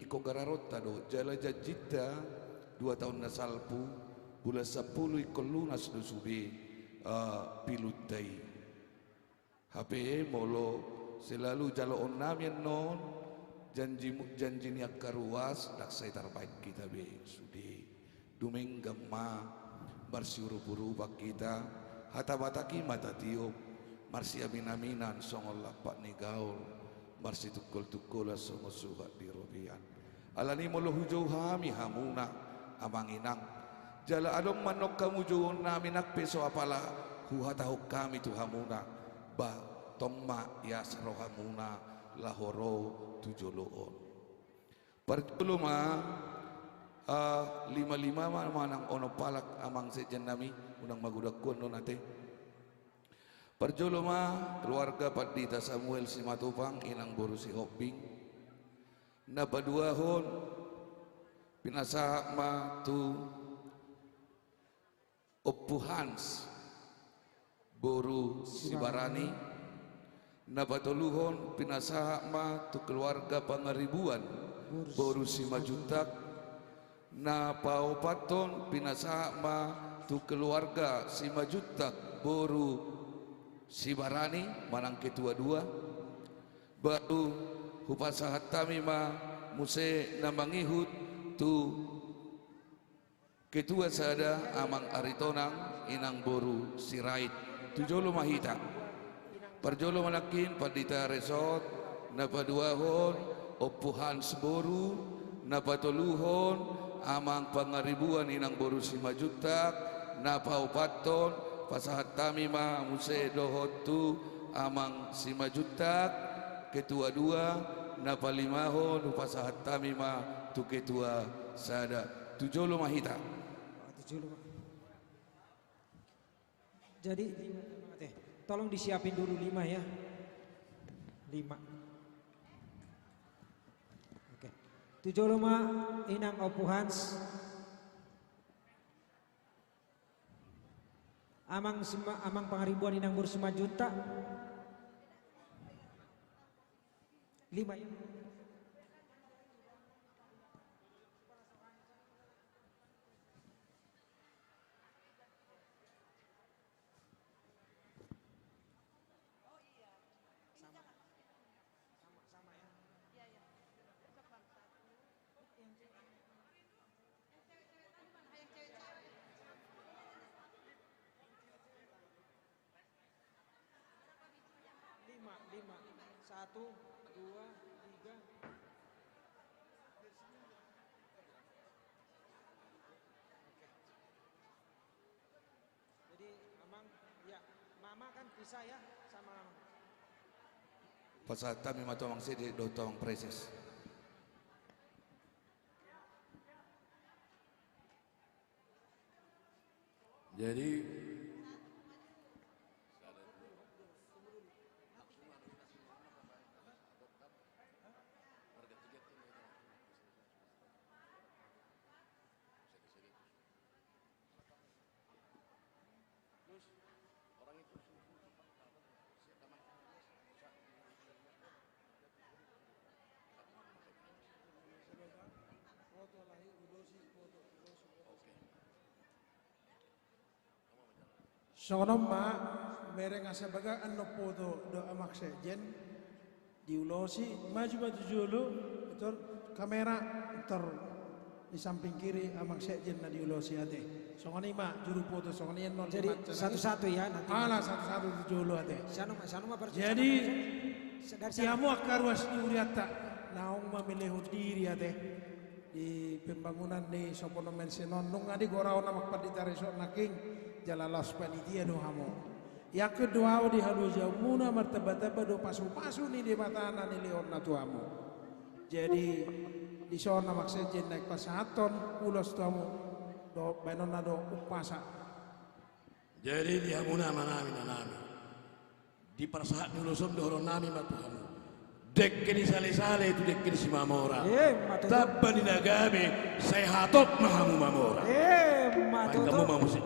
iko gararota do jala jajita 2 tahun nasalpu bulan 10 iko lunas do sude pilutai HP molo selalu jalo onamien non janji niak karuas dak saya terbaik kita be sudi dumeng gemma barsiuru-buru bak kita hata bataki mata tiup marsi aminaminan songol lapak ni gaul marsi tukul-tukul songo suhat di robian alani molo hujau hami hamuna amanginang jala adong manok kamu juun naminak peso apala huhatahuk kami tu hamuna ba tomma ya sarohamuna lahoro tujoloon. Pertuluma 55 manang ono palak amang sejen nami unang magudak kuon no nate. Perjoloma keluarga Padita Samuel Simatupang inang boru si Hoping. Napaduahon pinasa ma tu Oppu Hans boru si Barani. Napatuluhon pinasaha ma tu keluarga pangaribuan boru si Majutak na paupaton pinasaha ma tu keluarga si Majutak boru si Barani manang ketua dua baru hupasahat tami ma muse namangihut tu ketua sada amang aritonang inang boru si Rait tujolo mahita Parjolo manakin Padita Resort napaduahon Oppuhan Seboru napatuluhon amang pangaribuan inang boru si Majutak napaupaton pasahat tamima muse dohotu amang si Majutak ketua dua napalimahon pasahat tamima tu ketua sada tujolo mahita jadi tolong disiapin dulu 5 ya. 5. Oke. 75 inang Oppu Hans. Amang pangaribuan inang Bursuma Juta. 5 ya. 2, 3. Jadi Amang, ya Mama kan bisa ya sama Pasal kami matu Amang Sedi do tawang preses. Jadi Sonom ma mereng asa baga anno foto do amak sejen diulosi maju julu betul kamera ter di samping kiri amak sejen na diulosi ate songoni ma juru foto songoni non jadi satu-satu ya nanti satu-satu julu ate sanu jadi siamu akaruas diuriata naung memilih diri ate di pembangunan di Sopono Mensenon nung adi gorau namak padita resort naking jalalas panitia do hamo. Yang kedua di halu jamuna martaba-taba do pasu-pasu ni di batana ni leon na tuamo. Jadi di sona maksejen naik pasaton ulos tuamo do benon na do upasa. Jadi di hamuna manami nanami. Di persahat nulosom do nami matuhamu. Dek kini sale-sale itu dek kini si mamora. Tabba ni nagami saya hatot mahamu mamora. Matuto. Kamu mamusik.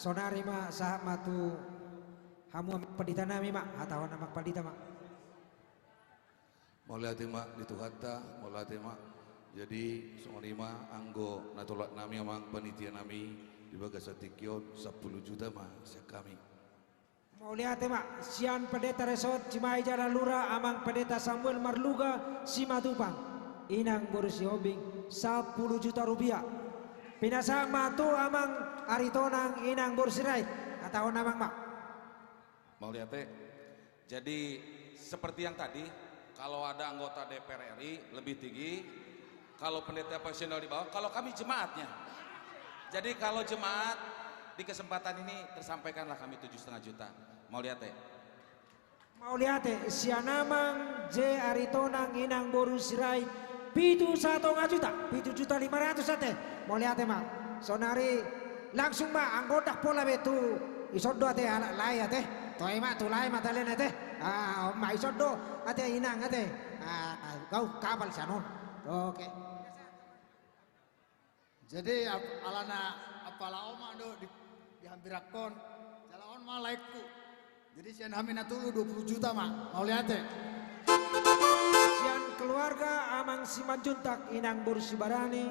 sonari ma sahat matu hamu padita nami mak atau nama padita mak Maulati mak dituhatta maulati mak jadi songonima anggo natolak nami amang panitia nami di bagasa tikion 10 juta mak kami mau lihat mak sian pendeta resort Cimahi Jalan Lura amang pendeta Samuel Marluga Simatupang inang Boris Yobing 10 juta rupiah Pinasama tu amang aritonang inang bursirait atau namang mak. Mau lihat teh. Jadi seperti yang tadi, kalau ada anggota DPR RI lebih tinggi, kalau pendeta profesional di bawah, kalau kami jemaatnya. Jadi kalau jemaat di kesempatan ini tersampaikanlah kami 7,5 juta. Mau lihat teh. Mau lihat sianamang J aritonang inang bursirait 7,5 juta, 7.500.000 teh. Mau lihat mak. Sonari langsung mak anggota pola betu isodo teh anak laya teh. Toy mak tu laya mak talen teh. Mak isodo ate inang ate. Kau kapal sanon. Oke. Jadi alana apala oma do di hampir akon jalaon malaiku. Jadi sian hamina tulu 20 juta mak. Mau lihat teh. Sian keluarga amang Simanjuntak inang Bursibarani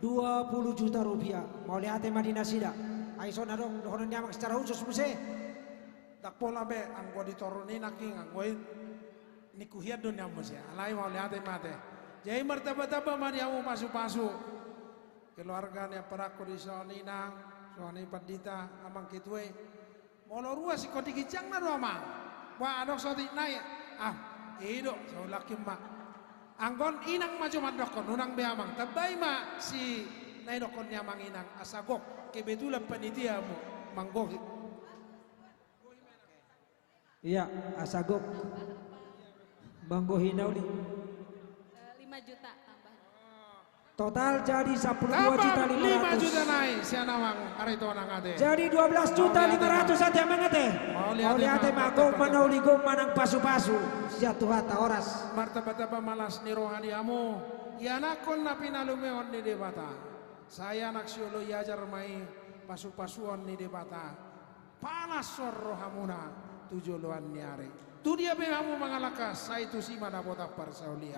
20 juta rupiah. Mau lihat Madinah Sida. Aiso na dong dohonan nyamang secara khusus muse. Tak pola be anggo diturunin aking anggo nikuhiat dunia muse. Alai mau lihat mate. Jadi martaba-taba mariamu masuk-masuk. Keluarganya peraku di soninang, soani padita amang kitwe. Molo ruas si kodi kijang na ruama. Wah adok sotik naik. Ido so laki mak. Anggon inang maju madokon unang beamang. Tabai mak si nai dokon nyamang inang asagok. Kebetulan panitiamu manggoh. Iya asagok. Manggoh hinauli. 5 juta tambah. Total jadi 12 Tambah juta 5 juta naik si anawang arito nang ate. Jadi 12 juta 500 saja mangate. Mau lihat magong manauligong manang pasu-pasu. Sia tuhata oras. Martabat-taba malas ni rohaniamu. Yanakon na pinalumeon ni debata. Saya anak siolo yajar mai pasu-pasuan ni debata. Panas sor rohamuna tujuluan niare. Tu dia pengamu mangalakas saya itu si mana botak parsaulia.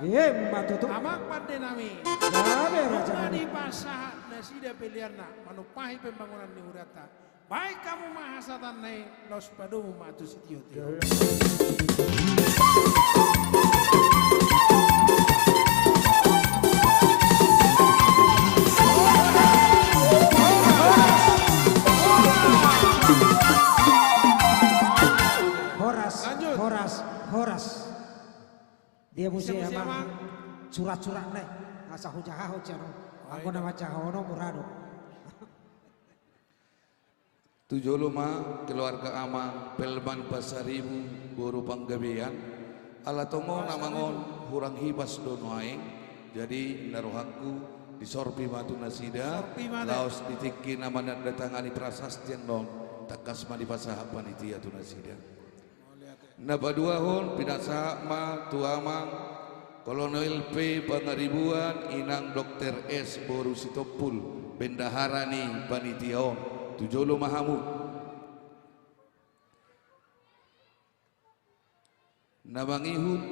Matutu. Amak pande nami. Sabe raja. Di pasah nasida pilihanna manupahi pembangunan ni urata. Baik kamu mahasatan nai los padumu matu sitio. Horas. Dia mesti emang surat-surat nih. Asa hujah cano. Aku nama cahono murado. 75 keluarga amang Pelman Pasaribu Guru Panggabean ala tongo namangon hurang hibas dono aing jadi narohaku disorpi matu nasida laos ditiki namanya datangani prasastyan dong takas mani pasaha panitia tu nasida nabaduahon pinasa ma tuamang Kolonel P Pangaribuan inang Dr. S Boru Sitopul bendaharani panitiaon Tujolo Mahamud Nabangihud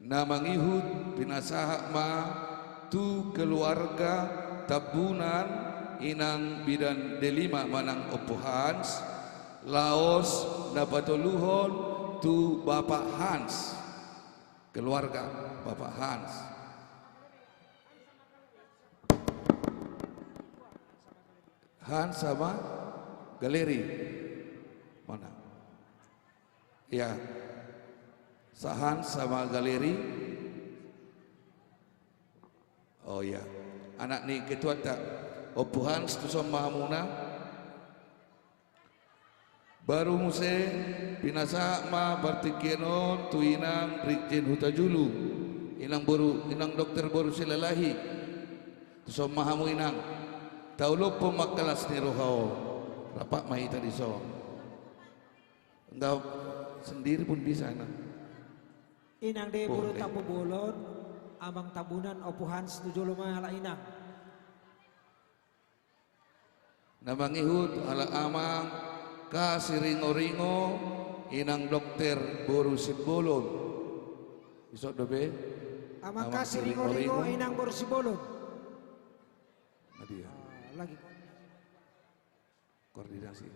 Namangihud pinasaha ma tu keluarga tabunan inang bidan delima manang opuhans Laos napatuluhon tu Bapak Hans keluarga Bapak Hans sama galeri mana ya Hans sama galeri oh ya anak ni ketua tak Opu Hans tu sama Mahamuna baru muse pinasa ma bartikeno tu inang Brigjen Hutajulu inang dokter boru silalahi tu sama Mahamu inang taulo pemakalas ni rohao rapak mai tadi so enggak sendiri pun bisa inang inang de boru tapu bolon amang tabunan Opu Hans tujuh lima ala inang namang ihud ala amang kasih ringo-ringo inang dokter boru sibolon isok dobe amang kasih ringo-ringo inang boru sibolon nadia lagi koordinasi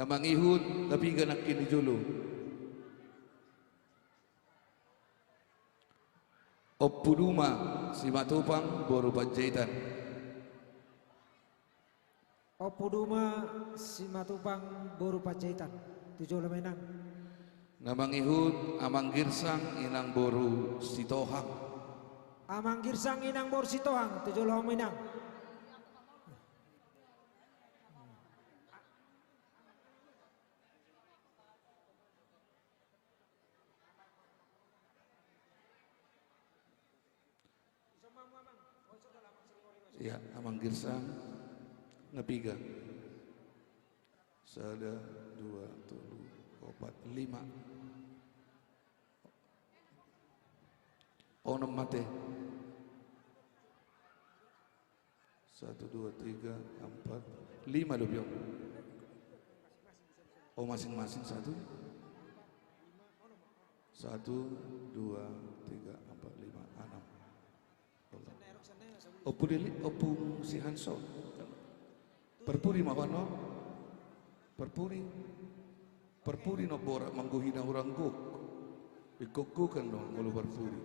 Namang ihud tapi ganakin di julu. Opuduma si matupang boru panjaitan. Opuduma si matupang boru panjaitan. Tujuh lemenang. Namang ihud amang girsang inang boru sitohang. Amang girsang inang boru sitohang. Tujuh lemenang. Ya, amang girsang ngepiga. Sada, dua, telu, opat, lima. Onom mate. 1, 2, 3, 4, 5 dobiong. Oh masing-masing 1. 1, 2, 3, 4, 5, 6. Opu dili, opu si Hanso. Perpuri mawano. Perpuri no borak mangguhina orang guk. Ikokku kan no ngulu perpuri.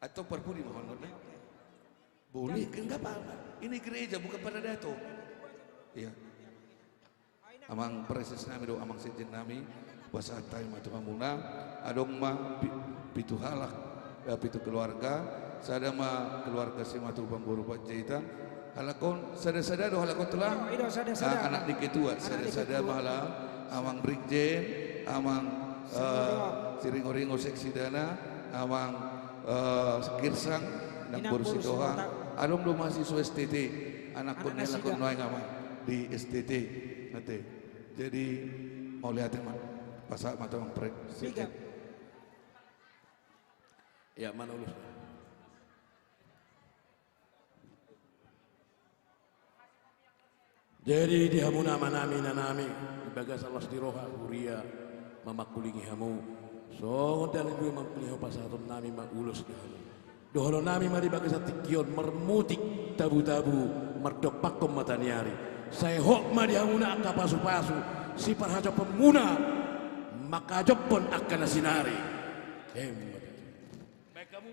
Atau perpuri mohon boleh kan enggak apa-apa. Ini gereja bukan pada dato. Iya. Amang preses nami do amang sejen nami bahasa tay matu amuna adong ma pitu halak pitu keluarga sada ma keluarga si matu pamburu panjaitan halakon sada-sada do halakon telah anak diketua sada-sada mahala amang brigjen amang siringo-ringo seksi dana amang girsang nang boru sitohang adong do mahasiswa STT anak pun lakon noy ngama di STT nate. Jadi mau lihat teman pasak mata memprek. Ya mana ulus. Jadi di hamuna manami nanami di bagas Allah di roha huria mamakulingi hamu. So dan ibu mamakulingi pasatun nami magulus di hamu. Doholo nami mari bagas tikion mermutik tabu-tabu merdok pakom mataniari. Saya hok ma di hamuna angka pasu-pasu si parhajo pemuna maka jopon akan sinari. Baik kamu.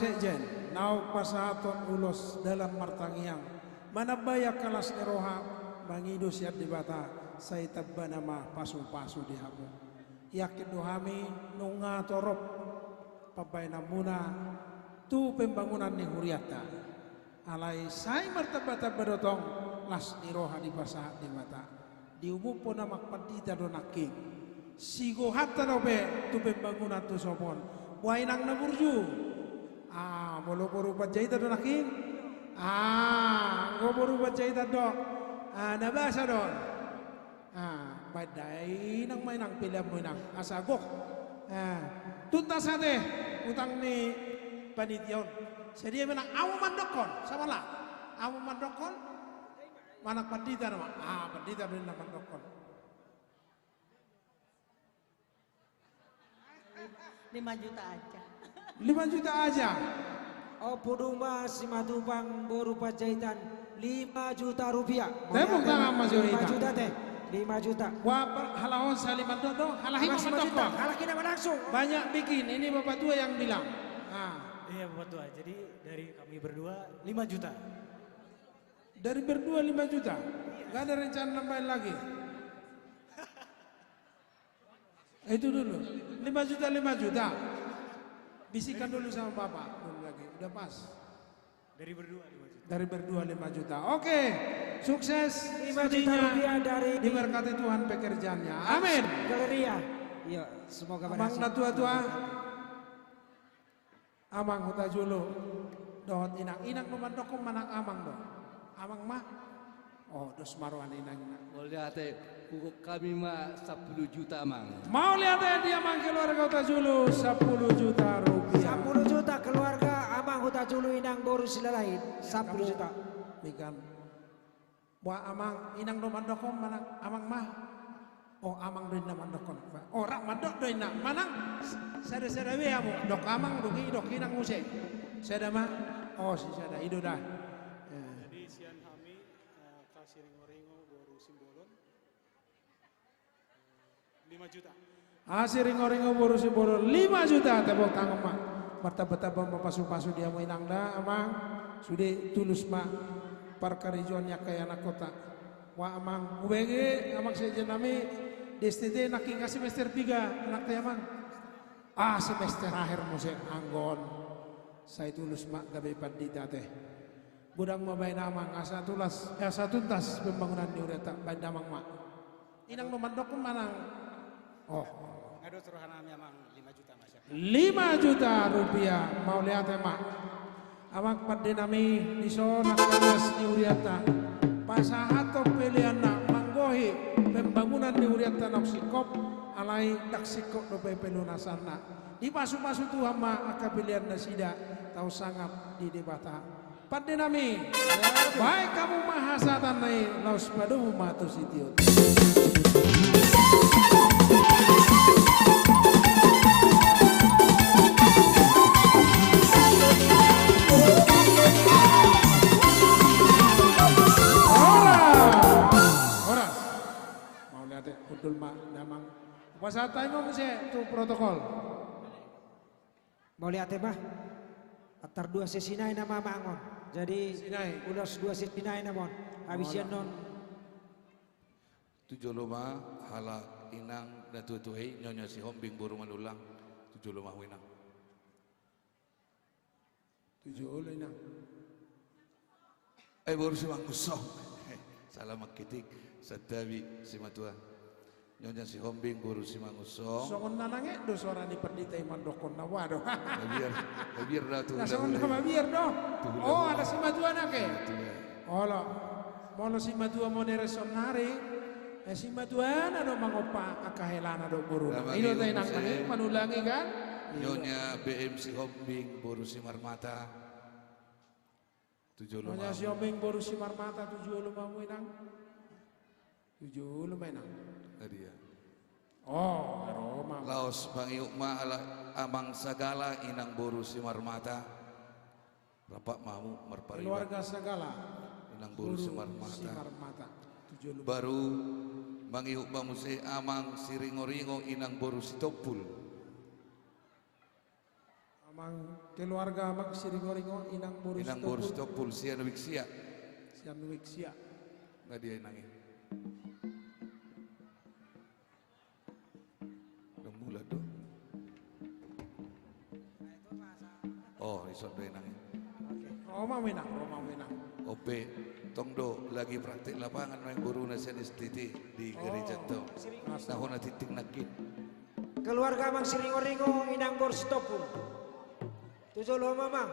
Sekjen, nau pasahaton ulos dalam martangiang, mana baya kelas eroha, mangido siat di bata, saya tabba nama pasu-pasu di hamu. Yakin dohami nunga torop, papai namuna, tu pembangunan ni huriata. Alai saya martabata berotong, las eroha di pasahat di mata. Diumupo nama pandita donaking, sigo hatta nobe tu pembangunan tu sopon. Wainang na burju. Bolo berupa jahitan do nakin. Go berupa jahitan do. Nabasa do. Badai nang mainang pilam mo nang asagok. Tuntas ate utang ni panitiaon. Sedia menang awu mandokon sama lah. Awu mandokon manak pandita nama. Pandita benar mandokon. 5 juta aja. 5 juta aja. Oh puduma si matubang berupa jahitan 5 juta rupiah. Tepuk tangan Mas Yohita. 5 juta teh. 5 juta. Wah, halahon saliman dodo, halahi mandokon. Halakin nama langsung. Banyak bikin, ini Bapak Tua yang bilang. Iya Bapak Tua, jadi dari kami berdua 5 juta. Dari berdua 5 juta? Gak ada rencana nambahin lagi? Itu dulu, 5 juta 5 juta. Bisikan dulu sama Bapak, belum lagi, udah pas. Dari berdua 5 juta. Dari berdua 5 juta. Oke, sukses 5 juta rupiah dari diberkati Tuhan pekerjaannya. Amin. Galeria. Iya, semoga Amang berhasil. na tua-tua. Amang huta julu. Dohot inang memandokong manang amang do. Amang mah. Oh, dos maruan inang. Boleh ate, kami mah 10 juta mang. Mau lihat dia mang keluarga huta julu 10 juta rupiah. 10 juta keluarga amang huta julu inang boru silalahin 10 juta. Mikan. Wah amang inang do mandokong manang amang mah. Oh amang doin na mandokon. Orang mandok doin na manang. Sada-sada we amo dok amang dugi dok inang muse. Sada mah. Oh si sada ido dah. Jadi sian kami kasih ringo-ringo boru simbolon 5 juta. Asih ringo-ringo boru simbolon 5 juta tepuk tangan mah. Bertapa-tapa pasu-pasu dia mau inang dah amang. Sudah tulus mah. Parkarijuannya kayak anak kota. Wah amang ubege amang sejen nami DSTT naking semester 3 anak teh amang. Semester akhir musik anggon. Saya tulus mak gabe pandita teh. Budang mabain amang asa tuntas pembangunan di ureta bandamang mak. Inang memandok manang. Oh. Ngado suruhan kami amang 5 juta Mas. 5 juta rupiah mau lihat mak. Amang pandinami disona kalas di Uriata pasahato pilihan nak manggohi pembangunan di Uriata naksikop alai daksikop dope pelunasan nak di pasu-pasu Tuhan ma akapilihan nasida tahu sangat di debata pandinami baik kamu mahasatan nai laus padu matu sitiut. Betul mak damang puasa tayo mo siya itu protokol. Mau lihat mah atar 2 sesinay na mamangon. Jadi ulas 2 sesinay na mon. Habis yan non. 7 luma halak inang datutuhi nyonya si hombing buru manulang 7 luma winang. 7 ulo inang. Baru si mangusong. Salah makitik sadawi si matua. Nyonya si hombing buru si mangusong. Songon nanange do suara ni pendita mandokon na wado. Biar dah tu. Songon nama biar do. Oh ada si matua nake. Olo. Molo si matua mo neresonari. Si matua na do mangopa akahelana do buru. Ilo tayo nang nanging manulangi kan. Nyonya BM si hombing buru si marmata. 7 luma. Nyonya si hombing buru si marmata 7 luma mo inang. 7 luma inang. Dia. Oh, Roma. Laos Bang Iukma ala amang sagala inang boru si marmata. Rapak mau merpariwan. Keluarga segala. Inang boru si marmata. Baru Baru Bang Iukma musi amang si ringo-ringo inang boru si topul. keluarga Mang Siringo-ringo Inang Boris Topul Sian Wiksia. Nggak dia inangin. Udah mulai tuh. Oh, isot dia inangin. Roma menang. OP Tongdo lagi praktik lapangan main guru nasihat istiti di gereja tuh. Tahun titik nakit. Keluarga Mang Siringo-ringo Inang Boris Topul. 7 loma Mang.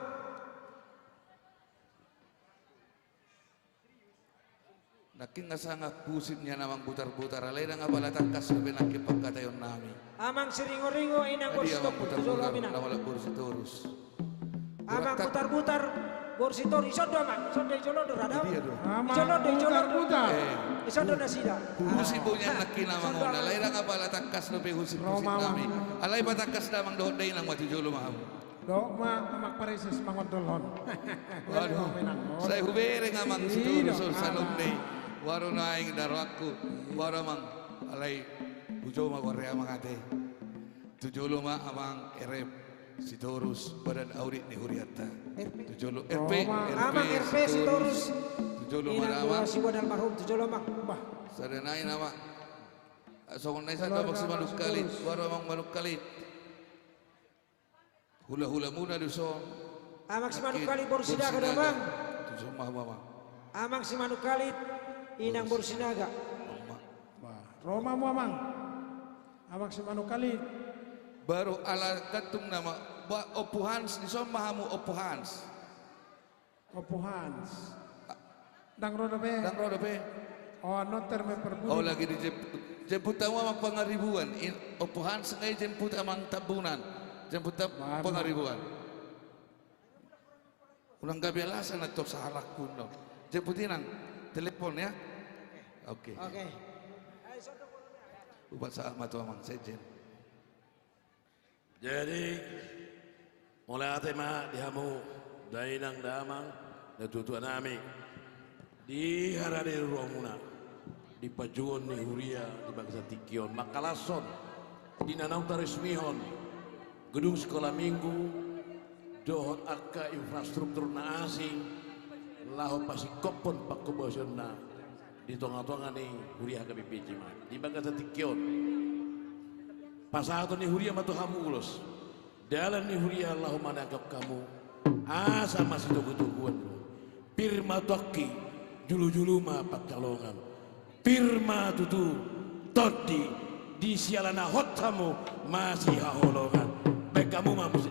Naking nga sangat pusitnya namang butar-butar alay na nga pala tangkas na pinakip pagkatayon nami. Amang Siringo-ringo Inang Boris Topul. 7 loma Minang. Nawala Borsitorus. Amang butar-butar Borsitor isodo man, isodo ijolodo rada. Butar-butar. Isodo na sida. Husi po niya nakinamang una. Alay na nga pala tangkas na pusit nami. Alay pa tangkas namang doon day ng matijolo maham. Dok amak pareses mangodolon. Waduh, saya hubere nga mang siturus sa lomne. Waro naing daro aku. Waro mang alay bujo magwarya mangate. Tujolo ma amang erep. Sitorus badan audit ni Huriata. Tujolo RP. Amang RP Sitorus. Tujolo Inang si wadal marhum tujolo Mang. Sadanay nama. Songon na isa babak si Manuk Kalit. Waro amang Manuk Kalit. Hula-hula muna duso. Amang si Manuk Kalit Borsinaga damang. Tujuh mama. Amang si Manuk Kalit Inang Borsinaga. Roma mo Amang. Amang si Manuk Kalit. Baru ala katung nama Opuhans di son mahamu Opuhans. Dang rodo be. Oh noter me perbudi. Oh lagi dijemput tamu amang pengaribuan. Opuhans ngay jemput amang tabunan. Jemput pengaribuan. Ulang kabialasan atau salah kuno. Jemputin ang telepon ya. Oke. Ubat saat matu amang sejen. Jadi mulai tema dihamu dainang damang dan tutuan nami di harade ruamuna di pajuon ni Huria di bangsa Tikion Makalason di Nanau Tarismihon gedung sekolah minggu dohot akka infrastruktur na asing laho pasikopon pakubosona di tonga-tonga ni Huria kabipijima di bangsa Tikion pasahato ni Huria matu hamu ulos dalam ni Huria Allahumma nangkap kamu asa masih tunggu-tungguan pirma tokki julu-julu ma pakcalongan pirma tutu todi di sialana hotamu masih haholongan baik kamu mampu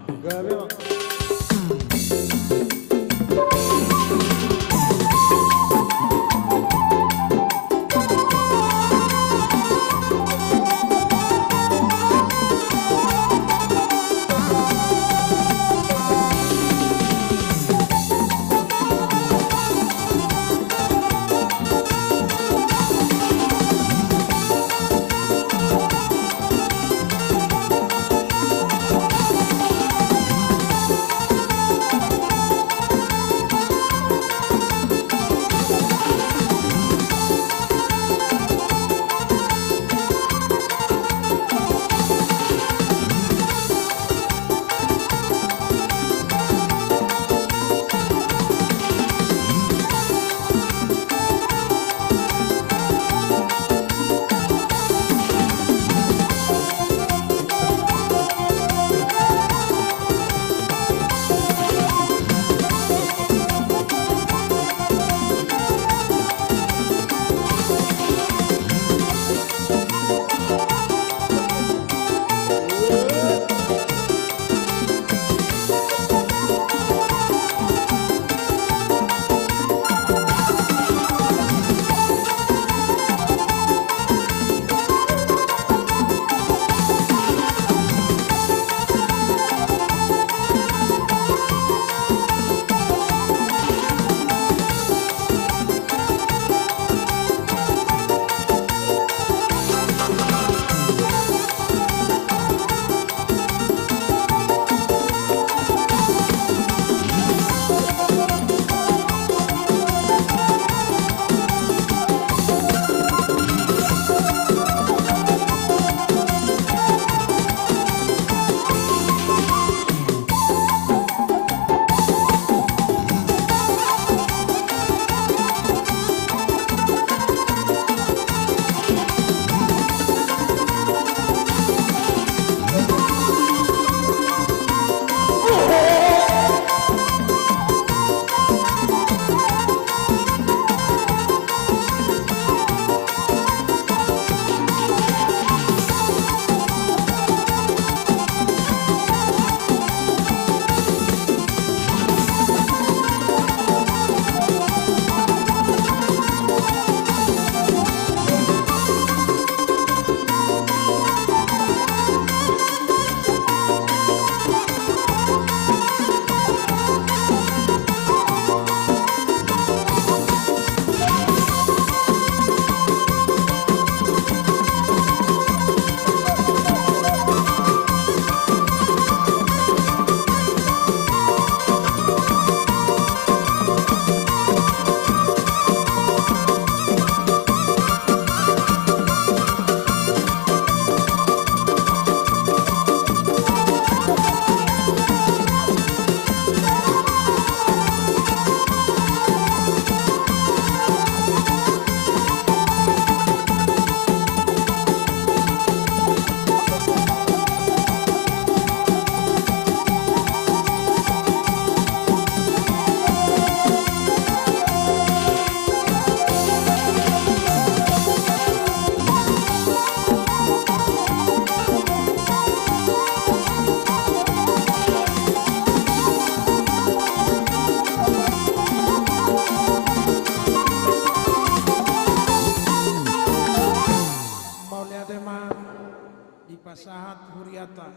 Pasahat Huriata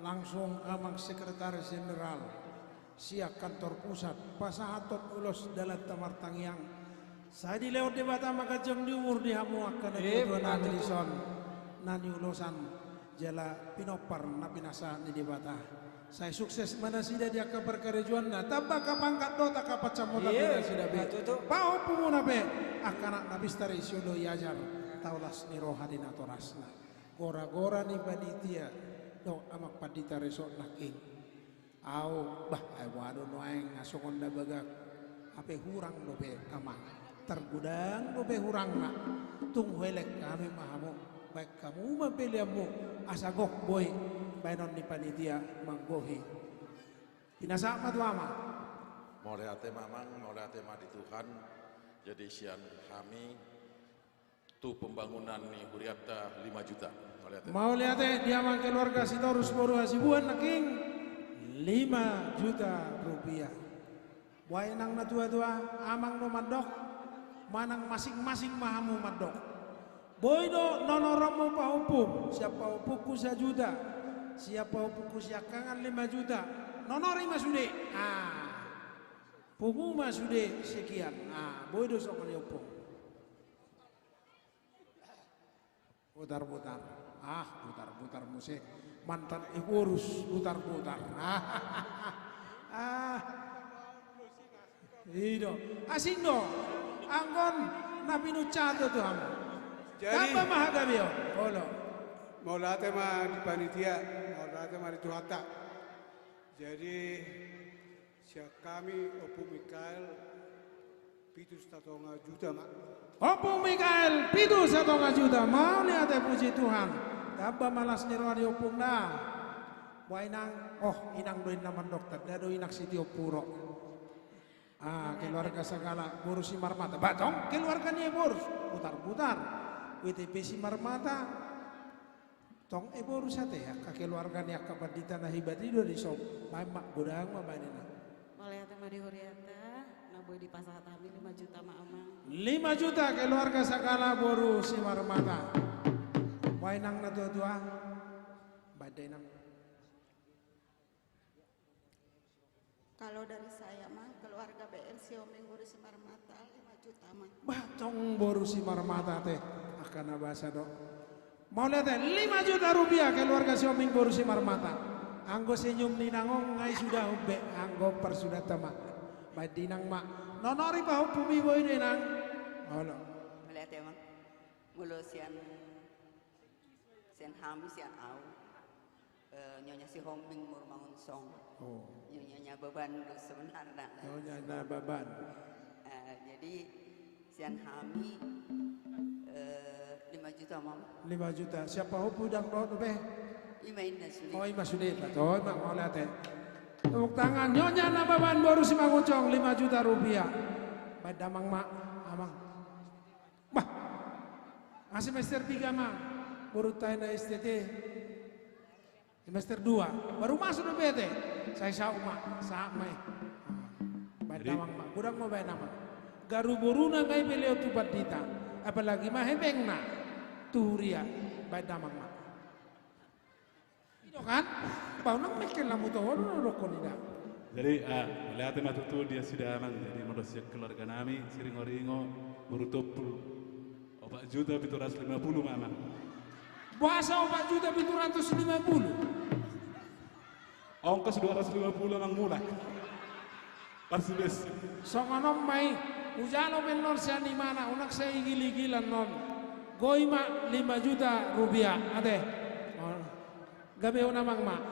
langsung amang Sekretaris Jenderal Siak Kantor Pusat Pasahatot Ulos Dalat Tamartangiang saya di lewat di bata maka jam di umur di hamu akan dua nalison nani ulosan jala pinopar na pinasa ni di bata saya sukses mana sida dia kabar kerejuan na tabak kapangkat do tak kapacamo tapi sida be pau pumuna be akan nabistari siulo yajar taulas ni rohani natorasna gora-gora ni panitia do amak padita resort naking au bah ai wado noeng ngasokon da bagak ape hurang do be amang tergudang do be hurang na tung helek kami mahamu baik kamu mapiliamu asagok boy bainon ni panitia manggohi pinasa matwama Moleate mamang moleate di Tuhan jadi sian kami tu pembangunan ni Huriata 5 juta mau lihat dia mang keluarga Sitorus Boru Hasibuan naking 5 juta rupiah wainang na tua-tua amang no mandok manang masing-masing mahamu mandok boydo nonoromo paupum siapa upuku 1 juta siapa upuku siakangan 5 juta nonori masude pugu masude sekian boydo sokoni upung putar-putar putar-putar musik mantan urus putar-putar Ido asing do anggon nabi nu cato tuh hamu jadi apa mahagabio olo mau late mah di panitia mau late mah di Tuhata jadi siap kami Opu Mikael 7,5 juta mak Opu Mikael 7,5 juta mau lihat puji Tuhan tabah malas nirwani opung na wainang inang doin naman dokter dado inak siti opuro keluarga segala boru si marmata batong keluarga ni boru putar-putar WTP si marmata tong boru sate ya keluarga ni akabadita na hibat ido di sob mamak godang mabanina Moleate madi Huriata naboy di Pasahat kami 5 juta maamang 5 juta keluarga segala boru si marmata wainang na tua-tua badai nang kalau dari saya mah keluarga BRC Omeng Boru si Marmata 5 juta mah batong boru si marmata teh akan bahasa dok mau lihat 5 juta rupiah keluarga si Omeng Boru si marmata anggo senyum ninangong ngai sudah ube anggo persudah temak badinang mak nonori bahu pumi boy dinang halo melihat emang mulu sian hami sian au nyonya si Homing murmangun song nyonya beban dulu sebenarnya nyonya beban jadi sian hami 5 juta mam 5 juta siapa hupu dan bawa be Ima sudah betul mak mau lihat tepuk tangan nyonya nababan baru si maguncong 5 juta rupiah badamang mak amang bah semester 3 mak baru tayo na STT semester 2 baru masuk na bete saya sama badamang mak kurang mau bayar nama garu boruna ngai beliau tu badita apalagi mah hebeng na tuhuria badamang mak kan bau nang mekel lamu tohon rokon ida jadi melihat matutu dia sudah aman jadi manusia keluarga nami siringo-ringo burutopul 4 juta 750 mama bahasa 4 juta 750 ongkos 250 mang mulai persudes songonom mai ujalo menor siani mana unak saya gili-gilan non goima 5 juta rupiah ade gabe namang mak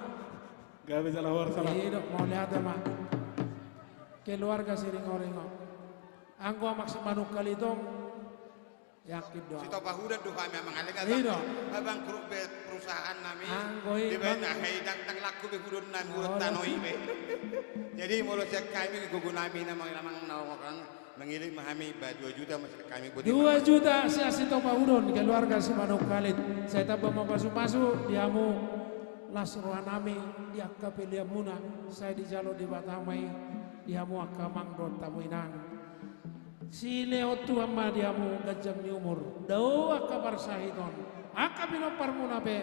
gabe salah iya dok mau lihat mak keluarga siringo-ringo anggo amak semanuk kali dong yakin doang sito pahudan tuh kami amang alega abang perusahaan nami di bena hedang tang laku be hudun nan hurut tanoi be jadi mulut kami gugun nami namang nawakan mengirim mahami 2 juta masih kami 2 juta sia sito pahudon keluarga semanuk kali saya tambah mau masuk diamu Lasruan nami diakka pilih muna saya di jalo di Batamai diamu akamang don tamuinan si Leo tu amma diamu gajang ni umur do akabar sahidon akabino parmuna be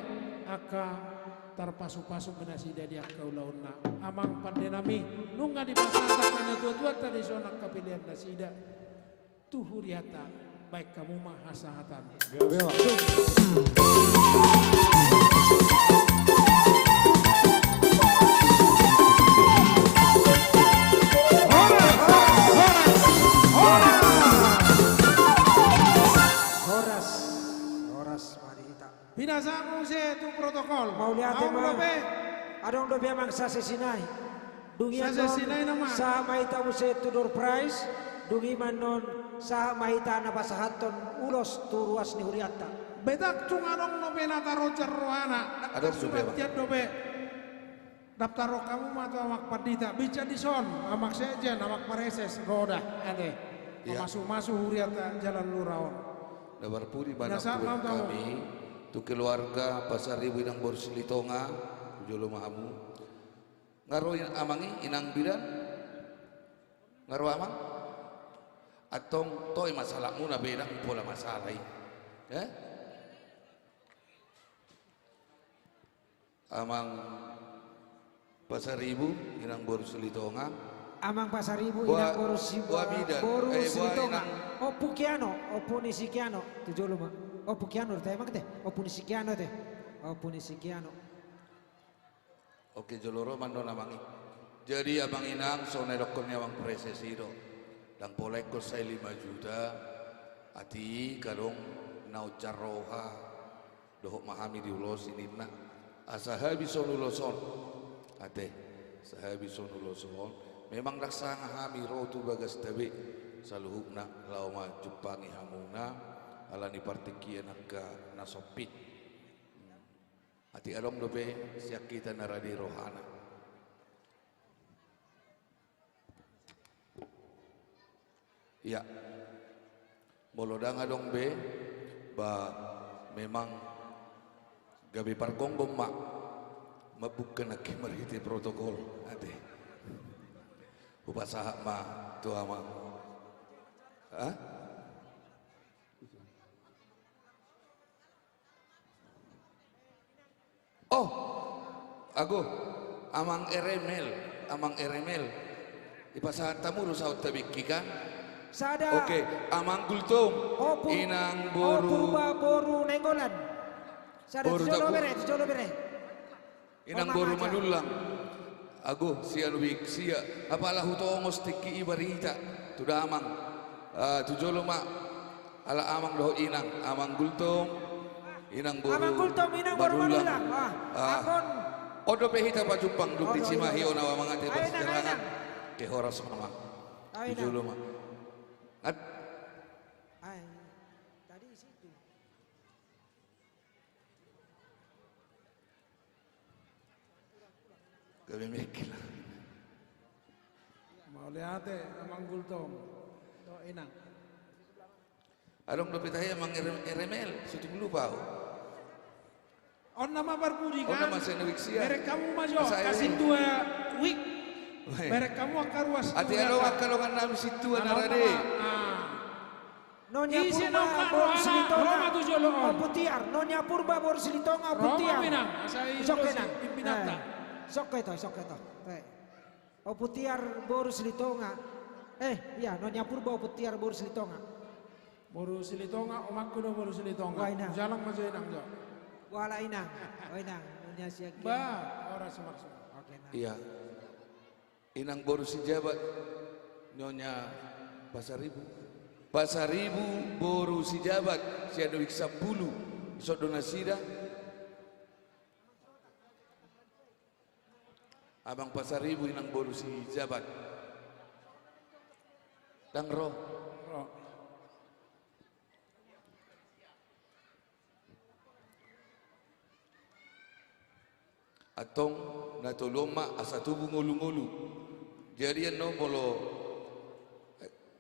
aka tarpasu-pasu menasida dia kau launa amang pandenami nunga di pasata kana tua-tua tadi sonak kapilian nasida tuhuriata baik kamu mah hasahatan. Binasamu itu protokol. Mau lihat emang. Adong dobe emang sase sinai. Dungi anon sa mahita mo sa Tudor Prize. Dungi manon sa mahita na pasahaton ulos turuas ni Huriata. Bedak cung adong dobe nata rojar rohana. Ada surat tiap dobe. Daftar kamu mah atau amak padita. Bica di son. Amak sejen, amak pareses. Roda. Ade. Masuk-masuk Huriata jalan luraon. Dabar puri banak kami. Tu keluarga Pasar Ribu Inang Borsilitonga Jolo Mahamu ngaro amangi inang bidan ngaro amang atong toy masalahmu na beda pola masalah amang Pasar Ribu Inang Borsilitonga amang Pasar Ribu Inang Borsilitonga o Pukiano o Punisikiano tu Jolo ma oh Pukiano teh emang teh oh Punisikiano teh oh Punisikiano oke joloro mando namangi jadi abang inang so nedokon nyawang presesi do dan poleko saya 5 juta ati kadong nau caroha dohok mahami di ulos ini nak asahabi sonuloson ate sahabi sonuloson memang raksa ngahami roh tu bagas tabe saluhukna lauma jupangi hamuna alani partikian angka nasopit hati along dobe siak kita naradi rohana ya bolodang adong be ba memang gabi pargonggom mak mabukan aki mariti protokol ade upasaha ma tu ama oh, aku amang eremel, ipasahan tamu rusaut tabiki kan? Sada. Oke, amang gultum, inang boru. Purba boru nenggolan. Sada jolo bere. Inang boru manulang. Aku sian wik sia, apalah hutongos tiki ibarita, tuda amang, tujolo mak, ala amang doh inang, amang gultum. Inang boru manulang. Akon odo pehita pajupang duk di Cimahi ona mangate perjalanan ke horas mama. Jujur mah. Tadi situ. Gabi mikir. Mau lihat amang gultom. Do inang. Adong dope tahe amang eremel, situ lupa. On nama berbudi kan? On nama senewiksia. Merek kamu majo kasih 2 week. Merek kamu akar ruas. Ati alo akalongan nam situ anarade. Nonya Purba Borsilitonga Putiar. Nonya Purba Borsilitonga Putiar. Sok pimpinata. Sok keto. O Putiar Borsilitonga. Iya Nonya Purba Putiar Borsilitonga. Borsilitonga omakku do Borsilitonga. Jalan majo inang jo. Wala inang, inang, nunya siak. Ba, ora semaksud. Oke, nah. Iya. Inang boru si jabat, nyonya Pasar Ribu boru si jabat, si ada wiksa bulu, sodona sida. Abang Pasar Ribu inang boru si jabat. Dang roh. Atong natuloma asa tubuh ngulu-ngulu. Jadi ano molo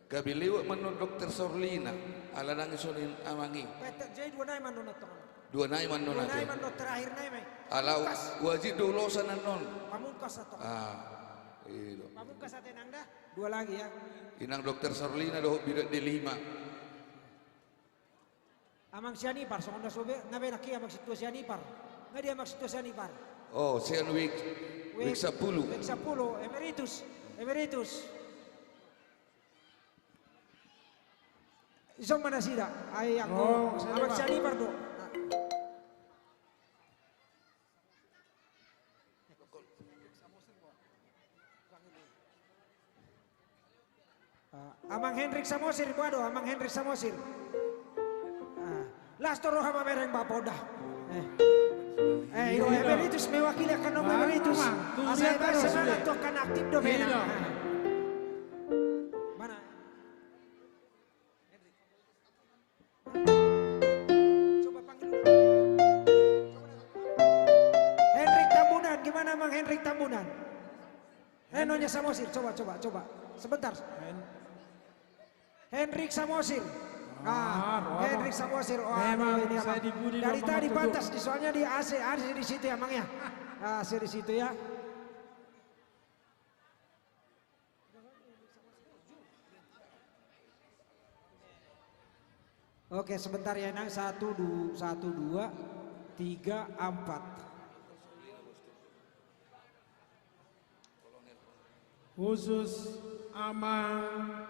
kabiliwak manon Dr. Sorlina ala nangisunin amangi. Jadi dua nai manon atong. Dua nai manon ate. Dua nai manon terakhir nai mai. Ala wajib dolosan anon. Pamungkas atong. Iyo. Pamungkas ate nang dah. Dua lagi ya. Inang Dr. Sorlina doh bidak di 5. Amang sianipar, so onda sobe, nabe naki amang situa sianipar. Dia maksud dosen ipar. Oh, Sian week 10. Week 10, emeritus. Isong mana sida? Ay ako, awak siya ipar do. Amang Hendrik Samosir, waduh, Amang Hendrik Samosir. Last roh sama mereng bapoda. Iro emeritus mewakili akan nomor emeritus. Asal Barcelona tu akan aktif do bena. Mana? Coba panggil. Hendrik Tambunan, gimana Mang Hendrik Tambunan? Nonya Samosir, coba. Sebentar. Hendrik Samosir. Hendrik Samosir. Memang ini saya dibudi dari nomor tadi 7. pantas soalnya di AC di situ ya Mang ya. AC di situ ya. Oke, sebentar ya Nang. 1 2 3 4. Khusus Amang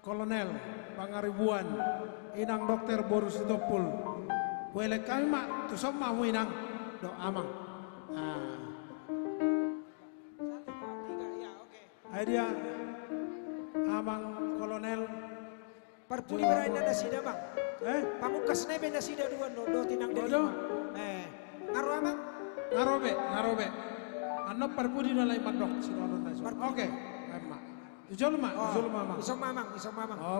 Kolonel Pangaribuan Inang Dokter Boris Topul. Kuele kami mak tu sama mu inang do amang. Dia Amang Kolonel Perpuni berain nada sida Bang. Pamukas nebe nada sida dua do tinang dari. Ngaro Amang? Ngarobe. Ano perpuni na lain mandok sinonon na. Oke. Ijol mak. Isong mamang.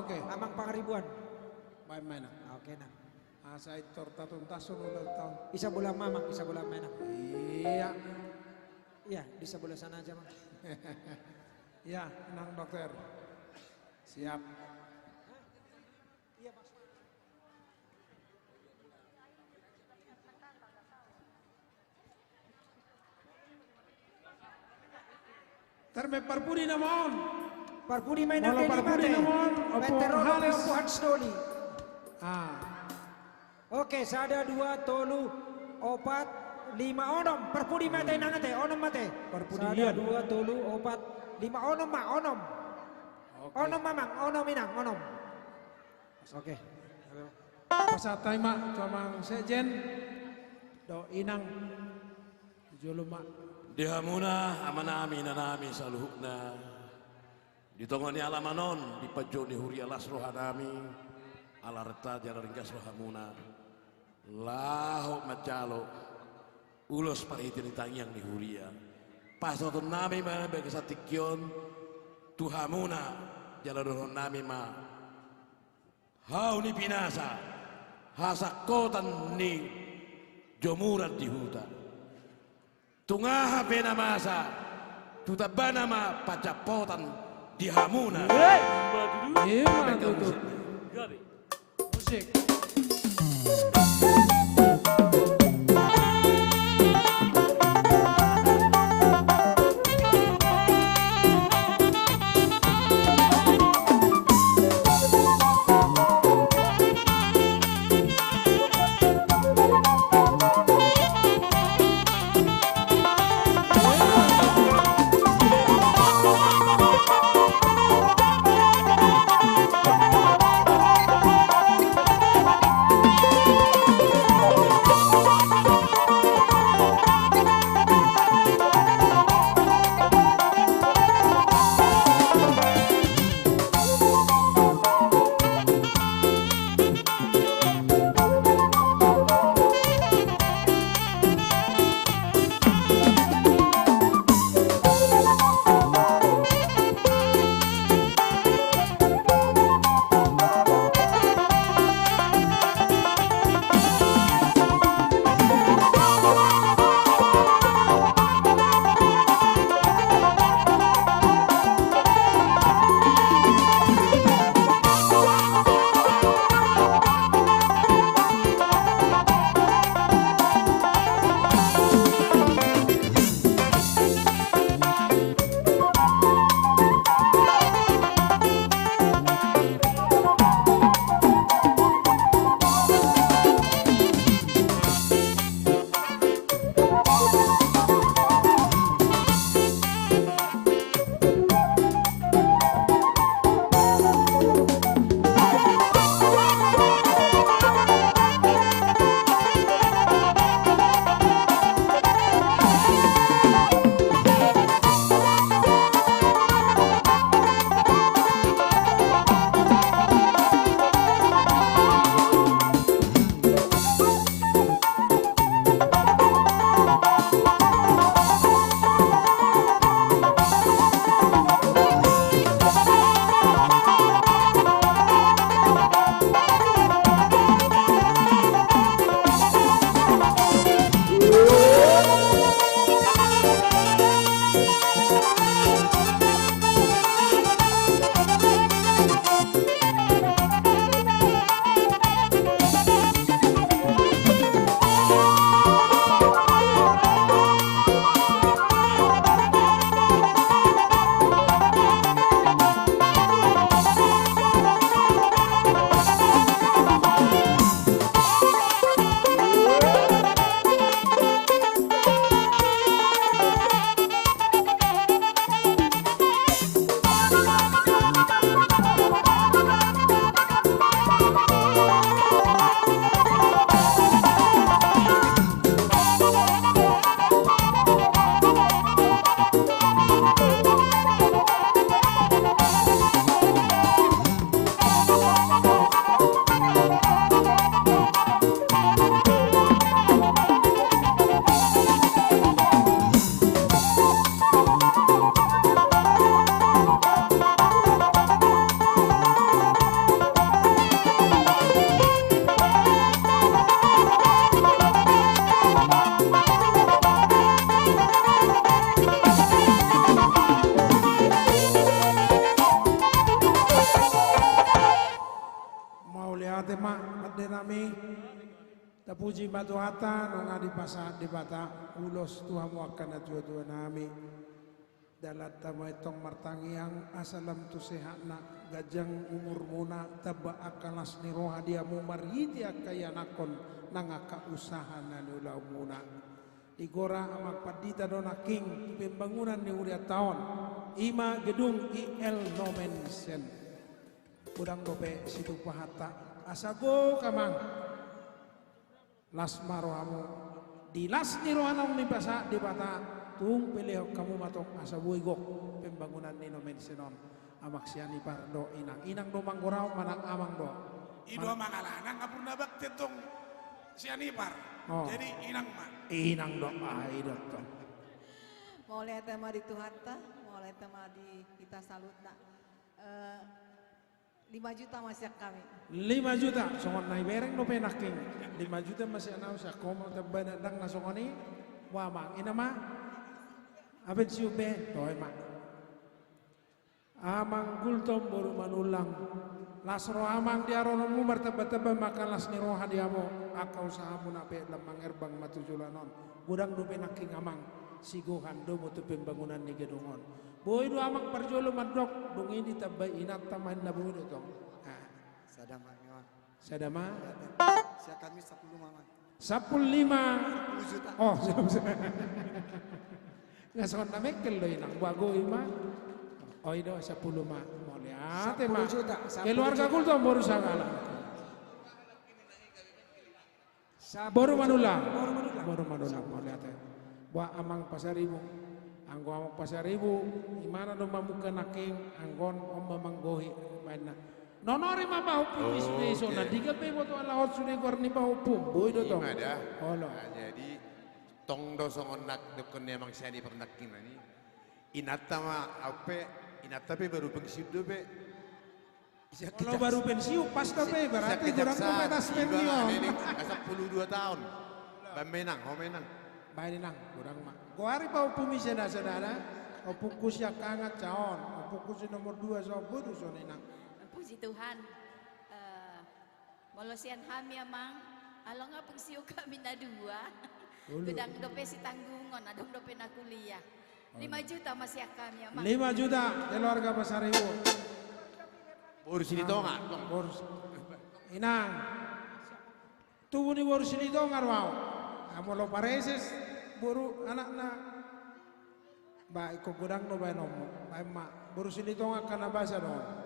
Oke. Amang Pangaribuan. Baik main. Oke Nang. Saya torta-tuntasun ulang tahun. Isa bulan mamang, isa bulan menang. Iya. Iya, di sebelah sana aja Mang. Ya, Nang Dokter. Siap. Iya Mas. Terme parpuri namon. Parpuri main nang mate. Veterano Mampu Hansdoli. Oke, sada 2 tolu 4 5 onom. Parpuri mate nang ate, onom mate. Sada 2 tolu 4 5 onom mak onom. Onom mamang, onom inang, onom. Oke. Pasatay mak camang sejen do inang juluma. Dihamuna amanami nanami saluhukna ditongoni alamanon dipajoni huria lasroh hanami alarta jara ringkas rohamuna lahok macalo ulos paritin tangyang di huria pasotun nami mana bekesatikyon tuhamuna jara rohon nami ma hau ni pinasa hasakotan ni jomuran di hutan tungaha pena masa tutabana ma pacapotan di hamuna. Iya tuh. Musik. nami tapuji batu hata nong adi pasat di bata ulos Tuhan akan tua nami dalat tamai tong martangiang asalam tu sehatna gajang umur muna taba akalas ni roha dia mumariti akaya nakon nangaka usaha nanulau muna igora amak padita dona king pembangunan ni uria tahun ima gedung IL Nomensen udang dope situ pahata asago kamang las marohamu di las ni rohanam ni basa di bata tung pilih kamu matok asabuy gok pembangunan ni Nomensenon amak siani pardo inang do manggorau manang amang do ido mangalanang ngapurna bakti tong siani par jadi inang mah inang do ido to mau lihat tema di Tuhata mau lihat tema di kita salutna 5 juta masih kami 5 juta songon nai bereng do penaking 5 juta masih anau sa komo tebana dang nasongoni wa mang ina ma aben siube toy ma amang gultom baru manulang lasro amang diarono mu martaba-taba makalas ni roha diamo akau sahamu nape lamang erbang matujulanon gudang do penaking amang sigohan do mutu pembangunan ni gedungon boy do amang parjolo madok dong ini tabay inat taman na budo tong Sadama nyawa. Sadama Sia kami 10 mama. 15 juta. Oh ngason na mekel do inang bago ima oh ido 10 ma mo lihat 10 juta keluarga kulto baru sagala baru manulang mo lihat wa amang pasaribu anggo amang pasaribu imana do mamuka naking anggon om mamanggohi maina nonori mabau pumis beso na diga be boto ala hot sude gorni bau pum boy do tong Holo. Jadi tong do songon nak dokon emang siani pernak kinani inata ma ape inata be baru pensiun do be kalau baru pensiun pas to be berarti kurang to metas pensiun 12 tahun bamenang homenang bainang kurang mah goari bau pumis sadara opukus ya kangat caon opukus nomor 2 so bodu so ninang puji Tuhan molosian hami amang alo nga pagsiyo kami na dua gedang dope si tanggungon adong dope na kuliah 5 juta masih kami amang 5 juta keluarga Pasaribu baru sini tonga baru inang tubuh ni baru sini tonga wow amo lo pareses baru anakna baik ko gudang no bay nomo bay ma baru sini tonga kana basa no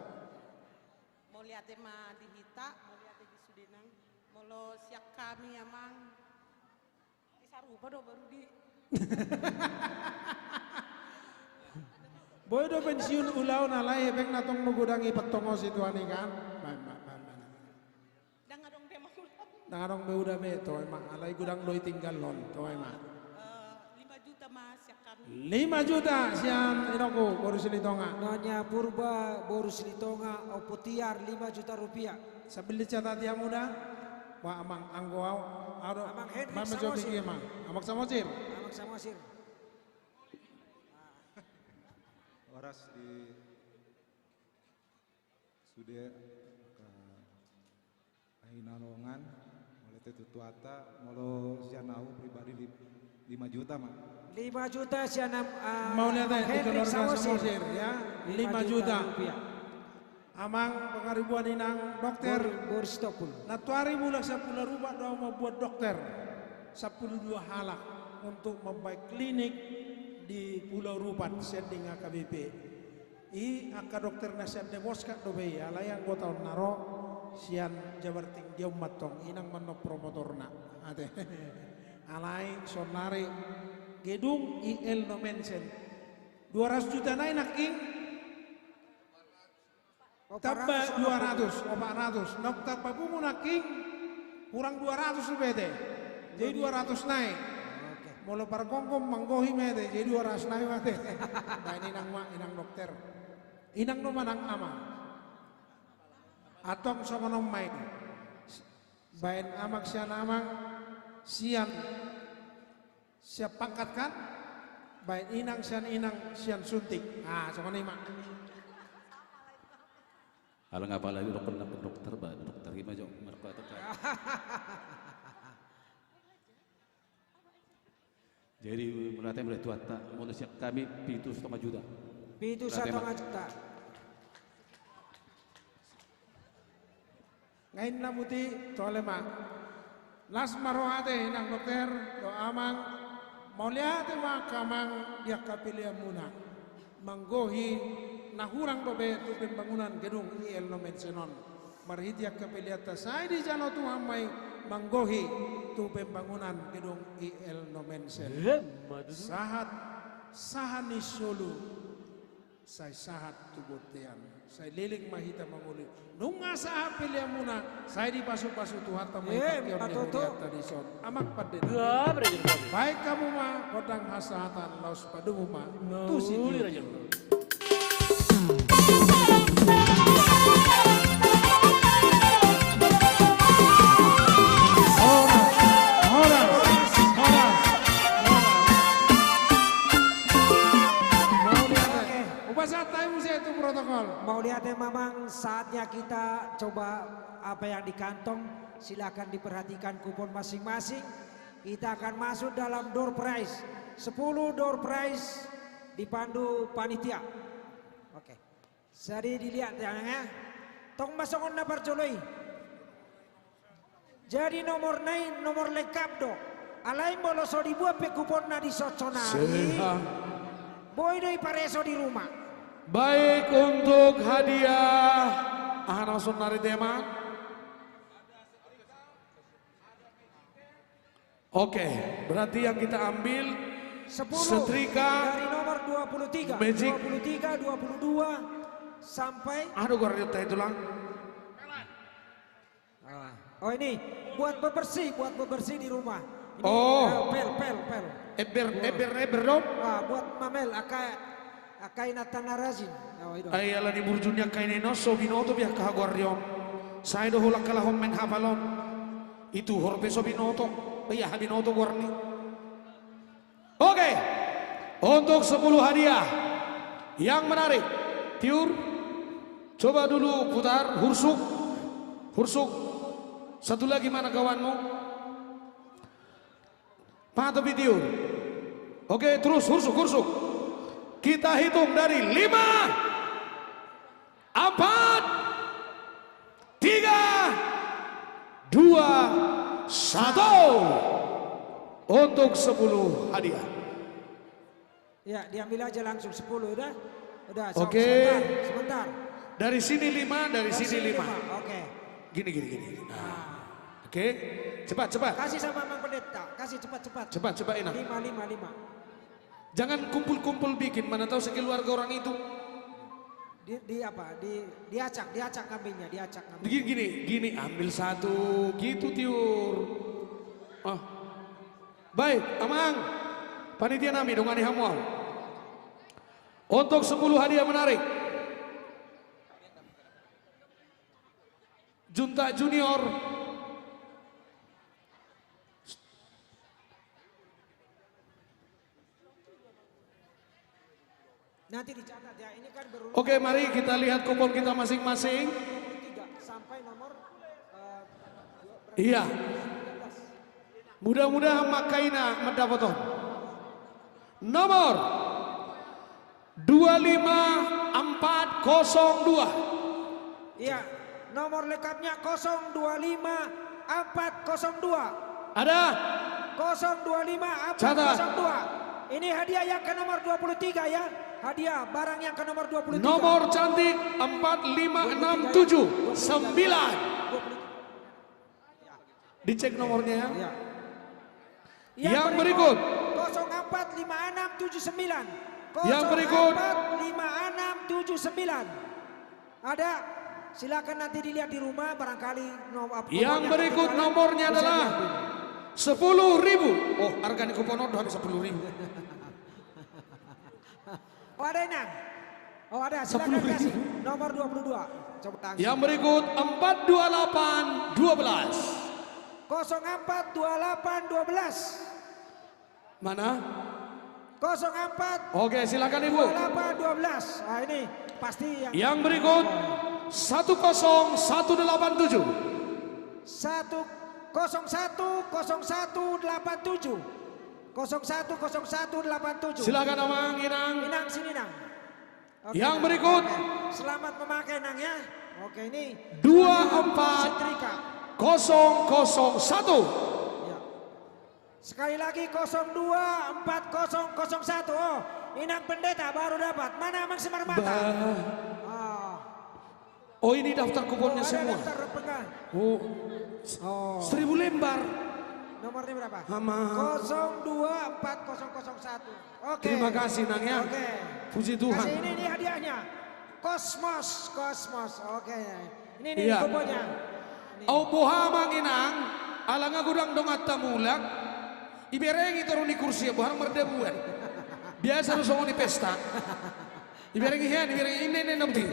lihat ma di hita mau lihat di Sudenang mau siap kami amang di sarupa do baru di boy do pensiun ulau nalai beng natong nugudangi petongo situani kan dang be udah me to emang alai gudang doi tinggal lon to emang 5 juta mas siap kami 5 juta sian inoko baru silitonga Nonya Purba baru silitonga oputiar 5 juta rupiah sabili catat dia muda wa amang anggoau ado amang Henry mama Samosir jobi emang amang Samosir Oras di sudah ke Ainalongan mulai tutuata molo sianau pribadi 5 juta mak 5 juta sianam mau lihat di keluarga Samosir ya 5 juta rupiah. Amang pengaribuan inang dokter Borstopul natuari mula 10 rubah doang mau buat dokter 12 halak untuk membaik klinik di Pulau Rupat sending AKBP i aka dokter nasihat demoska dobe ala yang gua tahun naro sian jabarting dia matong inang mano promotorna ate alai sonare gedung IL Nomensen 200 juta naik naking tambah 200 400 nok tambah bumu naking kurang 200 bete jadi 200 naik mula para kongkom manggohi mete jadi 200 naik mate nah ini inang dokter inang no manang ama atong sama nom main bain amak sian amang sian siap pangkat kan bain inang sian suntik sama nih mak Alang apa lagi dokter ba dokter gimana jong mereka Jadi melatih mulai tuata, manusia kami 7,5 juta. 7,5 juta. Ngain namuti tolema. Las marohate nang dokter do amang mauliate makamang dia kapilia muna. Manggohi nahurang babe tu pembangunan gedung IL no mensenon. Marhidia kapiliata sai di jano tu amai manggohi tu pembangunan gedung IL no mensen. Sahani solo. Sai sahat tu botean. Sai liling mahita manguli. Nunga sa apilia muna. Sai di pasu-pasu Tuhan tamai pakion ni huriat tadi son. Amak paden. Baik kamu ma kodang hasahatan laus padumu ma. Tu si Mau lihat ya Mamang, saatnya kita coba apa yang di kantong. Silakan diperhatikan kupon masing-masing. Kita akan masuk dalam door prize. 10 door prize dipandu panitia. Oke. Jadi dilihat ya. Tong masuk na percoloi. Jadi nomor 9 nomor lengkap do. Alai boloso dibuat pe kupon na di soconari. Boy doi pareso di rumah. Baik, untuk hadiah ahana sonari tema. Oke, berarti yang kita ambil 10 setrika dari nomor 23, magic 23, 22 sampai aduh gua rada itu lang. Oh ini buat bebersih di rumah. Ini, oh, pel. Eber dong. Buat mamel akai natanarazin. Ay ala ni burjunya kaine no so binoto biak kahagwaryon. Sai do hulak kala hommen hafalon. Itu horpe so binoto. Iya habinoto warni. Oke. Untuk 10 hadiah yang menarik. Tiur. Coba dulu putar hursuk. Satu lagi mana kawanmu? Patopi tiur. Oke, terus hursuk. Kita hitung dari 5, 4, 3, 2, 1 untuk 10 hadiah. Ya, diambil aja langsung 10 udah. Oke. Sebentar. Dari sini 5, dari sini 5. Oke. Gini. Nah. Oke. Cepat. Kasih sama Mang Pendeta, kasih cepat. Cepat enak. 5. Jangan kumpul-kumpul bikin, mana tahu sekeluarga orang itu. Diacak kambingnya, Gini, ambil satu, gitu tiur. Oh. Baik, amang. Panitia nami dongani hamual. Untuk 10 hadiah menarik. Junta Junior. Nanti dicatat ya, ini kan berulang. Oke, mari kita lihat kupon kita masing-masing. 3 sampai nomor iya. Mudah-mudahan makaina mendapat nomor 25402. Iya, nomor lengkapnya 025402. Ada? 025402. Ini hadiah yang ke nomor 23 ya. Hadiah barang yang ke nomor 23. Nomor cantik 45679. Dicek nomornya ya. Yang berikut 045679. Yang berikut 045679. Ada? Silakan nanti dilihat di rumah barangkali yang berikut nomornya adalah 10.000. Oh, harga kupon udah habis 10.000. Oh ada enang. Oh ada, silakan kasih nomor 22. Coba langsung. Yang berikut 42812. 042812. Mana? 04. Oke, silakan Ibu. 2812. Nah ini pasti yang berikut 10187. 010187 010187. Silakan Amang, Inang. Inang sini Nang. Oke, Yang Nang. berikut. Oke. Selamat memakai Nang ya. Oke, ini 24001. Ya. Sekali lagi 024001. Oh, Inang Pendeta baru dapat. Mana Amang Semar Mata? Oh, ini daftar kuponnya semua. Daftar pegang. Oh. 1000 lembar. Nomornya berapa? Amang. 024001. Oke. Terima kasih Nang ya. Oke. Puji Tuhan. Kasih ini hadiahnya. Kosmos. Oke. Ini Iya. kuponnya. Au poha manginang, alanga gudang dongat tamulak, iberengi turun di kursi barang merdebuan. Biasa lu songo di pesta. Iberengi ini nanti.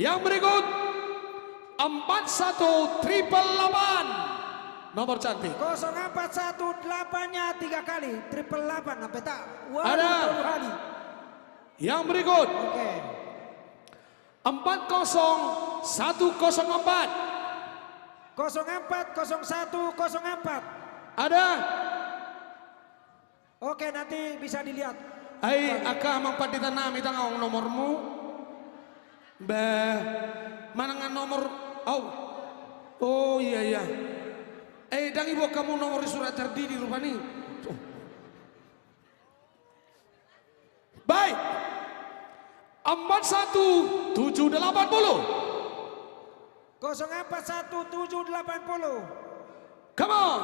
Yang berikut 41888. Nomor cantik. 0418-nya 3 kali, 888 sampai tak. Ada. Yang berikut. Oke. 40104. 040104. Ada. Oke, nanti bisa dilihat. Ai aka amang pandita nami tangawang nomormu. Mana ngan nomor? Oh iya. Dan ibu kamu nomor surat terdiri rupanya. Baik. 41780. 041780. Come on.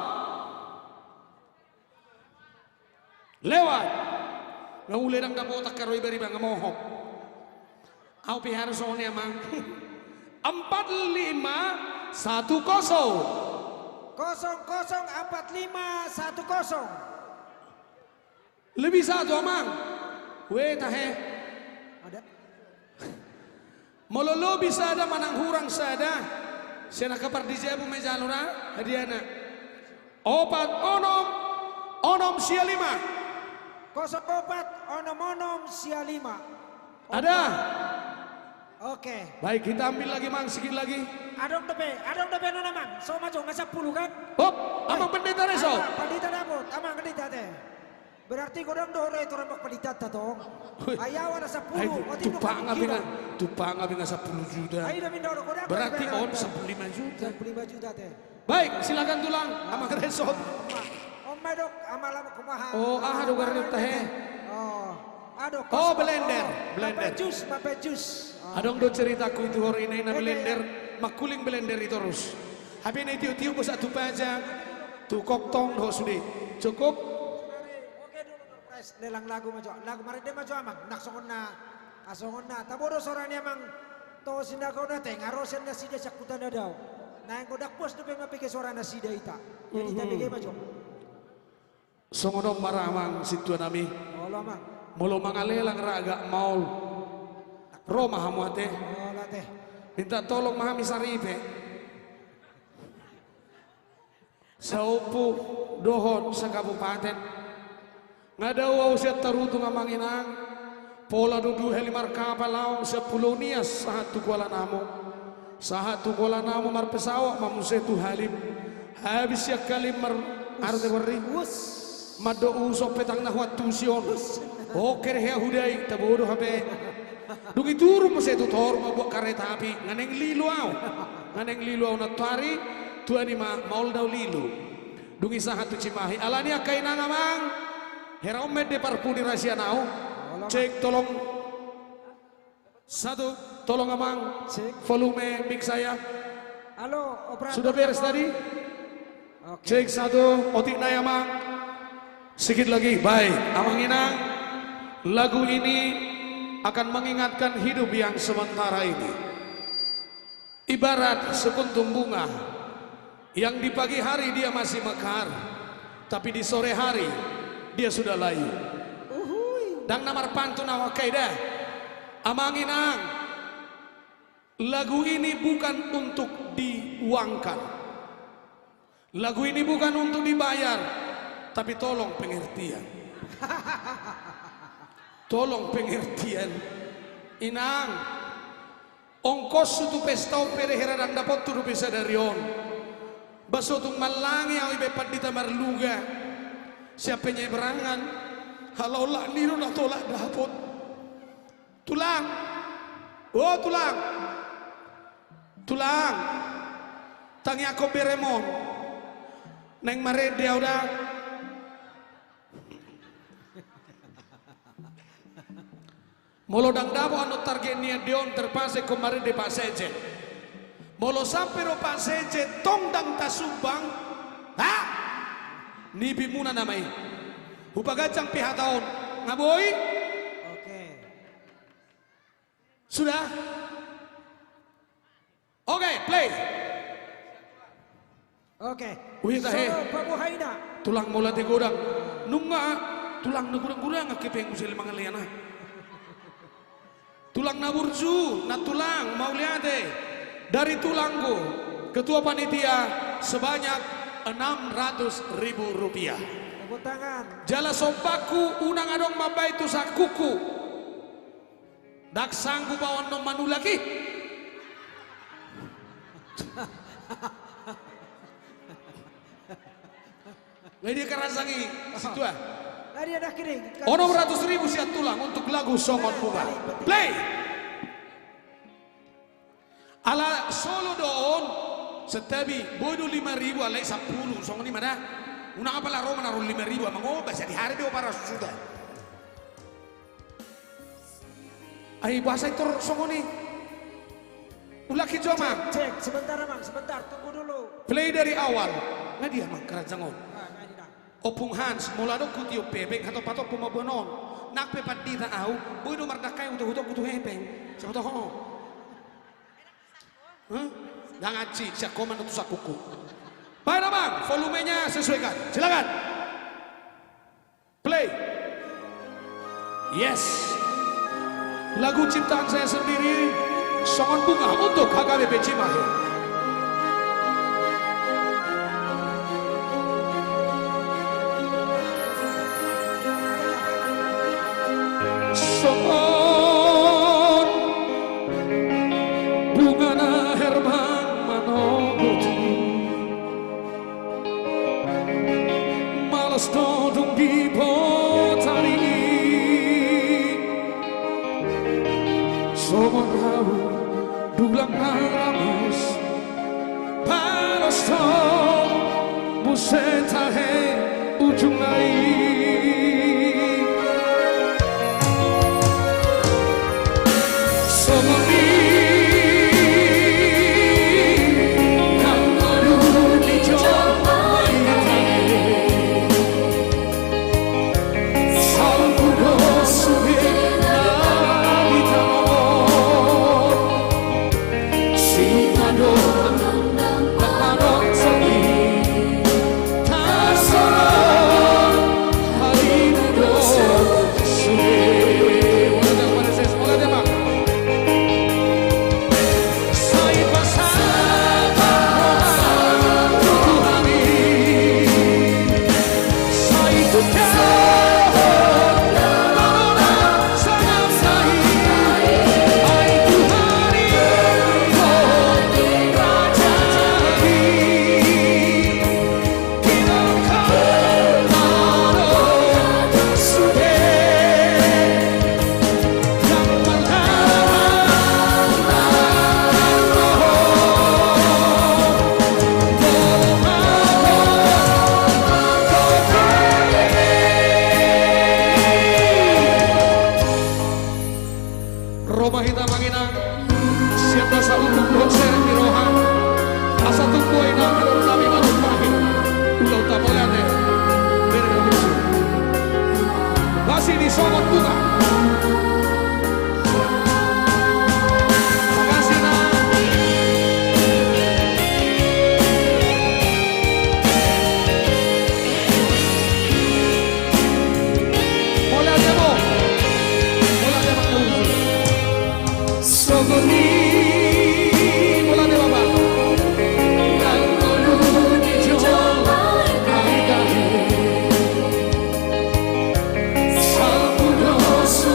Lewat. Ngulay ng kapotak karoy beri bang mohok. Au pihara soalnya mang. 4510. 004510. Lebih satu amang. Tahe. Ada. Mololo bisa ada manang hurang sada. Siya nakapardisya po may jalura. Hadiana. Opat onom siya 5. 04 onom siya 5. Ada. Oke. Baik, kita ambil lagi mang, sedikit lagi. Adong depe nona mang. So maju nggak 10 kan? Hop, amang pendeta reso. Pendeta dapot, amang pendeta teh. Berarti kodang dore itu rambak pendeta tatong. Ayaw ada 10. Tupang abis 10 juta. Berarti on 15 juta. 15 juta teh. Baik, silakan tulang, amang reso. Om medok amalama kumaha. Oh, aduh garip teh. Aduh. Oh, blender. Mape jus. Adong do ceritaku itu hari ini na blender, makuling blender itu terus. Habis ini tiu-tiu ko satu pajak, tu koktong do sudi. Cukup? Oke dulu press lelang lagu mari dia maju amang nak songon na tabodo soranya amang to sinda ko na teng arosen na sida sakutan na daw. Na yang kodak pos do pe mapike sora na sida ita. Jadi tabi ge maju. Songono maramang situ nami. Oh amang. Molo mangalelang raga maul. Roma hamuate. Minta tolong mahami saripe. Saupu dohon sa kabupaten. Ngadaw siya taruto nga manginang. Pola dudu helimar kapalaw sa Pulonias sahatu kuala namo. Sahatu kuala namo marpesawa mamusetu halim. Habis siya kalim arte warri. Mado usop petang nahwat tusion. Oke hea hudai tabodo habe. Dungi turu mo setu tor mabuk kareta api nganeng lilu na tari tuani maul daw lilu. Dungi sahatu cimahi alani akai nangamang. Hera omed de parpuni rahasia nau. Cek tolong satu tolong amang volume mic saya. Halo operator. Sudah beres tadi? Cek satu otik nayamang. Sedikit lagi baik amang inang. Lagu ini akan mengingatkan hidup yang sementara ini. Ibarat sekuntum bunga yang di pagi hari dia masih mekar, tapi di sore hari dia sudah layu. Dang namar pantun awakaida. Amanginang. Lagu ini bukan untuk diuangkan. Lagu ini bukan untuk dibayar, tapi tolong pengertian. Tolong pengertian. Inang, ongkos tu pesta opere hera dan dapat tu bisa dari on. Baso tu malangi awi bepat di tamar luga. Siapa nyeberangan? Halau lah niru nak tolak dapat. Tulang. Oh tulang. Tulang. Tangi aku beremon. Neng mare dia udah. Molo dang davo anu target nia dion terpase kemarin de Pak Sejen. Molo sampai ro Pak Sejen tong dang tasubang. Ha? Nibi muna namai. Upagacang pihak tahun. Ngaboi? Oke. Sudah? Oke, play. Oke. Wih tahe. Pabu Haida. Tulang mula te godang. Nunga tulang na gudang-gudang akipeng usil mangaliana. Tulang na burju, na tulang mau liate. Dari tulangku ketua panitia sebanyak 600.000 rupiah. Tepuk tangan. Jala sompaku unang adong mabai tu sakuku. Dak sanggup bawan nom manu lagi. Lady kerasangi situ ah. Lady ada kering. Ono 100.000 siat tulang untuk lagu Songon Bunga. Play. Ala solo doon setabi bodo 5.000 alai 10 songon ni mana? Una apa la Roma naruh 5.000 mango bahasa di hari dia para sudah. Ai bahasa itu songon ni. Ulaki joma. Cek sebentar Mang, sebentar tunggu dulu. Play dari awal. Nggak dia Mang kerajangon. Opung Hans mulado kutio bebek atau patok pumabonon. Nak pepat di taau, bodo mardakai utuh-utuh kutu hepeng. Sebetulnya ho. Yang ngaji siap koman untuk sakuku. Baiklah Bang, volumenya sesuaikan. Silakan. Play. Yes. Lagu ciptaan saya sendiri, Songon Bunga untuk HKBP Cimahi. Songon bunga na Herman Manogoti malas dodong di potari Songon rau dulang naramas palas dong musetahe ujung lain Sini Songon Bunga. Makasih nak. Mola demo. Mola demo. Songon ni mola demo bang. So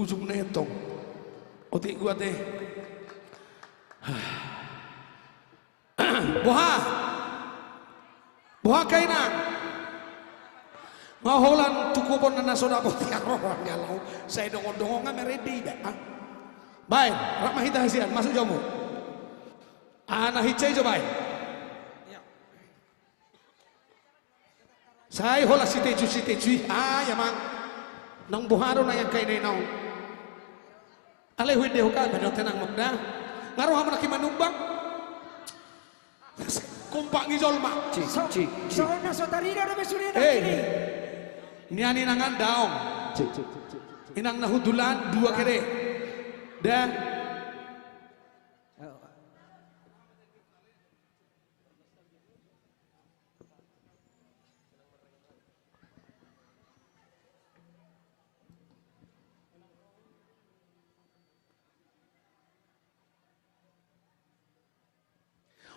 ujung-ujung netong. Otik gua teh. Boha kainan. Maholan tukupon na nasoda ko tiaroran galau. Saya dongong-dongongan meredi dah. Baik, rak mahita hasian masuk jamu. Anak hicai jo baik. Saya hola siteju. Ya mang. Nang buharo na yang kainay nang. Alay huwinde ho ka, badot tenang magda. Ngaruh haman aki manumbang. Kumpak ngijol mak. So nasotarina na besurina kini. Niani nangan daong. Inang nahudulan dua kere. Dan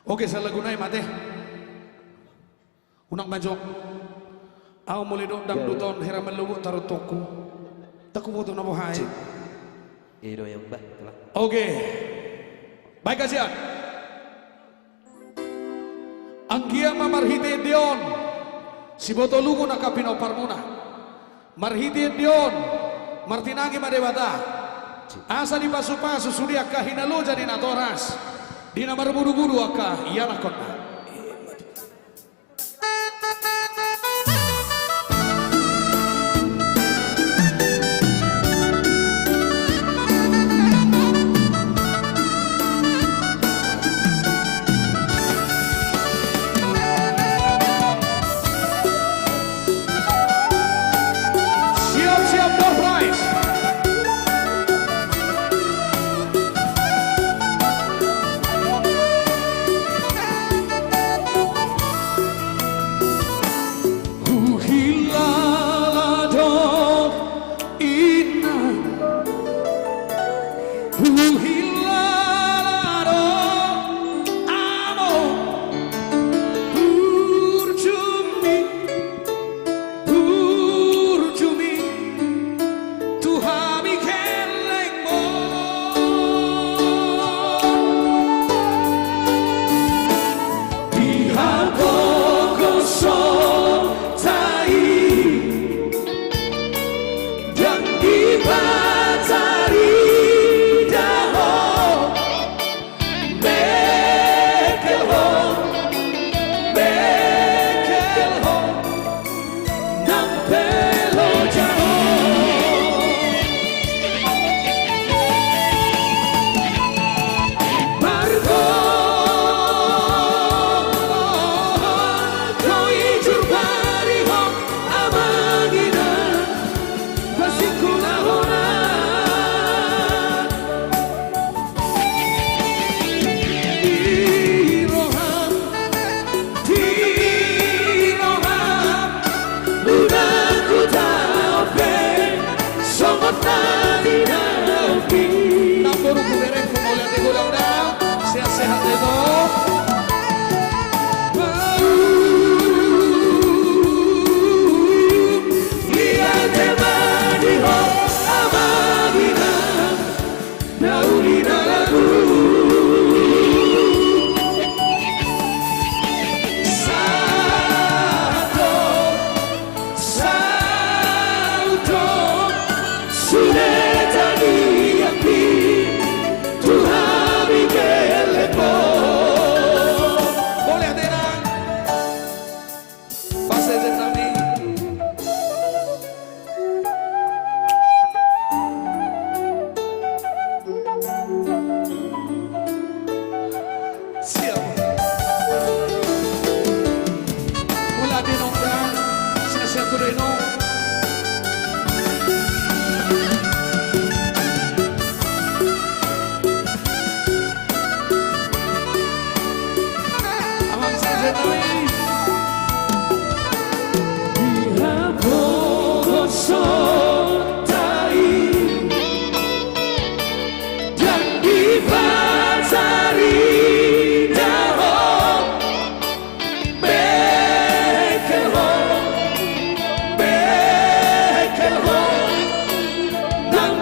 oke, saya lagunai mate. Unang banjok. Aku mulai dong duton heraman lubuk taruh toko. Taku butuh nabo hai. Iro yang bah, itulah. Oke. Baik kasihan. Anggia mamarhite dion. Si boto lugu nakapino parmuna. Marhite dion. Martinangi madewata. Asa di pasu-pasu sudia kahinalu jadi natoras. Di nomor buru-buru aka ialah kota. Siap-siap door prize.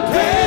Hey!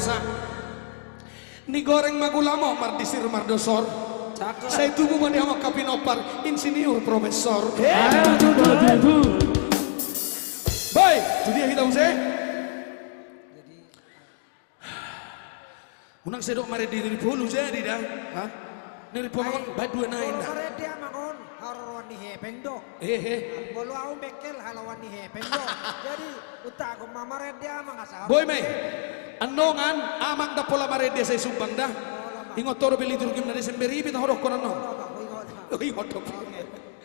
masa. Ni goreng magulamo mardisir mardosor. Saya tubuh mandi sama kapinopar insinyur profesor. Baik, itu dia hitam saya. Unang sedok mare diri polu jadi dah. Hah? Neri pomangon badu nain. Kalau dia mangon harawan ni hepeng do. Bolu au bekel halawan ni hepeng do. Jadi utak ko mamare dia mangasa. Boy mai. Andongan amang da pola mare dia saya sumbang dah. Ingot toro beli turkim na Desemberi bita horok kono no.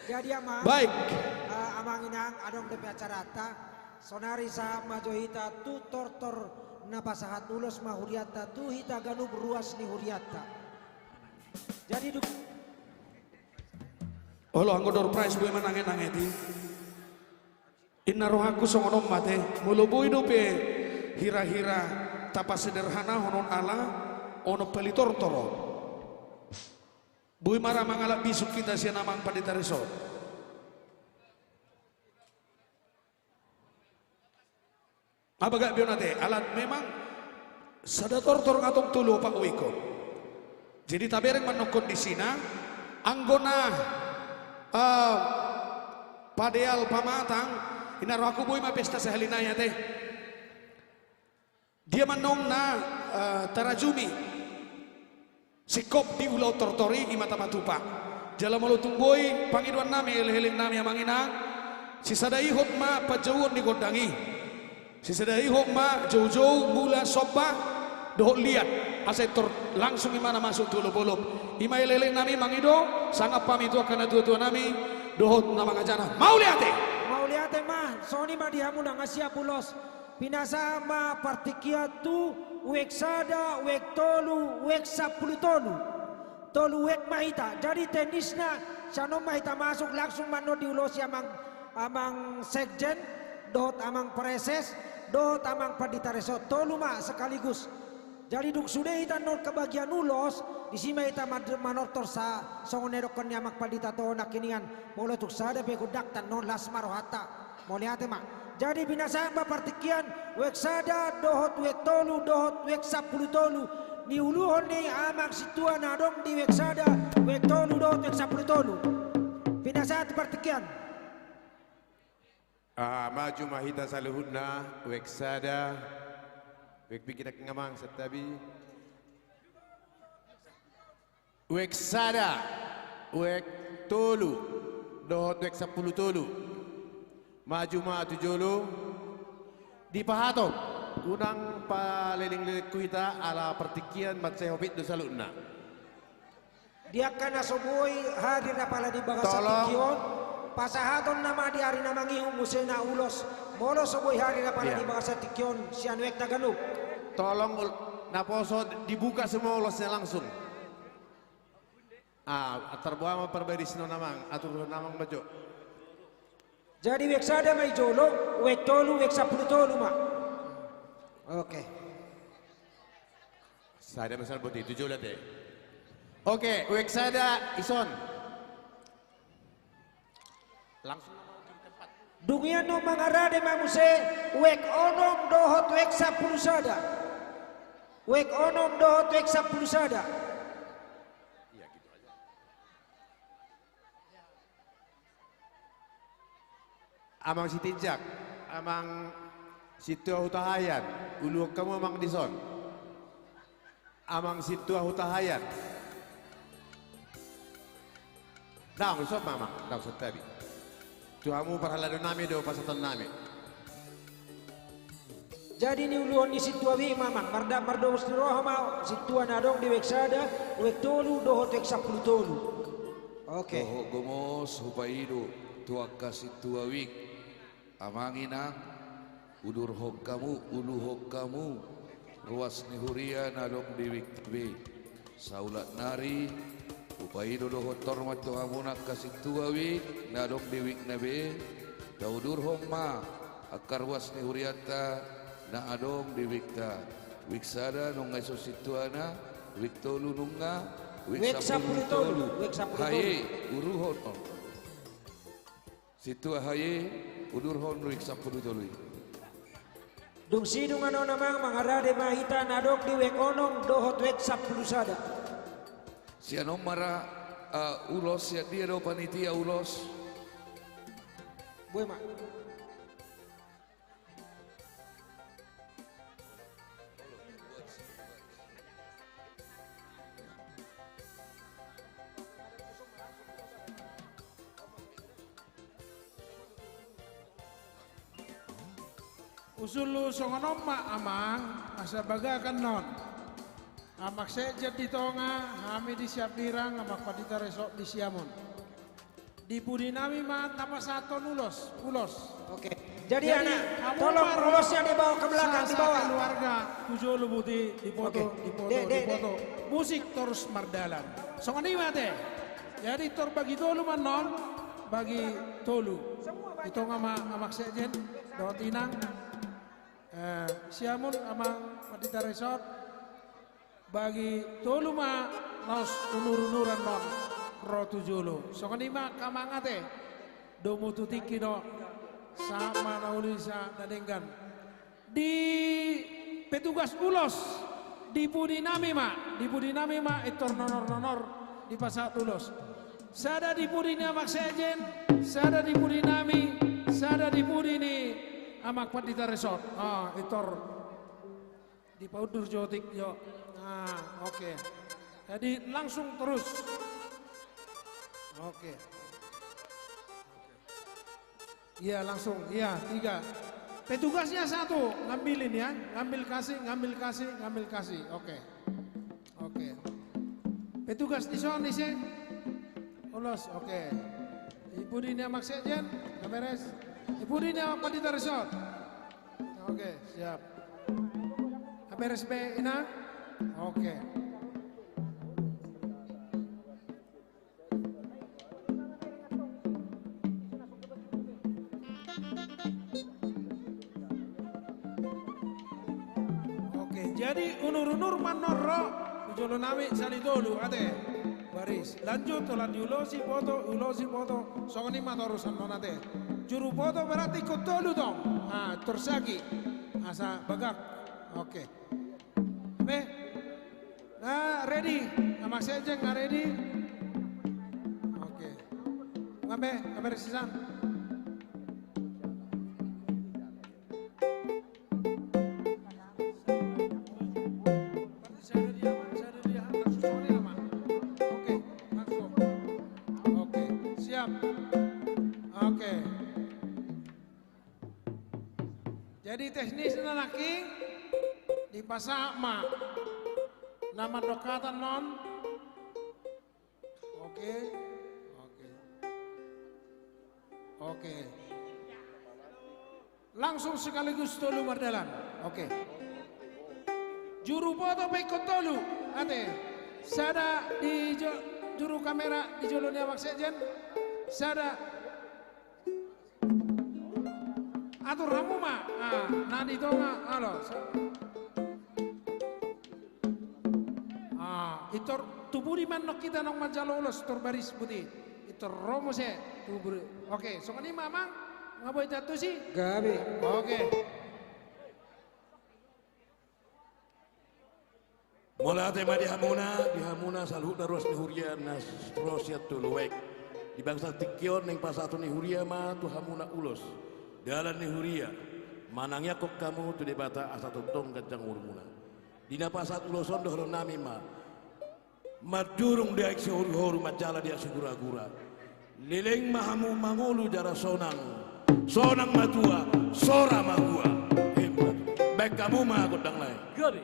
Jadi amang. Baik. Amang inang adong de acara ta. Sonari sa majohita tu tortor na pasahat ulos mahuriata tu hita ganub ruas ni huriata. Jadi duk Olo anggo door prize boy manange-nange di. Inna rohaku songonom mate muluboy do pe hira-hira tapa sederhana honon ala ono pelitor toro. Boy mara mangala bisuk kita sia namang pandita resort. Abaga bionate alat memang sadator tor ngatong tulu pak wiko. Jadi tabereng manok kondisina anggona padeal pamatang inaro aku boy ma pesta sehalinaya teh. Dia manong na tarajumi sikop di ulau tortori di mata matupa. Jala malutung boy pangiduan nami eleh-eleh nami amanginang sisadai hotma pajawon di kondangi. Sisadai hotma jauh-jauh mula sopa doh lihat asetor langsung imana masuk tulo bolop ima elele nami mangido sangat pami itu akan tua-tua nami dohot nama ngajana mau lihat mah soni mah dihamu nang asia pulos pinasa ma partikiatu wek sada wek tolu wek 10 tolu wek mahita jadi tenisna sano mahita masuk langsung mano diulos amang sekjen dohot amang preses dohot amang paditareso tolu mah sekaligus. Jadi duk sudah kita nol kebagian ulos di sini kita manortor sa songonero kanya makpadita to nakinian mulai tuk sada begudak tan non las marohata mau lihat mak jadi binasa ba partikian wek sada dohot wek tolu dohot wek 10 tolu ni uluhon ni amang situa nadong di wek sada wek tolu dohot wek 10 tolu binasa partikian maju mahita saluhudna wek sada wek bikinak ngamang setabi wek sada wek tolu dohot wek 10 tolu maju ma tujolo di pahato unang paliling-lilik kuita ala pertikian matsehopit do saluna dia kana soboy hadir na pala di bagasa tikion pasahaton nama di hari nama ngihum musena ulos molo soboy hari na pala di bagasa tikion sian wek taganu tolong naposo dibuka semua ulosnya langsung terbuang memperbaiki sino namang atur namang bajo jadi wek sada may jolo wek tolu wek 10 tolu mak oke sada masal buti itu jola deh oke wek sada ison langsung Dungian no mangarade mamuse wek onom dohot wek 10 sada. Wek onom dohot wek 10 sada. Iya gitu aja. Amang si Tijak, amang si Tua Hutahayan, ulu kamu amang dison. Amang si Tua Hutahayan. Daang usop mamang, daang usop tabi. Tuhamu parhalado nami do pasatan nami. Jadi ni uluan ni situa wi mamang marda mardo roha mau situa nadong di wek sada wek tolu dohot wek 10 tolu. Oke. Doho gomos hupaido tuaka situa wik amangina udur hokkamu ulu hokkamu ruas ni huria nadong di wik be saulat nari upaido doho tormat tuhamuna kasitua wik nadong di wik nabe daudur homma akar ruas ni huriata na adong di wikta wiksada nunga sosituana wiktolu nunga wik 10 tolu haye uruhon situa haye udurhon wik 10 tolu Dung sidung ano namang mangarade mahita nadok di wek onong dohot wek 10 sada. Siano mara ulos ya dia do panitia ulos. Boy mak. Usulu songonom ma amang asa bagakan non. Amak sejet di tonga, kami di Siapirang, amak padita resok di Siamon. Di Budinami ma nama satu ulos. Oke. Jadi anak, tolong ulosnya dibawa ke belakang, dibawa. Keluarga Kujolo Buti dipoto. Musik terus mardalan. Songonima teh. Jadi tor bagi tolu manon, bagi tolu. Itu amak sejet, dotinang. Siamun amang padita resort bagi tolu ma nos unur-unuran non rotu jolo songanima kamangate domu tutiki no sama naulisa nadenggan di petugas ulos di Budinami ma itor nonor di pasar ulos sada di Budini amak sejen sada di Budinami sada di Budini amak padita resort itor di paudur jotik yo oke. Jadi langsung terus oke. Iya langsung iya 3 petugasnya 1 ngambilin ya ngambil kasih oke petugas di sana sih ulos oke ibu dini amak sejen beres. Ibu dini apa padita resort? Oke, siap. Beres be ina? Oke. Oke, jadi unur-unur manoro ujolo nami salidolu ate. Baris, lanjut telah diulosi foto, songoni matorusan nonate. Juru foto berarti ikut dulu dong. Terus lagi, asa bagak. Oke. Be, ready. Nama saya aja nggak ready. Oke. Ngabe, kabar sisan. Jadi teknis laki di pasar ma nama dokatan non oke langsung sekaligus tolu mardalan oke juru foto pekot tolu ate sada di juru kamera di jolonya maksejen sada atur ramu ma nadi tonga halo itor tuburi man nok kita nong majalo ulos tor baris putih itor romo se tuburi oke sokani mamang ngaboy tatu sih gabi oke Mula tema di Hamuna salut darus ni huria nas prosiat tuluwek di bangsa tikion neng pasatu ni huria ma tu Hamuna ulos dalan ni huria manangnya kok kamu tu debata asa tuntong kencang urmuna dina pasat uloson dohro nami ma madurung dia iksi horu macala dia segura-gura lileng mahamu mangulu jara sonang matua sora magua hebat baik kamu mah kodang lain gede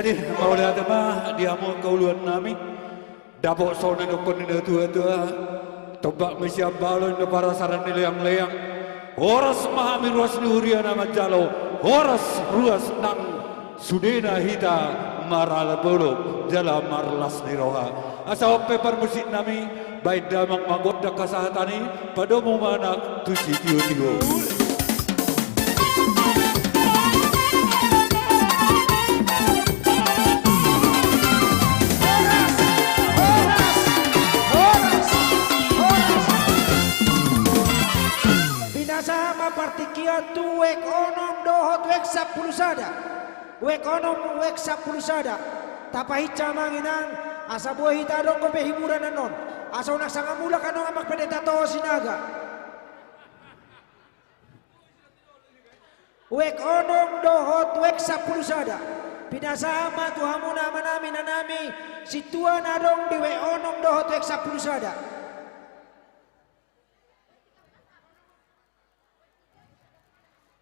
Jadi mau lihat mah dia mau kauluan nami. Dapok sona nukon ini tua-tua. Tobak mesya balon na para saran nilayang-layang. Horas mahami ruas nuria nama jalo. Horas ruas nang sudena hita maral bolo jala marlas niroha. Asa ope musik nami. Baik damang magoda kasahatani. Padomu manak tuci tiu-tiu. Partikia tu wek onom dohot wek 10 sada. Wek onom wek 10 sada. Tapahica manginang asa buah hita dong kope hiburan anon. Asa unak sanga mula kanong amak pendeta toho sinaga. Wek onom dohot wek 10 sada. Pinasama tuhamu nama nami nanami situan adong di wek onom dohot wek 10 sada.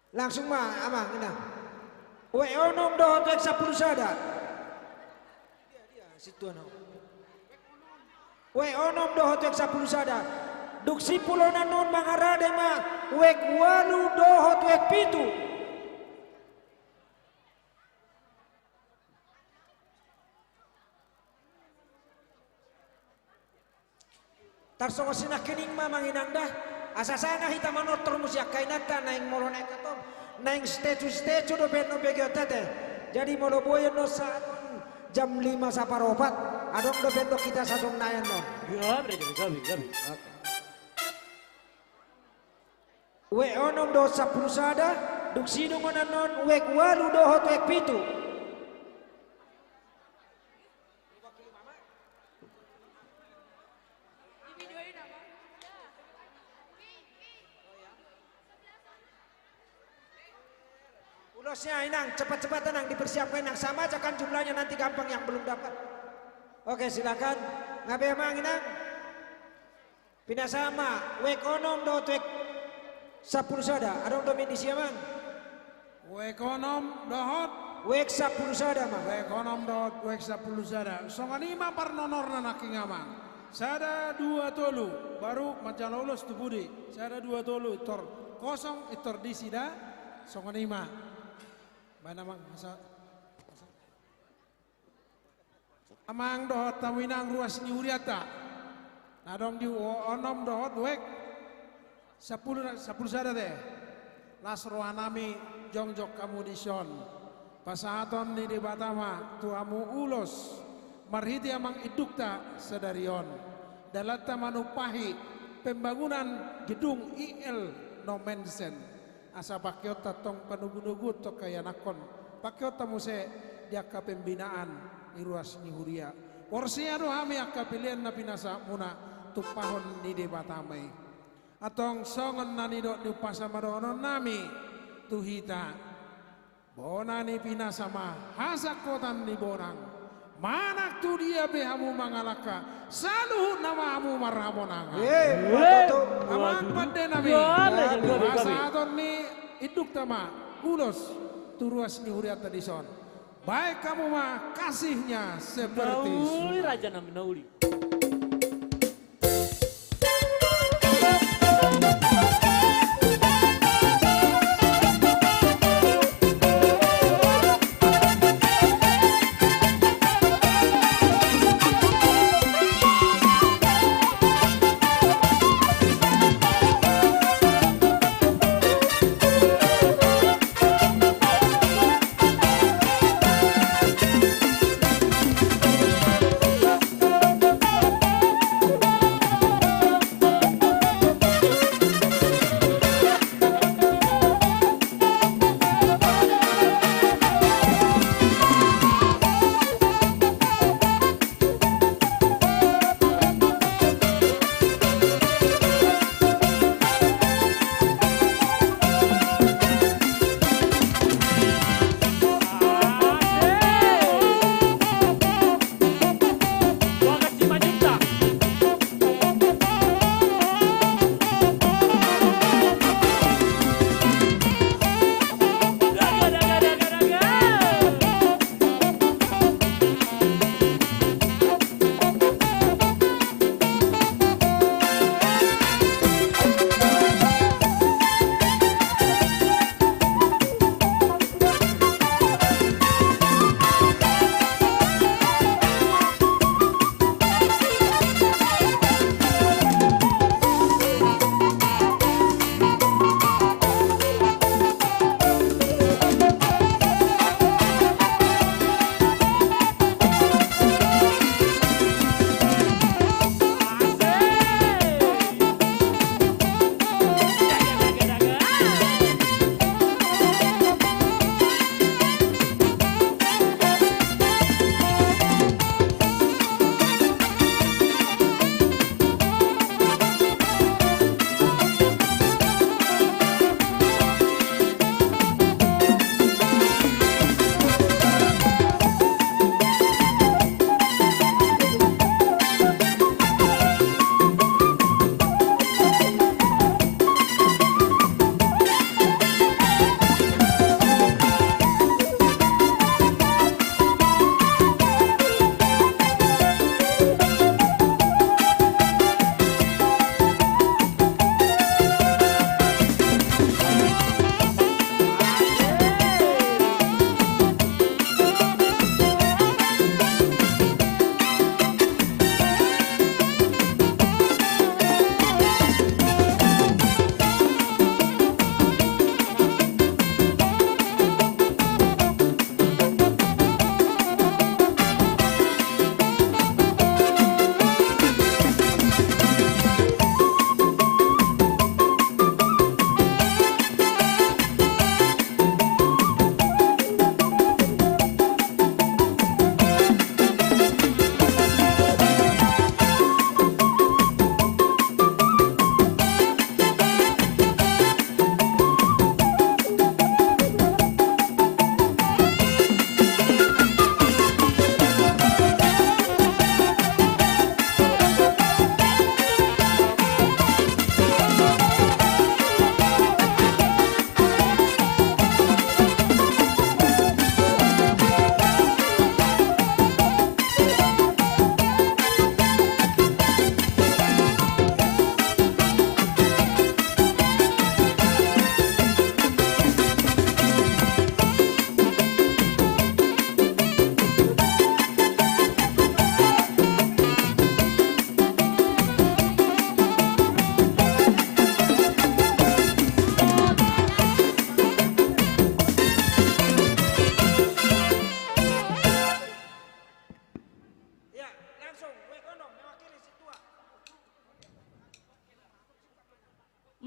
Langsung mah amang ina. We onom dohot wek 10 sada. Dia situ ana. We onom dohot wek 10 sada. Duk sipulona non mangarade mah wek 8 dohot wek 7. Tarsongo sinak kening mah manginang dah. Asasana hita manotor musyak kainata naing molon ekatom naing stecu do ben no begiotate. Jadi molo boyen no saat jam 5 saparopat adong do ben kita sadong nayan no. Ya, gabi. We onom do 10 sada duk sidung onanon wek 8 dohot wek 7. Ulosnya inang cepat-cepat tenang dipersiapkan inang sama aja kan jumlahnya nanti gampang yang belum dapat. Oke silakan ngabe emang inang. Pindah sama wek onom do wek 10 sada adong dominisi emang. Wek onom dohot wek 10 sada mah. Wek onom dohot wek 10 sada. Songanima parnonor nanaking amang. Sada 2 tolu baru majalolus tu budi. Sada 2 tolu tor kosong itor disida songanima. Mana mang masa amang dohot tawinang ruas ni huriata nadong di onom dohot wek 10 sada deh las rohanami jongjok kamu dison pasahaton ni di batama tuamu ulos marhiti amang idukta sedarion dalata manupahi pembangunan gedung IL no mensen asa pakiota tong panugu-nugu to kaya nakon pakiota muse diaka pembinaan ni ruas ni huria porsi ado hami akka pilihan na pinasa muna tupahon ni debatamay atong songon na ni do ni pasamadonon nami tuhita bona ni pinasa ma hasakotan ni bonang manak tu dia behamu mangalaka saluhut nama amu marhamonanga amang pande nami masa aton ni iduk tama ulos turuas ni huriat tadison baik kamu mah kasihnya seperti nauli raja nami nauli.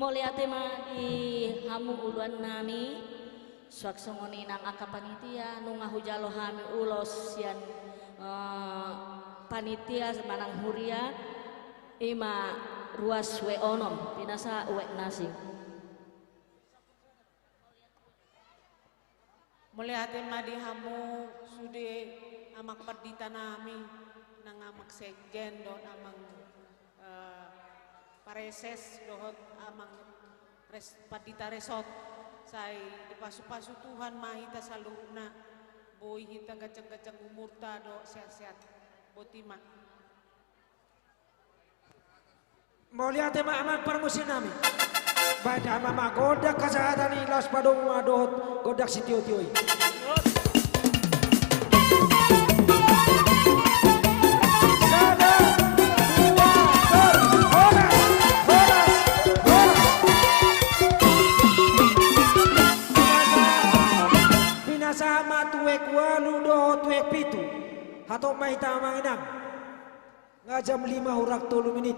Mulia tema di hamu uluan nami swaksongoni nang aka panitia nunga hujalo hami ulos sian panitia semanang huria ima ruas we onom pinasa we nasi. Mulia tema di hamu sude amak perdita nami nang amak sekjen don amang pareses dohot amang perdita resot say dipasu-pasu Tuhan mahita saluna boy hita gacang-gacang umurta do sehat-sehat botima. Mau lihat tema amak permusim nami pada mama godak kesehatan ilas padong wadot godak sitio-tioi. Sama tuwek walu doho tuwek pitu hatok mahita manginang nga jam 5 hurak 3 menit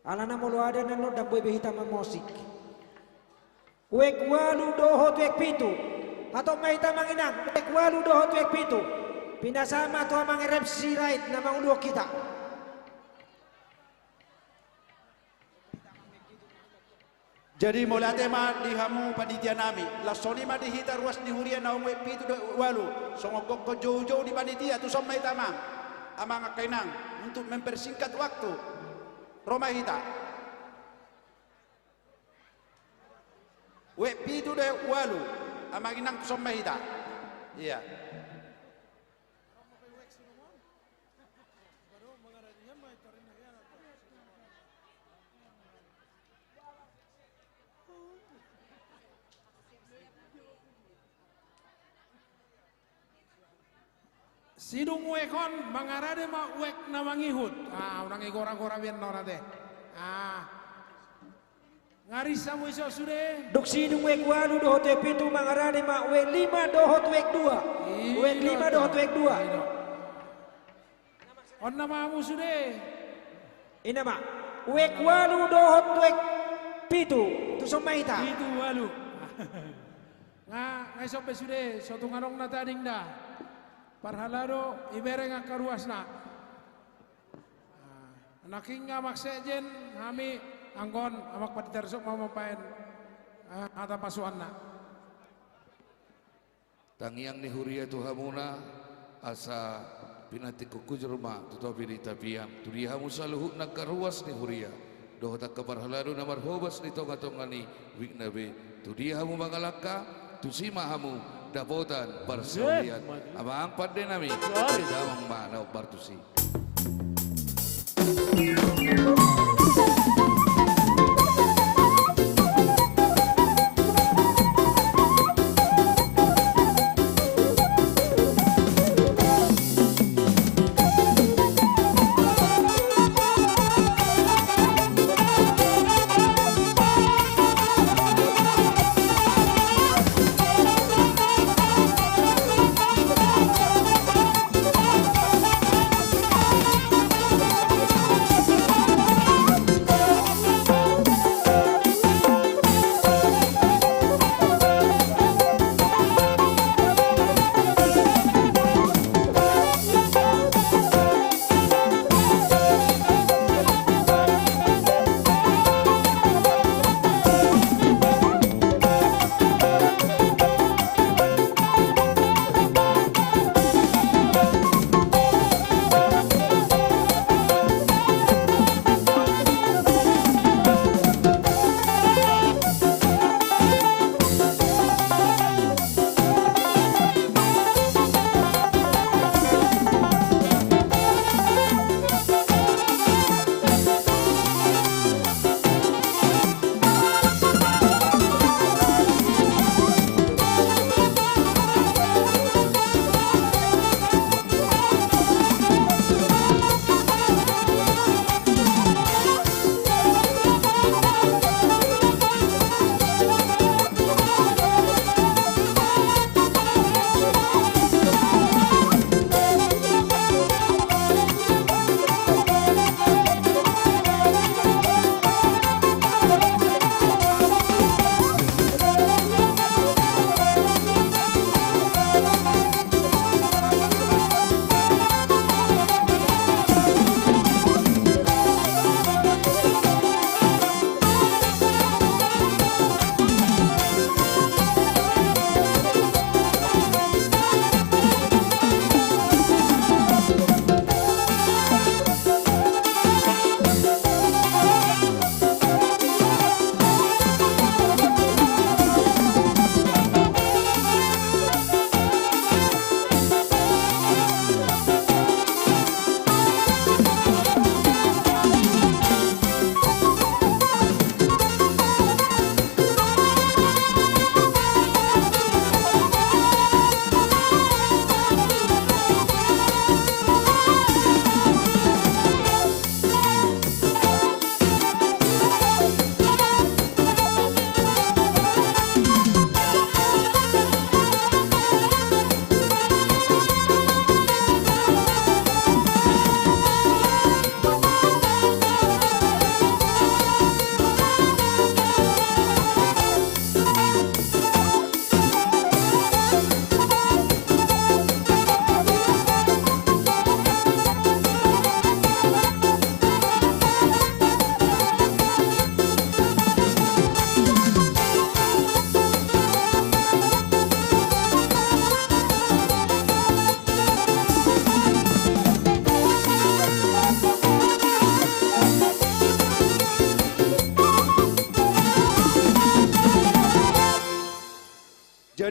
alana mulu ada nanod dan boy behita mamosik wek walu doho tuwek pitu hatok mahita manginang wek walu doho tuwek pitu pinasama tuwa mangirep sirait na mangulo kita. Jadi mulai tema di hamu panitia nami, lasoni ma dihita ruas di huria na umwe pitu do walu, songokok ko jauh-jauh di panitia tu somai tamang, amang kainang untuk mempersingkat waktu, Roma hita. We pitu do walu, amang inang tu somai hita, iya. Sidung wekon mangarade ma wek namangihut. Orang igora-gora bian norate. Ngarisa mo iso sude. Duk sidung wek walu dohot wek pitu mangarade ma wek 5 dohot wek 2. Wek 5 dohot wek 2. On namamu sude. Ina ma wek walu dohot wek pitu. Tu somaita. Pitu walu. Nga sope sude sotu ngarong na tading da. Parhalado ibere nga karuasna. Naking nga maksejen kami anggon amak patitersok mau mapain ata pasuan na. Tangiang ni huria tu hamuna asa pinati kukujurma tu topi tapiam tu dia hamu saluhut nak karuas ni huria doh tak kaparhalado na marhobas ni tonga-tongani wiknabe tu dia hamu mangalaka tu sima hamu dapotan berselian abang pada nami damang mana bartusi.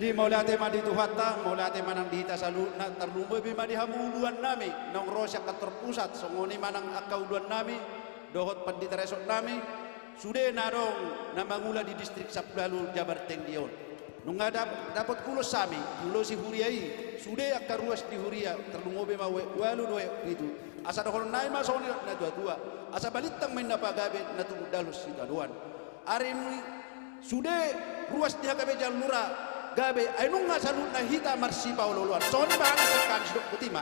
Jadi maulate madi tuhata, maulate manang dihita saluna terlumba bima dihamuluan nami, nong rosyak terpusat, songoni manang akauluan nami, dohot pandita resot nami, sudah narong namangula di distrik Sapulalu Jabar Tengdion. Nunga dapat kulo sami, kulo si huriai, sudah akar ruas di huria, terlumba bima walu doe itu. Asa dohon nai masoni na dua, asa balitang main napagabe na dalus si daluan. Arim sudah ruas dia kabe jalura. Gabe ainung nga salut na hita marsi paululuan. Soni ba nga sekali sidok putima.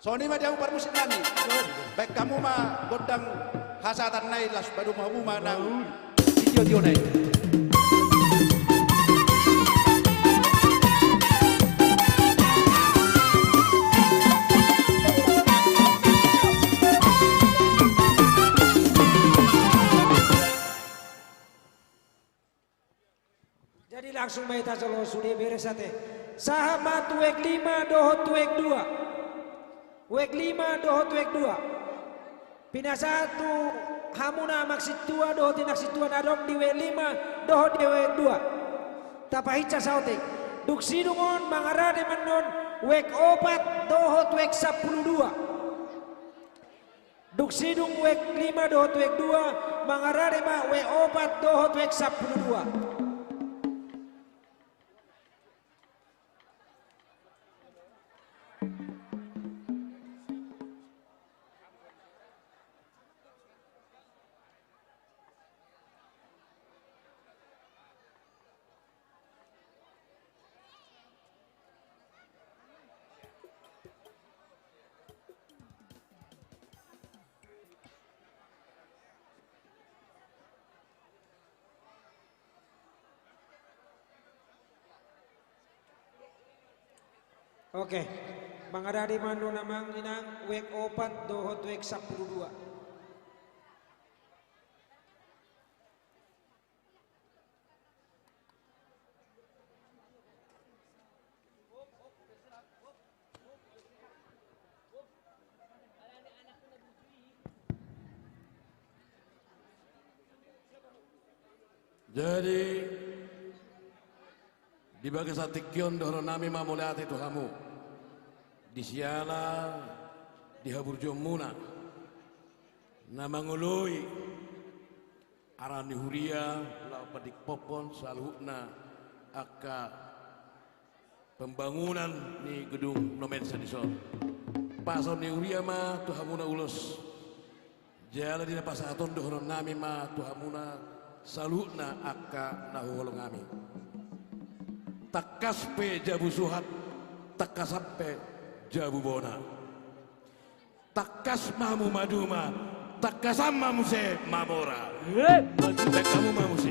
Soni ma diamu parmusit nami. Baik kamu ma godang hasatan nai las badu mahu ma nang video nai. Jadi langsung maita solo sudah beres ate. Sahabat tuek 5 dohot tuek 2. Wek 5 dohot tuek 2. Pina 1 hamuna maksit 2 dohot naksit 2 nadong di wek 5 dohot di wek 2. Tapahica saute. Duk sidungon mangarade manon wek 4 dohot wek 12. Duk sidung wek 5 dohot wek 2 mangarade ma wek 4 dohot wek 12. Oke, mangarade mano namang inang wek 4 dohot wek 12. Jadi di bagi satikion dohro nami mamuliati Tuhamu di siala di haburjo muna namangului arani huria lau padik popon saluhna aka pembangunan ni gedung nomensa di son pason ni huria ma Tuhamuna ulus jala di pasaton dohro nami ma Tuhamuna saluhna aka nahuholong kami takaspe jabu suhat takasape jabu bona takas mamu maduma takasam mamu se mamora kamu mamu se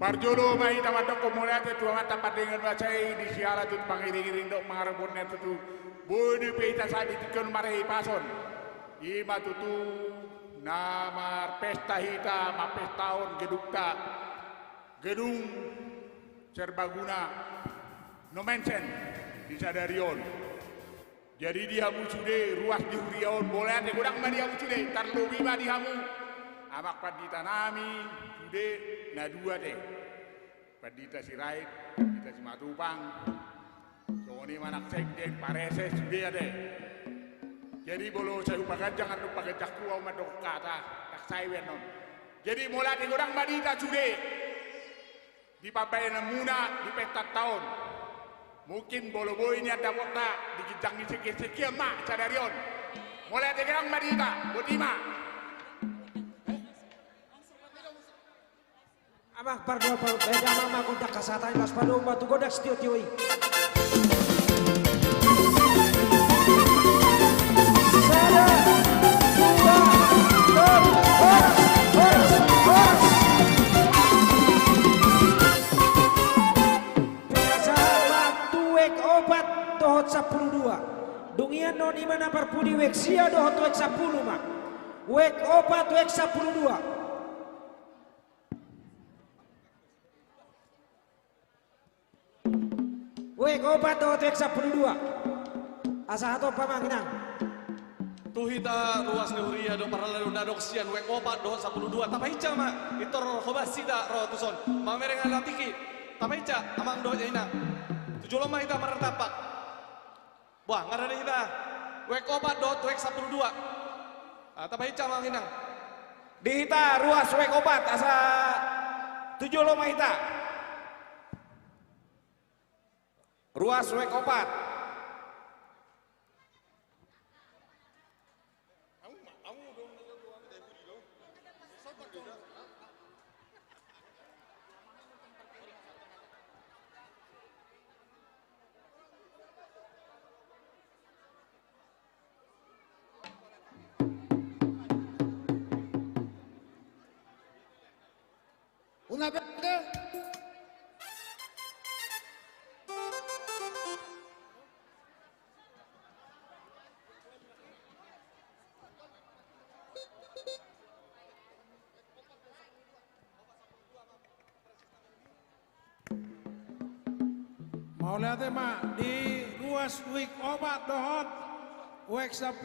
Parjolo mai tamadok komuliate tuangan tapat dengan bacai di siara tut pangiring-iring dok mangarabunnya tutu bodi peita saat ditikun marahi pason ima tutu namar pesta hita ma pestaon gedukta gedung serbaguna no mention di sadarion jadi dia mucude ruas di huriaon boleh ate gudang ma dia mucude tarlo bima dihamu amak padita nami jude na dua deh padita si Rait padita si Matupang soni manak sekdek parese sude deh jadi bolo saya upakan jangan lupa gejak kuau madok kata tak saya non jadi mulai di gudang madita jude di papayan muna di pesta tahun mungkin bolo boy ini ada kota di gijang seki mak sadarion mulai di gudang madita butima Amak pardo beda mama kontak kasatan las padung batu godak setio tioi. Tuek obat dohot 12. Dungian non imana parpudi wek sia dohot wek 10 mak. Wek obat wek 12. Wek obat dohot wek 12. Asa atau pamanginang. Tuhita ruas neuria do paralalu nadok sian wek obat dohot 12. Tapaica ma itor khobas sida ro tuson. Mamereng alatiki. Tapaica amang dohot ina. Tujuh loma ita martapak. Wah ngarane ita. Wek obat dohot wek 12. Tapaica manginang. Di ita ruas wek obat asa 7 loma ita. Ruas wek opat. Una benda. Mau lihat mak di ruas wik obat dohot wek 12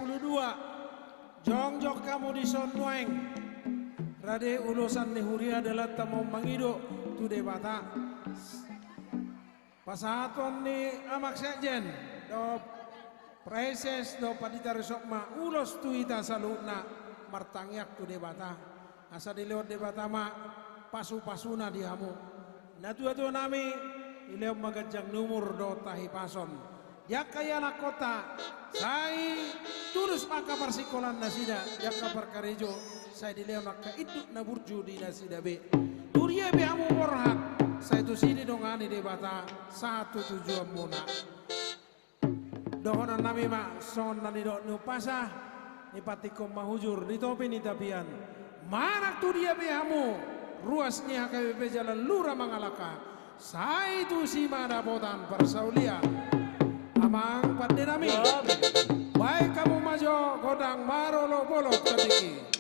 jongjok kamu di Sondueng rade ulusan nihuria adalah tamu mangido tu debata pasaton ni amak sekjen do preses do padita resokma ulos tu ita saluna martangyak tu debata asa dilewat debata mak pasu-pasuna dihamu natu atu nami ileo magajang numur do tahi pason yak kaya na kota sai tulus maka persikolan nasida yak kabar karejo sai dileo maka itu na burju di nasida be turia be amu morhat sai tu sini dongani debata satu tujuan muna dohonan nami ma son nani do nu pasah ni patikom mahujur di topi ni tapian mana tu dia be amu ruasnya HKBP jalan lura mangalaka saya itu si mana botan persaulia amang pandinami baik kamu maju godang marolo bolot ketiki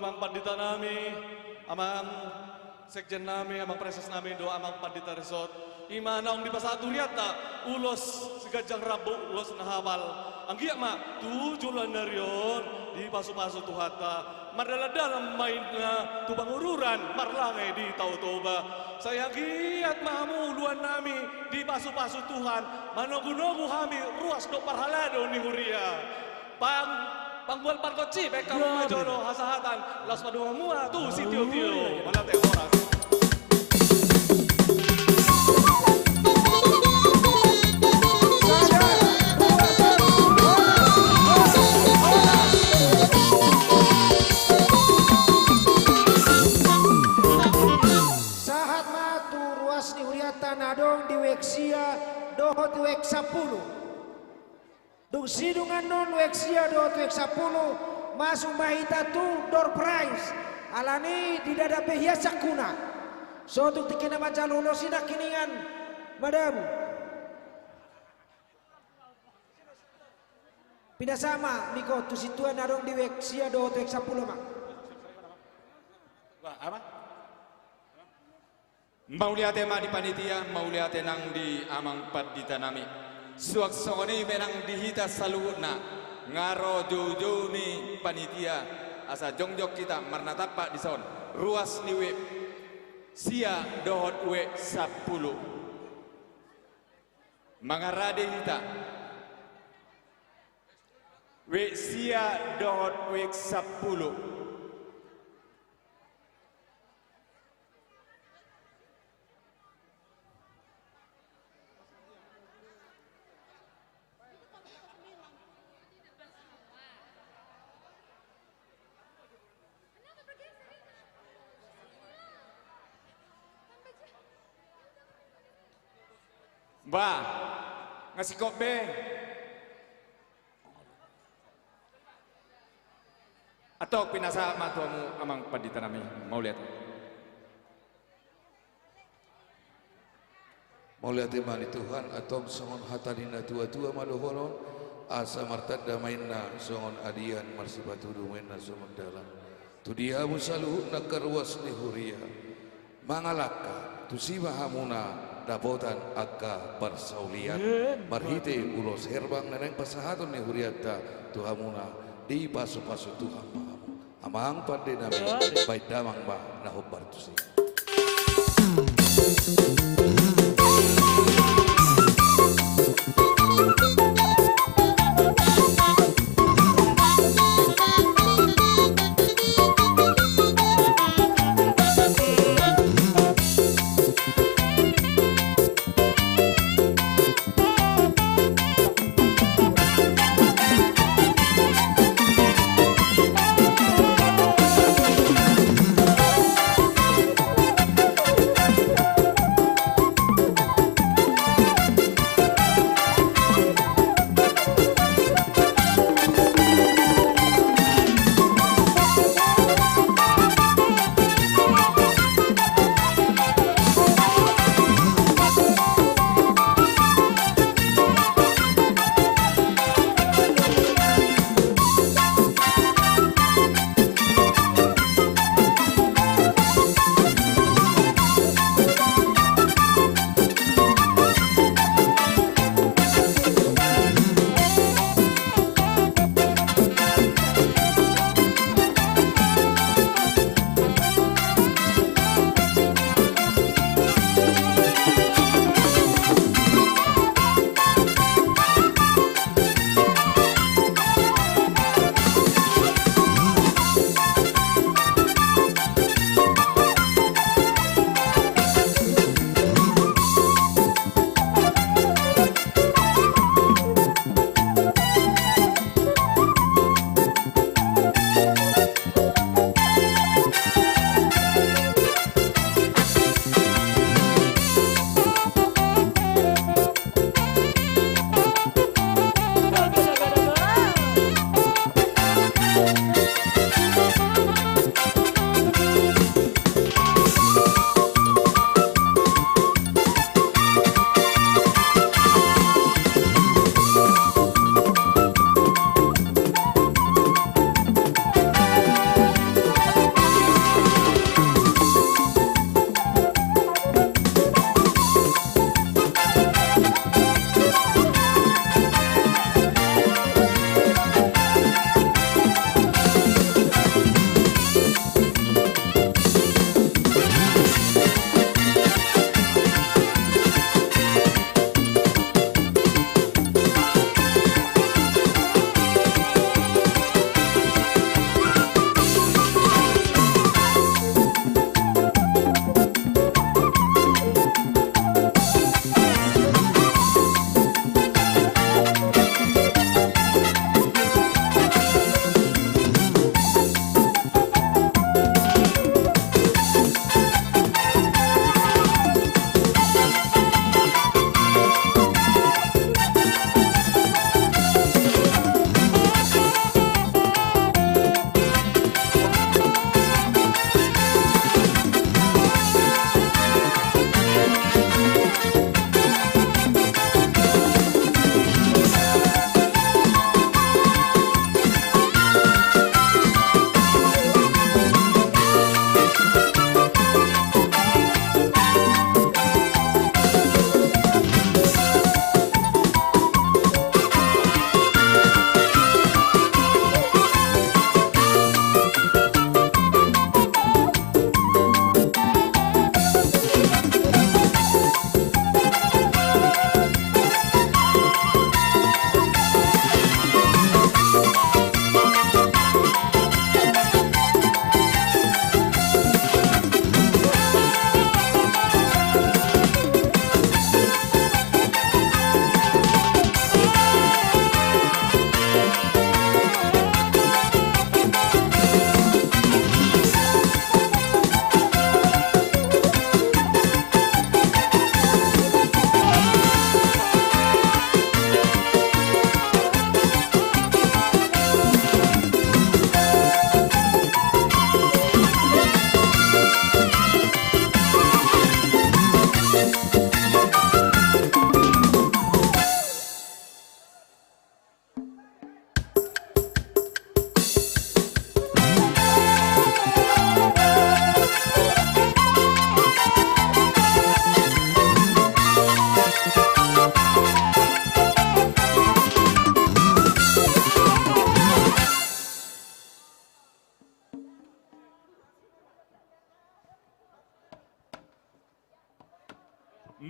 amang pandita nami, amang sekjen nami, amang preses nami, do amang pandita resort. Imanaong di pasatu riata, ulos segajang rabu, ulos nahawal. Anggiak mak, 7 bulan narion di pasu-pasu tuhata. Madala dalam mainnya tu bangururan marlangai di tau-toba. Saya giat mamu luan nami di pasu-pasu Tuhan. Manogu-nogu hami ruas do parhalado ni huria. Pangbual parkoci beka majono hasahatan las padunga mua tu si tio-tio. Malate orang. Nadong di Weksia dohot wek 10. Dung sidungan non Weksia dohot wek 10 masuk mahita tu door prize. Alani di dada behiasa kuna. So tu tikina macalulo sinak kiningan madam. Pindah sama niko tu situan nadong di Weksia dohot wek 10 mak. Wah, apa? Mau lihat tema di panitia, mau lihat nang di amang pandita nami. Suak songoni menang dihita saluna. Ngaro jojo ni panitia. Asa jongjok kita marna tapak di son. Ruas ni we sia dohot we 10. Mangarade kita. We sia dohot we 10. Ba, ngasih kopi. Atau pinasa matuamu amang pandita nami, mau lihat? Mau lihat imani Tuhan atau songon hatarina tua-tua madoholon asa martad damaina songon adian marsipatudu maina songon dalam. Tu dia musalu nakarwas ni huria. Mangalaka tu siba hamuna dapotan akka persaulian marhite ulos herbang neneng pasahaton ni huriata tuhamuna di pasu-pasu Tuhan mahamu amang pande nami baik damang ba naho bartusi.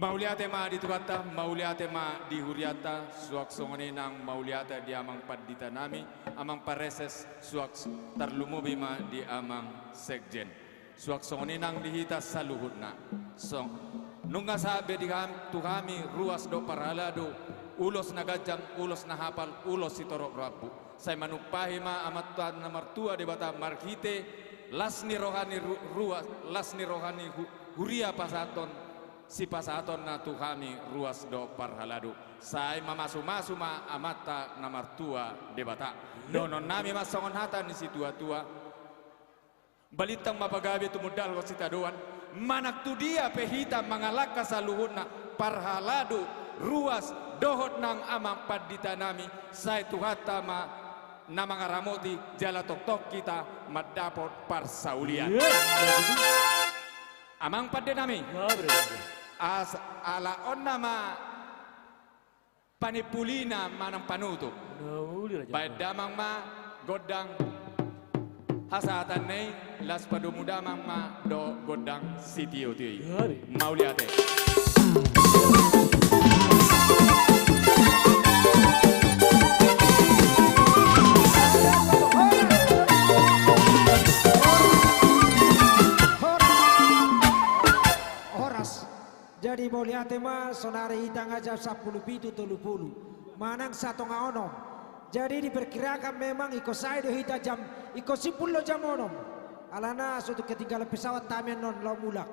Mauliate ma ditukata, mauliate ma dihuriata, suak songone nang mauliate di amang padita nami, amang pareses suak tarlumubi ma di amang sekjen. Suak songone nang dihita saluhutna. Song nunga sabe di kami ruas do paralado, ulos na gajang, ulos na hapal, ulos si torok rabu. Saya manupahi ma amat tuan na martua di bata markite, las ni rohani ruas, las ni rohani huria pasaton, si pasaton na tu kami ruas do parhaladu. Saya mamasu-masu ma amata na martua di bata. Nonon nami masongon hata ni si tua-tua. Balitang mapagabi tumudal ko si taduan. Manak tu dia pehita mangalaka sa luhut na parhaladu ruas dohot nang amang padita nami. Saya tuhata ma na mga ramoti jala tok-tok kita madapot parsaulian. Amang padde nami. As ala on nama panipulina manang panuto. Baik damang ma godang hasatan nei las padumudamang ma do godang sitio tiy. Mauliate. Jadi mauliate ma sonari hitang aja 10 30 manang satu ngaonom. Jadi diperkirakan memang iko saya do hita jam iko 10 jam onom. Alana suatu ketinggalan pesawat tamen non lau mulak.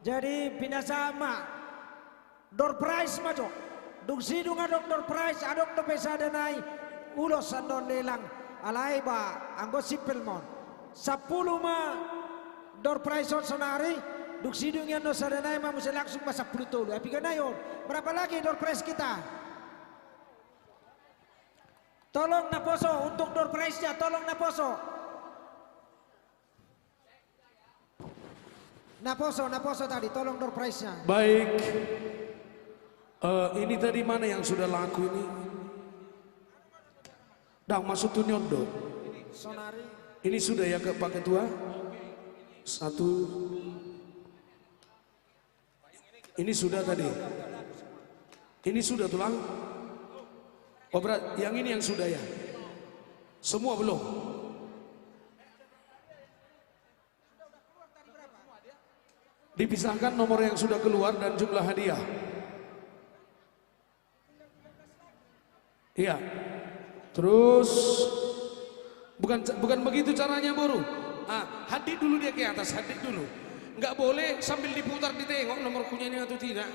Jadi pinasa ma door prize ma jok. Dung sidung adok door prize adok do pesada nai ulos andon lelang alai ba anggo sipil mon. 10 ma door prize on sonari. Duk sidung yan no sa danay ma musa langsung masa 10 tolo. Api ka na yun. Berapa lagi door prize kita? Tolong na poso untuk door prize nya. Tolong na poso. Na poso tadi. Tolong door prize nya. Baik. Ini tadi mana yang sudah laku ini? Dang masuk tu nyondo. Sonari. Ini sudah ya ke Pak Ketua? 1. Ini sudah tadi. Ini sudah tulang. Oh berat, yang ini yang sudah ya. Semua belum. Dipisahkan nomor yang sudah keluar dan jumlah hadiah. Iya. Terus bukan begitu caranya Buru. Hadik dulu dia ke atas, hadik dulu. Nggak boleh sambil diputar ditengok nomor kunyanya atau tidak.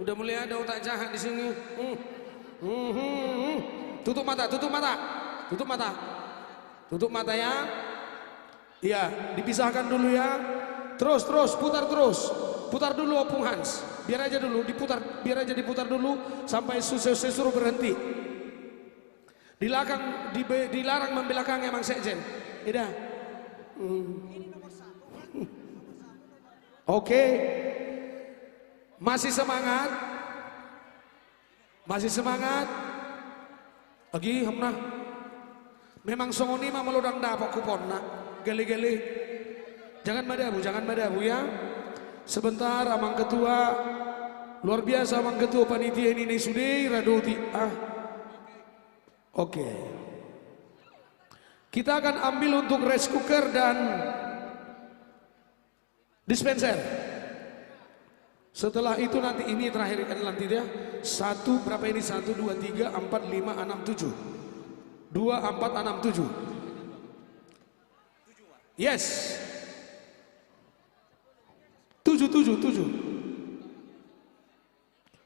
Udah mulai ada otak jahat di sini. Tutup mata, tutup mata, tutup mata, tutup mata ya. Iya, dipisahkan dulu ya. Terus, putar dulu Opung Hans. Biar aja dulu diputar, biar aja diputar dulu sampai suruh berhenti. Dilarang membelakang emang sekjen. Ida. Oke, masih semangat, lagi hamna. Memang songoni mah melodang dapat kupon nak, geli-geli. Jangan madabu ya. Sebentar, amang ketua, luar biasa amang ketua panitia ini sudah radoti. Oke. Kita akan ambil untuk rice cooker dan dispenser. Setelah itu nanti ini terakhir kan nanti dia 1 berapa ini 1 2 3 4 5 6 7 2 4 6 7 yes 7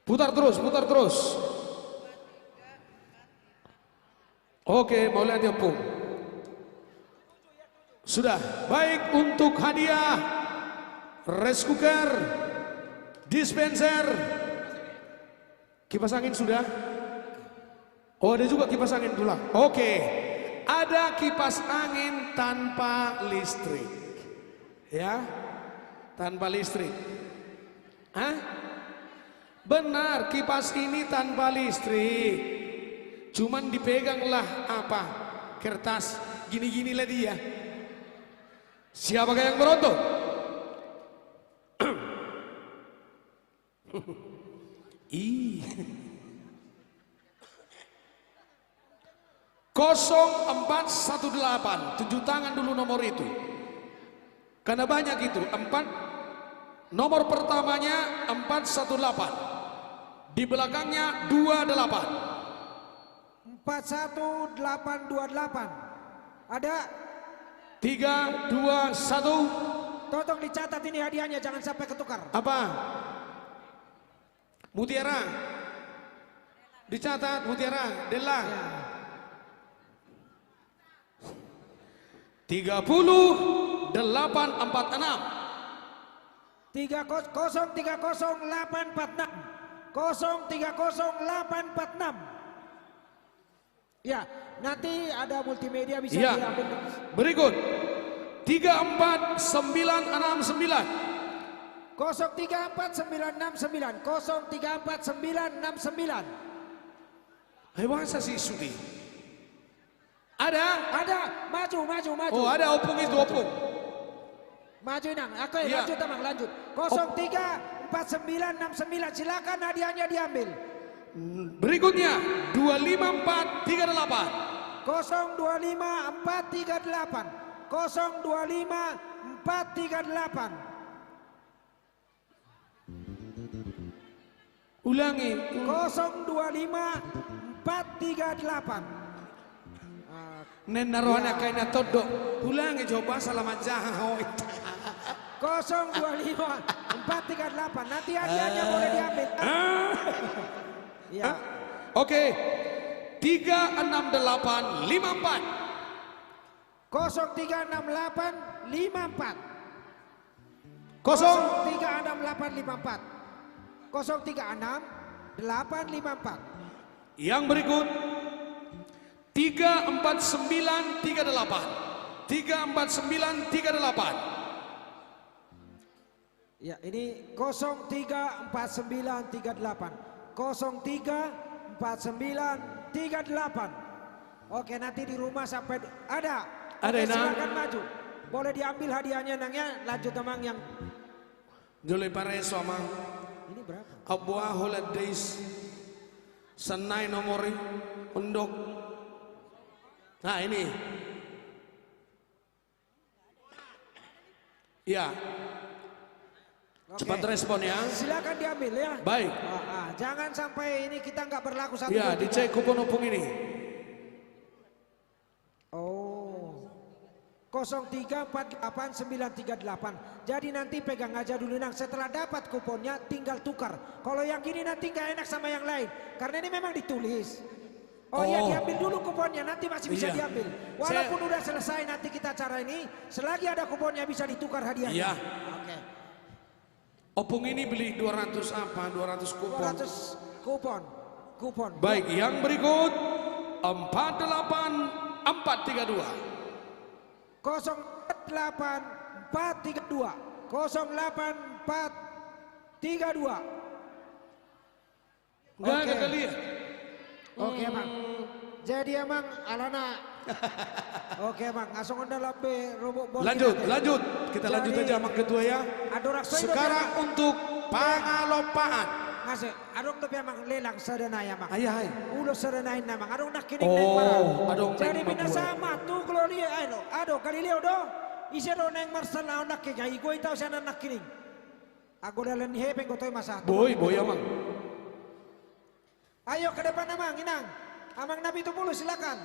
putar terus oke mau lihat ya Pung sudah baik untuk hadiah rice cooker, dispenser, kipas angin sudah. Oh ada juga kipas angin tulang. Oke, ada kipas angin tanpa listrik, ya, tanpa listrik. Benar, kipas ini tanpa listrik. Cuman dipeganglah apa? Kertas gini-gini lah dia. Siapakah yang berontok? Ih. 0418, tunjuk tangan dulu nomor itu. Karena banyak itu, nomor pertamanya 418. Di belakangnya 28. 41828. Ada 321. Tolong dicatat ini hadiahnya, jangan sampai ketukar. Apa? Mutiara. Dicatat Mutiara, Della. 30846. 030846. 030846. Ya, nanti ada multimedia bisa Ya. diambil. Berikut 34969. 034969. 034969. Hai masa sih Sudi? Ada? Ada, maju. Oh, ada opung itu opung. Maju Nang, oke Iya. lanjut Tamang, lanjut. 034969, silakan hadiahnya diambil. Berikutnya 25438. 025438. 025438. Ulangi. 025438. Nen narohana kaina todok. Ulangi coba salamat jahoy. 025438. Nanti hadiahnya boleh diambil. Ya. Oke. 36854. 036854. 036854. 036854. Yang berikut 34938. 34938. Ya, ini 034938. 034938. Oke, nanti di rumah sampai ada. Ada, Oke, Nang. silakan maju. Boleh diambil hadiahnya Nang ya. Lanjut Tamang yang Jole pareso amang. ini berapa? Abwa holidays. Senai nomori untuk. Nah ini. Ya. Oke. Cepat respon ya. Silakan diambil ya. Baik. Jangan sampai ini kita nggak berlaku satu. Ya, dua, tiga. dicek kupon opung ini. Oh. 03489338. Jadi nanti pegang aja dulu Nang. Setelah dapat kuponnya tinggal tukar. Kalau yang gini nanti nggak enak sama yang lain. Karena ini memang ditulis. Oh, iya, diambil dulu kuponnya, nanti masih bisa Iya. diambil. Walaupun udah selesai nanti kita cara ini, selagi ada kuponnya bisa ditukar hadiahnya. Iya. Oke. Opung ini beli 200 apa? 200 kupon. 200 kupon. Baik, yang berikut 48432. 08432. 08432. Enggak ada kali ya? Oke Bang. Jadi emang alana. Oke Bang, asal onda labe robok bol. Lanjut. Kita lanjut aja sama ketua ya. Sekarang untuk pangalopaan. Ngase, adong tapi emang lelang sadana ya Bang. Ayah. Ulo sadanain na Bang. Adong nakining Oh, neng marang. adong Jadi neng bina mabuhay. sama tu kalau dia ado kali dia do. Isi do neng marsal na nakkiga. Igo itaw siya na nakining. Ako dalan hepeng ko toy masa. Boy amang. Ayo ke depan Amang, Inang. Amang Nabi 70 silakan.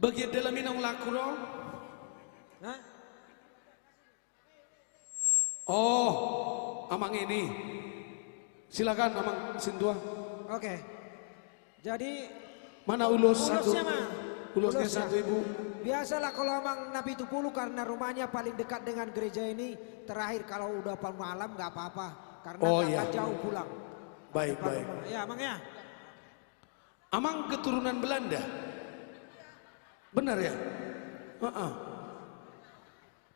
Bagian dalam minang laku dong. Hah? Oh, amang ini. Silakan amang sintua. Oke. Jadi Mana ulus satu? ulusnya mah. Ulusnya Ulusnya. satu ibu. Biasalah kalau Amang Nabi 70 karena rumahnya paling dekat dengan gereja ini. Terakhir kalau udah malam nggak apa-apa. Karena Oh, nggak iya. akan jauh pulang. Baik. Ya Amang ya. Amang keturunan Belanda. Benar ya?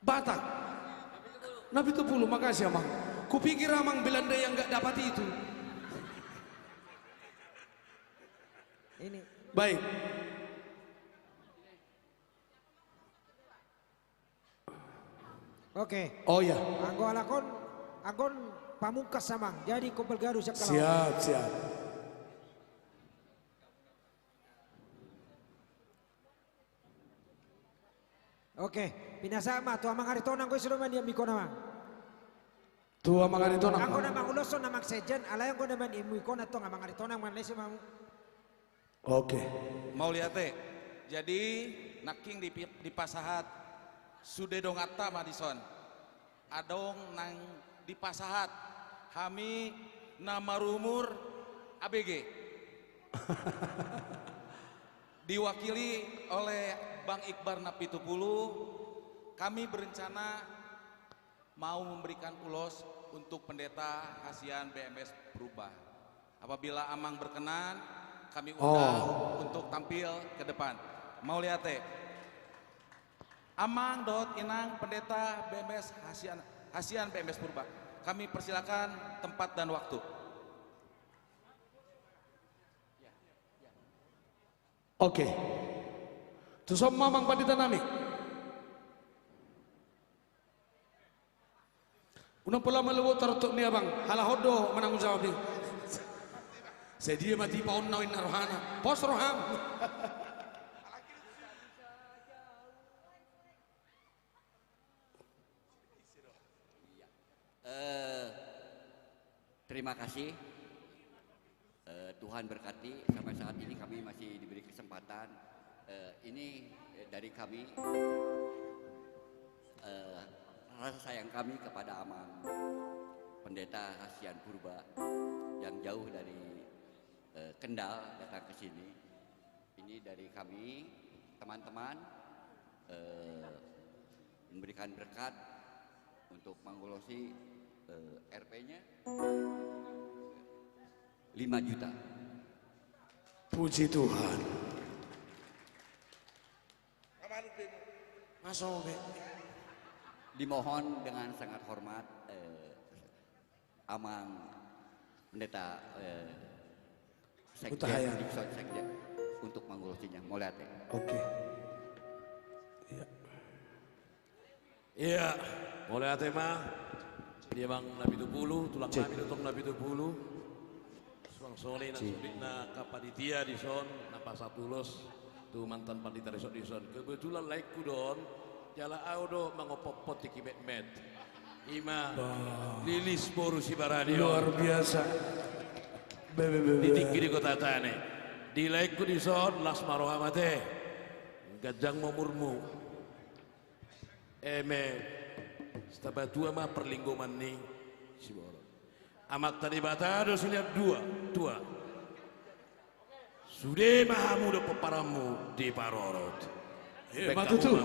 Batak. Nabi 70, makasih amang. Kupikir amang Belanda yang nggak dapat itu. Ini. Baik. Oke. Oh ya. Anggo alakon pamungkas samang. Jadi kau bergaru sekali. Siap, siap. Oke, pinasama tu amang aritonang ko sudah mandiam biko nama. Tu amang aritonang. Ako namang uloson namang sejen, alayang ko naman imuiko na to amang aritonang manlesi mamu. Oke. Mau lihat jadi naking di pasahat sude dong atta Madison. Adong nang di pasahat hami nama rumur ABG. Diwakili oleh Bang Iqbar Napitupulu, kami berencana mau memberikan ulos untuk pendeta Hasian BMS Purba. Apabila Amang berkenan, kami undang untuk tampil ke depan. Mau lihat Amang Inang pendeta BMS Hasian BMS Purba. Kami persilakan tempat dan waktu. Oke. Tu semua mang pandita nami. Unang pula melewo tarutuk ni abang. Halahodo menanggung jawab ni. Saya dia mati paun nawin rohana. Pos roham. Terima kasih. Tuhan berkati. Sampai saat ini kami masih diberi kesempatan. Ini dari kami rasa sayang kami kepada Amang Pendeta Hasian Purba yang jauh dari Kendal datang ke sini. Ini dari kami teman-teman memberikan berkat untuk mengulosi RP-nya 5 juta. Puji Tuhan. Dimohon dengan sangat hormat Amang Pendeta Sekjen Dikson Sekjen untuk mengurusnya. Mau lihat ya? Oke. Iya, mau lihat mah dia bang Nabi Tupulu, tulang kami untuk Nabi Tupulu. Suang sore dan sudikna kapanitia di son, napa satulos tu mantan pandita resort di son. Kebetulan laiku don. Jala audo mangopopot di kibet med. Ima lilis boru si baradi. Luar biasa. Di tinggi di kota Tane. Di laiku di son las marohamate. Gajang momurmu. Eme stabatua ma perlinggoman ni si boro. Amat tadi batado sulihat dua. Sudah mahamu do peparamu di parorot. Matutu.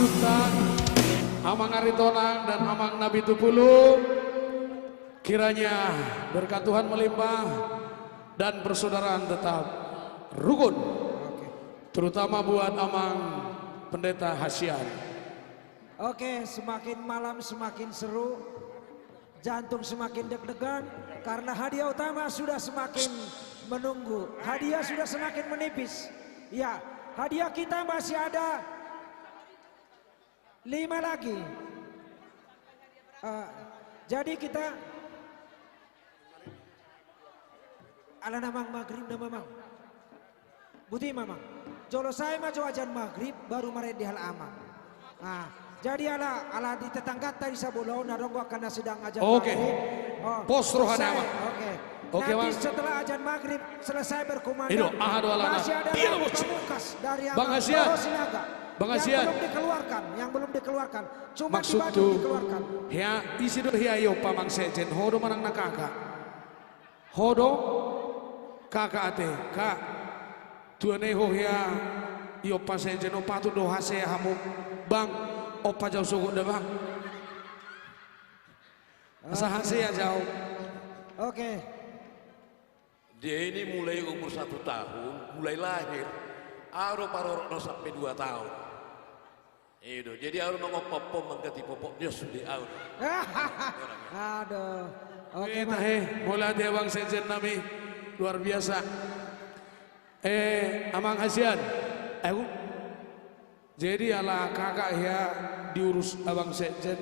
Junta, Amang Aritonang dan Amang Nabi Tupulu, kiranya berkat Tuhan melimpah dan persaudaraan tetap rukun, terutama buat Amang Pendeta Hasian. Oke, semakin malam semakin seru, jantung semakin deg-degan karena hadiah utama sudah semakin menunggu, hadiah sudah semakin menipis. Ya, hadiah kita masih ada 5 lagi. Jadi kita ala namang maghrib na mamang. Buti mamang. Jolo saya maju ajan maghrib baru mare di hal amang. Nah, jadi ala di tetangga tadi sabulau naronggo akan sedang ajan Oke. maghrib. Pos rohani Saya- amang. Oke. Oke, Nanti Mang. setelah ajan maghrib selesai berkumandang, Ido, ahadu alana. masih ada Iya, lagi Bos. pamungkas dari Bang Amang Hasian. Bawah Sinaga. Bang Hasian. Yang belum dikeluarkan. Cuma Maksud di baju tu, dikeluarkan. ya isi do hiayo pamang sejen, hodo manang nakaka. Hodo kakak ate, kak. Tuane ho hia iyo pa sejen o patu do hase hamu. Bang, opa jauh suku dah bang. Asa hase ya jauh. Oke. Dia ini mulai umur 1 tahun, mulai lahir, aro parorokno sampai 2 tahun. Itu, jadi aro mengopop mengganti popok dia sudah aro. Aduh. Oke, Kita Bang. mulai dia bang sejen nami luar biasa. Amang Hasian, jadi ala kakak ya diurus abang sejen,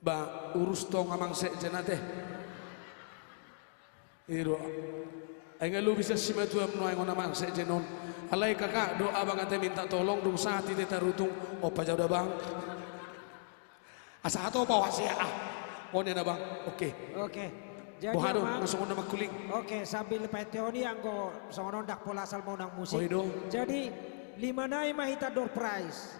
ba urus tong amang sejen nate. Iro, enggak lu bisa simatu amno engon amang sejen non. Alai kakak doa abang ate minta tolong dong saat itu tarutung opa jauh dah bang. Asa atau apa wasia ah? One na bang, oke. Oke. Jadi Bohado, Amang- langsung nama kuling. Oke, sambil peteoni anggo songono ndak pola asal mau nang musik. Oh, ido. Jadi 5 nai mahita door prize.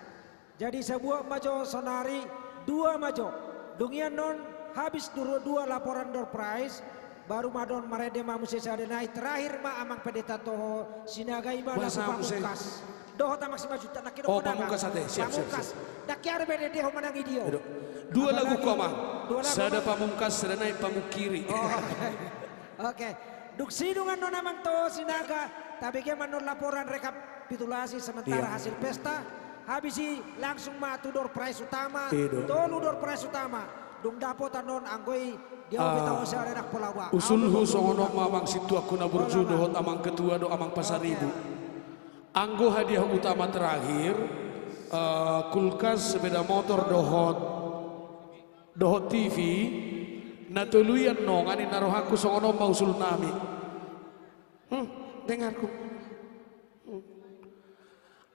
Jadi sebuah majo sonari 2 majo. Dungian non habis dua laporan door prize. Baru madon marede ma musik sadenai terakhir ma amang pendeta toho sinaga ima lagu Bahasa musik. pamungkas. Doho tamak 5 juta nak kira Oh, pamungkas ate. Siap, siap, Pamungkas. Dak kiar bede deho manang idio. 2 lagu Apalagi? komang. 2 lagu Sada komang. pamungkas, sada naik pamukiri. Oke. Duk sidungan non amang to sinaga tapi ke manor laporan rekapitulasi sementara Iya. hasil pesta habisi langsung matu door prize utama. Iya, Tolu door prize utama. Dung dapotan non anggoi dia betaw sa renak polawa. Usulhu songono mamang situ aku na burju dohot amang ketua do amang pasar ibu. Anggo hadiah utama terakhir kulkas sepeda motor dohot TV natuluyan nong ani narohaku songono mausul nami. Dengarku.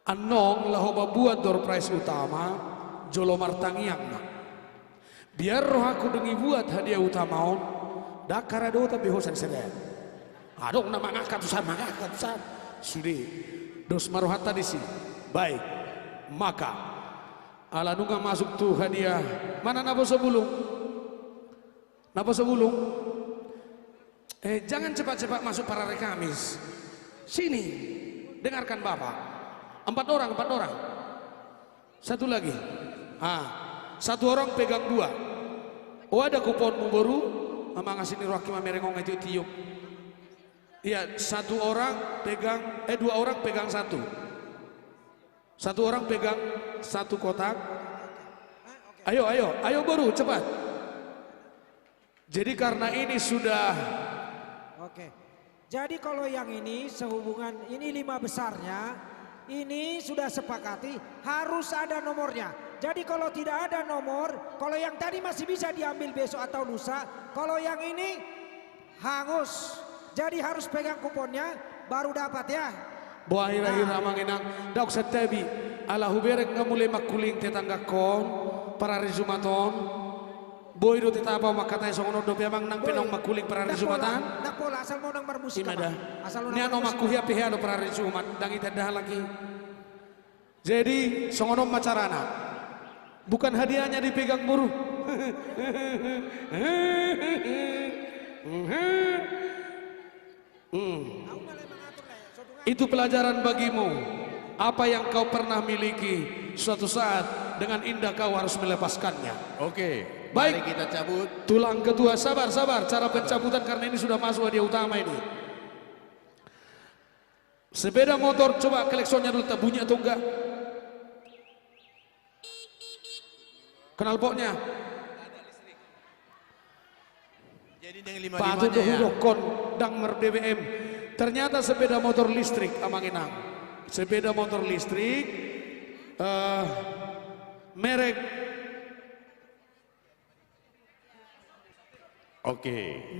Anong laho babuat door prize utama jolo martangiang na. Biar roh aku dengi buat hadiah utama dakar ado tapi hosan sedang. Adong nama ngangkat tusan. Sudi dos marohata di sini. Baik, maka ala nunga masuk tuh hadiah. Mana napa sebelum? Napa sebelum? Jangan cepat-cepat masuk para rekamis. Sini, dengarkan Bapak. 4 orang. 1 lagi. 1 orang pegang 2. Oh ada kuponmu baru, mama ngasih nih rohaki mamerengong itu tiup. Iya, 1 orang pegang, 2 orang pegang 1. 1 orang pegang 1 kotak. Ayo baru cepat. Jadi karena ini sudah. Oke. Jadi kalau yang ini sehubungan ini 5 besarnya, ini sudah sepakati harus ada nomornya. Jadi kalau tidak ada nomor, kalau yang tadi masih bisa diambil besok atau lusa, kalau yang ini hangus. Jadi harus pegang kuponnya baru dapat ya. Buahir-ahir amang inang dauk setabi ala huberek nga mulai makuling tetangga kon para rizumaton. Boy do tita apa makatay songono do piamang nang pinong makuling para rizumatan. Nak pola asal mau nang bermusik. Imada. Asal Ni ano makuhia pihia do para rizumat dang itadah lagi. Jadi songono macarana. Bukan hadiahnya dipegang buruh. Itu pelajaran bagimu. Apa yang kau pernah miliki suatu saat dengan indah kau harus melepaskannya. Oke, Baik. mari kita cabut. Tulang kedua, sabar. Cara pencabutan karena ini sudah masuk hadiah utama ini. Sepeda motor, coba kleksonnya dulu, tak bunyi atau enggak? Knalpotnya. Jadi dengan Patut lima-limanya ya. dahulu dang mer BBM. Ternyata sepeda motor listrik Amang Inang. Sepeda motor listrik merek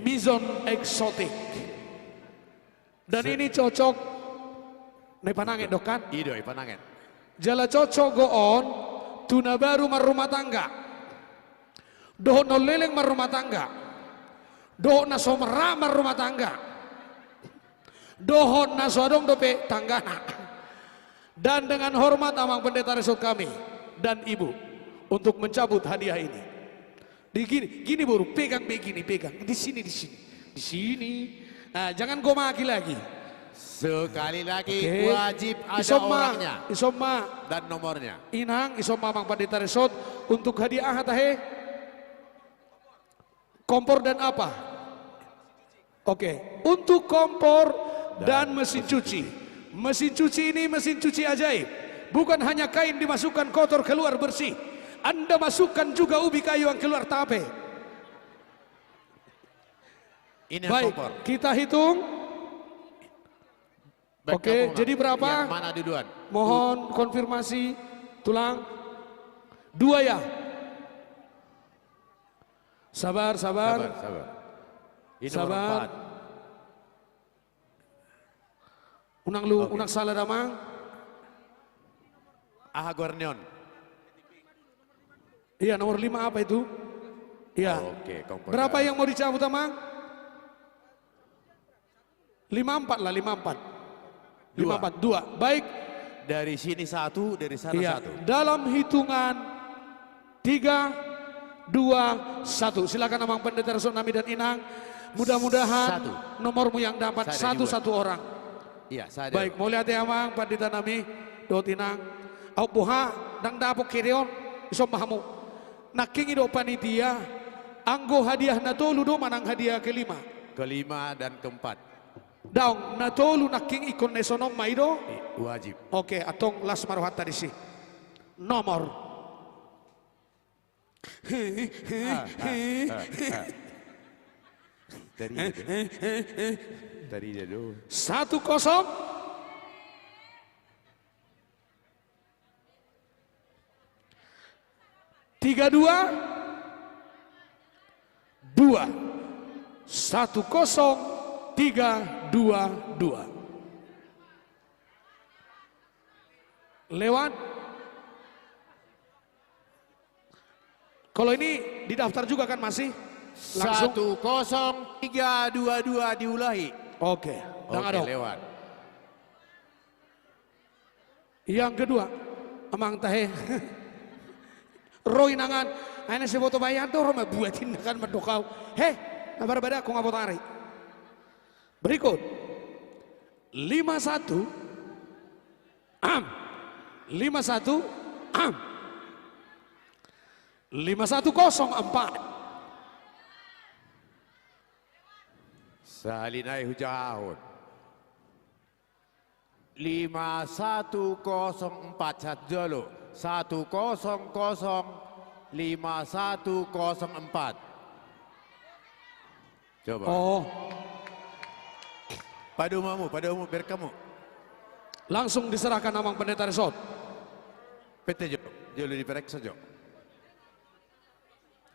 Mizon Exotic. Dan ini cocok nih pananget dok kan? Ido pananget. Jala cocok go on tuna baru marumah tangga. Doh no leleng marumah tangga. Doh na somera marumah tangga. Doh na sodong dope tanggana. Dan dengan hormat Amang Pendeta Resort kami dan Ibu untuk mencabut hadiah ini. Gini baru pegang begini, pegang di sini. Nah, jangan gomaki lagi. Sekali lagi Oke. wajib ada Isomma, orangnya Isomma dan nomornya. Inang Isomma Amang Pendeta Resort untuk hadiah tahe kompor dan apa? Oke, untuk kompor dan mesin cuci. Mesin cuci ini mesin cuci ajaib. Bukan hanya kain dimasukkan kotor keluar bersih. Anda masukkan juga ubi kayu yang keluar tape. Ini Baik, kompor. kita hitung. Baik, Oke, kamu, jadi berapa? Yang mana duluan? Mohon konfirmasi tulang. 2 ya. Sabar. Sabar. Ini nomor Sabar. 4. Unang salah damang. Aha Guarnion. Iya, nomor 5 apa itu? Iya. Oke, kompor. Berapa yang mau dicabut Amang? 54 lah, 54. 2. Baik. Dari sini 1, dari sana Iya. 1. Dalam hitungan 3, 2, 1. Silakan Amang Pendeta Resort Nami dan Inang. Mudah-mudahan nomormu yang dapat satu orang. Iya, saya. Baik, mau lihat ya Amang Pendeta Nami, Dot Inang. Au buha dang dapok kirion iso mahamu. Naking ido panitia anggo hadiah natolu do manang hadiah kelima. Kelima dan keempat. Daung natolu naking ikon nesonom maido. Wajib. Oke, atong las maruhat tadi sih. Nomor. Dari dia dulu. 1-0. 3-2, 2, 1-0, 3-2-2. Lewat. Kalau ini didaftar juga kan masih? Langsung 1-0, 3-2-2 diulahi. Oke, lewat. Yang kedua, Amang tahe. Roy nangan, ana si foto bayan tuh rumah buatin kan mendokau. Heh, nabar bada aku ngapot hari. Berikut 51 51 5104. Salinai hujahun. 5104 satu dulu. 100 5104. Coba. Oh. Pada umum biar kamu. Langsung diserahkan Amang Pendeta Resort. PT Jo, jolu diperiksa Jo.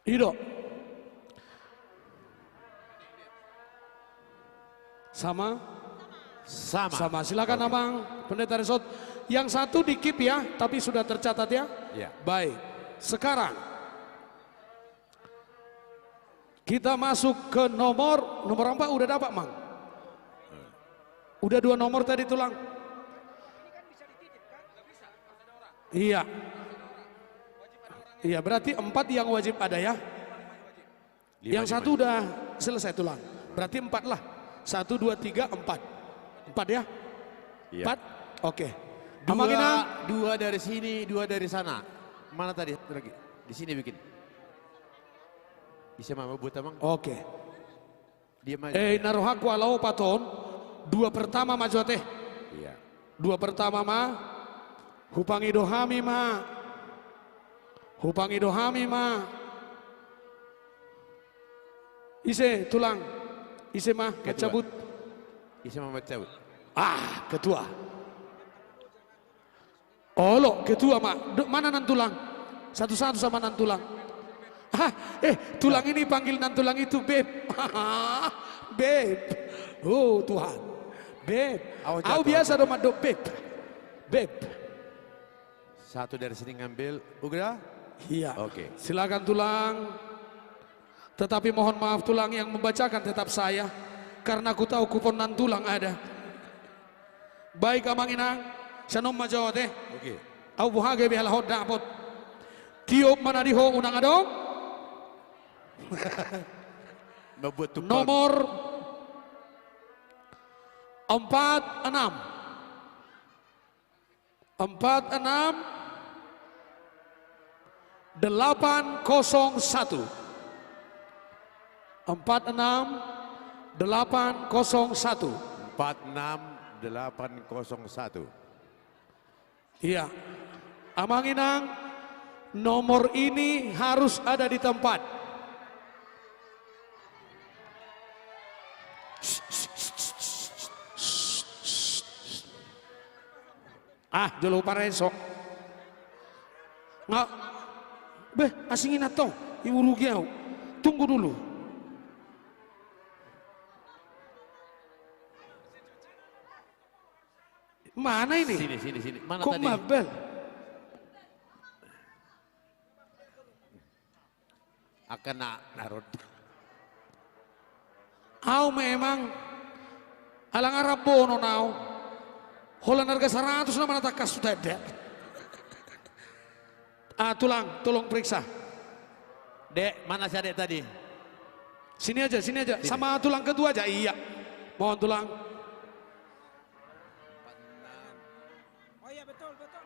Ido. Sama. Silakan Amang Pendeta Resort. Yang satu di keep ya, tapi sudah tercatat ya. Ya. Baik. Sekarang kita masuk ke nomor 4 udah dapat Mang. Udah 2 nomor tadi tulang. Iya. Iya, berarti 4 yang wajib ada ya. Yang satu udah selesai tulang. Berarti 4 lah. 1, 2, 3, 4. 4 ya? Iya. 4? Oke. Dua dari sini, dua dari sana. Mana tadi? Satu lagi. Di sini bikin. Bisa mama buat amang? Oke. Diam aja. Narohaku alau paton. Dua pertama maju teh. Iya. Dua pertama ma. Hupangi dohami ma. Hupangi dohami ma. Ise tulang. Ise mah cabut. Ise mah cabut. Ketua. Olo ketua mak. Mana nan tulang? Satu-satu sama nan tulang. Tulang ini panggil nan tulang itu beb. Beb. Oh Tuhan. Beb. Aku biasa dong madok beb. Beb. Satu dari sini ngambil. Udah? Iya. Oke. Silakan tulang. Tetapi mohon maaf tulang yang membacakan tetap saya. Karena aku tahu kupon nan tulang ada. Baik amang inang. Sanom majaw teh. Oke. Au buhage bihal hod dapot. Tiup mana diho unang adong. Nomor 46. 801. 46801. Iya. Amang inang, nomor ini harus ada di tempat. Jolo paresok. Nggak. Asingin atau ibu rugi aku. Tunggu dulu. Mana ini? Sini. Mana kok tadi? mabel? Akan narod. Memang alang Arab bono nau. Holan harga 100 nama natakas sudah ada. Tolong periksa. Dek, mana si adek tadi? Sini aja. Sama tulang kedua aja. Iya. Mohon tulang.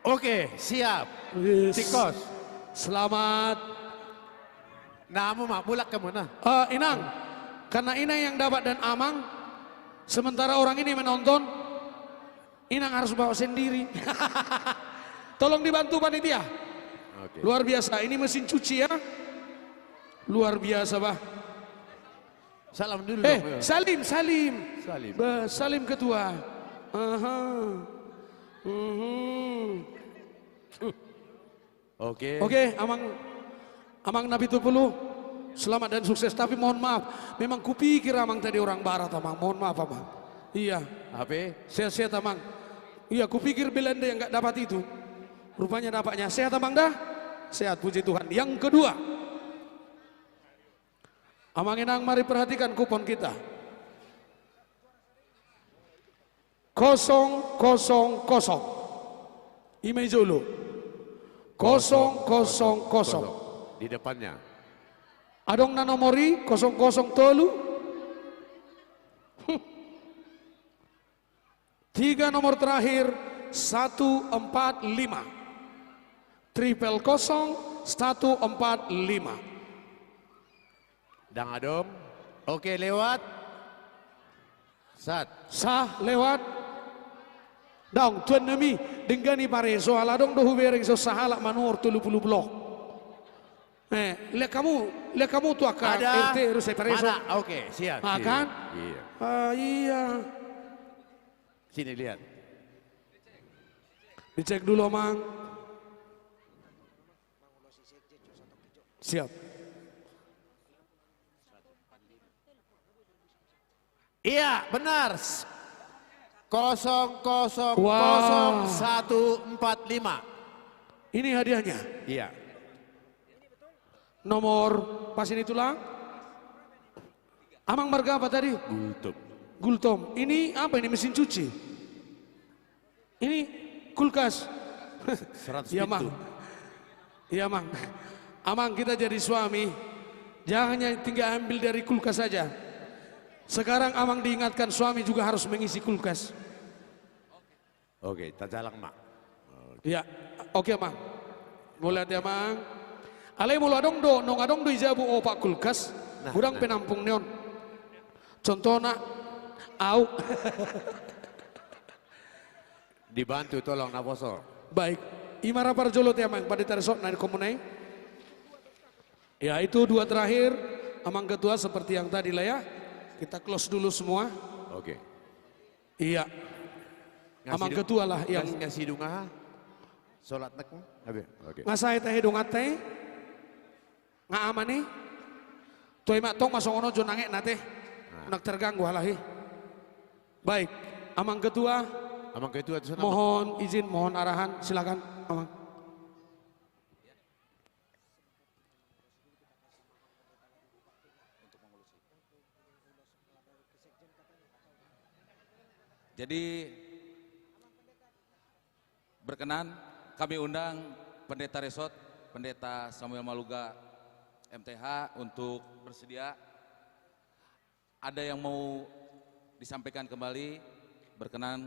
Oke, siap. Tikos. Selamat. Namu mak bulak ke mana? Inang, karena Inang yang dapat dan Amang, sementara orang ini menonton, Inang harus bawa sendiri. Tolong dibantu panitia. Luar biasa, ini mesin cuci ya. Luar biasa bah. Salam dulu. Salim. Salim ketua. Oke, Amang Nabi Tupulu, selamat dan sukses. Tapi mohon maaf, memang kupikir Amang tadi orang barat Amang. Mohon maaf Amang. Iya. Apa? Sehat Amang. Iya, kupikir Belanda yang nggak dapat itu. Rupanya dapatnya. Sehat Amang dah? Sehat, puji Tuhan. Yang kedua, Amang Inang, mari perhatikan kupon kita. 000. Imei Zulu. 000. Di depannya. Adong na nomori 003. 3 nomor terakhir 145. 000-145. Dang adom. Oke, lewat. Sah lewat. Dong tuan nami denggani pare soal adong dohu bereng so sahalak manur 30 blok. Lihat kamu tuh akan RT harus saya pare so. Oke, siap. Kan? Iya. Iya. Sini lihat. Dicek dulu Mang. Siap. Iya, benar. 0000145. Ini hadiahnya. Iya. Nomor pas ini tulang. Amang marga apa tadi? Gultom. Ini apa ini, mesin cuci? Ini kulkas. 100 Iya Mang. Iya Mang. Amang, kita jadi suami, jangan tinggal ambil dari kulkas saja. Sekarang Amang diingatkan suami juga harus mengisi kulkas. Oke, tak jalan mak. Ya, oke mang. Mulai dia mang. Alai mulu adong do, nong adong do ijabu opak kulkas. Gudang penampung neon. Contohnya, au. Dibantu tolong naposor. Baik, imara parjolo dia mang pada tersok nari komunai. Ya itu dua terakhir, amang ketua seperti yang tadi lah ya. Kita close dulu semua. Oke. Iya. Amang ketua lah yang ngasih dunga. Salat nek. Oke. Ngasai teh dongat teh. Ngaamani. Tuh mak tong masuk ono jonange nate. Nak terganggu halahi. Baik, amang ketua. Amang ketua itu mohon izin, mohon arahan, silakan amang. Jadi berkenan kami undang Pendeta Resort, Pendeta Samuel Maluga MTH untuk bersedia. Ada yang mau disampaikan kembali, berkenan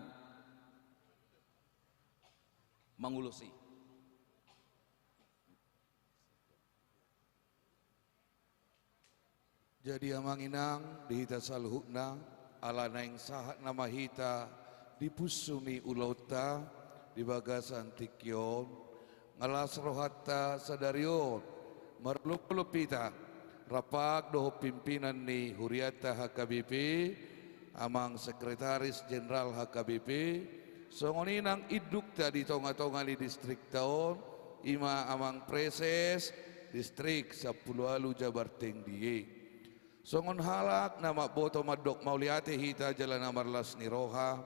mengulusi. Jadi amang inang dihita salhukna ala naing sahat nama hita dipusumi ulauta di bagasan tikyon ngalas rohatta sadarion marlup-lupita rapak doho pimpinan ni Huriata HKBP amang sekretaris jenderal HKBP songoninang iduk tadi tonga-tonga di distrik taon ima amang preses distrik 10 alu Jabar Tengdiye. Songon halak nama boto madok mauliate hita jalan amarlas ni roha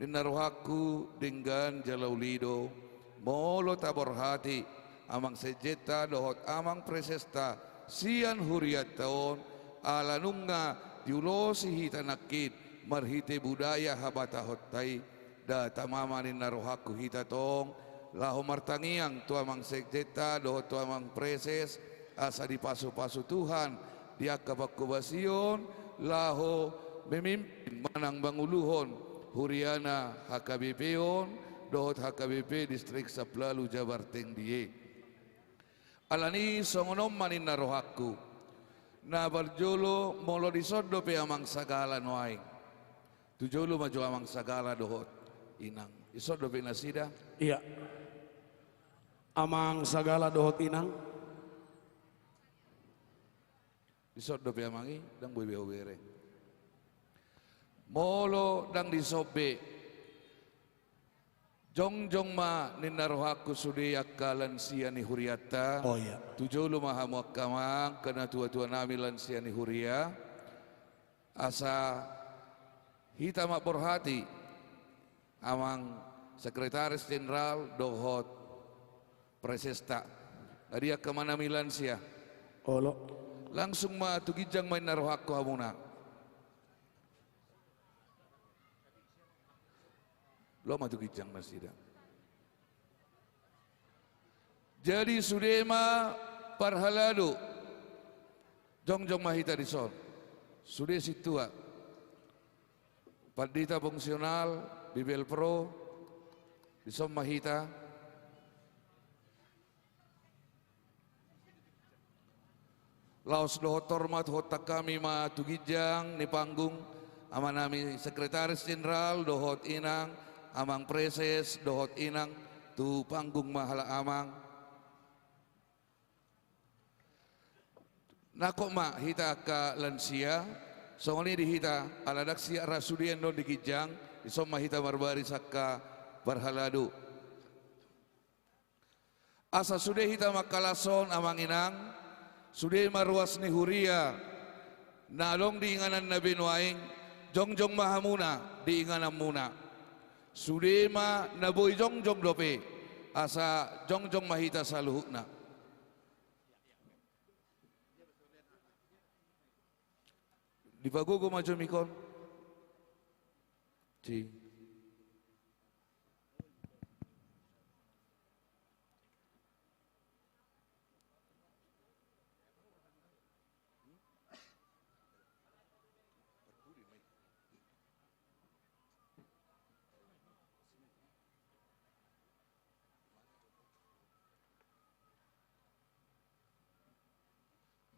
ninarohaku dengan jalau lido molo tabor hati amang sejeta dohot amang presesta sian huriat taon ala nunga diulosi hita nakit marhite budaya habata hotai da tamama ninarohaku hita tong laho martangiang tu amang sejeta dohot tu amang preses asa dipasu-pasu Tuhan dia kabakubasion laho memimpin manang banguluhon Huriana HKBP-on dohot HKBP distrik Saplalu Jabar Tengdiye alani songonom manin narohaku na barjolo molo disodo pe amang sagala noaing tujolo maju amang sagala dohot inang isodo pe nasida. Iya amang sagala dohot inang disot dope amangi dang boy beho bereng molo dang disobe jong ma ninarohaku sude yakka lansia ni huriata oh iya tujulu maha muakkamang kana tua-tua nami lansia ni huria asa hita mak borhati amang sekretaris jenderal dohot presesta dia kemana milansia olo langsung ma tugijang main narohakku hamuna lo ma tugijang masida jadi sudema parhaladu jong mahita dison sude situa padita fungsional bibel pro dison mahita laos dohot hormat hotak kami ma tugijang ni panggung ama nami sekretaris jenderal dohot inang amang preses dohot inang tu panggung mahala amang nako ma hita ka lansia songoni di hita aladak sia rasudien do dikijang isom hita barbari sakka barhaladu asa sude hita makalason amang inang sude marwas ni huria nalong diinganan Nabi Nuaing jongjong mahamuna diinganan muna sude ma naboy jongjong dope asa jongjong mahita saluhukna di pagogo majo mikon ci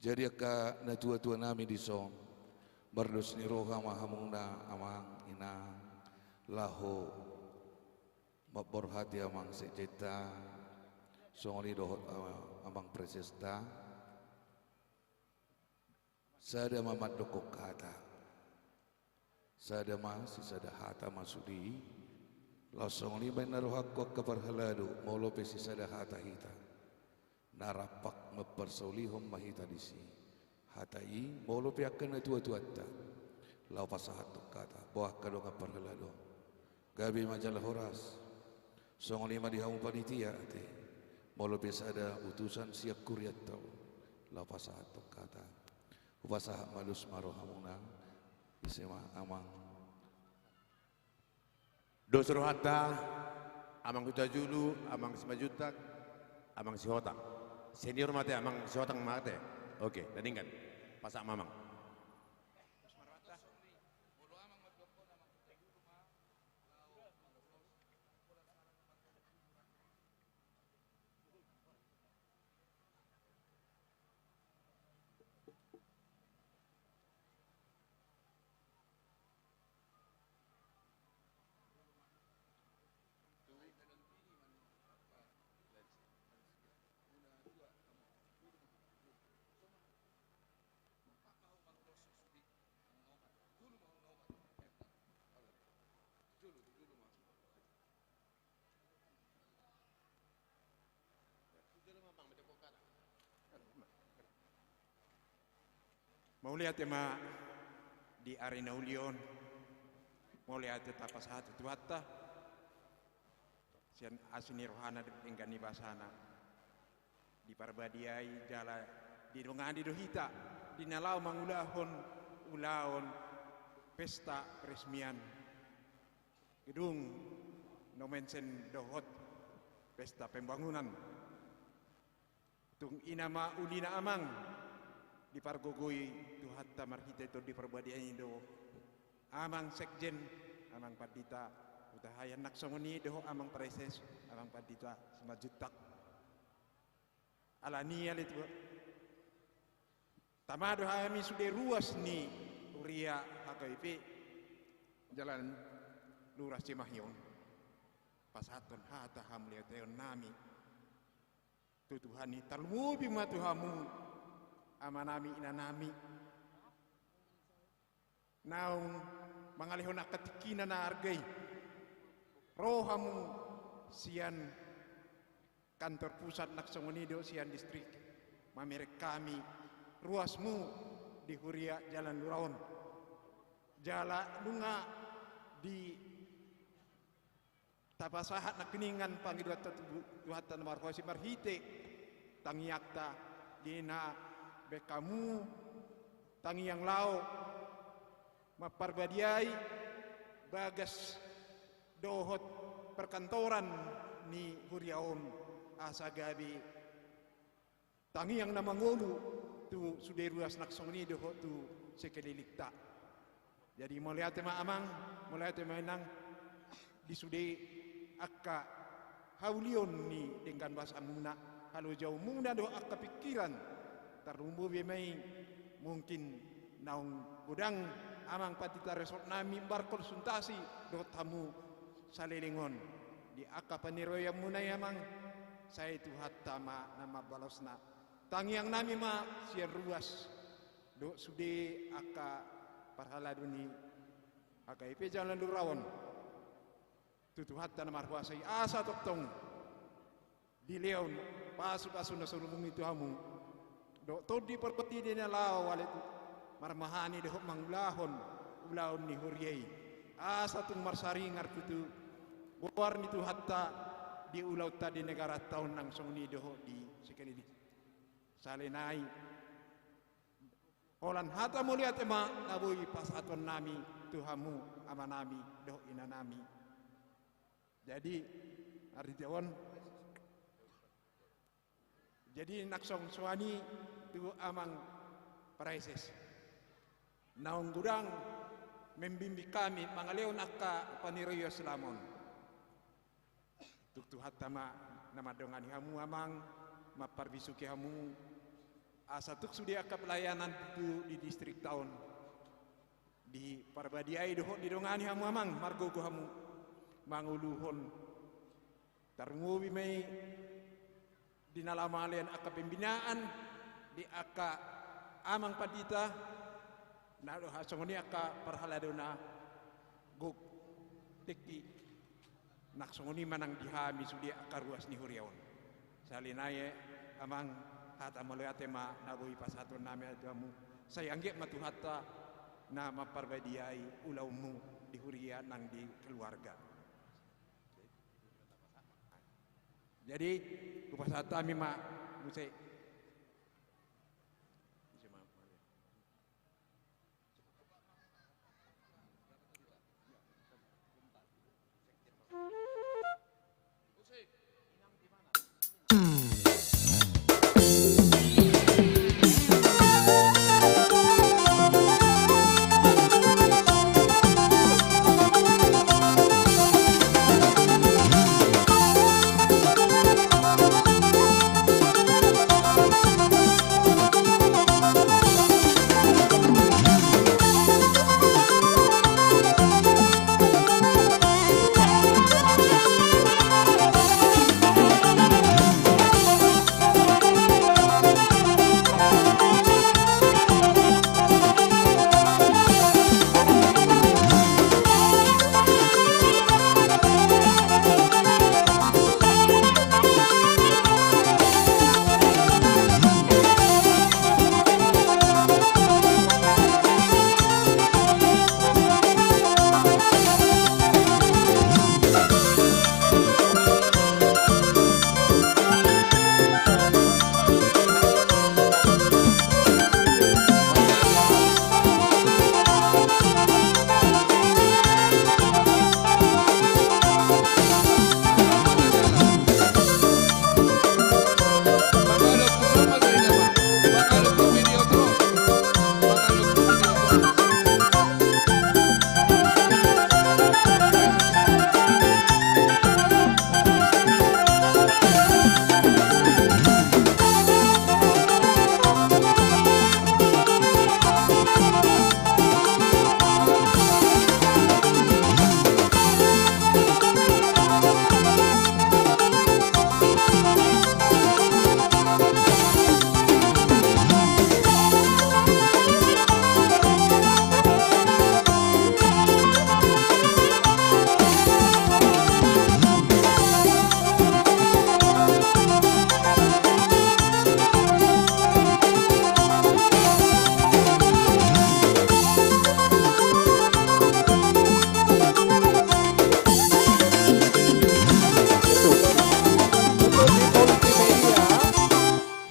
Jadi ka na tua-tua nami di son bardos ni roha mahamuna amang ina laho maborhati amang sejeta songoli dohot amang presesta sada mamat dokok kata sada si sada hata masudi lasong li bain narohak ko kaparhalado molo pesi sada hata hita narapak mempersolihom mahita disi hatai molo piakan tua-tuata lau pasahat kata buah kadong kaparhalado gabi majalah horas song lima dihamu panitia ate molo biasa ada utusan siap kuriat tau lau pasahat kata upasaha malus marohamuna isema amang Dosro hatta amang kuta julu amang simajutak amang sihotak senior mate amang sihotak mate oke dandingkan pasak mamang mau lihat tema di arena ulion mau lihat tapas hati tuata sian asini rohana enggani basana di parbadiai jala di dongandi dohita di nalau mangulahon ulaon pesta peresmian gedung nomensen dohot pesta pembangunan tung inama ulina amang di pargogoi tu hatta marhita itu di perbadian Indo amang sekjen amang padita utahayan naksongoni doh amang preses amang padita semajutak alania itu tamado hayami sudah ruas ni uria HKIP jalan luras Cimahyon pasaton hata hamliateon nami tutuhani talmubi matuhamu amanami inanami naung mangalihon akatikina na argay rohamu sian kantor pusat Naksongonido sian distrik mamerek kami ruasmu di Huria Jalan Luraon jala lunga di tapasahat na keningan pangidwat Tuhatan marhosi marhite tangiakta dina bekamu tangi yang lau maparbadiai bagas dohot perkantoran ni Huriaon asagabi tangi yang namangolu tu suderuas Naksongoni dohot tu sekelilikta jadi melihat amang melihat mainang di sude akka haulion ni dengan bahasa muna kalau jauh muna do akka pikiran tarumbu bemai mungkin naung gudang amang patita resort nami bar konsultasi do tamu salelingon di akka paniroya munay amang saya itu hatta ma nama balosna tangiang nami ma sian ruas do sude akka parhaladuni HKIP Jalan Luraon tutu hatta nama ruasai asa toktong di leon pasu-pasu na sulumung itu hamu do todi perpeti dina law walet marmahani de manglahon ulaon ni huriai asa tung marsaringar tutu war nitu hatta di ulau tadi negara tahun nang songni doho di sekali di salenai Olan hata mulia tema nabui pas aton nami tuhamu amanami doh inanami jadi artiwan jadi naksong suani tu amang praises naung gudang membimbi kami mangaleon akka paniroyo selamon tuk tu hatta ma nama dongani hamu amang maparbisuki hamu Asatuk sudia ka pelayanan itu di distrik tahun di Parbadiai dohok di dongani hamu amang margo ko hamu manguluhon tarngubi may dinalamalian aka pembinaan di aka amang padita na do hasongoni aka parhaladona gok teki naksongoni manang dihami sudia aka ruas ni huriaon salinaye amang hata melihat tema nabui pasaton nami adamu sayangge matuhata na maparbadiai ulaumu di huria nang di keluarga. Jadi upasata mi ma musai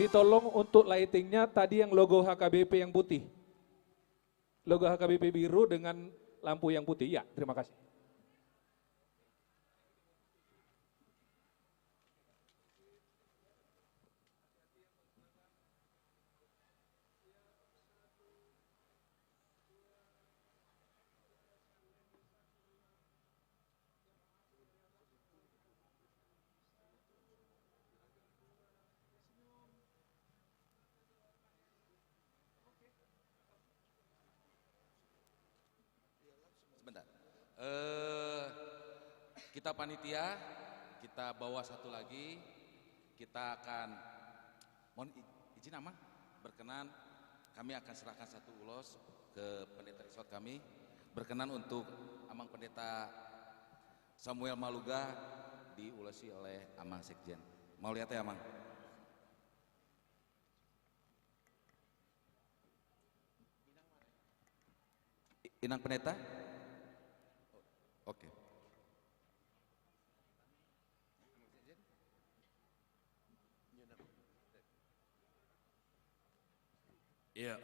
tolong untuk lightingnya tadi yang logo HKBP yang putih. Logo HKBP biru dengan lampu yang putih. Ya, terima kasih. Kita panitia, kita bawa satu lagi, kita akan, mohon izin Amang, berkenan kami akan serahkan satu ulos ke pendeta resort kami, berkenan untuk Amang Pendeta Samuel Maluga diulosi oleh Amang Sekjen. Mau lihat ya Amang? Inang Pendeta? Oke. Ya.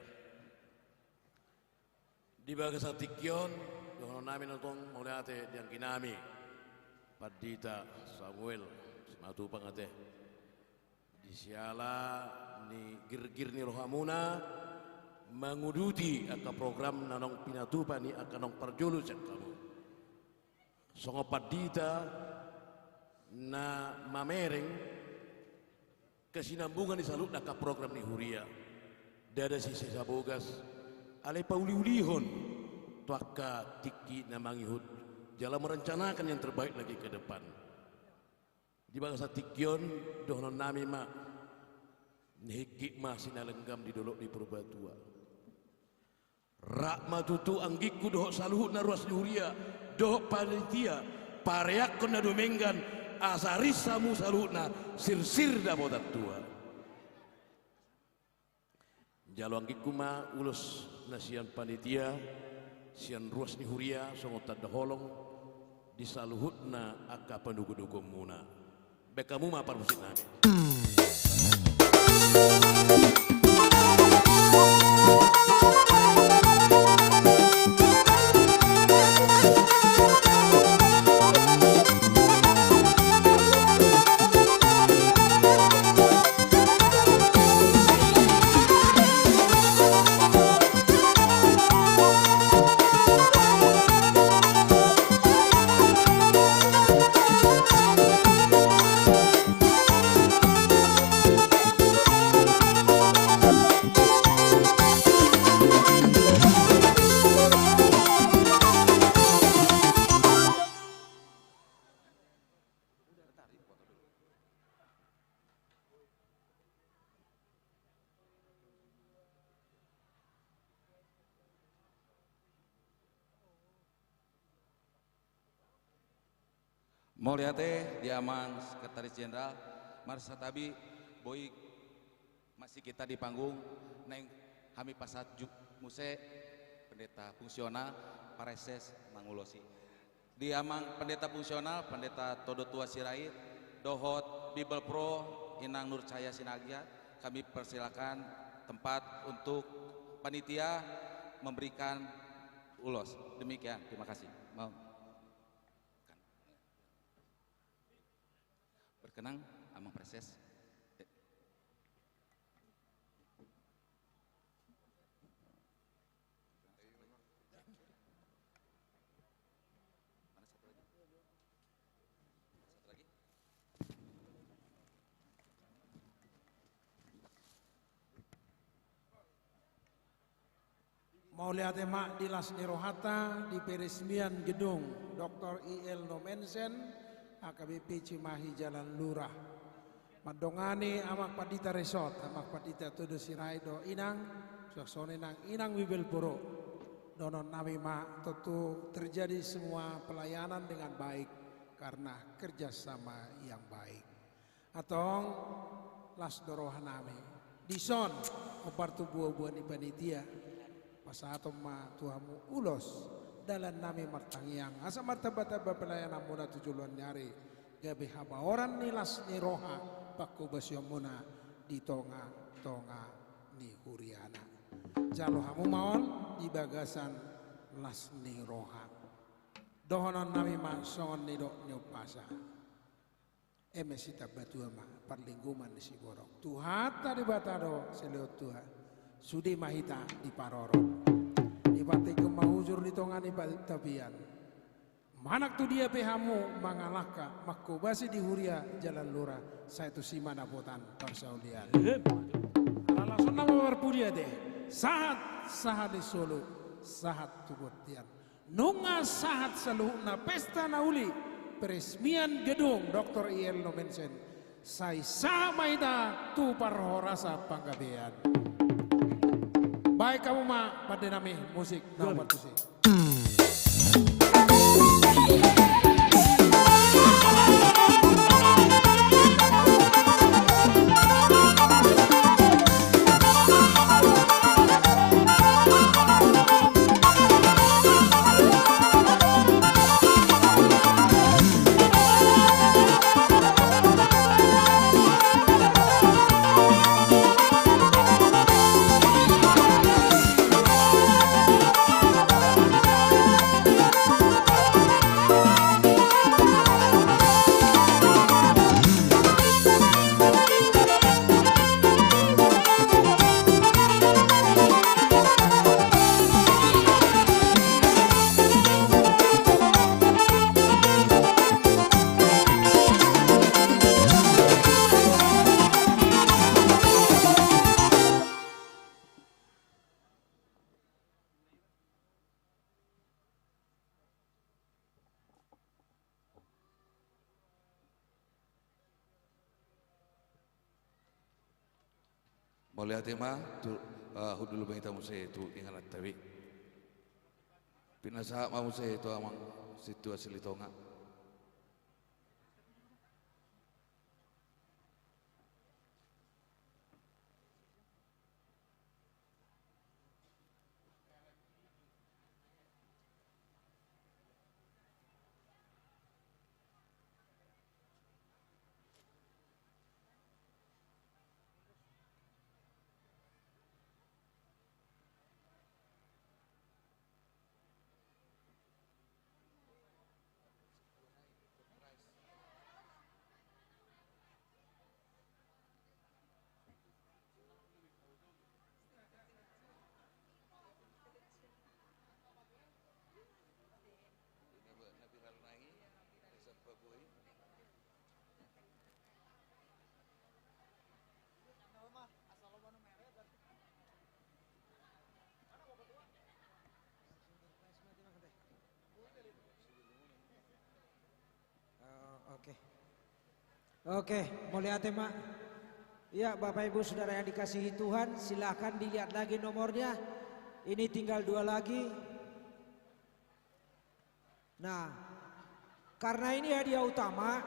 Di baga sa tikyon, doon namin itong mauliate diang kinami. Padita Samuel, matupang ate. Di siala ni girgir ni Rohamuna menguduti aka program nanong pinatupa ni aka nong parjulus yang kamu. Songo padita na mamereng kesinambungan di salut aka program ni Huria. dada sisi sabogas ale pauli-ulihon tuaka tiki namangihut jalan merencanakan yang terbaik lagi ke depan di bangsa tikion dohnon nami mak nihikik ma sinalenggam di dolok di Purbatua rak matutu anggiku dohok saluhut na ruas dihuria dohok panitia pareak kona domenggan asaris samu saluhutna sir-sir da botat tua jalo anggiku ma ulus nasian panitia sian ruas dihuria songotat daholong di saluhutna akka pendugu-dugu muna bekamu ma parmusit nami Mauliate Diamang Sekretaris Jenderal Marsa Tabi Boy masih kita di panggung Neng Hami Pasat Muse Pendeta Fungsional Pareses Mangulosi Diamang Pendeta Fungsional Pendeta Todo Tua Sirait Dohot Bible Pro Inang Nur Cahaya Sinagia kami persilakan tempat untuk panitia memberikan ulos demikian terima kasih mau berkenang Amang Preses Mauliate mak di Las Nirohata di peresmian gedung Dr. I.L. Nomensen AKBP Cimahi Jalan Lurah madongani amak padita resort amak padita todo sirai do inang suasone nang inang wibel puro donon nami mak tentu terjadi semua pelayanan dengan baik karena kerjasama yang baik atong las dorohanami dison opartu buah-buah ni panitia pasato ma tuamu ulos dalam nami martangiang asa martaba-taba pelayanan muna tujuan nyari gabe haba orang nilas ni roha pakku basyo muna di tonga ni huriana jalo hamu maon di bagasan las ni roha dohonon nami ma songon ni dok nyopasa emesita batu ma parlingguman di siborok tuhata di batado seleot tuha sudi mahita di paroro ibati kemahujur di tongani tabian manak tu dia pehamu mangalaka makku basi di huria jalan lurah saya tu si mana potan persaulian langsung nama berpudia deh sahat di Solo sahat tubutian nunga sahat saluhna pesta nauli peresmian gedung Dr. I.L. Nomensen saya sama ida tu parhorasa panggabean baik kamu mak pada nami musik nomor musik Boleh tema tu hudul bangita musai tu ingat tawi. Pinasa mau musai tu amang situasi litonga. Oke, boleh tema. Ya, Bapak Ibu Saudara yang dikasihi Tuhan, silahkan dilihat lagi nomornya. Ini tinggal 2 lagi. Nah, karena ini hadiah utama,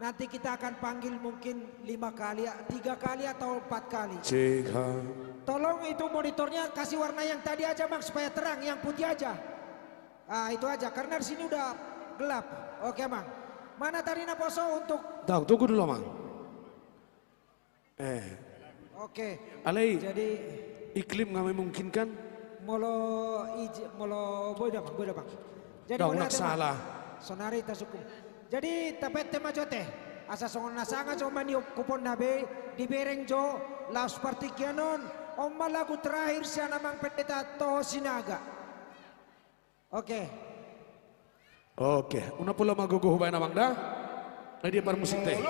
nanti kita akan panggil mungkin 5 kali, 3 kali atau 4 kali. Tolong itu monitornya kasih warna yang tadi aja Bang, supaya terang, yang putih aja. Ah, itu aja, karena di sini udah gelap. Oke Bang. Mana tadi Naposo untuk? Tahu, tunggu dulu Mang. Oke. Alai. Jadi iklim nggak memungkinkan. Molo boda bang. Jadi Dah salah. Sonari tasukum. Jadi tapet tema jote. Asa songon nasanga cuma ni kupon nabe di bereng jo laus partikianon. Omma lagu terakhir si anamang pendeta Toho Sinaga. Oke. Oke, una pula maguguh ba namang dah? Ay dia par musik teh.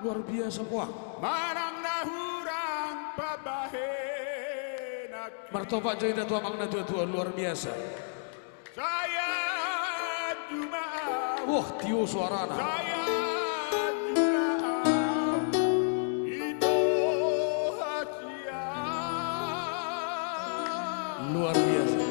Luar biasa puak. Marang nahurang pabahenak. Martopak joy na tua mang na tua luar biasa. Saya Jumaat. Wah, tiu suarana. Saya luar biasa.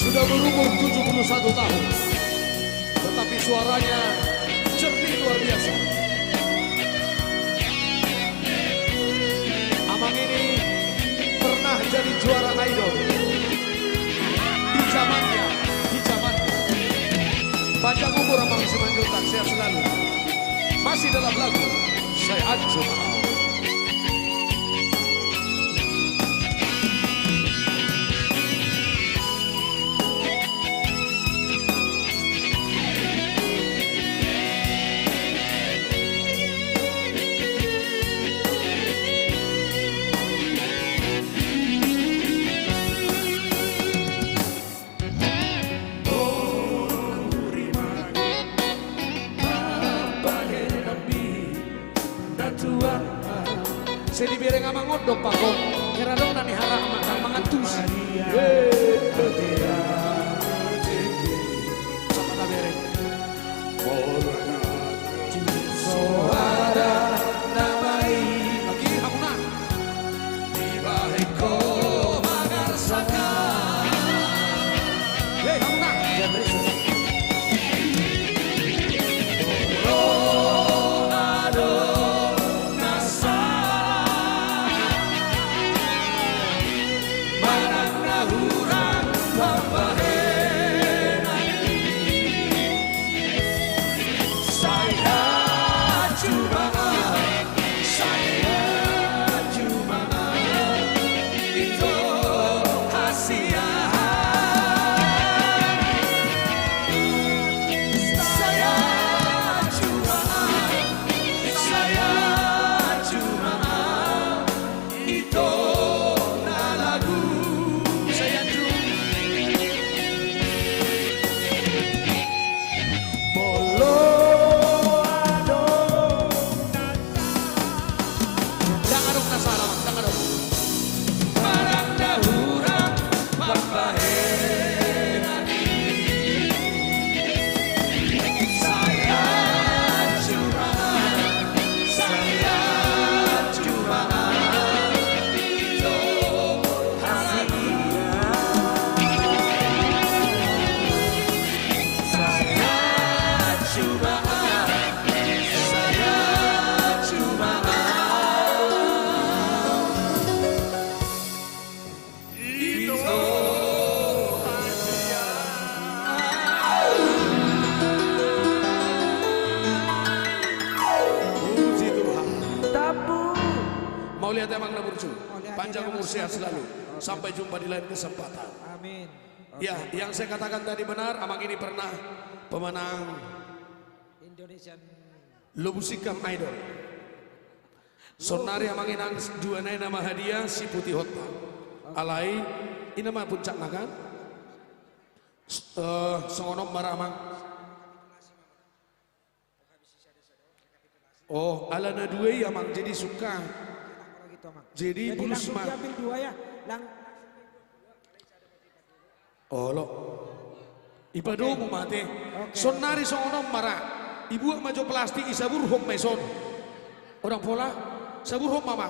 Sudah berumur 71 tahun, tetapi suaranya jernih luar biasa. Amang ini pernah jadi juara idol. zamannya, di zamannya. Panjang umur Amang Simanjuntak, sehat selalu. Masih dalam lagu Saya Ancur Mau. Saya diberi ngama ngodok pakon, kira dong nani harap makan mangatus. Sama kabere. Soada namai, lagi hamuna. Tiba heko magar saka. Hei hamuna. Mau lihat emang Naburju, panjang umur sehat selalu. Sampai jumpa di lain kesempatan. Amin. Ya, yang saya katakan tadi benar. Amang ini pernah pemenang Indonesian Lubusikam Idol. Sonari amang inang dua nama hadiah si putih hota. Alai ini nama puncak nakan. Songonom marah amang. Oh, alana dua ya amang jadi suka. Jadi bulus mah. Ambil dua ya. Oh lo. Ipado mo mate. Sonari songonom marah. Ibu majo plastik isabur hom meson. Orang pola sabur hom mama.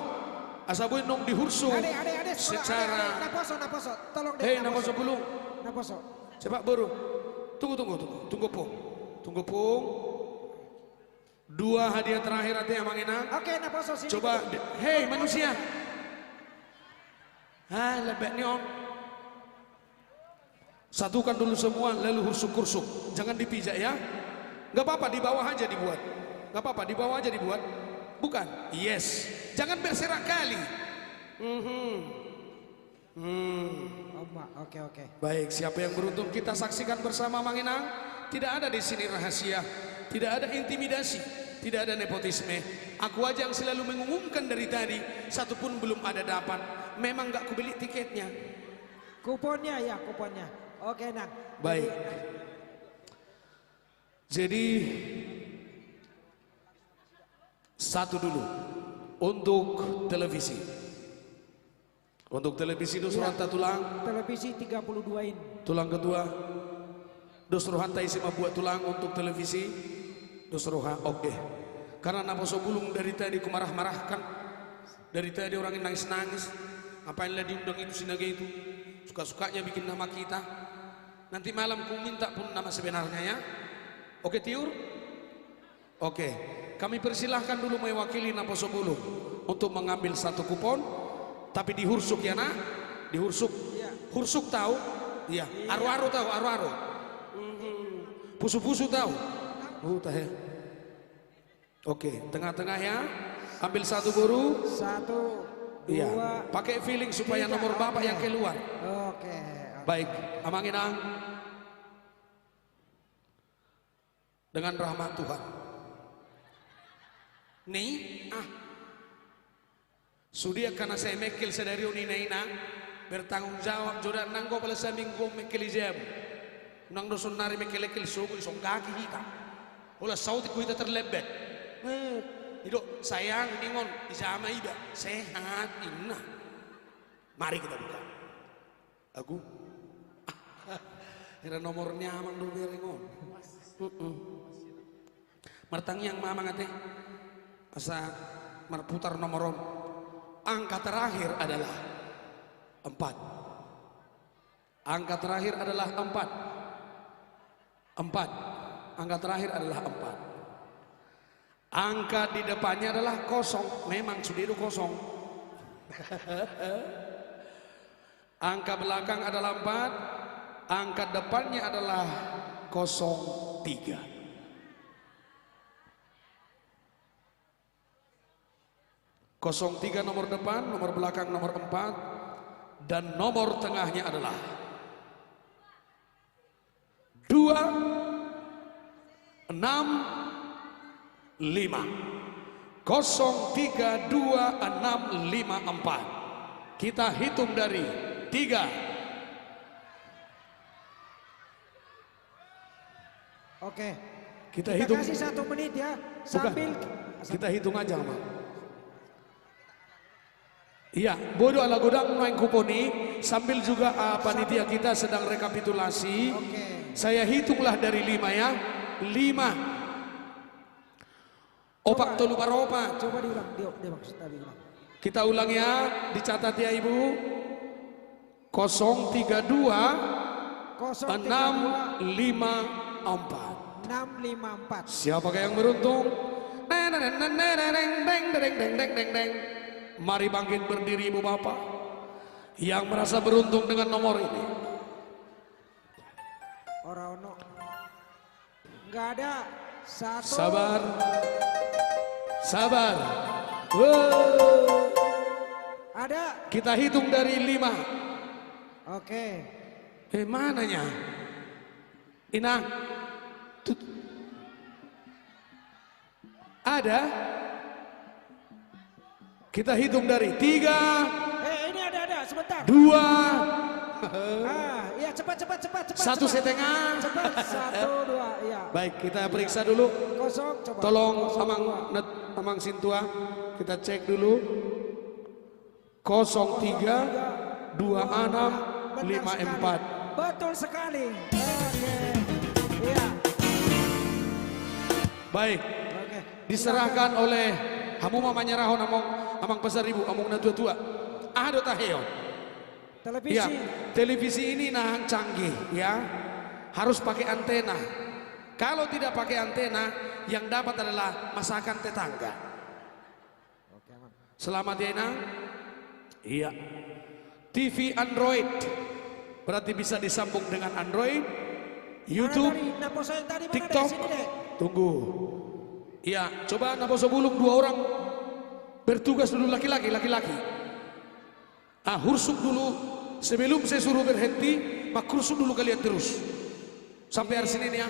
Asaboy nong dihurso. Ade, secara. Naposo. Tolong deh. Hei, naposo belum. Naposo. Sepak baru. Tunggu pung. Dua hadiah terakhir nanti Amang Inang. Oke, naposo sini. Coba, hei manusia. Lebek nih om. Satukan dulu semua, lalu hursuk-hursuk. Jangan dipijak ya. Gak apa-apa, di bawah aja dibuat. Gak apa-apa, di bawah aja dibuat. Bukan, yes. Jangan berserak kali. Oke. Baik, siapa yang beruntung kita saksikan bersama Mang Inang. Tidak ada di sini rahasia, tidak ada intimidasi, tidak ada nepotisme. Aku aja yang selalu mengumumkan dari tadi, satupun belum ada dapat. Memang gak kubeli tiketnya. Kuponnya ya, kuponnya. Oke, Nang. Baik. Jadi satu dulu untuk televisi. Untuk televisi Dosrohanta tulang. Televisi 32 in. Tulang kedua. Dosrohanta isi buat tulang untuk televisi. Dosroha oke. Karena naposo bulung dari tadi kumarah-marahkan. Dari tadi orang yang nangis-nangis. Ngapain lah diundang itu sinaga itu. Suka-sukanya bikin nama kita. Nanti malam ku minta pun nama sebenarnya ya. Oke Tiur? Oke. Kami persilahkan dulu mewakili naposo bulung. Untuk mengambil satu kupon. Tapi dihursuk ya nak. Dihursuk. Hursuk tahu? Iya, aru-aru tahu, aru-aru. Pusu-pusu tahu. Tahu ya. Oke, tengah-tengah ya. Ambil satu guru. Satu, dua. Iya, pakai feeling supaya tiga. nomor bapak yang keluar. Oke. Baik, Amanginang. Dengan rahmat Tuhan. Nih, sudia karena saya mekil sedari unina bertanggung jawab jodan nanggo pala sa minggu mekil jam. Nang dosun nari mekil suku isong kaki kita. Ola sauti ku kita terlebet. Hidup sayang ingon isama iba sehat inna. Mari kita buka. Aku. Era nomornya amang do beringon. Martang yang mamang ate. Asa marputar nomor angka terakhir adalah 4. Angka terakhir adalah 4. Angka terakhir adalah 4. Angka di depannya adalah 0. Memang sudah itu 0. Angka belakang adalah 4. Angka depannya adalah 03. 03 nomor depan, nomor belakang nomor 4, dan nomor tengahnya adalah 2, 6, 5. 03, 2, 6, 5, 4. Kita hitung dari 3. Oke. Kita hitung. Kasih 1 menit ya. Sambil kita hitung aja, Mak. Iya, bodoh ala godang main kuponi sambil juga panitia kita sedang rekapitulasi. Saya hitunglah dari 5 ya. 5. Opak tolu paropa. Coba diulang, dia maksud tadi ulang. Kita ulang ya, dicatat ya Ibu. 032 654. 654. Siapakah yang beruntung? Mari bangkit berdiri Ibu Bapak yang merasa beruntung dengan nomor ini. Ora-ono. Enggak ada. 1. Sabar. Sabar. Ada. Kita hitung dari 5. Oke. Mananya? Inang. Ada. Kita hitung dari 3. Ini ada, sebentar. 2. Iya cepat. 1 setengah. Cepat. 1, 2, iya. Baik, kita periksa dulu. 0, coba. Tolong Amang Sintua, kita cek dulu. 03 26 54. Betul sekali. Oke. Iya. Baik. Diserahkan oleh hamu mamanya rahon amang pasar ibu among na tua-tua. Ada taheo. Televisi. Ya, televisi ini nah canggih ya. Harus pakai antena. Kalau tidak pakai antena, yang dapat adalah masakan tetangga. Selamat ya Inang. Iya. TV Android. Berarti bisa disambung dengan Android, YouTube, TikTok. Tunggu. Iya, coba naposo bulung 2 orang bertugas dulu laki-laki. Hursuk dulu sebelum saya suruh berhenti, mak hursuk dulu kalian terus sampai hari Senin ya.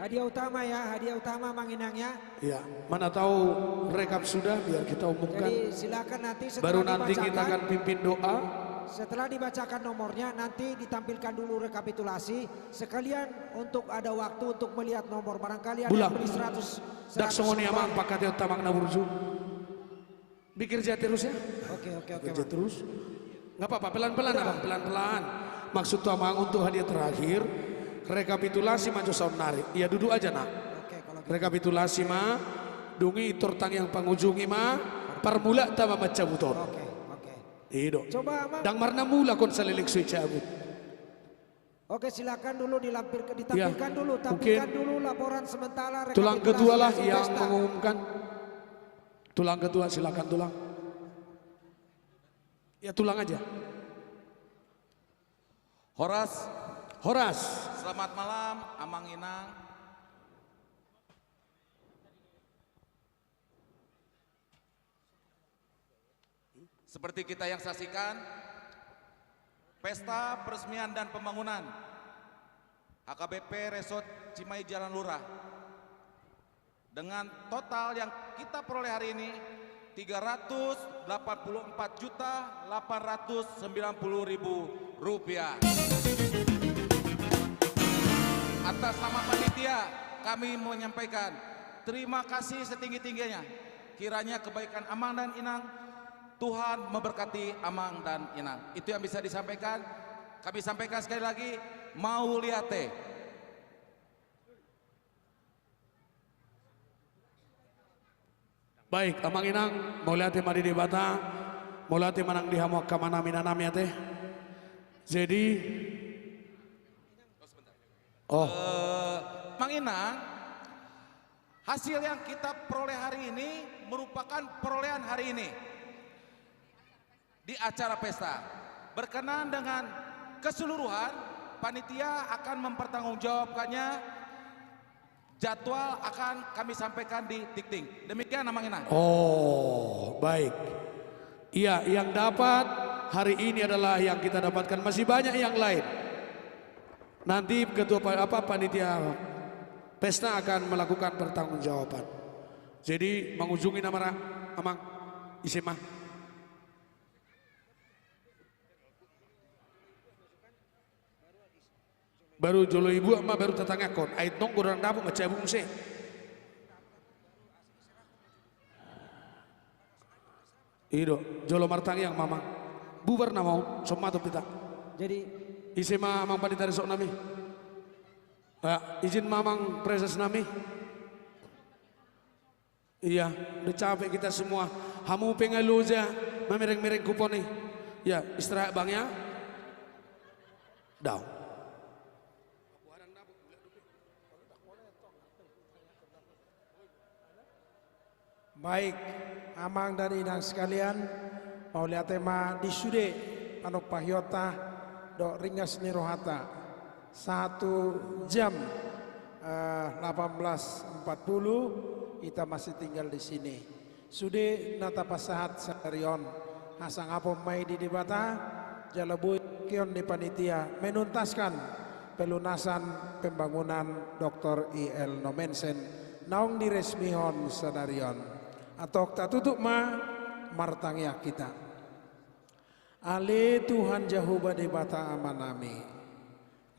Hadiah utama Manginangnya. Iya, mana tahu rekap sudah biar kita umumkan. Jadi silakan nanti setelah baru nanti kita akan pimpin doa. Setelah dibacakan nomornya nanti ditampilkan dulu rekapitulasi sekalian untuk ada waktu untuk melihat nomor barangkali ada yang beli 100 dak songoni amang pakate utamang na burju. Bekerja terus ya. Oke. Bekerja terus. Enggak apa-apa, pelan-pelan abang, pelan-pelan. Maksud amang untuk hadiah terakhir rekapitulasi maju saunari. Iya duduk aja nak. Rekapitulasi mah dungi tortang yang pangujungi mah parmula tama macabuton. Ido. Coba Amang. Dang marna mula kon salilik sui cabut. Oke silakan dulu ditampilkan dulu, tampilkan dulu laporan sementara rekapitulasi. Tulang kedua lah hasil yang pesta. mengumumkan. Tulang kedua silakan tulang. Ya tulang aja. Horas Horas. Selamat malam, Amang Inang. Seperti kita yang saksikan, pesta peresmian dan pembangunan AKBP Resort Cimahi Jalan Lurah dengan total yang kita peroleh hari ini 384.890.000 rupiah. Atas nama panitia kami menyampaikan terima kasih setinggi-tingginya. Kiranya kebaikan Amang dan Inang, Tuhan memberkati Amang dan Inang. Itu yang bisa disampaikan. Kami sampaikan sekali lagi, Mauliate. Baik, Amang Inang, Mauliate madi di bata, Mauliate manang dihamu kamana minanam ya teh. Jadi, Mang Inang, hasil yang kita peroleh hari ini merupakan perolehan hari ini di acara pesta. Berkenaan dengan keseluruhan, panitia akan mempertanggungjawabkannya. Jadwal akan kami sampaikan di Tikting. Demikian Mang Inang. oh baik. Iya, yang dapat hari ini adalah yang kita dapatkan. Masih banyak yang lain. Nanti ketua panitia pesta akan melakukan pertanggungjawaban. Jadi mengunjungi nama Amang Isemah. Baru jolo ibu ama baru tetangga kon. Ait nong kurang dapur ngecebung sih. Ido jolo martang yang mamang. Bubar namau somma tu pita. Jadi Isema Amang Panitari sok nami. Izin mamang preses nami. Iya, udah capek kita semua. Hamu pengaluja, memereng-mereng kupon nih. Ya, istirahat bang ya. Down. Baik, Amang dan Inang sekalian, Mauliate ma disude anok pahyota dok ringas nirohata 1 jam 18.40 kita masih tinggal di sini. Sude nata pasahat sarion hasang apa mai di debata jalabu kion di panitia menuntaskan pelunasan pembangunan Dr. I.L. Nomensen naung diresmihon sadarion atau tak tutup martangya kita. Ale Tuhan Jehovah debata amanami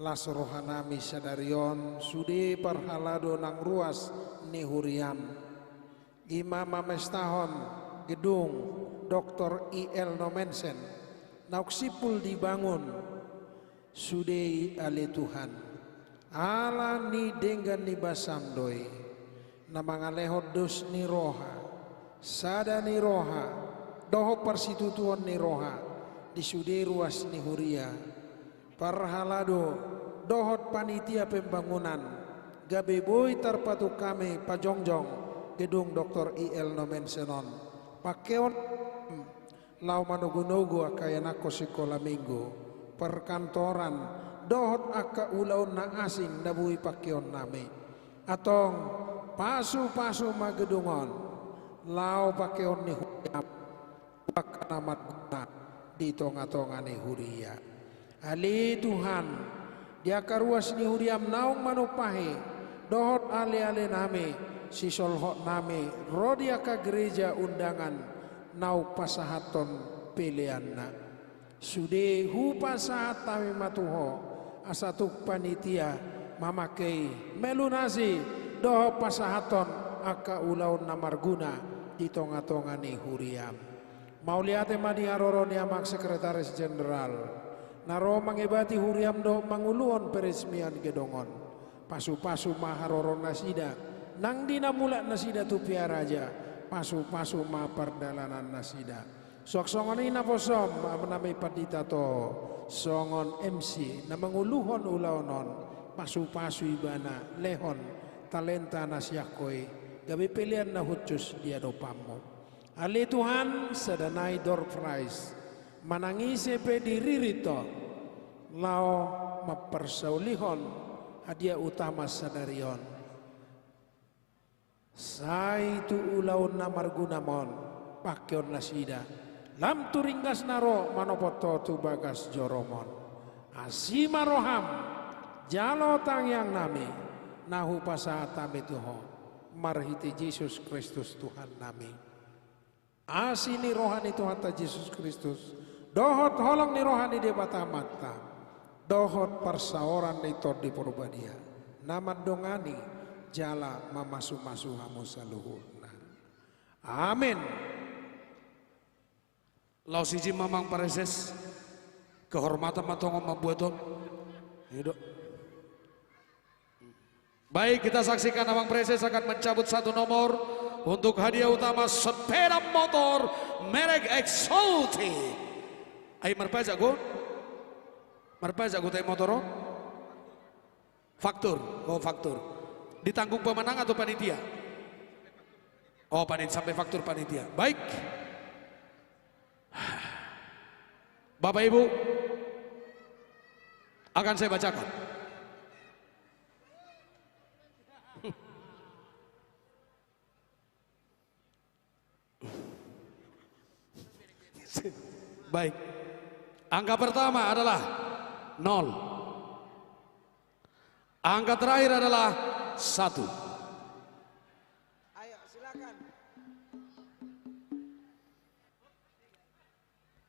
las rohanami sadarion sudi parhalado nang ruas nihuriam imam amestahon gedung Dr. I.L. Nomensen nauksipul dibangun sudi ale Tuhan ala ni denggan ni basamdoi namangalehot dos ni roha sada ni roha doho persitutuan ni roha di sudi ruas ni huria parhalado dohot panitia pembangunan gabe boy terpatu kami pajongjong gedung Dr. I.L. Nomensenon pakeon lau manugunogo akayanako sekolah minggu perkantoran dohot aka ulaun na asing nabui pakeon nami atong pasu-pasu magedungon lau pakeon ni huria pakanamat guna di tonga-tonga ni huria ali Tuhan dia karuas ni huriam naung manupahi dohot ale-ale nami sisolhot nami rodia ka gereja undangan nau pasahaton pilihanna sude hu pasahat tami matuho asatuk panitia mamakei melunasi doho pasahaton aka ulaun namarguna di tonga-tonga ni huriam. Mauliate madi aroron yamak sekretaris jenderal naro mangebati huriam do manguluon peresmian gedongon pasu-pasu maharoron nasida nang dina mula nasida tu piaraja pasu-pasu ma perdalanan nasida sok-songon ina posom menamai padita to songon MC na manguluhon ulaonon pasu-pasu ibana lehon talenta nasyakoi gabi pilihan na hutus dia do pamo ali Tuhan sedanai door prize manangise pe diririto lao mempersaulihon hadiah utama sadarion. Saitu ulaun namargunamon pakyon nasida lam turinggas naro manopoto tu bagas joromon asima roham jalo tangyang nami nahu pasata betuho marhiti Yesus Kristus Tuhan nami asini rohani Tuhan ta Yesus Kristus dohot holong ni rohani de bata mata dohot persaoran ni tor di porbadia nama dongani jala mamasu-masu hamu saluhurna. Amin. Lau siji mamang pareses kehormatan matongom mabuaton. Hidup. Baik, kita saksikan Amang Preses akan mencabut satu nomor untuk hadiah utama sepeda motor merek Exalted. Ayo merpajak go. Merpajak go teh motor. Faktur, oh faktur. Ditanggung pemenang atau panitia? Oh panitia, sampai faktur panitia. Baik. Bapak Ibu, akan saya bacakan. Baik. Angka pertama adalah 0. Angka terakhir adalah 1. Ayo silakan.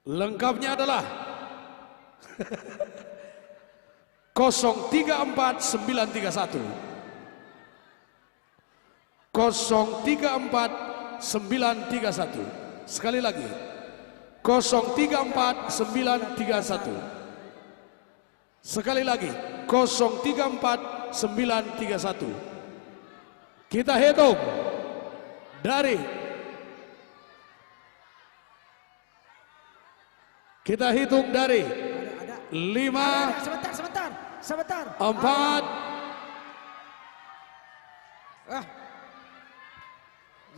Lengkapnya adalah 034931. 034931. Sekali lagi. 034931. Sekali lagi. 034931. Kita hitung dari Kita hitung dari 5 Sebentar 4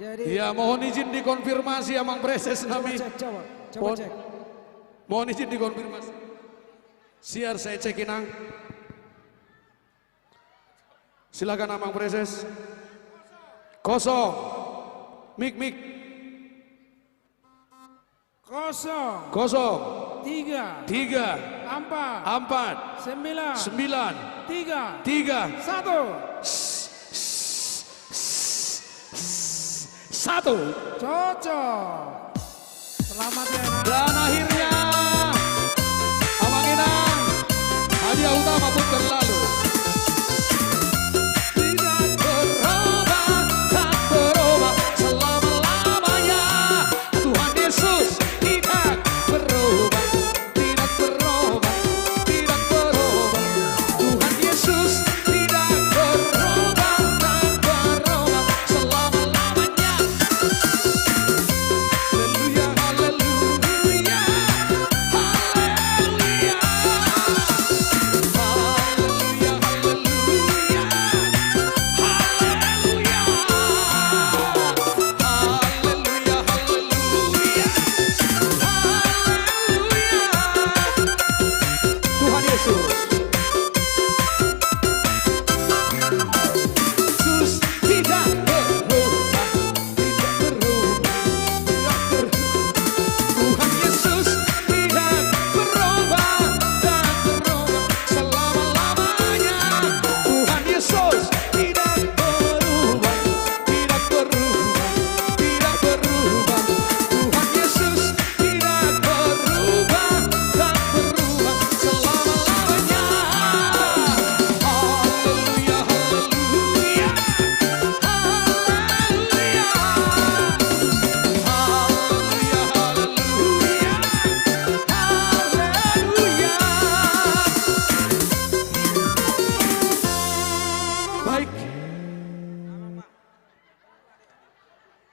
Jadi ya mohon izin dikonfirmasi Amang Preses nami. Coba cek. Mohon izin dikonfirmasi. Siar saya cek inang. Silakan Amang Preses. Kosong. Mik. Kosong. 3 4 9 3 1. Cocok. Selamat ya. Dan akhirnya Amang Inang hadiah utama pun berlalu.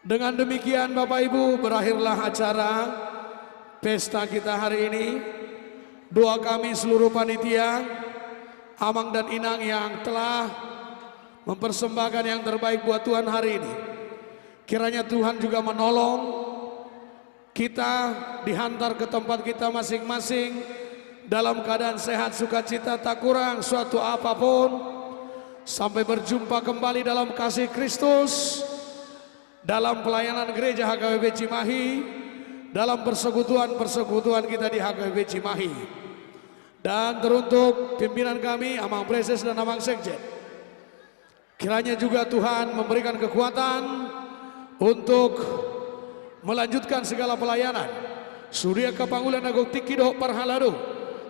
Dengan demikian Bapak Ibu berakhirlah acara pesta kita hari ini. Doa kami seluruh panitia, Amang dan Inang yang telah mempersembahkan yang terbaik buat Tuhan hari ini. Kiranya Tuhan juga menolong kita dihantar ke tempat kita masing-masing dalam keadaan sehat sukacita tak kurang suatu apapun, sampai berjumpa kembali dalam kasih Kristus, dalam pelayanan gereja HKBP Cimahi, dalam persekutuan kita di HKBP Cimahi. Dan teruntuk pimpinan kami, Amang Preses dan Amang Sekjen, kiranya juga Tuhan memberikan kekuatan untuk melanjutkan segala pelayanan. Surya kapangulan agok tikido parhalado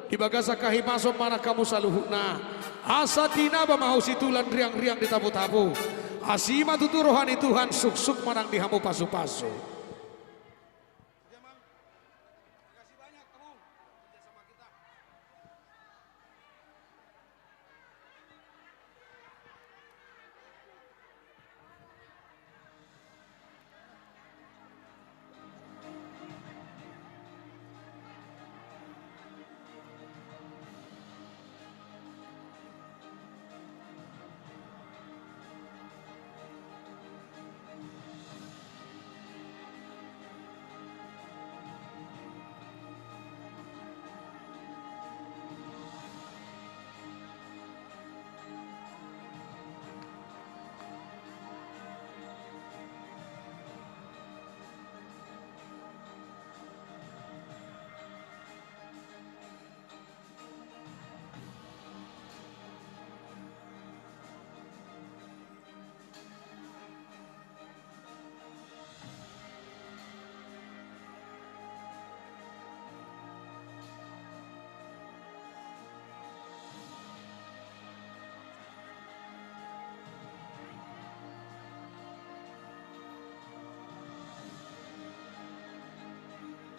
di bagasa kahimaso mana kamu saluhuna asatina bamahau situlan riang-riang di tapu-tapu asima tutu rohani Tuhan suk-suk manang di hamu pasu-pasu.